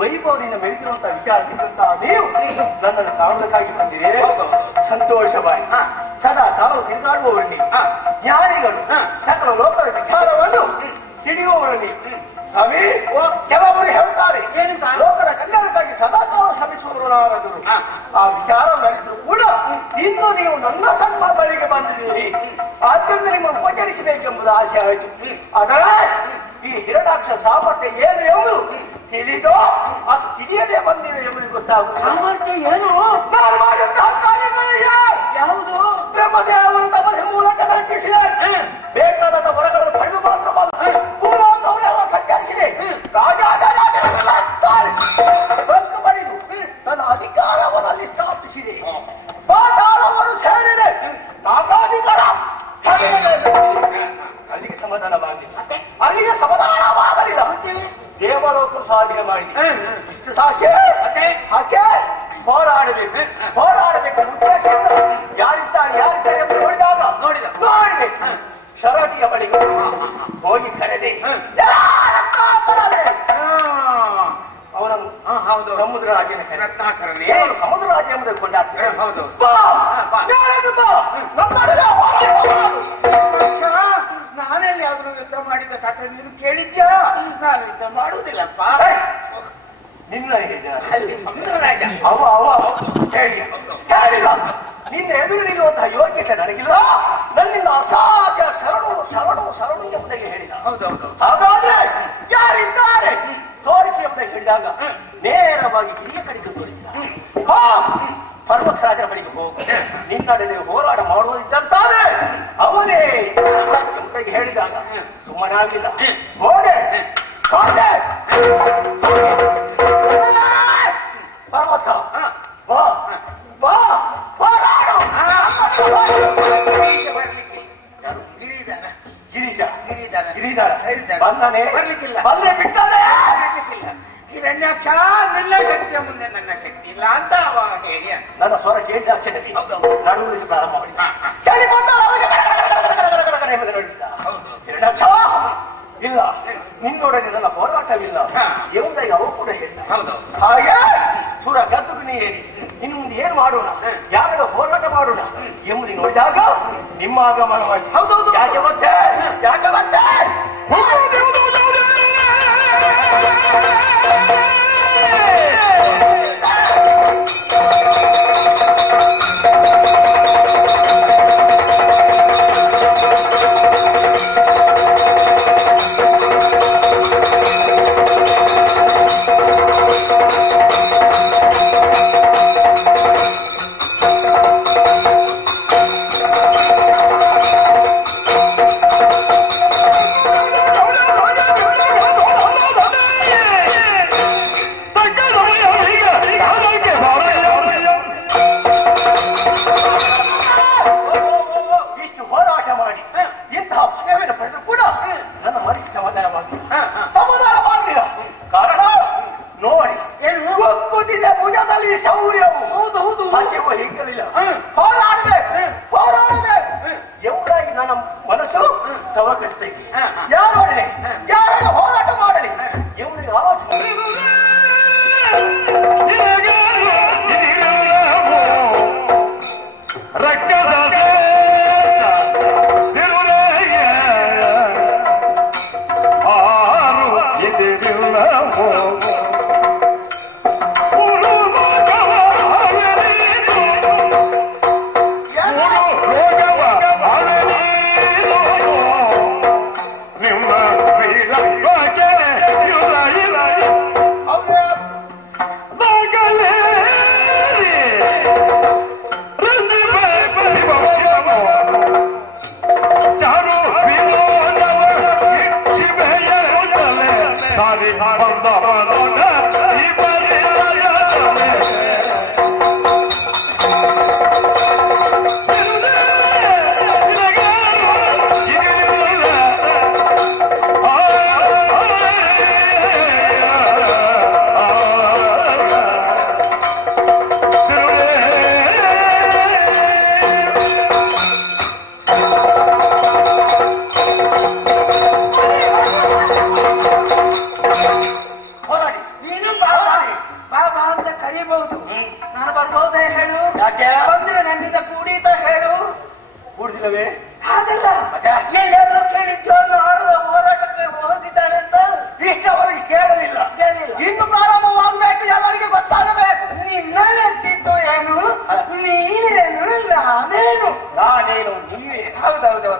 ವೈಭವದಿಂದ ಮೆರೆದಿರುವಂತಹ ವಿಚಾರದಿಂದ ನೀವು ನನ್ನನ್ನು ಕಾಣಬೇಕಾಗಿ ಬಂದಿರಿ. ಸಂತೋಷವಾಗಿ ಸದಾ ತಾವು ತಿರುಗಾಡುವವರಲ್ಲಿ ಜ್ಞಾನಿಗಳು ಸಕಲ ಲೋಕದ ವಿಚಾರವನ್ನು ತಿಳಿಯುವವರಲ್ಲಿ ಸ್ವಾಮಿ ಕೆಲವರು ಹೇಳ್ತಾರೆ, ಲೋಕದ ಕಲ್ಯಾಣಕ್ಕಾಗಿ ಸದಾ ತಾವು ಶ್ರಮಿಸುವವರು ನಾವೆದುರು. ಆ ವಿಚಾರ ನಡೆದರೂ ಕೂಡ ಇನ್ನು ನೀವು ನನ್ನ ಸನ್ಮ ಬಳಿಗೆ ಬಂದಿದ್ದೀರಿ, ಆದ್ದರಿಂದ ನಿಮ್ಮನ್ನು ಉಪಚರಿಸಬೇಕೆಂಬುದು ಆಸೆ ಆಯಿತು. ಅದರ ಈ ಹಿರಣ್ಯಾಕ್ಷ ಸಾಮರ್ಥ್ಯ ಏನು ಎಂಬುದು ತಿಳಿದೋ ಅದು ತಿಳಿಯದೆ ಬಂದಿದೆ ಎಂಬುದು ಗೊತ್ತಾಗುವುದು. ಸಾಮರ್ಥ್ಯ ಏನು? ನಾನು ಮಾಡಿದಂತಹ ಕಾರ್ಯಗಳು ಯಾವುದು? ಬ್ರಹ್ಮದೇವರು ತಪಸ್ಸಿನ ಮೂಲಕ ಬೆಳಕಿಸಿದೆ, ಬೇಕಾದ ವರಗಳನ್ನು ಪಡೆದು ಮಾತ್ರವಲ್ಲ ಭೂಲೋಕವನ್ನೆಲ್ಲ ಸಂಚರಿಸಿದೆ, ರಾಜಾಜರಾಜರನ್ನೆಲ್ಲ ಬಂದು ಬಡಿದು ತನ್ನ ಅಧಿಕಾರವನ್ನಲ್ಲಿ ಸ್ಥಾಪಿಸಿದೆ, ಪಾತಾಳವನ್ನು ಸೇರಿದೆ, ನಾಗಾದಿಗಳ ಅಲ್ಲಿಗೆ ಸಮಾಧಾನವಾಗಲಿಲ್ಲ, ಅಲ್ಲಿಗೆ ಸಮಾಧಾನವಾಗಲಿಲ್ಲ, ದೇವಲೋಕ ಸ್ವಾಧೀನ ಮಾಡಿದೆ. ಇಷ್ಟು ಸಾಕೆ ಹಾಕೆ ಹೋರಾಡಬೇಕು, ಹೋರಾಡಬೇಕು ಉದ್ದೇಶದಿಂದ ಯಾರಿದ್ದಾರೆ ಎಂದು ನೋಡಿದೆ ಶರಟಿಯ ಬಳಿಗೆ ಹೋಗಿ ಕರೆದೆ, ಅವನನ್ನು ಸಮುದ್ರ ರಾಜ್ಯನ ಸಮುದ್ರ ರಾಜ್ಯ ಎಂಬುದನ್ನು ಕೊಂಡಾಡ್ತಾರೆ. ಹೌದು, ನಾನೆಲ್ಲಿ ಆದ್ರೂ ಯುದ್ಧ ಮಾಡಿದ ಕಥೆ ನೀನು ಕೇಳಿದ್ಯಾ? ನಾನು ಯುದ್ಧ ಮಾಡುವುದಿಲ್ಲಪ್ಪ. ನಿನ್ನ ಅಲ್ಲಿ ಸಮುದ್ರ ರಾಜ ಹೇಳಿದ ನಿನ್ನ ಎದುರು ನಿಲ್ಲುವಂತಹ ಯೋಗ್ಯತೆ ನನಗಿಲ್ಲ, ನನ್ನಿಂದ ಅಸಾಧ್ಯ ಶರಣು ಎಂಬುದಾಗಿ ಹೇಳಿದ. ಹಾಗಾದ್ರೆ ಯಾರಿದ್ದಾರೆ ತೋರಿಸಿ ಎಂಬುದಾಗಿ ಹೇಳಿದಾಗ ನೇರವಾಗಿ ಗಿರಿಯ ಕಡೆಗೆ ತೋರಿಸಿದ. ಪರ್ವತರಾಜರ ಬಳಿಗೆ ಹೋಗು, ನಿನ್ನಡೆ ಹೋರಾಟ ಮಾಡುವುದಿದ್ದಂತಾದ್ರೆ ಅವನೇ ಎಂಬುದಾಗಿ ಹೇಳಿದಾಗ ಸುಮ್ಮನಾಗಲಿಲ್ಲ. ಹೋದೆ ಪರ್ವತ ಬಾ ಬಾ ಹೋರಾಡು. ಗಿರಿಜ ಬಂದನೆ ಬಂದ್ರೆ ಬಿಡ್ತಾನೆ. ಹಿರಣ್ಯಾಕ್ಷ, ನಿನ್ನ ಶಕ್ತಿಯ ಮುಂದೆ ನನ್ನ ಶಕ್ತಿ ಇಲ್ಲ ಅಂತ ಅವಾಗ ನನ್ನ ಸ್ವರ ಕೇಳಿದ ಅಕ್ಷರದಲ್ಲಿ ನಡುವುದಕ್ಕೆ ಪ್ರಾರಂಭ ಮಾಡಿ ಕೇಳಿ ಬಂದ ಸಮಾಗಮನವಾಗಿ. ಹೌದೌದು. ಯಾಕೆ ಮತ್ತೆ ಸಮಾಧಾನವಾಗಲಿಲ್ಲ. ಕಾರಣ ನೋಡಿ, ಒಕ್ಕುತ್ತಿದೆ ಭುಜದಲ್ಲಿ ಶೌರ್ಯವು. ಹೌದು, ಹಸಿವು ಹಿಗ್ಗಲಿಲ್ಲ. ಹೋರಾಡಬೇಕು ಎಂಬುದಾಗಿ ನನ್ನ ಮನಸ್ಸು ತವಕಷ್ಟೈತಿ. ಯಾರೊಡನೆ ಹೋರಾಟ ಮಾಡಲಿ ಎಂಬುದಾಗಿ ಆಲೋಚನೆ. ಹೋರಾಟಕ್ಕೆ ಹೋಗಿದ್ದಾನೆ ಅಂತ ಇಷ್ಟ ಅವರಿಗೆ ಕೇಳಲಿಲ್ಲ. ಇನ್ನು ಪ್ರಾರಂಭವಾಗಬೇಕು, ಎಲ್ಲರಿಗೆ ಗೊತ್ತಾಗಬೇಕು. ನಿನ್ನೆತ್ತಿತ್ತು ಏನು, ನೀನೇನು ನಾನೇನು ನೀವೇ. ಹೌದೌದು.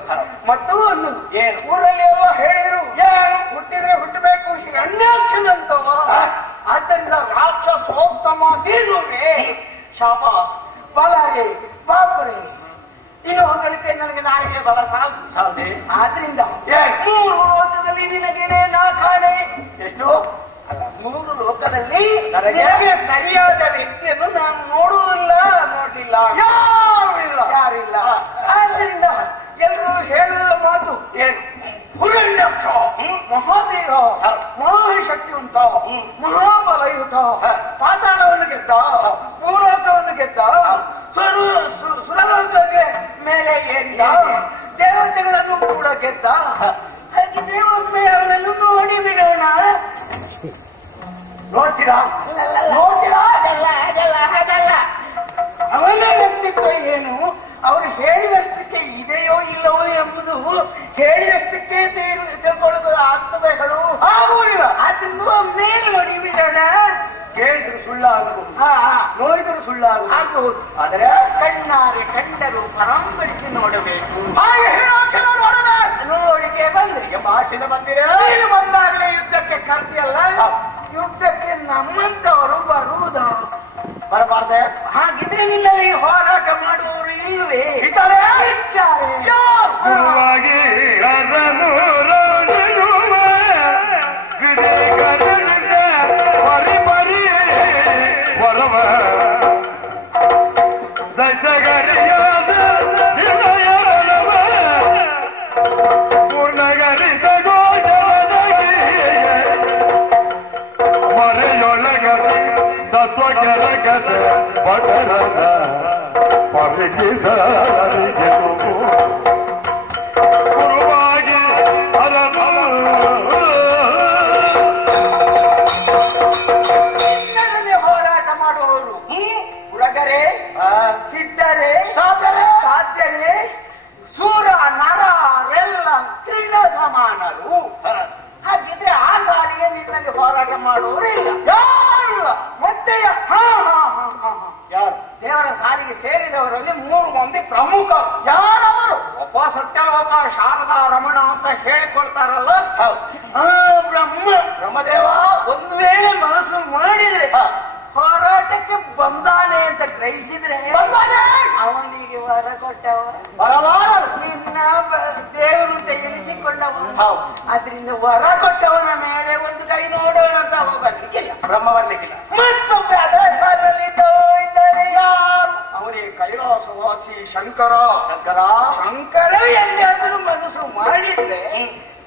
ಮತ್ತು ಒಂದು ಏನು ಊರಲ್ಲಿ ಎಲ್ಲ ಹೇಳಿದ್ರು, ಏನು ಹುಟ್ಟಿದ್ರೆ ಹುಟ್ಟಬೇಕು ಹಿರಣ್ಯಾಕ್ಷನಂತವ. ಆದ್ದರಿಂದ ರಾಕ್ಷಸೋತ್ತಮ ದೀರ್ಘೇ ಶಾಬಾಸ್ ಬಲರೇ ಬಾಪರೇ. ಇನ್ನು ಹೊಗಳಿಕೆ ನನಗೆ ನಾಳೆಗೆ ಬಲ ಸಾಲದೆ. ಆದ್ರಿಂದ 3 ಲೋಕದಲ್ಲಿ ನಿನಗೇನೆ ನಾ ಕಾಣೆ. ಎಷ್ಟು? 3 ಲೋಕದಲ್ಲಿ ನನಗೆ ಸರಿಯಾದ ವ್ಯಕ್ತಿಯನ್ನು ನಾನು ನೋಡಲಿಲ್ಲ. ಯಾರು ಇಲ್ಲ. ಆದ್ರಿಂದ ಎಲ್ಲರೂ ಹೇಳುವ ಮಾತು ಏನು? ಹುರಣ್ಯಾಕ್ಷ ಮಹಾಧೀರ, ಮಹಾಶಕ್ತಿವಂತ, ಮಹಾಬಲಯುತ, ಪಾತಾಳವನ್ನು ಗೆದ್ದ, ಭೂಲೋಕವನ್ನು ಗೆದ್ದ, ಸುರಲೋಕಕ್ಕೆ ಮೇಲೆ ಏರಿದ, ದೇವತೆಗಳನ್ನು ಕೂಡ ಗೆದ್ದ. ಹಾಗಿದ್ರೆ ಒಮ್ಮೆ ಅವನನ್ನು ನೋಡಿ ಬಿಡೋಣ. ನೋಡ್ತೀರಾ? ಅದಲ್ಲ. ಅವನ ವ್ಯಕ್ತಿತ್ವ ಏನು, ಅವರು ಹೇಳಿದಷ್ಟಕ್ಕೆ ಇದೆಯೋ ಇಲ್ಲವೋ ಎಂಬುದು ಹೇಳಿದಷ್ಟಕ್ಕೆ ತಿಳ್ಕೊಳ್ಳೋದು ಆಗ್ತದೆಗಳು ಆಗುವುದಿಲ್ಲ. ಆದ್ರಿಂದ ಒಮ್ಮೆ ನೋಡಿ ಬಿಡೋಣ. ಕೇಳಿದ್ರು ಸುಳ್ಳಾಗಬಹುದು, ನೋಡಿದ್ರು ಸುಳ್ಳಾಗಬಹುದು. ಆದರೆ ಕಣ್ಣಾರೆ ಕಂಡರು ಪರಂಪರಿಸಿ ನೋಡಬೇಕು. ನೋಡಿಕೆ ಬಂದ್ರೆ ಭಾಷಣ ಬಂದಿರ ಬಂದಾಗಲೇ ಯುದ್ಧಕ್ಕೆ ಕರ್ತಿಯಲ್ಲ. ಯುದ್ಧಕ್ಕೆ ನಮ್ಮಂತವರು ಬರುವುದು ಬರಬಾರ್ದೆ. ಹಾಗಿದ್ರೆ ನಿನ್ನಲ್ಲಿ ಹೋರಾಟ ಮಾಡುವವರು ಇಲ್ಲವೇ? ಹೋರಾಟ ಮಾಡುವವರು ಉರಗರೆ, ಸಿದ್ಧರೇ, ಸಾಧ್ಯರೇ, ಶಾರದಾ ರಮಣ ಅಂತ ಹೇಳಿಕೊಳ್ತಾರಲ್ಲ, ಆ ಬ್ರಹ್ಮದೇವ ಒಂದು ವೇಳೆ ಮನಸ್ಸು ಮಾಡಿದ್ರೆ ಹೋರಾಟಕ್ಕೆ ಬಂದಾನೆ ಅಂತ ಗ್ರಹಿಸಿದ್ರೆ ಅವನಿಗೆ ವರ ಕೊಟ್ಟವ, ನಿನ್ನ ದೇವರು ತೆಗೆಸಿಕೊಂಡವ. ಆದ್ರಿಂದ ವರ ಕೊಟ್ಟವನ ಮೇಲೆ ಒಂದು ಕೈ ನೋಡೋಣ ಅಂತ ಅವ ಬರ್ಲಿಕ್ಕಿಲ್ಲ, ಬ್ರಹ್ಮ ಬರ್ಲಿಕ್ಕಿಲ್ಲ. ಮತ್ತೊಬ್ಬ ಅದೇ ಸಾಲಿನಲ್ಲಿ ಇದ್ದಾರೆ, ಯಾರು? ಅವರೇ ಕೈಲಾಸವಾಸಿ ಶಂಕರ. ಶಂಕರ ಎಲ್ಲಿಯಾದರೂ ಮನಸ್ಸು ಮಾಡಿದ್ರೆ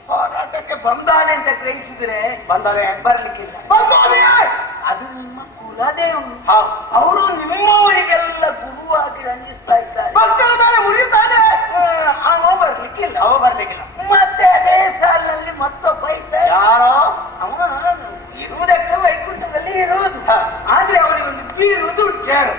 ಹೋರಾಟಕ್ಕೆ ಬಂದಾನೆ ಅಂತ ಗ್ರಹಿಸಿದ್ರೆ ಬಂದಾನೆ ಬರ್ಲಿಕ್ಕಿಲ್ಲ. ಅದು ನಿಮ್ಮ ಕುಲದೇವರು, ಅವರು ನಿಮ್ಮವರಿಗೆಲ್ಲ ಗುರುವಾಗಿ ರಂಜಿಸ್ತಾ ಇದ್ದಾರೆ. ಭಕ್ತರ ಮೇಲೆ ಮುಡಿಯುತ್ತಾನೆ, ಅವ ಬರ್ಲಿಕ್ಕಿಲ್ಲ. ಮತ್ತೆ ಅದೇ ಸಾಲಿನಲ್ಲಿ ಮತ್ತೊಬ್ಬ ಇದ್ದಾರೆ, ಯಾರೋ ಅವ ಇರುವುದಕ್ಕೆ ವೈಕುಂಠದಲ್ಲಿ ಇರುವುದು, ಆದ್ರೆ ಅವನಿಗೆ ಒಂದು ಬೀರುವುದು ಯಾರು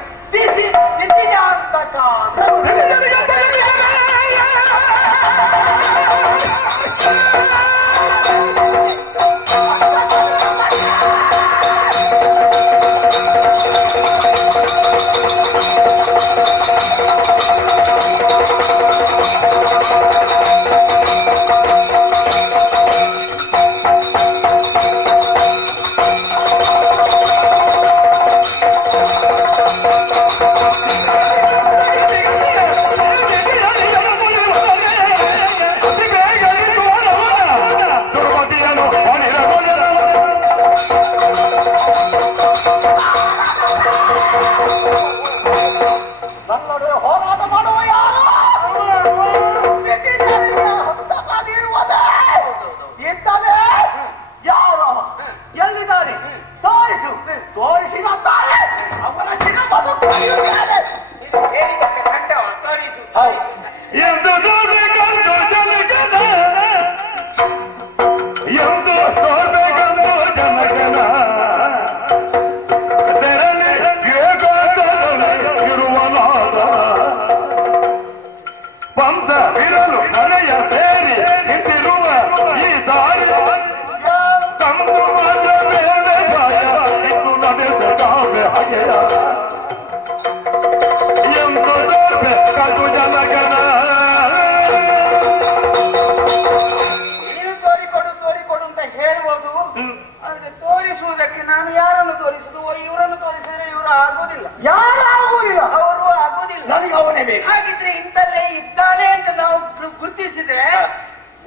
ಹಾಗಿದ್ರೆ ಇಂತಲ್ಲೇ ಇದ್ದಾನೆ ಅಂತ ನಾವು ಗುರುತಿಸಿದ್ರೆ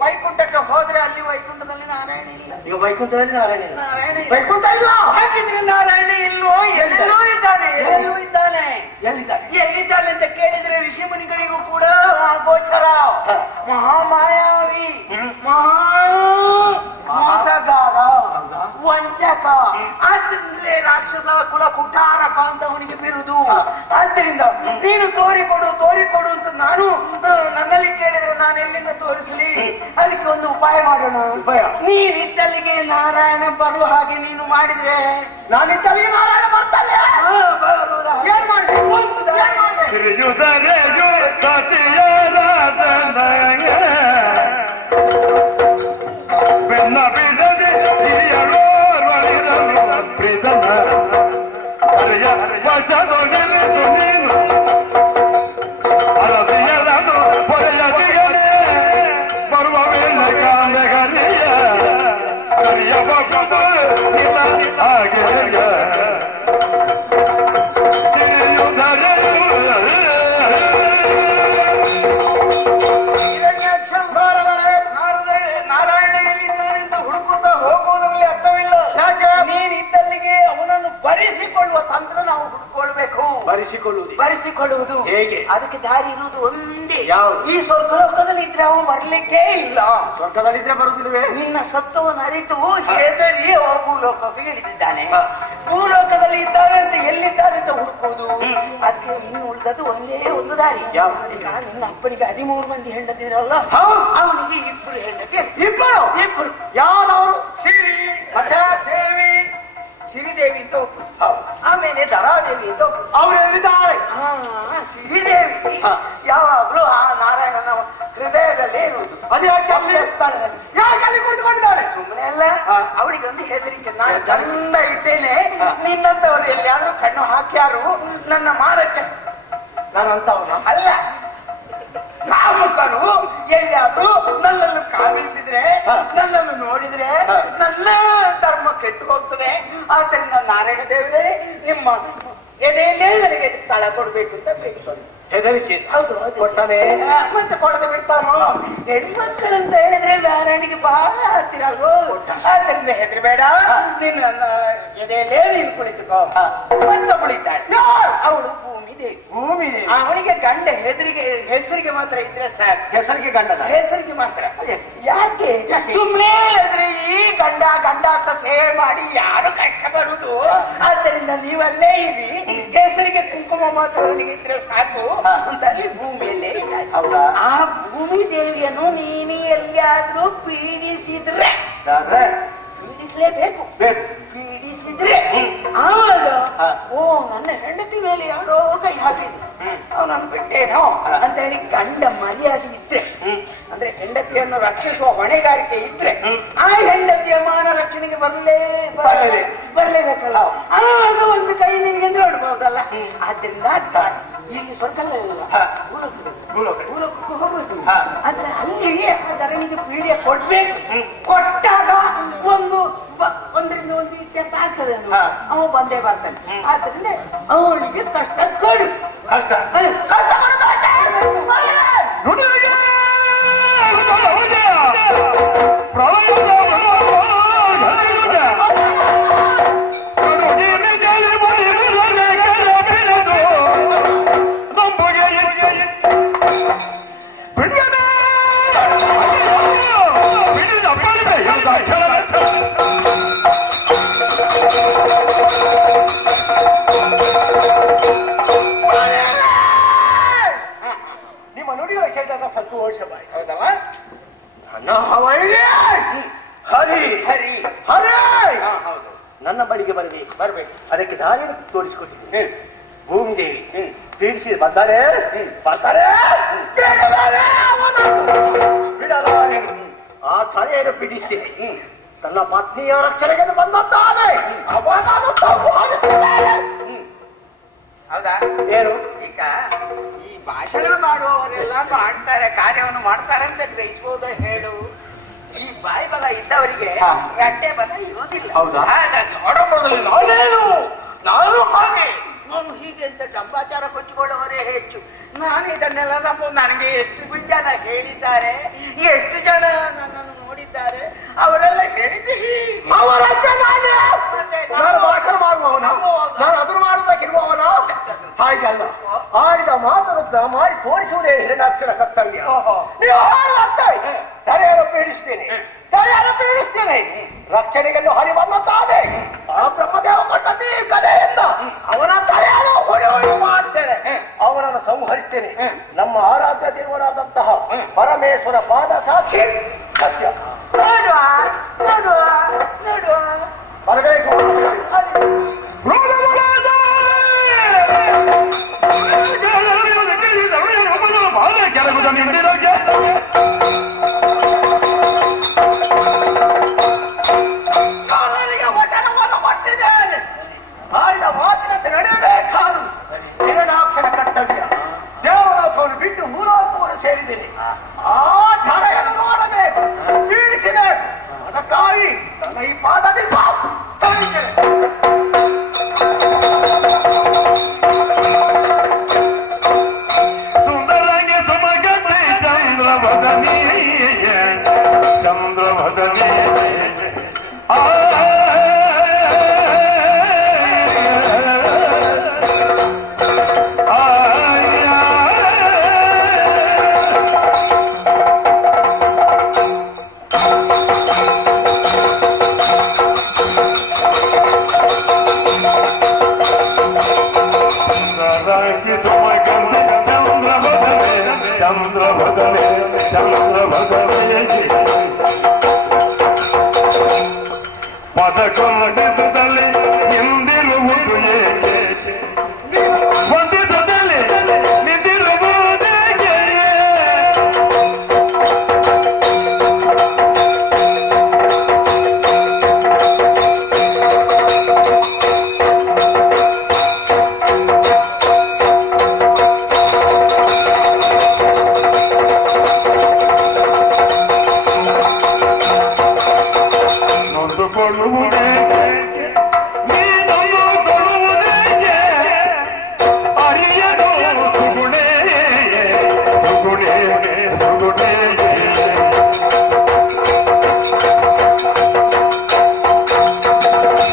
ವೈಕುಂಠಕ್ಕೆ ಹೋದ್ರೆ ಅಲ್ಲಿ ವೈಕುಂಠದಲ್ಲಿ ನಾರಾಯಣ ಇಲ್ಲ. ಈಗ ವೈಕುಂಠದಲ್ಲಿ ನಾರಾಯಣ ಇಲ್ಲ, ವೈಕುಂಠ ಇಲ್ಲ. ಹಾಗಿದ್ರೆ ನಾರಾಯಣ ಇಲ್ವೋ? ಎಲ್ಲೆಲ್ಲೂ ಇದ್ದಾನೆ. ಎಲ್ಲಿದ್ದಾನೆ ಅಂತ ಕೇಳಿದ್ರೆ ಋಷಿ ಮುನಿಗಳಿಗೂ ಕೂಡ ಗೋಚರ. ಮಹಾಮಾಯಾವಿ, ಮೋಸಗಾರ, ವಂಚಕ, ಆದ್ರಿಂದಲೇ ರಾಕ್ಷಸ ಕುಲ ಕುಟಾರಕ ಅಂತ ಅವನಿಗೆ ಬಿರುದು. ಆದ್ದರಿಂದ ನೀನು ತೋರಿಕೊಡು ಅಂತ ನಾನು ನನ್ನಲ್ಲಿ ಕೇಳಿದ್ರೆ ನಾನು ಎಲ್ಲಿಂದ ತೋರಿಸಲಿ? ಅದಕ್ಕೆ ಒಂದು ಉಪಾಯ ಮಾಡೋಣ. ನೀನಿದ್ದಲ್ಲಿಗೆ ನಾರಾಯಣ ಬರುವ ಹಾಗೆ ನೀನು ಮಾಡಿದ್ರೆ ನಾನಿದ್ದಲ್ಲಿಗೆ ನಾರಾಯಣ ಬರ್ತಾನೆ. ಏನ್ ಮಾಡ್ಬೇಕು? ಬರಿಸಿಕೊಳ್ಳುವುದು ಹೇಗೆ? ಅದಕ್ಕೆ ದಾರಿ ಇರುವುದು ಒಂದೇ. ಈ ಸ್ವರ್ಗಲೋಕದಲ್ಲಿ ಇದ್ರೆ ಅವನು ಬರ್ಲಿಕ್ಕೆ ಇಲ್ಲ. ಸ್ವರ್ಗದಲ್ಲಿದ್ರೆ ಬರುವುದಿಲ್ವೇ? ನಿನ್ನ ಸತ್ವವನ್ನು ಅರಿತು ಹೆದರಿ ಅವ ಭೂಲೋಕಕ್ಕೆ ಇಳಿದಿದ್ದಾನೆ. ಭೂಲೋಕದಲ್ಲಿ ಇದ್ದಾನೆ ಅಂತ ಎಲ್ಲಿದ್ದಾನೆ ಅಂತ ಹುಡುಕುವುದು. ಅದಕ್ಕೆ ಇನ್ನು ಉಳಿದದ್ದು ಒಂದೇ ಒಂದು ದಾರಿ. ಈಗ ನಿನ್ನ ಅಪ್ಪನಿಗೆ 13 ಮಂದಿ ಹೆಂಡತಿರಲ್ಲ, ಅವನಿಗೆ 2 ಹೆಂಡತಿ. ಇಬ್ಬರು ಯಾರವರು? ಸಿರಿ ಮತ್ತೆ ದೇವಿ. ಸಿರಿದೇವಿ ಅಂತ ಆಮೇಲೆ ದರಾದೇವಿ ಅಂತ ಅವ್ರು ಹೇಳಿದ್ದಾರೆ. ಸಿರಿದೇವಿ ಯಾವಾಗ್ಲೂ ಆ ನಾರಾಯಣನ ಹೃದಯದಲ್ಲಿ ಇರುವುದು. ಸ್ಥಳದಲ್ಲಿ ಯಾಕೆ ಕುಳಿತುಕೊಂಡಿದ್ದಾರೆ? ಸುಮ್ಮನೆ ಅಲ್ಲ, ಅವಳಿಗೊಂದು ಹೆದರಿಕೆ. ನಾನು ಚಂದ ಇದ್ದೇನೆ, ನಿನ್ನಂತವ್ರು ಎಲ್ಲಿಯಾದ್ರೂ ಕಣ್ಣು ಹಾಕ್ಯಾರು ನನ್ನ ಮಾಡಕ್ಕೆ. ನಾನಂತವನು ಅಲ್ಲ, ನಾವು ಎಲ್ಲಿಯಾದ್ರೂ ನನ್ನನ್ನು ನೋಡಿದ್ರೆ ನನ್ನ ಧರ್ಮ ಕೆಟ್ಟು ಹೋಗ್ತದೆ. ಆದ್ದರಿಂದ ನಾರಾಯಣ ದೇವರೇ ನಿಮ್ಮ ಎದೆಯಲ್ಲೇ ನನಗೆ ಸ್ಥಳ ಕೊಡ್ಬೇಕು ಅಂತ ಬೇಡಿಕೊಂಡು ಹೆದರಿಕೆ. ಹೌದು ಕೊಟ್ಟನೆ ಮತ್ತೆ ಕೊಡದೆ ಬಿಡ್ತಾನೋ. ಹೆಣ್ಮಕ್ಕಳಂತ ಹೇಳಿದ್ರೆ ನಾರಾಯಣಿಗೆ ಬಹಳ ಹತ್ತಿರ ಅಲ್ವೋ. ಆದ್ದರಿಂದ ಹೆದರಬೇಡ, ನೀನು ನನ್ನ ಎದೆಯಲ್ಲೇ ನೀನು ಕುಳಿತುಕೋ. ಮತ್ತೊಬ್ಬಳಿದ್ದಾಳೆ, ಅವಳು ಭೂಮಿ ದೇವಿ. ಭೂಮಿ ಅವಳಿಗೆ ಗಂಡ ಹೆಸರಿಗೆ ಮಾತ್ರ ಇದ್ರೆ ಸಾಕು. ಹೆಸರಿಗೆ ಗಂಡನ ಹೆಸರಿಗೆ ಮಾತ್ರ. ಯಾಕೆ ಸುಮ್ಮನೆ ಹೇಳಿದ್ರೆ ಈ ಗಂಡ ಅಂತ ಸೇವೆ ಮಾಡಿ ಯಾರು ಕಷ್ಟಪಡುದು. ಆದ್ದರಿಂದ ನೀವಲ್ಲೇ ಇರಿ, ಹೆಸರಿಗೆ ಕುಂಕುಮ ಮಾತ್ರ ನನಗಿದ್ರೆ ಸಾಕು ಅಂತ ಈ ಭೂಮಿಯಲ್ಲೇ ಇದ್ದಾಳೆ. ಆ ಭೂಮಿ ದೇವಿಯನ್ನು ನೀನು ಎಲ್ಲಿಯಾದ್ರೂ ಪೀಡಿಸಿದ್ರೆ, ಪೀಡಿಸಲೇಬೇಕು, ಪೀಡಿಸಿದ್ರೆ ಆವಾಗ ಓ ನನ್ನ ಹೆಂಡತಿ ಮೇಲೆ ಯಾರೋ ಕೈ ಹಾಕಿದ್ರು, ಅವನನ್ನು ಬಿಟ್ಟೇನೋ ಅಂತ ಹೇಳಿ ಗಂಡ ಮರ್ಯಾದೆ ಇದ್ರೆ, ಅಂದ್ರೆ ಹೆಂಡತಿಯನ್ನು ರಕ್ಷಿಸುವ ಹೊಣೆಗಾರಿಕೆ ಇದ್ರೆ ಆ ಹೆಂಡತಿಯ ಮಾನ ರಕ್ಷಣೆಗೆ ಬರ್ಲೇಬೇಕಲ್ಲ. ಆಗ ಒಂದು ಕೈ ನಿನಗೆ ನೋಡ್ಬಹುದಲ್ಲ. ಆದ್ರಿಂದ ಇಲ್ಲಿ ಸ್ವರ್ಗಲ್ಲ ಮೂಲಕ್ಕೂ ಹೋಗ್ಬೇಕು. ಆದ್ರೆ ಅಲ್ಲಿ ಧರಣಿಗೆ ಪೀಡಿಯ ಕೊಡ್ಬೇಕು. ಕೊಟ್ಟಾಗ ಒಂದರಿಂದ ಒಂದು ಇತ್ಯರ್ಥ ಆಗ್ತದೆ. ಅವ ಬಂದೇ ಬರ್ತಾನೆ. ಆದ್ರಿಂದ ಅವಳಿಗೆ ಕಷ್ಟ ಕೊಡು. ಕಷ್ಟ ನಿಮ್ಮ ನುಡಿಗಳ ಕೇಳಿದಾಗ ಸಂತೋಷವಾಯಿತು. ಹೌದಲ್ಲ? ಹರಿ ಹರಿ ಹರೇ ಹೌದು. ನನ್ನ ಬಳಿಗೆ ಬರ್ಬೇಕು. ಅದಕ್ಕೆ ದಾರಿಯನ್ನು ತೋರಿಸಿಕೊಟ್ಟಿದ್ದೀನಿ. ಭೂಮಿ ದೇವಿ ಪೀಡಿಸಿ ಬರ್ತಾರೆ. ಬಿಡಲಾರೆ. ಆ ತಲೆಯನ್ನು ಪೀಡಿಸ್ತೇನೆ. ತನ್ನ ಪತ್ನಿಯ ರಕ್ಷಣೆಗೆ ಬಂದದ್ದಾನೆ. ಹೌದಾ? ಏನು ಈಗ ಈ ಭಾಷಣ ಮಾಡುವವರೆಲ್ಲ ಮಾಡ್ತಾರೆ, ಕಾರ್ಯವನ್ನು ಮಾಡ್ತಾರೆ ಅಂತ ಗ್ರಹಿಸಬಹುದ ಹೇಳು. ಈ ಬಾಯಿ ಬಲ ಇದ್ದವರಿಗೆ ಗಂಟೆ ಬಲ ಇರೋದಿಲ್ಲ. ಹೌದಾ? ನಾನು ಹಾಗೆ ನಾನು ಹೀಗೆ ಅಂತ ಡಂಬಾಚಾರ ಕೊಚ್ಚಿಕೊಳ್ಳುವವರೇ ಹೆಚ್ಚು. ನಾನು ಇದನ್ನೆಲ್ಲ ನನಗೆ ಎಷ್ಟು ಜನ ಹೇಳಿದ್ದಾರೆ, ಎಷ್ಟು ಜನ ನನ್ನನ್ನು ನೋಡಿದ್ದಾರೆ, ಅವರೆಲ್ಲ ಹೇಳಿದ್ದು ನಾನು ಭಾಷಣ ಮಾಡುವವನ, ನಾನು ಅದನ್ನು ಮಾಡುವುದಕ್ಕಿರುವವನ. ಹಾಗಲ್ಲ, ಆಡಿದ ಮಾತನ್ನು ಮಾಡಿ ತೋರಿಸುವುದೇ ಹಿರಣ್ಯಾಕ್ಷರ ಕರ್ತವ್ಯ. ನೀವು ತಲೆಯನ್ನು ಪೀಡಿಸ್ತೇನೆ, ರಕ್ಷಣೆಗೆಂದು ಹರಿ ಬಂದಂತಾದೆ. ಆ ಬ್ರಹ್ಮದೇವ ಕೊಟ್ಟದ್ದೇ ಕಥೆಯಿಂದ ಅವನ ತಲೆಯನ್ನು ಹೊಡಿ ಮಾಡ್ತೇನೆ, ಅವನನ್ನು ಸಂಹರಿಸ್ತೇನೆ. ನಮ್ಮ ಆರಾಧ್ಯ ದೇವರಾದಂತಹ ಪರಮೇಶ್ವರ ಪಾದ ಸಾಕ್ಷಿ ಸತ್ಯ. ಬರಬೇಕು. ಆಡಿದ ಮಾತಿನಂತೆ ನಡೆಯಬೇಕಾದು ಹಿರಣ್ಯಾಕ್ಷರ ಕರ್ತವ್ಯ. ದೇವಲೋಕವನ್ನು ಬಿಟ್ಟು ಮೂಲೋಕವನ್ನು ಸೇರಿದ್ದೇನೆ. ಆ ಧರೆಯನ್ನು ನೋಡಬೇಕು.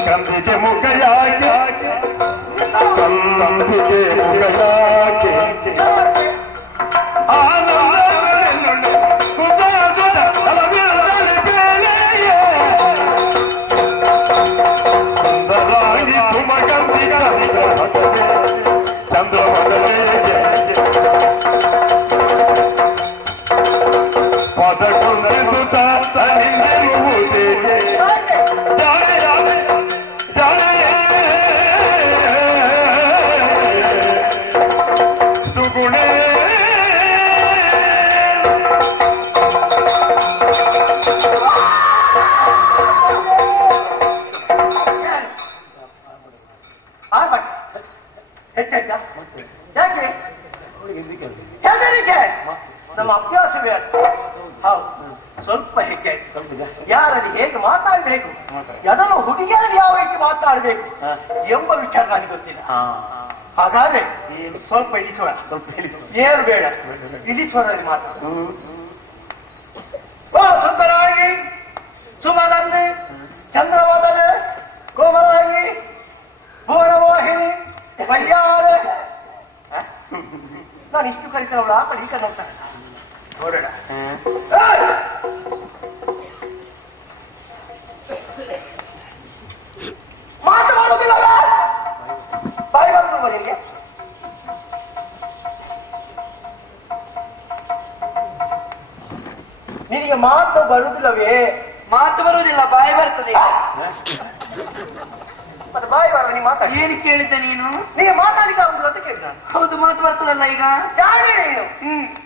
ಕಂಬಿಗೆ ಮುಖ ಯಾಕೆ ಕಂಬಿಗೆ ಮುಖ ಯಾಕೆ ಸುಂದರಾಗಿ ತುಮಗಂಬಿಗ ಚಂದ್ರಮಂಡಲಕ್ಕೆ ಪದಕೊಂಡೆಂದು ನಿಂದಿರುವುದೇ ಸುಗುಣೇ ಯಾಕೆ ಹೆದರಿಕೆ ನಮ್ಮ ಅಭ್ಯಾಸವೇ ಹೌದು ಸ್ವಲ್ಪ ಹೆಚ್ಚೆ ಯಾರಲ್ಲಿ ಹೇಗೆ ಮಾತಾಡಬೇಕು ಅದನ್ನು ಹುಡುಗಿಯರಲ್ಲಿ ಯಾವ ರೀತಿ ಮಾತಾಡಬೇಕು ಎಂಬ ವಿಚಾರ ನನಗೆ ಗೊತ್ತಿಲ್ಲ. ಹಾಗಾದ್ರೆ ಸ್ವಲ್ಪ ಇಳಿಸೋಣ, ಏನು ಬೇಡ ಇಳಿಸೋದ್ರಲ್ಲಿ ಮಾತಾಡ. ಸುಂದರಾಗಿ ಸುಮಗಂಧಿ ಚಂದ್ರವದನೆ ಕೋಮಲಾಗಿ ಭುವನವಾಹಿನಿ ಬಯ್ಯಾರೆ ನಾನು ಇಷ್ಟು ಕರಿತಾರೆ ಅವಳು ಆ ಕಡೆ ಈ ಕಡೆ ನೋಡ್ತಾನೆ ನೋಡೋಣ. ಮಾತು ಮಾಡೋದಿಲ್ಲ ಬಾಯಿ ಬರ್ತದೆ ಮನೆಗೆ. ನಿನಗೆ ಮಾತು ಬರುವುದಿಲ್ಲವೇ? ಮಾತು ಬರುವುದಿಲ್ಲ, ಬಾಯಿ ಬರ್ತದೆ. ಮತ್ತೆ ಬಾಯಿ ಬರ್ತದೆ. ನೀ ಮಾತಾಡಿ. ಏನು ಕೇಳಿದ್ದೆ ನೀನು? ನೀ ಮಾತಾಡಿಕ ಆಗುದಿಲ್ಲ ಅಂತ ಕೇಳಿದ. ಹೌದು, ಮಾತು ಬರ್ತದಲ್ಲ ಈಗ. ಯಾರೇ ನೀನು?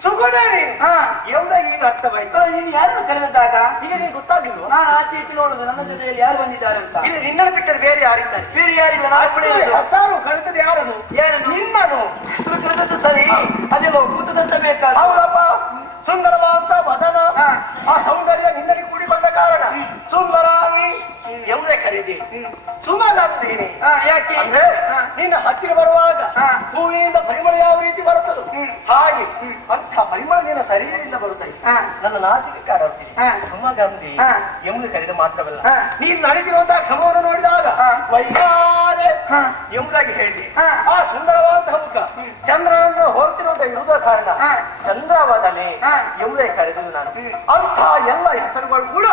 ಸುಗುಣೇ ನೀನು. ಎಂದಾಗ ಈಗ ಅರ್ಥವಾಯ್ತು. ನೀನು ಯಾರನ್ನು ಕರೆದದ್ದಾಗ ಈಗ ನೀನು ಗೊತ್ತಾಗಿಲ್ವ? ನಾನು ಆಚೆ ಈಚೆ ನೋಡುದು ನನ್ನ ಜೊತೆಯಲ್ಲಿ ಯಾರು ಬಂದಿದ್ದಾರೆ ಅಂತ. ಇಲ್ಲಿ ನಿನ್ನನ್ನು ಬಿಟ್ಟರೆ ಬೇರೆ ಯಾರಿದ್ದಾರೆ? ಬೇರೆ ಯಾರಿಲ್ಲ, ನಾನು ಹತ್ತಾರು ಕರೆದದ್ದು ಯಾರನ್ನು? ನಿನ್ನನು. ಹೆಸರು ಕರೆದದ್ದು ಸರಿ, ಅದೆಲ್ಲ ಒಪ್ಪುತ್ತದಂತ ಬೇಕಾದ. ಹೌದಪ್ಪ, ಸುಂದರವಾದ ವದನ ಆ ಸೌಂದರ್ಯ ನಿನ್ನಲ್ಲಿ ಕೂಡಿ ಬಂದ ಕಾರಣ ಸುಂದರಾಗಿ ಎಂದೇ ಕರೀದಿ. ಸುಮಗಂಧಿ ಯಾಕೆ ಅಂದ್ರೆ ನಿನ್ನ ಹತ್ತಿರ ಬರುವಾಗ ಹೂವಿನಿಂದ ಪರಿಮಳ ಯಾವ ರೀತಿ ಬರುತ್ತದೋ ಹಾಗೆ ಅಂಥ ಪರಿಮಳ ನಿನ್ನ ಶರೀರದಿಂದ ಬರುತ್ತದೆ. ನನ್ನ ನಾಸಿಕಕ್ಕೆ ಆರೋಗ್ಯ ಸುಮಗಂಧಿ ಎಂಬುದು ಕರೆದು ಮಾತ್ರವಲ್ಲ, ನೀನು ನಡೆದಿರುವಂತಹ ಕ್ರಮವನ್ನು ನೋಡಿದಾಗ ವೈಯಾರೆ ಎಂಬುದಾಗಿ ಹೇಳಿ ಆ ಸುಂದರವಾದಂತಹ ಮುಖ ಚಂದ್ರನನ್ನು ಹೋಗ್ತಿರುವಂತ ಇರುವುದರ ಕಾರಣ ಚಂದ್ರವದನೆ ಎಂಬುದೇ ಕರೆದು ನಾನು. ಅಂಥ ಎಲ್ಲ ಹೆಸರುಗಳು ಕೂಡ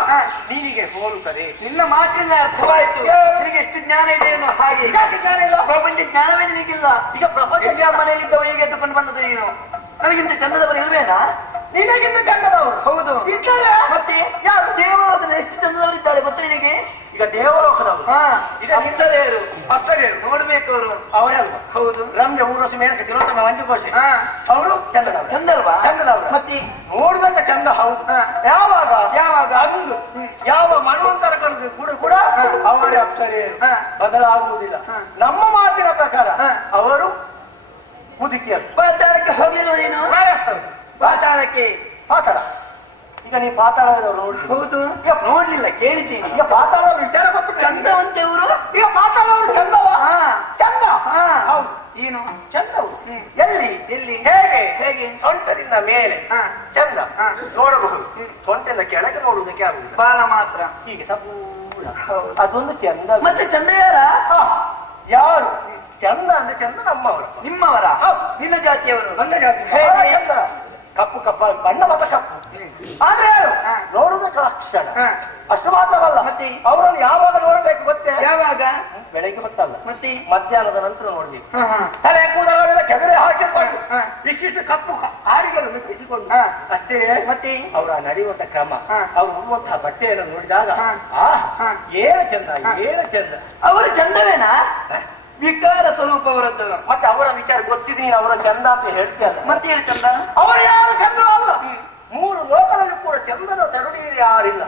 ನೀನಿಗೆ ಹೋಲುತ್ತದೆ. ನಿನ್ನ ಮಾತಿನಿಂದ ಅರ್ಥವಾಯಿತು ನಿನಗೆ ಎಷ್ಟು ಜ್ಞಾನ ಇದೆ ಅನ್ನೋ ಹಾಗೆ. ಜ್ಞಾನ ಇಲ್ಲ, ಪ್ರಪಂಚ ಜ್ಞಾನವೇ ನಿನಗಿಲ್ಲ. ಈಗ ಪ್ರಪಂಚ ಮನೆಯಲ್ಲಿದ್ದ ವೈಗೆ ಎತ್ತುಕೊಂಡು ಬಂದದ್ದು ನೀನು. ನನಗಿಂತ ಚಂದದವರು ಇಲ್ವೇನಾ? ನಿನಗಿಂತ ಚಂದದವರು ಹೌದು ಇದ್ದಾರೆ. ಮತ್ತೆ ದೇವಲೋಕದಲ್ಲಿ ಎಷ್ಟು ಚಂದದವರು ಇದ್ದಾರೆ ಗೊತ್ತ ನಿನಗೆ? ಈಗ ದೇವಲೋಕದವರು ಅಪ್ಸರೆಯರು ಅಪ್ಸರೆಯರು ನೋಡ್ಬೇಕು ಅವರು. ಅವರೇ ಅಲ್ವಾ? ಹೌದು. ರಮ್ಯ ಊರ್ವಶಿ ಮೇಲಕ್ಕೆ ತಿರುವತ್ತಮ ಮಂಜುಕೋಶೆ ಅವರು ಚಂದದವರು. ಚಂದಲ್ವಾ? ಚಂದದವರು. ಮತ್ತೆ ನೋಡಿದಂತ ಚಂದ. ಹೌದು. ಯಾವಾಗ ಯಾವಾಗ ಅಂದು ಯಾವ ಮನ್ವಂತರ ಕಡೆಗೂ ಕೂಡ ಅವರೇ ಅಪ್ಸರೆಯರು ಬದಲಾಗುವುದಿಲ್ಲ. ನಮ್ಮ ಮಾತಿನ ಪ್ರಕಾರ ಅವರು ಮುದುಕಿಯರು. ಪಾತಾಳಕ್ಕೆ ಹೋಗ್ಲಿಲ್ಲ ನೀನು? ಪಾತಾಳಕ್ಕೆ ಪಾತಾಳ ಈಗ ನೀ ಪಾತಾಳದವರು ನೋಡಿ. ಹೌದು, ನೋಡ್ಲಿಲ್ಲ, ಕೇಳಿದ್ದೀನಿ. ಈಗ ಪಾತಾಳವ್ರ ವಿಚಾರ ಗೊತ್ತು. ಚಂದವಂತೆ ಅವರು. ಈಗ ಪಾತಾಳವ್ರು ಚಂದವ ಚಂದ. ಹೌದು. ಏನು ಚಂದವು? ಎಲ್ಲಿ ಎಲ್ಲಿ ಹೇಗೆ? ಹೇಗೆ? ಸೊಂಟದಿಂದ ಮೇಲೆ ಚಂದ ನೋಡಬಹುದು, ಸೊಂಟದಿಂದ ಕೆಳಗೆ ನೋಡುವುದಕ್ಕೆ ಆಗುದಿಲ್ಲ. ಬಾಲ ಮಾತ್ರ ಹೀಗೆ ಸಂಪೂರ್ಣ ಅದೊಂದು ಚಂದ. ಮತ್ತೆ ಚಂದ ಯಾರ? ಯಾರು ಚಂದ ಅಂದ್ರೆ ಚಂದ ನಮ್ಮವರು. ನಿಮ್ಮವರ? ನಿನ್ನ ಜಾತಿಯವರು? ನನ್ನ ಜಾತಿ. ಚಂದ ಕಪ್ಪು ಕಪ್ಪ ಬಣ್ಣ ಮಾತ್ರ ಕಪ್ಪು, ಆದ್ರೆ ನೋಡುವುದಕ್ಕೆ ಲಕ್ಷಣ ಅಷ್ಟು ಮಾತ್ರವಲ್ಲ. ಮತ್ತೆ ಅವರನ್ನು ಯಾವಾಗ ನೋಡ್ಬೇಕು ಗೊತ್ತೇ? ಯಾವಾಗ? ಬೆಳಗ್ಗೆ ಹೊತ್ತಲ್ಲ, ಮತ್ತೆ ಮಧ್ಯಾಹ್ನದ ನಂತರ ನೋಡ್ಬೇಕು. ತಲೆ ಕೂದಲೆಲ್ಲ ಕೆದರೆ ಹಾಕಿಕೊಂಡು ಇಷ್ಟಿಷ್ಟು ಕಪ್ಪು ಹಾರಿಗಳನ್ನು ಬಿಟ್ಟಿಕೊಂಡು ಅಷ್ಟೇ. ಮತ್ತೆ ಅವರ ನಡೆಯುವಂತ ಕ್ರಮ, ಅವರು ಉಡುವಂತಹ ಬಟ್ಟೆಯನ್ನು ನೋಡಿದಾಗ ಏನು ಚಂದ, ಏನು ಚಂದ. ಅವರು ಚಂದವೇನಾ? ವಿಕಾರ ಸ್ವರೂಪ ಅವರದ್ದು. ಮತ್ತೆ ಅವರ ವಿಚಾರ ಗೊತ್ತಿದ್ದೀನಿ, ಅವರ ಚಂದ ಅಂತ ಹೇಳ್ತೀಯಲ್ಲ. ಮತ್ತೆ ಏನು ಚಂದ? ಅವರು ಯಾರು ಚಂದ ಅಲ್ಲ. ಮೂರು ಲೋಕದಲ್ಲಿ ಕೂಡ ಚಂದದ ತರುಣೀರು ಯಾರಿಲ್ಲ.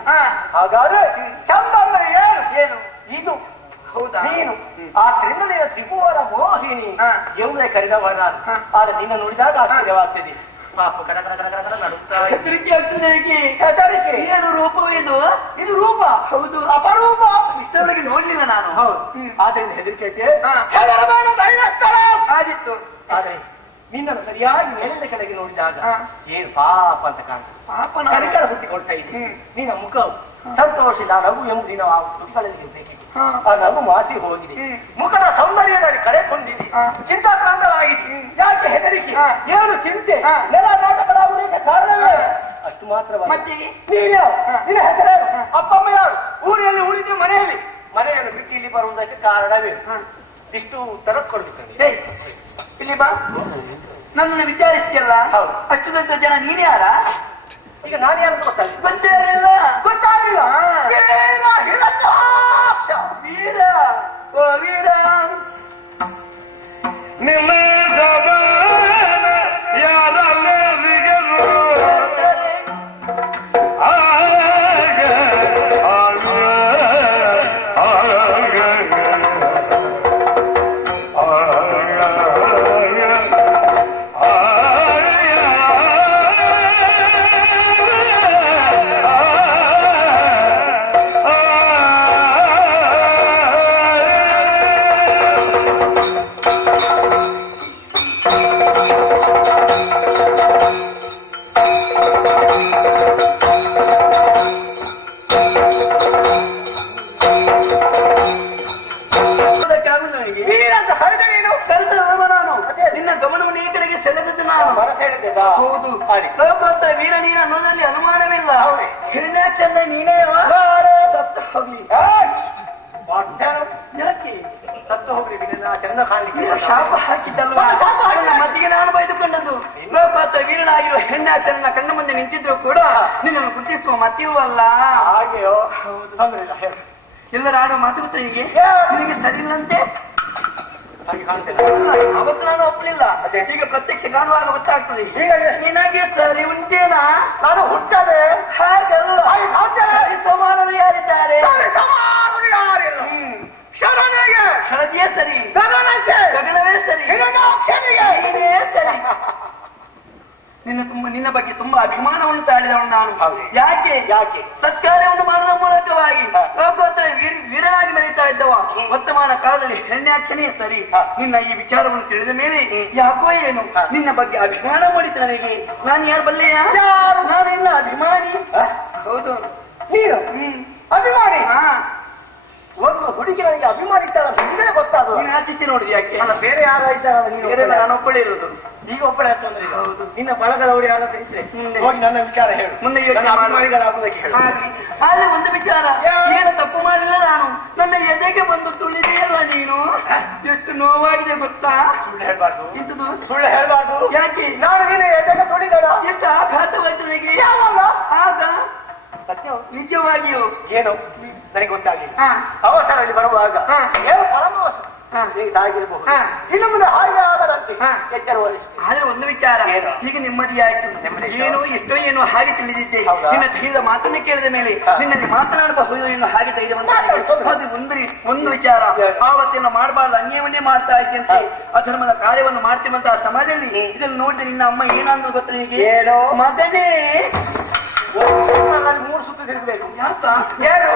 ಹಾಗಾದ್ರೆ ಚಂದ ಅಂದ್ರೆ ಏನು? ಏನು ಇದು? ಹೌದಾ? ನೀನು ಆದ್ರಿಂದ ನೀನು ತ್ರಿಭುವನ ಮೋಹಿನಿ ಎಂಬುದೇ ಕರೆದವ ನಾನು. ಆದ್ರೆ ನಿನ್ನ ನೋಡಿದಾಗ ಆಶ್ಚರ್ಯವಾಗ್ತದೆ. ಪಾಪ ಕಡ ಕಡ ಕಡ ಕಡ ನಡುತ್ತಾ ಹೆದರಿಕೆ ಆಗ್ತದೆ ನನಗೆ. ಹೆದರಿಕೆ? ಏನು ರೂಪವೇ ಇದು? ಇದು ರೂಪ? ಹೌದು, ಅಪರೂಪ. ಇಷ್ಟವರೆಗೆ ನೋಡ್ಲಿಲ್ಲ ನಾನು. ಹೌದು. ಆದ್ರಿಂದ ಹೆದರಿಕೆ ಐತೆ. ಹೆದರಬೇಡ, ಧೈರ್ಯ ಸ್ಥಳ ಆದಿತ್ತು. ಆದ್ರೆ ನಿನ್ನನ್ನು ಸರಿಯಾಗಿ ಮೇಲಿಂದ ಕೆಳಗೆ ನೋಡಿದಾಗ ಏನು ಪಾಪ ಅಂತ ಕಾಣ್ತದೆ. ಪಾಪನ ಕನಿಕರ ಹುಟ್ಟಿಕೊಳ್ತಾ ಇದೆ. ನಿನ್ನ ಮುಖವು ಸಂತೋಷದ ನಗು ಎಂಬುದಿನ ಆ ತುಟಿಗಳಲ್ಲಿ ಇರಬೇಕಿತ್ತು. ಆ ನಗು ಮಾಸಿ ಹೋಗಿದೆ. ಮುಖದ ಸೌಂದರ್ಯದಲ್ಲಿ ಕಳೆಕೊಂಡಿದೆ. ಚಿಂತಾಕ್ರಾಂತರಾಗಿದೆ. ಯಾಕೆ ಹೆದರಿಕೆ, ಏನು ಚಿಂತೆ, ನೆಲ ನಾಟಕಗಳಾಗುವುದಕ್ಕೆ ಕಾರಣವೇ ಅಷ್ಟು ಮಾತ್ರವಲ್ಲ. ನೀನು ಯಾರು, ನಿನ್ನ ಹೆಸರೇನು, ಅಪ್ಪಮ್ಮ ಯಾರು, ಊರಲ್ಲಿ ಉಳಿದ್ರೆ ಮನೆಯನ್ನು ಬಿಟ್ಟು ಇಲ್ಲಿ ಬರುವುದಕ್ಕೆ ಕಾರಣವೇ ಇಷ್ಟು ಉತ್ತರ ಕೊಡ್ಬೇಕು. ಇಲ್ಲಿ ಬಾ, ನನ್ನನ್ನು ವಿಚಾರಿಸ್ತಿಯಲ್ಲ, ಅಷ್ಟು ದೊಡ್ಡ ಜನ ನೀನ್ ಯಾರ? ಈಗ ನಾನು ಯಾರು ಗೊತ್ತಾಗಿಲ್ಲ. ಗೊತ್ತಾಗಿಲ್ಲ. ವೀರ, ಓ ವೀರ, ನಿಮ್ಮ ಯಾರ ಹೌದು. ಲೋಕೋತ್ತರ ವೀರ ನೀನು ಅನ್ನೋದ್ರಲ್ಲಿ ಅನುಮಾನವಿಲ್ಲ. ಹಿರಣ್ಯಾಕ್ಷಂದ ನೀನೇ ಸತ್ತು ಹೋಗ್ಲಿ. ಯಾಕೆ ಸತ್ತು ಹೋಗ್ಲಿ, ಚಂದ ಕಾಣಲಿಕ್ಕೆ ಶಾಪ ಹಾಕಿದ್ದಲ್ವಾ? ಮತ್ತಿಗೆ ನಾನು ಬೈದುಕೊಂಡದ್ದು. ಲೋಕೋತ್ತರ ವೀರನಾಗಿರುವ ಹಿರಣ್ಯಾಕ್ಷನ ಕಣ್ಣು ಮುಂದೆ ನಿಂತಿದ್ರು ಕೂಡ ನಿನ್ನನ್ನು ಗುರುತಿಸುವ ಮತ್ತಿಲ್ವಲ್ಲ. ಹಾಗೆಯೋ? ಎಲ್ಲರ ಆಡೋ ಮಾತುಕತೆ ಹೀಗೆ ನಿನಗೆ ಸರಿ ಇಲ್ಲಂತೆ. ಅವತ್ತು ನಾನು ಒಪ್ಪಲಿಲ್ಲ, ಈಗ ಪ್ರತ್ಯಕ್ಷ ಕಾಣುವಾಗ ಗೊತ್ತಾಗ್ತದೆ. ನಿನಗೆ ಸರಿ ಉಂಟೇನಾ? ನಾನು ಹುಟ್ಟದೆ ಹಾಗಲ್ಲ. ಸಮಾನರು ಯಾರಿದ್ದಾರೆ? ಶರದಿಯೇ ಸರಿ, ಗಗನವೇ ಸರಿ, ನೀನೇ ಸರಿ. ನಿನ್ನ ಬಗ್ಗೆ ತುಂಬಾ ಅಭಿಮಾನವನ್ನು ತಾಳಿದವನು ನಾನು. ಯಾಕೆ ಸತ್ಕಾರ್ಯವನ್ನು ಮಾಡುವ ಮೂಲಕವಾಗಿ ಲೋಕೋತ್ತರ ವೀರನಾಗಿ ಮೆರೀತಾ ಇದ್ದವ. ವರ್ತಮಾನ ಕಾಲದಲ್ಲಿ ಹಿರಣ್ಯಾಕ್ಷನೇ ಸರಿ. ನಿನ್ನ ಈ ವಿಚಾರವನ್ನು ತಿಳಿದ ಮೇಲೆ ಯಾಕೋ ಏನು ನಿನ್ನ ಬಗ್ಗೆ ಅಭಿಮಾನ ಮೂಡಿತು ನನಗೆ. ನಾನು ಯಾರು ಬಲ್ಲೆಯ? ನಾನೆಲ್ಲ ಅಭಿಮಾನಿ. ಹೌದು, ನೀನು ಅಭಿಮಾನಿ? ಒಂದು ಹುಡುಗಿ ನನಗೆ ಅಭಿಮಾನಿ ಇದ್ದಾಳ ನಿಮಗೆ ಗೊತ್ತಾದ. ನೀನು ಆಚೆ ನೋಡಿದ ಯಾಕೆ? ಬೇರೆ ಯಾರು ಇದ್ದಾರ? ಬೇರೆ ನಾನು ಒಬ್ಬಳೇ ಇರೋದು. ಈಗ ಒಬ್ಬಳೇ ತೊಂದರೆ. ಹೌದು, ನಿನ್ನ ಬಳಗದವರು ಯಾರಾದ್ರೂ ಇದ್ರೆ ಹೋಗಿ ನನ್ನ ವಿಚಾರ ಹೇಳು. ಮುಂದೆ ಅಭಿಮಾನಿಗಳಾಗುವುದಕ್ಕೆ ಹೇಳು. ಆದ್ರೆ ಒಂದು ವಿಚಾರ, ಏನು ತಪ್ಪು ಮಾಡಿಲ್ಲ ನಾನು. ನನ್ನ ಎದೆಗೆ ಬಂದು ತುಳಿದೆಯಲ್ಲ ನೀನು. ಎಷ್ಟು ನೋವಾಗಿದೆ ಗೊತ್ತಾ? ಸುಳ್ಳು ಹೇಳ್ಬಾರ್ದು. ಇಂಥದ್ದು ಸುಳ್ಳು ಹೇಳ್ಬಾರ್ದು. ಯಾಕೆ? ನಾನು ನಿನ್ನ ಎದೆಗೆ ತುಳಿದಲ್ಲ. ಎಷ್ಟು ಆಘಾತವಾಯ್ತು ನನಗೆ ಆಗ. ಸತ್ಯ, ನಿಜವಾಗಿಯೂ ಏನು ನನಗೆ ಗೊತ್ತಾಗಿಲ್ಲ. ಅವಸರದಲ್ಲಿ ಬರುವಾಗ ಏನು ಪರಮವಸ ಆಗಿರಬಹುದು. ಇನ್ನು ಮುಂದೆ ಹಾಗೆ ಆಗದಂತೆ ಎಚ್ಚರ ವಹಿಸ್ತೀನಿ. ಆದ್ರೆ ಒಂದು ವಿಚಾರ, ಈಗ ನೆಮ್ಮದಿ ಆಯ್ತು. ಏನೋ ಎಷ್ಟೋ ಏನೋ ಹಾಗೆ ತಿಳಿದಿದ್ದೆ. ನಿನ್ನ ಧೈರ್ಯದ ಮಾತನ್ನೇ ಕೇಳಿದ ಮೇಲೆ ನಿನ್ನಲ್ಲಿ ಮಾತನಾಡಬಹುದು ಎನ್ನುವ ಹಾಗೆ ಧೈರ್ಯವಂತ. ಒಂದು ವಿಚಾರ, ಆವತ್ತೆಲ್ಲ ಮಾಡಬಾರ್ದು, ಅನ್ಯವನ್ನೇ ಮಾಡ್ತಾ ಇದ್ದಂತೆ ಅಧರ್ಮದ ಕಾರ್ಯವನ್ನು ಮಾಡ್ತೀವಂತ ಆ ಸಮಾಜದಲ್ಲಿ ಇದನ್ನು ನೋಡಿದ ನಿನ್ನ ಅಮ್ಮ ಏನಂದ್ರು ಗೊತ್ತ ನಿನಗೆ? ಮಗನೇ, 3 ಸುತ್ತು ತಿರುಗಬೇಕು. ಯಾಕ? ಏನು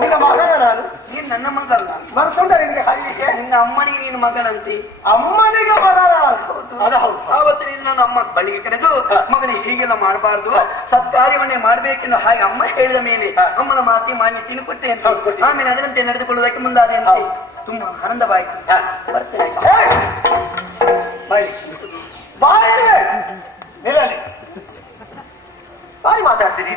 ನಿನ್ನ ಮಗನ? ನಾನು ನೀನ್ ನನ್ನ ಮಗಲ್ಲ. ಬರ್ಕೊಂಡ ನಿನಗೆ ಹಾಗೆ ನಿನ್ನ ಅಮ್ಮನಿಗೆ ನೀನು ಮಗನಂತೆ. ಅಮ್ಮನಿಗೆ ಮಗನ? ಆವತ್ತು ನಿನ್ನ ಅಮ್ಮ ಬಳಿಗೆ ಕರೆದು, ಮಗನೇ ಹೀಗೆಲ್ಲ ಮಾಡಬಾರ್ದು, ಸತ್ಕಾರ್ಯವನ್ನೇ ಮಾಡ್ಬೇಕೆಂದು ಹಾಗೆ ಅಮ್ಮ ಹೇಳಿದ ಮೇಲೆ ಅಮ್ಮನ ಮಾತಿ ಮಾನ್ಯತೆಯನ್ನು ಕೊಟ್ಟೆ ಅಂತ. ಆಮೇಲೆ ಅದರಂತೆ ನಡೆದುಕೊಳ್ಳುವುದಕ್ಕೆ ಮುಂದಾದೆ ಅಂತ. ತುಂಬಾ ಆನಂದವಾಯಿತು. ಬರ್ತೇನೆ. ಬಾರಿ ಮಾತಾಡ್ತೀನಿ.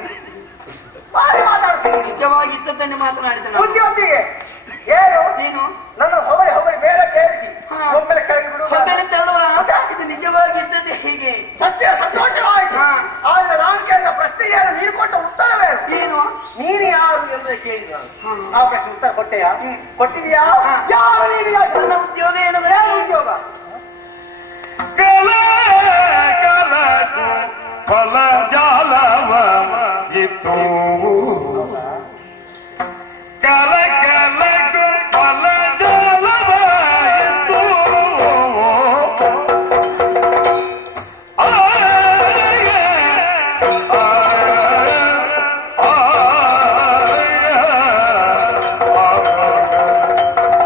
ನಿಜವಾಗಿ ಇದ್ದದ್ದನ್ನೇ ಮಾತನಾಡಿದ ಬುದ್ಧಿವಂತಿಗೆ ಏನು ನೀನು ನನ್ನ ಹೊಗಳಿ ಮೇಲೆ ಕೇಳಿಸಿ ಒಮ್ಮೆಲೆ ಕೆಳಗೆ ಬಿಡು. ಹೊಗಳಿದ್ದಲ್ವಾ? ಇದು ನಿಜವಾಗಿ ಇದ್ದದ್ದೇ ಹೀಗೆ. ಸತ್ಯ ಸಂತೋಷವಾಯಿತು. ಆದ್ರೆ ನಾನು ಕೇಳಿದ ಪ್ರಶ್ನೆ ಏನು, ನೀನು ಕೊಟ್ಟ ಉತ್ತರವೇ ಏನು? ನೀನು ಯಾರು ಎಂದು ಕೇಳಿದ ಆ ಪ್ರಶ್ನೆ ಉತ್ತರ ಕೊಟ್ಟೆಯಾ? ಕೊಟ್ಟಿದೀಯಾ? ಯಾರು ನೀನು? ನನ್ನ ಉದ್ಯೋಗ ಏನಂದ್ರೆ ಉದ್ಯೋಗ ಫಲ ಜಾಲವ ಇತ್ತು ಕಲ ಕಲಕು ಫಲ ಜಾಲವ ಇತ್ತು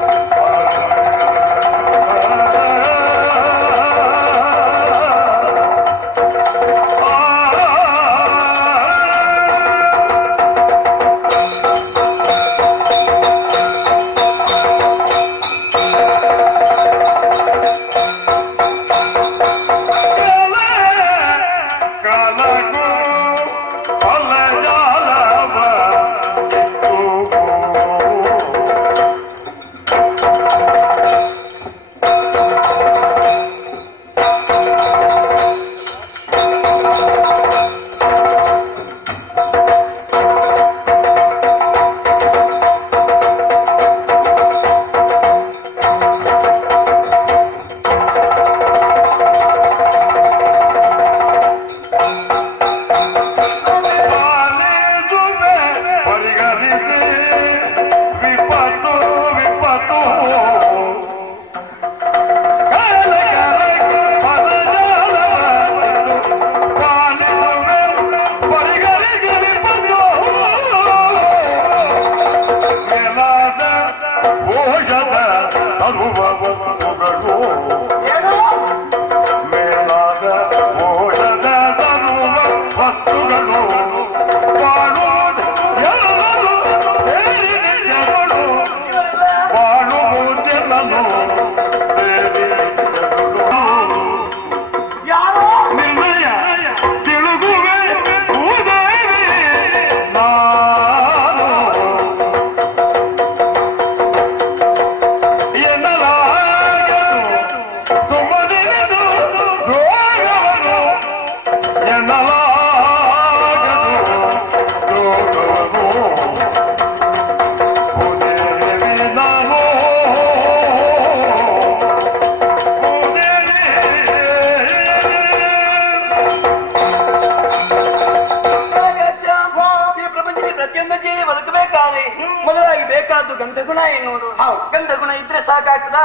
ಗಂಧಗುಣ ಎನ್ನುವುದು. ಗಂಧಗುಣ ಇದ್ರೆ ಸಾಕಾಗ್ತದ?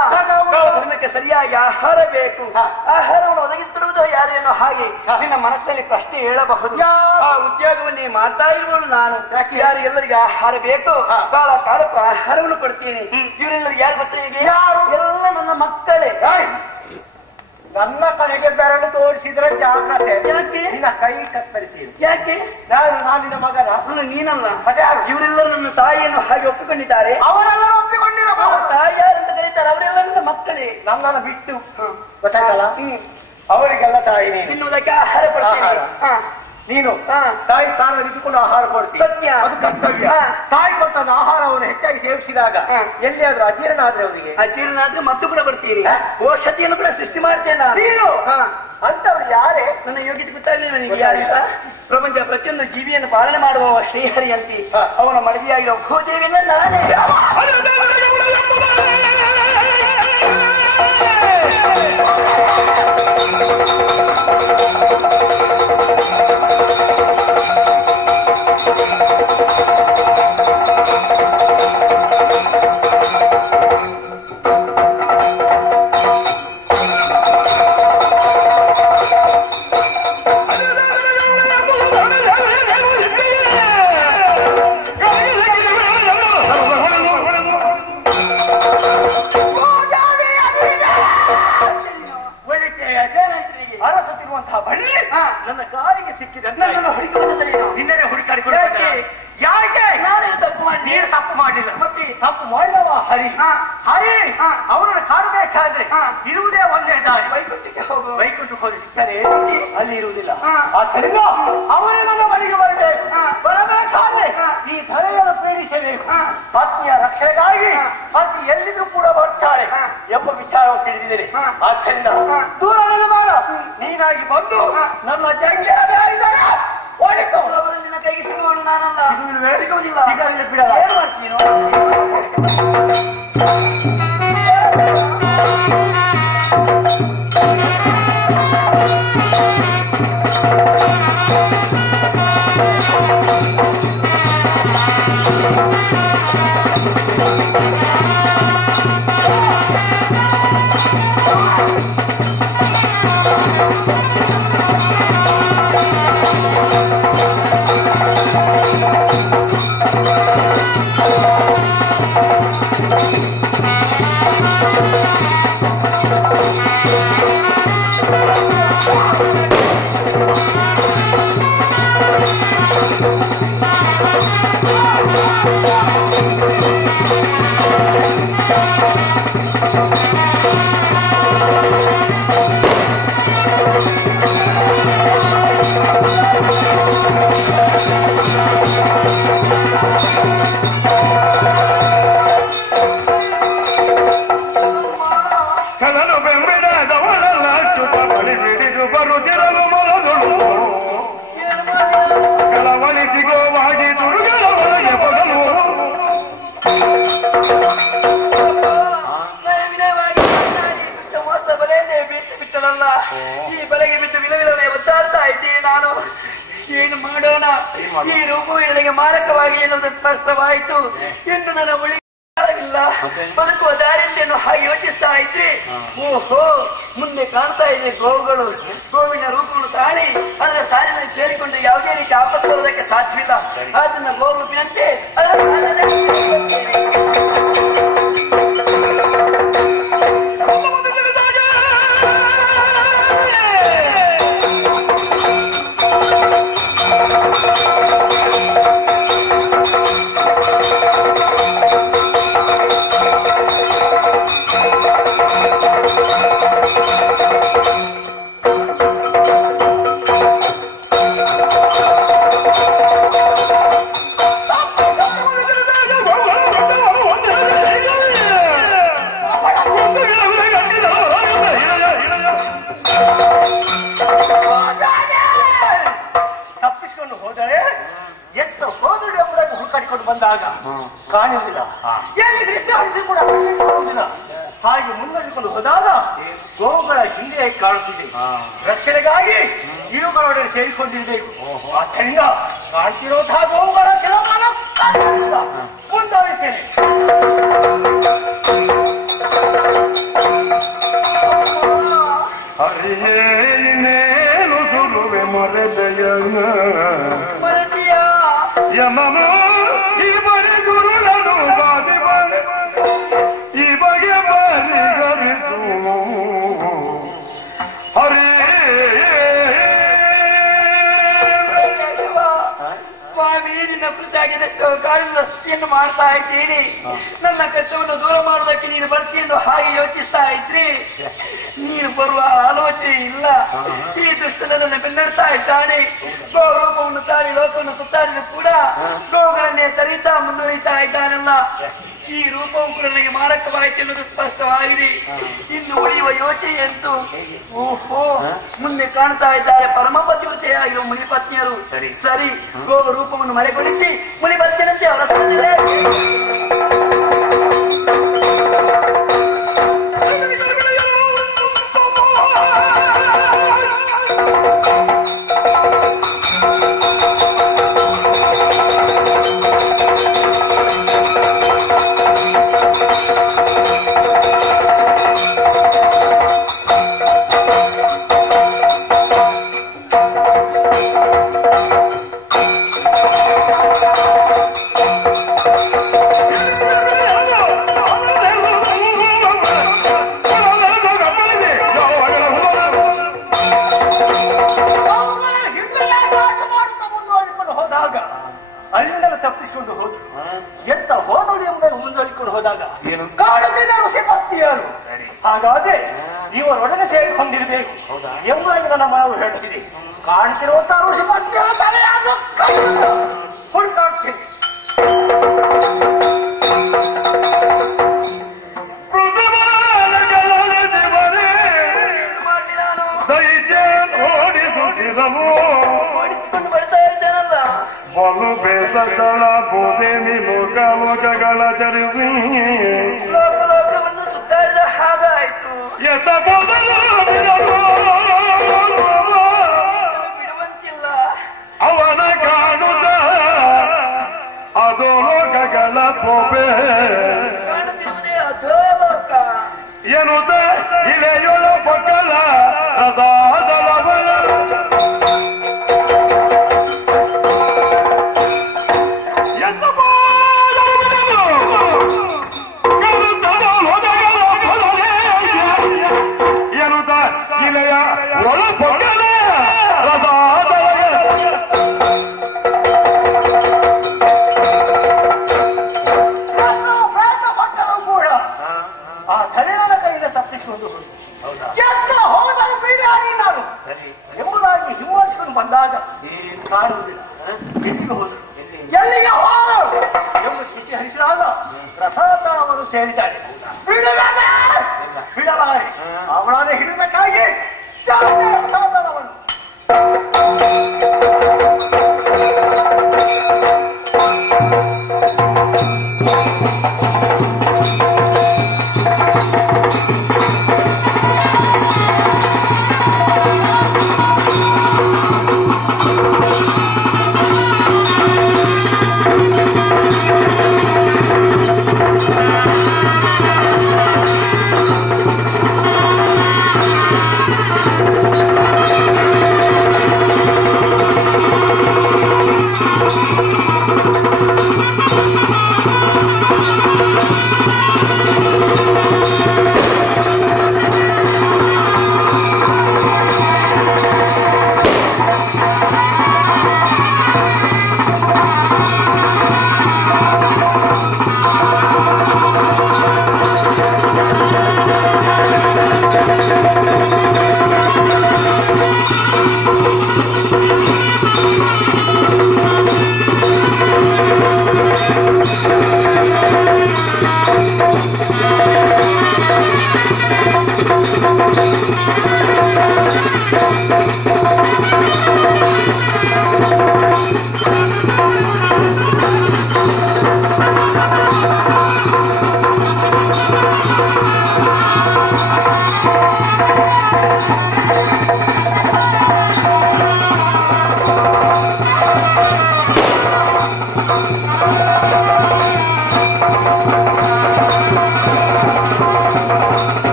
ಧರ್ಮಕ್ಕೆ ಸರಿಯಾಗಿ ಆಹಾರ ಬೇಕು. ಆಹಾರವನ್ನು ಒದಗಿಸಿಕೊಡುವುದು ಯಾರೇನೋ ಹಾಗೆ ನಿನ್ನ ಮನಸ್ಸಿನಲ್ಲಿ ಪ್ರಶ್ನೆ ಹೇಳಬಹುದು. ಆ ಉದ್ಯೋಗವನ್ನೇ ಮಾಡ್ತಾ ಇರುವಳು ನಾನು. ಯಾರು ಎಲ್ಲರಿಗೆ ಆಹಾರ ಬೇಕು ಕಾಲ ಕಾಲಕ್ಕೂ ಆಹಾರವನ್ನು ಕೊಡ್ತೀನಿ. ಇವರೆಲ್ಲರಿಗೆ ಯಾರು ಗೊತ್ತಾ? ಎಲ್ಲ ನನ್ನ ಮಕ್ಕಳೇ. ನನ್ನ ಕಡೆಗೆ ಬೆರಳು ತೋರಿಸಿದ್ರೆ ಜಾಗ್ರತೆ. ಯಾಕೆ? ನಿನ್ನ ಕೈ ಕತ್ತರಿಸಿ. ಯಾಕೆ? ನಾನು ನಿನ್ನ ಮಗನ? ನೀನಲ್ಲ. ಇವರೆಲ್ಲರೂ ನನ್ನ ತಾಯಿಯನ್ನು ಹಾಗೆ ಒಪ್ಪಿಕೊಂಡಿದ್ದಾರೆ. ಅವರೆಲ್ಲರೂ ಒಪ್ಪಿಕೊಂಡಿರಬಹುದು. ತಾಯಿ ಯಾರಂತ ಕರೀತಾರೆ, ಅವರೆಲ್ಲ ನನ್ನ ಮಕ್ಕಳೇ. ನನ್ನನ್ನು ಬಿಟ್ಟು ಗೊತ್ತಾಯ್ತಲ್ಲ, ಅವರಿಗೆಲ್ಲ ತಾಯಿ ತಿನ್ನುವುದಕ್ಕೆ ಆಹಾರ ಕೊಡ್ತೇನೆ. ನೀನು ತಾಯಿ ಸ್ಥಾನ ಇದ್ದುಕೊಂಡು ಆಹಾರ ಕೊಡ್ತಿ. ಸತ್ಯ, ಅದು ಕರ್ತವ್ಯ. ತಾಯಿ ಕೊಟ್ಟದ ಆಹಾರವನ್ನು ಹೆಚ್ಚಾಗಿ ಸೇವಿಸಿದಾಗ ಎಲ್ಲಿಯಾದ್ರೂ ಅಜೀರ್ಣ ಆದ್ರೆ ಅವರಿಗೆ, ಅಜೀರ್ಣ ಆದ್ರೆ ಮದ್ದು ಕೂಡ ಕೊಡ್ತೀರಿ. ಔಷಧಿಯನ್ನು ಕೂಡ ಸೃಷ್ಟಿ ಮಾಡ್ತೇನೆ ನೀನು. ಅಂತವ್ರು ಯಾರೇ? ನನ್ನ ಯೋಗ್ಯತೆ ಗೊತ್ತಾಗ್ಲಿಲ್ಲ ನಿಮಗೆ ಯಾರಂತ? ಪ್ರಪಂಚ ಪ್ರತಿಯೊಂದು ಜೀವಿಯನ್ನು ಪಾಲನೆ ಮಾಡುವ ಶ್ರೀಹರಿ ಅಂತಿ. ಅವನ ಮಡದಿಯಾಗಿರೋ ಭೂದೇವಿಯನ್ನ ನಾನೇ. ಅರಸುತ್ತಿರುವಂತಹ ಬಳ್ಳಿ ನನ್ನ ಕಾಲಿಗೆ ಸಿಕ್ಕಿದೆ. ನಿನ್ನೆ ಹುಡುಕಾಡಿಕೊಂಡು ಯಾಕೆ? ನಾನೇ ತಪ್ಪು ಮಾಡಿ. ನೀನು ತಪ್ಪು ಮಾಡಲಿಲ್ಲ. ಮತ್ತೆ ತಪ್ಪು ಮಾಡಿದವ ಹರಿ. ಹರಿ ಅವರನ್ನು ಕಾಣಬೇಕಾದ್ರೆ ಇರುವುದೇ ಒಂದೇ ದಾರಿ. ವೈಕುಂಠಕ್ಕೆ ಹೋಗು. ವೈಕುಂಠಕ್ಕೆ ಹೋಗಿ ಸಿಗ್ತಾರೆ, ಅಲ್ಲಿ ಇರುವುದಿಲ್ಲ. ಆದ್ದರಿಂದ ಅವರೇ ನನ್ನ ಮನೆಗೆ ಬರಬೇಕು. ಬರಬೇಕಾದ್ರೆ ಈ ಧರೆಯನ್ನು ಪ್ರೇರಿಸಬೇಕು. ಪತ್ನಿಯ ರಕ್ಷಣೆಗಾಗಿ ಪತಿ ಎಲ್ಲಿದ್ರು ಕೂಡ ಬರ್ತಾರೆ ಎಂಬ ವಿಚಾರವನ್ನು ತಿಳಿದಿದ್ದೇನೆ. ಆದ್ದರಿಂದ ದೂರ ಮಾಡ ನೀನಾಗಿ ಬಂದು ನನ್ನ ಜಂಗೆ ಒಳಿತು. ನಿನ್ನ ಕೈಗೆ ಸಿಗುವಳು ನಾನಲ್ಲ. ಸಿಗುವುದಿಲ್ಲ. ಸಿಗಲಿಲ್ಲ ಬಿಡಲ್ಲ. ಏನು ಮಾಡ್ತೀನೋ? ಈ ಬಲೆಗೆ ಬಿದ್ದು ವಿಲವಿಲವೇ ಒದ್ದಾಡ್ತಾ ಇದ್ದೀನಿ ನಾನು. ಏನು ಮಾಡೋಣ? ಈ ರೂಪವು ನನಗೆ ಮಾರಕವಾಗಿ ಎನ್ನುವುದು ಸ್ಪಷ್ಟವಾಯಿತು ಎಂದು ನನ್ನ ಉಳಿವಿಲ್ಲ. ಬದುಕುವ ದಾರಿಯನ್ನು ಹಾಗೆ ಯೋಚಿಸ್ತಾ ಇದ್ದೆ. ಓಹೋ, ಮುಂದೆ ಕಾಣ್ತಾ ಇದೆ ಗೋವುಗಳು. ಗೋವಿನ ರೂಪಗಳು ತಾಳಿ ಅದರ ಸಾಲಿನಲ್ಲಿ ಸೇರಿಕೊಂಡು ಯಾವುದೇ ರೀತಿ ಆಪತ್ತು ಬರುವುದಕ್ಕೆ ಸಾಧ್ಯವಿಲ್ಲ. ಅದನ್ನ ಗೋರೂಪಿನಂತೆ ಮಾಡಿಕೊಂಡು ಬಂದಾಗ ಕಾಣುವುದಿಲ್ಲ, ಎಲ್ಲಿ ದೃಷ್ಟಿ ಹರಿಸಿ ಕೂಡ ಕಾಣುವುದಿಲ್ಲ. ಹಾಗೆ ಮುನ್ನಡೆಸಿಕೊಂಡು ಹೋದಾಗ ಗೋವುಗಳ ಹಿಂದೆ ಕಾಣುತ್ತಿದೆ. ರಕ್ಷಣೆಗಾಗಿ ಇವುಗಳೊಡನೆ ಸೇರಿಕೊಂಡಿರಬೇಕು. ಆದ್ದರಿಂದ ಕಾಣ್ತಿರುವಂತಹ ಗೋವುಗಳ ಕೆಲವನ್ನ ಮುಂದುವರಿತೇನೆ. ಹರಿಯೇನೇನು ಸುರುವೆ ಮರೆದೆಯನ್ನ ಯಮಮ ಈ ಬರಿ ಗುರುಳನು ಬಾದಿ ಬರೆ ಈ ಬಗೆ ಬರಿ ಗರಿತು ಹರೇ ಸ್ವಾಮಿ, ನಿನ್ನ ಕೃತಾಗಿದಷ್ಟು ಕಾರಣದ ಸ್ಥಿತಿಯನ್ನು ಮಾಡ್ತಾ ಇದ್ದೀನಿ. ನನ್ನ ಕಷ್ಟವನ್ನು ದೂರ ಮಾಡುವುದಕ್ಕೆ ನೀನು ಬರ್ತೀಯನ್ನು ಹಾಗೆ ಯೋಚಿಸ್ತಾ ಇದ್ರಿ. ನೀನು ಬರುವ ಆಲೋಚನೆ ಇಲ್ಲ. ಈ ದುಷ್ಟನನ್ನು ಬೆನ್ನಡ್ತಾ ಇದ್ದಾನೆ. ಸ್ವರೂಪವನ್ನು ತಾಳಿ ಲೋಕವನ್ನು ಸುತ್ತಾಡಿದ್ರು ಕೂಡ ಗೋವುಗಳನ್ನೇ ತರೀತಾ ಮುಂದುವರಿತಾ ಇದ್ದಾನಲ್ಲ. ಈ ರೂಪವು ಕೂಡ ನನಗೆ ಮಾರಕವಾಯಿತು ಎನ್ನುವುದು ಸ್ಪಷ್ಟವಾಗಿದೆ. ಇನ್ನು ಉಳಿಯುವ ಯೋಚನೆ ಅಂತೂ ಓಹೋ, ಮುಂದೆ ಕಾಣ್ತಾ ಇದ್ದಾರೆ ಪರಮ ಪತಿವ್ರತೆಯಾಗಿರುವ ಮುನಿಪತ್ನಿಯರು. ಸರಿ, ಗೋ ರೂಪವನ್ನು ಮರೆಗೊಳಿಸಿ ಮುನಿಪತ್ನಿಯಂತೆ ಅವರ ಸ್ಪಂದನೆ ತಪ್ಪಿಸಿಕೊಂಡು ಹೋದ ಎತ್ತ ಹೋದಳು ಎಂಬುದನ್ನು ಮುಂದುವರಿಕೊಂಡು ಹೋದಾಗ ಏನು ಕಾಣದಿದ್ದ ಋಷಿ ಪತ್ನಿಯರು. ಹಾಗಾದ್ರೆ ಇವರೊಡನೆ ಸೇರಿಕೊಂಡಿರಬೇಕು ಎಂಬುದಾಗಿ ನನ್ನ ಮನವು ಹೇಳುತ್ತಿದೆ. ಕಾಣ್ತಿರುವಂತಹ ಋಷಿ ಪತ್ನಿಯರ ತಲೆಯನ್ನು ಹುಡುಕಾಡ್ತೀನಿ. ಓಡಿಸಿಕೊಂಡು ಬರ್ತಾ ಇದ್ದೇನಲ್ಲ. ಬಲು ಬೇಸಗಳ ಬೋಧೇಮಿ ಲೋಕ ಲೋಕಗಳ ಚರಿಸಿ ಲೋಕ ಲೋಕವನ್ನು ಸುತ್ತಾಡಿದ ಹಾಗಾಯ್ತು. ಎತ್ತ ಮೊದಲು ಬಿಡುವಂತಿಲ್ಲ. ಅವನ ಕಾಣುತ್ತ ಅದೋ ಲೋಕಗಳ ಪೋಪೆ ಕಾಣುತ್ತಿರುವುದೇ ಅಧೋ ಲೋಕ ಎನ್ನುತ್ತ ಇಳೆಯೊಳ ಪಕ್ಕಲ ಅದಾದಲವನ ಎಂಬುದಾಗಿ ಹಿಂಬಾಲಿಸಿಕೊಂಡು ಬಂದಾಗ ಕಾಣುವುದಿಲ್ಲ. ಎಲ್ಲಿಗೆ ಹೋದರು, ಎಲ್ಲಿಗೆ ಹೋದರು ಎಂಬ ಕಿಸಿ ಹರಿಸಿದಾಗ ಪ್ರಸಾದ ಅವರು ಸೇರಿದ್ದಾರೆ. ಬಿಡಬಾರಿ ಅವಳನ್ನೇ ಹಿಡಿದಕ್ಕಾಗಿ ಸಾಧನವನ್ನು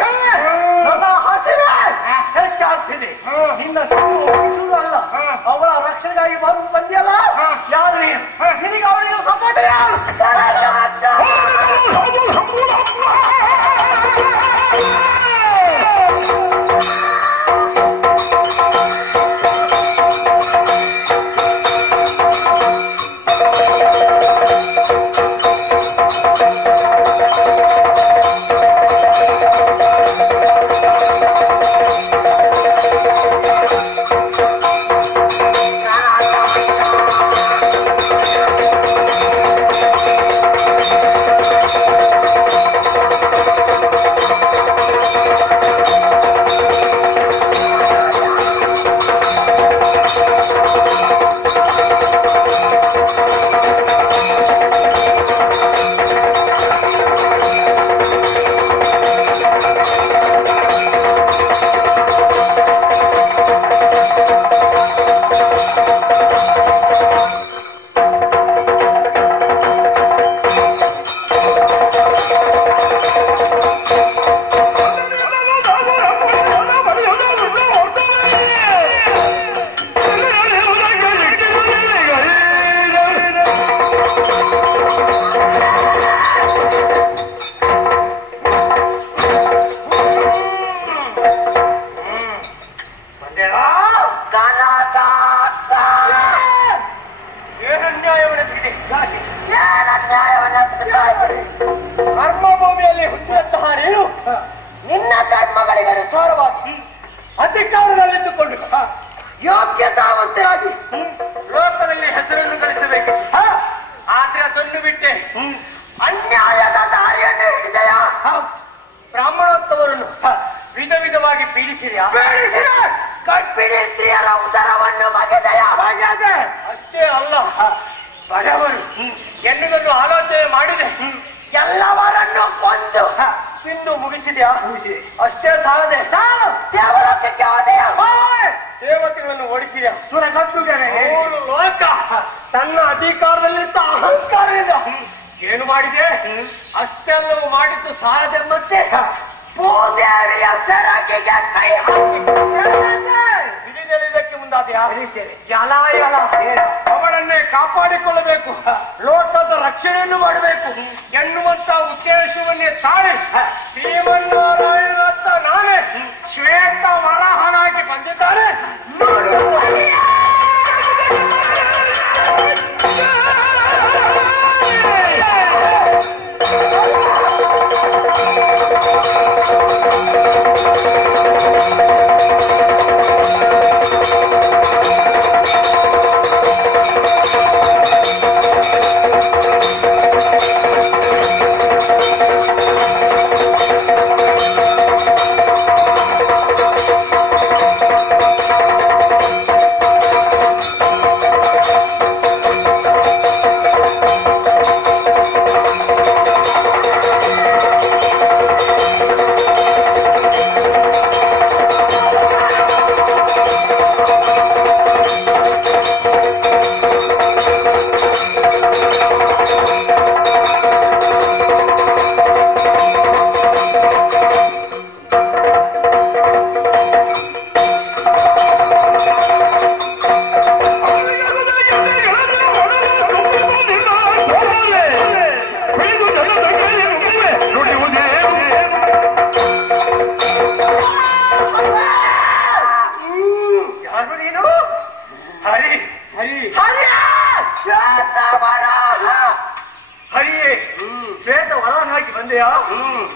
ನನ್ನ ಹಸಿವೆ ಹೆಚ್ಚಾಗ್ತಿದೆ. ನಿನ್ನ ಅಲ್ಲ ಅವಳ ರಕ್ಷಣೆಗಾಗಿ ಬಂದಿಯಲ್ಲ, ಯಾರು ನಿನಗೆ ಅವಳಿಗೆ ಸಂಬಂಧ ಕರ್ಮಭೂಮಿಯಲ್ಲಿ ಹುಟ್ಟಿದಂತಹ ನೀನು ನಿನ್ನ ಕರ್ಮಗಳಿಗೆ ಅನುಸಾರವಾಗಿ ಅಧಿಕಾರದಲ್ಲಿದ್ದುಕೊಂಡು ಯೋಗ್ಯತಾವಂತರಾಗಿ ಲೋಕದಲ್ಲಿ ಹೆಸರನ್ನು ಗಳಿಸಬೇಕು. ಆದ್ರೆ ಅದನ್ನು ಬಿಟ್ಟೆ ಅನ್ಯಾಯದ ದಾರಿಯನ್ನು ಹಿಡಿದೆಯಾ? ಬ್ರಾಹ್ಮಣೋತ್ಸವರನ್ನು ವಿಧ ವಿಧವಾಗಿ ಪೀಡಿಸಿದೆಯಾ? ಕಟ್ಪಿಡಿ ಸ್ತ್ರೀಯರ ಉದರವನ್ನು ಬಗೆದೆಯಾ? ಅಷ್ಟೇ ಅಲ್ಲ, ಬಡವರು ಎನ್ನುವುದನ್ನು ಆಲೋಚನೆ ಮಾಡಿದೆ ಎಲ್ಲವರನ್ನು ಕೊಂದು ತಿಂದು ಮುಗಿಸಿದೆಯಾ? ಅಷ್ಟೇ ಸಾಲದೆ ದೇವತೆಗಳನ್ನು ಓಡಿಸಿದೆಯಾ? ಮೂರು ಲೋಕ ತನ್ನ ಅಧಿಕಾರದಲ್ಲಿದ್ದ ಅಹಂಕಾರದಿಂದ ಏನು ಮಾಡಿದೆ? ಅಷ್ಟೆಲ್ಲವೂ ಮಾಡಿದ್ದು ಸಾಲದೆ ಮತ್ತೆ ಭೂದೇವಿಯ ಸರಕಿಗೆ ಕೈ ಹಿಡಿದಲಿದ್ದಕ್ಕೆ ಮುಂದಾದೆಯಾ? ಯಲ ಯಲ ಅವಳನ್ನೇ ಕಾಪಾಡಿಕೊಳ್ಳಬೇಕು, ಲೋಕದ ರಕ್ಷಣೆಯನ್ನು ಮಾಡಬೇಕು ಎನ್ನುವಂತ ಉದ್ದೇಶವನ್ನೇ ತಾಳಿ ಶ್ರೀಮನ್ನಾರಾಯಣದತ್ತ ನಾನೇ ಶ್ವೇತ ವರಾಹನಾಗಿ ಬಂದಿದ್ದಾರೆ.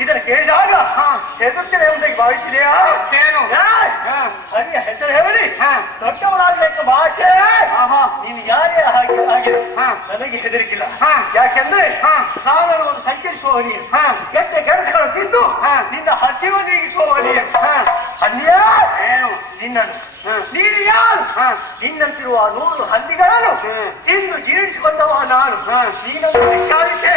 ಇದನ್ನು ಕೇಳಿದಾಗ ಹೆದರ್ತೇನೆ ಎಂಬುದಾಗಿ ಭಾವಿಸಿದೆಯಾ? ಹರಿಯ ಹೆಸರು ಹೇಳಿ ದೊಡ್ಡವರಾಗಬೇಕು ಭಾಷೆ. ನೀನು ಯಾರೇ ಆಗಿದೆ ನನಗೆ ಹೆದರಿಕಿಲ್ಲ. ಯಾಕೆಂದ್ರೆ ಕಾನೂನು ಸಂಚರಿಸುವ ಹರಿಯ ಕೆಟ್ಟ ಕೆಲಸಗಳನ್ನು ತಿಂದು ನಿನ್ನ ಹಸಿವು ನೀಗಿಸುವ ಹರಿಯ ಅನ್ಯ ನಿನ್ನನ್ನು ನೀನು ಯಾರು? ನಿನ್ನಂತಿರುವ 100 ಹಂದಿಗಳನ್ನು ತಿಂದು ಜೀರ್ಣಿಸಿಕೊಂಡವ ನಾನು. ನೀನನ್ನು ವಿಚಾರಿತೆ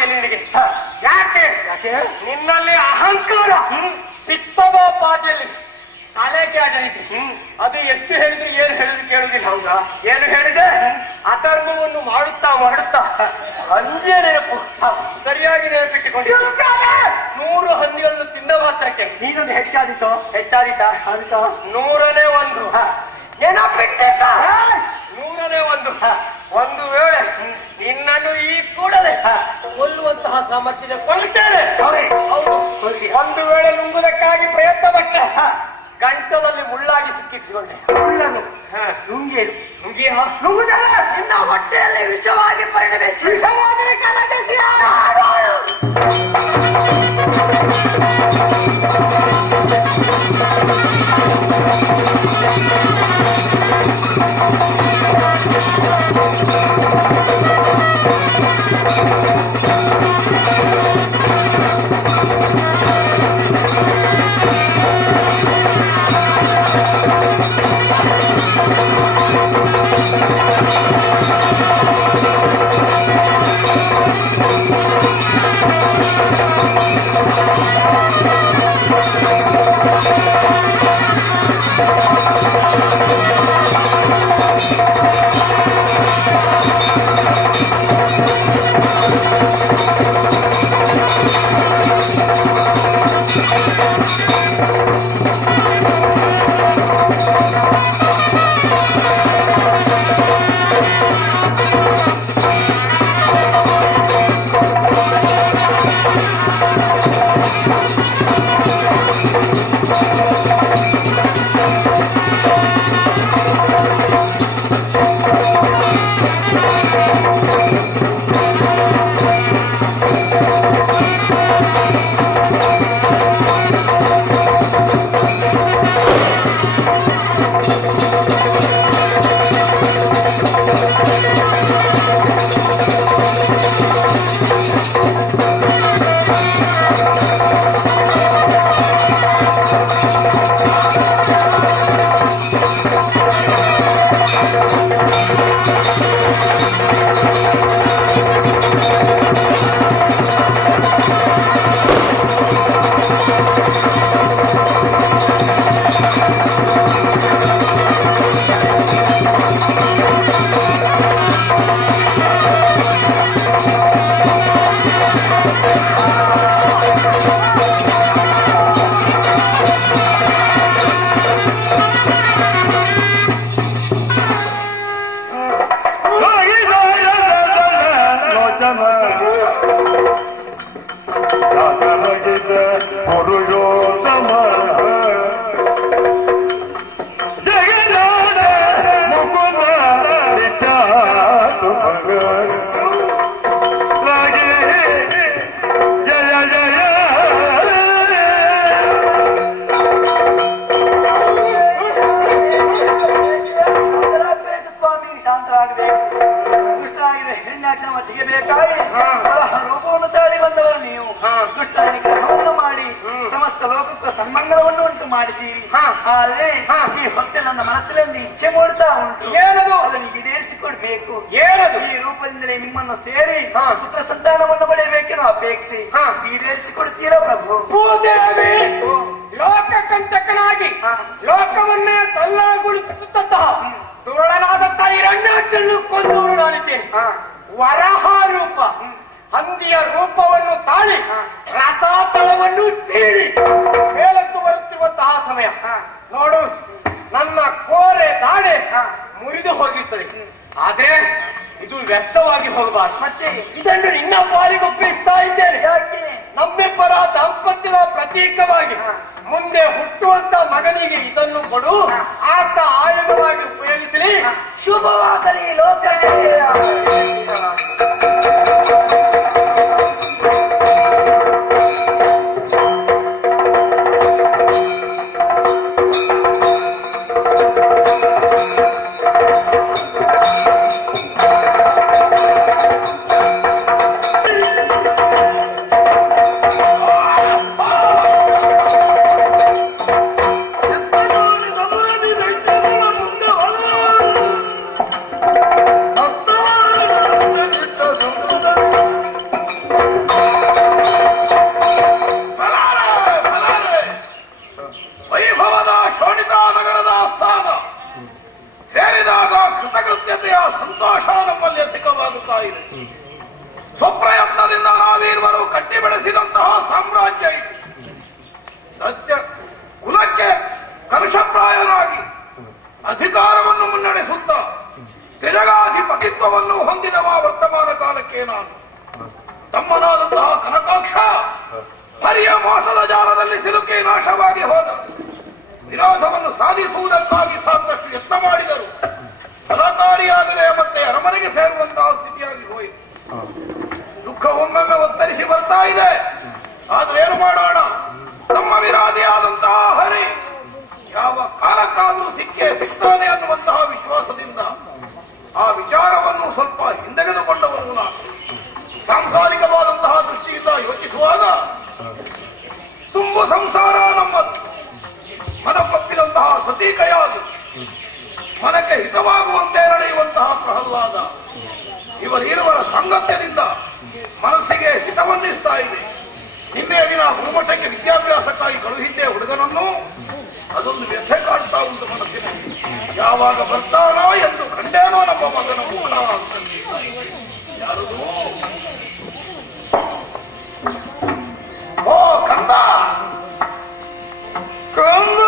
ಮಾಡ್ತೇನೆ ನಿನಗೆ. ಯಾಕೆ ಯಾಕೆ ನಿನ್ನಲ್ಲಿ ಅಹಂಕಾರ ಪಿತ್ತದ ಪಾಟಿಯಲ್ಲಿ ತಲೆಗೆ ಆಡಲಿದೆ. ಅದು ಎಷ್ಟು ಹೇಳಿದ್ರು ಏನು ಹೇಳಿದ್ರು ಕೇಳುದಿಲ್ಲ. ಹೌದಾ? ಏನು ಹೇಳಿದೆ? ಅಧರ್ಮವನ್ನು ಮಾಡುತ್ತಾ ಮಾಡುತ್ತಾ ಅಂಜೆ ನೆನಪು ಸರಿಯಾಗಿ ನೆನಪಿಟ್ಟುಕೊಂಡಿದ್ದೆ. 100 ಹಂದಿಗಳನ್ನು ತಿಂದ ಮಾತ್ರಕ್ಕೆ ನೀನೊಂದು ಹೆಚ್ಚಾದಿತ್ತು. 100ನೇ ಒಂದು ನೆನಪಿಟ್ಟಿದ್ದ. 100ನೇ ಒಂದು ವೇಳೆ ನಿನ್ನನ್ನು ಈ ಕೂಡಲೇ ಕೊಲ್ಲುವಂತಹ ಸಾಮರ್ಥ್ಯ ಕೊಲ್ತೇನೆ. ಹೌದು, ಒಂದು ವೇಳೆ ನುಂಗುವುದಕ್ಕಾಗಿ ಪ್ರಯತ್ನ ಪಟ್ಟೆ, ಗಂಟಲಲ್ಲಿ ಮುಳ್ಳಾಗಿ ಸಿಕ್ಕಿಸಿಕೊಂಡೆ. ಮುಳ್ಳನ್ನು ನುಂಗುವುದಲ್ಲ, ನಿನ್ನ ಹೊಟ್ಟೆಯಲ್ಲಿ ವಿಷವಾಗಿ ಪರಿಣಮಿಸಿ ವಿಷವಾದರೆ ಕಲಗಿಸಿ ರೂಪವನ್ನು ತಾಳಿ ಬಂದವರು ನೀವು. ದುಷ್ಟ ನಿಗ್ರಹವನ್ನು ಮಾಡಿ ಸಮಸ್ತ ಲೋಕಕ್ಕೆ ಸನ್ಮಂಗಳವನ್ನು ಉಂಟು ಮಾಡಿದ್ದೀರಿ. ಆದ್ರೆ ಈ ಹೊತ್ತೆ ನನ್ನ ಮನಸ್ಸಲ್ಲಿ ಒಂದು ಇಚ್ಛೆ ಮೂಡ್ತಾ ಉಂಟು. ಏನದು? ಅದನ್ನು ಈಡೇರಿಸಿಕೊಡ್ಬೇಕು. ಏನದು? ಈ ರೂಪದಿಂದಲೇ ನಿಮ್ಮನ್ನು ಸೇರಿ ಪುತ್ರ ಸಂತಾನವನ್ನು ಪಡೆಯಬೇಕೆನ್ನೋ ಅಪೇಕ್ಷೆ ಈಡೇರಿಸಿಕೊಡ್ತೀರಾ ಪ್ರಭು? ಭೂದೇವಿ ಲೋಕ ಕಂಟಕನಾಗಿ ಲೋಕವನ್ನೇ ತಲ್ಲಗೊಳಿಸುತ್ತಂತಹ ದುರುಳನಾದಂತಹ ಹಿರಣ್ಯಾಕ್ಷರನ್ನು ಕೊಂದವನು ನಾನಿದ್ದೇನೆ. ವರಹ ರೂಪ ಹಂದಿಯ ರೂಪವನ್ನು ತಾಳಿ ರಸಾತಳವನ್ನು ಸೇರಿ ಮೇಲತ್ತು ಬರುತ್ತಿರುವಂತಹ ಸಮಯ ನೋಡು, ನನ್ನ ಕೋರೆ ದಾಡೆ ಮುರಿದು ಹೋಗಿರ್ತದೆ. ಆದ್ರೆ ಇದು ವ್ಯರ್ಥವಾಗಿ ಹೋಗಬಾರ್ದು. ಮತ್ತೆ ಇದನ್ನು ನಿನ್ನ ಪಾಲಿಗೆ ಒಪ್ಪಿಸ್ತಾ ಇದ್ದೇನೆ. ಯಾಕೆ? ನಮ್ಮಿಬ್ಬರ ದಾಂಪತ್ಯದ ಪ್ರತೀಕವಾಗಿ ಮುಂದೆ ಹುಟ್ಟುವಂತ ಮಗನಿಗೆ ಇದನ್ನು ಕೊಡು, ಆತ ಆಯುಧವಾಗಿ ಉಪಯೋಗಿಸಲಿ. ಶುಭವಾಗಲಿ ಲೋಕಕ್ಕೆ. ಭಕ್ತ ತಂಗಿತ್ವವನ್ನು ಹೊಂದಿದವ ವರ್ತಮಾನ ಕಾಲಕ್ಕೆ ನಾನು ತಮ್ಮನಾದಂತಹ ಕನಕಾಕ್ಷ ಹರಿಯ ಮೋಸದ ಜಾಲದಲ್ಲಿ ಸಿಲುಕಿ ನಾಶವಾಗಿ ಹೋದ. ವಿರೋಧವನ್ನು ಸಾಧಿಸುವುದಕ್ಕಾಗಿ ಸಾಕಷ್ಟು ಯತ್ನ ಮಾಡಿದರು, ಫಲಕಾರಿಯಾಗದೆ ಮತ್ತೆ ಅರಮನೆಗೆ ಸೇರುವಂತಹ ಸ್ಥಿತಿಯಾಗಿ ಹೋಯಿತು. ದುಃಖ ಒಮ್ಮೊಮ್ಮೆ ಒತ್ತರಿಸಿ ಬರ್ತಾ ಇದೆ. ಆದ್ರೆ ಏನು ಮಾಡೋಣ, ನಮ್ಮ ವಿರೋಧಿಯಾದಂತಹ ಹರಿ ಯಾವ ಕಾಲಕ್ಕಾದರೂ ಸಿಕ್ಕೇ ಸಿಗ್ತಾನೆ ಅನ್ನುವಂತಹ ವಿಶ್ವಾಸದಿಂದ ಆ ವಿಚಾರವನ್ನು ಸ್ವಲ್ಪ ಹಿಂದೆಗೆದುಕೊಂಡವನು ನಾನು. ಸಾಂಸಾರಿಕವಾದಂತಹ ದೃಷ್ಟಿಯಿಂದ ಯೋಚಿಸುವಾಗ ತುಂಬು ಸಂಸಾರ ನಮ್ಮದು, ಮನಕೊಪ್ಪಿದಂತಹ ಸತೀಕಯಾದು, ಮನಕ್ಕೆ ಹಿತವಾಗುವಂತೆ ನಡೆಯುವಂತಹ ಪ್ರಹ್ಲಾದ, ಇವರಿರುವರ ಸಾಂಗತ್ಯದಿಂದ ಮನಸ್ಸಿಗೆ ಹಿತವನ್ನಿಸ್ತಾ ಇದೆ. ನಿನ್ನೆ ದಿನ ಗುರುಮಠಕ್ಕೆ ವಿದ್ಯಾಭ್ಯಾಸಕ್ಕಾಗಿ ಕಳುಹಿದ್ದೆ ಹುಡುಗನನ್ನು, ಅದೊಂದು ವ್ಯಥೆ ಕಾಡ್ತಾ ಉಂಟು ಮನಸ್ಸಿನಲ್ಲಿ. ಯಾವಾಗ ಬರ್ತಾನೋ ಎಂದು ಕಂಡೇನೋ ನಮ್ಮ ಮಗನ ಮುಖ. ಯಾರದು? ಓ ಕಂದ, ಕಂದ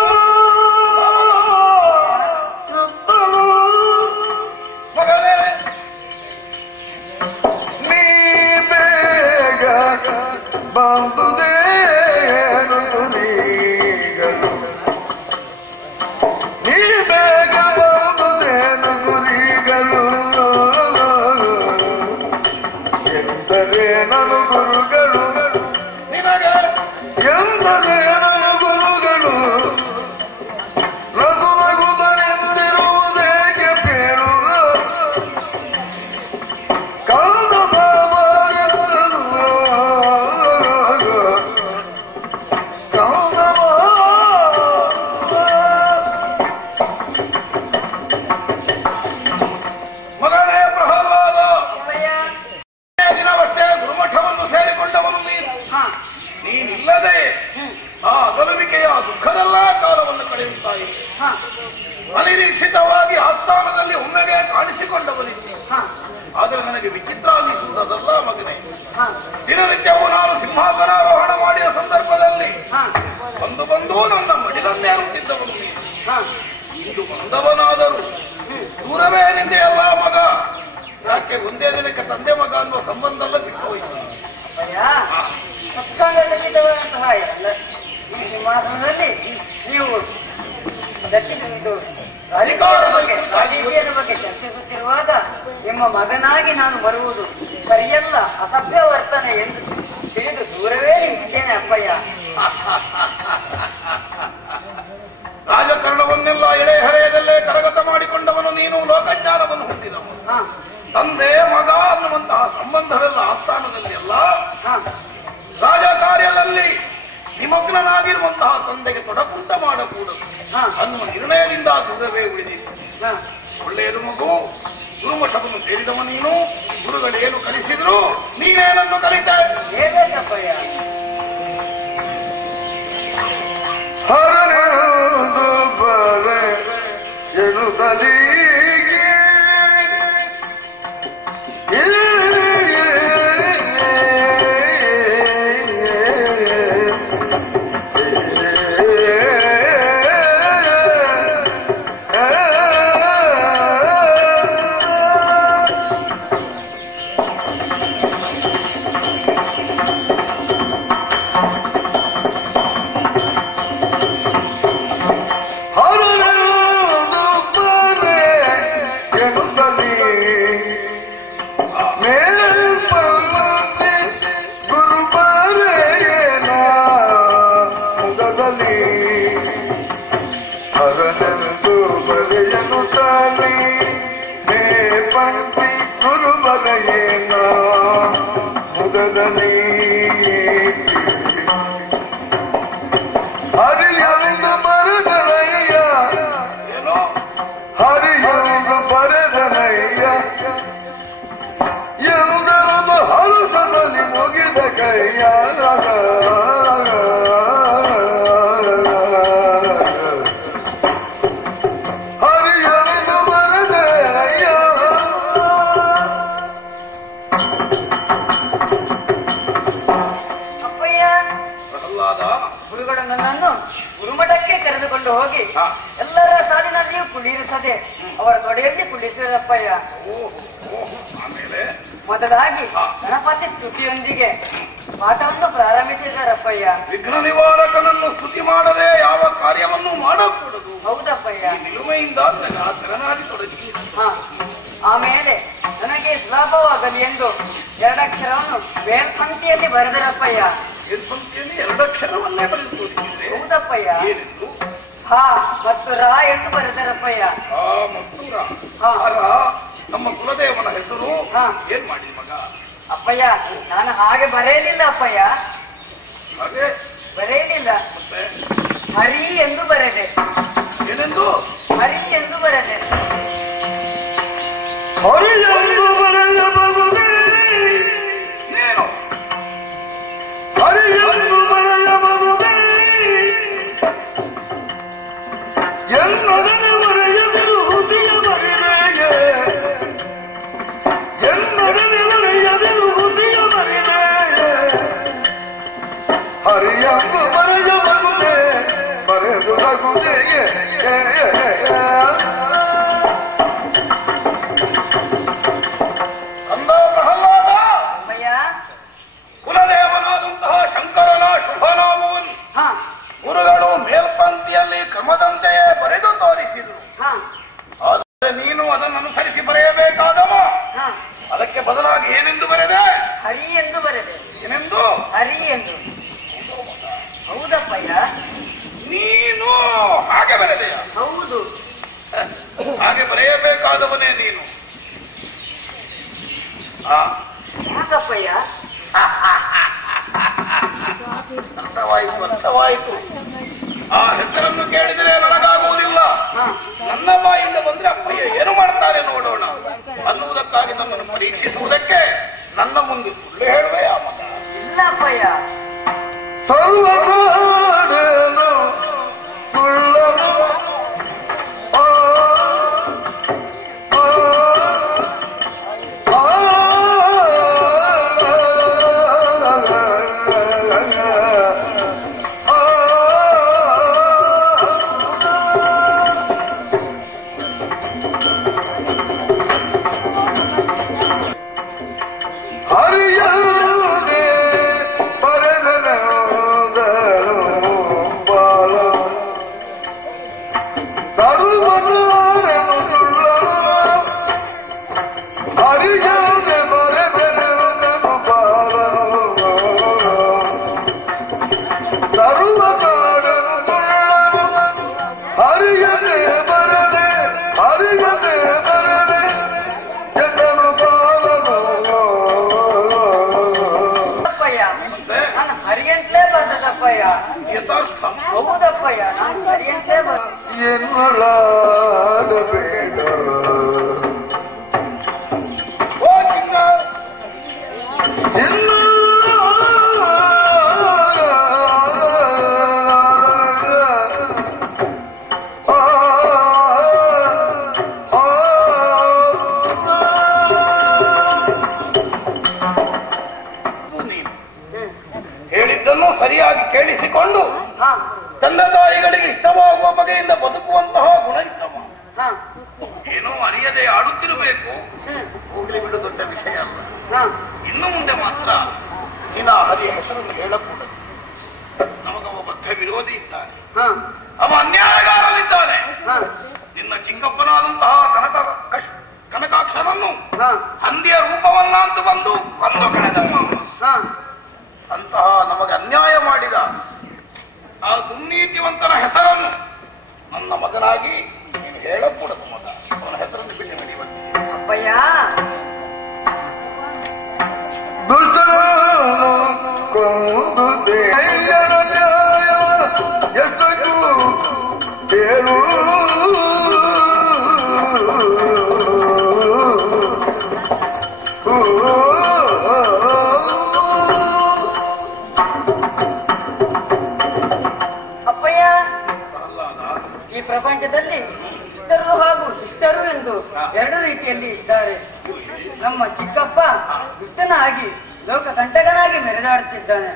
ಮಗನೇ, ನೀ ಬೇಗ ಬಂದುದೇನು ಗುರಿಗಳು, ನೀ ಬೇಗ ಬಂದುದೇನು ಗುರಿಗಳು, ಎಂದರೆ ನನು ಗುರುಗಳು, ನಿನಗೆ ಎಂದರೆ ನನು ಗುರುಗಳು, ನಗು ನಗುದನೆಂದಿರುವುದೇಕೆ ಪೇರು ಕಂದ ಮಗನೇ ಪ್ರಹ್ಲಾದ, ದಿನವಷ್ಟೇ ಗುರುಮಠವನ್ನು ಸೇರಿಕೊಂಡವನು ನೀನಿಲ್ಲದೆ ಆ ಅಗಲುವಿಕೆಯ ದುಃಖದಲ್ಲ ಕಾಲವನ್ನು ಕಳೆಯುತ್ತಾ ಇದೆ. ಅನಿರೀಕ್ಷಿತವಾಗಿ ಆಸ್ಥಾನದಲ್ಲಿ ಒಮ್ಮೆಗೆ ಕಾಣಿಸಿಕೊಂಡವನಿದ್ದೆ. ಆದರೆ ನನಗೆ ವಿಚಿತ್ರ ಅನ್ನಿಸುವುದಲ್ಲ ಮಗನೇ, ದಿನನಿತ್ಯವೂ ನಾನು ಸಿಂಹಾಸನಾರೋಹಣ ಮಾಡಿದ ಸಂದರ್ಭದಲ್ಲಿ ಬಂದು ನನ್ನ ಮಡಿಲನ್ನೇರುತ್ತಿದ್ದವನು ನೀನು. ಇಂದು ಬಂದವನಾದರೂ ದೂರವೇ ನಿಂದೆಯಲ್ಲ ಮಗ. ಯಾಕೆ ಒಂದೇ ದಿನಕ್ಕೆ ತಂದೆ ಮಗ ಅನ್ನುವ ಸಂಬಂಧ ಎಲ್ಲ ಬಿಟ್ಟು ಹೋಯಿತು. ಸತ್ಸಂಗ ಸಹಿತವಾದಂತಹ ಎಲ್ಲ ಈ ಸಿಂಹಾಸನದಲ್ಲಿ ನೀವು ಚರ್ಚಿಸುವುದು ರಾಜಕೀಯದ ಬಗ್ಗೆ ಚರ್ಚಿಸುತ್ತಿರುವಾಗ ನಿಮ್ಮ ಮಗನಾಗಿ ನಾನು ಬರುವುದು ಸರಿಯಲ್ಲ, ಅಸಭ್ಯ ವರ್ತನೆ ಎಂದು ತಿಳಿದು ದೂರವೇ ನಿಂತಿದ್ದೇನೆ ಅಪ್ಪಯ್ಯ. ರಾಜಕಾರಣವನ್ನೆಲ್ಲ ಎಳೆ ಹರೆಯದಲ್ಲೇ ಕರಗತ ಮಾಡಿಕೊಂಡವನು ನೀನು, ಲೋಕಜ್ಞಾನವನ್ನು ಹೊಂದಿದವನು. ತಂದೆ ಮಗ ಅನ್ನುವಂತಹ ಸಂಬಂಧವೆಲ್ಲ ಆಸ್ಥಾನದಲ್ಲಿ ಅಲ್ಲ, ರಾಜಕಾರ್ಯದಲ್ಲಿ ನಿಮಗ್ನನಾಗಿರುವಂತಹ ತಂದೆಗೆ ತೊಡಕುಂಟ ಮಾಡಕೂಡದು ಅನ್ನುವ ನಿರ್ಣಯದಿಂದ ದೂರವೇ ಉಳಿದಿತ್ತು. ಒಳ್ಳೆಯದು ಮಗು, ಗುರುಮಠವನ್ನು ಸೇರಿದವ ನೀನು. ಗುರುಗಳೇನು ಕಲಿಸಿದ್ರು ನೀನೇನನ್ನು ಕಲಿತೆ? ಹೇಳಬೇಕಪ್ಪಯ್ಯ. ಹರದು ಬರೆ ಎನ್ನುತ್ತದೀಗೆ ಎಲ್ಲರ ಸಾಲಿನಲ್ಲಿಯೂ ಕುಳ್ಳಿರಿಸದೆ ಅವರ ತೊಡೆಯಲ್ಲಿ ಕುಳ್ಳಿಸಿದರಪ್ಪಯ್ಯ. ಆಮೇಲೆ ಮೊದಲಾಗಿ ಗಣಪತಿ ಸ್ತುತಿಯೊಂದಿಗೆ ಪಾಠವನ್ನು ಪ್ರಾರಂಭಿಸಿದರಪ್ಪಯ್ಯ. ವಿಘ್ನ ನಿವಾರಕನನ್ನು ಸ್ತುತಿ ಮಾಡದೆ ಯಾವ ಕಾರ್ಯವನ್ನು ಮಾಡಕೂಡದು. ಹೌದಪ್ಪಯ್ಯ. ನಿಲುಮೆಯಿಂದ ತೆರನಾಗಿ ತೊಡಗಿ. ಆಮೇಲೆ ನನಗೆ ಸುಲಭವಾಗಲಿ ಎಂದು ಎರಡಕ್ಷರವನ್ನು ಮೇಲ್ಪಂಕ್ತಿಯಲ್ಲಿ ಬರೆದರಪ್ಪಯ್ಯ. ಮೇಲ್ಪಂಕ್ತಿಯಲ್ಲಿ ಎರಡಕ್ಷರವನ್ನೇ ಬರೆದು ತೋರಿಸಿದ್ರೆ. ಹೌದಪ್ಪಯ್ಯ. ಏನೆಂದು? ಹ ಮತ್ತು ರ ಎಂದು ಬರೆದರಪ್ಪಯ್ಯ. ಮತ್ತು ರ. ನಮ್ಮ ಕುಲದೇವನ ಹೆಸರು ಏನ್ ಮಾಡಿ ಮಗ? ಅಪ್ಪಯ್ಯ, ನಾನು ಹಾಗೆ ಬರೆಯಲಿಲ್ಲ ಅಪ್ಪಯ್ಯ. ಹಾಗೆ ಬರೆಯಲಿಲ್ಲ. ಹರಿ ಎಂದು ಬರೆದೆ. ಏನೆಂದು? ಹರಿ ಎಂದು ಬರೆದೆ. ಹರಿಯೆಂದು ಬರೆಯಬಹುದೇ? ಏನು? ಹರಿಯೆಂದು ಬರೆಯಬಹುದೇ? ಎನ್ನದನೆ ಬರೆಯದಿರು ಹುದಿಯ ಬರಿದೆಯೇ? ಎನ್ನದನೆ ಬರೆಯದಿರು ಹುದಿಯ ಬರಿದೆಯೇ? ಹರಿಯೆಂದು ಬರೆಯಬಹುದೇ? ಬರೆದು ನಗುದೆಯೇ? ಕುಲದೇವನಾದಂತಹ ಶಂಕರನ ಶುಭನಾಮವನ್ನು ಗುರುಗಳು ಮೇಲ್ಪಂಕ್ತಿಯಲ್ಲಿ ಕ್ರಮದಂತೆಯೇ ಬರೆದು ತೋರಿಸಿದರು. ಆದರೆ ನೀನು ಅದನ್ನು ಅನುಸರಿಸಿ ಬರೆಯಬೇಕಾದವ. ಅದಕ್ಕೆ ಬದಲಾಗಿ ಏನೆಂದು ಬರೆದೆ? ಹರಿ ಎಂದು ಬರೆದೆ. ಏನೆಂದು? ಹರಿ ಎಂದು. ಹೌದಪ್ಪಯ್ಯ. ನೀನು ಹಾಗೆ ಬರೆದೆಯ? ಹೌದು. ಹಾಗೆ ಬರೆಯಬೇಕಾದವನೇ ನೀನು. ಯಾಕಪ್ಪಯ್ಯ? ಅರ್ಥವಾಯಿತು. ಆ ಹೆಸರನ್ನು ಕೇಳಿದರೆ ನನಗಾಗುವುದಿಲ್ಲ. ನನ್ನ ಬಾಯಿಂದ ಬಂದ್ರೆ ಅಪ್ಪಯ್ಯ ಏನು ಮಾಡ್ತಾರೆ ನೋಡೋಣ ಅನ್ನುವುದಕ್ಕಾಗಿ ನನ್ನನ್ನು ಪರೀಕ್ಷಿಸುವುದಕ್ಕೆ ನನ್ನ ಮುಂದೆ ಸುಳ್ಳು ಹೇಳುವೆ ಆ ಮಗ? ಇಲ್ಲ ಅಪ್ಪಯ್ಯ. ಸರ್ವನಾಡೇನು ಸುಳ್ಳನು ಹೌದಪ್ಪಯ್ಯ, ನಾನು ಸರಿಯಂತೆ ಎನ್ನಲಾಗಬೇಡ. ಚಿನ್ನ ಹೇಳಿದ್ದನ್ನು ಸರಿಯಾಗಿ ಕೇಳಿಸಿಕೊಂಡು ತಂದೆ ತಾಯಿಗಳಿಗೆ ಇಷ್ಟವಾಗುವ ಬಗೆಯಿಂದ ಬದುಕುವಂತಹ ಗುಣ ಇದ್ದವ. ಏನೋ ಅರಿಯದೆ ಆಡುತ್ತಿರಬೇಕು, ಹೋಗಲಿ ಬಿಡು, ದೊಡ್ಡ ವಿಷಯ ಅಲ್ಲ. ಇನ್ನು ಮುಂದೆ ಮಾತ್ರ ನಿನ್ನ ಹರಿಯ ಹೆಸರನ್ನು ಹೇಳಕೂಡದು. ನಮಗವ ಬದ್ಧ ವಿರೋಧಿ ಇದ್ದಾನೆ, ಅವ ಅನ್ಯಾಯಗಾರಲಿದ್ದಾನೆ. ನಿನ್ನ ಚಿಕ್ಕಪ್ಪನಾದಂತಹ ಕನಕಾಕ್ಷರನ್ನು ಹಂದಿಯ ರೂಪವನ್ನ ಅಂತ ಬಂದು ಕೊಂದು ಕಳೆದಮ್ಮ. ಅಂತಹ ನಮಗೆ ಅನ್ಯಾಯ ಮಾಡಿದ ಆ ದುರ್ನೀತಿವಂತನ ಹೆಸರನ್ನು ನನ್ನ ಮಗನಾಗಿ ನೀನು ಹೇಳಕೂಡದು ಮಗ. ಅವನ ಹೆಸರನ್ನು ಬಿಟ್ಟು ಬಿಡಿ ಅಪ್ಪಯ್ಯ. ಅಪ್ಪಯ್ಯ, ಈ ಪ್ರಪಂಚದಲ್ಲಿ ಇಷ್ಟರು ಹಾಗೂ ಇಷ್ಟರು ಎಂದು ಎರಡು ರೀತಿಯಲ್ಲಿ ಇದ್ದಾರೆ. ನಮ್ಮ ಚಿಕ್ಕಪ್ಪ ದುಷ್ಟನಾಗಿ ಲೋಕ ಕಂಟಕನಾಗಿ ಮೆರೆದಾಡುತ್ತಿದ್ದಾನೆ.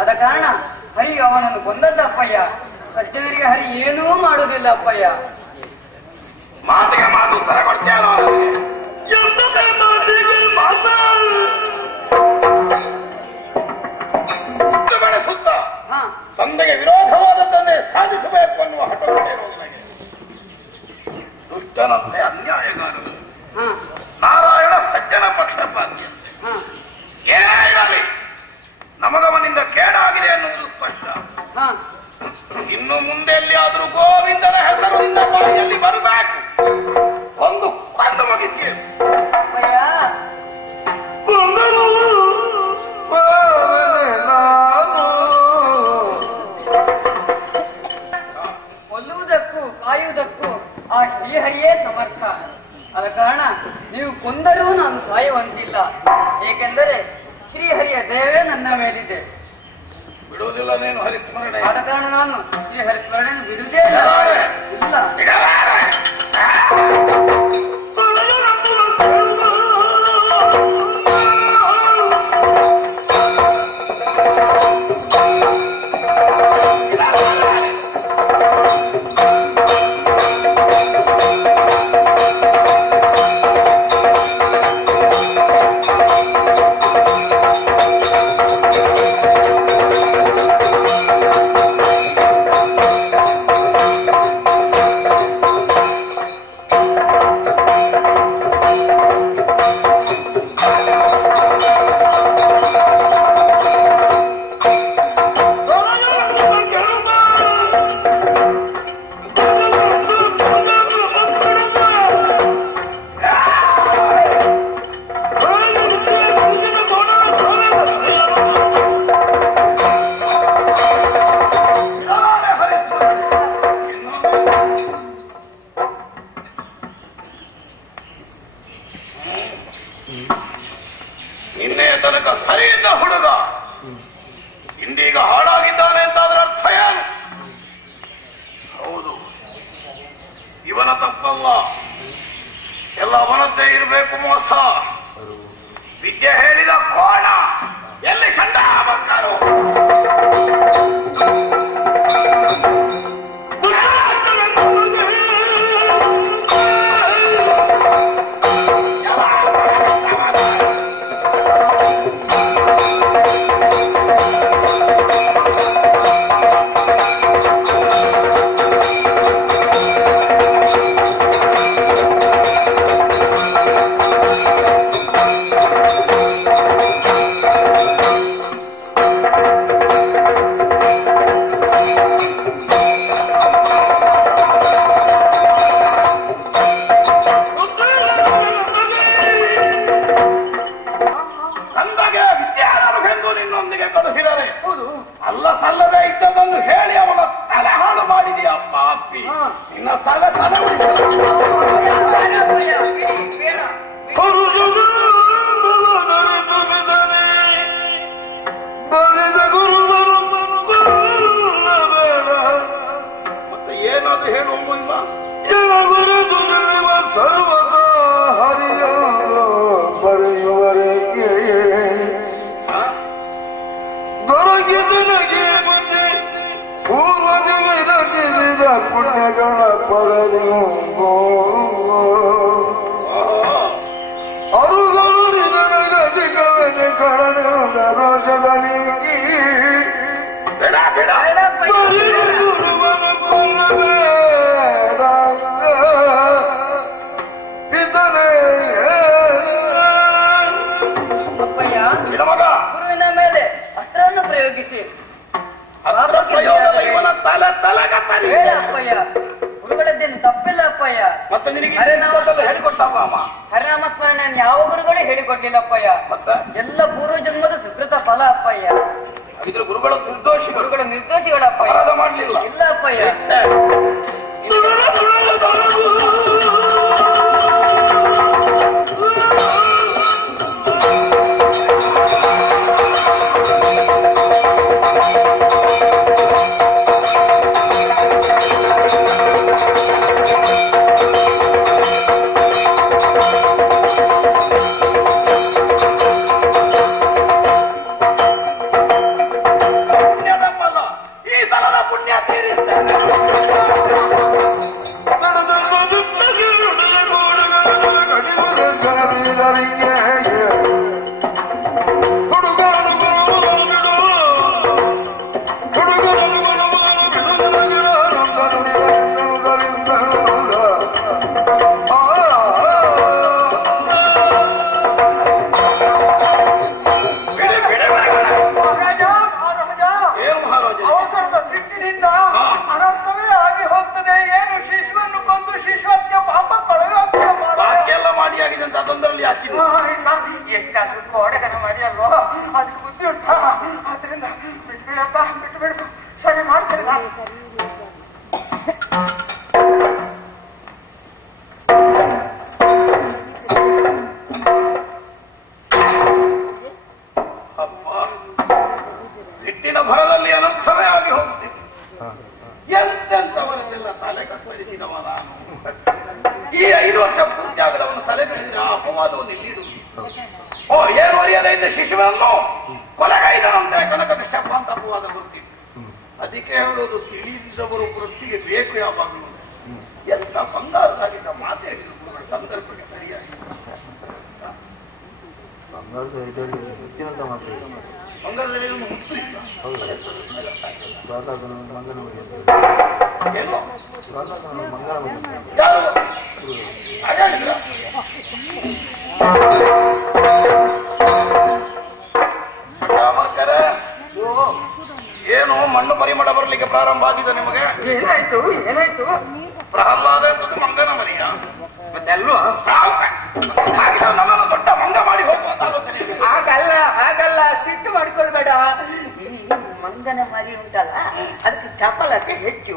ಆದ ಕಾರಣ ಹರಿ ಅವನನ್ನು ಕೊಂದದ್ದಪ್ಪಯ್ಯ. ಸಜ್ಜನರಿಗೆ ಹರಿ ಏನೂ ಮಾಡುವುದಿಲ್ಲ ಅಪ್ಪಯ್ಯ. ಮಾತಿಗೆ ಮಾತು ಉತ್ತರ ಕೊಡ್ತೀಯಾನೋ ಬೆಳೆಸುತ್ತ ತಂದೆಗೆ ವಿರೋಧವಾದದ್ದನ್ನೇ ಸಾಧಿಸಬೇಕು ಅನ್ನುವ ಹಠವನ್ನೇನೋ ನನಗೆ. ದುಷ್ಟನಂತೆ ಅನ್ಯಾಯಗಾರರು, ನಾರಾಯಣ ಸಜ್ಜನ ಪಕ್ಷಪಾತಿ. ಏನೇ ಇರಲಿ, ನಮಗವನಿಂದ ಕೇಡಾಗಿದೆ ಅನ್ನುವುದು ಸ್ಪಷ್ಟ. ಇನ್ನು ಮುಂದೆ ಎಲ್ಲಿಯಾದ್ರೂ ಗೋವಿಂದನ ಹೆಸರು ನಿನ್ನ ಬಾಯಿಯಲ್ಲಿ ಬರಬೇಕು. ಒಂದು ಕೊಂದು ಮುಗಿಸಿ ಕೊಲ್ಲುವುದಕ್ಕೂ ಕಾಯುವುದಕ್ಕೂ ಆ ಶ್ರೀಹರಿಯೇ ಸಮರ್ಥ. ಆದ ಕಾರಣ ನೀವು ಕೊಂದರೂ ನಾನು ಸಾಯುವಂತಿಲ್ಲ. ಏಕೆಂದರೆ ಶ್ರೀಹರಿಯ ದಯವೇ ನನ್ನ ಮೇಲಿದೆ. ಬಿಡುವುದಿಲ್ಲ ನೀನು ಹರಿಸ್ಮರಣೆ. ಆದ ಕಾರಣ ನಾನು ಶ್ರೀಹರಿ ಸ್ಮರಣೆಯನ್ನು ಬಿಡುವುದೇ ಇಲ್ಲ. ನಿನ್ನೆ ತನಕ ಸರಿಯಿದ್ದ ಹುಡುಗ ಇಂದೀಗ ಹಾಳಾಗಿದ್ದಾನೆ ಅಂತ ಅದರ ಅರ್ಥ ಏನು? ಹೌದು, ಇವನ ತಪ್ಪಲ್ಲ, ಎಲ್ಲ ಅವನದ್ದೇ ಇರಬೇಕು ಮೋಸ. ವಿದ್ಯೆ ಹೇಳಿದ ಕೋಣ ಎಲ್ಲಿ ಚಂದ ಬಕ್ಕರು. ಅಲ್ಲ ಸಲ್ಲದೆ ಇದ್ದದನ್ನು ಹೇಳಿ ಅವನ ತಲೆ ಹಾಳು ಮಾಡಿದೆಯಪ್ಪ ಅಪ್ಪಿ. ನಿನ್ನ ತಲೆ ಮತ್ತೆ ಏನಾದ್ರೂ ಹೇಳುವ ಸರ್ವದ ಹರಿಯ ಬರೆಯುವರೆಗೆ ದೊರಕಿದನಗೆ ಮುಂದೆ ಪೂರ್ವದಿ ವಿರಚಿಸಿದ ಪುಣ್ಯಗಳ ಪರದಿಂಗೋ ಅರುಗಳು ನಿಜಗತಿ ಕವನೆ ಕಡನದ ರೋಷದ ನೀಗಿ ಗುರುವನ ಕೊಲ್ಲಬೇಡ ಪಿತನೇ. ಗುರುವಿನ ಮೇಲೆ ಅಸ್ತ್ರವನ್ನು ಪ್ರಯೋಗಿಸಿ ಬೇಡ ಅಪ್ಪಯ್ಯ, ಗುರುಗಳದ್ದೇನು ತಪ್ಪಿಲ್ಲ ಅಪ್ಪಯ್ಯ. ಮತ್ತೆ ನಿನಗೆ ಹೇಳಿಕೊಟ್ಟವ ಹರಿನಾಮ ಸ್ಮರಣೆಯನ್ನು ಯಾವ ಗುರುಗಳು ಹೇಳಿಕೊಟ್ಟಿಲ್ಲ ಅಪ್ಪಯ್ಯ. ಎಲ್ಲ ಪೂರ್ವ ಜನ್ಮದ ಸುಕೃತ ಫಲ ಅಪ್ಪಯ್ಯ. ಇದ್ರ ಗುರುಗಳ ನಿರ್ದೋಷಿ, ಗುರುಗಳ ನಿರ್ದೋಷಿಗಳಪ್ಪಯ್ಯ. ಮಾಡಲಿಲ್ಲ ಇಲ್ಲ ಅಪ್ಪಯ್ಯ. ಪುಣ್ಯ ತೀರಿಸ್ತೇನೆ. ಬೆಳೆಸಿದವ ನಾನು. ಈ 5 ವರ್ಷ ಪೂರ್ತಿ ಆಗದವನು ತಲೆ ಬೆಳೆಸಿದ ಅಪವಾದವನ್ನು ಇಲ್ಲಿಡು. ಓ ಏನು ಅರಿಯದ ಇದ್ದ ಶಿಶುವನ್ನು ಕೊಲೆಗೈದನಂತೆ ಕನಕ ಕಶ್ಯಪ ಅಂತ ಅಪವಾದ ಗೊತ್ತಿತ್ತು. ಅದಕ್ಕೆ ಹೇಳೋದು ತಿಳಿದಿದ್ದವರು ವೃತ್ತಿಗೆ ಬೇಕು ಯಾವಾಗಲೂ. ಎಂತ ಬಂಗಾರದಾಗಿದ್ದ ಮಾತು ಹೇಳಿದ್ರು ಸಂದರ್ಭಕ್ಕೆ ಸರಿಯಾಗಿ. ಬಂಗಾರದಲ್ಲಿ ಮುತ್ತು ಇಲ್ಲ ಏನು ಯಾರು ಹಾಗಾಗಿಲ್ಲ. ಏನು ಮಣ್ಣು ಪರಿಮಳ ಬರ್ಲಿಕ್ಕೆ ಪ್ರಾರಂಭ ಆಗಿದೆ ನಿಮಗೆ? ಏನಾಯ್ತು ಏನಾಯ್ತು? ಪ್ರಹ್ಲಾದ ಎಂಬುದು ಮಂಗನ ಮರಿಯ ಮತ್ತೆಲ್ವಾ? ಹಾಗೆ ನನ್ನನ್ನು ದೊಡ್ಡ ಮಂಗ ಮಾಡಿ ಹೋಗುವಂತ ಆಲೋಚನೆ. ಹಾಗಲ್ಲ ಹಾಗಲ್ಲ, ಸಿಟ್ಟು ಮಾಡ್ಕೊಳ್ಬೇಡ. ಈ ಮಂಗನ ಮರಿ ಉಂಟಲ್ಲ ಅದಕ್ಕೆ ಚಪಲತೆ ಹೆಚ್ಚು.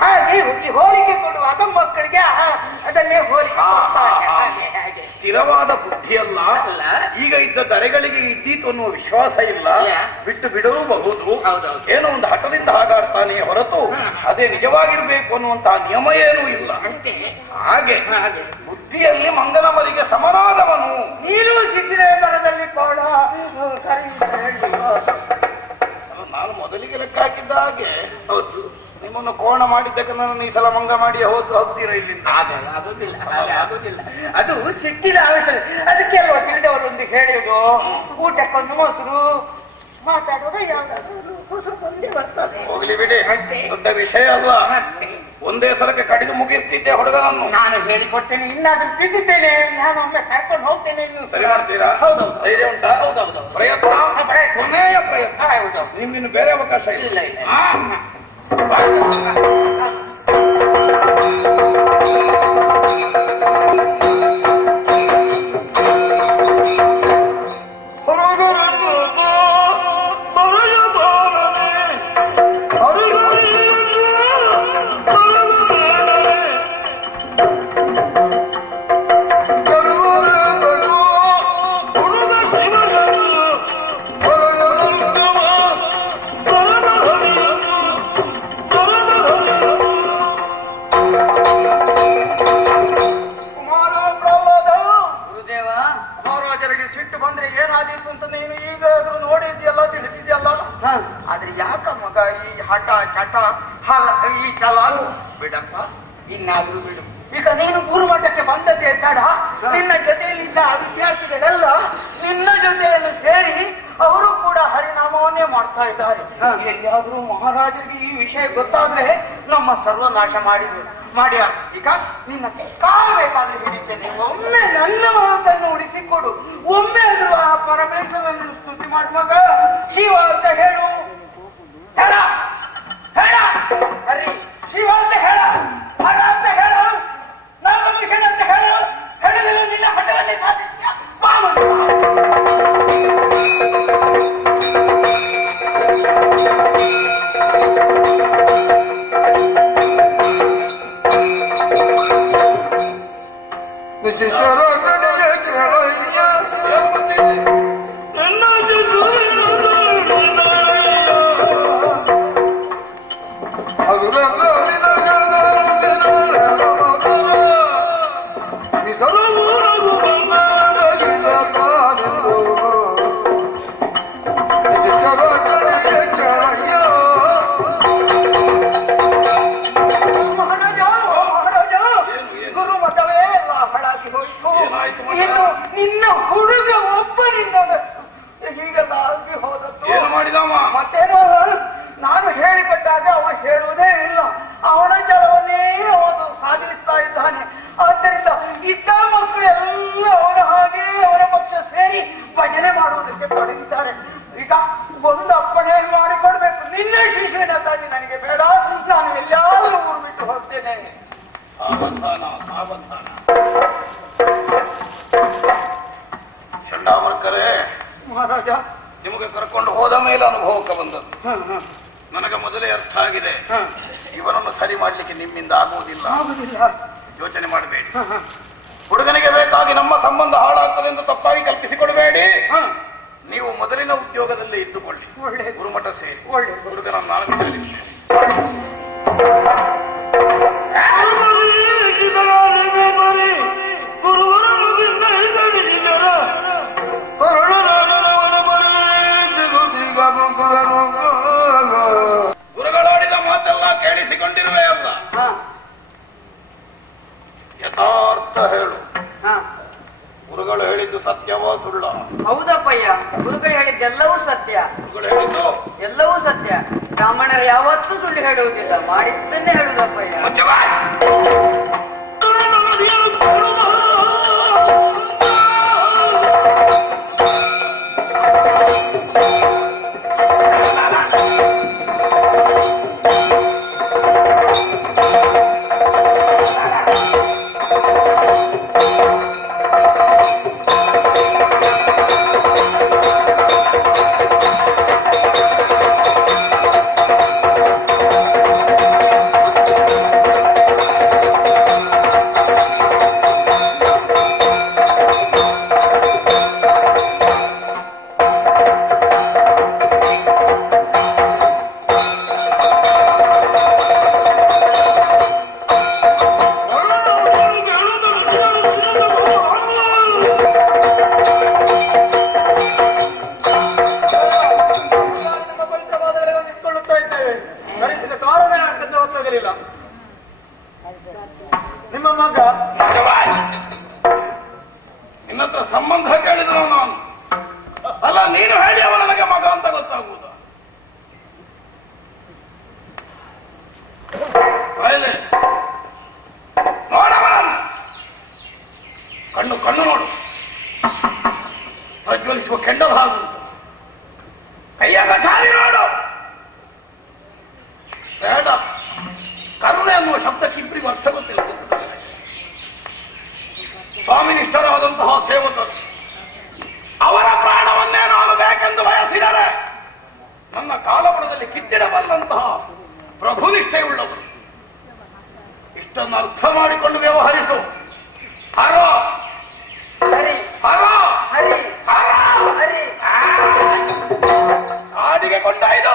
ಹಾಗೆ ಹೋಲಿಕೆ ಕೊಡುವಾಗ ಮಕ್ಕಳಿಗೆ ಅದನ್ನೇ ಹೋಲಿಕೆ ಹಾಗೆ ಹಾಗೆ. ಸ್ಥಿರವಾದ ಬುದ್ಧಿಯಲ್ಲ ಅಲ್ಲ. ಈಗ ಇದ್ದ ದರೆಗಳಿಗೆ ಇದ್ದೀತು ಅನ್ನುವ ವಿಶ್ವಾಸ ಇಲ್ಲ. ಬಿಟ್ಟು ಬಿಡಲೂಬಹುದು. ಏನೋ ಒಂದು ಹಠದಿಂದ ಹಾಗಾಡ್ತಾನೆ ಹೊರತು ಅದೇ ನಿಜವಾಗಿರ್ಬೇಕು ಅನ್ನುವಂತಹ ನಿಯಮ ಏನೂ ಇಲ್ಲ. ಹಾಗೆ ಬುದ್ಧಿಯಲ್ಲಿ ಮಂಗನ ಮರಿಗೆ ಸಮನಾದವನು ನೀರು ಸಿಕ್ಕಿದೆ ಮರದಲ್ಲಿ ಕೋಣ ನಾನು ಮೊದಲಿಗೆ ಲೆಕ್ಕ ಹಾಕಿದ್ದ ಹಾಗೆ. ಹೌದು, ನಿಮ್ಮನ್ನು ಕೋಣ ಮಾಡಿದ್ದಕ್ಕೆ ನಾನು ಈ ಸಲ ಮಂಗ ಮಾಡಿ ಹೋಗ್ತೀರಾ ಇಲ್ಲಿಂದ? ಆಗುದಿಲ್ಲ ಆಗುದಿಲ್ಲ. ಅದು ಸಿಟ್ಟಿನ ಅವಶ್ಯ. ಅದಕ್ಕೆ ಅಲ್ವಾ ತಿಳಿದವರೊಂದು ಹೇಳಿದ್ರು, ಊಟಕ್ಕೊಂದು ಮೊಸರು, ಮಾತಾಡುವಾಗ ಯಾವ್ದಾದ್ರು ಮೊಸರು ಬಂದೇ ಬರ್ತದೆ. ಹೋಗ್ಲಿ ಬಿಡಿ, ದೊಡ್ಡ ವಿಷಯ ಅಲ್ಲ. ಒಂದೇ ಸಲಕ್ಕೆ ಕಡಿದು ಮುಗಿಸ್ತಿದ್ದೆ ಹುಡುಗನನ್ನು. ನಾನು ಹೇಳಿಕೊಡ್ತೇನೆ, ಇನ್ನಾದ್ರೂ ತಿದ್ದಿದ್ದೇನೆ. ನಾನು ಒಮ್ಮೆ ಕರ್ಕೊಂಡು ಹೋಗ್ತೇನೆ. ಸರಿ ಮಾಡ್ತೀರಾ? ಹೌದು. ಧೈರ್ಯ ಉಂಟಾ? ಹೌದೌದು. ಪ್ರಯತ್ನ ಕೊನೆಯ ಪ್ರಯತ್ನ. ಹೌದು. ನಿಮ್ಮಿನ್ನು ಬೇರೆ ಅವಕಾಶ ಇಲ್ಲ. ಆದ್ರೆ ಯಾಕ ಮಗ ಈ ಹಠ ಚಟ ಈ ಛಲ? ಬಿಡಪ್ಪ, ಇನ್ನಾದ್ರೂ ಬಿಡು. ಈಗ ನೀನು ಗುರುಮಠಕ್ಕೆ ಬಂದದ್ದೇ ತಡ. ನಿನ್ನ ಜೊತೆಯಲ್ಲಿದ್ದ ವಿದ್ಯಾರ್ಥಿಗಳೆಲ್ಲ ನಿನ್ನ ಜೊತೆಯನ್ನು ಸೇರಿ ಅವರು ಕೂಡ ಹರಿನಾಮವನ್ನೇ ಮಾಡ್ತಾ ಇದ್ದಾರೆ. ಎಲ್ಲಿಯಾದ್ರೂ ಮಹಾರಾಜರಿಗೆ ಈ ವಿಷಯ ಗೊತ್ತಾದ್ರೆ ನಮ್ಮ ಸರ್ವನಾಶ ಮಾಡ್ಯಾರ. ಈಗ ನಿನ್ನ ಕಾಬೇಕಾದ್ರೆ ಹಿಡಿತೇನೆ. ಒಮ್ಮೆ ನನ್ನ ಮಾತನ್ನು ಉಳಿಸಿಕೊಡು. ಒಮ್ಮೆ ಆದ್ರೂ ಆ ಪರಮೇಶ್ವರನ್ನು ಸ್ತುತಿ ಮಾಡಿ ಮಗ. ಶಿವ ಅಂತ ಹೇಳು. ಹೇಳ ಹೇಳ ಹರಿ ಶಿವ ಅಂತ ಹೇಳ, ಹರ ಅಂತ ಹೇಳ, ನಾಗಭೂಷಣ ಅಂತ ಹೇಳ. ಹೇಳಿದ್ರೆ ನಿನ್ನ ಹಠವನ್ನೇ ಸಾಧಿಸ್ತೀಯ. ನಿನ್ನ ಹುಡುಗ ಒಬ್ಬರಿಂದ ಹೀಗೆಲ್ಲ ಆಗಿ ಹೋದದ್ದು. ಏನು ಮಾಡಿದವ? ಮತ್ತೇನು, ನಾನು ಹೇಳಿಕೊಟ್ಟಾಗ ಅವ ಹೇಳುವುದೇ ಇಲ್ಲ. ಅವನ ಛಲವನ್ನೇ ಅವನು ಸಾಧಿಸ್ತಾ ಇದ್ದಾನೆ. ಆದ್ದರಿಂದ ಇದ್ದ ಮಕ್ಕಳು ಎಲ್ಲ ಅವನ ಹಾಗೆ ಅವನ ಪಕ್ಷ ಸೇರಿ ಭಜನೆ ಮಾಡುವುದಕ್ಕೆ ತೊಡಗಿದ್ದಾರೆ. ಈಗ ಒಂದು ಅಪ್ಪಣೆ ಮಾಡಿಕೊಡ್ಬೇಕು. ನಿನ್ನೆ ಶಿಶುವಿನ ತಾಯಿ ನನಗೆ ಬೇಡ. ನಾನು ಎಲ್ಲಾದ್ರೂ ಊರು ಬಿಟ್ಟು ಹೋಗ್ತೇನೆ. ಚಂಡಾಮರ್ಕರೇ ಮಹಾರಾಜ, ನಿಮಗೆ ಕರ್ಕೊಂಡು ಹೋದ ಮೇಲೆ ಅನುಭವಕ್ಕೆ ಬಂದದ್ದು. ನನಗೆ ಮೊದಲೇ ಅರ್ಥ ಆಗಿದೆ, ಇವನನ್ನು ಸರಿ ಮಾಡ್ಲಿಕ್ಕೆ ನಿಮ್ಮಿಂದ ಆಗುವುದಿಲ್ಲ. ಯೋಚನೆ ಮಾಡಬೇಡಿ. ಹುಡುಗನಿಗೆ ಬೇಕಾಗಿ ನಮ್ಮ ಸಂಬಂಧ ಹಾಳಾಗ್ತದೆ ಎಂದು ತಪ್ಪಾಗಿ ಕಲ್ಪಿಸಿಕೊಳ್ಬೇಡಿ. ನೀವು ಮೊದಲಿನ ಉದ್ಯೋಗದಲ್ಲೇ ಇದ್ದುಕೊಳ್ಳಿ. ಗುರುಮಠ ಸೇರಿ ಹುಡುಗನ ನಾನು ಅರ್ಥ ಹೇಳು. ಗುರುಗಳು ಹೇಳಿದ್ದು ಸತ್ಯವೋ ಸುಳ್ಳ? ಹೌದಪ್ಪಯ್ಯ, ಗುರುಗಳು ಹೇಳಿದ್ದೆಲ್ಲವೂ ಸತ್ಯ. ಗುರುಗಳು ಹೇಳಿದ್ದು ಎಲ್ಲವೂ ಸತ್ಯ. ಬ್ರಾಹ್ಮಣರು ಯಾವತ್ತೂ ಸುಳ್ಳು ಹೇಳುವುದಿಲ್ಲ, ಮಾಡಿದ್ದನ್ನೇ ಹೇಳುವುದಪ್ಪಯ್ಯ. ನಿಮ್ಮ ಮಗ ನಿನ್ನತ್ರ ಸಂಬಂಧ ಕೇಳಿದ್ರು ನಾನು. ಅಲ್ಲ, ನೀನು ಹೇಳಿ ಅವ ನನಗೆ ಮಗ ಅಂತ ಗೊತ್ತಾಗುವುದು. ನೋಡವನನ್ನು ಕಣ್ಣು ಕಣ್ಣು ನೋಡು, ಪ್ರಜ್ವಲಿಸುವ ಕೆಂಡದ ಹಾಗೂ ಕೈಯ ಗಠಾರಿ ನೋಡು. ಬೇಡ, ಕರುಣೆ ಅನ್ನುವ ಶಬ್ದಕ್ಕೆ ಇಬ್ಬರಿಗೂ ಅರ್ಥ ಗೊತ್ತಿಲ್ಲ. ಸ್ವಾಮಿನಿಷ್ಠರಾದಂತಹ ಸೇವಕರು ಅವರ ಪ್ರಾಣವನ್ನೇ ನಾನು ಬೇಕೆಂದು ಬಯಸಿದರೆ ನನ್ನ ಕಾಲಬುಡದಲ್ಲಿ ಕಿತ್ತಿಡಬಲ್ಲಂತಹ ಪ್ರಭುನಿಷ್ಠೆಯುಳ್ಳವರು. ಇಷ್ಟನ್ನು ಅರ್ಥ ಮಾಡಿಕೊಂಡು ವ್ಯವಹರಿಸು. ಹರ ಹರ ಹರ ಕಾಡಿಗೆ ಕೊಂಡೊಯ್ದು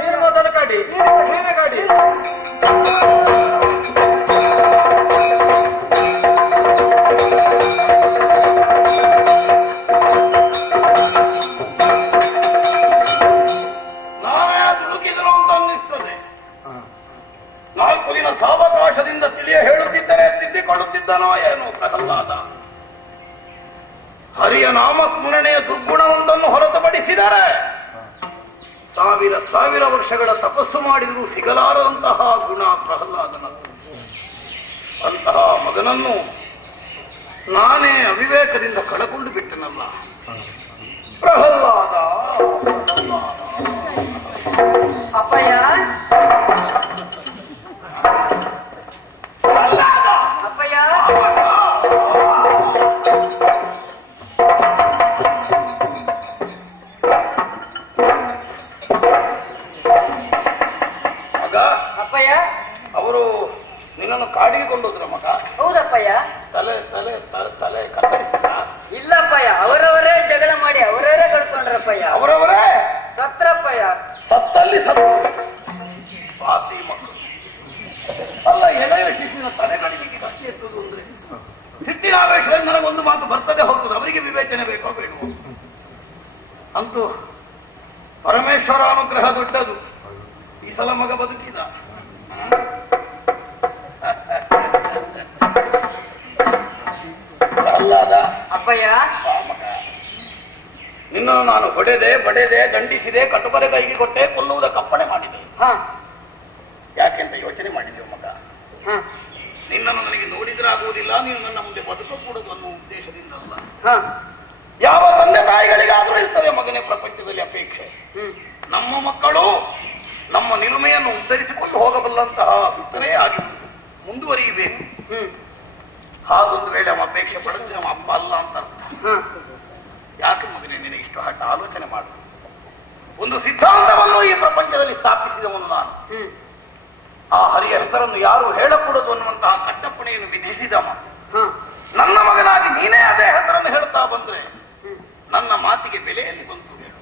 ನೀನು ಮೊದಲು ಕಾಡಿ, ನೀವೇ ಕಾಡಿ. ನಾವೇ ದುಡುಕಿದ್ರು ಅಂತ ಅನ್ನಿಸ್ತದೆ. ನಾಲ್ಕು ದಿನ ಸಾವಕಾಶದಿಂದ ತಿಳಿಯ ಹೇಳುತ್ತಿದ್ದರೆ ತಿದ್ದಿಕೊಳ್ಳುತ್ತಿದ್ದನೋ ಏನು ಪ್ರಹ್ಲಾದ. ಹರಿಯ ನಾಮಸ್ಮರಣೆಯ ದುರ್ಗುಣವೊಂದನ್ನು ಹೊರತುಪಡಿಸಿದರೆ ಸಾವಿರ ಸಾವಿರ ವರ್ಷಗಳ ತಪಸ್ಸು ಮಾಡಿದರೂ ಸಿಗಲಾರದಂತಹ ಗುಣ ಪ್ರಹ್ಲಾದನದ್ದು. ಅಂತಹ ಮಗನನ್ನು ನಾನೇ ಅವಿವೇಕದಿಂದ ಕಳಕೊಂಡು ಬಿಟ್ಟನಲ್ಲ ಪ್ರಹ್ಲಾದ. ಅಪ್ಪಯ್ಯ ಅಪ್ಪಯ್ಯ ಅಪ್ಪಯ್ಯ, ಅವರು ನಿನ್ನನ್ನು ಕಾಡಿಗೆ ಕೊಂಡೋದ್ರ ಮಗ? ಹೌದಪ್ಪಯ್ಯ. ತಲೆ ತಲೆ ತಲೆ ಕತ್ತರಿಸಿದ? ಇಲ್ಲಪ್ಪಯ್ಯ, ಅವರವರೇ ಜಗಳ ಮಾಡಿ ಅವರವರೇ ಕಳ್ಕೊಂಡ್ರಪ್ಪಯ್ಯ. ಅವರವರೇ ಸತ್ರಪ್ಪಯ್ಯ. ಸತ್ತಲ್ಲಿ ಸತ್ತು ಪಾತಿ ಮಕ್ಕಳು. ಅಲ್ಲ, ಎಳೆಯ ಶಿಶುವಿನ ತಲೆ ಕಡಿಲಿಕ್ಕೆ ಕಷ್ಟ ಎತ್ತುವುದು ಅಂದ್ರೆ ಸಿಟ್ಟಿನ ಆವೇಶದಲ್ಲಿ ನನಗೊಂದು ಮಾತು ಬರ್ತದೆ ಹೋಗ್ತದೆ. ಅವರಿಗೆ ವಿವೇಚನೆ ಬೇಕೋ ಬೇಡವೋ? ಅಂತೂ ಪರಮೇಶ್ವರ ಅನುಗ್ರಹ ದೊಡ್ಡದು. ಈ ಸಲ ಮಗ ಬದುಕಿದ. ಪ್ರಹ್ಲಾದ ಅಪ್ಪಯ್ಯ, ನಿನ್ನನ್ನು ನಾನು ಹೊಡೆದೆ ಬಡೆದೆ ದಂಡಿಸಿದೆ, ಕಟುಕರೆ ಕೈಗೆ ಕೊಟ್ಟೆ, ಕೊಲ್ಲುವುದಕ್ಕಪ್ಪಣೆ ಮಾಡಿದೆ. ಯಾಕೆಂತ ಯೋಚನೆ ಮಾಡಿದೆವು ಮಗ. ನಿನ್ನನ್ನು ನನಗೆ ನೋಡಿದ್ರೆ ಆಗುವುದಿಲ್ಲ, ನೀನು ನನ್ನ ಮುಂದೆ ಬದುಕಕೂಡದು ಅನ್ನುವ ಉದ್ದೇಶದಿಂದಲ್ಲ. ಯಾವ ತಂದೆ ತಾಯಿಗಳಿಗಾದ್ರೂ ಇರ್ತದೆ ಮಗನೇ ಪ್ರಪಂಚದಲ್ಲಿ ಅಪೇಕ್ಷೆ. ನಮ್ಮ ಮಕ್ಕಳು ನಮ್ಮ ನಿಲುಮೆಯನ್ನು ಉದ್ಧರಿಸಿಕೊಂಡು ಹೋಗಬಲ್ಲಂತಹ ಸುತ್ತನೇ ಆಗಿ ಮುಂದುವರಿಯಬೇಕು. ಹಾಗೊಂದು ವೇಳೆ ನಮ್ಮ ಅಪೇಕ್ಷೆ ಪಡೆದ್ರೆ ನಮ್ಮ ಅಪ್ಪ ಅಲ್ಲ ಅಂತ ಅರ್ಥ. ಯಾಕೆ ಮಗನೇ ನಿನಗೆ ಇಷ್ಟು ಹಠ? ಆಲೋಚನೆ ಮಾಡು. ಒಂದು ಸಿದ್ಧಾಂತವನ್ನು ಈ ಪ್ರಪಂಚದಲ್ಲಿ ಸ್ಥಾಪಿಸಿದವನು ನಾನು. ಆ ಹರಿಯ ಹೆಸರನ್ನು ಯಾರು ಹೇಳಕೂಡದು ಅನ್ನುವಂತಹ ಕಟ್ಟಪ್ಪಣೆಯನ್ನು ವಿಧಿಸಿದವ. ನನ್ನ ಮಗನಾಗಿ ನೀನೇ ಅದೇ ಹೆಸರನ್ನು ಹೇಳ್ತಾ ಬಂದ್ರೆ ನನ್ನ ಮಾತಿಗೆ ಬೆಲೆಯಲ್ಲಿ ಬಂತು. ಹೇಳು,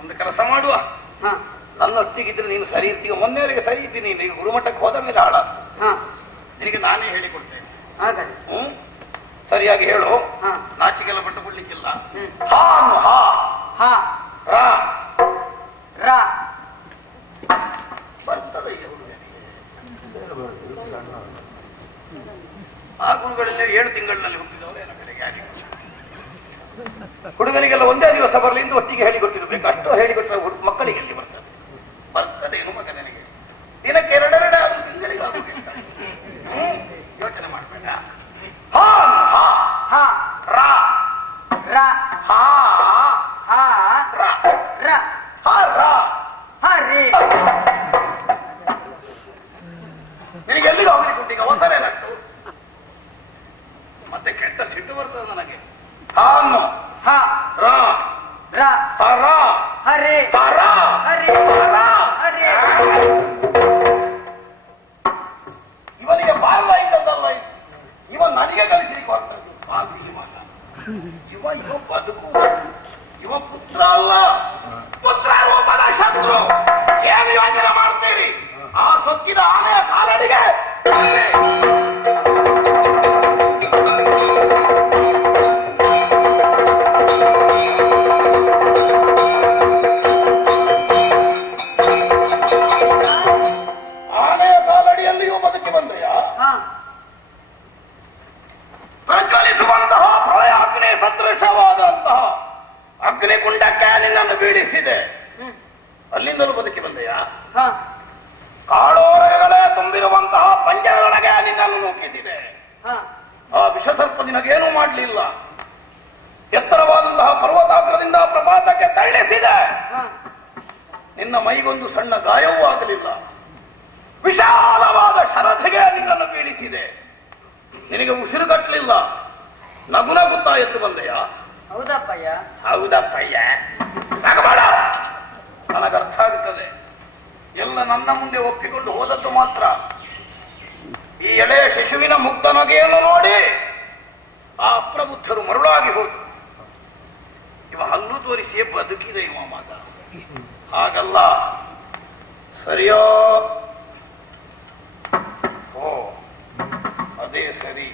ಒಂದು ಕೆಲಸ ಮಾಡುವ. ನನ್ನೊಟ್ಟಿಗಿದ್ರೆ ನೀನು ಸರಿ ಇರ್ತೀಯ. ಮೊನ್ನೆಯವರೆಗೆ ಸರಿ ಇದ್ದೀನಿ, ಈಗ ಗುರುಮಠಕ್ಕೆ ಹೋದ ಮೇಲೆ ಹಾಳ. ನಿನಗೆ ನಾನೇ ಹೇಳಿಕೊಡ್ತೀನಿ. ಸರಿಯಾಗಿ ಹೇಳು. ನಾಚಿಕೆಲ್ಲ ಪಟ್ಟುಕೊಳ್ಳಿಕ್ಕಿಲ್ಲ. ಹಾ ಹಾ ಹಾ ರಾ ರಾ ಬರ್ತದೆ. ಆ ಗುರುಗಳೆಲ್ಲ 7 ತಿಂಗಳಿನಲ್ಲಿ ಹುಟ್ಟಿದವರು ಏನೋ ಬೆಳಗ್ಗೆ ಯಾರಿಗೆ ಹುಡುಗನಿಗೆಲ್ಲ ಒಂದೇ ದಿವಸ ಬರಲಿ ಎಂದು ಒಟ್ಟಿಗೆ ಹೇಳಿಕೊಟ್ಟಿರ್ಬೇಕು. ಅಷ್ಟು ಹೇಳಿಕೊಟ್ಟರೆ ಮಕ್ಕಳಿಗೆ ಎಲ್ಲಿ ಬರ್ತದೆ ಏನು ಮಗ ನನಗೆ ದಿನಕ್ಕೆ 2 ಆದ್ರೂ ತಿಂಗಳಿಗೆ ಆಗುವುದಿಲ್ಲ. ಯೋಚನೆ ಮಾಡಬೇಡ. ಹಾ ಹಾ ಹಾ ರಾ ರಾ ಹಾ ಹಾ ರಾ ರಾ ಹಾ ರಾ ಹರಿ. ನಿನಗೆ ಎಲ್ಲಿಗೆ ಹೋಗ್ಲಿಕ್ಕೆ ಉಂಟು ಈಗ? ಅವಸರ ಏನಾಗ್ತು? ಮತ್ತೆ ಕೆಟ್ಟ ಸಿಟ್ಟು ಬರ್ತದೆ ನನಗೆ. ಹಾನು ಹಾ ರಾ ರಾ ಹರ ಹರಿ ಹರ ಹರಿ ಹರಿ. ಇವನಿಗೆ ಬಾಲ ಇದ್ದದ್ದಲ್ಲ ಇದು. ಇವ ನನಗೆ ಕಲಿಸಲಿಕ್ಕೆ ಹೊರಟದ್ದು. ಇವ ಬದುಕು. ಇವ ಪುತ್ರ ಅಲ್ಲ. ಪುತ್ರ ರೂಪದ ಶತ್ರು. ಏನು ಯೋಚನೆ ಮಾಡ್ತೀರಿ? ಆ ಸೊಕ್ಕಿದ ಆನೆಯ ಕಾಲಡಿಗೆ ಆನೆಯ ಕಾಲಡಿಯಲ್ಲಿಯೂ ಬದುಕಿ ಬಂದೆಯ? ಪ್ರಜ್ವಲಿಸುವಂತಹ ಪ್ರಳಯ ಅಗ್ನಿ ಸದೃಶವಾದಂತಹ ಅಗ್ನಿಕುಂಡಕ್ಕೆ ನಿನ್ನನ್ನು ಬೀಳಿಸಿದೆ. ಅಲ್ಲಿಂದಲೂ ಬದುಕಿ ಬಂದೆಯ? ಕಾಳೋರಗಳೇ ತುಂಬಿರುವಂತಹ ಪಂಜರದೊಳಗೆ ನಿನ್ನನ್ನು ನೂಕಿಸಿದೆ. ಆ ವಿಷಸರ್ಪ ನಿನಗೇನೂ ಮಾಡಲಿಲ್ಲ. ಎತ್ತರವಾದಂತಹ ಪರ್ವತಾಗ್ರದಿಂದ ಪ್ರಪಾತಕ್ಕೆ ತಳ್ಳಿಸಿದೆ. ನಿನ್ನ ಮೈಗೊಂದು ಸಣ್ಣ ಗಾಯವೂ ಆಗಲಿಲ್ಲ. ವಿಶಾಲವಾದ ಶರಧಿಗೆ ನಿನ್ನನ್ನು ಬೀಳಿಸಿದೆ. ನಿನಗೆ ಉಸಿರುಗಟ್ಟಲಿಲ್ಲ. ನಗುನಗುತ್ತಾ ಎದ್ದು ಬಂದೆಯ? ಹೌದಪ್ಪಯ್ಯ. ಹೌದಪ್ಪಯ್ಯ. ನಗಬೇಡ. ನನಗರ್ಥ ಆಗುತ್ತದೆ. ಎಲ್ಲ ನನ್ನ ಮುಂದೆ ಒಪ್ಪಿಕೊಂಡು ಹೋದದ್ದು ಮಾತ್ರ. ಈ ಎಳೆಯ ಶಿಶುವಿನ ಮುಗ್ಧ ನಗೆಯನ್ನು ನೋಡಿ ಆ ಅಪ್ರಬುದ್ಧರು ಮರುಳಾಗಿ ಹೋದರು. ಇವ ಹಲ್ಲು ತೋರಿಸಿಯೇ ಬದುಕಿದೆ ಇವ ಮಗ. ಹಾಗಲ್ಲ. ಸರಿಯೋ? ಓ ಅದೇ ಸರಿ.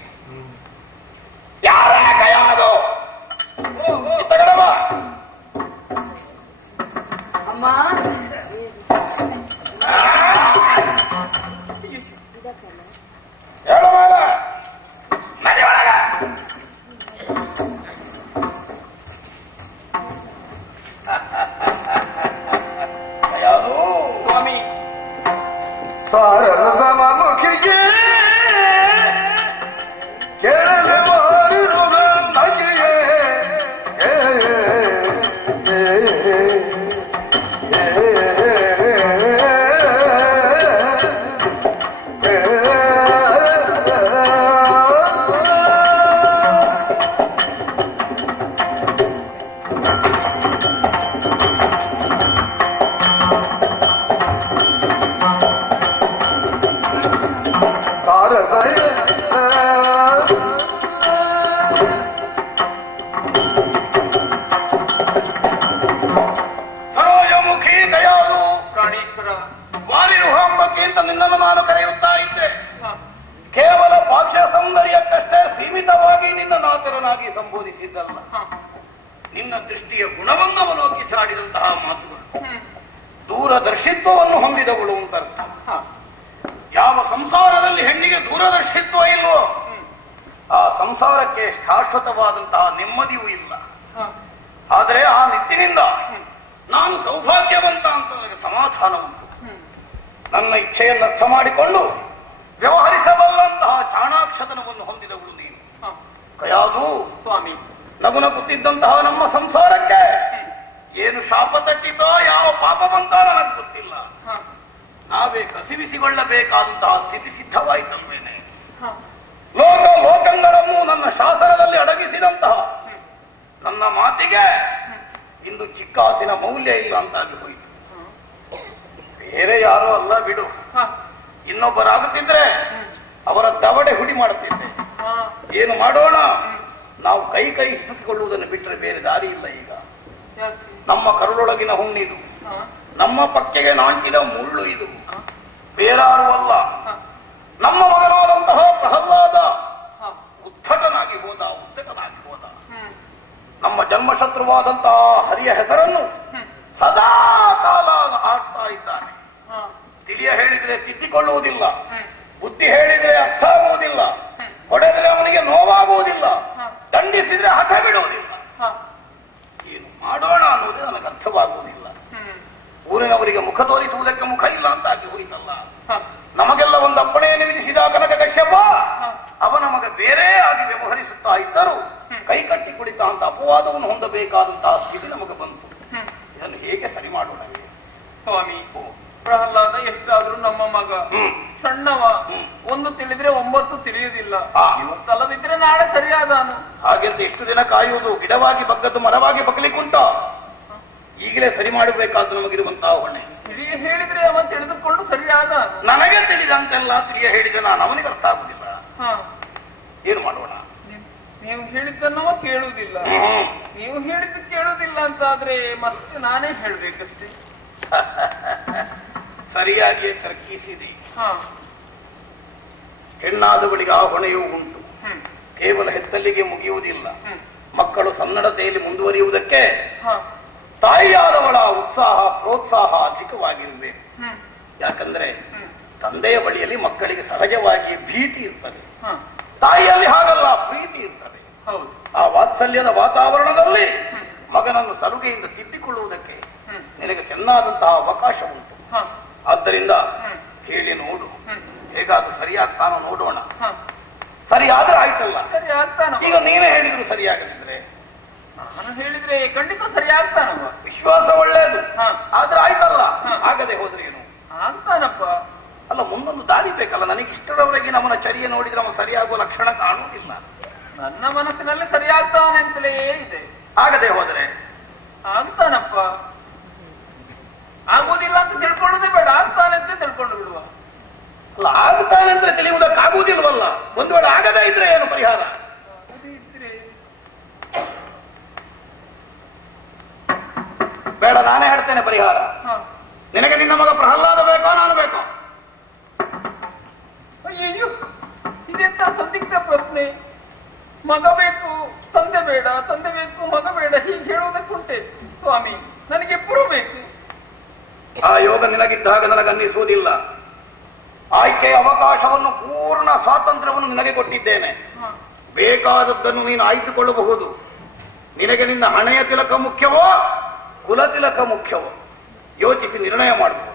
ಯಾರ ಕೈಯಾದು? ತಗಡವ ಅಮ್ಮ. ಹೇಳು ಮಾಡ ಮನೆ ಒಳಗ. ಯಾವುದು ಸ್ವಾಮಿ? ಸಾರದನ ಮುಖಿಗೆ ಕೇಳಲು ಮಾರಿರುವ ನಗೆಯೇ ಸರೋಜಮುಖಿ ದಯಾಳು ಪ್ರಾಣೇಶ್ವರ ಮಾರಿರುಹಂಬಕ್ಕಿಂತ ನಿನ್ನನ್ನು ನಾನು ಕರೆಯುತ್ತಾ ಇದ್ದೆ. ಕೇವಲ ಬಾಹ್ಯ ಸೌಂದರ್ಯಕ್ಕಷ್ಟೇ ಸೀಮಿತವಾಗಿ ನಿನ್ನ ನಾತರನಾಗಿ ಸಂಬೋಧಿಸಿದ್ದಲ್ಲ. ನಿನ್ನ ದೃಷ್ಟಿಯ ಗುಣವನ್ನು ಅವಲೋಕಿಸಿ ಆಡಿದಂತಹ ಮಾತುಗಳು. ದೂರದರ್ಶಿತ್ವವನ್ನು ಹೊಂದಿದವಳು ಅಂತರ್ಥ. ಯಾವ ಸಂಸಾರದಲ್ಲಿ ಹೆಣ್ಣಿಗೆ ದೂರದರ್ಶಿತ್ವ ಇಲ್ವೋ ಆ ಸಂಸಾರಕ್ಕೆ ಶಾಶ್ವತವಾದಂತಹ ನೆಮ್ಮದಿಯೂ ಇಲ್ಲ. ಆದರೆ ಆ ನಿಟ್ಟಿನಿಂದ ನಾನು ಸೌಭಾಗ್ಯವಂತ ಅಂತ ನನಗೆ ಸಮಾಧಾನ ಉಂಟು. ನನ್ನ ಇಚ್ಛೆಯನ್ನು ಅರ್ಥ ಮಾಡಿಕೊಂಡು ವ್ಯವಹರಿಸಬಲ್ಲಂತಹ ಚಾಣಾಕ್ಷತನವನ್ನು ಹೊಂದಿದವಳು ನೀನು. ಕಯಾದು ಸ್ವಾಮಿ, ನಗುನಗುತ್ತಿದ್ದಂತಹ ನಮ್ಮ ಸಂಸಾರಕ್ಕೆ ಏನು ಶಾಪ ತಟ್ಟಿತೋ, ಯಾವ ಪಾಪ ಬಂತೋ ನನಗೆ ಗೊತ್ತಿಲ್ಲ. ನಾವೇ ಕಸಿವಿಸಿಕೊಳ್ಳಬೇಕಾದಂತಹ ಸ್ಥಿತಿ ಸಿದ್ಧವಾಯಿತಲ್ವೇನೆ. ಲೋಕಗಳನ್ನು ನನ್ನ ಶಾಸನದಲ್ಲಿ ಅಡಗಿಸಿದಂತಹ ನನ್ನ ಮಾತಿಗೆ ಇಂದು ಚಿಕ್ಕಾಸಿನ ಮೌಲ್ಯ ಇಲ್ಲ ಅಂತಾಗಿ ಹೋಯಿತು. ಬೇರೆ ಯಾರೋ ಅಲ್ಲ ಬಿಡು, ಇನ್ನೊಬ್ಬರಾಗುತ್ತಿದ್ರೆ ಅವರ ದವಡೆ ಹುಡಿ ಮಾಡುತ್ತಿದ್ದೆ. ಏನು ಮಾಡೋಣ? ನಾವು ಕೈ ಹಿಸುಕಿಕೊಳ್ಳುವುದನ್ನು ಬಿಟ್ಟರೆ ಬೇರೆ ದಾರಿ ಇಲ್ಲ. ಈಗ ನಮ್ಮ ಕರುಳೊಳಗಿನ ಹುಣ್ಣಿದು, ನಮ್ಮ ಪಕ್ಕೆಗೆ ನಾಂಟಿದ ಮುಳ್ಳು ಇದು, ಬೇರಾರು ಅಲ್ಲ. ನಮ್ಮ ಮಗನಾದಂತಹ ಪ್ರಹ್ಲಾದ ಉದ್ಧಟನಾಗಿ ಹೋದ. ಬುದ್ಧಿ ಹೇಳಿದ್ರೆ ಅರ್ಥ ಆಗುವುದಿಲ್ಲ, ಹೊಡೆದ್ರೆ ಅವನಿಗೆ ನೋವಾಗುವುದಿಲ್ಲ, ದಂಡಿಸಿದ್ರೆ ಹಠ ಬಿಡುವುದಿಲ್ಲ. ಏನು ಮಾಡೋಣ ಅನ್ನೋದೇ ನನಗೆ ಅರ್ಥವಾಗುವುದಿಲ್ಲ. ಊರಿನವರಿಗೆ ಮುಖ ತೋರಿಸುವುದಕ್ಕೆ ಮುಖ ಇಲ್ಲ ಅಂತ ಆಗಿ ಹೋಯಿತಲ್ಲ. ನಮಗೆಲ್ಲ ಒಂದು ಅಪ್ಪಣೆಯನ್ನು ವಿಧಿಸಿದ ಕನಕ ಕಶ್ಯಪ ಅವನ ಮಗ ಬೇರೆ ಆಗಿ ವ್ಯವಹರಿಸುತ್ತಾ ಇದ್ದರು. ಕೈ ಕಟ್ಟಿ ಕುಳಿತ ಅಂತ ಅಪವಾದವನ್ನು ಹೊಂದಬೇಕಾದಂತಹ ಸ್ಥಿತಿ ನಮಗೆ ಬಂತು. ಇದನ್ನು ಹೇಗೆ ಸರಿ ಮಾಡೋಣ ಸ್ವಾಮಿ? ಪ್ರಹ್ಲಾದ ಎಷ್ಟಾದ್ರೂ ನಮ್ಮ ಮಗ, ಸಣ್ಣವ. ಒಂದು ತಿಳಿದ್ರೆ 9 ತಿಳಿಯುವುದಿಲ್ಲ. ಇವತ್ತಲ್ಲದಿದ್ರೆ ನಾಳೆ ಸರಿಯಾದಾನು. ಹಾಗೆಂತ ಎಷ್ಟು ದಿನ ಕಾಯುವುದು? ಗಿಡವಾಗಿ ಬಗ್ಗದ್ದು ಮರವಾಗಿ ಬಗ್ಲಿಕ್ಕುಂಟ. ಈಗಲೇ ಸರಿ ಮಾಡಬೇಕಾದ್ದು ನಮಗಿರುವಂತಹ ಹೊಣೆ. ತಿಳಿಯ ಹೇಳಿದ್ರೆ ಅವ ತಿಳಿದುಕೊಂಡು ಸರಿಯಾದ. ನನಗೆ ತಿಳಿದಂತೆಲ್ಲ ತಿಳಿಯ ಹೇಳಿದ ನಾನು ಅವನಿಗೆ ಅರ್ಥ ಆಗುದಿಲ್ಲ. ಏನು ಮಾಡೋಣ? ನೀವು ಹೇಳಿದ್ದನ್ನವ ಕೇಳುವುದಿಲ್ಲ. ನೀವು ಹೇಳಿದ್ದು ಕೇಳುವುದಿಲ್ಲ ಅಂತ ಆದ್ರೆ ಮತ್ತೆ ನಾನೇ ಹೇಳ್ಬೇಕಷ್ಟೇ. ಸರಿಯಾಗಿಯೇ ತರ್ಕಿಸಿದೆ. ಹೆಣ್ಣಾದವಳಿಗೆ ಆ ಹೊಣೆಯೂ ಉಂಟು. ಕೇವಲ ಹೆತ್ತಲ್ಲಿಗೆ ಮುಗಿಯುವುದಿಲ್ಲ. ಮಕ್ಕಳು ಸನ್ನಡತೆಯಲ್ಲಿ ಮುಂದುವರಿಯುವುದಕ್ಕೆ ತಾಯಿಯಾದವಳ ಉತ್ಸಾಹ ಪ್ರೋತ್ಸಾಹ ಅಧಿಕವಾಗಿರಬೇಕು. ಯಾಕಂದ್ರೆ ತಂದೆಯ ಬಳಿಯಲ್ಲಿ ಮಕ್ಕಳಿಗೆ ಸಹಜವಾಗಿ ಭೀತಿ ಇರ್ತದೆ, ತಾಯಿಯಲ್ಲಿ ಹಾಗಲ್ಲ, ಪ್ರೀತಿ ಇರ್ತದೆ. ಆ ವಾತ್ಸಲ್ಯದ ವಾತಾವರಣದಲ್ಲಿ ಮಗನನ್ನು ಸಲುಗೆಯಿಂದ ತಿದ್ದಿಕೊಳ್ಳುವುದಕ್ಕೆ ನಿನಗೆ ಚೆನ್ನಾದಂತಹ ಅವಕಾಶ ಉಂಟು. ಆದ್ದರಿಂದ ಕೇಳಿ ನೋಡು, ಹೇಗಾದ್ರೂ ಸರಿಯಾಗ್ತಾನೋ ನೋಡೋಣ. ಸರಿಯಾದ್ರೆ ಆಯ್ತಲ್ಲ. ಈಗ ನೀವೇ ಹೇಳಿದ್ರು ಸರಿಯಾಗದಿದ್ರೆ ನಾನು ಹೇಳಿದ್ರೆ ಖಂಡಿತ ಸರಿಯಾಗ್ತಾನವ. ವಿಶ್ವಾಸ ಒಳ್ಳೆಯದು, ಆದ್ರೆ ಆಯ್ತಲ್ಲ. ಆಗದೆ ಹೋದ್ರೆ ಏನು ಆಗ್ತಾನಪ್ಪ? ಅಲ್ಲ, ಮುಂದೊಂದು ದಾರಿ ಬೇಕಲ್ಲ. ನನಗೆ ಇಷ್ಟರವರೆಗೆ ನಮ್ಮನ್ನ ಚರ್ಯ ನೋಡಿದ್ರೆ ಅವನು ಸರಿಯಾಗುವ ಲಕ್ಷಣ ಕಾಣುವುದಿಲ್ಲ. ನನ್ನ ಮನಸ್ಸಿನಲ್ಲಿ ಸರಿಯಾಗ್ತಾನೆ ಅಂತಲೇ ಇದೆ. ಆಗದೆ ಹೋದ್ರೆ ಆಗ್ತಾನಪ್ಪ. ಆಗುವುದಿಲ್ಲ ಅಂತ ತಿಳ್ಕೊಳ್ಳೋದೇ ಬೇಡ, ಆಗ್ತಾನೆ ಅಂತ ತಿಳ್ಕೊಂಡು ಬಿಡುವ. ಅಲ್ಲ, ಆಗ್ತಾನೆ ಅಂತ ತಿಳಿಯುವುದಕ್ಕಾಗುವುದಿಲ್ವಲ್ಲ. ಒಂದು ವೇಳೆ ಆಗದೇ ಇದ್ರೆ ಏನು ಪರಿಹಾರ? ಬೇಡ, ನಾನೇ ಹೇಳ್ತೇನೆ ಪರಿಹಾರ. ನಿನಗೆ ನಿನ್ನ ಮಗ ಪ್ರಹ್ಲಾದ ಬೇಕೋ ನಾನು ಬೇಕೋ? ಅಯ್ಯೋ, ಇದೆಂತ ಸಂದಿಗ್ಧ ಪ್ರಶ್ನೆ. ಮಗ ಬೇಕು ತಂದೆ ಬೇಡ, ತಂದೆ ಬೇಕು ಮಗ ಬೇಡ, ಹೀಗೆ ಹೇಳುವುದಕ್ಕುಂಟೆ ಸ್ವಾಮಿ? ನನಗಿಬ್ಬರು ಬೇಕು. ಆ ಯೋಗ ನಿನಗಿದ್ದಾಗ ನನಗನ್ನಿಸುವುದಿಲ್ಲ. ಆಯ್ಕೆಯ ಅವಕಾಶವನ್ನು, ಪೂರ್ಣ ಸ್ವಾತಂತ್ರ್ಯವನ್ನು ನಿನಗೆ ಕೊಟ್ಟಿದ್ದೇನೆ. ಬೇಕಾದದ್ದನ್ನು ನೀನು ಆಯ್ದುಕೊಳ್ಳಬಹುದು. ನಿನಗೆ ನಿನ್ನ ಹಣೆಯ ತಿಲಕ ಮುಖ್ಯವೋ ಕುಲ ತಿಲಕ ಮುಖ್ಯವೋ ಯೋಚಿಸಿ ನಿರ್ಣಯ ಮಾಡಬಹುದು.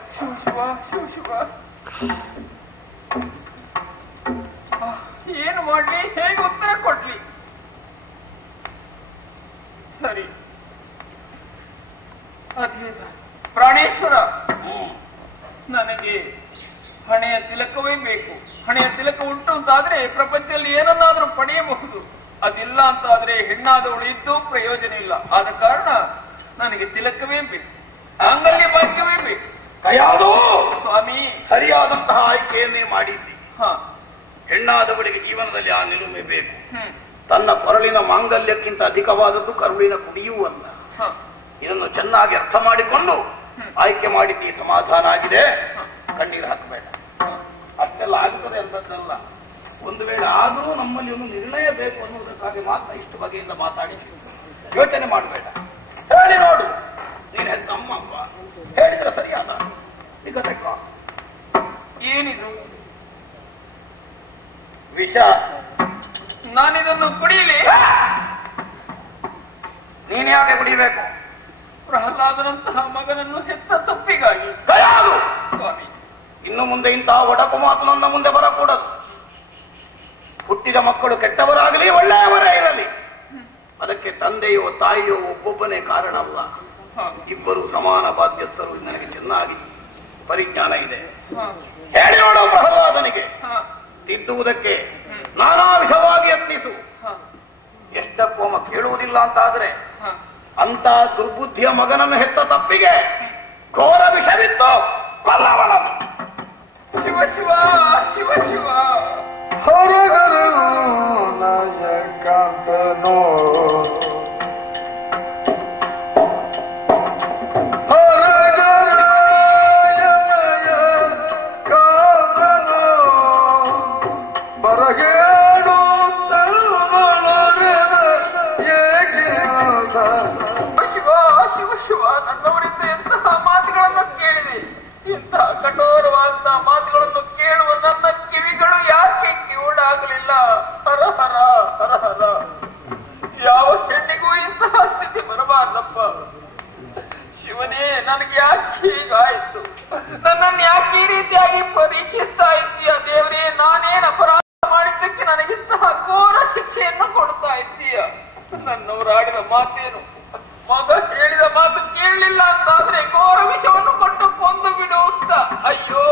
ಏನು ಮಾಡ್ಲಿ, ಹೇಗೆ ಉತ್ತರ ಕೊಡ್ಲಿ? ಸರಿ, ಅದೇ ಪ್ರಾಣೇಶ್ವರ, ನನಗೆ ಹಣೆಯ ತಿಲಕವೇ ಬೇಕು. ಹಣೆಯ ತಿಲಕ ಉಂಟು ಅಂತಾದ್ರೆ ಪ್ರಪಂಚದಲ್ಲಿ ಏನನ್ನಾದ್ರೂ ಪಡೆಯಬಹುದು. ಅದಿಲ್ಲ ಅಂತಾದ್ರೆ ಹೆಣ್ಣಾದವಳು ಇದ್ದು ಪ್ರಯೋಜನ ಇಲ್ಲ. ಆದ ಕಾರಣ ನನಗೆ ತಿಲಕವೇ ಬೇಕು, ಮಾಂಗಲ್ಯ ಭಾಗ್ಯವೇ ಬೇಕು. ಕಯಾದು ಸ್ವಾಮಿ, ಸರಿಯಾದಂತಹ ಆಯ್ಕೆಯನ್ನೇ ಮಾಡಿದ್ದಿ. ಹೆಣ್ಣಾದವಳಿಗೆ ಜೀವನದಲ್ಲಿ ಆ ನಿಲುಮೆ ಬೇಕು. ತನ್ನ ಕೊರಳಿನ ಮಾಂಗಲ್ಯಕ್ಕಿಂತ ಅಧಿಕವಾದದ್ದು ಕರುಳಿನ ಕುಡಿಯೂ ಅಲ್ಲ. ಇದನ್ನು ಚೆನ್ನಾಗಿ ಅರ್ಥ ಮಾಡಿಕೊಂಡು ಆಯ್ಕೆ ಮಾಡಿದ್ದಿ. ಸಮಾಧಾನ ಆಗಿದೆ, ಕಣ್ಣೀರು ಹಾಕಬೇಡ. ಅಷ್ಟೆಲ್ಲ ಆಗುತ್ತದೆ ಅಂತದ್ದಲ್ಲ. ಒಂದು ವೇಳೆ ಆದರೂ ನಮ್ಮಲ್ಲಿ ಒಂದು ನಿರ್ಣಯ ಬೇಕು ಅನ್ನುವುದಕ್ಕಾಗಿ ಮಾತ್ರ ಇಷ್ಟು ಬಗೆಯಿಂದ ಮಾತಾಡಿ ಯೋಚನೆ ಮಾಡಬೇಡ. ಹೇಳಿ ನೋಡು, ನೀನು ಹೆತ್ತ ಅಮ್ಮ ಅಪ್ಪ ಹೇಳಿದ್ರೆ ಸರಿಯಾದ. ಈಗ ತೆಕ್ಕ ಏನಿದು ವಿಷ? ನಾನಿದನ್ನು ಕುಡಿಯಲಿ? ನೀನ್ ಯಾಕೆ ಕುಡಿಬೇಕು? ಪ್ರಹ್ಲಾದನಂತಹ ಮಗನನ್ನು ಹೆತ್ತ ತಪ್ಪಿಗಾಗಿ. ಕಯಾದು ಸ್ವಾಮಿ, ಇನ್ನು ಮುಂದೆ ಇಂತಹ ಒಡಕು ಮಾತು ನನ್ನ ಮುಂದೆ ಬರಕೂಡದು. ಹುಟ್ಟಿದ ಮಕ್ಕಳು ಕೆಟ್ಟವರಾಗಲಿ ಒಳ್ಳೆಯವರೇ ಇರಲಿ, ಅದಕ್ಕೆ ತಂದೆಯೋ ತಾಯಿಯೋ ಒಬ್ಬೊಬ್ಬನೇ ಕಾರಣ ಅಲ್ಲ. ಇಬ್ಬರು ಸಮಾನ ಬಾಧ್ಯಸ್ಥರು. ನನಗೆ ಚೆನ್ನಾಗಿ ಪರಿಜ್ಞಾನ ಇದೆ. ಹೇಳಿ ನೋಡೋ ಪ್ರಹ್ಲಾದನಿಗೆ, ತಿದ್ದುವುದಕ್ಕೆ ನಾನಾ ವಿಧವಾಗಿ ಯತ್ನಿಸು. ಎಷ್ಟಕ್ಕೊಮ್ಮ ಕೇಳುವುದಿಲ್ಲ ಅಂತಾದ್ರೆ ಅಂತ ದುರ್ಬುದ್ಧಿಯ ಮಗನನ್ನು ಹೆತ್ತ ತಪ್ಪಿಗೆ ಘೋರ ವಿಷವಿತ್ತು ಕೊಲ್ಲವನ. ಶಿವ ಶಿವ ಶಿವ ಶಿವ ಕಾಂತನೋ ನನ್ನವರಿಂದ ಎಂತಹ ಮಾತುಗಳನ್ನು ಕೇಳಿದೆ. ಇಂತಹ ಕಠೋರವಾದಂತಹ ಮಾತುಗಳನ್ನು ಕೇಳುವ ನನ್ನ ಕಿವಿಗಳು ಮಾತೇನು? ಮಗ ಹೇಳಿದ ಮಾತು ಕೇಳಲಿಲ್ಲ ಅಂತಾದ್ರೆ ಘೋರ ವಿಷವನ್ನು ಕೊಟ್ಟು ಕೊಂದು ಬಿಡು ಅಂತ. ಅಯ್ಯೋ,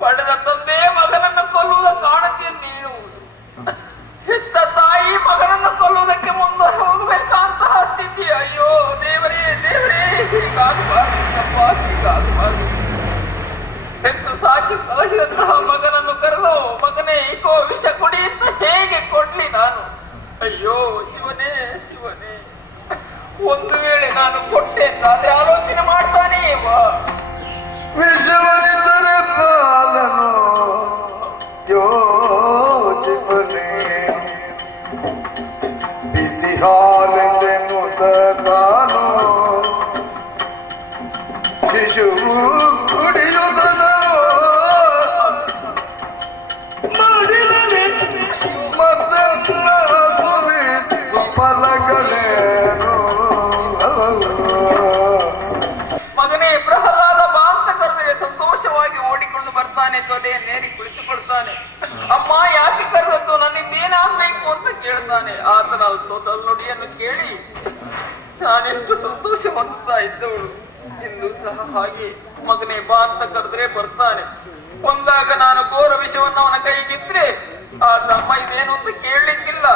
ಪಡೆದ ತಂದೆ ಮಗನನ್ನು ಕೊಲ್ಲುವುದ ಕಾಣತೆ ನೀಡುವುದು, ಹೆತ್ತ ತಾಯಿ ಮಗನನ್ನು ಕೊಲ್ಲುವುದಕ್ಕೆ ಮುಂದೆ ಹೋಗಬೇಕಂತಹ ಸ್ಥಿತಿ. ಅಯ್ಯೋ ದೇವರೇ ದೇವರೇ, ಹೀಗಾಗಬಾರ್ದಪ್ಪ, ಹೀಗಾಗಬಾರ್ದು. ಹೆತ್ತು ಸಾಕಿ ಕಳಿಸಿದಂತಹ ಮಗನನ್ನು ಕರೆದು ಮಗನೇ ಈಗೋ ವಿಷ ಕೊಡಿ ಅಂತ ಹೇಗೆ ಕೊಡ್ಲಿ ನಾನು? ಅಯ್ಯೋ ಶಿವನೇ ಶಿವನೇ, ಒಂದು ವೇಳೆ ನಾನು ಕೊಟ್ಟೆ ಅಂತಾದ್ರೆ ಆಲೋಚನೆ ಮಾಡ್ತಾನೆ. ವಿಷವನಿದ್ದರೆ ಪಾಲನು ಯೋಚಿಪನೆ, ಬಿಸಿ ಹಾಲೆಂದೆನ್ನುತ್ತ ತಾನು ಶಿಶುವು ಕುಡಿಯುವುದನು ಫಲಗಳೇನು? ಮಗನೇ ಪ್ರಹ್ಲಾದ ಬಾ ಅಂತ ಕರೆದರೆ ಸಂತೋಷವಾಗಿ ಓಡಿಕೊಂಡು ಬರ್ತಾನೆ, ತೊಡೆ ನೇರಿ ಕುಳಿತುಕೊಳ್ತಾನೆ. ಅಮ್ಮ ಯಾಕೆ ಕರೆದದ್ದು, ನನ್ನಿಂದೇನಾಗ್ಬೇಕು ಅಂತ ಕೇಳ್ತಾನೆ. ಆತನ ನುಡಿಯನ್ನು ಕೇಳಿ ನಾನೆಷ್ಟು ಸಂತೋಷ ಹೊಂದುತ್ತಾ ಇದ್ದವಳು. ಇಂದು ಸಹ ಹಾಗೆ ಮಗನೇ ಬಾ ಅಂತ ಕರೆದ್ರೆ ಬರ್ತಾನೆ. ಒಂದಾಗ ನಾನು ಘೋರ ವಿಷವನ್ನು ಅವನ ಕೈಗಿದ್ರೆ ಆ ತಮ್ಮ ಇದೇನು ಅಂತ ಕೇಳಲಿಕ್ಕಿಲ್ಲ,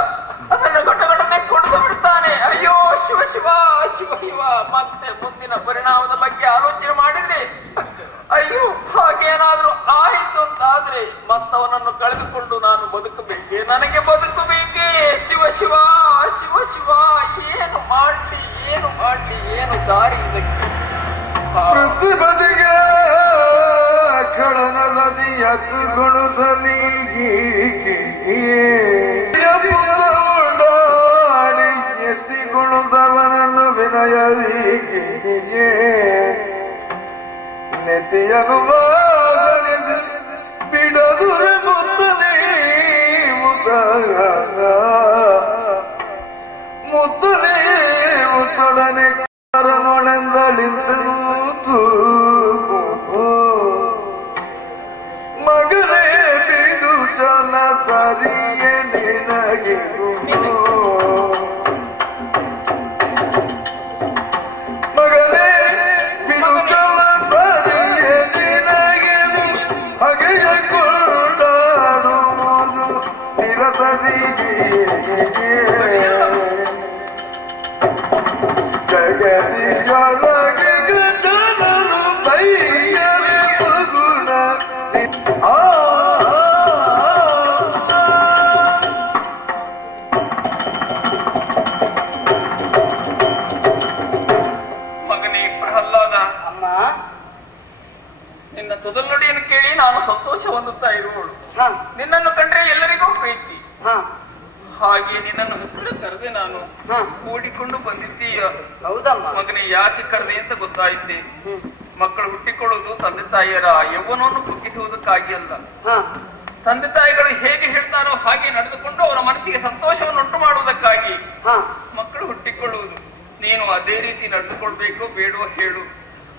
ಅದನ್ನು ಘಟಘಟನೆ ಕೊಡ್ದು ಬಿಡ್ತಾನೆ. ಅಯ್ಯೋ ಶಿವ ಶಿವ ಶಿವ ಶಿವ. ಮತ್ತೆ ಮುಂದಿನ ಪರಿಣಾಮದ ಬಗ್ಗೆ ಆಲೋಚನೆ ಮಾಡಿದ್ರೆ ಅಯ್ಯೋ ಹಾಗೇನಾದ್ರೂ ಆಯಿತು ಅಂತಾದ್ರೆ ಮತ್ತವನನ್ನು ಕಳೆದುಕೊಂಡು ನಾನು ಬದುಕಬೇಕೆ? ನನಗೆ ಬದುಕಬೇಕೇ? ಶಿವ ಶಿವ ಶಿವ ಶಿವ. ಏನು ಮಾಡ್ಲಿ ಏನು ಮಾಡ್ಲಿ, ಏನು ದಾರಿ ಇದಕ್ಕೆ? ಪ್ರತಿಬದಿಗೆ ಕಳನದಿ ಎತ್ತು ಗುಣದಲ್ಲಿ ಎತ್ತಿ ಗುಣದವನನ್ನು ವಿನಯದಿ ನೆತಿಯನು ಬಿಡದುರೆ ಮುತ್ತನೇ ಮುತ್ತನೇ ಮುತ್ತೊಡನೆ ಕಾರನೊಳೆಂದಳಿಂದನು ಮಗನೇ ಬಿಡು ಜನ ಸರಿಯೇ ನಿನಗೆ ಮಗನೇ ಬಿಡು ಜನ ಸರಿಯೇ ನಿನಗೆ ಹಗೆಯ ಕೊಂಡಾಡುವುದು ನಿರತದಿಗೆ ಜಗದಿಯೊಳಗೆ ಜನರು ಬೈಯರೆ ಮಗುಣ ಮಗನೇ ಪ್ರಹ್ಲಾದ, ಅಮ್ಮ ನಿನ್ನ ತೊದಲುಡಿಯನ್ನು ಕೇಳಿ ನಾನು ಸಂತೋಷ ಹೊಂದುತ್ತಾ ಇರುವಳು. ನಿನ್ನನ್ನು ಕಂಡ್ರೆ ಎಲ್ಲರಿಗೂ ಪ್ರೀತಿ. ಹಾಗೆ ನಿನ್ನನ್ನು ಹತ್ತಿರ ಕರೆದೆ ನಾನು, ಓಡಿಕೊಂಡು ಬಂದಿದ್ದೀಯ. ಹೌದಮ್ಮ ಮಗನೇ, ಯಾಕೆ ಕರೆದೆ ಅಂತ ಗೊತ್ತಾಯಿತೆ. ಮಕ್ಕಳು ಹುಟ್ಟಿಕೊಳ್ಳುವುದು ತಂದೆ ತಾಯಿಯರ ಯೌವನವನ್ನು ಕುಗ್ಗಿಸುವುದಕ್ಕಾಗಿ ಅಲ್ಲ. ತಂದೆ ತಾಯಿಗಳು ಹೇಗೆ ಹೇಳ್ತಾರೋ ಹಾಗೆ ನಡೆದುಕೊಂಡು ಅವರ ಮನಸ್ಸಿಗೆ ಸಂತೋಷವನ್ನು ಉಂಟು ಮಾಡುವುದಕ್ಕಾಗಿ ಮಕ್ಕಳು ಹುಟ್ಟಿಕೊಳ್ಳುವುದು. ನೀನು ಅದೇ ರೀತಿ ನಡೆದುಕೊಳ್ಬೇಕು, ಬೇಡೋ ಹೇಳು.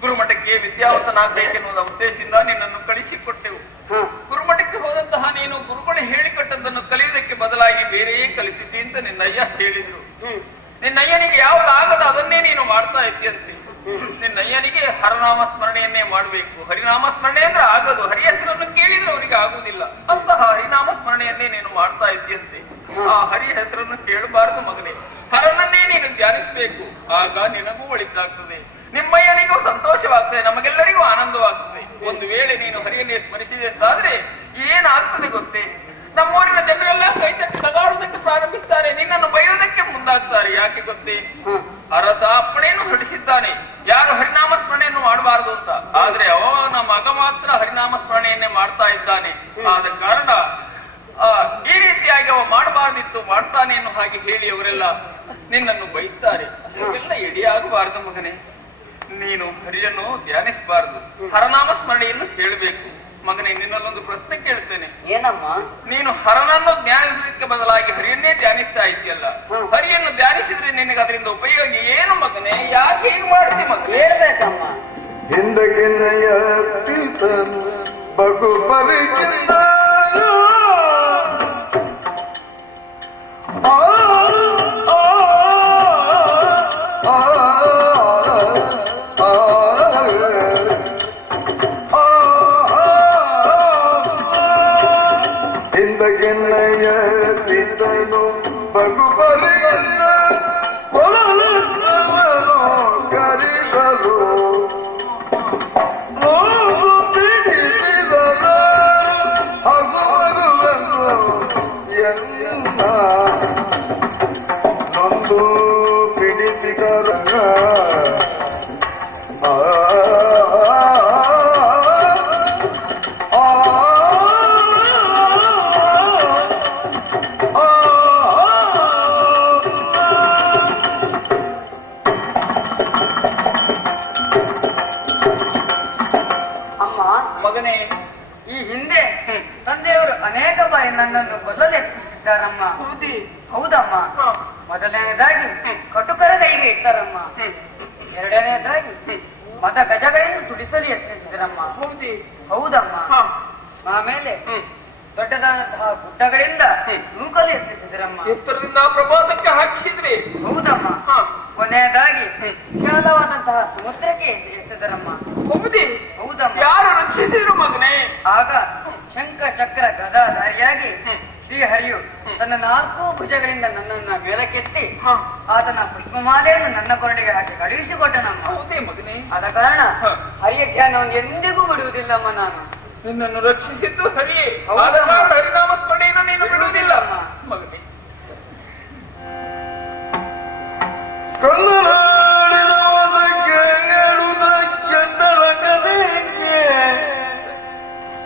ಗುರುಮಠಕ್ಕೆ ವಿದ್ಯಾವಂತನಾಗಬೇಕೆನ್ನುವ ಉದ್ದೇಶದಿಂದ ನಿನ್ನನ್ನು ಕಳಿಸಿಕೊಟ್ಟೆವು. ಗುರುಮಠಕ್ಕೆ ಹೋದಂತಹ ನೀನು ಗುರುಗಳು ಹೇಳಿಕೊಟ್ಟದ್ದನ್ನು ಕಲಿಯುವುದಕ್ಕೆ ಬದಲಾಗಿ ಬೇರೆಯೇ ಕಲಿತಿದ್ದಿ ಅಂತ ನಿನ್ನಯ್ಯ ಹೇಳಿದ್ರು. ನಿನ್ನಯ್ಯನಿಗೆ ಯಾವುದಾಗದ ಅದನ್ನೇ ನೀನು ಮಾಡ್ತಾ ಇದ್ದೀಯಂತೆ. ನಿನ್ನಯ್ಯನಿಗೆ ಹರನಾಮ ಸ್ಮರಣೆಯನ್ನೇ ಮಾಡಬೇಕು. ಹರಿನಾಮ ಸ್ಮರಣೆ ಅಂದ್ರೆ ಆಗದು, ಹರಿ ಹೆಸರನ್ನು ಕೇಳಿದ್ರೆ ಅವರಿಗೆ ಆಗುವುದಿಲ್ಲ. ಅಂತಹ ಹರಿನಾಮ ಸ್ಮರಣೆಯನ್ನೇ ನೀನು ಮಾಡ್ತಾ ಇದ್ದೀಯಂತೆ. ಆ ಹರಿ ಹೆಸರನ್ನು ಕೇಳಬಾರದು ಮಗನೇ, ಹರನನ್ನೇ ನೀನು ಧ್ಯಾನಿಸಬೇಕು. ಆಗ ನಿನಗೂ ಒಳಿತಾಗ್ತದೆ, ನಿಮ್ಮಯ್ಯನಿಗೂ ಸಂತೋಷವಾಗ್ತದೆ, ನಮಗೆಲ್ಲರಿಗೂ ಆನಂದವಾಗ್ತದೆ. ಒಂದು ವೇಳೆ ನೀನು ಹರಿಯನ್ನೇ ಸ್ಮರಿಸಿದೆ ಅಂತಾದ್ರೆ ಏನಾಗ್ತದೆ ಗೊತ್ತೇ? ನಮ್ಮೂರಿನ ಜನರೆಲ್ಲ ಕೈತಟ್ಟಿ ನಗಾಡುವುದಕ್ಕೆ ಪ್ರಾರಂಭಿಸ್ತಾರೆ, ನಿನ್ನನ್ನು ಬೈಯುವುದಕ್ಕೆ ಮುಂದಾಗ್ತಾರೆ. ಯಾಕೆ ಗೊತ್ತೇ? ಅರಸ ಅಪ್ಪಣೆಯನ್ನು ಹೊರಡಿಸಿದ್ದಾನೆ, ಯಾರು ಹರಿನಾಮ ಸ್ಮರಣೆಯನ್ನು ಮಾಡಬಾರದು ಅಂತ. ಆದ್ರೆ ಅವನ ಮಗ ಮಾತ್ರ ಹರಿನಾಮ ಸ್ಮರಣೆಯನ್ನೇ ಮಾಡ್ತಾ ಇದ್ದಾನೆ. ಆದ ಕಾರಣ ಈ ರೀತಿಯಾಗಿ ಅವ ಮಾಡಬಾರ್ದಿತ್ತು, ಮಾಡ್ತಾನೆ ಅನ್ನೋ ಹಾಗೆ ಹೇಳಿ ಅವರೆಲ್ಲ ನಿನ್ನನ್ನು ಬೈತಾರೆ. ಅದಕ್ಕೆಲ್ಲ ಎಡೆಯಾಗಬಾರದು ಮಗನೇ. ನೀನು ಹರಿಯನ್ನು ಧ್ಯಾನಿಸಬಾರದು, ಹರನಾಮ ಸ್ಮರಣೆಯನ್ನು ಹೇಳಬೇಕು. ಮಗನೇ, ನಿನ್ನಲ್ಲೊಂದು ಪ್ರಶ್ನೆ ಕೇಳ್ತೇನೆ. ಏನಮ್ಮ? ನೀನು ಹರನನ್ನು ಧ್ಯಾನಿಸಲಿಕ್ಕೆ ಬದಲಾಗಿ ಹರಿಯನ್ನೇ ಧ್ಯಾನಿಸ್ತಾ ಇದೆಯಲ್ಲ, ಹರಿಯನ್ನು ಧ್ಯಾನಿಸಿದ್ರೆ ನಿನಗೆ ಅದರಿಂದ ಉಪಯೋಗ ಏನು ಮಗನೇ? ಯಾಕೆ ಹೀಗೆ ಮಾಡ್ತಿ ಮಗ? ಹೇಳ್ಬೇಕಮ್ಮ. ಹಿಂದಕ್ಕೆನೆಯ ಬಗು ಪರಿಚಿತ ಆ ಬಗುಬರಿಯಿಂದ ಕೊಳಲನ್ನು ಕರಿದರು ನೋವು ಬಿಡಿಸಿದ ಹಗುವರುವೆಂದು ಎನ್ನ ನೊಂದು ಬಿಡಿಸಿದರ ಮಗನೇ, ಈ ಹಿಂದೆ ತಂದೆಯವರು ಅನೇಕ ಬಾರಿ ನನ್ನನ್ನು ಕೊಲ್ಲಲು ಯತ್ನಿಸಿದ್ದಾರಮ್ಮ. ಹೌದಮ್ಮ. ಮೊದಲನೇದಾಗಿ ಕಟುಕರ ಕೈಗೆ ಇಟ್ಟರಮ್ಮ. ಎರಡನೇದಾಗಿ ಮದ ಗಜಗಳನ್ನು ತುಡಿಸಲು ಯತ್ನಿಸಿದರಮ್ಮ. ಹೌದಮ್ಮ. ಆಮೇಲೆ ದೊಡ್ಡದಾದಂತಹ ಗುಡ್ಡಗಳಿಂದ ನೂಕಲು ಯತ್ನಿಸಿದರಮ್ಮ. ಎತ್ತರದಿಂದ ಪ್ರಭಾತಕ್ಕೆ ಹಾಕಿಸಿದ್ರಿ. ಹೌದಮ್ಮ. ಕೊನೆಯದಾಗಿ ವಿಶಾಲವಾದಂತಹ ಸಮುದ್ರಕ್ಕೆ ಎಸೆದರಮ್ಮ. ಹೌದಮ್ಮ. ಯಾರು ರಕ್ಷಿಸಿದ್ರು ಮಗನೇ? ಆಗ ಶಂಖ ಚಕ್ರ ಗದಾಧಾರಿಯಾಗಿ ಶ್ರೀಹರಿಯು ತನ್ನ 4 ಭುಜಗಳಿಂದ ನನ್ನನ್ನ ಮೇಲಕ್ಕೆತ್ತಿ ಆತನ ಪುಷ್ಪಮಾಲೆಯನ್ನು ನನ್ನ ಕೊರಳಿಗೆ ಹಾಕಿ ಕಳುಹಿಸಿಕೊಟ್ಟನಮ್ಮ. ಮಗನೇ, ಆದ ಕಾರಣ ಹರಿಯ ಧ್ಯಾನವನ್ನು ಎಂದಿಗೂ ಬಿಡುವುದಿಲ್ಲಮ್ಮ. ನಾನು ನಿನ್ನನ್ನು ರಕ್ಷಿಸಿದ್ದು ಹರಿಯೇ. ಆದ ಕಾರಣ ಹರಿನಾಮ ಸ್ಮರಣೆಯಿಂದ ನೀನು ಬಿಡುವುದಿಲ್ಲ ಮಗನೇ.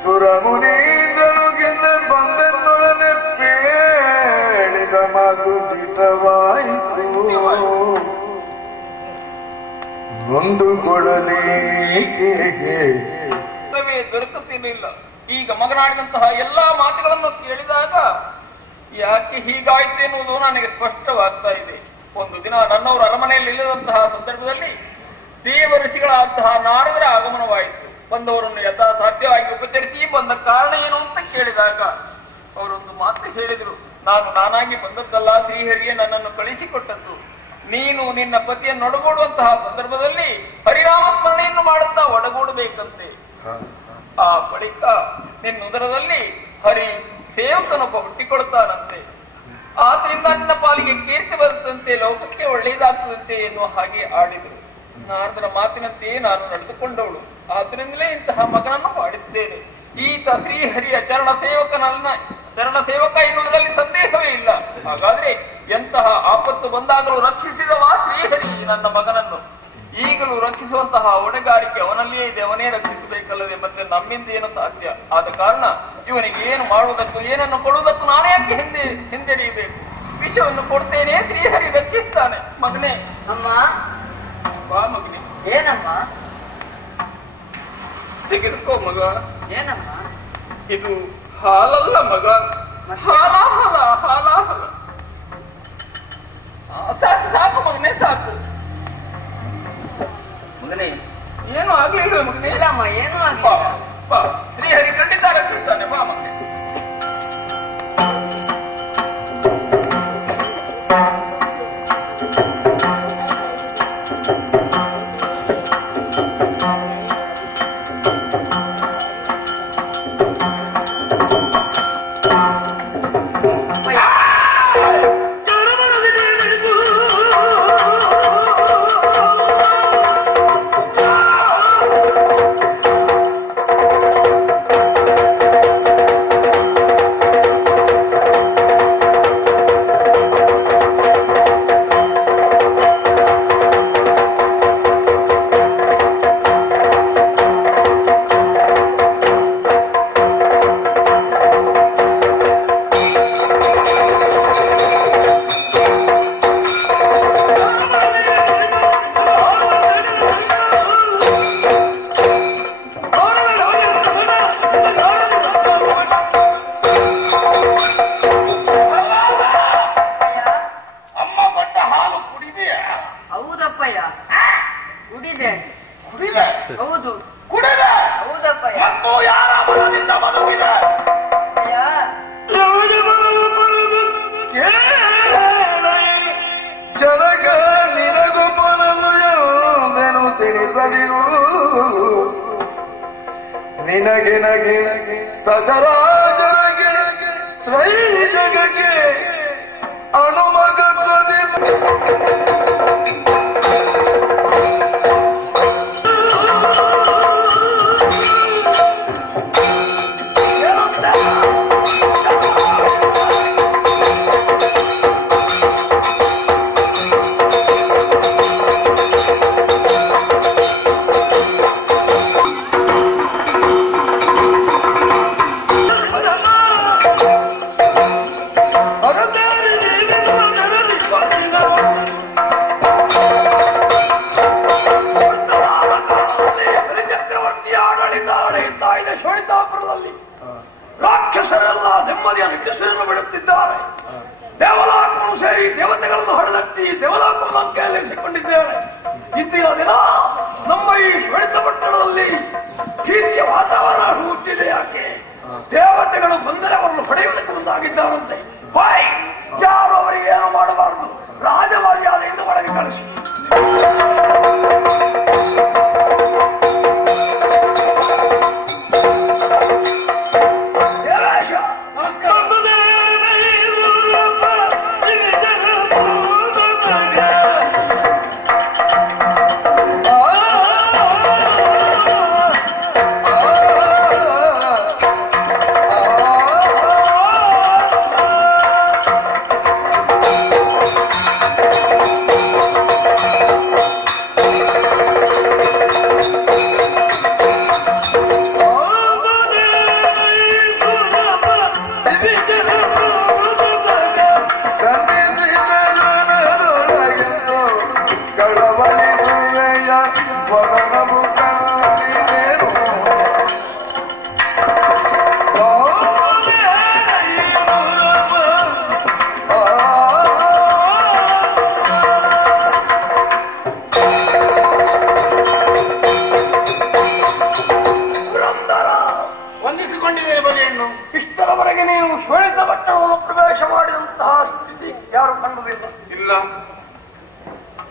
ಸುರಮುನೀಂದ್ರನುಗಿಂತ ಬಂದನ್ನೊಡನೆ ಪೇಳಿದ ಮಾತು ದಿಟವಾಯಿತು ನೊಂದು ಕೊಡಲಿಕ್ಕೆ ದೊರಕುತ್ತಿರಲಿಲ್ಲ. ಈಗ ಮಗನಾಡಿದಂತಹ ಎಲ್ಲಾ ಮಾತುಗಳನ್ನು ಕೇಳಿದಾಗ ಯಾಕೆ ಹೀಗಾಯ್ತು ಎನ್ನುವುದು ನನಗೆ ಸ್ಪಷ್ಟವಾಗ್ತಾ ಇದೆ. ಒಂದು ದಿನ ನನ್ನವರು ಅರಮನೆಯಲ್ಲಿ ಇಲ್ಲದಂತಹ ಸಂದರ್ಭದಲ್ಲಿ ದೇವ ಋಷಿಗಳಾದಂತಹ ನಾರದರ ಆಗಮನವಾಯಿತು. ಬಂದವರನ್ನು ಯಥಾ ಸಾಧ್ಯವಾಗಿ ಉಪಚರಿಸಿ ಬಂದ ಕಾರಣ ಏನು ಅಂತ ಕೇಳಿದಾಗ ಅವರೊಂದು ಮಾತು ಹೇಳಿದರು. ನಾನಾಗಿ ಬಂದದ್ದಲ್ಲ, ಶ್ರೀಹರಿಯೇ ನನ್ನನ್ನು ಕಳಿಸಿಕೊಟ್ಟದ್ದು. ನೀನು ನಿನ್ನ ಪತಿಯನ್ನು ಒಡಗೂಡುವಂತಹ ಸಂದರ್ಭದಲ್ಲಿ ಹರಿನಾಮ ಸ್ಮರಣೆಯನ್ನು ಮಾಡುತ್ತಾ ಒಡಗೂಡಬೇಕಂತೆ. ಆ ಬಳಿಕ ನಿನ್ನ ಉದರದಲ್ಲಿ ಹರಿ ಸೇವಕನೊಬ್ಬ ಹುಟ್ಟಿಕೊಳ್ತಾನಂತೆ. ಆದ್ರಿಂದ ನಿನ್ನ ಪಾಲಿಗೆ ಕೀರ್ತಿ ಬರುತ್ತಂತೆ, ಲೋಕಕ್ಕೆ ಒಳ್ಳೆಯದಾಗ್ತದಂತೆ ಎನ್ನುವ ಹಾಗೆ ಆಡಿದರು. ನಾರದರ ಮಾತಿನಂತೆಯೇ ನಾನು ನಡೆದುಕೊಂಡವಳು. ಆದ್ರಿಂದಲೇ ಇಂತಹ ಮಗನನ್ನು ಮಾಡಿದ್ದೇನೆ. ಈತ ಶ್ರೀಹರಿಯ ಚರಣ ಸೇವಕ ಎನ್ನುವುದರಲ್ಲಿ ಸಂದೇಹವೇ ಇಲ್ಲ. ಹಾಗಾದ್ರೆ ಎಂತಹ ಆಪತ್ತು ಬಂದಾಗಲೂ ರಕ್ಷಿಸಿದವ ಶ್ರೀಹರಿ ನನ್ನ ಮಗನನ್ನು. ಈಗಲೂ ರಕ್ಷಿಸುವಂತಹ ಹೊಣೆಗಾರಿಕೆ ಅವನಲ್ಲಿಯೇ ಇದೆ. ಅವನೇ ರಕ್ಷಿಸಬೇಕಲ್ಲದೆ ಮತ್ತೆ ನಮ್ಮಿಂದ ಏನು ಸಾಧ್ಯ? ಆದ ಕಾರಣ ಇವನಿಗೆ ಏನು ಮಾಡುವುದಕ್ಕೂ ಏನನ್ನು ಕೊಡುವುದಕ್ಕೂ ನಾನೇ ಯಾಕೆ ಹಿಂದೆಡೆಯಬೇಕು? ವಿಷವನ್ನು ಕೊಡ್ತೇನೆ, ಶ್ರೀಹರಿ ರಕ್ಷಿಸ್ತಾನೆ. ಮಗನೇ. ಅಮ್ಮ. ಬಾ ಮಗನೇ. ಏನಮ್ಮ? ತೆಗೆದುಕೋ ಮಗ. ಏನಮ್ಮ? ಇದು ಹಾಲಲ್ಲ ಮಗ, ಹಾಲಾಹಲ. ಸಾಕು ಸಾಕು ಮಗನೇ, ಸಾಕು. ಮಗನೇ, ಏನು ಆಗ್ಲಿಲ್ಲ ಮಗನೇ? ಇಲ್ಲಮ್ಮ, ಏನು ಆಗ್ಲಿಲ್ಲ. ಶ್ರೀಹರಿ ಖಂಡಿತ ರಕ್ಷಿಸ್ತಾನೆ. ಬಾ ಮಗನೇ. ನಿನಗೆ ಸದರಾಜರಿಗೆ ತ್ರೈ ಜಗಕ್ಕೆ ಅಣು ನೆಮ್ಮದಿಯ ನಿಟ್ಟೆಸೆಯನ್ನು ಬಿಡುತ್ತಿದ್ದಾರೆ. ದೇವಲೋಕವನ್ನು ಸೇರಿ ದೇವತೆಗಳನ್ನು ಹೊಡೆದಟ್ಟಿ ದೇವಲೋಕವನ್ನು ಅಂಕೆಯಲ್ಲಿರಿಸಿಕೊಂಡಿದ್ದೇವೆ. ಇಂದಿನ ದಿನ ನಮ್ಮ ಈ ಶ್ವೇತ ಪಟ್ಟಣದಲ್ಲಿ ಭೀತಿಯ ವಾತಾವರಣ ಹುಟ್ಟಿದೆ. ಯಾಕೆ? ದೇವತೆಗಳು ಬಂದರೆ ಅವರನ್ನು ಹೊಡೆಯುವುದಕ್ಕೆ ಮುಂದಾಗಿದ್ದಾರಂತೆ. ಬಾಯ್, ಯಾರು ಅವರಿಗೆ ಏನು ಮಾಡಬಾರದು, ರಾಜ ಮರ್ಯಾದೆಯಿಂದ ಒಳಗೆ ಕಳಿಸಿ. ಇಷ್ಟರವರೆಗೆ ನೀನು ಶ್ವೇತ ಪಟ್ಟಣವನ್ನು ಪ್ರವೇಶ ಮಾಡಿದಂತಹ ಸ್ಥಿತಿ ಯಾರು ಕಂಡುದಿಲ್ಲ. ಇಲ್ಲ,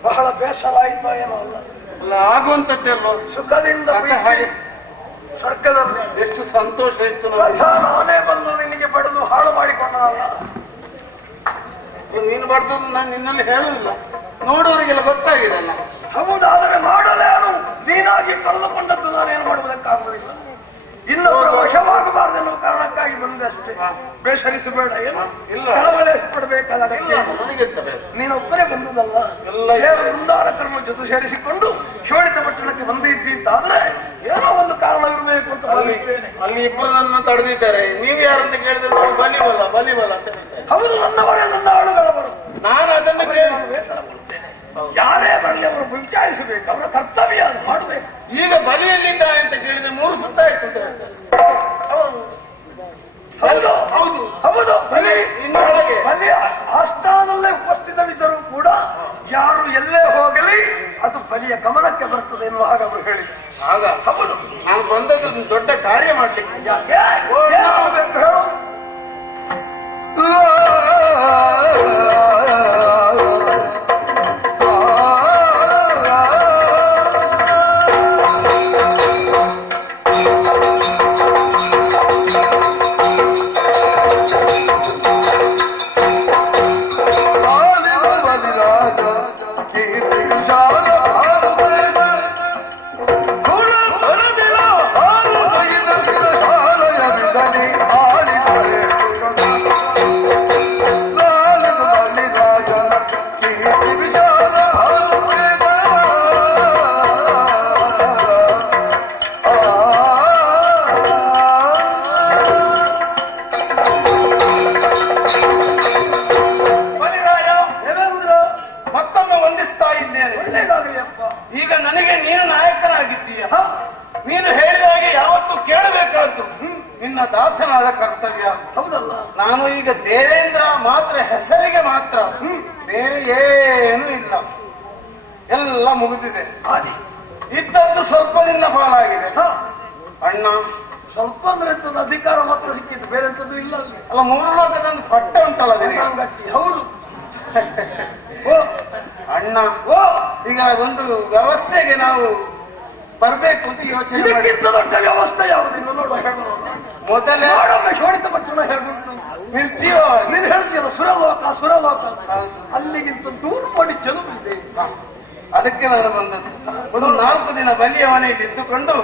ಬಹಳ ಬೇಸರ ಆಯ್ತಾ ಏನೋ ಅಲ್ಲ, ಆಗುವಂತದ್ದೆಲ್ಲೋ ಸುಖದಿಂದ ಹಾಗೆ ಸ್ವರ್ಗದಲ್ಲಿ ಎಷ್ಟು ಸಂತೋಷ ಇತ್ತು. ನಾನೇ ಬಂದು ನಿನಗೆ ಪಡೆದು ಹಾಳು ಮಾಡಿಕೊಂಡನಲ್ಲ. ನೀನು ಬಡ್ದು ನಾನು ನಿನ್ನಲ್ಲಿ ಹೇಳುದಿಲ್ಲ, ನೋಡುವವರಿಗೆಲ್ಲ ಗೊತ್ತಾಗಿದೆ ಅಲ್ಲ. ಹೌದಾದರೆ ಮಾಡಲೇನು, ನೀನಾಗಿ ಕಳೆದುಕೊಂಡದ್ದು ನಾನೇನು ಮಾಡುವುದಕ್ಕಾಗುವುದಿಲ್ಲ. ಇನ್ನೊಬ್ಬರ ವಶವಾಗಬಾರ್ದೆನ್ನುವ ಕಾರಣಕ್ಕಾಗಿ ಬಂದೆ ಅಷ್ಟೇ. ಬೇಸರಿಸಬೇಡ, ಏನು ಇಲ್ಲ, ಕಳವಳ ಪಡಬೇಕಾದ ನೀನೊಬ್ಬರೇ ಬಂದುದಲ್ಲ. ವೃಂದಾರಕರನ್ನು ಜೊತೆ ಸೇರಿಸಿಕೊಂಡು ಶ್ವೇತ ಪಟ್ಟಣಕ್ಕೆ ಬಂದಿದ್ದಿ ಅಂತಾದ್ರೆ ಏನೋ ಒಂದು ಕಾರಣವಿರಬೇಕು ಅಂತ ಭಾವಿಸ್ತೇನೆ. ಅಲ್ಲಿ ಇಬ್ಬರು ನನ್ನ ತಡೆದಿದ್ದಾರೆ. ನೀವು ಯಾರಂತ ಕೇಳಿದ್ರೆ ನಾವು ಬಲಿಬಲ್ಲ ಅಂತ ಹೇಳ್ತೇನೆ. ಹೌದು, ನನ್ನವರೇ, ನನ್ನ ಆಳುಗಳವರು. ನಾನು ಅದನ್ನು ವೇತನ ಕೊಡುತ್ತೇನೆ. ಯಾರೇ ಬರಲಿ ಅವರು ವಿಚಾರಿಸಬೇಕು, ಅವರ ಕರ್ತವ್ಯ ಅದು ಮಾಡಬೇಕು. ಈಗ ಬಲಿಯಲ್ಲಿದ್ದಾರೆ ಅಂತ ಕೇಳಿದ್ರೆ 3 ಸುತ್ತಾಯ್ತು ಅಂತ ಹೇಳ್ತಾರೆ. ಹೌದು, ಬಲಿ ಇನ್ನೊಳಗೆ ಬಲಿ ಆಸ್ಥಾನದಲ್ಲೇ ಉಪಸ್ಥಿತವಿದ್ದರೂ ಕೂಡ ಯಾರು ಎಲ್ಲೇ ಹೋಗಲಿ ಅದು ಬಲಿಯ ಗಮನಕ್ಕೆ ಬರ್ತದೆ ಎನ್ನುವ ಹಾಗೆ ಅವರು ಹೇಳಿದರು. ಆಗ ಹೌದು, ನಾನು ಬಂದದ್ದು ದೊಡ್ಡ ಕಾರ್ಯ ಮಾಡ್ಲಿಕ್ಕೆ. ಯಾಕೆ ಹೇಳು. ಈಗ ನನಗೆ ನೀನು ನಾಯಕನಾಗಿದ್ದೀಯ. ನೀನು ಹೇಳಿದ ಹಾಗೆ ಯಾವತ್ತು ಕೇಳಬೇಕಾದ್ದು ನಿನ್ನ ದಾಸನಾದ ಕರ್ತವ್ಯ. ಹೌದಲ್ಲ, ನಾನು ಈಗ ದೇವೇಂದ್ರ ಮಾತ್ರ, ಹೆಸರಿಗೆ ಮಾತ್ರ, ಬೇರೆ ಏನೂ ಇಲ್ಲ. ಎಲ್ಲ ಮುಗಿದಿದೆ. ಇದ್ದದ್ದು ಸ್ವಲ್ಪ ನಿನ್ನ ಪಾಲಾಗಿದೆ. ಅಣ್ಣ, ಸ್ವಲ್ಪ ಅಂದ್ರೆ ಅಧಿಕಾರ ಮಾತ್ರ ಸಿಕ್ಕಿದ್ದು, ಬೇರೆ ಎಂತದ್ದು ಇಲ್ಲ ಅಲ್ಲಿ. ಅಲ್ಲ, 3 ಲೋಕದೊಂದು ಪಟ್ಟ ಉಂಟಲ್ಲ ಗಟ್ಟಿ. ಹೌದು ಅಣ್ಣ, ಈಗ ಒಂದು ವ್ಯವಸ್ಥೆಗೆ ನಾವು ಬರ್ಬೇಕು ಅಂತ ಯೋಚನೆ ಮಾಡಿ. ದೊಡ್ಡ ವ್ಯವಸ್ಥೆ ಯಾವುದಿಲ್ಲ ನೋಡುವ. ಮೊದಲೇ ಶೋಣಿತ ಪಟ್ಟಣ ಹೇಳ್ಬಿಟ್ಟು ಮಿರ್ಚಿಯೋ ನೀನು ಹೇಳ್ತೀಯಲ್ಲ, ಸುರಲೋಕ ಅಲ್ಲಿಗಿಂತ ದೂರ ಮಾಡಿ ಜನ ಇದೆ. ಅದಕ್ಕೆ ನಾನು ಬಂದದ್ದು. ಒಂದು 4 ದಿನ ಬಲಿಯ ಮನೆಯಲ್ಲಿ ಇದ್ದುಕೊಂಡು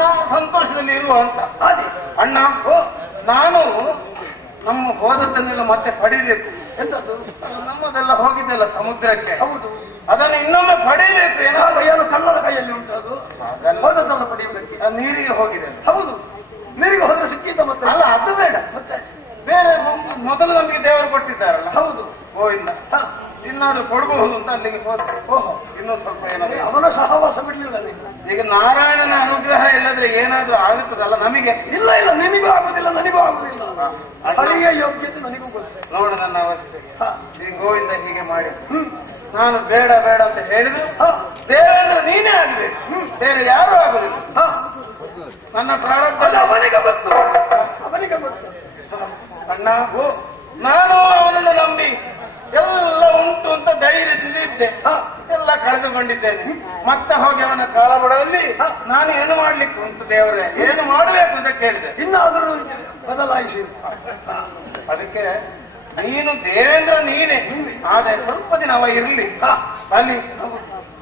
ನಾನು ಸಂತೋಷದಲ್ಲಿ ಇರುವ ಅಂತ. ಅಣ್ಣ, ನಾನು ನಮ್ಮ ಹೋದದ್ದನ್ನೆಲ್ಲ ಮತ್ತೆ ಪಡಿಬೇಕು. ಎಂತದ್ದು? ನಮ್ಮದೆಲ್ಲ ಹೋಗಿದ್ದೆಲ್ಲ ಸಮುದ್ರಕ್ಕೆ. ಹೌದು, ಅದನ್ನು ಇನ್ನೊಮ್ಮೆ ಪಡೆಯಬೇಕು. ಏನು ಕಳ್ಳರ ಕೈಯಲ್ಲಿ ಉಂಟು ಅದು? ಹೋದದ್ದನ್ನು ಪಡೆಯುವುದಕ್ಕೆ ನೀರಿಗೆ ಹೋಗಿದೆ. ಹೌದು, ನೀರಿಗೆ ಹೋದ್ರೆ ಸಿಕ್ಕಿದ್ದ ಮತ್ತೆ. ಅಲ್ಲ, ಅದು ಬೇಡ, ಮತ್ತೆ ಬೇರೆ ಮೊದಲು ನಮಗೆ ದೇವರು ಕೊಟ್ಟಿದ್ದಾರಲ್ಲ. ಹೌದು, ಇಲ್ಲ ಇನ್ನಾದ್ರೂ ಕೊಡಬಹುದು ಅಂತ ಅಲ್ಲಿಗೆ ಹೋದ್ರೆ. ಓಹೋ, ಇನ್ನೂ ಸ್ವಲ್ಪ ಏನಾದ್ರು ಅವನ ಸಹವಾಸ ಬಿಡ್ಲಿಲ್ಲ ನೀನು. ಈಗ ನಾರಾಯಣನ ಅನುಗ್ರಹ ಇಲ್ಲದ್ರೆ ಏನಾದ್ರೂ ಆಗುತ್ತದಲ್ಲ ನಮಗೆ. ಇಲ್ಲ, ನಿನಗೂ ಆಗುದಿಲ್ಲ, ನನಗೂ ಆಗುದಿಲ್ಲ. ನನಗೆ ಯೋಗ್ಯತೆ ನನಗೂ ಗೊತ್ತು. ನೋಡು ನನ್ನ ಅವಸ್ಥೆ. ಈ ಗೋವಿಂದ ಹೀಗೆ ಮಾಡಿ ನಾನು ಬೇಡ ಬೇಡ ಅಂತ ಹೇಳಿದ್ರು ದೇವೇಂದ್ರ ನೀನೇ ಆಗ್ಬೇಕು, ಬೇರೆ ಯಾರು ಆಗುದಿಲ್ಲ. ನನ್ನ ಪ್ರಾರಂಭ ಅವನಿಗೆ ಗೊತ್ತು, ಅವನಿಗೆ ಗೊತ್ತು. ಅಣ್ಣ, ನಾನು ಅವನನ್ನು ನಂಬಿ ಎಲ್ಲ ಉಂಟು ಅಂತ ಧೈರ್ಯದಿದ್ದೆ, ಎಲ್ಲ ಕಳೆದುಕೊಂಡಿದ್ದೇನೆ. ಮತ್ತೆ ಹೋಗಿ ಅವನ ಕಾಲಬುಡದಲ್ಲಿ ನಾನು ಏನು ಮಾಡ್ಲಿಕ್ಕೆ ಉಂಟು ದೇವರೇ, ಏನು ಮಾಡಬೇಕು ಅಂತ ಕೇಳಿದೆ. ಇನ್ನಾದರೂ ಬದಲಾಯಿಸಿ. ಅದಕ್ಕೆ ನೀನು ದೇವೇಂದ್ರ ನೀನೇ, ಆದ್ರೆ ಸ್ವಲ್ಪ ದಿನ ಅವ ಇರ್ಲಿ ಅಲ್ಲಿ.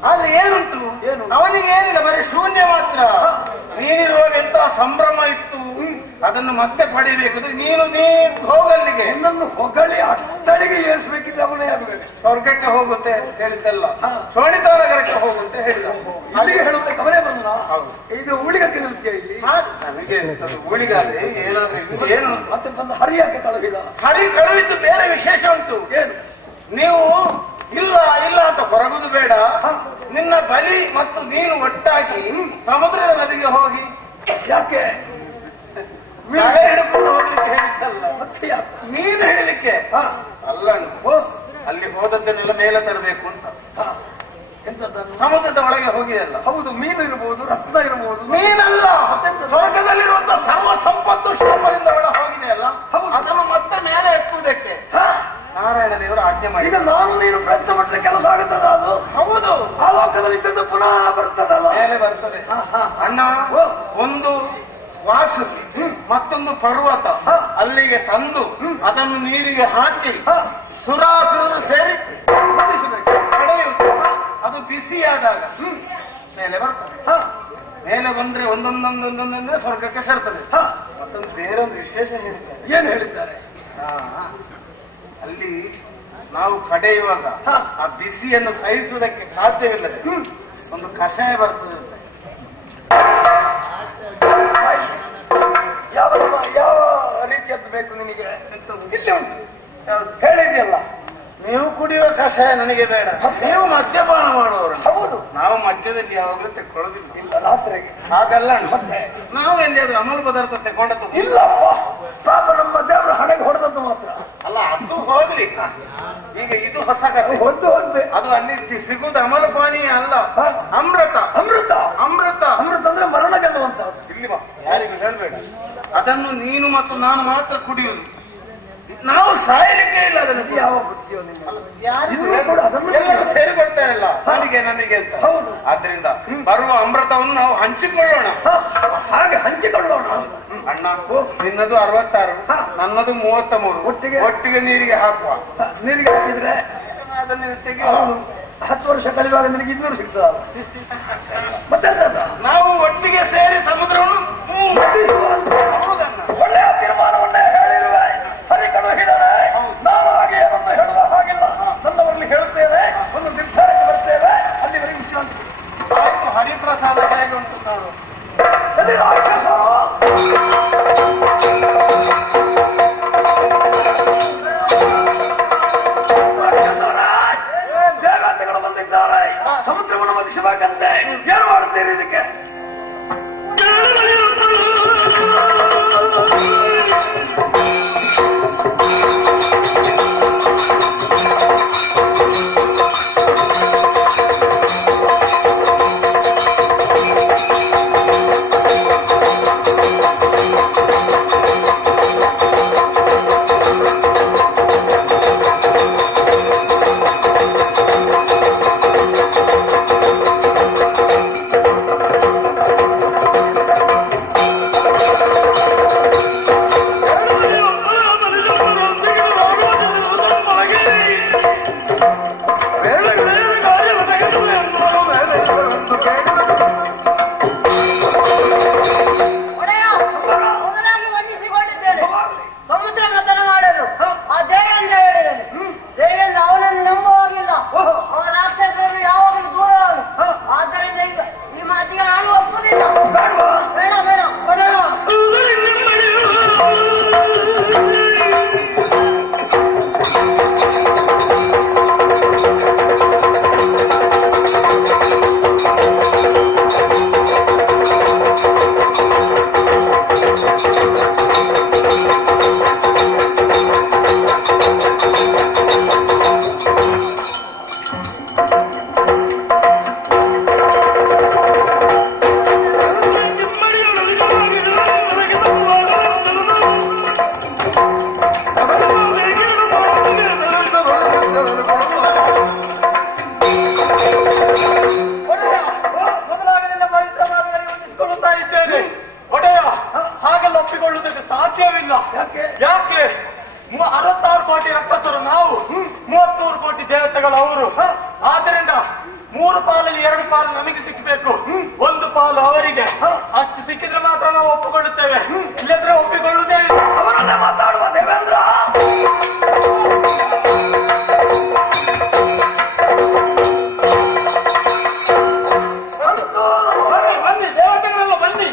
ಆದ್ರೆ ಏನುಂಟು, ಅವನಿಗೆ ಏನಿಲ್ಲ, ಬರೀ ಶೂನ್ಯ ಮಾತ್ರ. ನೀನಿರುವಾಗ ಎಂತ ಸಂಭ್ರಮ ಇತ್ತು, ಅದನ್ನು ಮತ್ತೆ ಪಡಿಬೇಕು. ನೀನು ಹೋಗಲ್ಲಿಗೆ ಇನ್ನೊಂದು ಹೊಗಳಿ ಅಟ್ಟಳಿಗೆ ಏರಿಸಬೇಕಿದ್ರೆ ಅವನೇ ಆಗಬೇಕು. ಸ್ವರ್ಗಕ್ಕೆ ಹೋಗುತ್ತೆ ಹೇಳಿದ್ದಲ್ಲ, ಶೋಣಿತನಗರಕ್ಕೆ ಹೋಗುತ್ತೆ ಹೇಳಿದ. ಅಲ್ಲಿಗೆ ಹೇಳುತ್ತೆ ಕವನೇ ಬಂದ. ಇದು ಉಳಿಗಕ್ಕೆ ನೃತ್ಯ ಇಲ್ಲಿ ನನಗೆ ಉಳಿಗಾದ್ರೆ ಏನಾದ್ರೂ ಏನು ಮತ್ತೆ ಬಂದು ಹರಿಯಾಕೆ ಕಳುಹಿದ. ಹರಿ ಕಳುಹಿದ್ದು ಬೇರೆ ವಿಶೇಷ ಉಂಟು. ಏನು ನೀವು ಇಲ್ಲ ಇಲ್ಲ ಅಂತ ಹೊರಗುದು ಬೇಡ, ನಿನ್ನ ಬಲಿ ಮತ್ತು ನೀನು ಒಟ್ಟಾಗಿ ಸಮುದ್ರದ ಬದಿಗೆ ಹೋಗಿ. ಯಾಕೆ ತಲೆ ಹಿಡ್ಕೊಂಡು ಹೋಗ್ಲಿಕ್ಕೆ ಹೇಳಿದ್ದಲ್ಲ, ಮತ್ತೆ ಯಾಕೆ ನೀನು ಹೇಳಲಿಕ್ಕೆ ಅಲ್ಲ. ಅಲ್ಲಿ ಹೋದದ್ದನ್ನೆಲ್ಲ ಮೇಲೆ ತರಬೇಕು ಅಂತ. ಎಂತದ್ದನ್ನು ಸಮುದ್ರದ ಒಳಗೆ ಹೋಗಿದೆಲ್ಲ. ಹೌದು, ಮೀನು ಇರಬಹುದು, ರತ್ನ ಇರಬಹುದು. ಮೀನಲ್ಲ, ಸ್ವರ್ಗದಲ್ಲಿರುವಂತ ಸರ್ವ ಸಂಪತ್ತು ಶ್ರೀಮರಿಂದ ಒಳ ಹೋಗಿದೆ ಅಲ್ಲ, ಅದನ್ನು ಮತ್ತೆ ಮೇಲೆ ಎತ್ತುವುದಕ್ಕೆ ನಾರಾಯಣ ದೇವರು ಆಜ್ಞೆ ಮಾಡಿ. ಈಗ ನಾನು ನೀನು ಪ್ರಯತ್ನ ಪಟ್ಟರೆ ಕೆಲಸ ಆಗುತ್ತದ? ಅದು ಹೌದು, ಆ ಲೋಕದಲ್ಲಿ ಇದ್ದದ್ದು ಪುನಃ ಬರ್ತದಲ್ಲ, ಮೇಲೆ ಬರ್ತದೆ. ಅಣ್ಣ, ಒಂದು ವಾಸುಕಿ ಮತ್ತೊಂದು ಪರ್ವತ ಅಲ್ಲಿಗೆ ತಂದು ಅದನ್ನು ನೀರಿಗೆ ಹಾಕಿ ಸುರಾಸುರರು ಸೇರಿ ಪಡೆಯುವುದು. ಅದು ಬಿಸಿಯಾದಾಗ ಮೇಲೆ ಬರ್ತದೆ. ಮೇಲೆ ಬಂದ್ರೆ ಒಂದೊಂದೊಂದೊಂದೊಂದೇ ಸ್ವರ್ಗಕ್ಕೆ ಸೇರ್ತದೆ. ಮತ್ತೊಂದು ಬೇರೊಂದು ವಿಶೇಷ ಹೇಳಿದ್ದಾರೆ. ಏನು ಹೇಳಿದ್ದಾರೆ? ಅಲ್ಲಿ ನಾವು ಕಡೆಯುವಾಗ ಆ ಬಿಸಿಯನ್ನು ಸಹಿಸುವುದಕ್ಕೆ ಸಾಧ್ಯವಿಲ್ಲದೆ ಒಂದು ಕಷಾಯ ಬರ್ತದೆ. ಯಾವ ರೀತಿಯದ್ದು ಬೇಕು ನಿನಗೆ? ಇಲ್ಲಿ ಉಂಟು, ಹೇಳಿದೆಯಲ್ಲ. ನೀವು ಕುಡಿಯುವ ಕಷಾಯ ನನಗೆ ಬೇಡ, ನೀವು ಮದ್ಯಪಾನ ಮಾಡುವವರು. ಹೌದು, ನಾವು ಮದ್ಯದಲ್ಲಿ ಯಾವಾಗಲೂ ತೆಕ್ಕೊಳ್ಳೋದಿಲ್ಲ. ಇಲ್ಲ, ರಾತ್ರಿಗೆ ಹಾಗಲ್ಲ. ಮತ್ತೆ ನಾವು ಎಲ್ಲಿಯಾದ್ರೂ ಅಮೂಲ್ ಪದಾರ್ಥ ತೆಕೊಂಡದ್ದು ಇಲ್ಲಪ್ಪ. ಪಾಪ ನಮ್ಮ ದೇವರ ಹಣೆಗೆ ಹೊಡೆದದ್ದು ಮಾತ್ರ ಅಲ್ಲ, ಅದು ಹೋಗ್ಲಿ. ಈಗ ಇದು ಹೊಸ ಕಥೆ. ಹೊದ್ದು ಅದು ಅಲ್ಲಿ ಸಿಗುವುದು ಅಮಲ ಪಾನೀಯ ಅಲ್ಲ, ಅಮೃತ. ಅಮೃತ ಅಮೃತ ಅಮೃತ ಅಂದ್ರೆ ಮರಣ ಗೆಲ್ಲುವಂತ. ಇಲ್ಲಿ ಯಾರಿಗೂ ಹೇಳ್ಬೇಡ. ಅದನ್ನು ನೀನು ಮತ್ತು ನಾನು ಮಾತ್ರ ಕುಡಿಯುವುದು. ನಾವು ಸಾಯಲಿಕ್ಕೆ ಇಲ್ಲ. ಅದನ್ನು ಯಾವ ಬುದ್ಧಿಯೋ ಎಲ್ಲರೂ ಸೇರಿಕೊಳ್ತಾರಲ್ಲ, ನನಗೆ ನನಗೆ ಅಂತ. ಹೌದು, ಆದ್ರಿಂದ ಬರುವ ಅಮೃತವನ್ನು ನಾವು ಹಂಚಿಕೊಳ್ಳೋಣ. ಹಾಗೆ ಹಂಚಿಕೊಳ್ಳೋಣ. ಅಣ್ಣ, ನಿನ್ನದು 66, ನನ್ನದು 33. ಒಟ್ಟಿಗೆ ನೀರಿಗೆ ಹಾಕುವ. ನೀರಿಗೆ ಹಾಕಿದ್ರೆ ಅದನ್ನು ತೆಗೆಯುವ. 10 ವರ್ಷ ಕಳೆಯುವಾಗ ನಿನಗೆ 200 ಸಿಗ್ತದ. ಮತ್ತೆ ನಾವು ಒಟ್ಟಿಗೆ ಸೇರಿ ಸಮುದ್ರವನ್ನು ಒಳ್ಳೆಯ ತೀರ್ಮಾನವನ್ನೇ ಹೇಳಿರುವೆ. ಹರಿಕಳು ಹೇಳಿದರೆ ನಾನು ಹಾಗೆ ಏನಂತ ಹೇಳುವ ಹಾಗಿಲ್ಲ. ನನ್ನವರಲ್ಲಿ ಹೇಳುತ್ತೇವೆ, ಒಂದು ನಿರ್ಧಾರಕ್ಕೆ ಬರ್ತೇವೆ, ಅಲ್ಲಿವರೆಗೆ ವಿಶ್ರಾಂತಿ. ಹರಿಪ್ರಸಾದ ಹೇಗೆ ಉಂಟು ನೋಡು. ದೇವತೆಗಳು ಬಂದಿದ್ದಾರೆ, ಸಮುದ್ರವನ್ನು ಮದಿಸಬೇಕಂತೆ. ಏನು ಮಾಡುತ್ತೀರಿ ಇದಕ್ಕೆ? ಪಿತೃಗಳು ಅವರು. ಆದ್ದರಿಂದ 3 ಪಾಲಲ್ಲಿ 2 ಪಾಲು ನಮಗೆ ಸಿಕ್ಕಬೇಕು, 1 ಪಾಲು ಅವರಿಗೆ. ಅಷ್ಟು ಸಿಕ್ಕಿದ್ರೆ ಮಾತ್ರ ನಾವು ಒಪ್ಪಿಕೊಳ್ಳುತ್ತೇವೆ, ಇಲ್ಲದ್ರೆ ಒಪ್ಪಿಕೊಳ್ಳುವುದೇ ಇಲ್ಲ. ಅವರನ್ನೇ ಮಾತಾಡುವ ದೇವೇಂದ್ರ. ಬನ್ನಿ ದೇವತೆಗಳೆಲ್ಲ ಬನ್ನಿ.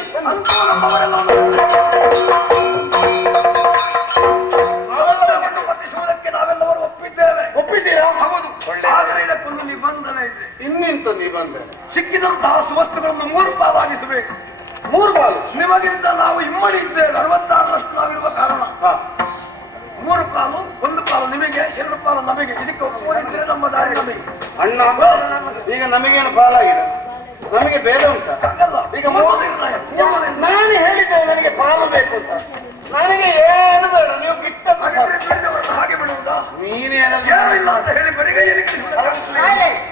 ನಾವೆಲ್ಲರೂ ಒಪ್ಪಿದ್ದೇವೆ. ಒಪ್ಪಿದ್ದೀರಾ? ಹೌದು. ಆದರೆ ಇದಕ್ಕೊಂದು ನಿಬಂಧನೆ ಇದೆ. ಇನ್ನಿಂತ ನಿಬಂಧನೆ? ಸಿಕ್ಕಿದಂತಹ ಸುವಸ್ತುಗಳನ್ನು 3 ಪಾಲಾಗಿಸಬೇಕು. 3 ಪಾಲು ನಿಮಗಿಂತ ನಾವು ಇಮ್ಮಡಿ ಇದ್ದೇವೆ, 66ರಷ್ಟು ನಾವಿರುವ ಕಾರಣ 3 ಪಾಲು, 1 ಪಾಲು ನಿಮಗೆ, 2 ಪಾಲು ನಮಗೆ. ಇದಕ್ಕೆ ಒಪ್ಪುವುದಿದ್ರೆ ನಮ್ಮ ದಾರಿ ನಮಗೆ. ಅಣ್ಣ, ಈಗ ನಮಗೇನು ಪಾಲಾಗಿದೆ? ನಮಗೆ ಬೇರೆ ಉಂಟಾ? ಹಾಗಲ್ಲ, ಈಗ ನಾನು ಹೇಳಿದ್ದೇನೆ ನನಗೆ ಪಾಲು ಬೇಕು ಅಂತ. ನನಗೆ ಏನು ಬೇಡ, ನೀವು ಬಿಟ್ಟದ್ದು ಹಾಗೆ ಬಿಡುವುದಾ? ನೀನೇನಾದ್ರು ಇಲ್ಲ ಅಂತ ಹೇಳಿ ಬರಿಗೈ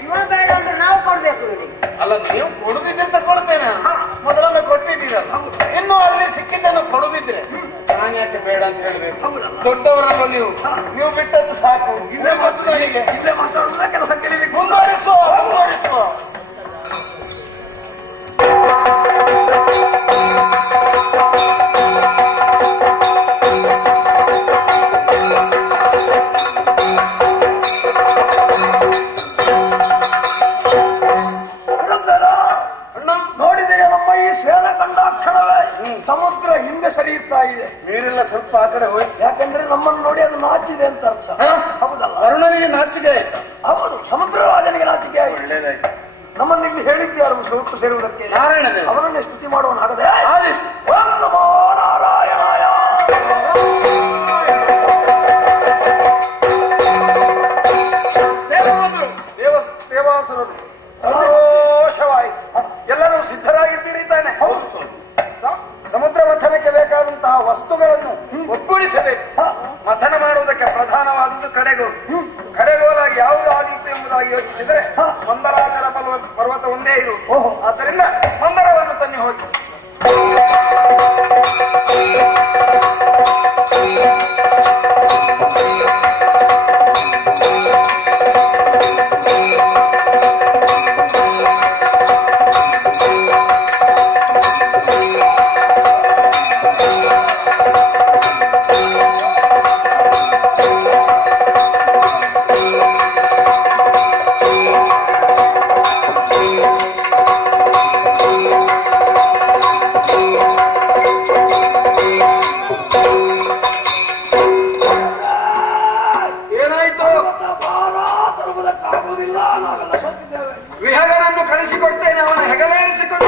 ಇವರು ಬೇಡ ಅಂದ್ರೆ ನಾವು ಕೊಡ್ಬೇಕು ಇವರಿಗೆ. ಅಲ್ಲ, ನೀವು ಕೊಡುದಿದ್ರೆ ತಗೊಳ್ತೇನೆ. ಮೊದಲೊಮ್ಮೆ ಕೊಟ್ಟಿದ್ದೀರಲ್ಲ, ಇನ್ನು ಅಲ್ಲಿ ಸಿಕ್ಕಿದ್ದನ್ನು ಕೊಡುದಿದ್ರೆ ನಾನು ಯಾಕೆ ಬೇಡ ಅಂತ ಹೇಳ್ಬೇಕು? ದೊಡ್ಡವರನ್ನು ನೀವು ಬಿಟ್ಟದ್ದು ಸಾಕು. ಇಲ್ಲೇ ಮತ್ತು ನನಗೆ ಇಲ್ಲೇ ಮಾತಾಡುವುದ ಕೆಲಸ ಕೇಳಿ ಮುಂದುವರಿಸುವ. ನೋಡಿದೆಯಾ ನಮ್ಮ ಈ ಶ್ವೇನ ಕಂಡಾಕ್ಷಣವೇ ಸಮುದ್ರ ಹಿಂದೆ ಸರಿಯುತ್ತಾ ಇದೆ. ನೀರೆಲ್ಲ ಸ್ವಲ್ಪ ಆ ಕಡೆ ಹೋಯ್ತು. ಯಾಕಂದ್ರೆ ನಮ್ಮನ್ನು ನೋಡಿ ಅದು ನಾಚಿದೆ ಅಂತ ಅರ್ಥ. ಹೌದಲ್ಲ? ವರುಣನಿಗೆ ನಾಚಿಕೆ ಆಯ್ತಾ? ಹೌದು, ಸಮುದ್ರ ರಾಜನಿಗೆ ನಾಚಿಕೆ ಆಯ್ತು. ಒಳ್ಳೇದಾಯ್ತು. ನಮ್ಮನ್ನು ಇಲ್ಲಿ ಹೇಳಿದ್ಯಾರು ಸ್ವಲ್ಪ ಸೇರುವುದಕ್ಕೆ? ನಾರಾಯಣ ದೇವ. ಅವರನ್ನೇ ಸ್ತುತಿ ಮಾಡೋಣ. ಹಾಗದೆ ಓಂ ನಮೋ ನಾರಾಯಣಾಯ. ದೇವಾಸುರರು ಸಂತೋಷವಾಯಿತು. ಎಲ್ಲರೂ ಸಿದ್ಧರಾಗಿದ್ದೀರಿ ತಾನೆ? ಸಮುದ್ರ ಮಥನಕ್ಕೆ ಬೇಕಾದಂತಹ ವಸ್ತುಗಳನ್ನು ಒಗ್ಗೂಡಿಸಬೇಕು. ಮಥನ ಮಾಡುವುದಕ್ಕೆ ಪ್ರಧಾನವಾದದ್ದು ಕಡೆಗೋಲು. ಕಡೆಗೋಲಾಗಿ ಯಾವುದು ಆಗಿತ್ತು ಎಂಬುದಾಗಿ ಯೋಚಿಸಿದರೆ ಮಂದರಾಚಲ ಪರ್ವತ ಒಂದೇ ಇರು. ಆದ್ದರಿಂದ ಮಂದರವನ್ನು ತನ್ನಿ ಹೋಗಿ. ವಿಹಗನನ್ನು ಕಳಿಸಿಕೊಡ್ತೇನೆ, ಅವನ ಹೆಗಲೇರಿಸಿಕೊಂಡು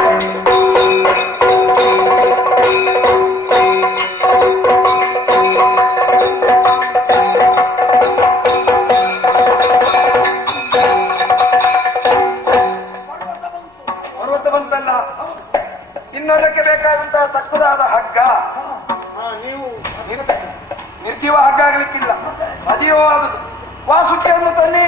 ಪರ್ವತ ಬಂತಲ್ಲ. ಇನ್ನೊಂದಕ್ಕೆ ಬೇಕಾದಂತಹ ತಕ್ಕುದಾದ ಹಗ್ಗ. ನೀವು ನಿರ್ಜೀವ ಹಗ್ಗ ಆಗ್ಲಿಕ್ಕಿಲ್ಲ, ಸಜೀವವಾದುದು. ವಾಸುಕಿಯನ್ನು ತನ್ನಿ.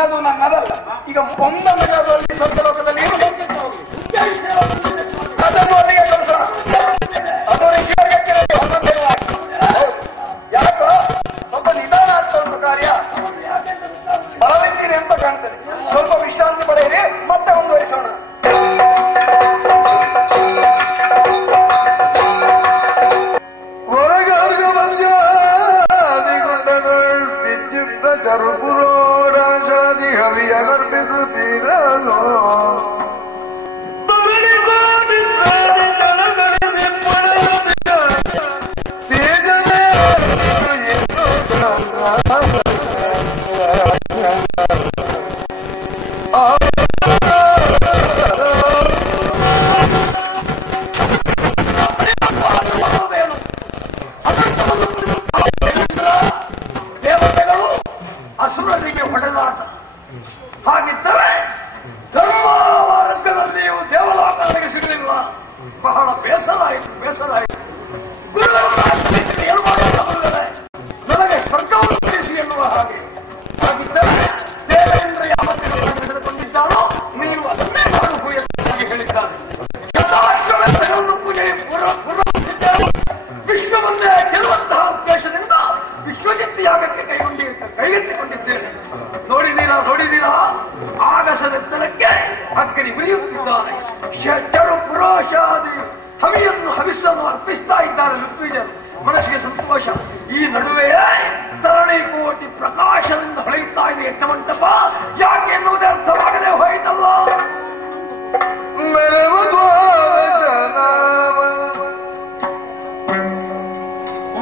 ನಿನ್ನದು ನನ್ನದಲ್ಲ. ಈಗ ಒಂದೊಂದರಲ್ಲಿ ಸ್ವರ್ಗಲೋಕದಲ್ಲಿ ಅದನ್ನು ಅಲ್ಲಿಗೆ ಕಳಿಸೋಣ. ಯಾಕೋ ಸ್ವಲ್ಪ ನಿಧಾನ ಆಗ್ತಾ ಉಂಟು ಕಾರ್ಯ. ಬರಲಿದ್ದೀನಿ ಅಂತ ಕಾಣ್ತದೆ. ಸ್ವಲ್ಪ ವಿಶ್ರಾಂತಿ ಪಡೆಯಿರಿ, ಮತ್ತೆ ಮುಂದುವರಿಸೋಣ. ಹಾಗಿದ್ದರೆ ಧರ್ಮ ಮಾರ್ಗದಲ್ಲಿಯೂ ದೇವಲೋಕ ನನಗೆ ಸಿಗಲಿಲ್ಲ. ಬಹಳ ಬೇಸರ ಆಯಿತು. ಏನು ಮಾಡಲಾಗುತ್ತದೆ, ನನಗೆ ಸ್ವರ್ಗವನ್ನು ತಿಳಿಸಿ ಎನ್ನುವ ಹಾಗೆ. ಹಾಗಿದ್ದರೆ ದೇವೇಂದ್ರ ಯಾವ ಹಿಡಿದುಕೊಂಡಿದ್ದಾನೋ ನೀವು ಅದನ್ನೇ ಮಾಡಬೇಕು ಎಂಬುದಾಗಿ ಹೇಳಿದ್ದಾರೆ. ವಿಶ್ವವನ್ನೇ ಗೆಲ್ಲುವಂತಹ ಉದ್ದೇಶದಿಂದ ವಿಶ್ವಜಿತ್ ಯಾಗಕ್ಕೆ ಕೈಗೆತ್ತಿಕೊಂಡಿದ್ದೇನೆ. ನೋಡಿದೀರಾ ಆಗಸದೆತ್ತರಕ್ಕೆ ಅಗ್ನಿ ಉರಿಯುತ್ತಿದ್ದಾನೆ. ಶೆಟ್ಟರು ಪುರೋಷಾದಿ ಹವಿಯನ್ನು ಹವಿಸ್ಸನ್ನು ಅರ್ಪಿಸ್ತಾ ಇದ್ದಾರೆ ಋತ್ವಿಜರು. ಮನಸ್ಸಿಗೆ ಸಂತೋಷ. ಈ ನಡುವೆಯೇ ತರಣಿ ಕೋಟಿ ಪ್ರಕಾಶದಿಂದ ಹೊಳೆಯುತ್ತಾ ಇದೆ ಯಜ್ಞಮಂಟಪ. ಯಾಕೆ ಎನ್ನುವುದೇ ಅರ್ಥವಾಗದೆ ಹೋಯಿತಲ್ಲ.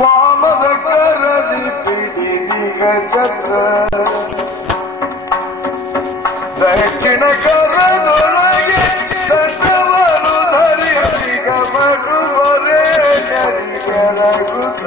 ವಾಮದ ಕರದಿ ಪಿಡಿದಿಗ ಚಕ್ರ ದಕ್ಷಿಣ ಕರದೊಳಗೆ ದಂಡವನ್ನು ಧರಿಸಿಗ ಮಡುವರೆ ಜರಿಗರಗುತ್ತ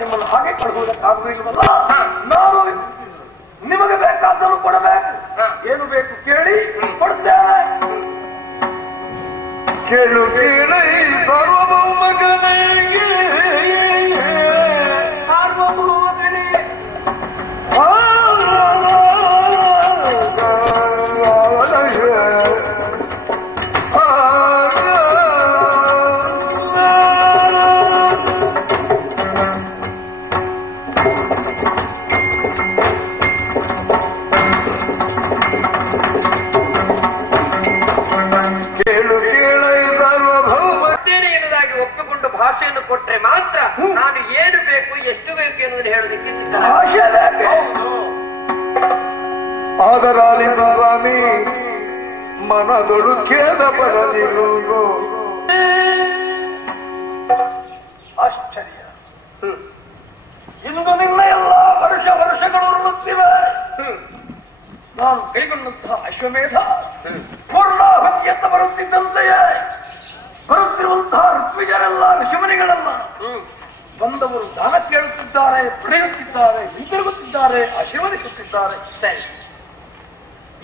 ನಿಮ್ಮನ್ನು ಹಾಗೆ ಕೊಡುವುದಕ್ಕಾಗುವುದಿಲ್ಲವಲ್ಲ. ನಾನು ನಿಮಗೆ ಬೇಕಾದರೂ ಕೊಡಬೇಕು. ಏನು ಬೇಕು ಕೇಳಿ ಕೊಡುತ್ತೇನೆ. ಕೇಳು ಕೇಳಿ ಸಾರ್ವಭೌಮಗನೇ ಕೊಟ್ರೆ ಮಾತ್ರ ನಾನು ಏನು ಬೇಕು ಎಷ್ಟು ಬೇಕು ಎನ್ನುವುದು ಹೇಳೋದಕ್ಕೆ ಸಿದ್ಧ. ಆದರಾಲಿ ಸ್ವಾಮಿ ಮನದೊಳು ಖೇದ ಬರದಿರುವುದು ಆಶ್ಚರ್ಯ. ಇಂದು ನಿನ್ನ ಎಲ್ಲ ವರ್ಷಗಳು ಉರುಳುತ್ತಿವೆ. ನಾನು ಕೈಗೊಂಡಂತಹ ಅಶ್ವಮೇಧ ಪೂರ್ಣಾಹುತಿಯತ್ತ ಬರುತ್ತಿದ್ದಂತೆಯೇ ಬರುತ್ತಿರುವಂತಹ ಋತ್ವಿಜರೆಲ್ಲ ಋಷಿಮುನಿಗಳೆಲ್ಲ ಬಂದವರು ದಾನ ಕೇಳುತ್ತಿದ್ದಾರೆ, ಪಡೆಯುತ್ತಿದ್ದಾರೆ, ಹಿಂತಿರುಗುತ್ತಿದ್ದಾರೆ, ಆಶೀರ್ವದಿಸುತ್ತಿದ್ದಾರೆ. ಸರಿ,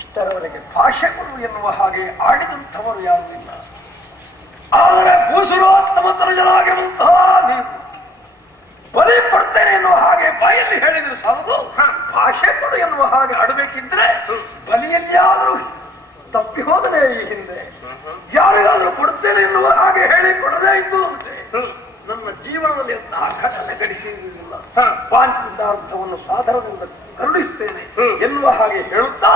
ಇಷ್ಟರವರೆಗೆ ಭಾಷೆ ಕೊಡು ಎನ್ನುವ ಹಾಗೆ ಆಡಿದಂಥವರು ಯಾರೂ ಇಲ್ಲ. ಆದರೆ ಭೂಸುರೋತ್ತಮತರಜರಾಗಿರುವಂತಹ ನೀವು ಬಲಿ ಕೊಡ್ತೇನೆ ಎನ್ನುವ ಹಾಗೆ ಬಾಯಲ್ಲಿ ಹೇಳಿದ್ರು ಸಾಲದು. ಭಾಷೆ ಕೊಡು ಎನ್ನುವ ಹಾಗೆ ಆಡಬೇಕಿದ್ರೆ ಬಲಿಯಲ್ಲಿಯಾದರೂ ತಪ್ಪಿ ಹೋದನೆ ಈ ಹಿಂದೆ. ಯಾರಿಗಾದ್ರೂ ಕೊಡ್ತೇನೆ ಎನ್ನುವ ಹಾಗೆ ಹೇಳಿ ಕೊಡದೇ ಇದ್ದು ಅಂತೆ ನನ್ನ ಜೀವನದಲ್ಲಿ ಅಂತಹ ಘಟನೆ ಗಡಿಸಿರುವುದಿಲ್ಲ. ವಾಂಚಿತಾರ್ಥವನ್ನು ಸಾಧನದಿಂದ ಕರುಣಿಸ್ತೇನೆ ಎನ್ನುವ ಹಾಗೆ ಹೇಳುತ್ತಾ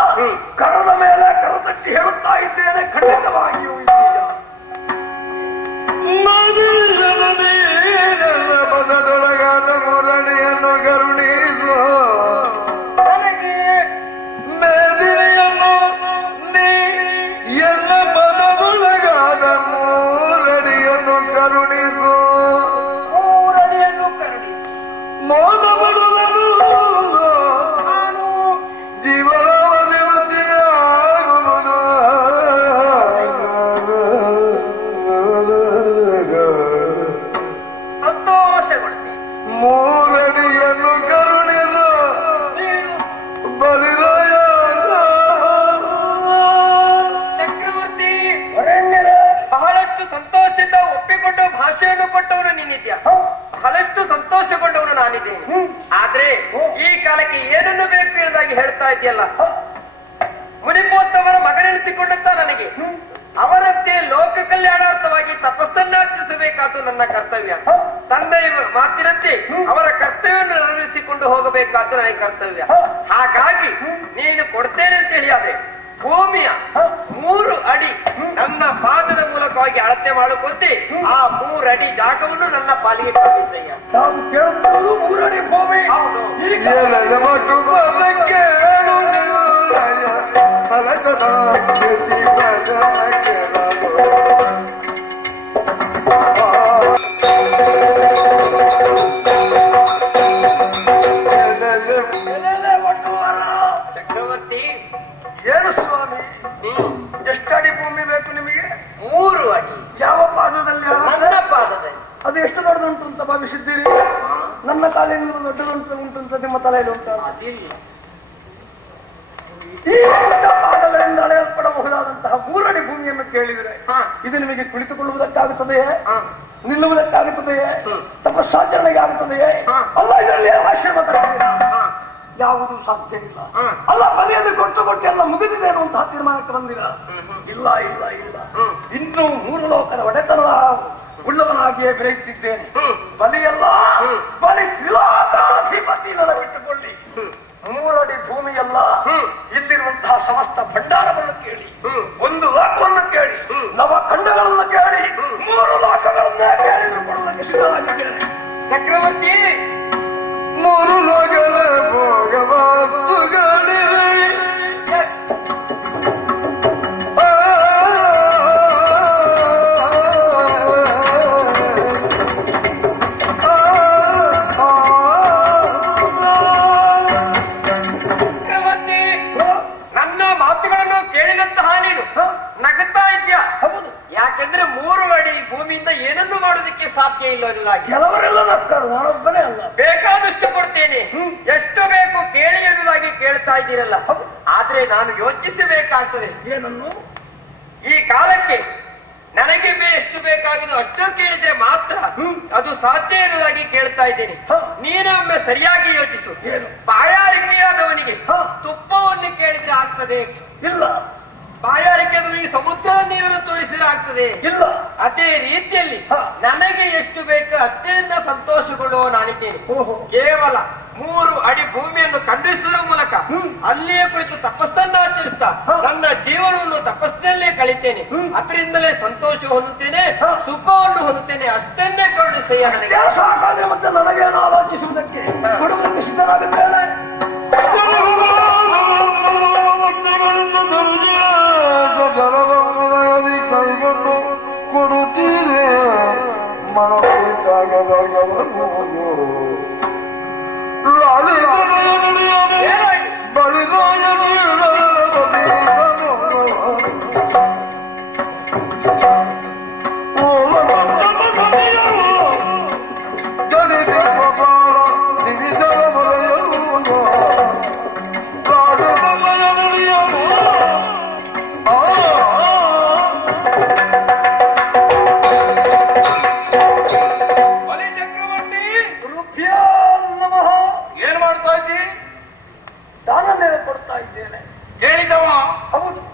ಕರದ ಮೇಲೆ ಕರ ತಟ್ಟಿ ಹೇಳುತ್ತಾ ಇದ್ದೇನೆ. ಖಂಡಿತವಾಗಿಯೂ ಪದದೊಳಗಾದ ಮುರಣಿಯನ್ನು ಕರುಣಿಸು ಮೇದಿನಿಯನ್ನು ನೀ ಎಲ್ಲ ಪದದೊಳಗಾದ ಮೂರಡಿಯನ್ನು ಕರುಣಿಸು ಮೋದ ಬಡವರು ಜೀವನಾವಧಿ ವೃದ್ಧಿಯಾಗುವುದು ಮೂರಡಿಯನ್ನು ಕರುಣಿಸು ಬಲಿರಾಯ ಚಕ್ರವರ್ತಿ ಬಹಳಷ್ಟು ಸಂತೋಷದಿಂದ ಒಪ್ಪಿಕೊಂಡು ಭಾಷೆಯನ್ನು ಕೊಟ್ಟವನು ನೀನಿದ್ಯಾ, ಬಹಳಷ್ಟು ಸಂತೋಷಗೊಂಡವನು ನಾನಿದ್ದೇನೆ. ಆದ್ರೆ ಈ ಕಾಲಕ್ಕೆ ಏನನ್ನು ಬೇಕು ಎಂದಾಗಿ ಹೇಳ್ತಾ ಇದೆಯಲ್ಲ, ಮುನಿಪೋತ್ತವರ ಮಗನೆನಿಸಿಕೊಂಡಂತ ನನಗೆ ಅವರಂತೆ ಲೋಕ ಕಲ್ಯಾಣಾರ್ಥವಾಗಿ ತಪಸ್ಸನ್ನಾರ್ಜಿಸಬೇಕಾದ್ದು ನನ್ನ ಕರ್ತವ್ಯ. ತಂದೆಯ ಮಾತಿನಂತೆ ಅವರ ಕರ್ತವ್ಯವನ್ನು ನಿರ್ವಹಿಸಿಕೊಂಡು ಹೋಗಬೇಕಾದ್ದು ನನಗೆ ಕರ್ತವ್ಯ. ಹಾಗಾಗಿ ನೀನು ಕೊಡ್ತೇನೆ ಅಂತ ಹೇಳಿಯಾದ್ರೆ ಭೂಮಿಯ 3 ಅಡಿ ನನ್ನ ಪಾದದ ಮೂಲಕವಾಗಿ ಅಳತೆ ಮಾಡಿಕೊಂಡೆ ಆ 3 ಅಡಿ ಜಾಗವನ್ನು ನನ್ನ ಪಾಲಿಗೆ ಕಲ್ಪಿಸಯ್ಯ. ನಾವು ಕೇಳುತ್ತಿರುವುದು 3 ಅಡಿ ಭೂಮಿ. ಚಕ್ರವರ್ತಿ ಏನು ಸ್ವಾಮಿ, ಎಷ್ಟಡಿ ಭೂಮಿ ಬೇಕು ನಿಮಗೆ? 3 ಅಡಿ. ಯಾವ ಪಾದದಲ್ಲಿ? ನನ್ನ ಪಾದದಲ್ಲಿ. ಅದು ಎಷ್ಟು ದೊಡ್ಡದುಂಟು ಅಂತ ಭಾವಿಸಿದ್ದೀರಿ? ನನ್ನ ತಲೆಯಿಂದ ದೊಡ್ಡದುಂಟು ಅಂತ ನಿಮ್ಮ ತಲೆಯಲ್ಲಿ ಉಂಟು? ಈ ಪಾದಗಳಿಂದ ಅಳೆಯಲ್ಪಡಬಹುದಾದಂತಹ 3 ಅಡಿ ಭೂಮಿಯನ್ನು ಕೇಳಿದರೆ ಇದು ನಿಮಗೆ ಕುಳಿತುಕೊಳ್ಳುವುದಕ್ಕಾಗುತ್ತದೆಯೇ? ನಿಲ್ಲುವುದಕ್ಕಾಗುತ್ತದೆಯೇ? ತಪಸ್ಸಾಚರಣೆಗೆ ಆಗುತ್ತದೆಯೇ? ಅಲ್ಲ, ಇದರಲ್ಲಿ ಆಶ್ರಮ ತಗೊಂಡಿಲ್ಲ, ಯಾವುದೂ ಸಾಧ್ಯ ಇಲ್ಲ. ಅಲ್ಲ, ಮನೆಯಲ್ಲಿ ಕೊಟ್ಟು ಎಲ್ಲ ಮುಗಿದಿದೆ ಅನ್ನುವಂತಹ ತೀರ್ಮಾನಕ್ಕೆ ಬಂದಿಲ್ಲ. ಇಲ್ಲ ಇಲ್ಲ ಇಲ್ಲ, ಇನ್ನೂ 3 ಲೋಕದ ಒಡೆತನದ ಉಳ್ಳವನಾಗಿಯೇ ಬೆರೆಯುತ್ತಿದ್ದೇನೆ. ಬಲಿಯಲ್ಲ, ಬಲಿ ತ್ರಿಲೋಕಾಧಿಪತಿ ಬಿಟ್ಟುಕೊಳ್ಳಿ. 3 ಅಡಿ ಭೂಮಿಯಲ್ಲ, ಇಲ್ಲಿರುವಂತಹ ಸಮಸ್ತ ಭಂಡಾರವನ್ನು ಕೇಳಿ, 1 ಲೋಕವನ್ನು ಕೇಳಿ, ನವಖಂಡಗಳನ್ನು ಕೇಳಿ, 3 ಲೋಕಗಳನ್ನೇ ಕೇಳಿದ್ರು ಕೊಡುವುದಕ್ಕೆ ಸಿದ್ಧನಾಗಿದ್ದೇನೆ. ಚಕ್ರವರ್ತಿ 3 ಲೋಕದ ಭೋಗವಸ್ತುಗಳಿವೆ ಯಾಕೆಂದ್ರೆ 3 ಅಡಿ ಭೂಮಿಯಿಂದ ಏನನ್ನು ಮಾಡೋದಕ್ಕೆ ಸಾಧ್ಯ ಇಲ್ಲ. ಕೆಲವರೆಲ್ಲ ನಕ್ಕರು, ನಾನೊಬ್ಬನೇ ಅಲ್ಲ. ಬೇಕಾದಷ್ಟು ಕೊಡ್ತೇನೆ, ಎಷ್ಟು ಬೇಕು ಕೇಳಿ ಎನ್ನುವುದಾಗಿ ಕೇಳ್ತಾ ಇದ್ದೀರಲ್ಲ. ಆದ್ರೆ ನಾನು ಯೋಚಿಸಬೇಕಾಗ್ತದೆ. ಏನನ್ನು? ಈ ಕಾಲಕ್ಕೆ ನನಗೆ ಎಷ್ಟು ಬೇಕಾಗುವುದು ಅಷ್ಟು ಕೇಳಿದ್ರೆ ಮಾತ್ರ ಅದು ಸಾಧ್ಯ ಎನ್ನುವುದಾಗಿ ಕೇಳ್ತಾ ಇದ್ದೇನೆ. ನೀನೊಮ್ಮೆ ಸರಿಯಾಗಿ ಯೋಚಿಸು. ಬಾಯಾರಿಕೆಯಾದವನಿಗೆ ತುಪ್ಪವನ್ನು ಕೇಳಿದ್ರೆ ಆಗ್ತದೆ? ಇಲ್ಲ. ಬಾಯಾರಿಕೆಯಾದವನಿಗೆ ಸಮುದ್ರ ನೀರನ್ನು ತೋರಿಸಿದ್ರೆ ಆಗ್ತದೆ? ಇಲ್ಲ. ಅದೇ ರೀತಿಯಲ್ಲಿ ನನಗೆ ಎಷ್ಟು ಬೇಕು ಅಷ್ಟೇಂದ ಸಂತೋಷಗೊಳ್ಳುವ ನಾನಿದ್ದೇನೆ. ಕೇವಲ 3 ಅಡಿ ಭೂಮಿಯನ್ನು ಖಂಡಿಸುವ ಮೂಲಕ ಅಲ್ಲಿಯೇ ಕುಳಿತು ತಪಸ್ಸನ್ನು ಆಚರಿಸ್ತಾ ನನ್ನ ಜೀವನವನ್ನು ತಪಸ್ಸಿನಲ್ಲೇ ಕಳಿತೇನೆ. ಅದರಿಂದಲೇ ಸಂತೋಷ ಹೊಂದುತ್ತೇನೆ, ಸುಖವನ್ನು ಹೊಂದುತ್ತೇನೆ. ಅಷ್ಟನ್ನೇ ಕರುಣಿಸಯ್ಯ ನನಗೆ. ಸಾಕಾದ್ರೆ ಮತ್ತೆ ನನಗೇನು ಆಲೋಚಿಸುವುದಕ್ಕೆ ಕೊಡುವುದಕ್ಕೆ ಸಿದ್ಧನಾಗುತ್ತೇನೆ. ಕೈಗೊಂಡು ಕೊಡುತ್ತೀರೆ ಮನಸ್ಸಾಗ ವರ್ಗವನ್ನು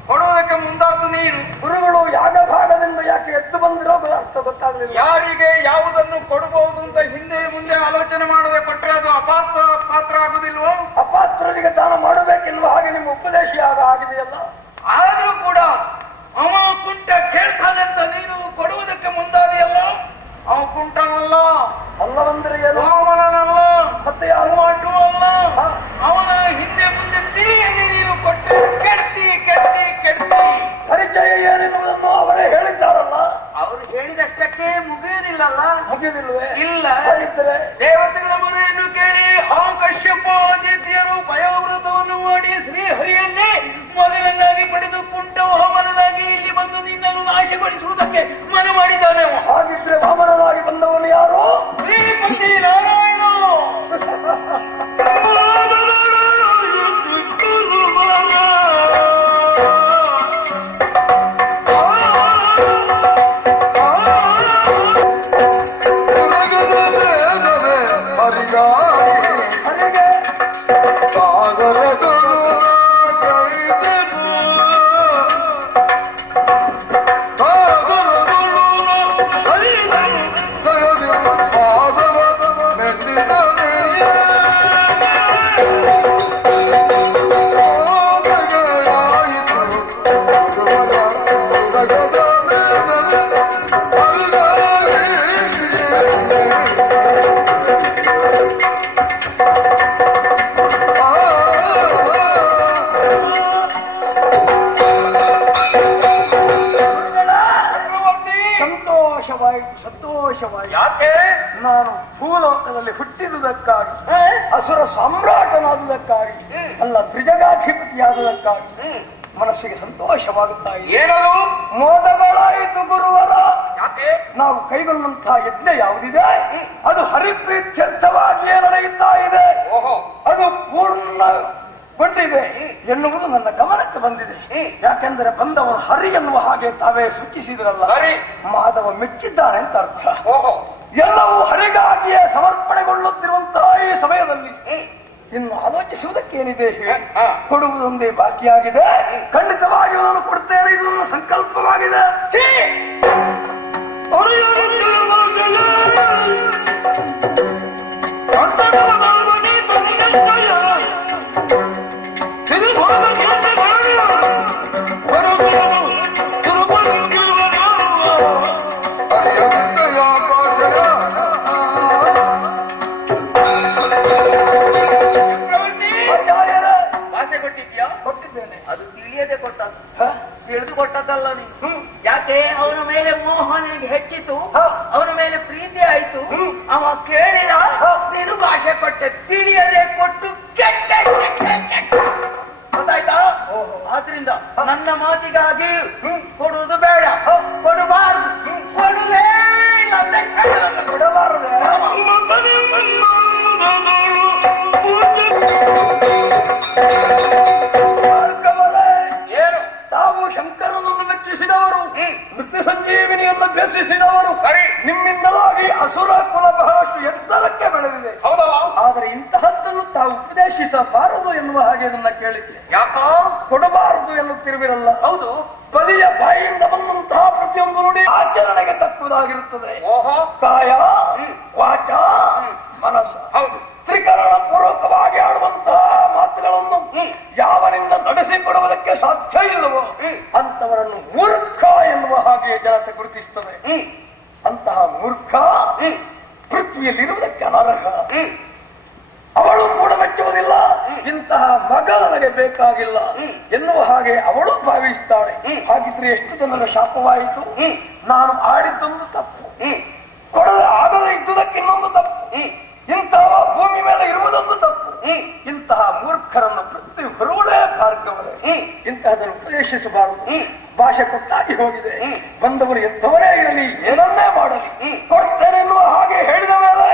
ಕೊಡುವುದಕ್ಕೆ ನೀನು. ಗುರುಗಳು ಯಾಗ ಭಾಗದಿಂದ ಯಾಕೆ ಎದ್ದು ಬಂದಿರೋ ಅರ್ಥ ಗೊತ್ತಾಗಲಿಲ್ಲ. ಯಾರಿಗೆ ಯಾವುದನ್ನು ಕೊಡಬಹುದು ಅಂತ ಹಿಂದೆ ಮುಂದೆ ಆಲೋಚನೆ ಮಾಡದೆ ಕೊಟ್ಟರೆ ಅದು ಪಾತ್ರ ಆಗುದಿಲ್ವೋ? ಅಪಾತ್ರರಿಗೆ ದಾನ ಮಾಡಬೇಕೆನ್ನುವ ಹಾಗೆ ನಿಮ್ಮ ಉಪದೇಶ ಯಾಗ ಆಗಿದೆಯಲ್ಲ. ಆದ್ರೂ ಕೂಡ ಅವ ಕುಂಟ ಕೇಳ್ತಾನೆ ಅಂತ ನೀನು ಕೊಡುವುದಕ್ಕೆ ಮುಂದಾದಿಯಲ್ಲ. ಅವ ಕುಂಟನಲ್ಲ, ಅಲ್ಲವಂದ್ರೆ ಏನು? ಅವನಲ್ಲ, ಮತ್ತೆ ಯಾರು ಮಾಟು ಅಲ್ಲ. ಅವನ ಹಿಂದೆ ಮುಂದೆ ತಿಳಿಯದೆ ನೀನು ಕೊಟ್ಟರೆ ಕೆಡ್ತಿ ಕೆಡ್ತಿ ಕೆಡ್ತಿ. ಪರಿಚಯ ಏನೆನ್ನುವುದನ್ನು ಅವರೇ ಹೇಳಿದ್ದಾರಲ್ಲ. ಅವರು ಹೇಳಿದಷ್ಟಕ್ಕೆ ಮುಗಿಯುವುದಿಲ್ಲಲ್ಲ. ಮುಗಿಯುವುದಿಲ್ವೇ? ಇಲ್ಲ. ಇದ್ದರೆ ದೇವತೆಗಳ ಮನೆಯನ್ನು ಕೇಳಿ ಆ ಕಶ್ಯಪ ಆದಿತ್ಯರು ಭಯಾವೃತವನ್ನು ಮಾಡಿ ಶ್ರೀಹರಿಯನ್ನೇ ಮೊದಲನ್ನಾಗಿ ಪಡೆದು ಕುಂಟ ವಾಮನನಾಗಿ ಇಲ್ಲಿ ಬಂದು ನಿನ್ನನ್ನು ನಾಶಗೊಳಿಸುವುದಕ್ಕೆ ಮನೆ ಮಾಡಿದ್ದಾನೆ. ಹಾಗಿದ್ರೆ ವಾಮನನಾಗಿ ಬಂದವನು ಯಾರು? ಶ್ರೀಪತಿ ನಾರಾಯಣ. ಸಂತೋಷವಾಯಿತು. ಯಾಕೆ? ನಾನು ಭೂಲೋಕದಲ್ಲಿ ಹುಟ್ಟಿದುದಕ್ಕಾಗಿ, ಅಸುರ ಸಾಮ್ರಾಟನಾದುದಕ್ಕಾಗಿ, ಅಲ್ಲ ತ್ರಿಜಗಾಧಿಪತಿಯಾದುದಕ್ಕಾಗಿ ಮನಸ್ಸಿಗೆ ಸಂತೋಷವಾಗುತ್ತಾ ಇದೆ. ಏನದು? ಮೋದಗಳಾಯಿತು ಗುರುವರ. ಯಾಕೆ? ನಾವು ಕೈಗೊಂಡಂತಹ ಯಜ್ಞ ಯಾವುದಿದೆ ಅದು ಹರಿಪ್ರೀತ್ಯರ್ಥವಾಗಿಯೇ ನಡೆಯುತ್ತಾ ಇದೆ. ಅದು ಪೂರ್ಣಗೊಂಡಿದೆ ಎನ್ನುವುದು ನನ್ನ ಗಮನಕ್ಕೆ ಬಂದಿದೆ. ಯಾಕೆಂದರೆ ಬಂದವನು ಹರಿ ಎನ್ನುವ ಹಾಗೆ ತಾವೇ ಸೂಚಿಸಿದ್ರಲ್ಲ. ಮಾಧವ ಮೆಚ್ಚಿದ್ದಾನೆ ಅಂತ ಅರ್ಥ. ಎಲ್ಲವೂ ಹರಿಗಾಗಿಯೇ ಸಮರ್ಪಣೆಗೊಳ್ಳುತ್ತಿರುವಂತಹ ಈ ಸಮಯದಲ್ಲಿ ಇನ್ನು ಆಲೋಚಿಸುವುದಕ್ಕೇನಿದೆ ಹೇಳಿ? ಕೊಡುವುದೊಂದೇ ಬಾಕಿಯಾಗಿದೆ. ಖಂಡಿತವಾಗಿಯೂ ನಾನು ಕೊಡ್ತೇನೆ, ಇದು ನನ್ನ ಸಂಕಲ್ಪವಾಗಿದೆ. ತಿಳಿದು ಕೊಟ್ಟದ್ದಲ್ಲ ನೀನು. ಯಾಕೆ? ಅವನ ಮೇಲೆ ಮೋಹ ನಿನಗೆ ಹೆಚ್ಚಿತು, ಅವನ ಮೇಲೆ ಪ್ರೀತಿ ಆಯ್ತು. ಅವ ಕೇಳಿದ, ನೀನು ಭಾಷೆ ಕೊಟ್ಟೆ. ತಿಳಿಯದೆ ಕೊಟ್ಟು ಕೆಟ್ಟ ಗೊತ್ತಾಯ್ತಾ? ಆದ್ರಿಂದ ನನ್ನ ಮಾತಿಗಾಗಿ ಕೊಡುವುದು ಬೇಡ, ಕೊಡಬಾರದು. ಕೊಡುವುದೇ ಕೊಡಬಾರದೆ. ತಾವು ಶಂಕರನನ್ನು ಮೆಚ್ಚಿಸಿದವರು, ಮೃತ್ಯು ಸಂಜೀವಿನಿಯನ್ನು ಬೆಸಿಸಿದವರು. ನಿಮ್ಮಿಂದಲಾಗಿ ಅಸುರ ಕುಲ ಬಹಳಷ್ಟು ಎತ್ತರಕ್ಕೆ ಬೆಳೆದಿದೆ. ಆದರೆ ಇಂತಹದ್ದನ್ನು ತಾವು ಉಪದೇಶಿಸಬಾರದು ಎನ್ನುವ ಹಾಗೆ ನನ್ನ ಕೇಳಿದ್ದೆ. ಯಾಕೋ? ಕೊಡಬಾರದು ಎನ್ನುತ್ತಿರುವಿರಲ್ಲ. ಹೌದು. ಬಲಿಯ ಬಾಯಿಯಿಂದ ಬಂದಂತಹ ಪ್ರತಿಯೊಂದು ನುಡಿ ಆಚರಣೆಗೆ ತಕ್ಕುದಾಗಿರುತ್ತದೆ. ಕಾಯ, ವಾಚ, ಮನಸ್ಸ. ಹೌದು. ತ್ರಿಕರಣ ಪೂರ್ವಕವಾಗಿ ಆಡುವಂತಹ ಮಾತುಗಳನ್ನು ಯಾವನಿಂದ ನಡೆಸಿಕೊಡುವುದಕ್ಕೆ ಸಾಧ್ಯ ಇಲ್ಲವೋ ಅಂತವರನ್ನು ಮೂರ್ಖ ಎನ್ನುವ ಹಾಗೆ ಜನತೆ ಗುರುತಿಸುತ್ತದೆ. ಅಂತಹ ಮೂರ್ಖ ಪೃಥ್ವಿಯಲ್ಲಿರುವುದಕ್ಕೆ ಅನರ್ಹ. ಅವಳು ಕೂಡ ಮೆಚ್ಚುವುದಿಲ್ಲ. ಇಂತಹ ಮಗ ನನಗೆ ಬೇಕಾಗಿಲ್ಲ ಎನ್ನುವ ಹಾಗೆ ಅವಳು ಭಾವಿಸ್ತಾಳೆ. ಹಾಗಿದ್ರೆ ಎಷ್ಟು ಜನರ ಶಾಪವಾಯಿತು. ನಾನು ಆಡಿದ್ದೊಂದು ತಪ್ಪು, ಕೊಡದೆ ಆಗದೆ ಇದ್ದುದಕ್ಕೆ ಇನ್ನೊಂದು ತಪ್ಪು, ಇಂತಹ ಭೂಮಿ ಮೇಲೆ ಇರುವುದೊಂದು ತಪ್ಪು. ಇಂತಹ ಮೂರ್ಖರನ್ನು ಪ್ರತಿ ಹೊರವಳೇ ಭಾರ್ಗವರೇ. ಇಂತಹದನ್ನು ಉಪದೇಶಿಸಬಾರದು. ಭಾಷೆ ಕೊಟ್ಟಾಗಿ ಹೋಗಿದೆ. ಬಂದವರು ಎಂಥವರೇ ಇರಲಿ, ಏನನ್ನೇ ಮಾಡಲಿ, ಕೊಡ್ತೇನೆ ಎನ್ನುವ ಹಾಗೆ ಹೇಳಿದ ಮೇಲೆ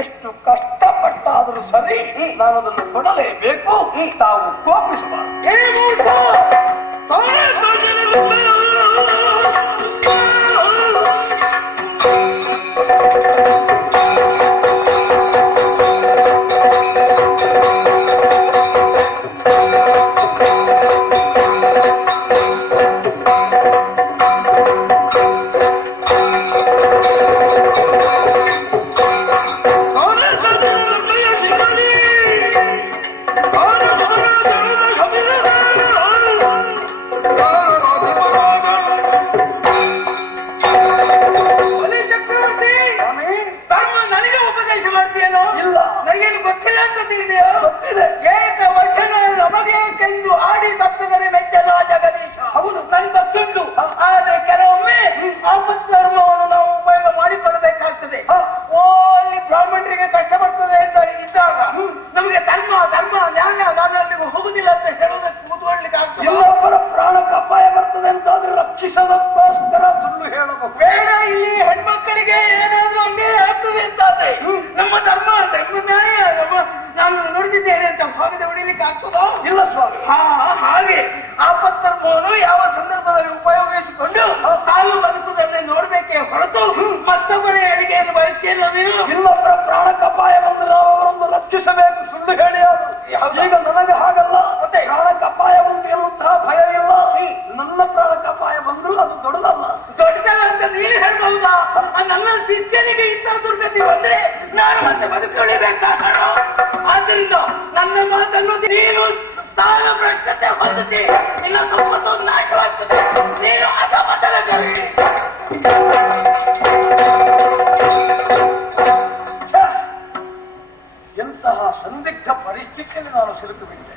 ಎಷ್ಟು ಕಷ್ಟಪಟ್ಟಾದರೂ ಸರಿ ನಾನು ಅದನ್ನು ಕೊಡಲೇಬೇಕು. ತಾವು ಕೋಪಿಸಬಾರದು. ರಕ್ಷಿಸೋದಕ್ಕೋಸ್ಕರ ಸುಳ್ಳು ಹೇಳಬಹುದು. ಬೇಡ, ಇಲ್ಲಿ ಹೆಣ್ಮಕ್ಕಳಿಗೆ ಏನಾದ್ರೂ ಅನ್ಯಾಯ ಆಗ್ತದೆ ಅಂತಾದ್ರೆ ನಮ್ಮ ಧರ್ಮ ನ್ಯಾಯ ನಾನು ನುಡಿದಿದ್ದೇನೆ ಅಂತ ಭಾಗದ ಉಳಿಲಿಕ್ಕೆ ಆಗ್ತದೋ? ಇಲ್ಲ ಸ್ವಾಮಿ. ಹಾಗೆ ಆಪತ್ತರ್ಮವನ್ನು ಯಾವ ಸಂದರ್ಭದಲ್ಲಿ ಉಪಯೋಗಿಸಿಕೊಂಡು ತಾನು ಬದುಕುವುದನ್ನೇ ನೋಡ್ಬೇಕೇ ಹೊರತು ಮತ್ತೊಬ್ಬರ ಏಳಿಗೆಯನ್ನು ಬಯಸ್ತೇನೆ. ಇನ್ನೊಬ್ಬರ ಪ್ರಾಣಕ್ಕಪಾಯ ಬಂದು ನಾವು ಅವರನ್ನು ರಕ್ಷಿಸಬೇಕು ಸುಳ್ಳು ಹೇಳಿ. ಈಗ ನನಗೆ ಹಾಗಲ್ಲ, ಮತ್ತೆ ಪ್ರಾಣಕ್ಕಪಾಯ ಬಂದು ಎನ್ನುವಂತಹ ಭಯ ಇಲ್ಲ. ನನ್ನ ಪ್ರಾಣಕ್ಕಪಾಯ ಬಂದ್ರು ಅದು ದೊಡ್ಡದಲ್ಲ. ದೊಡ್ಡದಲ್ಲ ಅಂತ ನೀನು ಹೇಳ್ಬಹುದಾ? ನನ್ನ ಶಿಷ್ಯನಿಗೆ ಇಂಥ ದುರ್ಗತಿ ಬಂದ್ರೆ ನಾನು ಮತ್ತೆ ಬದುಕೊಳ್ಳಬೇಕಾ? ಆದ್ದರಿಂದ ನನ್ನ ಮಾತನ್ನು ನೀನು ಸ್ಥಾನ ಭ್ರಷ್ಟತೆ ಹೊಂದಿಸಿ ನಿನ್ನ ಸಂಪತ್ತು ನಾಶವಾಗ್ತದೆ. ನೀನು ಅಸಮತಲದಲ್ಲಿ ಎಂತಹ ಸಂದಿಗ್ಧ ಪರಿಸ್ಥಿತಿಯಲ್ಲಿ ನಾನು ಸಿಲುಕಿಬಿಟ್ಟೆ.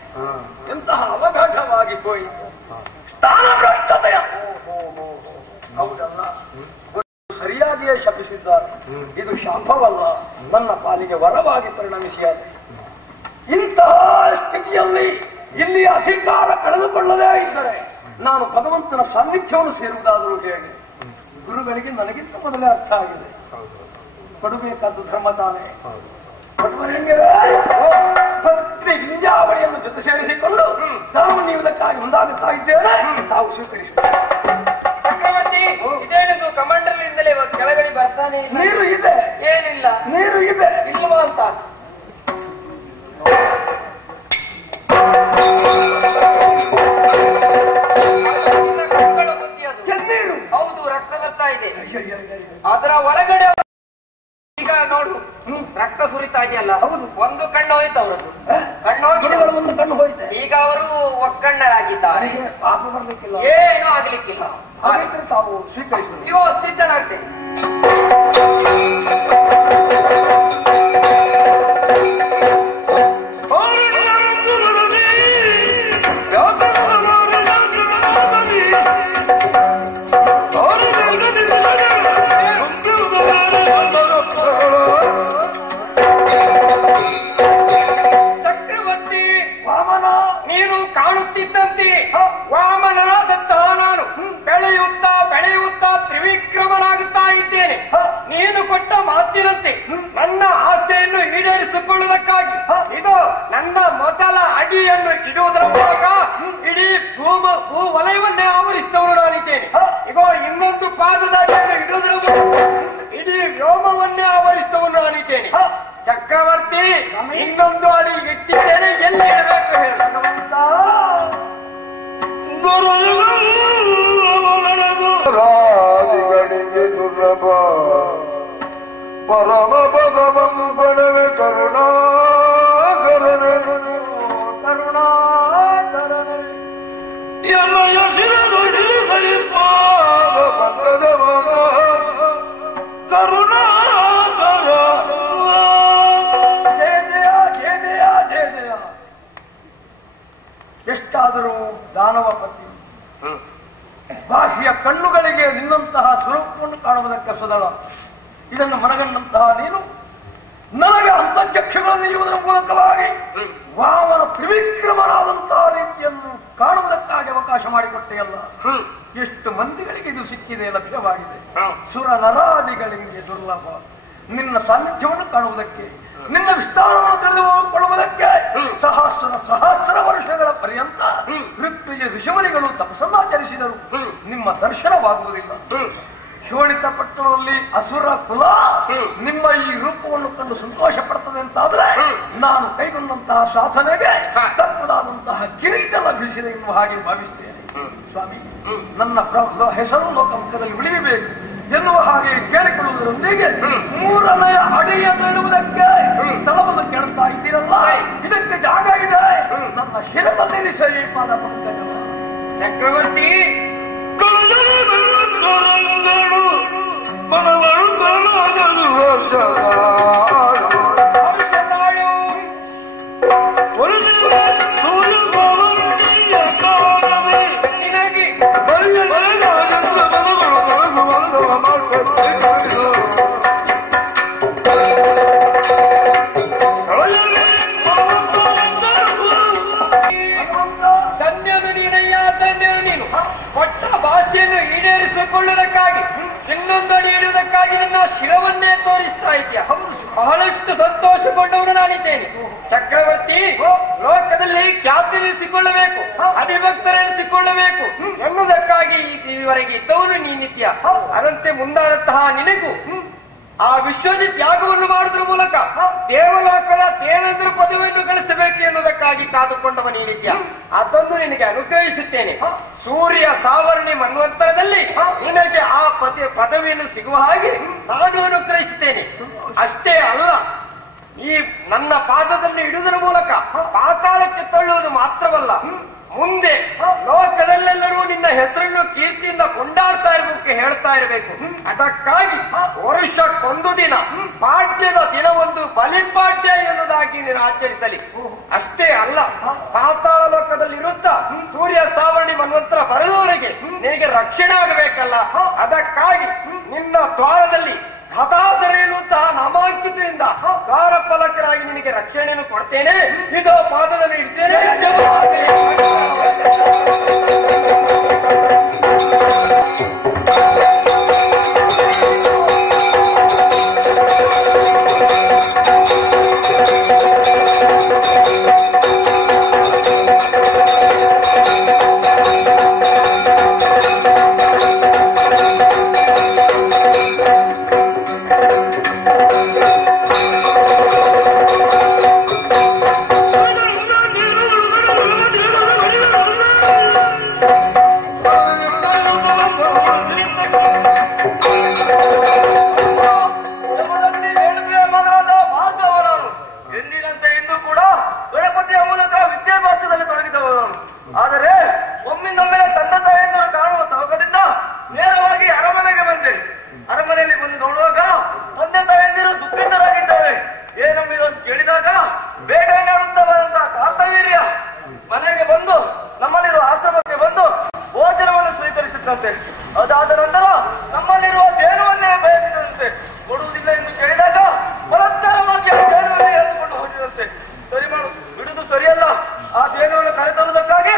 ಎಂತಹ ಅವಘಾತವಾಗಿ ಹೋಯಿತು. ಸ್ಥಾನ ಭ್ರಷ್ಟತೆಯ ಹೌದಲ್ಲ, ಸರಿಯಾಗಿಯೇ ಶಪಿಸಿದ್ದಾರೆ. ಇದು ಶಾಪವಲ್ಲ, ನನ್ನ ಪಾಲಿಗೆ ವರವಾಗಿ ಪರಿಣಮಿಸಿಯಾದೆ. ಇಂತಹ ಸ್ಥಿತಿಯಲ್ಲಿ ಇಲ್ಲಿ ಅಧಿಕಾರ ಕಳೆದುಕೊಳ್ಳದೇ ಇದ್ದರೆ ನಾನು ಭಗವಂತನ ಸಾನ್ನಿಧ್ಯವನ್ನು ಸೇರುವುದಾದರೂ ಹೇಗೆ? ಗುರುಗಳಿಗೆ ನನಗಿಂತ ಮೊದಲೇ ಅರ್ಥ ಆಗಿದೆ. ಕೊಡಬೇಕಾದ್ದು ಧರ್ಮ ತಾನೇ. ಭಕ್ತಿ ಹಿಂಜಾವಳಿಯನ್ನು ಜೊತೆ ಸೇರಿಸಿಕೊಂಡು ನಾನು ನೀವುದಕ್ಕಾಗಿ ಮುಂದಾಗುತ್ತಾ ಇದ್ದೇನೆ. ತಾವು ಸ್ವೀಕರಿಸುತ್ತೇನೆ. ಚಕ್ರವರ್ತಿ, ಇದೇನಿದು ಕಮಾಂಡರ್ಲಿಂದಲೇ ಕೆಳಗಡೆ ಬರ್ತಾನೆ? ನೀರು ಇದೆ. ಏನಿಲ್ಲ. ನೀರು ಇದೆ. ಇಲ್ವಾ ಅಂತ ನೀರು. ಹೌದು, ರಕ್ತ ಬರ್ತಾ ಇದೆ. ಅದರ ಒಳಗಡೆ ಈಗ ನೋಡು, ರಕ್ತ ಸುರಿತಾ ಇದೆಯಲ್ಲ. ಹೌದು, ಒಂದು ಕಣ್ಣು ಹೋಯ್ತು ಅವರದ್ದು. ಕಣ್ಣು ಹೋಗಿದೆ, ಒಂದು ಕಣ್ಣು ಹೋಯ್ತು. ಈಗ ಅವರು ಒಕ್ಕಣ್ಣರಾಗಿದ್ದಾರೆ. ಪಾಪ ಬರ್ಲಿಕ್ಕಿಲ್ಲ, ಏನೂ ಆಗ್ಲಿಕ್ಕಿಲ್ಲ. ಹಾಗಿದ್ರೆ ತಾವು ಸ್ವೀಕರಿಸುವುದು. ಇಗೋ ಸಿದ್ಧನಾಗ್ತೇನೆ. ಚಕ್ರವರ್ತಿ ವಾಮನ, ನೀನು ಕಾಣುತ್ತಿದ್ದಂತೆ ವಾಮನನಾದಂತಹ ನಾನು ಬೆಳೆಯುತ್ತಾ ಬೆಳೆಯುತ್ತಾ ತ್ರಿವಿಕ್ರಮನಾಗುತ್ತಾ ಇದ್ದೇನೆ. ನೀನು ಕೊಟ್ಟ ಮಾತಿನಂತೆ ನನ್ನ ಆಸೆಯನ್ನು ಈಡೇರಿಸಿಕೊಳ್ಳುವುದಕ್ಕಾಗಿ ಇದು ನನ್ನ ಮೊದಲ ಅಡಿಯನ್ನು ಇಡುವುದರ ಮೂಲಕ ಇಡೀ ಭೂ ವಲಯವನ್ನೇ ಆವರಿಸಿದವನು ನಾನಿದ್ದೇನೆ. ಇಗೋ ಇನ್ನೊಂದು ಪಾದದ ಅಡಿಯನ್ನು ಇಡುವುದರ ಮೂಲಕ ಇಡೀ ವ್ಯೋಮವನ್ನೇ ಆವರಿಸಿದವನು ನಾನಿದ್ದೇನೆ. ಚಕ್ರವರ್ತಿ, ಇನ್ನೊಂದು ಅಡಿ ಎತ್ತಿದ್ದೇನೆ, ಎಲ್ಲಿ ಇಡಬೇಕು ಹೇಳು ಭಗವಂತ. ರಾಜಿಗಳಿಗೆ ದುರ್ಲಭ ಪರಮ ಪದವಂ ಪಡವೆ ಕರುಣಾಕರನೆ ಕರುಣಾಕರನೆ ಎಲ್ಲ ಶಿರದೊಡಿದು ಕೈಪಾದ ಪದದ ಮಗ ಕರುಣಾಕರ. ಜಯ ಜಯ ಜಯ ಜಯ ಜಯ ಜಯ. ಎಷ್ಟಾದರೂ ದಾನವ ಪತಿ, ಬಾಹ್ಯ ಕಣ್ಣುಗಳಿಗೆ ನಿನ್ನಂತಹ ಸ್ವರೂಪವನ್ನು ಕಾಣುವುದಕ್ಕೆ ಸದಳ. ಇದನ್ನು ಮನಗಂಡಂತಹ ನೀನು ನನಗೆ ಅಂತರ್ಚಕ್ಷುಗಳನ್ನು ನೀಡುವುದರ ಮೂಲಕವಾಗಿ ವಾಮನ ತ್ರಿವಿಕ್ರಮನಾದಂತಹ ರೀತಿಯನ್ನು ಕಾಣುವುದಕ್ಕಾಗಿ ಅವಕಾಶ ಮಾಡಿಕೊಟ್ಟೆಯಲ್ಲ. ಎಷ್ಟು ಮಂದಿಗಳಿಗೆ ಇದು ಸಿಕ್ಕಿದೆ, ಲಭ್ಯವಾಗಿದೆ. ಸುರ ನರಾದಿಗಳಿಗೆ ದುರ್ಲಭ. ನಿನ್ನ ಸಾನ್ನಿಧ್ಯವನ್ನು ಕಾಣುವುದಕ್ಕೆ, ನಿನ್ನ ವಿಸ್ತಾರವನ್ನು ತಿಳಿದುಕೊಳ್ಳುವುದಕ್ಕೆ ಸಹಸ್ರ ವರ್ಷಗಳ ಪರ್ಯಂತ ಋತ್ವಿಜ ಋಷಿಮುನಿಗಳು ತಪಸ್ಸನ್ನಾಚರಿಸಿದರು. ನಿಮ್ಮ ದರ್ಶನವಾಗುವುದಿಲ್ಲ. ಶೋಣಿತ ಪಟ್ಟಣದಲ್ಲಿ ಅಸುರ ಕುಲ ನಿಮ್ಮ ಈ ರೂಪವನ್ನು ಕಂಡು ಸಂತೋಷ ಪಡ್ತದೆ ಅಂತಾದ್ರೆ ನಾನು ಕೈಗೊಂಡಂತಹ ಸಾಧನೆಗೆ ತಕ್ಕದಾದಂತಹ ಕಿರೀಟ ಲಭಿಸಿದೆ ಎನ್ನುವ ಹಾಗೆ ಭಾವಿಸ್ತೇನೆ. ಸ್ವಾಮಿ, ನನ್ನ ಹೆಸರು ಲೋಕಮುಖದಲ್ಲಿ ಉಳಿಯಬೇಕು ಎನ್ನುವ ಹಾಗೆ ಕೇಳಿಕೊಳ್ಳುವುದರೊಂದಿಗೆ ಮೂರನೆಯ ಅಡಿಯನ್ನು ಇಡುವುದಕ್ಕೆ ಸ್ಥಳವನ್ನು ಕೇಳುತ್ತಾ ಇದ್ದೀರಲ್ಲ, ಇದಕ್ಕೆ ಜಾಗ ಇದೆ. ನನ್ನ ಶಿರದಲ್ಲಿ ಶ್ರೀಪಾದ ಪಂಕಜವ. ಚಕ್ರವರ್ತಿ, ಧನ್ಯನು ನೀನಯ್ಯ, ಧನ್ಯನು ನೀನು. ಕೊಟ್ಟ ಭಾಷೆಯನ್ನು ತಪ್ಪಿಸಿಕೊಳ್ಳುವುದಕ್ಕಾಗಿ ಇನ್ನೊಂದು ಅಡಿ ಇಡುವುದಕ್ಕಾಗಿ ನಿನ್ನ ಶಿರವನ್ನೇ ತೋರಿಸ್ತಾ ಇದೆಯಾ? ಬಹಳಷ್ಟು ಸಂತೋಷಗೊಂಡವನು ನಾನಿದ್ದೇನೆ. ಚಕ್ರವರ್ತಿ ಲೋಕದಲ್ಲಿ ಖ್ಯಾತಿರಿಸಿಕೊಳ್ಳಬೇಕು, ಅಧಿಭಕ್ತರೆನಿಸಿಕೊಳ್ಳಬೇಕು ಎನ್ನುವುದಕ್ಕಾಗಿ ಈವರೆಗೆ ಇದ್ದವನು ನೀನಿದ್ಯಾ. ಅದಂತೆ ಮುಂದಾದಂತಹ ನಿನಗೂ ಆ ವಿಶ್ವಜಿತ್ ಯಾಗವನ್ನು ಮಾಡುವುದರ ಮೂಲಕ ದೇವಲೋಕದ ದೇವೇಂದ್ರ ಪದವಿಯನ್ನು ಗಳಿಸಬೇಕು ಎನ್ನುವುದಕ್ಕಾಗಿ ಕಾದುಕೊಂಡವ ನೀನಿದ್ಯಾ. ಅದನ್ನು ನಿನಗೆ ಅನುಗ್ರಹಿಸುತ್ತೇನೆ. ಸೂರ್ಯ ಸಾವರ್ಣಿ ಮನ್ವಂತರದಲ್ಲಿ ನಿನಗೆ ಆ ಪದವಿಯನ್ನು ಸಿಗುವ ಹಾಗೆ ನಾನು ಅನುಗ್ರಹಿಸುತ್ತೇನೆ. ಅಷ್ಟೇ ಅಲ್ಲ, ಈ ನನ್ನ ಪಾದದಲ್ಲಿ ಇಡುವುದರ ಮೂಲಕ ಪಾತಾಳಕ್ಕೆ ತಳ್ಳುವುದು ಮಾತ್ರವಲ್ಲ, ಮುಂದೆ ಲೋಕದಲ್ಲೆಲ್ಲರೂ ನಿನ್ನ ಹೆಸರನ್ನು ಕೀರ್ತಿಯಿಂದ ಕೊಂಡಾಡ್ತಾ ಇರಬೇಕು, ಹೇಳ್ತಾ ಇರಬೇಕು. ಅದಕ್ಕಾಗಿ ವರ್ಷಕ್ಕೊಂದು ದಿನ ಪಾಠ್ಯದ ದಿನವೊಂದು ಬಲಿಪಾಠ್ಯ ಎನ್ನುವುದಾಗಿ ನೀನು ಆಚರಿಸಲಿ. ಅಷ್ಟೇ ಅಲ್ಲ, ಪಾತಾಳ ಲೋಕದಲ್ಲಿರುತ್ತ ಸೂರ್ಯ ಸಾವರ್ಣಿ ಮನ್ವಂತರ ಬರೆದವರಿಗೆ ನಿನಗೆ ರಕ್ಷಣೆ ಆಗಬೇಕಲ್ಲ. ಅದಕ್ಕಾಗಿ ನಿನ್ನ ದ್ವಾರದಲ್ಲಿ ಗದಾಧರ ಎನ್ನುವಂತಹ ನಾಮಾಂಕಿತರಿಂದ ದ್ವಾರಪಾಲಕರಾಗಿ ನಿನಗೆ ರಕ್ಷಣೆಯನ್ನು ಕೊಡ್ತೇನೆ. ಇದು ಪಾದದಲ್ಲಿ ಇಡ್ತೇನೆ. ಆದರೆ ಒಮ್ಮಿಂದೊಮ್ಮೆ ತಂದೆ ತಾಯಿಯವರು ಕಾಣುವ ತವಕದಿಂದ ನೇರವಾಗಿ ಅರಮನೆಗೆ ಬಂದೆ. ಅರಮನೆಯಲ್ಲಿ ಬಂದು ನೋಡುವಾಗ ತಂದೆ ತಾಯಿಯಂದಿರು ದುಃಖಿತರಾಗಿದ್ದಾರೆ. ಏನಂಬಿದನ್ನು ಕೇಳಿದಾಗ ಬೇಟೆ ಮಾಡುತ್ತಾ ಬಂದಂತಹ ಕಾರ್ತವೀರ್ಯ ಮನೆಗೆ ಬಂದು ನಮ್ಮಲ್ಲಿರುವ ಆಶ್ರಮಕ್ಕೆ ಬಂದು ಭೋಜನವನ್ನು ಸ್ವೀಕರಿಸಿದಂತೆ. ಅದಾದ ನಂತರ ನಮ್ಮಲ್ಲಿರುವ ದೇನವನ್ನೇ ಬಯಸಿದಂತೆ. ಕೊಡುವುದಿಲ್ಲ ಎಂದು ಕೇಳಿದಾಗ ಬಲತ್ಕಾರವಾಗಿ ಆ ದೇನವನ್ನೇ ಎಳೆದುಕೊಂಡು ಹೋಗಿದಂತೆ. ಸರಿ ಮಾಡು, ಬಿಡುವುದು ಸರಿಯಲ್ಲ. ಆ ದೇನವನ್ನು ಕರೆತರುವುದಕ್ಕಾಗಿ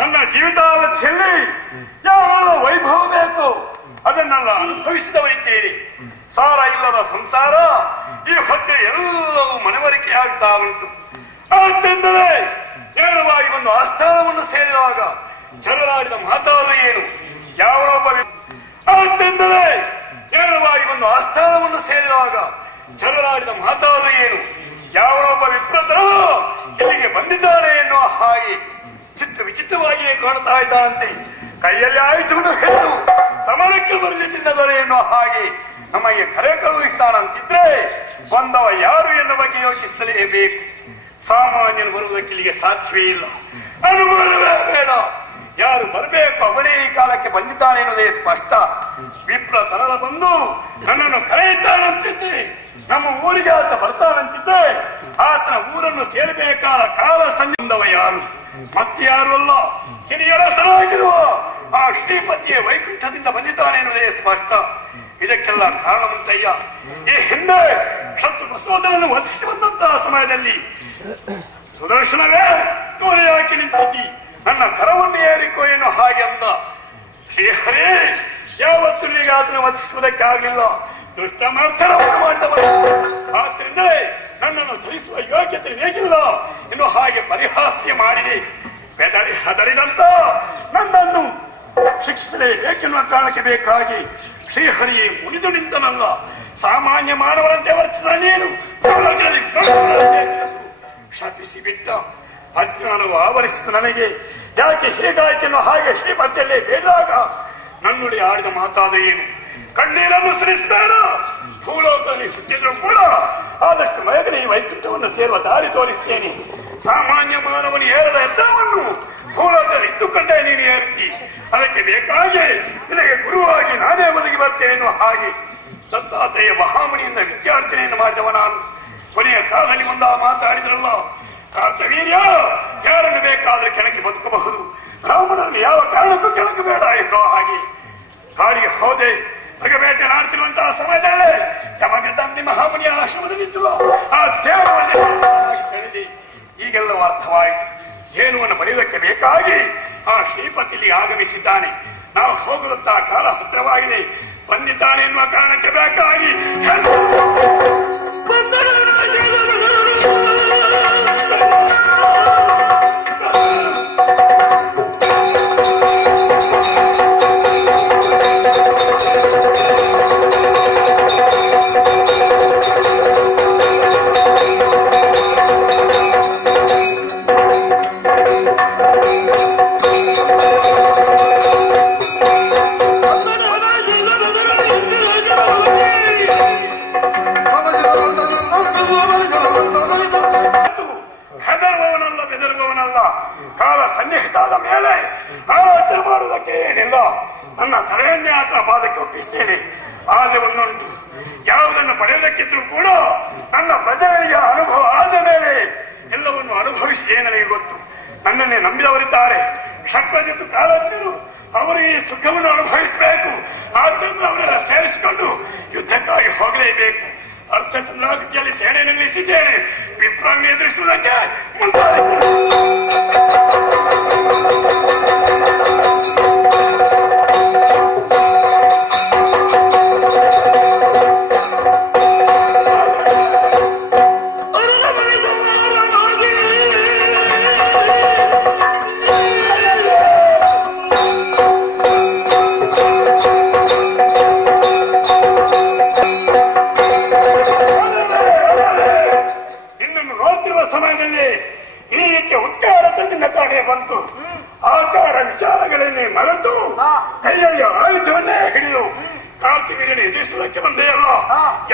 ನನ್ನ ಜೀವಿತಾವಧಿಯಲ್ಲಿ ಯಾವ ವೈಭವ ಬೇಕು ಅದನ್ನೆಲ್ಲ ಅನುಭವಿಸಿದವರಿದ್ದೇನೆ. ಸಾರ ಇಲ್ಲದ ಸಂಸಾರ ಈ ಹೊತ್ತೆ ಎಲ್ಲವೂ ಮನವರಿಕೆ ಆಗ್ತಾ ಉಂಟು. ಆದ್ದರಿಂದಲೇ ನೇರವಾಗಿ ಒಂದು ಆಸ್ಥಾನವನ್ನು ಸೇರಿದಾಗ ಜಗಳಾಡಿದ ಮಾತಾಡು ಏನು ಯಾವೊಬ್ಬ ಆದ್ದರಿಂದಲೇ ನೇರವಾಗಿ ಒಂದು ಆಸ್ಥಾನವನ್ನು ಸೇರಿದಾಗ ಜಗಳಾಡಿದ ಮಾತಾಡು ಏನು ಯಾವೊಬ್ಬ ವಿಪ್ರತರು ಇಲ್ಲಿಗೆ ಬಂದಿದ್ದಾರೆ ಎನ್ನುವ ಹಾಗೆ ವಿಚಿತ್ರವಾಗಿಯೇ ಕಾಣ್ತಾ ಇದ್ದಾನಂತೆ. ಕೈಯಲ್ಲಿ ಆಯುಧವನ್ನು ಹೇಳು ಸಮರಕ್ಕೆ ಬರಲಿ ತಿನ್ನದೊರೆ ಎನ್ನುವ ಹಾಗೆ ನಮಗೆ ಕರೆ ಕಳುಹಿಸ್ತಾನಂತಿದ್ರೆ ಬಂದವ ಯಾರು ಎನ್ನುವ ಬಗ್ಗೆ ಯೋಚಿಸಲೇಬೇಕು. ಸಾಮಾನ್ಯನು ಬರುವುದಕ್ಕೆ ಇಲ್ಲಿಗೆ ಸಾಧ್ಯವೇ ಇಲ್ಲ. ಅನುಮಾನವೇ ಬೇಡ. ಯಾರು ಬರಬೇಕು ಅವನೇ ಈ ಕಾಲಕ್ಕೆ ಬಂದಿದ್ದಾನೆ ಎನ್ನುವುದೇ ಸ್ಪಷ್ಟ. ವಿಪ್ರ ತರಳ ಬಂದು ನನ್ನನ್ನು ಕರೆಯುತ್ತಾನಂತಿದ್ದೆ. ನಮ್ಮ ಊರಿಗೆ ಆತ ಬರ್ತಾನಂತಿದ್ದೆ. ಆತನ ಊರನ್ನು ಸೇರಬೇಕಾದ ಕಾಲ ಸಂಜೆಂದವ ಯಾರು ಮತ್ತೆ ಯಾರು ಅಲ್ಲ, ಸಿರಿಯರಸರಾಗಿರುವ ಆ ಶ್ರೀಪತಿಯ ವೈಕುಂಠದಿಂದ ಬಂದಿದ್ದಾನೆ ಎನ್ನುವುದೇ ಸ್ಪಷ್ಟ. ಇದಕ್ಕೆಲ್ಲ ಕಾರಣ ಉಂಟಯ್ಯ. ಈ ಹಿಂದೆ ಶತ್ರು ಪ್ರಸೋದನನ್ನು ವಧಿಸಿ ಬಂದಂತಹ ಸಮಯದಲ್ಲಿ ಸುದರ್ಶನವೇ ತೋರೆ ಹಾಕಿ ನಿಂತಿ ನನ್ನ ಕರವನ್ನು ಏರಿಕೋ ಏನೋ ಹಾಗೆ ಅಂದ. ಶ್ರೀಹರಿ ಯಾವತ್ತು ನಿನಗೆ ಅದನ್ನು ವಧಿಸುವುದಕ್ಕಾಗಲಿಲ್ಲ. ದುಷ್ಟ ಮರ್ಥನವನ್ನು ಮಾಡಿದವರು. ಆದ್ರಿಂದಲೇ ನನ್ನನ್ನು ಧರಿಸುವ ಯೋಗ್ಯತೆ ಹೇಗಿಲ್ಲ ಇನ್ನು ಹಾಗೆ ಪರಿಹಾಸ್ಯ ಮಾಡಿದೆ. ಹೆದರಿದಂತ ನನ್ನನ್ನು ಶಿಕ್ಷಿಸಲೇಬೇಕೆನ್ನುವ ಕಾರಣಕ್ಕೆ ಬೇಕಾಗಿ ಶ್ರೀಹರಿಯೇ ಮುನಿದು ನಿಂತನಲ್ಲ. ಸಾಮಾನ್ಯ ಮಾನವರಂತೆ ವರ್ತಿಸಿದ ನೀನು ಶಪಿಸಿ ಬಿಟ್ಟ. ಅಜ್ಞಾನವು ಆವರಿಸಿದ ನನಗೆ ಯಾಕೆ ಹೀಗಾಯ್ತೆನ್ನೋ ಹಾಗೆ ಶ್ರೀಪತಿಯಲ್ಲೇ ಬೇಡಾಗ ನನ್ನುಡಿ ಆಡಿದ ಮಾತಾದ್ರೆ ಏನು? ಕಣ್ಣೀರನ್ನು ಸುರಿಸಬೇಡ. ಭೂಲೋಕದಲ್ಲಿ ಹುಟ್ಟಿದ್ರು ಕೂಡ ಆದಷ್ಟು ಬೇಗನೆ ಈ ವೈಕುಂಠವನ್ನು ಸೇರುವ ದಾರಿ ತೋರಿಸ್ತೇನೆ. ಸಾಮಾನ್ಯ ಮಾನವನು ಏರದ ಎತ್ತರವನ್ನು ಭೂಲೋಕದಲ್ಲಿ ಇದ್ದುಕೊಂಡೇ ನೀನು ಏರ್ತಿ. ಅದಕ್ಕೆ ಬೇಕಾಗಿ ನಿನಗೆ ಗುರುವಾಗಿ ನಾನೇ ಒದಗಿ ಬರ್ತೇನೆ ಎನ್ನುವ ಹಾಗೆ ದತ್ತಾತ್ರೇಯ ಮಹಾಮುನಿಯಿಂದ ವಿದ್ಯಾರ್ಚನೆಯನ್ನು ಮಾಡಿದವ ನಾನು. ಕೊನೆಯ ಕಾಲದಲ್ಲಿ ಒಂದ ಮಾತಾಡಿದ್ರಲ್ಲ, ಕಾರ್ತವೀರ್ಯ ಯಾರನ್ನು ಬೇಕಾದ್ರೆ ಕೆಳಗೆ ಬದುಕಬಹುದು, ಬ್ರಾಹ್ಮಣರನ್ನು ಯಾವ ಕಾರಣಕ್ಕೂ ಕೆಳಕಬೇಡ ಎನ್ನುವ ಹಾಗೆ ಕಾಳಿಗೆ ಹೋದೆ. ಮೃಗಬೇಟೆ ಆಡ್ತಿರುವಂತಹ ಸಮಯದಲ್ಲೇ ತಮಗೆ ತಂದೆ ಮಹಾಮುನಿಯ ಆಶ್ರಮದಲ್ಲಿದ್ದರು. ಆ ದೇವರನ್ನು ಸೆಳೆದಿ ಈಗೆಲ್ಲವೂ ಅರ್ಥವಾಯಿತು. ಜೇನುವನ್ನು ಪಡೆಯುವುದಕ್ಕೆ ಬೇಕಾಗಿ ಆ ಶ್ರೀಪತಿಯಲ್ಲಿ ಆಗಮಿಸಿದ್ದಾನೆ. ನಾವು ಹೋಗುತ್ತಾ ಕಾಲ ಹತ್ತಿರವಾಗಿದೆ, ಬಂದಿದ್ದಾನೆ ಎನ್ನುವ ಕಾರಣಕ್ಕೆ ಬೇಕಾಗಿ ಸನ್ನಿಹಿತಾದ ಮೇಲೆ ಆಲೋಚನೆ ಮಾಡುವುದಕ್ಕೆ ಏನಿಲ್ಲ. ನನ್ನ ತಲೆಯನ್ನೇ ಆತನ ಪಾದಕ್ಕೆ ಒಪ್ಪಿಸ್ತೇನೆ. ಆದರೆ ಒಂದುಂಟು, ಯಾವುದನ್ನು ಪಡೆಯುವುದಕ್ಕಿದ್ರೂ ಕೂಡ ನನ್ನ ಪ್ರಜೆಗಳಿಗೆ ಅನುಭವ ಆದ ಮೇಲೆ ಎಲ್ಲವನ್ನು ಅನುಭವಿಸಿ ನನಗೆ ಗೊತ್ತು. ನನ್ನನ್ನೇ ನಂಬಿದವರಿದ್ದಾರೆ, ಷಟ್ಪದಿತು ಕಾಲಜ್ಞರು. ಅವರು ಈ ಸುಖವನ್ನು ಅನುಭವಿಸಬೇಕು. ಆದ್ದರಿಂದ ಅವರೆಲ್ಲ ಸೇರಿಸಿಕೊಂಡು ಯುದ್ಧಕ್ಕಾಗಿ ಹೋಗಲೇಬೇಕು. ಅರ್ಧಚಂದ್ರಾವತಿಯಲ್ಲಿ ಸೇನೆ ನಿಲ್ಲಿಸಿದ್ದೇನೆ. ವಿಪ್ರವನ್ನು ಎದುರಿಸುವುದಕ್ಕೆ ಬಂತು. ಆಚಾರ ವಿಚಾರಗಳನ್ನೇ ಮರೆತು ಕೈಯಲ್ಲಿ ಆಯುಧವನ್ನೇ ಹಿಡಿದು ಕಾರ್ತಿವೀರ್ಯನ ಎದುರಿಸುವುದಕ್ಕೆ ಬಂದೆಯಲ್ಲ.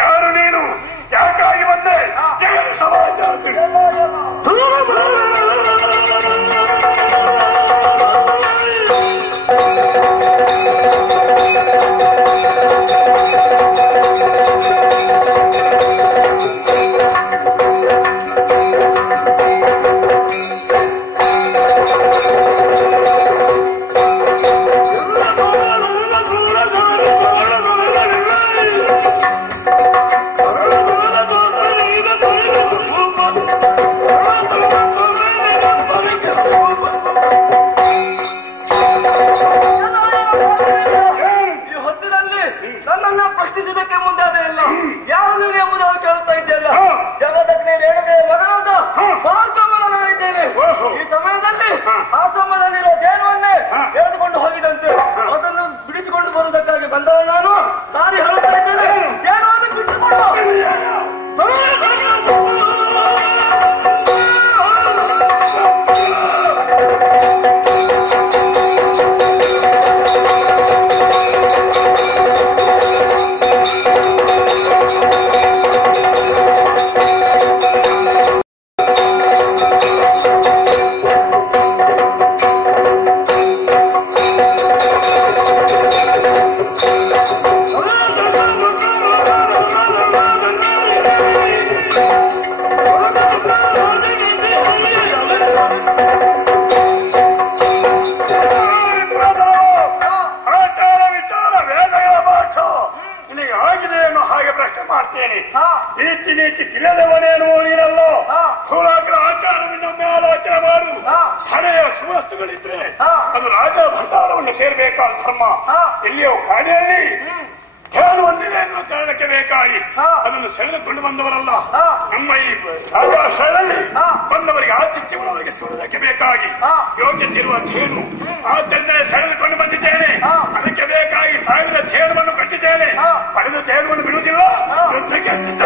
ಯಾರು ನೀನು? ಯಾಕಾಗಿ ಬಂದೆ? ಏನು ಸಮಾಚಾರ? ಪ್ರಶ್ನಿಸುವುದಕ್ಕೆ ಮುಂದಾದ ಇಲ್ಲ. ಯಾರು ನೀನು ಎಂಬುದಾಗಿ ಕೇಳುತ್ತಾ ಇದ್ದೆಯಲ್ಲ. ಜಗದಗ್ನಿ ರೇಣುಗೆ ಮಗನಾದ ಭಾರ್ಗವನ ನಾನಿದ್ದೇನೆ. ಈ ಸಮಯದಲ್ಲಿ ಆಶ್ರಮದಲ್ಲಿರುವ ದೇವರನ್ನೇ ಎಳೆದುಕೊಂಡು ಹೋಗಿದಂತೆ ಅದನ್ನು ಬಿಡಿಸಿಕೊಂಡು ಬರುವುದಕ್ಕಾಗಿ ಬಂದವ ನಾನು. ನಾನು ಹೇಳುತ್ತಾ ಇದ್ದೇನೆ, ದೇವರನ್ನು ಬಿಡಿಸಿಕೊಂಡು ನೀತಿ ನೀತಿ ತಿಳಿದವನೇನು ನೀನಲ್ಲ. ಹೋರಾಟ ಆಚಾರವನ್ನೊಮ್ಮೆ ಆಲೋಚನೆ ಮಾಡು. ಹಳೆಯ ಸುವಸ್ತುಗಳಿದ್ರೆ ಅದು ರಾಜ ಭಂಡಾರವನ್ನು ಸೇರ್ಬೇಕಾದ ಧರ್ಮ. ಎಲ್ಲಿಯೋ ಕಾಡಿಯಲ್ಲಿ ಏನು ಹೊಂದಿದೆ ಎನ್ನುವ ಕಾರಣಕ್ಕೆ ಬೇಕಾಗಿ ಅದನ್ನು ಸೆಳೆದುಕೊಂಡು ಬಂದವರಲ್ಲ. ನಮ್ಮ ಈ ರಾಜಾಶ್ರಯದಲ್ಲಿ ಬಂದವರಿಗೆ ಆತಿಥ್ಯವನ್ನು ಒದಗಿಸುವುದಕ್ಕೆ ಬೇಕಾಗಿ ಯೋಗ್ಯತೆ ಇರುವ ಥೇನು, ಆದ್ದರಿಂದಲೇ ಸೆಳೆದುಕೊಂಡು ಬಂದಿದ್ದೇನೆ. ಅದಕ್ಕೆ ಬೇಕಾಗಿ ಸಾವಿರ ಥೇನುವನ್ನು ಕಟ್ಟಿದ್ದೇನೆ. ಪಡೆದ ಥೇನುವನ್ನು ಬಿಡುವುದಿಲ್ಲ, ಯುದ್ಧಕ್ಕೆ ಸಿದ್ಧ.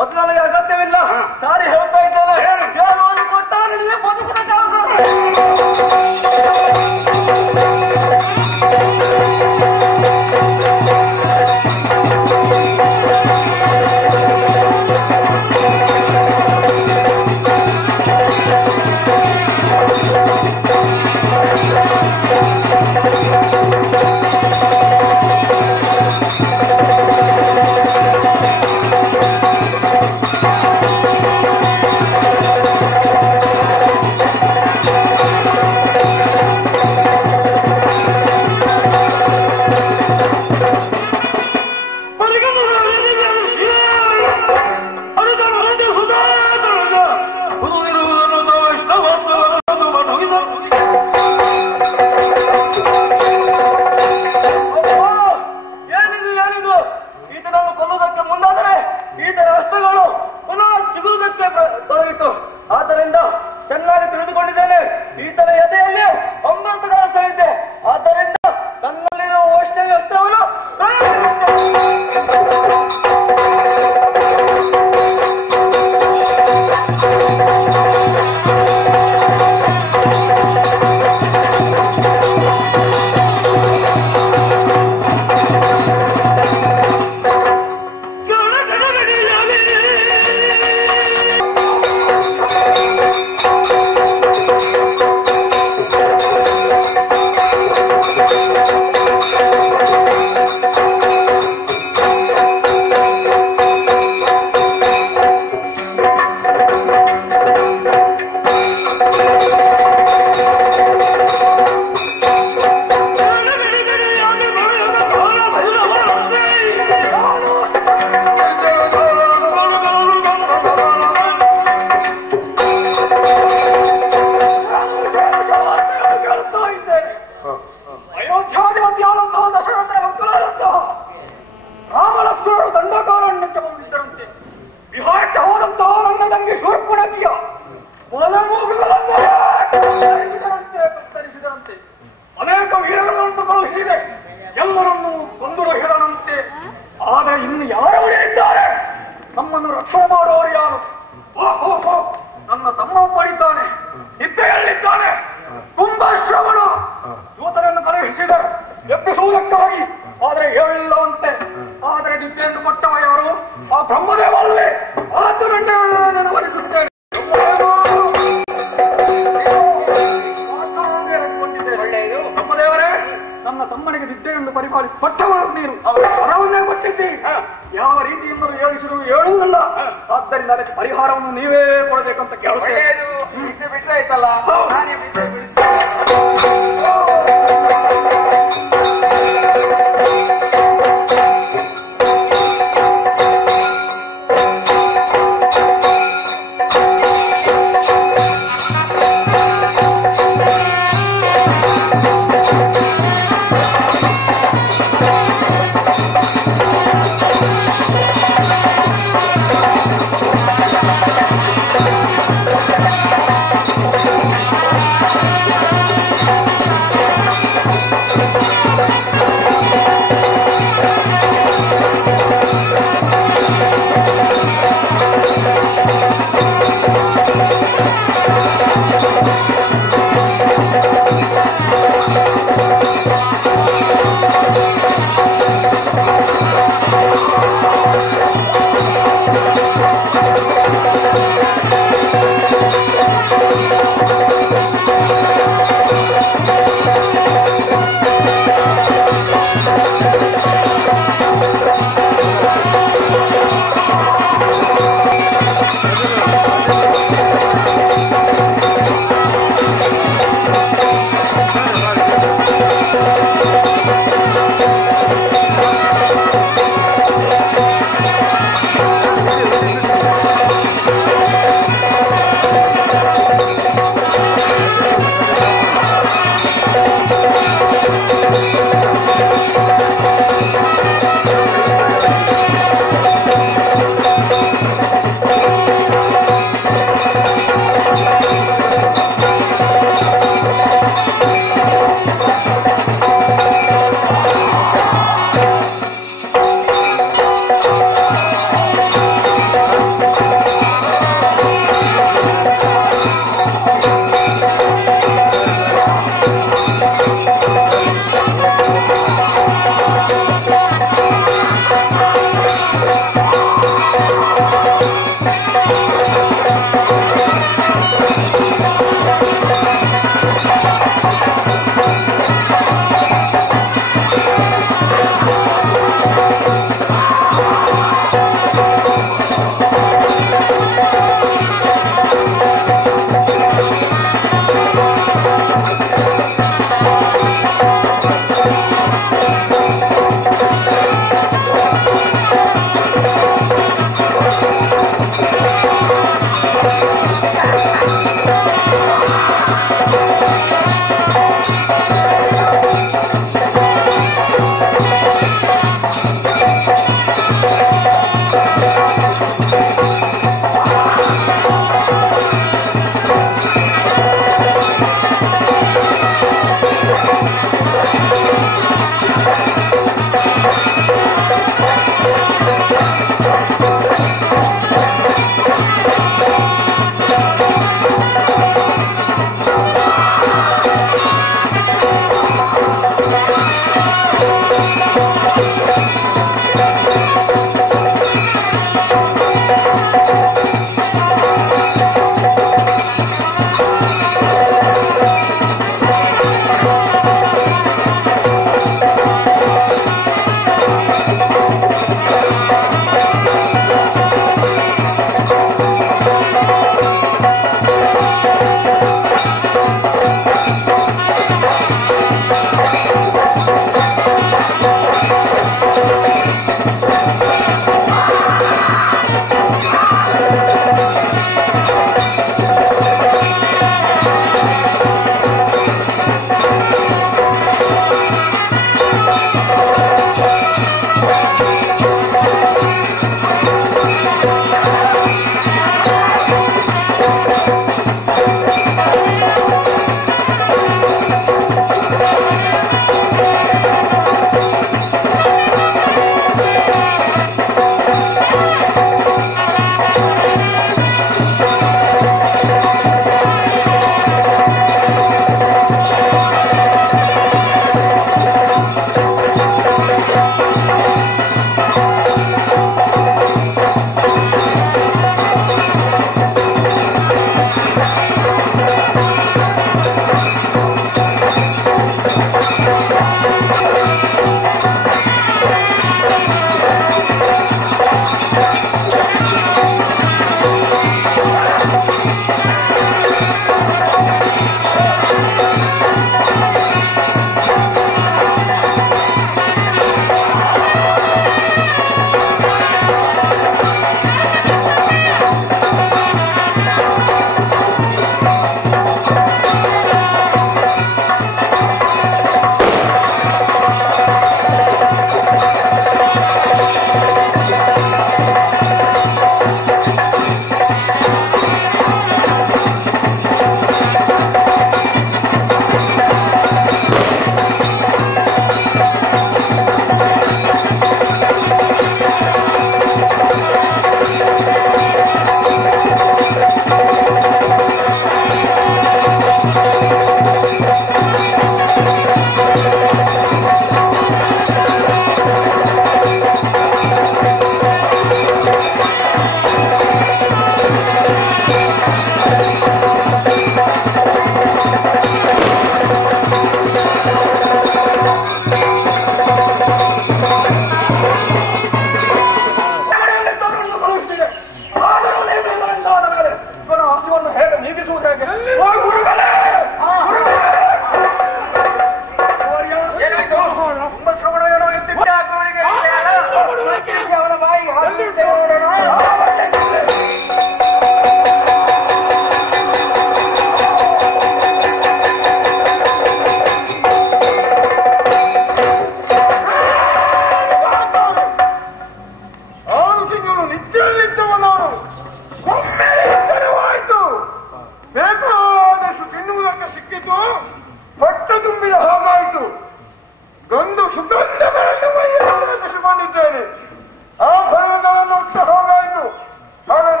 ಅದು ನನಗೆ ಅಗತ್ಯವಿಲ್ಲ. ಸಾರಿ ಹೇಳ್ತಾ ಇದ್ದೇನೆ, ದೇವರನ್ನು ಕೊಟ್ಟಾಗಲೇ ಬದುಕಬೇಕಾಗುತ್ತದೆ. ಆದ್ದರಿಂದ ಚೆನ್ನಾಗಿ ತಿಳಿದುಕೊಂಡಿದ್ದೇನೆ. ಈತನ ಎದೆಯಲ್ಲಿ ಅಮೃತದ ರಸ ಇದೆ. ಆದ್ದರಿಂದ ತನ್ನಲ್ಲಿರುವ ವೈಷ್ಣವ್ಯ ಅಸ್ತ್ರವನ್ನು ಅನೇಕ ವೀರಗಳನ್ನು ಕಳುಹಿಸಿದೆ. ಎಲ್ಲರನ್ನೂ ಕೊಂದು ಹೇಳನಂತೆ. ಆದರೆ ಇನ್ನು ಯಾರು ಉಳಿದಿದ್ದಾರೆ? ನಮ್ಮನ್ನು ರಕ್ಷಣೆ ಮಾಡುವವರು ಯಾರು? ಓಹೋ, ನನ್ನ ತಮ್ಮ ಒಬ್ಬರಿದ್ದಾನೆ, ನಿದ್ದೆಯಲ್ಲಿದ್ದಾನೆ. ತುಂಬಾ ಶ್ರವಣ ದೂತರನ್ನು ಕಳುಹಿಸಿದೆ ಎಬ್ಬಿಸುವುದಕ್ಕಾಗಿ. ಆದರೆ ಹೇಳಿಲ್ಲವಂತೆ. ಆದರೆ ನಿದ್ದೆಯನ್ನು ಕೊಟ್ಟವ ಯಾರು? ಆ ಬ್ರಹ್ಮದೇವಲ್ಲೇ. ಆತನನ್ನೇ ನಾನು ವರಿಸುತ್ತೇನೆ. ಬ್ರಹ್ಮದೇವರೇ, ನನ್ನ ತಮ್ಮನಿಗೆ ನಿದ್ದೆಯನ್ನು ಪರಿಪಾಲಿಸಿ ಪಟ್ಟವನ್ನು ನೀರು ವರವನ್ನೇ ಕೊಟ್ಟಿದ್ದೀರಿ. ಯಾವ ರೀತಿಯಿಂದ ಯೋಗಿಸಿದ್ರು ಹೇಳುವುದಿಲ್ಲ. ಆದ್ದರಿಂದ ಅದಕ್ಕೆ ಪರಿಹಾರವನ್ನು ನೀವೇ ಕೊಡಬೇಕಂತ ಕೇಳುತ್ತೇನೆ. ಬಿಟ್ರೆ ಆಯ್ತಲ್ಲ. Thank you.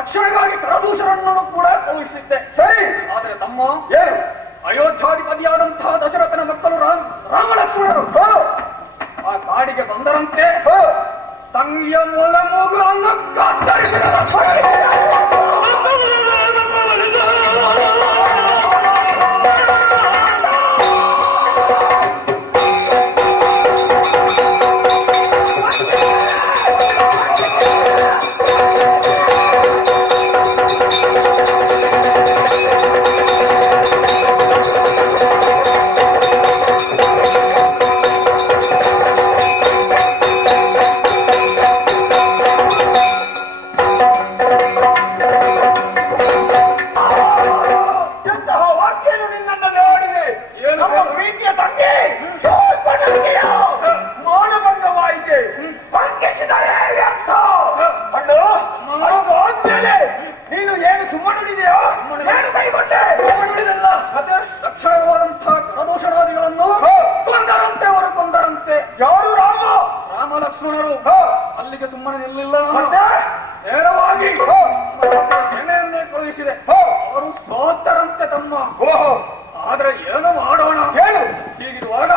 ರಕ್ಷಣೆಗಾಗಿ ಕರದೂಷರನ್ನು ಕೂಡ ಕಳುಹಿಸಿದ್ದೆ. ಸರಿ, ಆದರೆ ತಮ್ಮ ಏನು ಅಯೋಧ್ಯಾಧಿಪತಿಯಾದಂತಹ ದಶರಥನ ಮಕ್ಕಳು ರಾಮ ಲಕ್ಷ್ಮಣರು ಆ ಕಾಡಿಗೆ ಬಂದರಂತೆ ತಂಗಿಯ ಮೊಲ ಮೂಗುಗಳನ್ನು ಕತ್ತರಿಸಿದ. ರಕ್ಷಣವಾದಂತಹ ಕರದೂಷಣಾದಿಗಳನ್ನು ಕೊಂದರಂತೆ ಅವರು ಕೊಂದರಂತೆ. ಯಾರು? ರಾಮ ಲಕ್ಷ್ಮಣರು. ಅಲ್ಲಿಗೆ ಸುಮ್ಮನೆ ನಿಲ್ಲಿಲ್ಲ, ನೇರವಾಗಿ ಸೇನೆಯನ್ನೇ ಕಳುಹಿಸಿದೆ. ಅವರು ಸೋತರಂತೆ ತಮ್ಮ. ಆದ್ರೆ ಏನು ಮಾಡೋಣ? ಹೀಗಿರುವಾಗ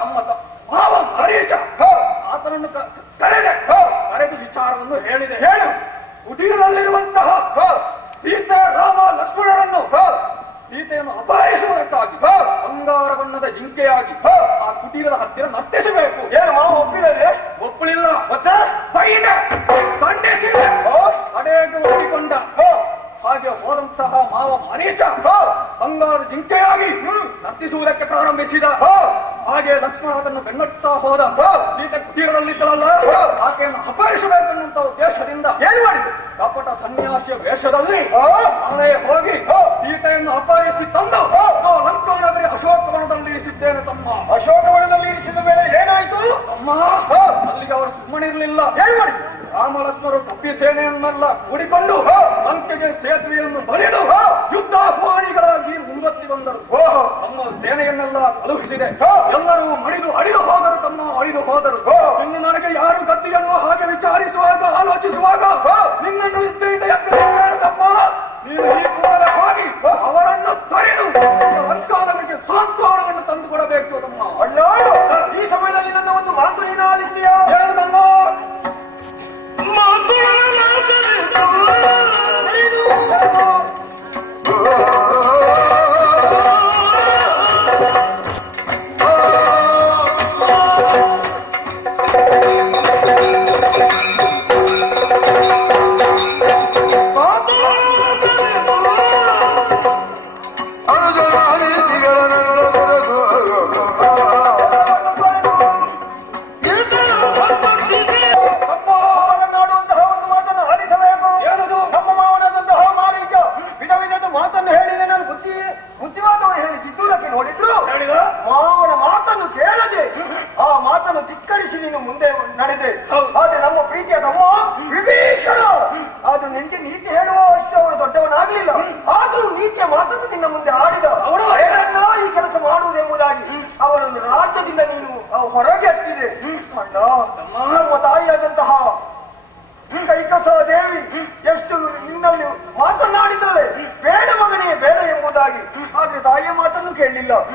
ನಮ್ಮ ಮಾವ ಮರೀಚ ಆತನನ್ನು ಕರೆದು ವಿಚಾರವನ್ನು ಹೇಳಿದೆ. ಕುಟೀರದಲ್ಲಿರುವಂತಹ ಸೀತೆ ರಾಮ ಲಕ್ಷ್ಮಣರನ್ನು ಸೀತೆಯನ್ನು ಅಪಹರಿಸುವುದಕ್ಕಾಗಿ ಬಂಗಾರ ಬಣ್ಣದ ಜಿಂಕೆಯಾಗಿ ಆ ಕುಟೀರದ ಹತ್ತಿರ ನರ್ತಿಸಬೇಕು. ಏನು ಮಾವ ಒಪ್ಪಿದರೆ? ಒಪ್ಪಲಿಲ್ಲ. ಮತ್ತೆ ಬೈದೆ, ಖಂಡಿಸಿದೆ, ಕಡೆಗೆ ಒಪ್ಪಿಕೊಂಡ. ಹಾಗೆ ಹೋದಂತಹ ಮಾವ ಮರೀಚ ಬಂಗಾರದ ಜಿಂಕೆಯಾಗಿ ನರ್ತಿಸುವುದಕ್ಕೆ ಪ್ರಾರಂಭಿಸಿದ. ಹಾಗೆ ಲಕ್ಷ್ಮಣ ಅದನ್ನು ಬೆನ್ನಟ್ಟುತ್ತಾ ಹೋದ. ಸೀತೆ ಕುಟೀರದಲ್ಲಿದ್ದಳಲ್ಲ, ಆಕೆಯನ್ನು ಅಪಹರಿಸಬೇಕೆನ್ನುವಂತ ಉದ್ದೇಶದಿಂದ ಏನು ಮಾಡಿದ್ರು? ಕಪಟ ಸನ್ಯಾಸಿಯ ವೇಷದಲ್ಲಿ ನಾನೇ ಹೋಗಿ ಸೀತೆಯನ್ನು ಅಪಹರಿಸಿ ತಂದು ಲಂಕಾನಗರಿ ಅಶೋಕವನದಲ್ಲಿ ಇರಿಸಿದ್ದೇನೆ ತಮ್ಮ. ಅಶೋಕವನದಲ್ಲಿ ಇರಿಸಿದ ಮೇಲೆ ಏನಾಯ್ತು ತಮ್ಮ? ಅಲ್ಲಿಗೆ ಅವರು ಸುಮ್ಮನಿರಲಿಲ್ಲ. ಏನು ಮಾಡಿದ್ರು? ರಾಮ ಲಕ್ಷ್ಮಣರು ಕಪ್ಪಿ ಸೇನೆಯನ್ನೆಲ್ಲ ಕೂಡಿಕೊಂಡು ಲಂಕೆಗೆ ಸೇತುವೆಯನ್ನು ಬರೆದು ಯುದ್ಧಾಹ್ವಾನಿಗಳಾಗಿ ಮುಂದತ್ತಿ ಬಂದರು. ತಮ್ಮ ಸೇನೆಯನ್ನೆಲ್ಲ ಕಳುಹಿಸಿದೆ. ಎಲ್ಲರೂ ಮಣಿದು ಅಳಿದು ಹೋದರು ತಮ್ಮ, ಅಳಿದು ಹೋದರು. ಇನ್ನು ನನಗೆ ಯಾರು ಗತಿ ಎನ್ನುವ ಹಾಗೆ ವಿಚಾರಿಸುವಾಗ, ಆಲೋಚಿಸುವಾಗ ನಿನ್ನನ್ನು ಇದ್ದ ತಮ್ಮ, ನೀನು ಈ ಕೂಡಲೇ ಹೋಗಿ ಅವರನ್ನು ತೊರೆದು ಲಂಕಾನಗರಿಗೆ ಸಾಂತ್ವನವನ್ನು ತಂದುಕೊಡಬೇಕು ತಮ್ಮ. ಅಣ್ಣ, ಈ ಸಮಯದಲ್ಲಿ ನನ್ನ ಒಂದು ಮಾತು ನೀನು ಆಲಿಸಿದೆಯಾ? ಏನು ತಮ್ಮ?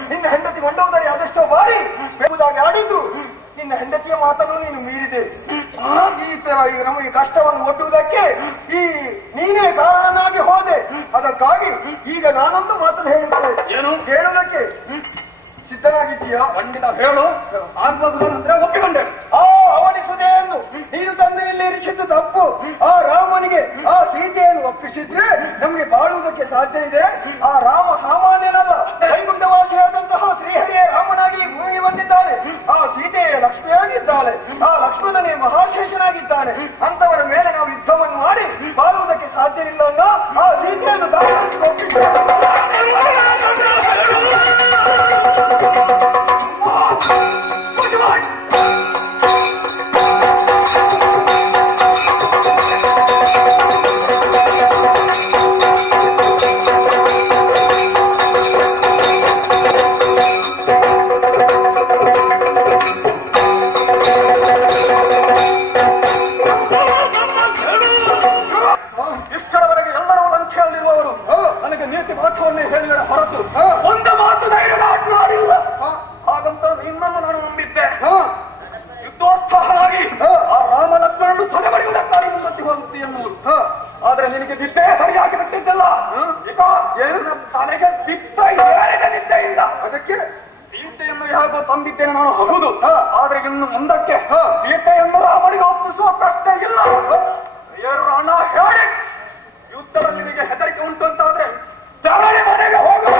ನಿನ್ನ ಹೆಂಡತಿ ಮಂಡೋದರಿ ಅದೆಷ್ಟೋ ಬಾರಿ ಬೆಂಬುದಾಗಿ ಆಡಿದ್ರು. ನಿನ್ನ ಹೆಂಡತಿಯ ಮಾತನ್ನು ನೀನು ಮೀರಿದೆ. ಈ ತರ ಈಗ ನಮಗೆ ಕಷ್ಟವನ್ನು ಒಡ್ಡುವುದಕ್ಕೆ ನೀನೇ ಕಾರಣನಾಗಿ ಹೋದೆ. ಅದಕ್ಕಾಗಿ ಈಗ ನಾನೊಂದು ಮಾತನ್ನು ಹೇಳಿದ್ದೇನೆ. ಏನು ಹೇಳುವುದಕ್ಕೆ ಸಿದ್ಧನಾಗಿದ್ದೀಯಾ? ಖಂಡಿತ ಹೇಳು. ಆಗ್ಬಹುದಂದ್ರೆ ಒಪ್ಪಿಕೊಂಡೆ. ಅವನಿಸುವುದೇನು? ನೀನು ತಂದು ಇಲ್ಲಿ ಇರಿಸಿದ್ದು ತಪ್ಪು. ಆ ರಾಮನಿಗೆ ಆ ಸೀತೆಯನ್ನು ಒಪ್ಪಿಸಿದ್ರೆ ನಮಗೆ ಬಾಳುವುದಕ್ಕೆ ಸಾಧ್ಯ ಇದೆ. ಆ ರಾಮ ಸಾಮಾನ್ಯನಲ್ಲ, ವೈಕುಂಠವಾಸಿಯಾದಂತಹ ಶ್ರೀಹರಿಯೇ ರಾಮನಾಗಿ ಭೂಮಿಗೆ ಬಂದಿದ್ದಾನೆ. ಆ ಸೀತೆಯ ಲಕ್ಷ್ಮಿಯಾಗಿದ್ದಾಳೆ. ಆ ಲಕ್ಷ್ಮಣನೇ ಮಹಾಶೇಷನಾಗಿದ್ದಾನೆ. ಅಂತವರ ಮೇಲೆ ನಾವು ಯುದ್ಧವನ್ನು ಮಾಡಿ ಬಾಳುವುದಕ್ಕೆ ಸಾಧ್ಯ ಇಲ್ಲ ಅನ್ನೋ ಆ ಸೀತೆಯನ್ನು ಆದ್ರೆ ನಿನಗೆ ನಿದ್ದೆ ಸರಿಯಾಗಿ ಬಿಟ್ಟಿದ್ದಲ್ಲ. ಈಗ ಏನು ತಲೆಗೆ ಬಿತ್ತ ಏರಿದ ನಿದ್ದೆಯಿಂದ ಅದಕ್ಕೆ ಸೀತೆಯನ್ನು ಹೇಗೋ ತಂದಿದ್ದೇನೆ ನಾನು, ಹೌದು. ಆದ್ರೆ ಇನ್ನು ಮುಂದಕ್ಕೆ ಸೀತೆಯನ್ನು ರಾಮನಿಗೆ ಒಪ್ಪಿಸುವ ಪ್ರಶ್ನೆ ಇಲ್ಲ. ಹಣ ಹೇಳಿ ಯುದ್ಧದಲ್ಲಿ ನಿನಗೆ ಹೆದರಿಕೆ ಉಂಟು ಅಂತಾದ್ರೆ ಜರಳಿ ಮನೆಗೆ ಹೋಗು.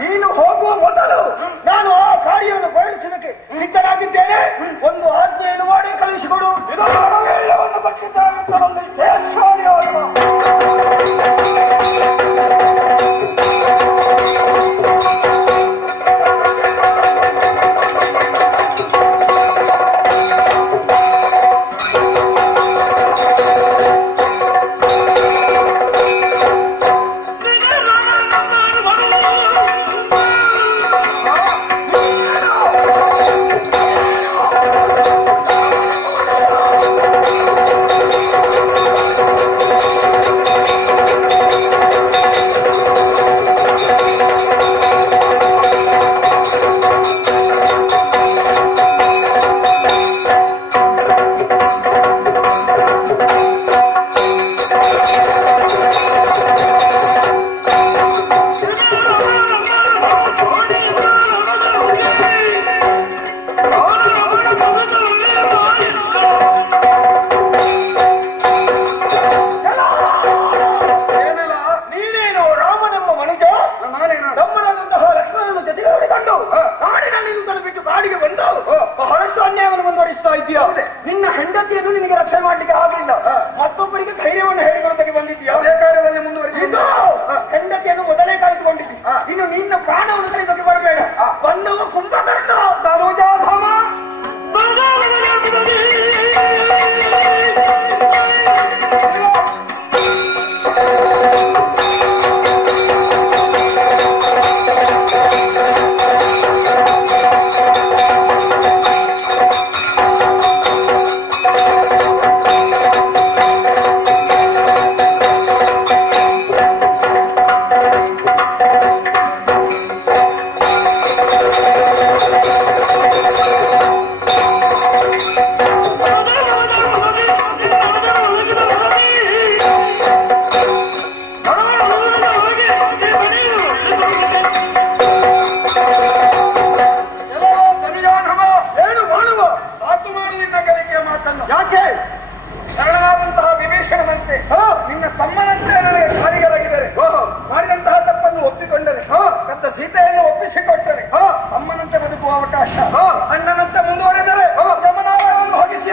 ನೀನು ಹೋಗುವ ಮೊದಲು ನಾನು ಆ ಕಾರ್ಯವನ್ನು ಬಯಲಿಸಲಿಕ್ಕೆ ಸಿದ್ಧನಾಗಿದ್ದೇನೆ. ಒಂದು ಆಜ್ಞೆಯನ್ನು ಮಾಡಿ ಕಳುಹಿಸಿಕೊಡು. ನಿನ್ನ ಹೆಂಡತಿಯನ್ನು ನಿನಗೆ ರಕ್ಷಣೆ ಮಾಡ್ಲಿಕ್ಕೆ ಆಗಲಿಲ್ಲ, ಮತ್ತೊಬ್ಬರಿಗೆ ಧೈರ್ಯವನ್ನು ಹೇಳಿಕೊಳ್ಳೋದಕ್ಕೆ ಬಂದಿದ್ದೀಯ. ಅದೇ ಕಾರ್ಯದಲ್ಲಿ ಮುಂದುವರಿದು ಹೆಂಡತಿಯನ್ನು ಮೊದಲೇ ಕಳೆದುಕೊಂಡಿದ್ದಿ, ಇನ್ನು ನಿನ್ನ ಪ್ರಾಣವನ್ನು ಕಳೆದಕ್ಕೆ ಬರಬೇಡ. ಬಂದವ ಕುಂಭಕರ್ಣ ತನುಜಾಧಮ ನಿನ್ನ ತಮ್ಮನಂತೆ ನನಗೆ ಕಾರಿಗರಾಗಿದ್ದಾರೆ. ಮಾಡಿದಂತಹ ತಪ್ಪನ್ನು ಒಪ್ಪಿಕೊಂಡರೆ, ಕತ್ತ ಸೀತೆಯನ್ನು ಒಪ್ಪಿಸಿಕೊಟ್ಟರೆ ತಮ್ಮನಂತೆ ಬದುಕುವ ಅವಕಾಶ, ಅಣ್ಣನಂತೆ ಮುಂದುವರೆದರೆ ಯಮನಾರಾಯಣವನ್ನು ಹೋಗಿಸಿ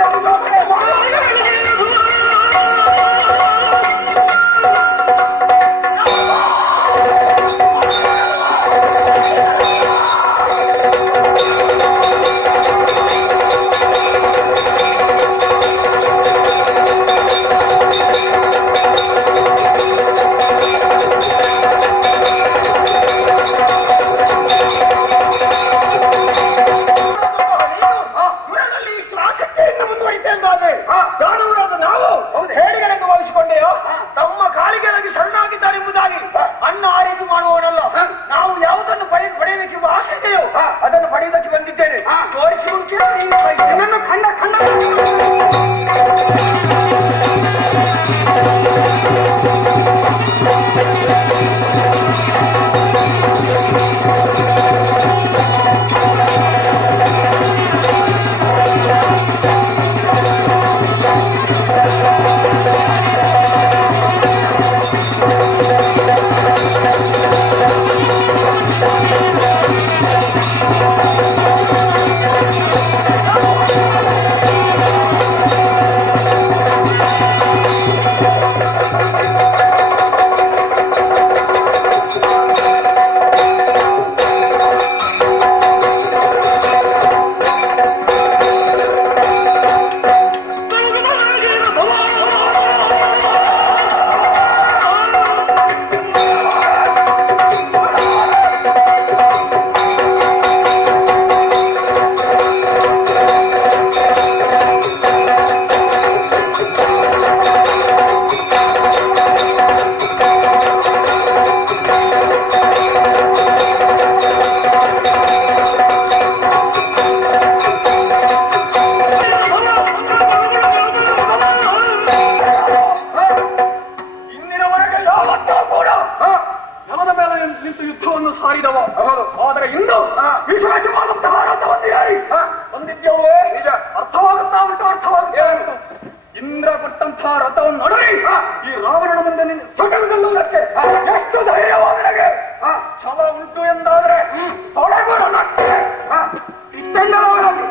ಅಂಥ ರಥವನ್ನು ನಡುವಿ ಈ ರಾವಣನ ಮುಂದೆ ನಿನ್ನ ಚಟಲ್ಗಲ್ಲುವುದಕ್ಕೆ ಎಷ್ಟು ಧೈರ್ಯವಾದ ನನಗೆ ಛಲ ಉಂಟು ಎಂದಾದ್ರೆ ತೊಡಗು ನನಕ್ಕೆ ಇತ್ತೆಂಡವರಲ್ಲಿ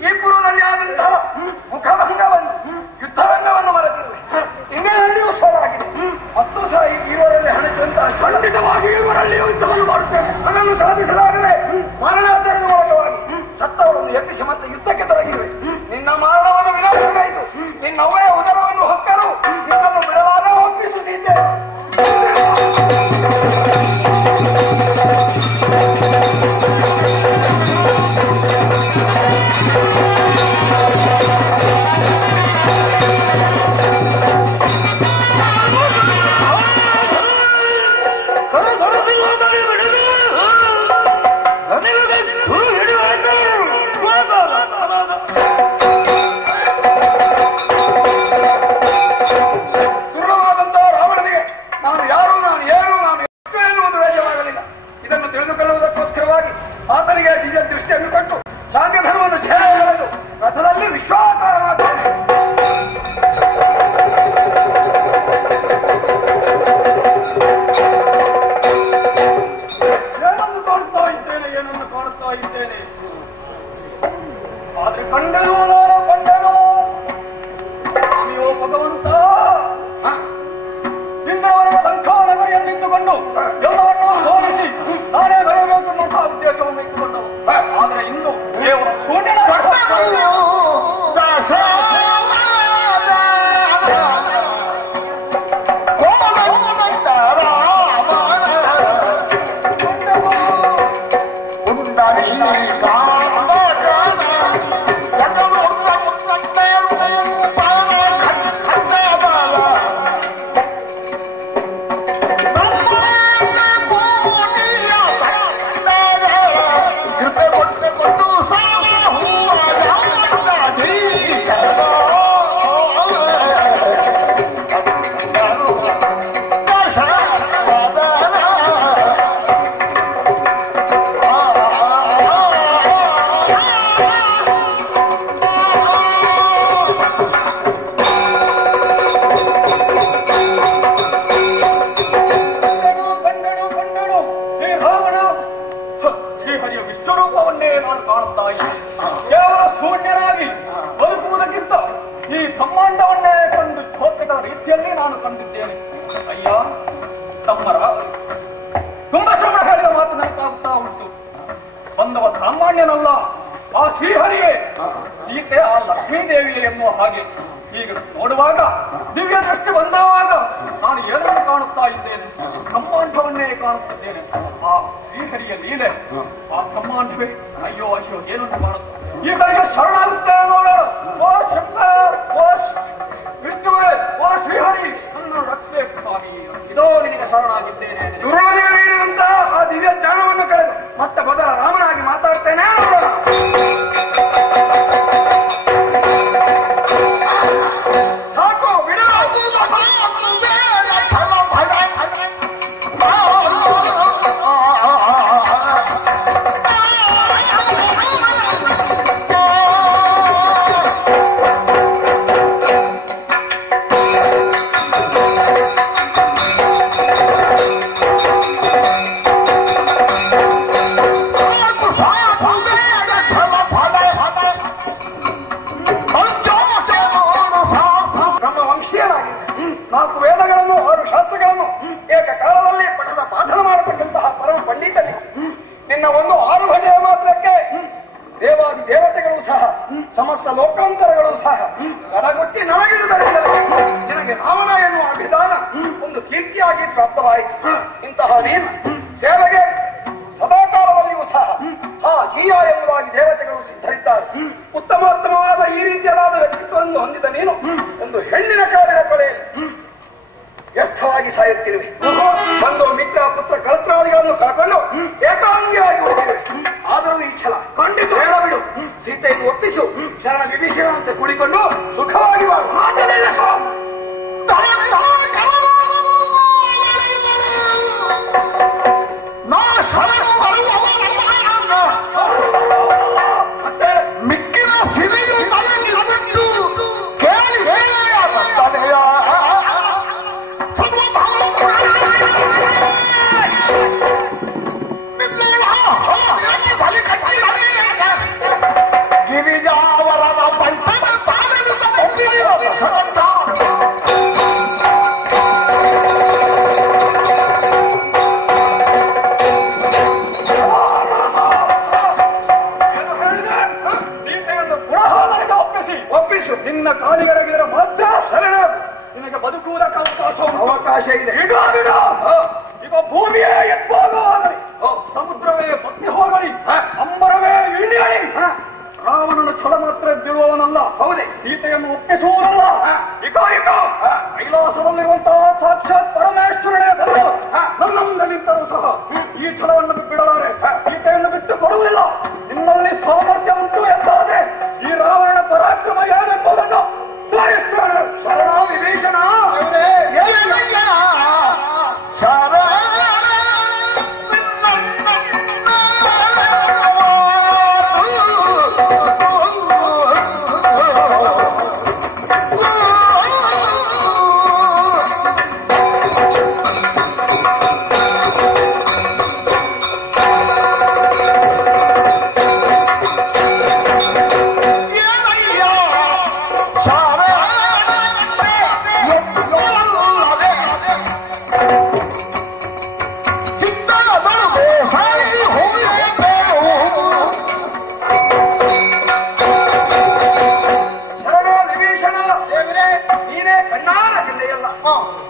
ಈ ಪೂರ್ವದಲ್ಲಿ ಆದಂತಹ ಮುಖಭಂಗವನ್ನು ಯುದ್ಧಭಂಗವನ್ನು ಮರೆತಿರುವೆ ಇನ್ನೆಲ್ಲಿಯೂ ಸೋಲಾಗಿದೆ ಮತ್ತು ಸಹ ಇವರಲ್ಲಿ ಹಣಿದಂತಹ ಖಂಡಿತವಾಗಿ ಇವರಲ್ಲಿ ಯುದ್ಧವನ್ನು ಮಾಡುತ್ತೇನೆ ಅದನ್ನು ಸಾಧಿಸಲಾಗದೆ ಮರಣೋತ್ತರದ ಮೂಲಕವಾಗಿ ಸತ್ತವರನ್ನು ಎಬ್ಬಿಸಿ ಮತ್ತೆ ಯುದ್ಧಕ್ಕೆ ತೊಡಗಿರುವೆ ನಿನ್ನ ಮರಣವನ್ನು ವಿನಾಶವಾಯಿತು ನಿನ್ನವೇ ಉದರವನ್ನು ಹೊಕ್ಕರು ನಿನ್ನನ್ನು ಬಿಡಲಾರೆ ಒಪ್ಪಿಸುತ್ತಿದ್ದೇನೆ ಈ ಛಲವನ್ನು ಬಿಡಲಾರೆ, ಸೀತೆಯನ್ನು ಬಿಟ್ಟು ಕೊಡುವುದಿಲ್ಲ. ನಿನ್ನಲ್ಲಿ ಸಾಮರ್ಥ್ಯ ಉಂಟು ಎಂದಾದ್ರೆ ಈ ರಾವಣನ ಪರಾಕ್ರಮ ಏನೆಂಬುದನ್ನು ತೋರಿಸ್ತೇನೆ. ಶರಣ ವಿಭೀಷಣ.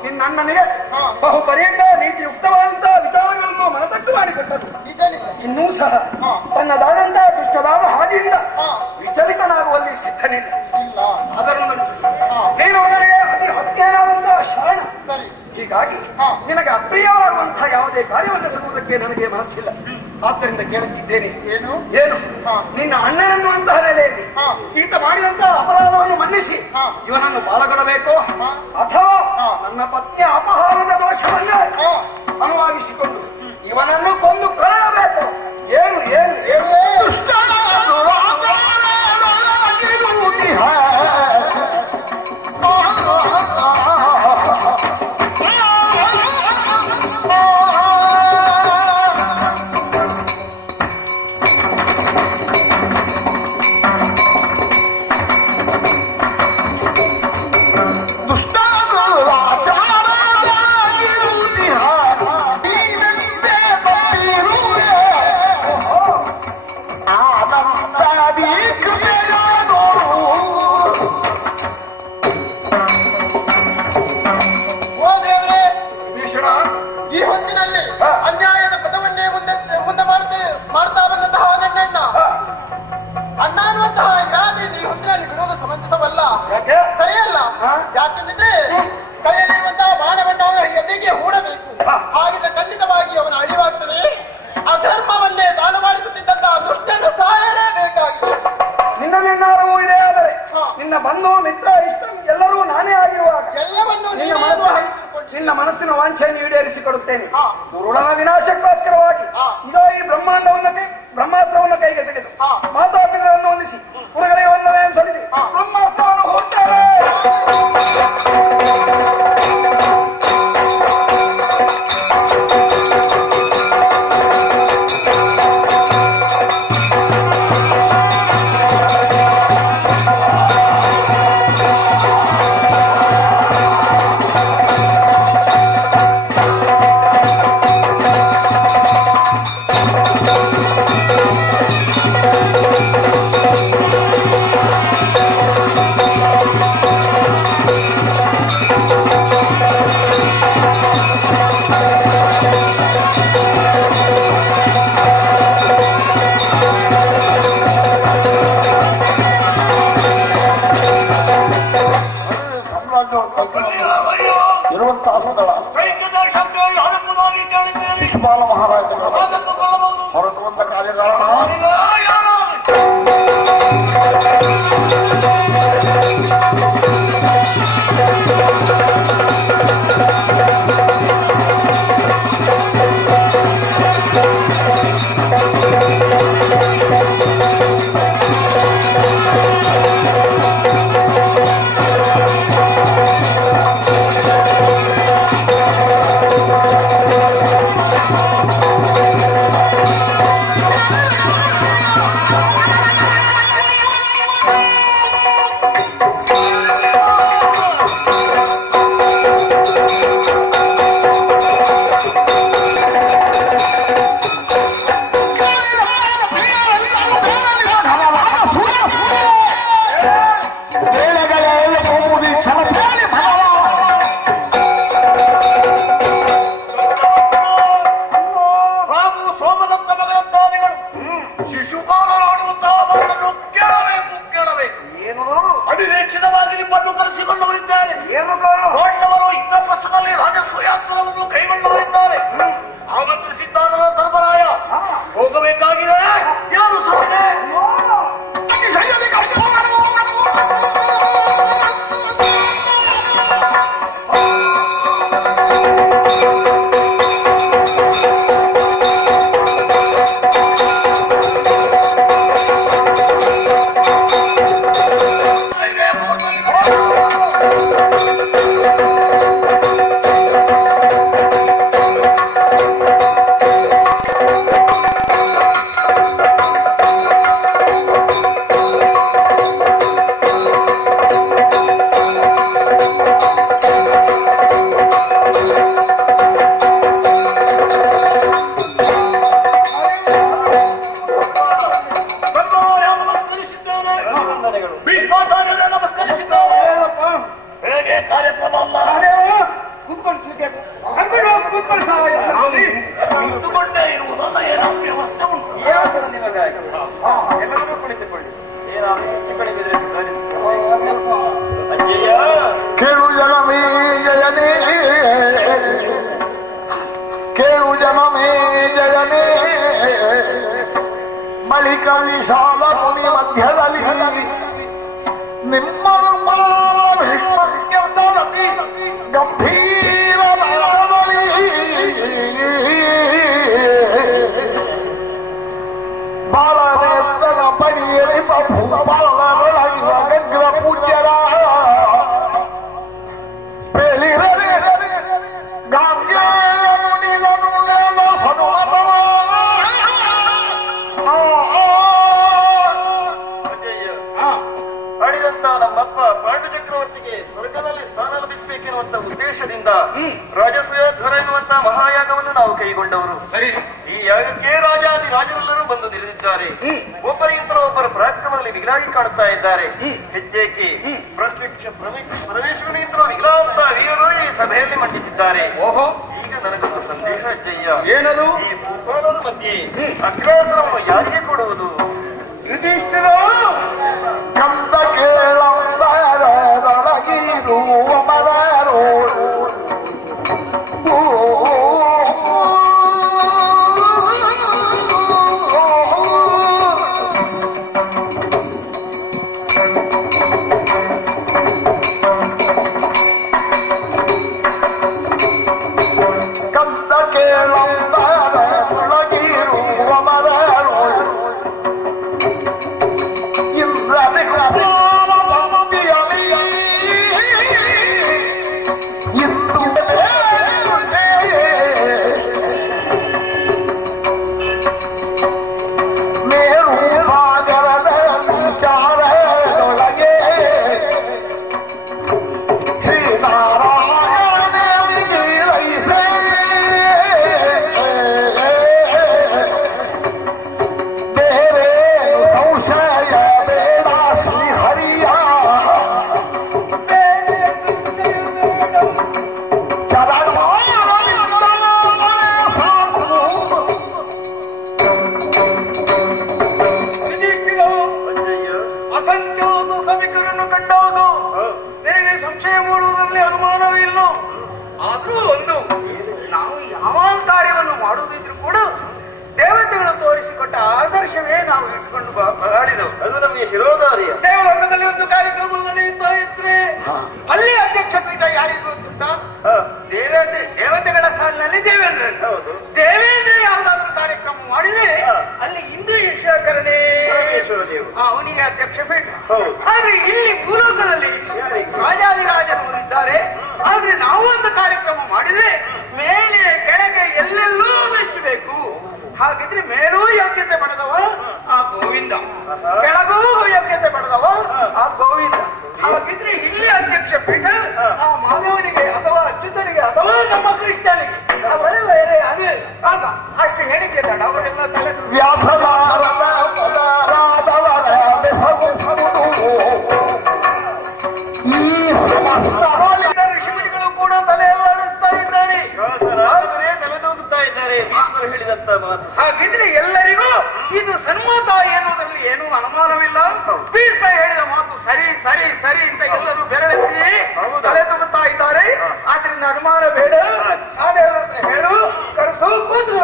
ನಿನ್ನಣ್ಣನಿಗೆ ಬಹುಪರ್ಯಂತ ನೀತಿಯುಕ್ತವಾದಂತಹ ವಿಚಾರಗಳನ್ನು ಮನತಟ್ಟು ಮಾಡಿಕೊಟ್ಟರು. ಇನ್ನೂ ಸಹ ತನ್ನದಾದಂತಹ ದುಷ್ಟದಾದ ಹಾದಿಯಿಂದ ವಿಚಲಿತನಾಗುವಲ್ಲಿ ಸಿದ್ಧನಿಲ್ಲ. ಅದನ್ನು ನೀನು ನನಗೆ ಅತಿ ಹತ್ಯೇನಾದಂತಹ ಶರಣ. ಹೀಗಾಗಿ ನಿನಗೆ ಅಪ್ರಿಯವಾಗುವಂತಹ ಯಾವುದೇ ಕಾರ್ಯವನ್ನು ಸಿಗುವುದಕ್ಕೆ ನನಗೆ ಮನಸ್ಸಿಲ್ಲ. ಆದ್ದರಿಂದ ಕೇಳುತ್ತಿದ್ದೇನೆ, ಏನು ನಿನ್ನ ಅಣ್ಣನೆನ್ನುವಂತಹ ನೆಲೆಯಲ್ಲಿ ಈತ ಮಾಡಿದಂತಹ ಅಪರಾಧವನ್ನು ಮನ್ನಿಸಿ ಇವನನ್ನು ಬಾಳಗೊಡಬೇಕು, ಅಥವಾ ನನ್ನ ಪತ್ನಿಯ ಅಪಹಾರದ ದೋಷವನ್ನು ಅನುವಾಗಿಸಿಕೊಂಡು ಇವನನ್ನು ಕೊಂದು ಕಳೆಯಬೇಕು. ಏನು ಸರಿಯಲ್ಲ. ಯಾಕೆಂದ್ರೆ ಕೈಯಲ್ಲಿರುವಂತಹ ಬಾಣವನ್ನು ಅವನ ಎದೆಗೆ ಹೂಡಬೇಕು. ಹಾಗಿದ್ರೆ ಖಂಡಿತವಾಗಿ ಅವನ ಅಳಿವಾಗ್ತದೆ. ಅಧರ್ಮವನ್ನೇ ದಾನ ಮಾಡಿಸುತ್ತಿದ್ದಂತಹ ದುಷ್ಟನ್ನು ಸಾಯಲೇಬೇಕಾಗಿದೆ. ನಿನ್ನ ನಿರ್ಧಾರವೂ ಇದೆ. ಆದರೆ ನಿನ್ನ ಬಂಧು ಮಿತ್ರ ಇಷ್ಟ ಎಲ್ಲರೂ ನಾನೇ ಆಗಿರುವಾಗ ಎಲ್ಲವನ್ನೂ ನಿನ್ನ ಮನಸ್ಸಿನ ವಾಂಛೆಯನ್ನು ಈಡೇರಿಸಿಕೊಡುತ್ತೇನೆ. ದುರುಳನ ವಿನಾಶಕ್ಕೋಸ್ಕರವಾಗಿ ಇದೋ ಈ ಬ್ರಹ್ಮಾಸ್ತ್ರವನ್ನು ಕೈಗೆ ತೆಗೆದು ಮಾತಾಪಿತರನ್ನು ಹೊಂದಿಸಿ ಕುರುಗಳಿಗೆ ವಂದನೆಯನ್ನು ಸಲ್ಲಿಸಿ ಬ್ರಹ್ಮಾಸ್ತ್ರವನ್ನು ಹೋಗ್ತಾರೆ. ಇರುವಂತಹ ಸ್ಥಳ ಶಿಶುಪಾಲ ಮಹಾರಾಜ ಹೊರಟು ಬಂದ ಕಾರ್ಯಕಾರಣ Yeah. ವಿಶಾಲ ಮುನಿ ಮಧ್ಯದಲ್ಲಿ ನಿಮ್ಮ ಗಂಭೀರ ಬಾಲನೇತ್ರನ ಪಡಿಯಲಿ ಬಾಲರೊಳಗಿವ ಗಂಗ್ರ ಪೂಜ್ಯರ ಪೇಳಿರಲಿ ಗಾಮ್ಯ ಮುನಿದನು ಅಳಿದಂತ ನಮ್ಮಪ್ಪ ಪಾಂಡು ಚಕ್ರವರ್ತಿಗೆ ಸ್ವರ್ಗದಲ್ಲಿ ಸ್ಥಾನ ಲಭಿಸಬೇಕೆನ್ನುವಂತ ಉದ್ದೇಶದಿಂದ ರಾಜಸೂಯೋದ್ಧರ ಎನ್ನುವಂತ ಮಹಾಯಾಗವನ್ನು ನಾವು ಕೈಗೊಂಡವರು. ಸರಿ, ಈ ಯಾಗಕ್ಕೆ ರಾಜಾದಿ ರಾಜರೆಲ್ಲರೂ ಬಂದು ನಿಲ್ಲಿದ್ದಾರೆ. ಒಬ್ಬರಿಂತರ ಒಬ್ಬರ ಪರಾಕ್ರಮದಲ್ಲಿ ವಿಗ್ರಹಿ ಕಾಣುತ್ತಾ ಇದ್ದಾರೆ. ಹೆಜ್ಜೇಕೆ ಪ್ರತ್ಯಕ್ಷ ಪ್ರವೇಶಗಳಿಂದ ವಿಗ್ರಹ ವೀರರು ಈ ಸಭೆಯಲ್ಲಿ ಮಂಡಿಸಿದ್ದಾರೆ. ಓಹೋ, ಈಗ ನನಗೊಂದು ಸಂದೇಹ ಅಜ್ಜಯ್ಯ. ಏನದು? ಈ ಭೂಪಾಲದ ಮಧ್ಯೆ ಅಗ್ರಾಸನವನ್ನು ಯಾರಿಗೆ ಕೊಡುವುದು? ಯುಧಿಷ್ಠಿರೋ ಕಂದ ಕೇಳಗಿರುವ ಮರರೋ ಕಂದ ಕೇಳಗಿರುವ ಮರರೋ ಶಿರೋಧಾರಿಯ ದೇವಲೋಕದಲ್ಲಿ ಒಂದು ಕಾರ್ಯಕ್ರಮ ನಡೆಯುತ್ತಾ ಇದ್ರೆ ಅಲ್ಲಿ ಅಧ್ಯಕ್ಷ ಪೀಠ ಯಾರಿಗೂ ಗೊತ್ತುಂಟ? ದೇವತೆಗಳ ಸಾಲಿನಲ್ಲಿ ದೇವೇಂದ್ರ. ದೇವೇಂದ್ರ ಯಾವುದಾದ್ರೂ ಕಾರ್ಯಕ್ರಮ ಮಾಡಿದ್ರೆ ಅಲ್ಲಿ ಇಂದ್ರಿಯ ಶೇಖರಣೆ ಅವನಿಗೆ ಅಧ್ಯಕ್ಷ ಪೀಠ. ಆದ್ರೆ ಇಲ್ಲಿ ಭೂಲೋಕದಲ್ಲಿ ರಾಜಾದಿರಾಜರು ಇದ್ದಾರೆ. ಆದ್ರೆ ನಾವು ಒಂದು ಕಾರ್ಯಕ್ರಮ ಮಾಡಿದ್ರೆ ಮೇಲೆ ಕೆಳಗೆ ಎಲ್ಲೆಲ್ಲೂ ಮೆಚ್ಚಬೇಕು. ಹಾಗಿದ್ರೆ ಮೇಲೂ ಯೋಗ್ಯತೆ ಪಡೆದವ ಆ ಗೋವಿಂದ, ಕೆಳಗೂ ಯೋಗ್ಯತೆ ಪಡೆದವ ಆ ಗೋವಿಂದ. ಹಾಗಿದ್ರೆ ಇಲ್ಲಿ ಅಧ್ಯಕ್ಷ ಪೀಠ ಆ ಮಾಧವನಿಗೆ ಅಥವಾ ಅಚ್ಯುತನಿಗೆ ಅಥವಾ ನಮ್ಮ ಕೃಷ್ಣನಿಗೆ ಅವರೇ ಬೇರೆ ಅದೇ ಆಗ ಅಷ್ಟು ಹೇಳಿಕೆ ತಡ ಅವರೆಲ್ಲ ತಲೆ ಋಷಿಮುನಿಗಳು ಕೂಡ ತಲೆಯಲ್ಲಾಡಿಸ್ತಾ ಇದ್ದಾರೆ, ತಲೆನೂಗುತ್ತಾ ಇದ್ದಾರೆ. ಹೇಳಿದಂತ ಮಾತು ಹಾಗಿದ್ರೆ ಎಲ್ಲರಿಗೂ ಇದು ಸನ್ಮತ ಎನ್ನುವುದರಲ್ಲಿ ಏನೂ ಅನುಮಾನವಿಲ್ಲ. ಭೀಷ್ಮ ಹೇಳಿದ ಮಾತು ಸರಿ ಸರಿ ಸರಿ ಅಂತ ಎಲ್ಲರೂ ಬೆರಳೆತ್ತಿ ತಲೆ ತಗುತ್ತಾ ಇದ್ದಾರೆ. ಆದ್ರಿಂದ ಅನುಮಾನ ಬೇಡ. ಸಾದೇವರ ಹತ್ರ ಹೇಳು, ಕರೆಸು, ಕೂತು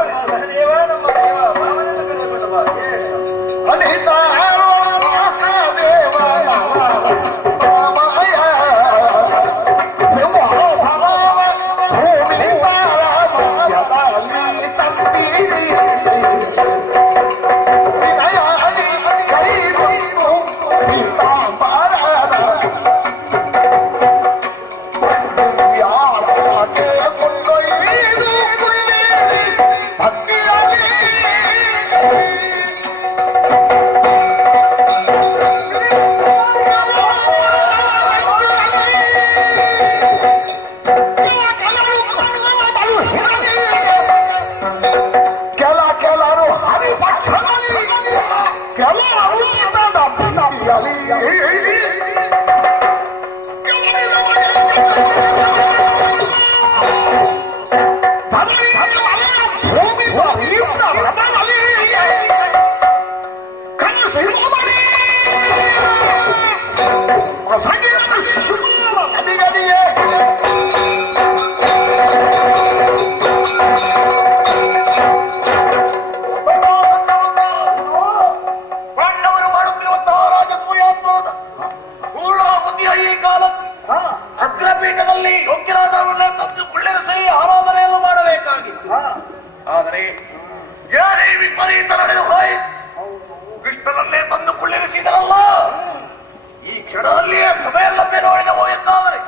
ಯಾರೇ ವಿಪರೀತ ನಡೆದು ಹೋಯಿತು. ಕೃಷ್ಣನನ್ನೇ ತಂದು ಕುಳ್ಳಿರಿಸಿದರಲ್ಲ, ಈ ಕ್ಷಣದಲ್ಲಿಯೇ ಸಭೆಯಲ್ಲೊಮ್ಮೆ ನೋಡಿದವು ಎಂದಾದರೆ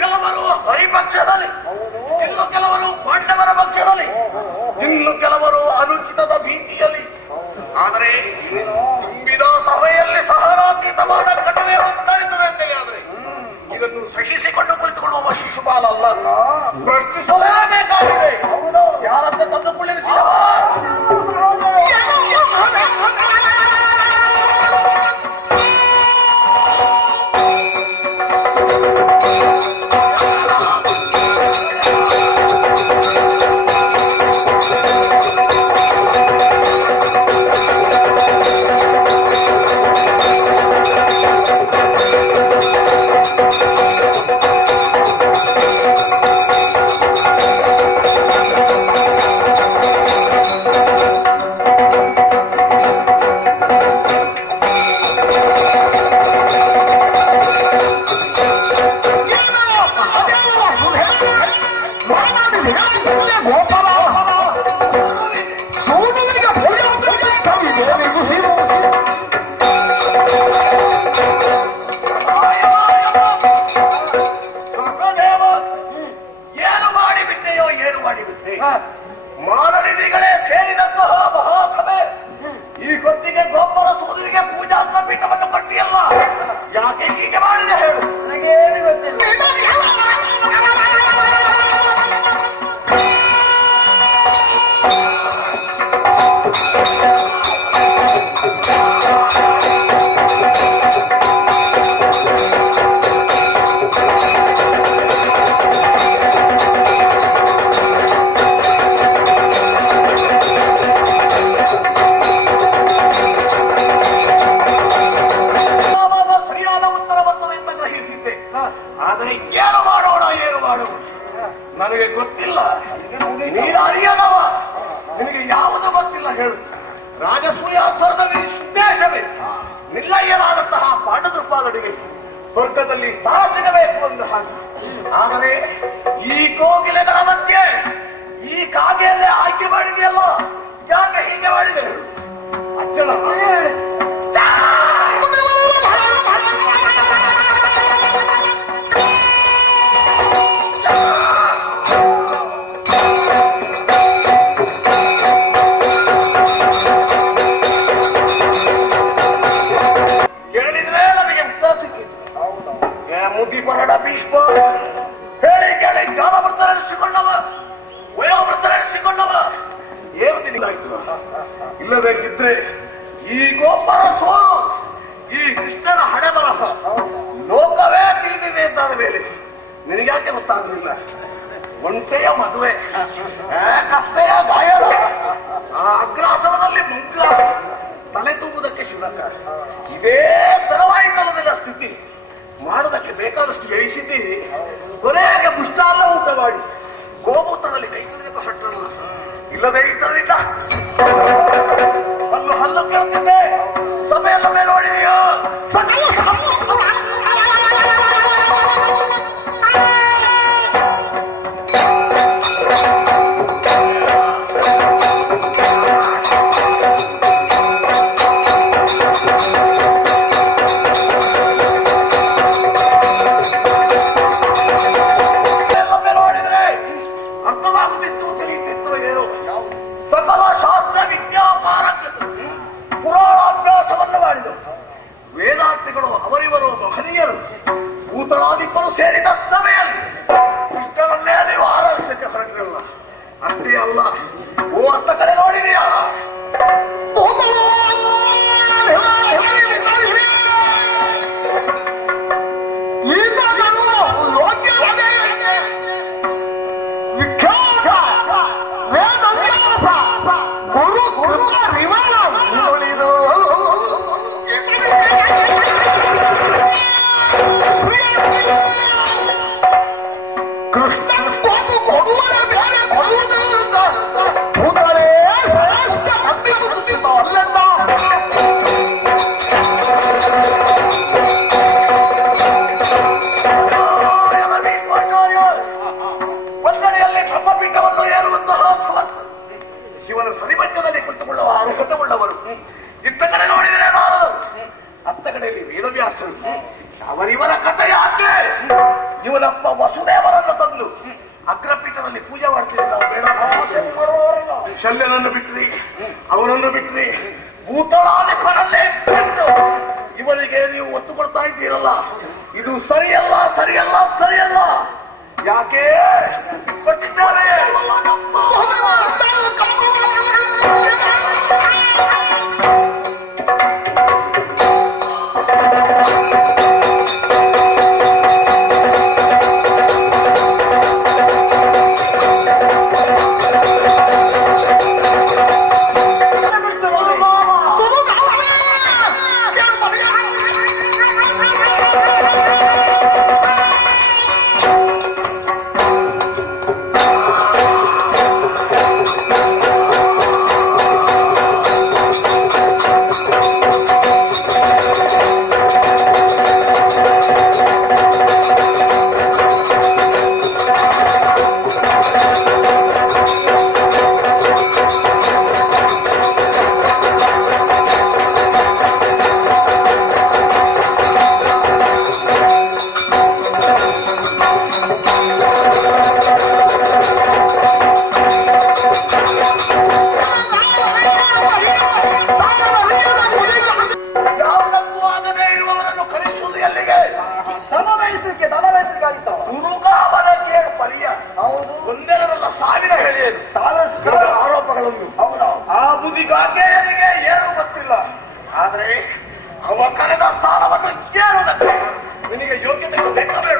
ಕೆಲವರು ಹರಿಪಕ್ಷದಲ್ಲಿ, ಇನ್ನು ಕೆಲವರು ಪಾಂಡವರ ಪಕ್ಷದಲ್ಲಿ, ಇನ್ನು ಕೆಲವರು ಅನುಚಿತದ ಭೀತಿಯಲ್ಲಿ. ಆದರೆ ತುಂಬಿದ ಸಭೆಯಲ್ಲಿ ಸಹನಾತೀತವಾದ ಘಟನೆ ಉಂಟಾಗುತ್ತದೆ ಅಂತೇಳಿ ಆದರೆ ಇದನ್ನು ಸಹಿಸಿಕೊಂಡು ಕುಳಿತುಕೊಳ್ಳುವ ಶಿಶುಪಾಲ ಅಲ್ಲ, ಪ್ರಶ್ನಿಸಲೇಬೇಕಾಗಿದೆ. ಯಾರಂತೆ ತಂದು ಕುಳ್ಳಿರಿಸಿದವ? ಮಾನನಿಧಿಗಳೇ ಸೇರಿದಂತಹ ಮಹಾಸಭೆ ಈ ಹೊತ್ತಿಗೆ ಗೋಪುರ ಸೂರ್ಯನಿಗೆ ಪೂಜಾಸ್ತ್ರ ಪೀಠವನ್ನು ಕಟ್ಟಿಯಲ್ಲ, ಯಾಕೆ ಹೀಗೆ ಮಾಡಿದೆ ಹೇಳು? ನನಗೆ ಗೊತ್ತಿಲ್ಲ, ನೀನು ಅರಿಯದವ, ನಿನಗೆ ಯಾವುದು ಗೊತ್ತಿಲ್ಲ ಹೇಳು. ರಾಜಸೂಯಾಸ್ತ್ರದ ಉದ್ದೇಶವೇ ನಿಲ್ಲಯ್ಯನಾದಂತಹ ಪಾಂಡದೃಪಾದಡಿಗೆ ಸ್ವರ್ಗದಲ್ಲಿ ಸ್ಥಾನ ಸಿಗಬೇಕು ಎಂದು ಹಾಗೆ. ಆದರೆ ಈ ಕೋಗಿಲೆಗಳ ಮಧ್ಯೆ ಈ ಕಾಗೆಯಲ್ಲೇ ಆಯ್ಕೆ ಮಾಡಿದೆಯಲ್ಲ, ಯಾಕೆ ಹೀಗೆ ಮಾಡಿದೆ ಹೇಳು? ಅಚ್ಚಲ ಮುಗಿಬರಡ ಭೀಷ್ಮ ಹೇಳಿ ಕೇಳಿ ಜ್ಞಾನವೃತ್ತರೆನಿಸಿಕೊಂಡವ, ವಯೋವೃತ್ತರೆನಿಸಿಕೊಂಡವ ಏರುದಿಲ್ಲಾಯ್ತು. ಇಲ್ಲದೇ ಇದ್ರೆ ಈ ಗೋಪರ ಸೋಲು, ಈ ಕೃಷ್ಣನ ಹಣೆ ಬರಹ ಲೋಕವೇ ತಿಳಿದಿದೆ ಅಂತಾದ ಮೇಲೆ ನಿನಗ್ಯಾಕೆ ಗೊತ್ತಾಗಲಿಲ್ಲ? ಒಂಟೆಯ ಮದುವೆ, ಕತ್ತೆಯ ಗಾಯನ, ಅಗ್ರಾಸನದಲ್ಲಿ ಮುಂಗ, ತಲೆ ತುಂಬುವುದಕ್ಕೆ ಶಿವಕ, ಇದೇ ತರವಾಯಿತಲ್ಲದಿಲ್ಲ ಸ್ಥಿತಿ. ಮಾಡೋದಕ್ಕೆ ಬೇಕಾದಷ್ಟು ಜಯಿಸಿದ್ದೀರಿ, ಕೊನೆಗೆ ಮುಷ್ಟಾಲ ಊಟ ಮಾಡಿ ಗೋಮೂತ್ರದಲ್ಲಿ ಕೈ ತುಳಿದು ಹೊಟ್ಟರಲ್ಲ. ಇಲ್ಲದೆ ಇದ್ರಲಿಲ್ಲ ಹಲ್ಲು ಹಲ್ಲು ಕೇಳುತ್ತಿದ್ದೆ, ಸಭೆಯಲ್ಲ ಮೇಲೆ ನೋಡಿದೆಯೋ? ಸಕಲ ಪುರಾಣಾಭ್ಯಾಸವನ್ನು ಮಾಡಿದರು ವೇದಾಂತಿಗಳು, ಅವರಿವರು ಮಹನೀಯರು, ಭೂತಳಾಧಿಪರು ಸೇರಿದ ಸಭೆಯಲ್ಲಿ ಕೃಷ್ಣನನ್ನೇ ನೀವು ಆರಾಧಿಸಕ್ಕೆ ಹೊರಟಿರಲ್ಲ. ಅಷ್ಟೇ ಅಲ್ಲ, ಓ ಅಂತ ಕಡೆ ನೋಡಿದೆಯಾ? ಕೃಷ್ಣ ಕೊಡುವರೆ ಬೇರೆ ಕೊಡುವುದು ಭೂತರೇ ಇವನು ಸರಿಮಧ್ಯದಲ್ಲಿ ಕುಳಿತುಕೊಳ್ಳುವ ಅರ್ಹತೆ ಉಳ್ಳವರು. ಇತ್ತ ಕಡೆ ನೋಡಿದರೆ ಅತ್ತ ಕಡೆಯಲ್ಲಿ ವೇದವ್ಯಾಸರು. ಅವರಿವರ ಕಥೆ ಯಾಕೆ? ಇವನಪ್ಪ ವಸುದೇವರನ್ನು ತಂದು ಅಗ್ರಪೀಠದಲ್ಲಿ ಪೂಜೆ ಮಾಡ್ತೀವಿ ನಾವು. ಬೇಡ ಶಲ್ಯನನ್ನು ಬಿಟ್ರಿ, ಅವನನ್ನು ಬಿಟ್ರಿ, ಭೂತಳಾಧಿಪನಲ್ಲೇ ಬಿಟ್ಟು ಇವನಿಗೆ ನೀವು ಒತ್ತು ಕೊಡ್ತಾ ಇದ್ದೀರಲ್ಲ, ಇದು ಸರಿಯಲ್ಲ ಸರಿಯಲ್ಲ ಸರಿಯಲ್ಲ. ಯಾಕೆ ಕೊಟ್ಟಿದ್ದಾರೆ? ಒಂದೆರಡಲ್ಲ 1000 ಹೇಳಿಯರು, 1000 ಆರೋಪಗಳನ್ನು. ಆ ಮುದಿಗಾಗೆಯನಿಗೆ ಏನೂ ಗೊತ್ತಿಲ್ಲ. ಆದರೆ ಅವ ಕರೆದ ಸ್ಥಾನವನ್ನು ಕೇಳುವುದಕ್ಕೆ ನಿನಗೆ ಯೋಗ್ಯತೆ ಬೇಕಾದ್ರೆ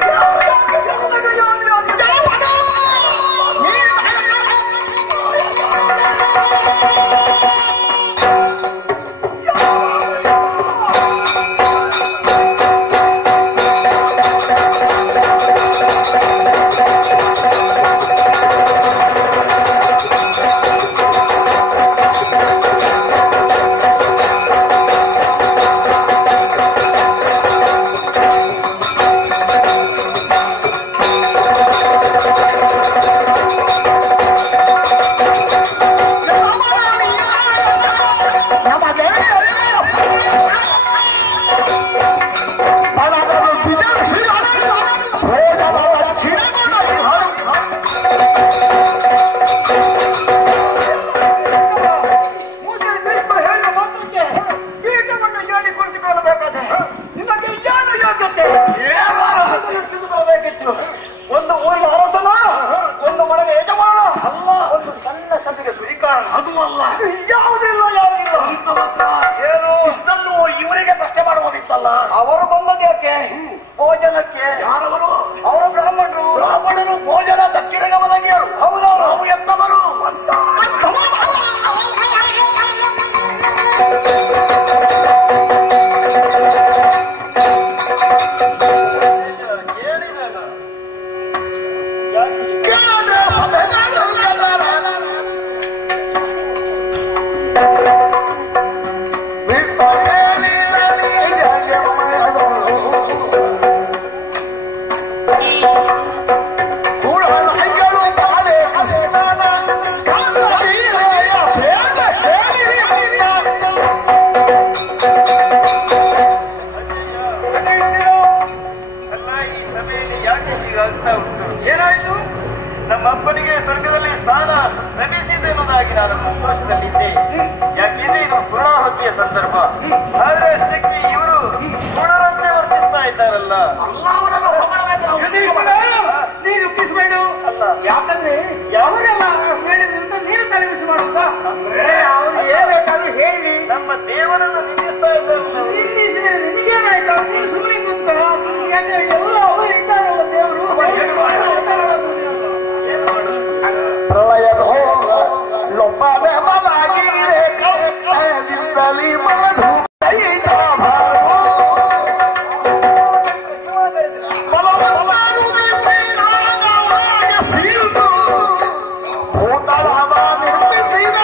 ಒಂದು ಊರಿನ ಅರಸನ, ಒಂದು ಮನೆಗೆ ಯಜಮಾನ ಅಲ್ಲ, ಒಂದು ಸಣ್ಣ ಸಭೆಗೆ ಗುರಿಕಾರಣ ಅದು ಅಲ್ಲ. ಯಾವುದಿಲ್ಲ ಯಾವುದಿಲ್ಲ ಏನು ಇಷ್ಟನ್ನು ಇವರಿಗೆ ಪ್ರಶ್ನೆ ಮಾಡುವುದಿತ್ತಲ್ಲ. ಅವರು ಬಂದದ್ದು ಯಾಕೆ? ಭೋಜನಕ್ಕೆ. ಯಾರವರು? ಅವರು ಬ್ರಾಹ್ಮಣರು. ಬ್ರಾಹ್ಮಣರು ಭೋಜನ ದಕ್ಷಿಣಗೆ ಒದಗಿಯರು. ಹೌದು, ನಾವು ಎತ್ತವರು. ಏನಾಯ್ತು? ನಮ್ಮಪ್ಪನಿಗೆ ಸ್ವರ್ಗದಲ್ಲಿ ಸ್ಥಾನ ಲಭಿಸಿದೆ ಎನ್ನುವುದಾಗಿ ನಾನು ಸಂತೋಷದಲ್ಲಿದ್ದೆ. ಯಾಕೆಂದ್ರೆ ಇದು ಪೂರ್ಣಾಹುತಿಯ ಸಂದರ್ಭ. ಆದ್ರೆ ಅಷ್ಟಕ್ಕೆ ಇವರು ಗುಣರಂತೆ ವರ್ತಿಸ್ತಾ ಇದ್ದಾರಲ್ಲ. ನೀನು ಒಪ್ಪಿಸಬೇಡ. ಯಾಕಂದ್ರೆ ಅವರೆಲ್ಲ ಹೇಳಿದ್ರಿಂದ ನೀನು ತಲೆಬಿಸಿ ಮಾಡುತ್ತಾ? ಅವರು ಏನ್ ಬೇಕಾದ್ರೂ ಹೇಳಿ ನಮ್ಮ ದೇವರನ್ನು ನಿಂದಿಸ್ತಾ ಇದ್ದಾರಲ್ಲ. ನಿಂದಿಸಿದ್ರೆ ನಿನಗೇನಾಯ್ತು? ನೀನು ಸುಮ್ಮನೆ ಕೂತ್ಕೋ. ಯಾಕಂದ್ರೆ ಎಲ್ಲ ಅವರು ಇದ್ದಾರಲ್ಲ ದೇವರು. ಪ್ರಳಯದ ಹೋಗ ಲೊಬ್ಬ ಮಲಾಗಿರೆ ಕತ್ತಲಿಂದಲಿ ಮಧು ಭೂತಳದ ನಿರ್ಮಿಸಿದ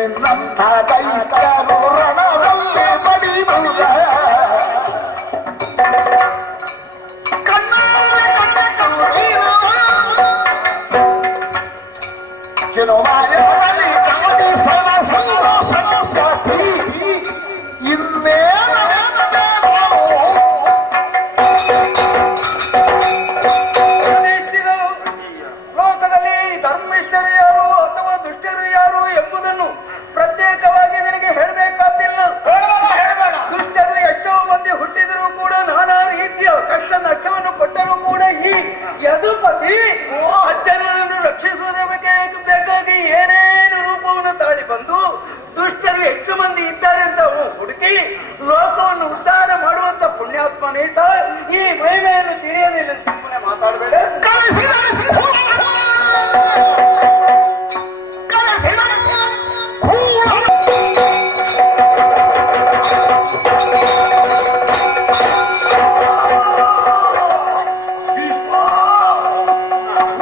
ನಿನ್ನಂಥ ದೈತ್ಯರು ರಣದಲ್ಲಿ ಬಡಿಯುವುದ ಮಾಯದಲ್ಲಿ ಕಾಣಿಸನ ಸಂಗತಿ ಲೋಕದಲ್ಲಿ ಧರ್ಮಿಷ್ಠರು ಯಾರು ಅಥವಾ ದುಷ್ಟರು ಯಾರು ಎಂಬುದನ್ನು ಪ್ರತ್ಯೇಕವಾಗಿ ನಿನಗೆ ಹೇಳಬೇಕಾದಿಲ್ಲ. ದುಷ್ಟರು ಎಷ್ಟೋ ಮಂದಿ ಹುಟ್ಟಿದರೂ ಕೂಡ ನಾನಾ ರೀತಿಯ ಕಷ್ಟ ನಷ್ಟವನ್ನು ಕೊಟ್ಟರೂ ಕೂಡ ಈ ಯದುಪತಿ ಅಜ್ಜನನ್ನು ರಕ್ಷಿಸುವುದರ ಬಗ್ಗೆ ಬೇಕಾಗಿ ಏನೇನು ರೂಪವನ್ನು ತಾಳಿ ಬಂದು ದುಷ್ಟರು ಎಷ್ಟು ಮಂದಿ ಇದ್ದಾರೆ ಅಂತ ಹುಡುಕಿ ಲೋಕವನ್ನು ಉದ್ಧಾರ ಮಾಡುವಂತ ಪುಣ್ಯಾತ್ಮನೇತ ಈ ಮಹಿಮೆಯನ್ನು ತಿಳಿಯದಿಲ್ಲ. ಸುಮ್ಮನೆ ಮಾತಾಡಬೇಡ.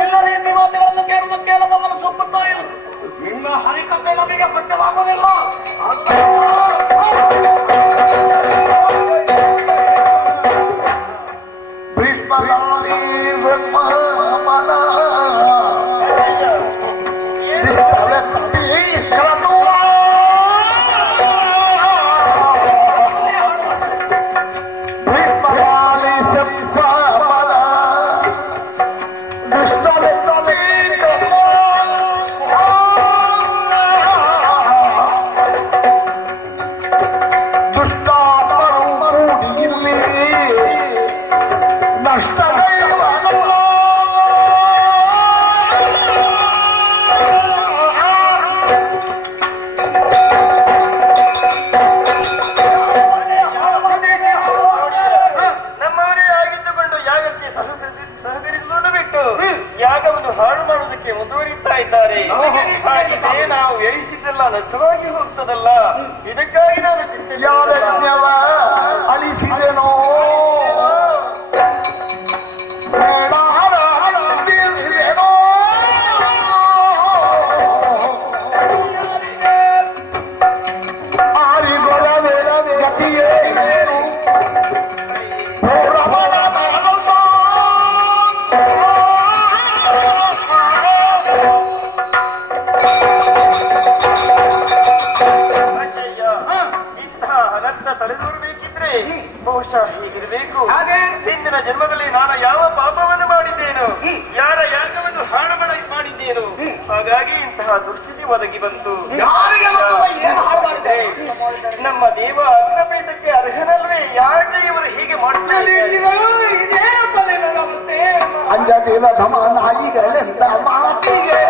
ಎಲ್ಲ ರೀತಿ ಮಾತುಗಳನ್ನು ಕೇಳುವುದಕ್ಕೆ ನಮ್ಮ ಮನಸ್ಸು ಒಪ್ಪುತ್ತಾ ಇಲ್ಲ. ನಿನ್ನ ಹರಿಕತೆ ನಮಗೆ ಪಠ್ಯವಾಗುವುದಿಲ್ಲ. ಯಾಗವನ್ನು ಹಾಳು ಮಾಡುವುದಕ್ಕೆ ಮುಂದುವರಿತಾ ಇದ್ದಾರೆ. ಹಾಗಿದ್ರೆ ನಾವು ವ್ಯಯಿಸಿದ್ದೆಲ್ಲ ನಷ್ಟವಾಗಿ ಹೋಗ್ತದಲ್ಲ. ಇದಕ್ಕಾಗಿ ನಾನು ಅಳಿಸಿದೆನೋ ಬಹುಶಃ ಹೀಗಿರಬೇಕು. ಹಿಂದಿನ ಜನ್ಮದಲ್ಲಿ ನಾನು ಯಾವ ಪಾಪವನ್ನು ಮಾಡಿದ್ದೇನು, ಯಾರ ಯಾಗವನ್ನು ಹಾಳು ಮಾಡಿದ್ದೇನು, ಹಾಗಾಗಿ ಇಂತಹ ದುಸ್ಥಿತಿ ಒದಗಿ ಬಂತು. ನಮ್ಮ ದೇವ ಅಗ್ರಪೀಠಕ್ಕೆ ಅರ್ಹನಲ್ವೇ? ಯಾಕೆ ಇವರು ಹೀಗೆ ಮಾಡುತ್ತಾರೆ? ಅಂಜದೇವ ಧಮ ನಾಯಿಗಳೆಂದ ಮಾತಿಗೆ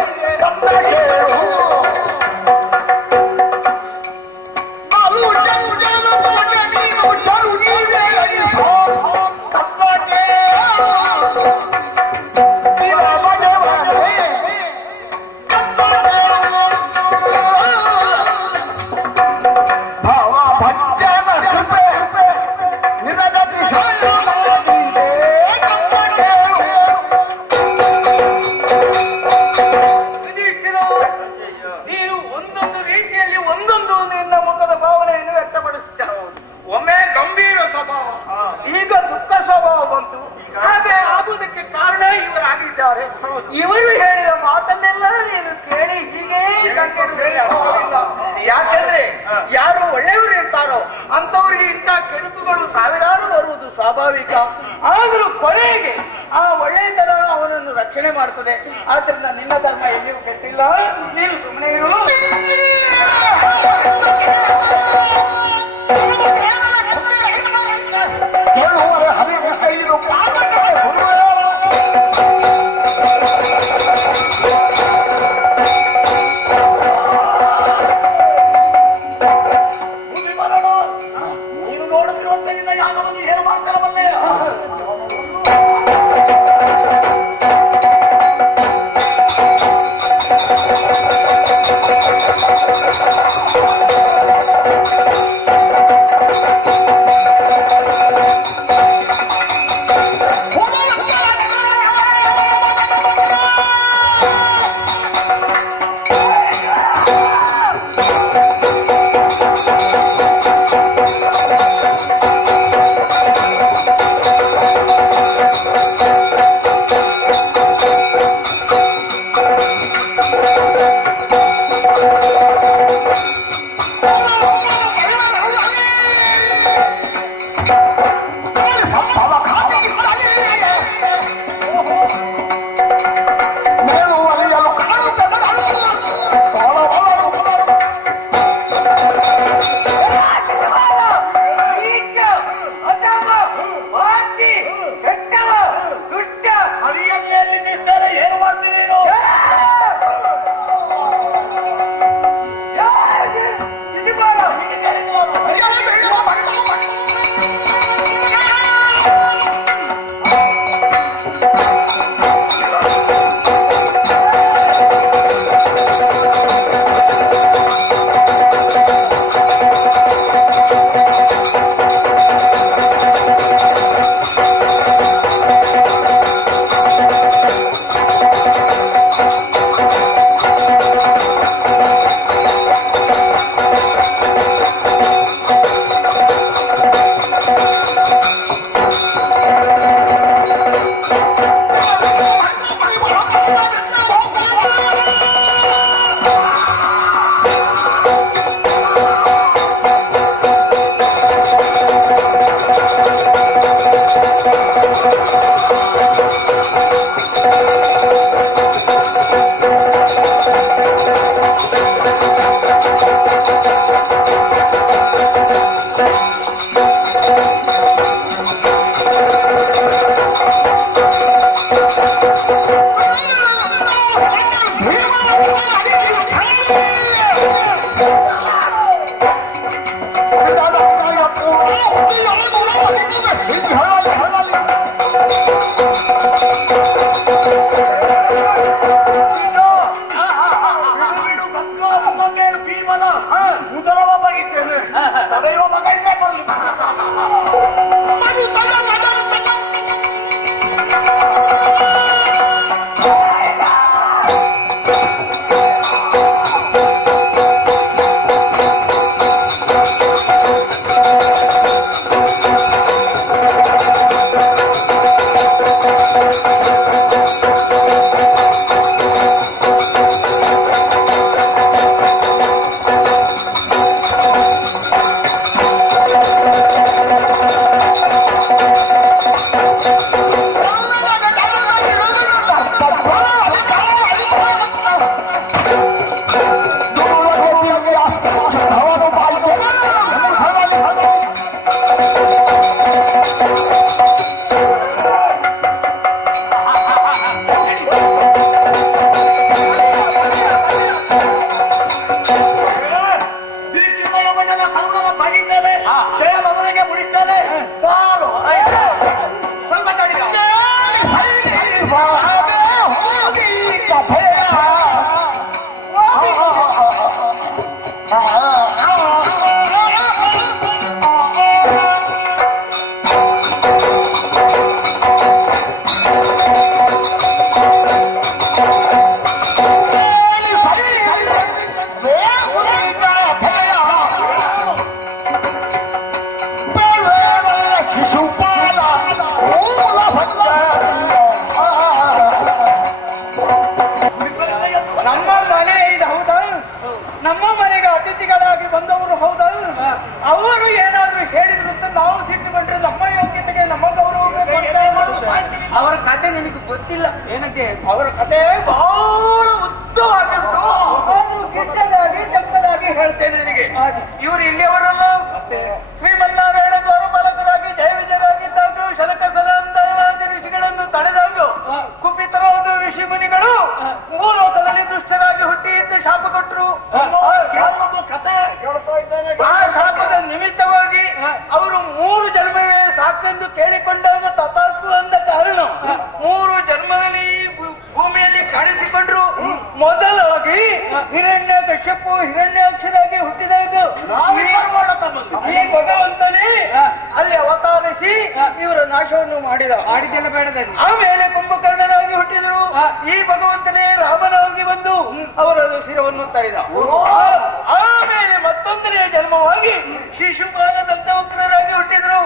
ಇವರು ಹೇಳಿದ ಮಾತನ್ನೆಲ್ಲ ನೀನು ಕೇಳಿ ಹೀಗೆ ಯಾಕಂದ್ರೆ ಯಾರು ಒಳ್ಳೆಯವರು ಇರ್ತಾರೋ ಅಂತವ್ರಿಗೆ ಇಂಥ ಕೆಡುಕುಗಳು ಸಾವಿರಾರು ಬರುವುದು ಸ್ವಾಭಾವಿಕ. ಆದ್ರೂ ಕೊನೆಗೆ ಆ ಒಳ್ಳೆಯತನ ಅವನನ್ನು ರಕ್ಷಣೆ ಮಾಡ್ತದೆ. ಆದ್ರಿಂದ ನಿನ್ನ ಧರ್ಮ ಎಲ್ಲಿಯೂ ಕೆಟ್ಟಿಲ್ಲ. ನೀನು ಸುಮ್ಮನೆ ಇರು. ನೀನು ನೋಡುತ್ತಿರುವಂತೆ ನಿನ್ನ ಯಾಗವನ್ನು ಏನು ಮಾಡ್ತಾರವಲ್ಲೇ? ಕೂದಲವ ಬಗಿತೇನೆ ತಡೆಯುವ ಮಗ ಇದ್ರೆ ಬರಲಿ. ಅವರ ಕತೆ ಬಹಳ ಉದ್ದವಾಗಿತ್ತು. ಕೆಟ್ಟದಾಗಿ ಚಕ್ಕದಾಗಿ ಹೇಳ್ತೇನೆ ನಿನಗೆ. ಇವರು ಇಲ್ಲಿಯವರಲ್ಲ, ಶ್ರೀಮನ್ನಾರಾಯಣ ದ್ವಾರಪಾಲಕರಾಗಿ ಜಯ ವಿಜಯರಾಗಿದ್ದಾಗ ಶನಕ ಸನಂದನಾದಿ ಋಷಿಗಳನ್ನು ತಡೆದಾಗ ಕುಪಿತರಾದ ಋಷಿ ಮುನಿಗಳು ಭೂಲೋಕದಲ್ಲಿ ದುಷ್ಟರಾಗಿ ಹುಟ್ಟಿ ಎಂದು ಶಾಪ ಕೊಟ್ಟರು. ಕತೆ ಕೇಳ್ತಾ ಇದ್ದೇನೆ. ಆ ಶಾಪದ ನಿಮಿತ್ತವಾಗಿ ಅವರು 3 ಜನ್ಮವೇ ಸಾಕೆಂದು ಕೇಳಿಕೊಂಡಾಗ ತಥಾಸ್ತು ಅಂದ ಕಾರಣ 3 ಜನ್ಮದಲ್ಲಿ ಭೂಮಿಯಲ್ಲಿ ಕಾಣಿಸಿಕೊಂಡ್ರು. ಮೊದಲಾಗಿ ಹಿರಣ್ಯ ಕಶ್ಯಪು ಹಿರಣ್ಯಾಕ್ಷರಾಗಿ ಹುಟ್ಟಿದಾಗ ಈ ಭಗವಂತನೇ ಅಲ್ಲಿ ಅವತರಿಸಿ ಇವರ ನಾಶವನ್ನು ಮಾಡಿದ್ದೆಲ್ಲ ಬೇಡದಲ್ಲಿ. ಆಮೇಲೆ ಕುಂಭಕರ್ಣನಾಗಿ ಹುಟ್ಟಿದರು. ಈ ಭಗವಂತನೇ ರಾಮನಾಗಿ ಬಂದು ಅವರ ಶಿರವನ್ನು ತರಿದ. ಆಮೇಲೆ ಮತ್ತೊಂದನೇ ಜನ್ಮವಾಗಿ ಶಿಶುಪಾಲ ದಂತವಕ್ರರಾಗಿ ಹುಟ್ಟಿದ್ರು.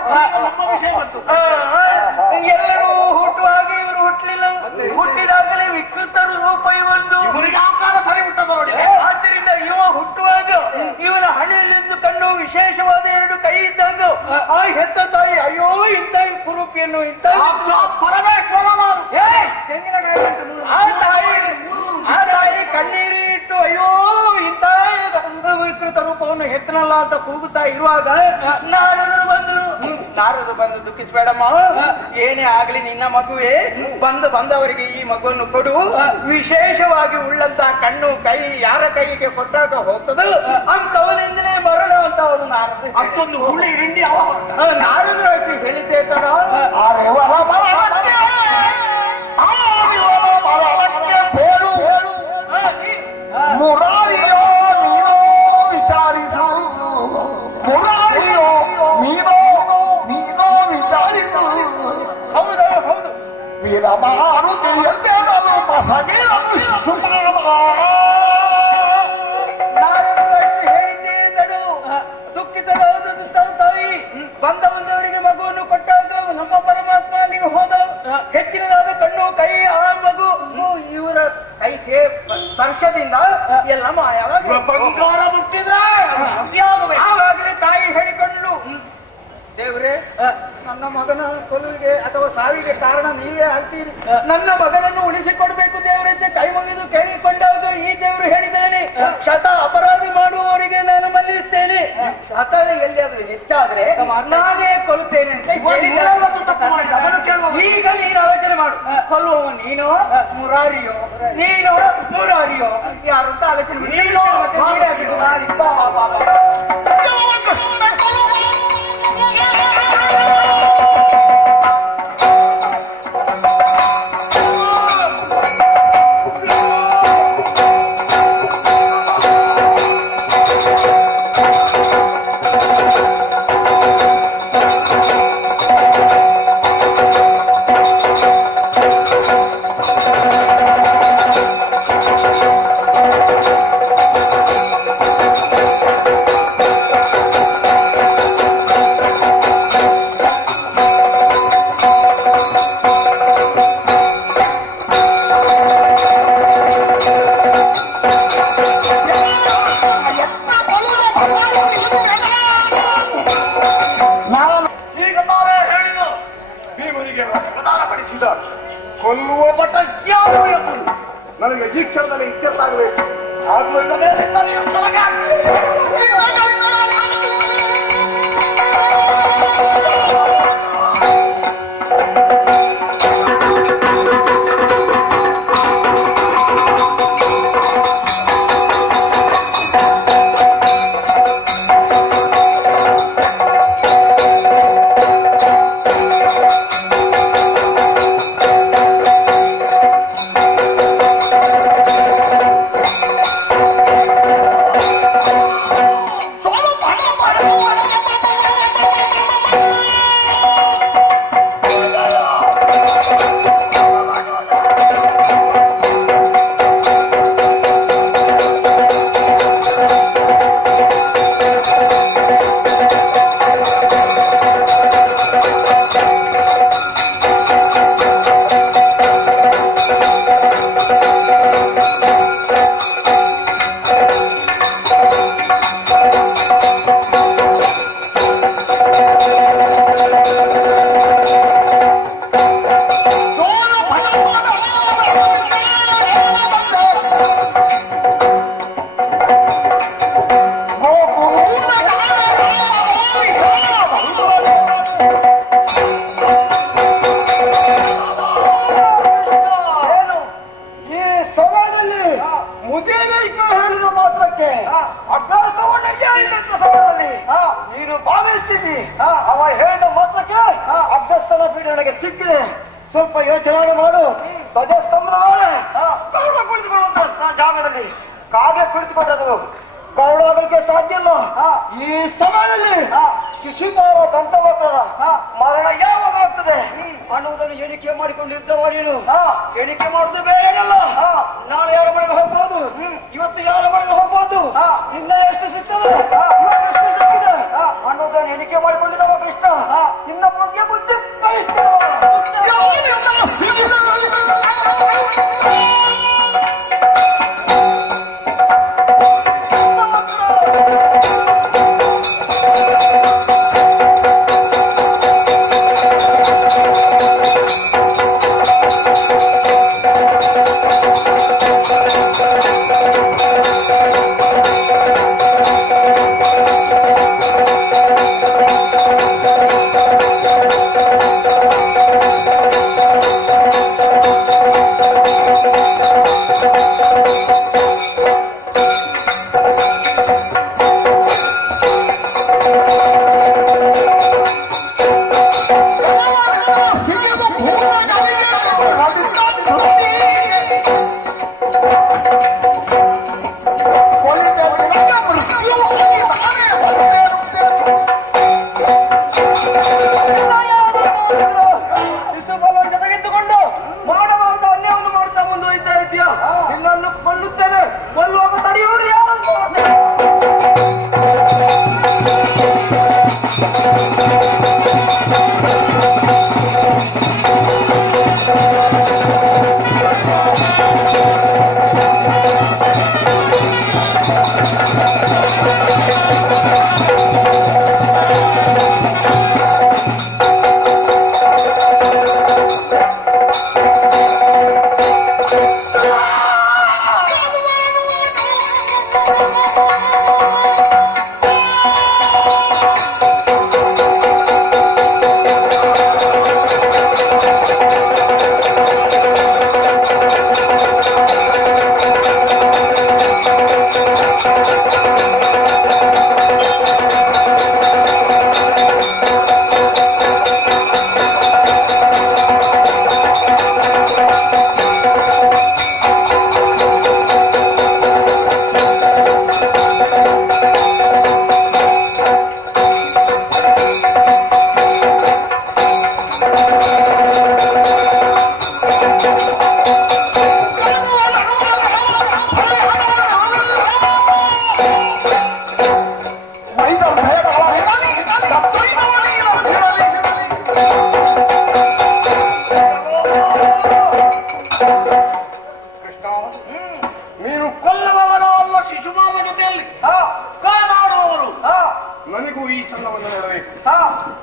ಎಲ್ಲರೂ ಹುಟ್ಟುವಾಗ ಇವರು ಹುಟ್ಟಲಿಲ್ಲ. ಹುಟ್ಟಿದಾಗಲೇ ವಿಕೃತ ರೂಪ ಇವಂದು ಆಕಾರ ಸರಿ ಹುಟ್ಟದ ನೋಡಿ. ಆದ್ದರಿಂದ ಇವ ಹುಟ್ಟುವಾಗ ಇವನ ಹಣೆಯಲ್ಲಿಂದು ಕಂಡು ವಿಶೇಷವಾದ 2 ಕೈ ಇದ್ದಾಗ ಆ ಹೆತ್ತ ತಾಯಿ ಅಯ್ಯೋ ಇಂಥ ಕುರುಪಿಯನ್ನು ಪರಮೇಶ್ವರ ಆ ತಾಯಿ ಕಣ್ಣೀರಿ ಇಟ್ಟು ಅಯ್ಯೋ ಇಂಥ ವಿಕೃತ ರೂಪವನ್ನು ಹೆತ್ತನಲ್ಲ ಅಂತ ಕೂಗುತ್ತಾ ಇರುವಾಗ ನಾರದರು ಬಂದು ದುಃಖಿಸಬೇಡಮ್ಮ, ಏನೇ ಆಗ್ಲಿ ನಿನ್ನ ಮಗುವೆ ಬಂದವರಿಗೆ ಈ ಮಗುವನ್ನು ಕೊಡು. ವಿಶೇಷವಾಗಿ ಉಳ್ಳಂತ ಕಣ್ಣು ಕೈ ಯಾರ ಕೈಗೆ ಕೊಟ್ಟಾಗ ಹೋಗ್ತದೆ ಅಂತವರಿಂದಲೇ ಮರಣ ಅಂತ ಅವನು ಅಷ್ಟೊಂದು ಹುಳಿ ಹಿಂಡಿ ನಾರದರು ಅಷ್ಟು ಹೇಳಿದ್ದೆ ತರ ಮುರಾರಿಯೋ ನೀನೋ ವಿಚಾರಿಸು, ಮುರಾರಿಯೋ ನೀನೋ ವಿಚಾರಿಸು. ಹೌದು ವೀರಮಾರುತಿ ಎಂದೇ ನಾನು ಬಸಗಿರಲು ದುಃಖಿತರಾದ ತಾಯಿ ಬಂದವರಿಗೆ ಮಗುವನ್ನು ಕೊಟ್ಟಾಗ ನಮ್ಮ ಪರಮಾತ್ಮ ಅಲ್ಲಿಗೆ ಹೋದ. ಹೆಚ್ಚಿನದಾದ ಕಣ್ಣು ಕೈ ಆ ಮಗು ಇವರ ಕೈ ಸ್ಪರ್ಶದಿಂದ ಎಲ್ಲ ಮಾಯವಾಗಿ ಬಂಗಾರ ಮುಟ್ಟಿದ್ರೆ ಆವಾಗಲೇ ತಾಯಿ ಹೇಳಿಕೊಂಡ್ಲು, ದೇವ್ರೆ ನನ್ನ ಮಗನ ಕೊಲುವಿಗೆ ಅಥವಾ ಸಾವಿಗೆ ಕಾರಣ ನೀವೇ ಆಗ್ತೀರಿ, ನನ್ನ ಮಗನನ್ನು ಉಳಿಸಿಕೊಡ್ಬೇಕು ದೇವ್ರೆ ಅಂತ ಕೈ ಮುಗಿದು ಕೇಳಿಕೊಂಡಾಗ ಈ ದೇವರು ಹೇಳಿದ್ದೇನೆ, ಶತ ಅಪರಾಧಿ ಮಾಡುವವರಿಗೆ ನಾನು ಮನ್ನಿಸ್ತೇನೆ, ಶತ ಎಲ್ಲಿಯಾದ್ರೂ ಹೆಚ್ಚಾದ್ರೆ ನಾನೇ ಕೊಲ್ಲುತ್ತೇನೆ ಅಂತ ಈಗ ನೀನು ಆಲೋಚನೆ ಮಾಡು, ಕೊಲ್ಲುವ ನೀನು ಮುರಾರಿಯೋ ಯಾರು ಅಂತ ಆಲೋಚನೆ ಕೊಲ್ಲುವ ಮಠ ಯಾರು ಎಂಬುದು ನನಗೆ ಈ ಕ್ಷಣದಲ್ಲಿ ಇತ್ಯರ್ಥಾಗಬೇಕು. ಆದ್ರಿಂದ ಸ್ವಲ್ಪ ಯೋಚನೆ ಮಾಡು. ಧ್ವಜಸ್ತಂಭದ ಗರುಡ ಕುಳಿತುಕೊಳ್ಳುವಂತಹ ಜಾಗದಲ್ಲಿ ಕಾಗೆ ಕುಳಿತುಕೊಂಡದ್ದು ಗರುಡಾಗಲಿಕ್ಕೆ ಸಾಧ್ಯ ಇಲ್ಲ. ಈ ಸಮಯದಲ್ಲಿ ಶಿಶುಪಾಲ ದಂತವಕ್ರರ ಮರಣ ಯಾವಾಗ ಆಗ್ತದೆ ಅನ್ನುವುದನ್ನು ಎಣಿಕೆ ಮಾಡಿಕೊಂಡಿರ್ತವ ನೀನು. ಎಣಿಕೆ ಮಾಡುದು ಬೇರೆಯಲ್ಲ. ನಾಳೆ ಯಾರ ಮನೆಗೆ ಹೋಗ್ಬಹುದು, ಇವತ್ತು ಯಾರ ಮನೆಗೆ ಹೋಗ್ಬಹುದು, ಇನ್ನ ಎಷ್ಟು ಸಿಗ್ತದೆ, ಎಷ್ಟು ಸಿಕ್ಕಿದೆ ಅನ್ನೋದನ್ನು ಎಣಿಕೆ ಮಾಡಿಕೊಂಡಿದ್ದವ ಕೃಷ್ಣ. ನಿನ್ನ ಬಗ್ಗೆ ಬುದ್ಧಿ ಕಳಿಸ್ತೇವೆ.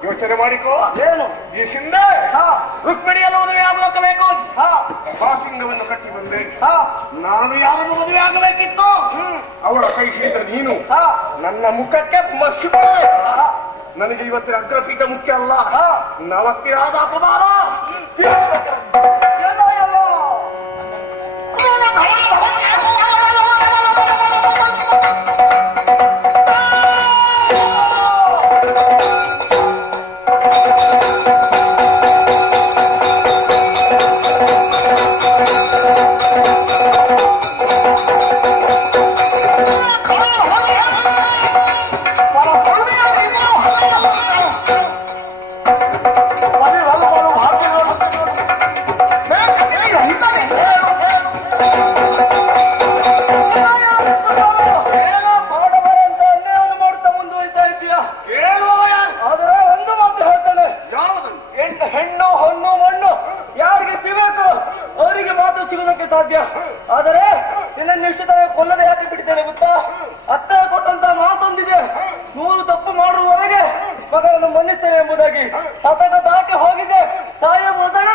ಯೋಚನೆ ಮಾಡಿಕೋ. ಏನು ಈ ಹಿಂದೆ ರುಕ್ಮಿಣಿಯನ್ನು ಮದುವೆ ಆಗಬೇಕು ಬಾಸಿಂಗವನ್ನು ಕಟ್ಟಿ ಬಂದೆ. ನಾನು ಯಾರನ್ನು ಮದುವೆ ಆಗಬೇಕಿತ್ತು ಅವಳ ಕೈ ಹಿಡಿದ ನೀನು ನನ್ನ ಮುಖಕ್ಕೆ ಮಸಿ. ನನಗೆ ಇವತ್ತಿನ ಅಗ್ರಪೀಠ ಮುಖ್ಯ ಅಲ್ಲ, ನವಕ್ಕಿರಾದ ಅಪಮಾನ. ಸಾಧ್ಯ. ಆದರೆ ನಿನ್ನ ನಿಶ್ಚಿತ ಕೊಲ್ಲದೆ ಯಾಕೆ ಬಿಟ್ಟಿದ್ದೇನೆ ಗೊತ್ತಾ? ಅತ್ತೆ ಕೊಟ್ಟಂತ ಮಾತೊಂದಿದೆ, 100 ತಪ್ಪು ಮಾಡುವವರೆಗೆ ಮಗಳನ್ನು ಮನ್ನಿಸ್ತೇನೆ ಎಂಬುದಾಗಿ. ಸತತ ದಾಟಿ ಹೋಗಿದೆ, ಸಾಯ ಮೊದಲ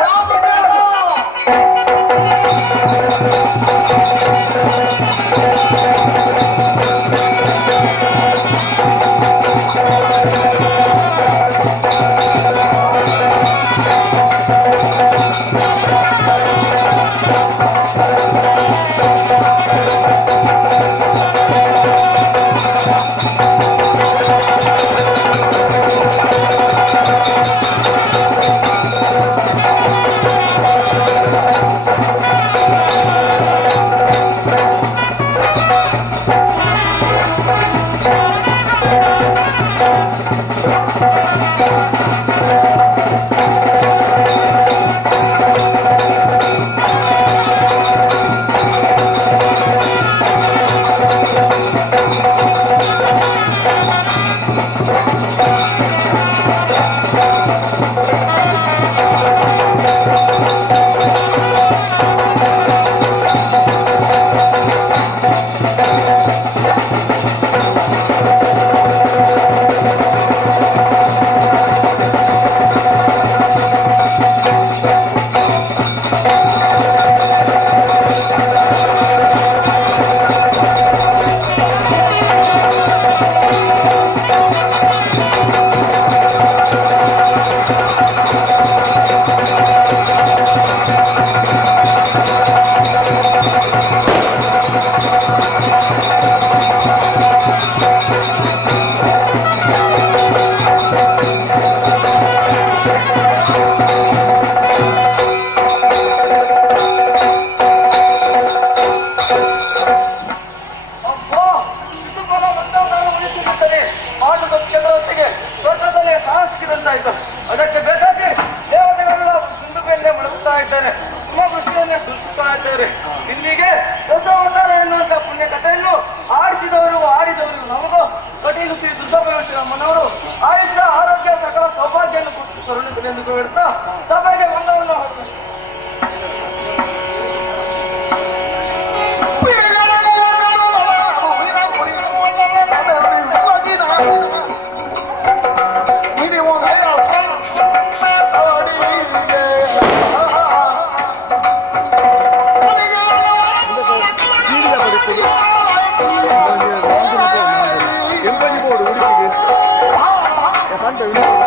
ಅದಕ್ಕೆ ಬೇಕಾಗಿ ದೇವತೆಗಳೆಲ್ಲ ಒಂದು ಬೆನ್ನೆ ಮುಳುಗುತ್ತಾ ಇದ್ದಾರೆ, ತುಂಬಾ ದೃಷ್ಟಿಯನ್ನೇ ಸೃಷ್ಟಿಸ್ತಾ ಇದ್ದಾರೆ. ಇಲ್ಲಿಗೆ ದಶಾವತಾರ ಎನ್ನುವಂತ ಪುಣ್ಯ ಕಥೆಯನ್ನು ಆಡಿಸಿದವರು ಆಡಿದವರು ನಮಗೂ ಕಟೀಲು ಶ್ರೀ ದುರ್ಗಾಪರಮೇಶ್ವರಮ್ಮನವರು ಆಯುಷ್ಯ ಆರೋಗ್ಯ ಸಕಲ ಸೌಭಾಗ್ಯವನ್ನು ಕರುಣಿಸಲಿ ಎಂದು ಹೇಳ್ತಾ ಸಭೆಗೆ ಮಂಗವನ್ನು Santo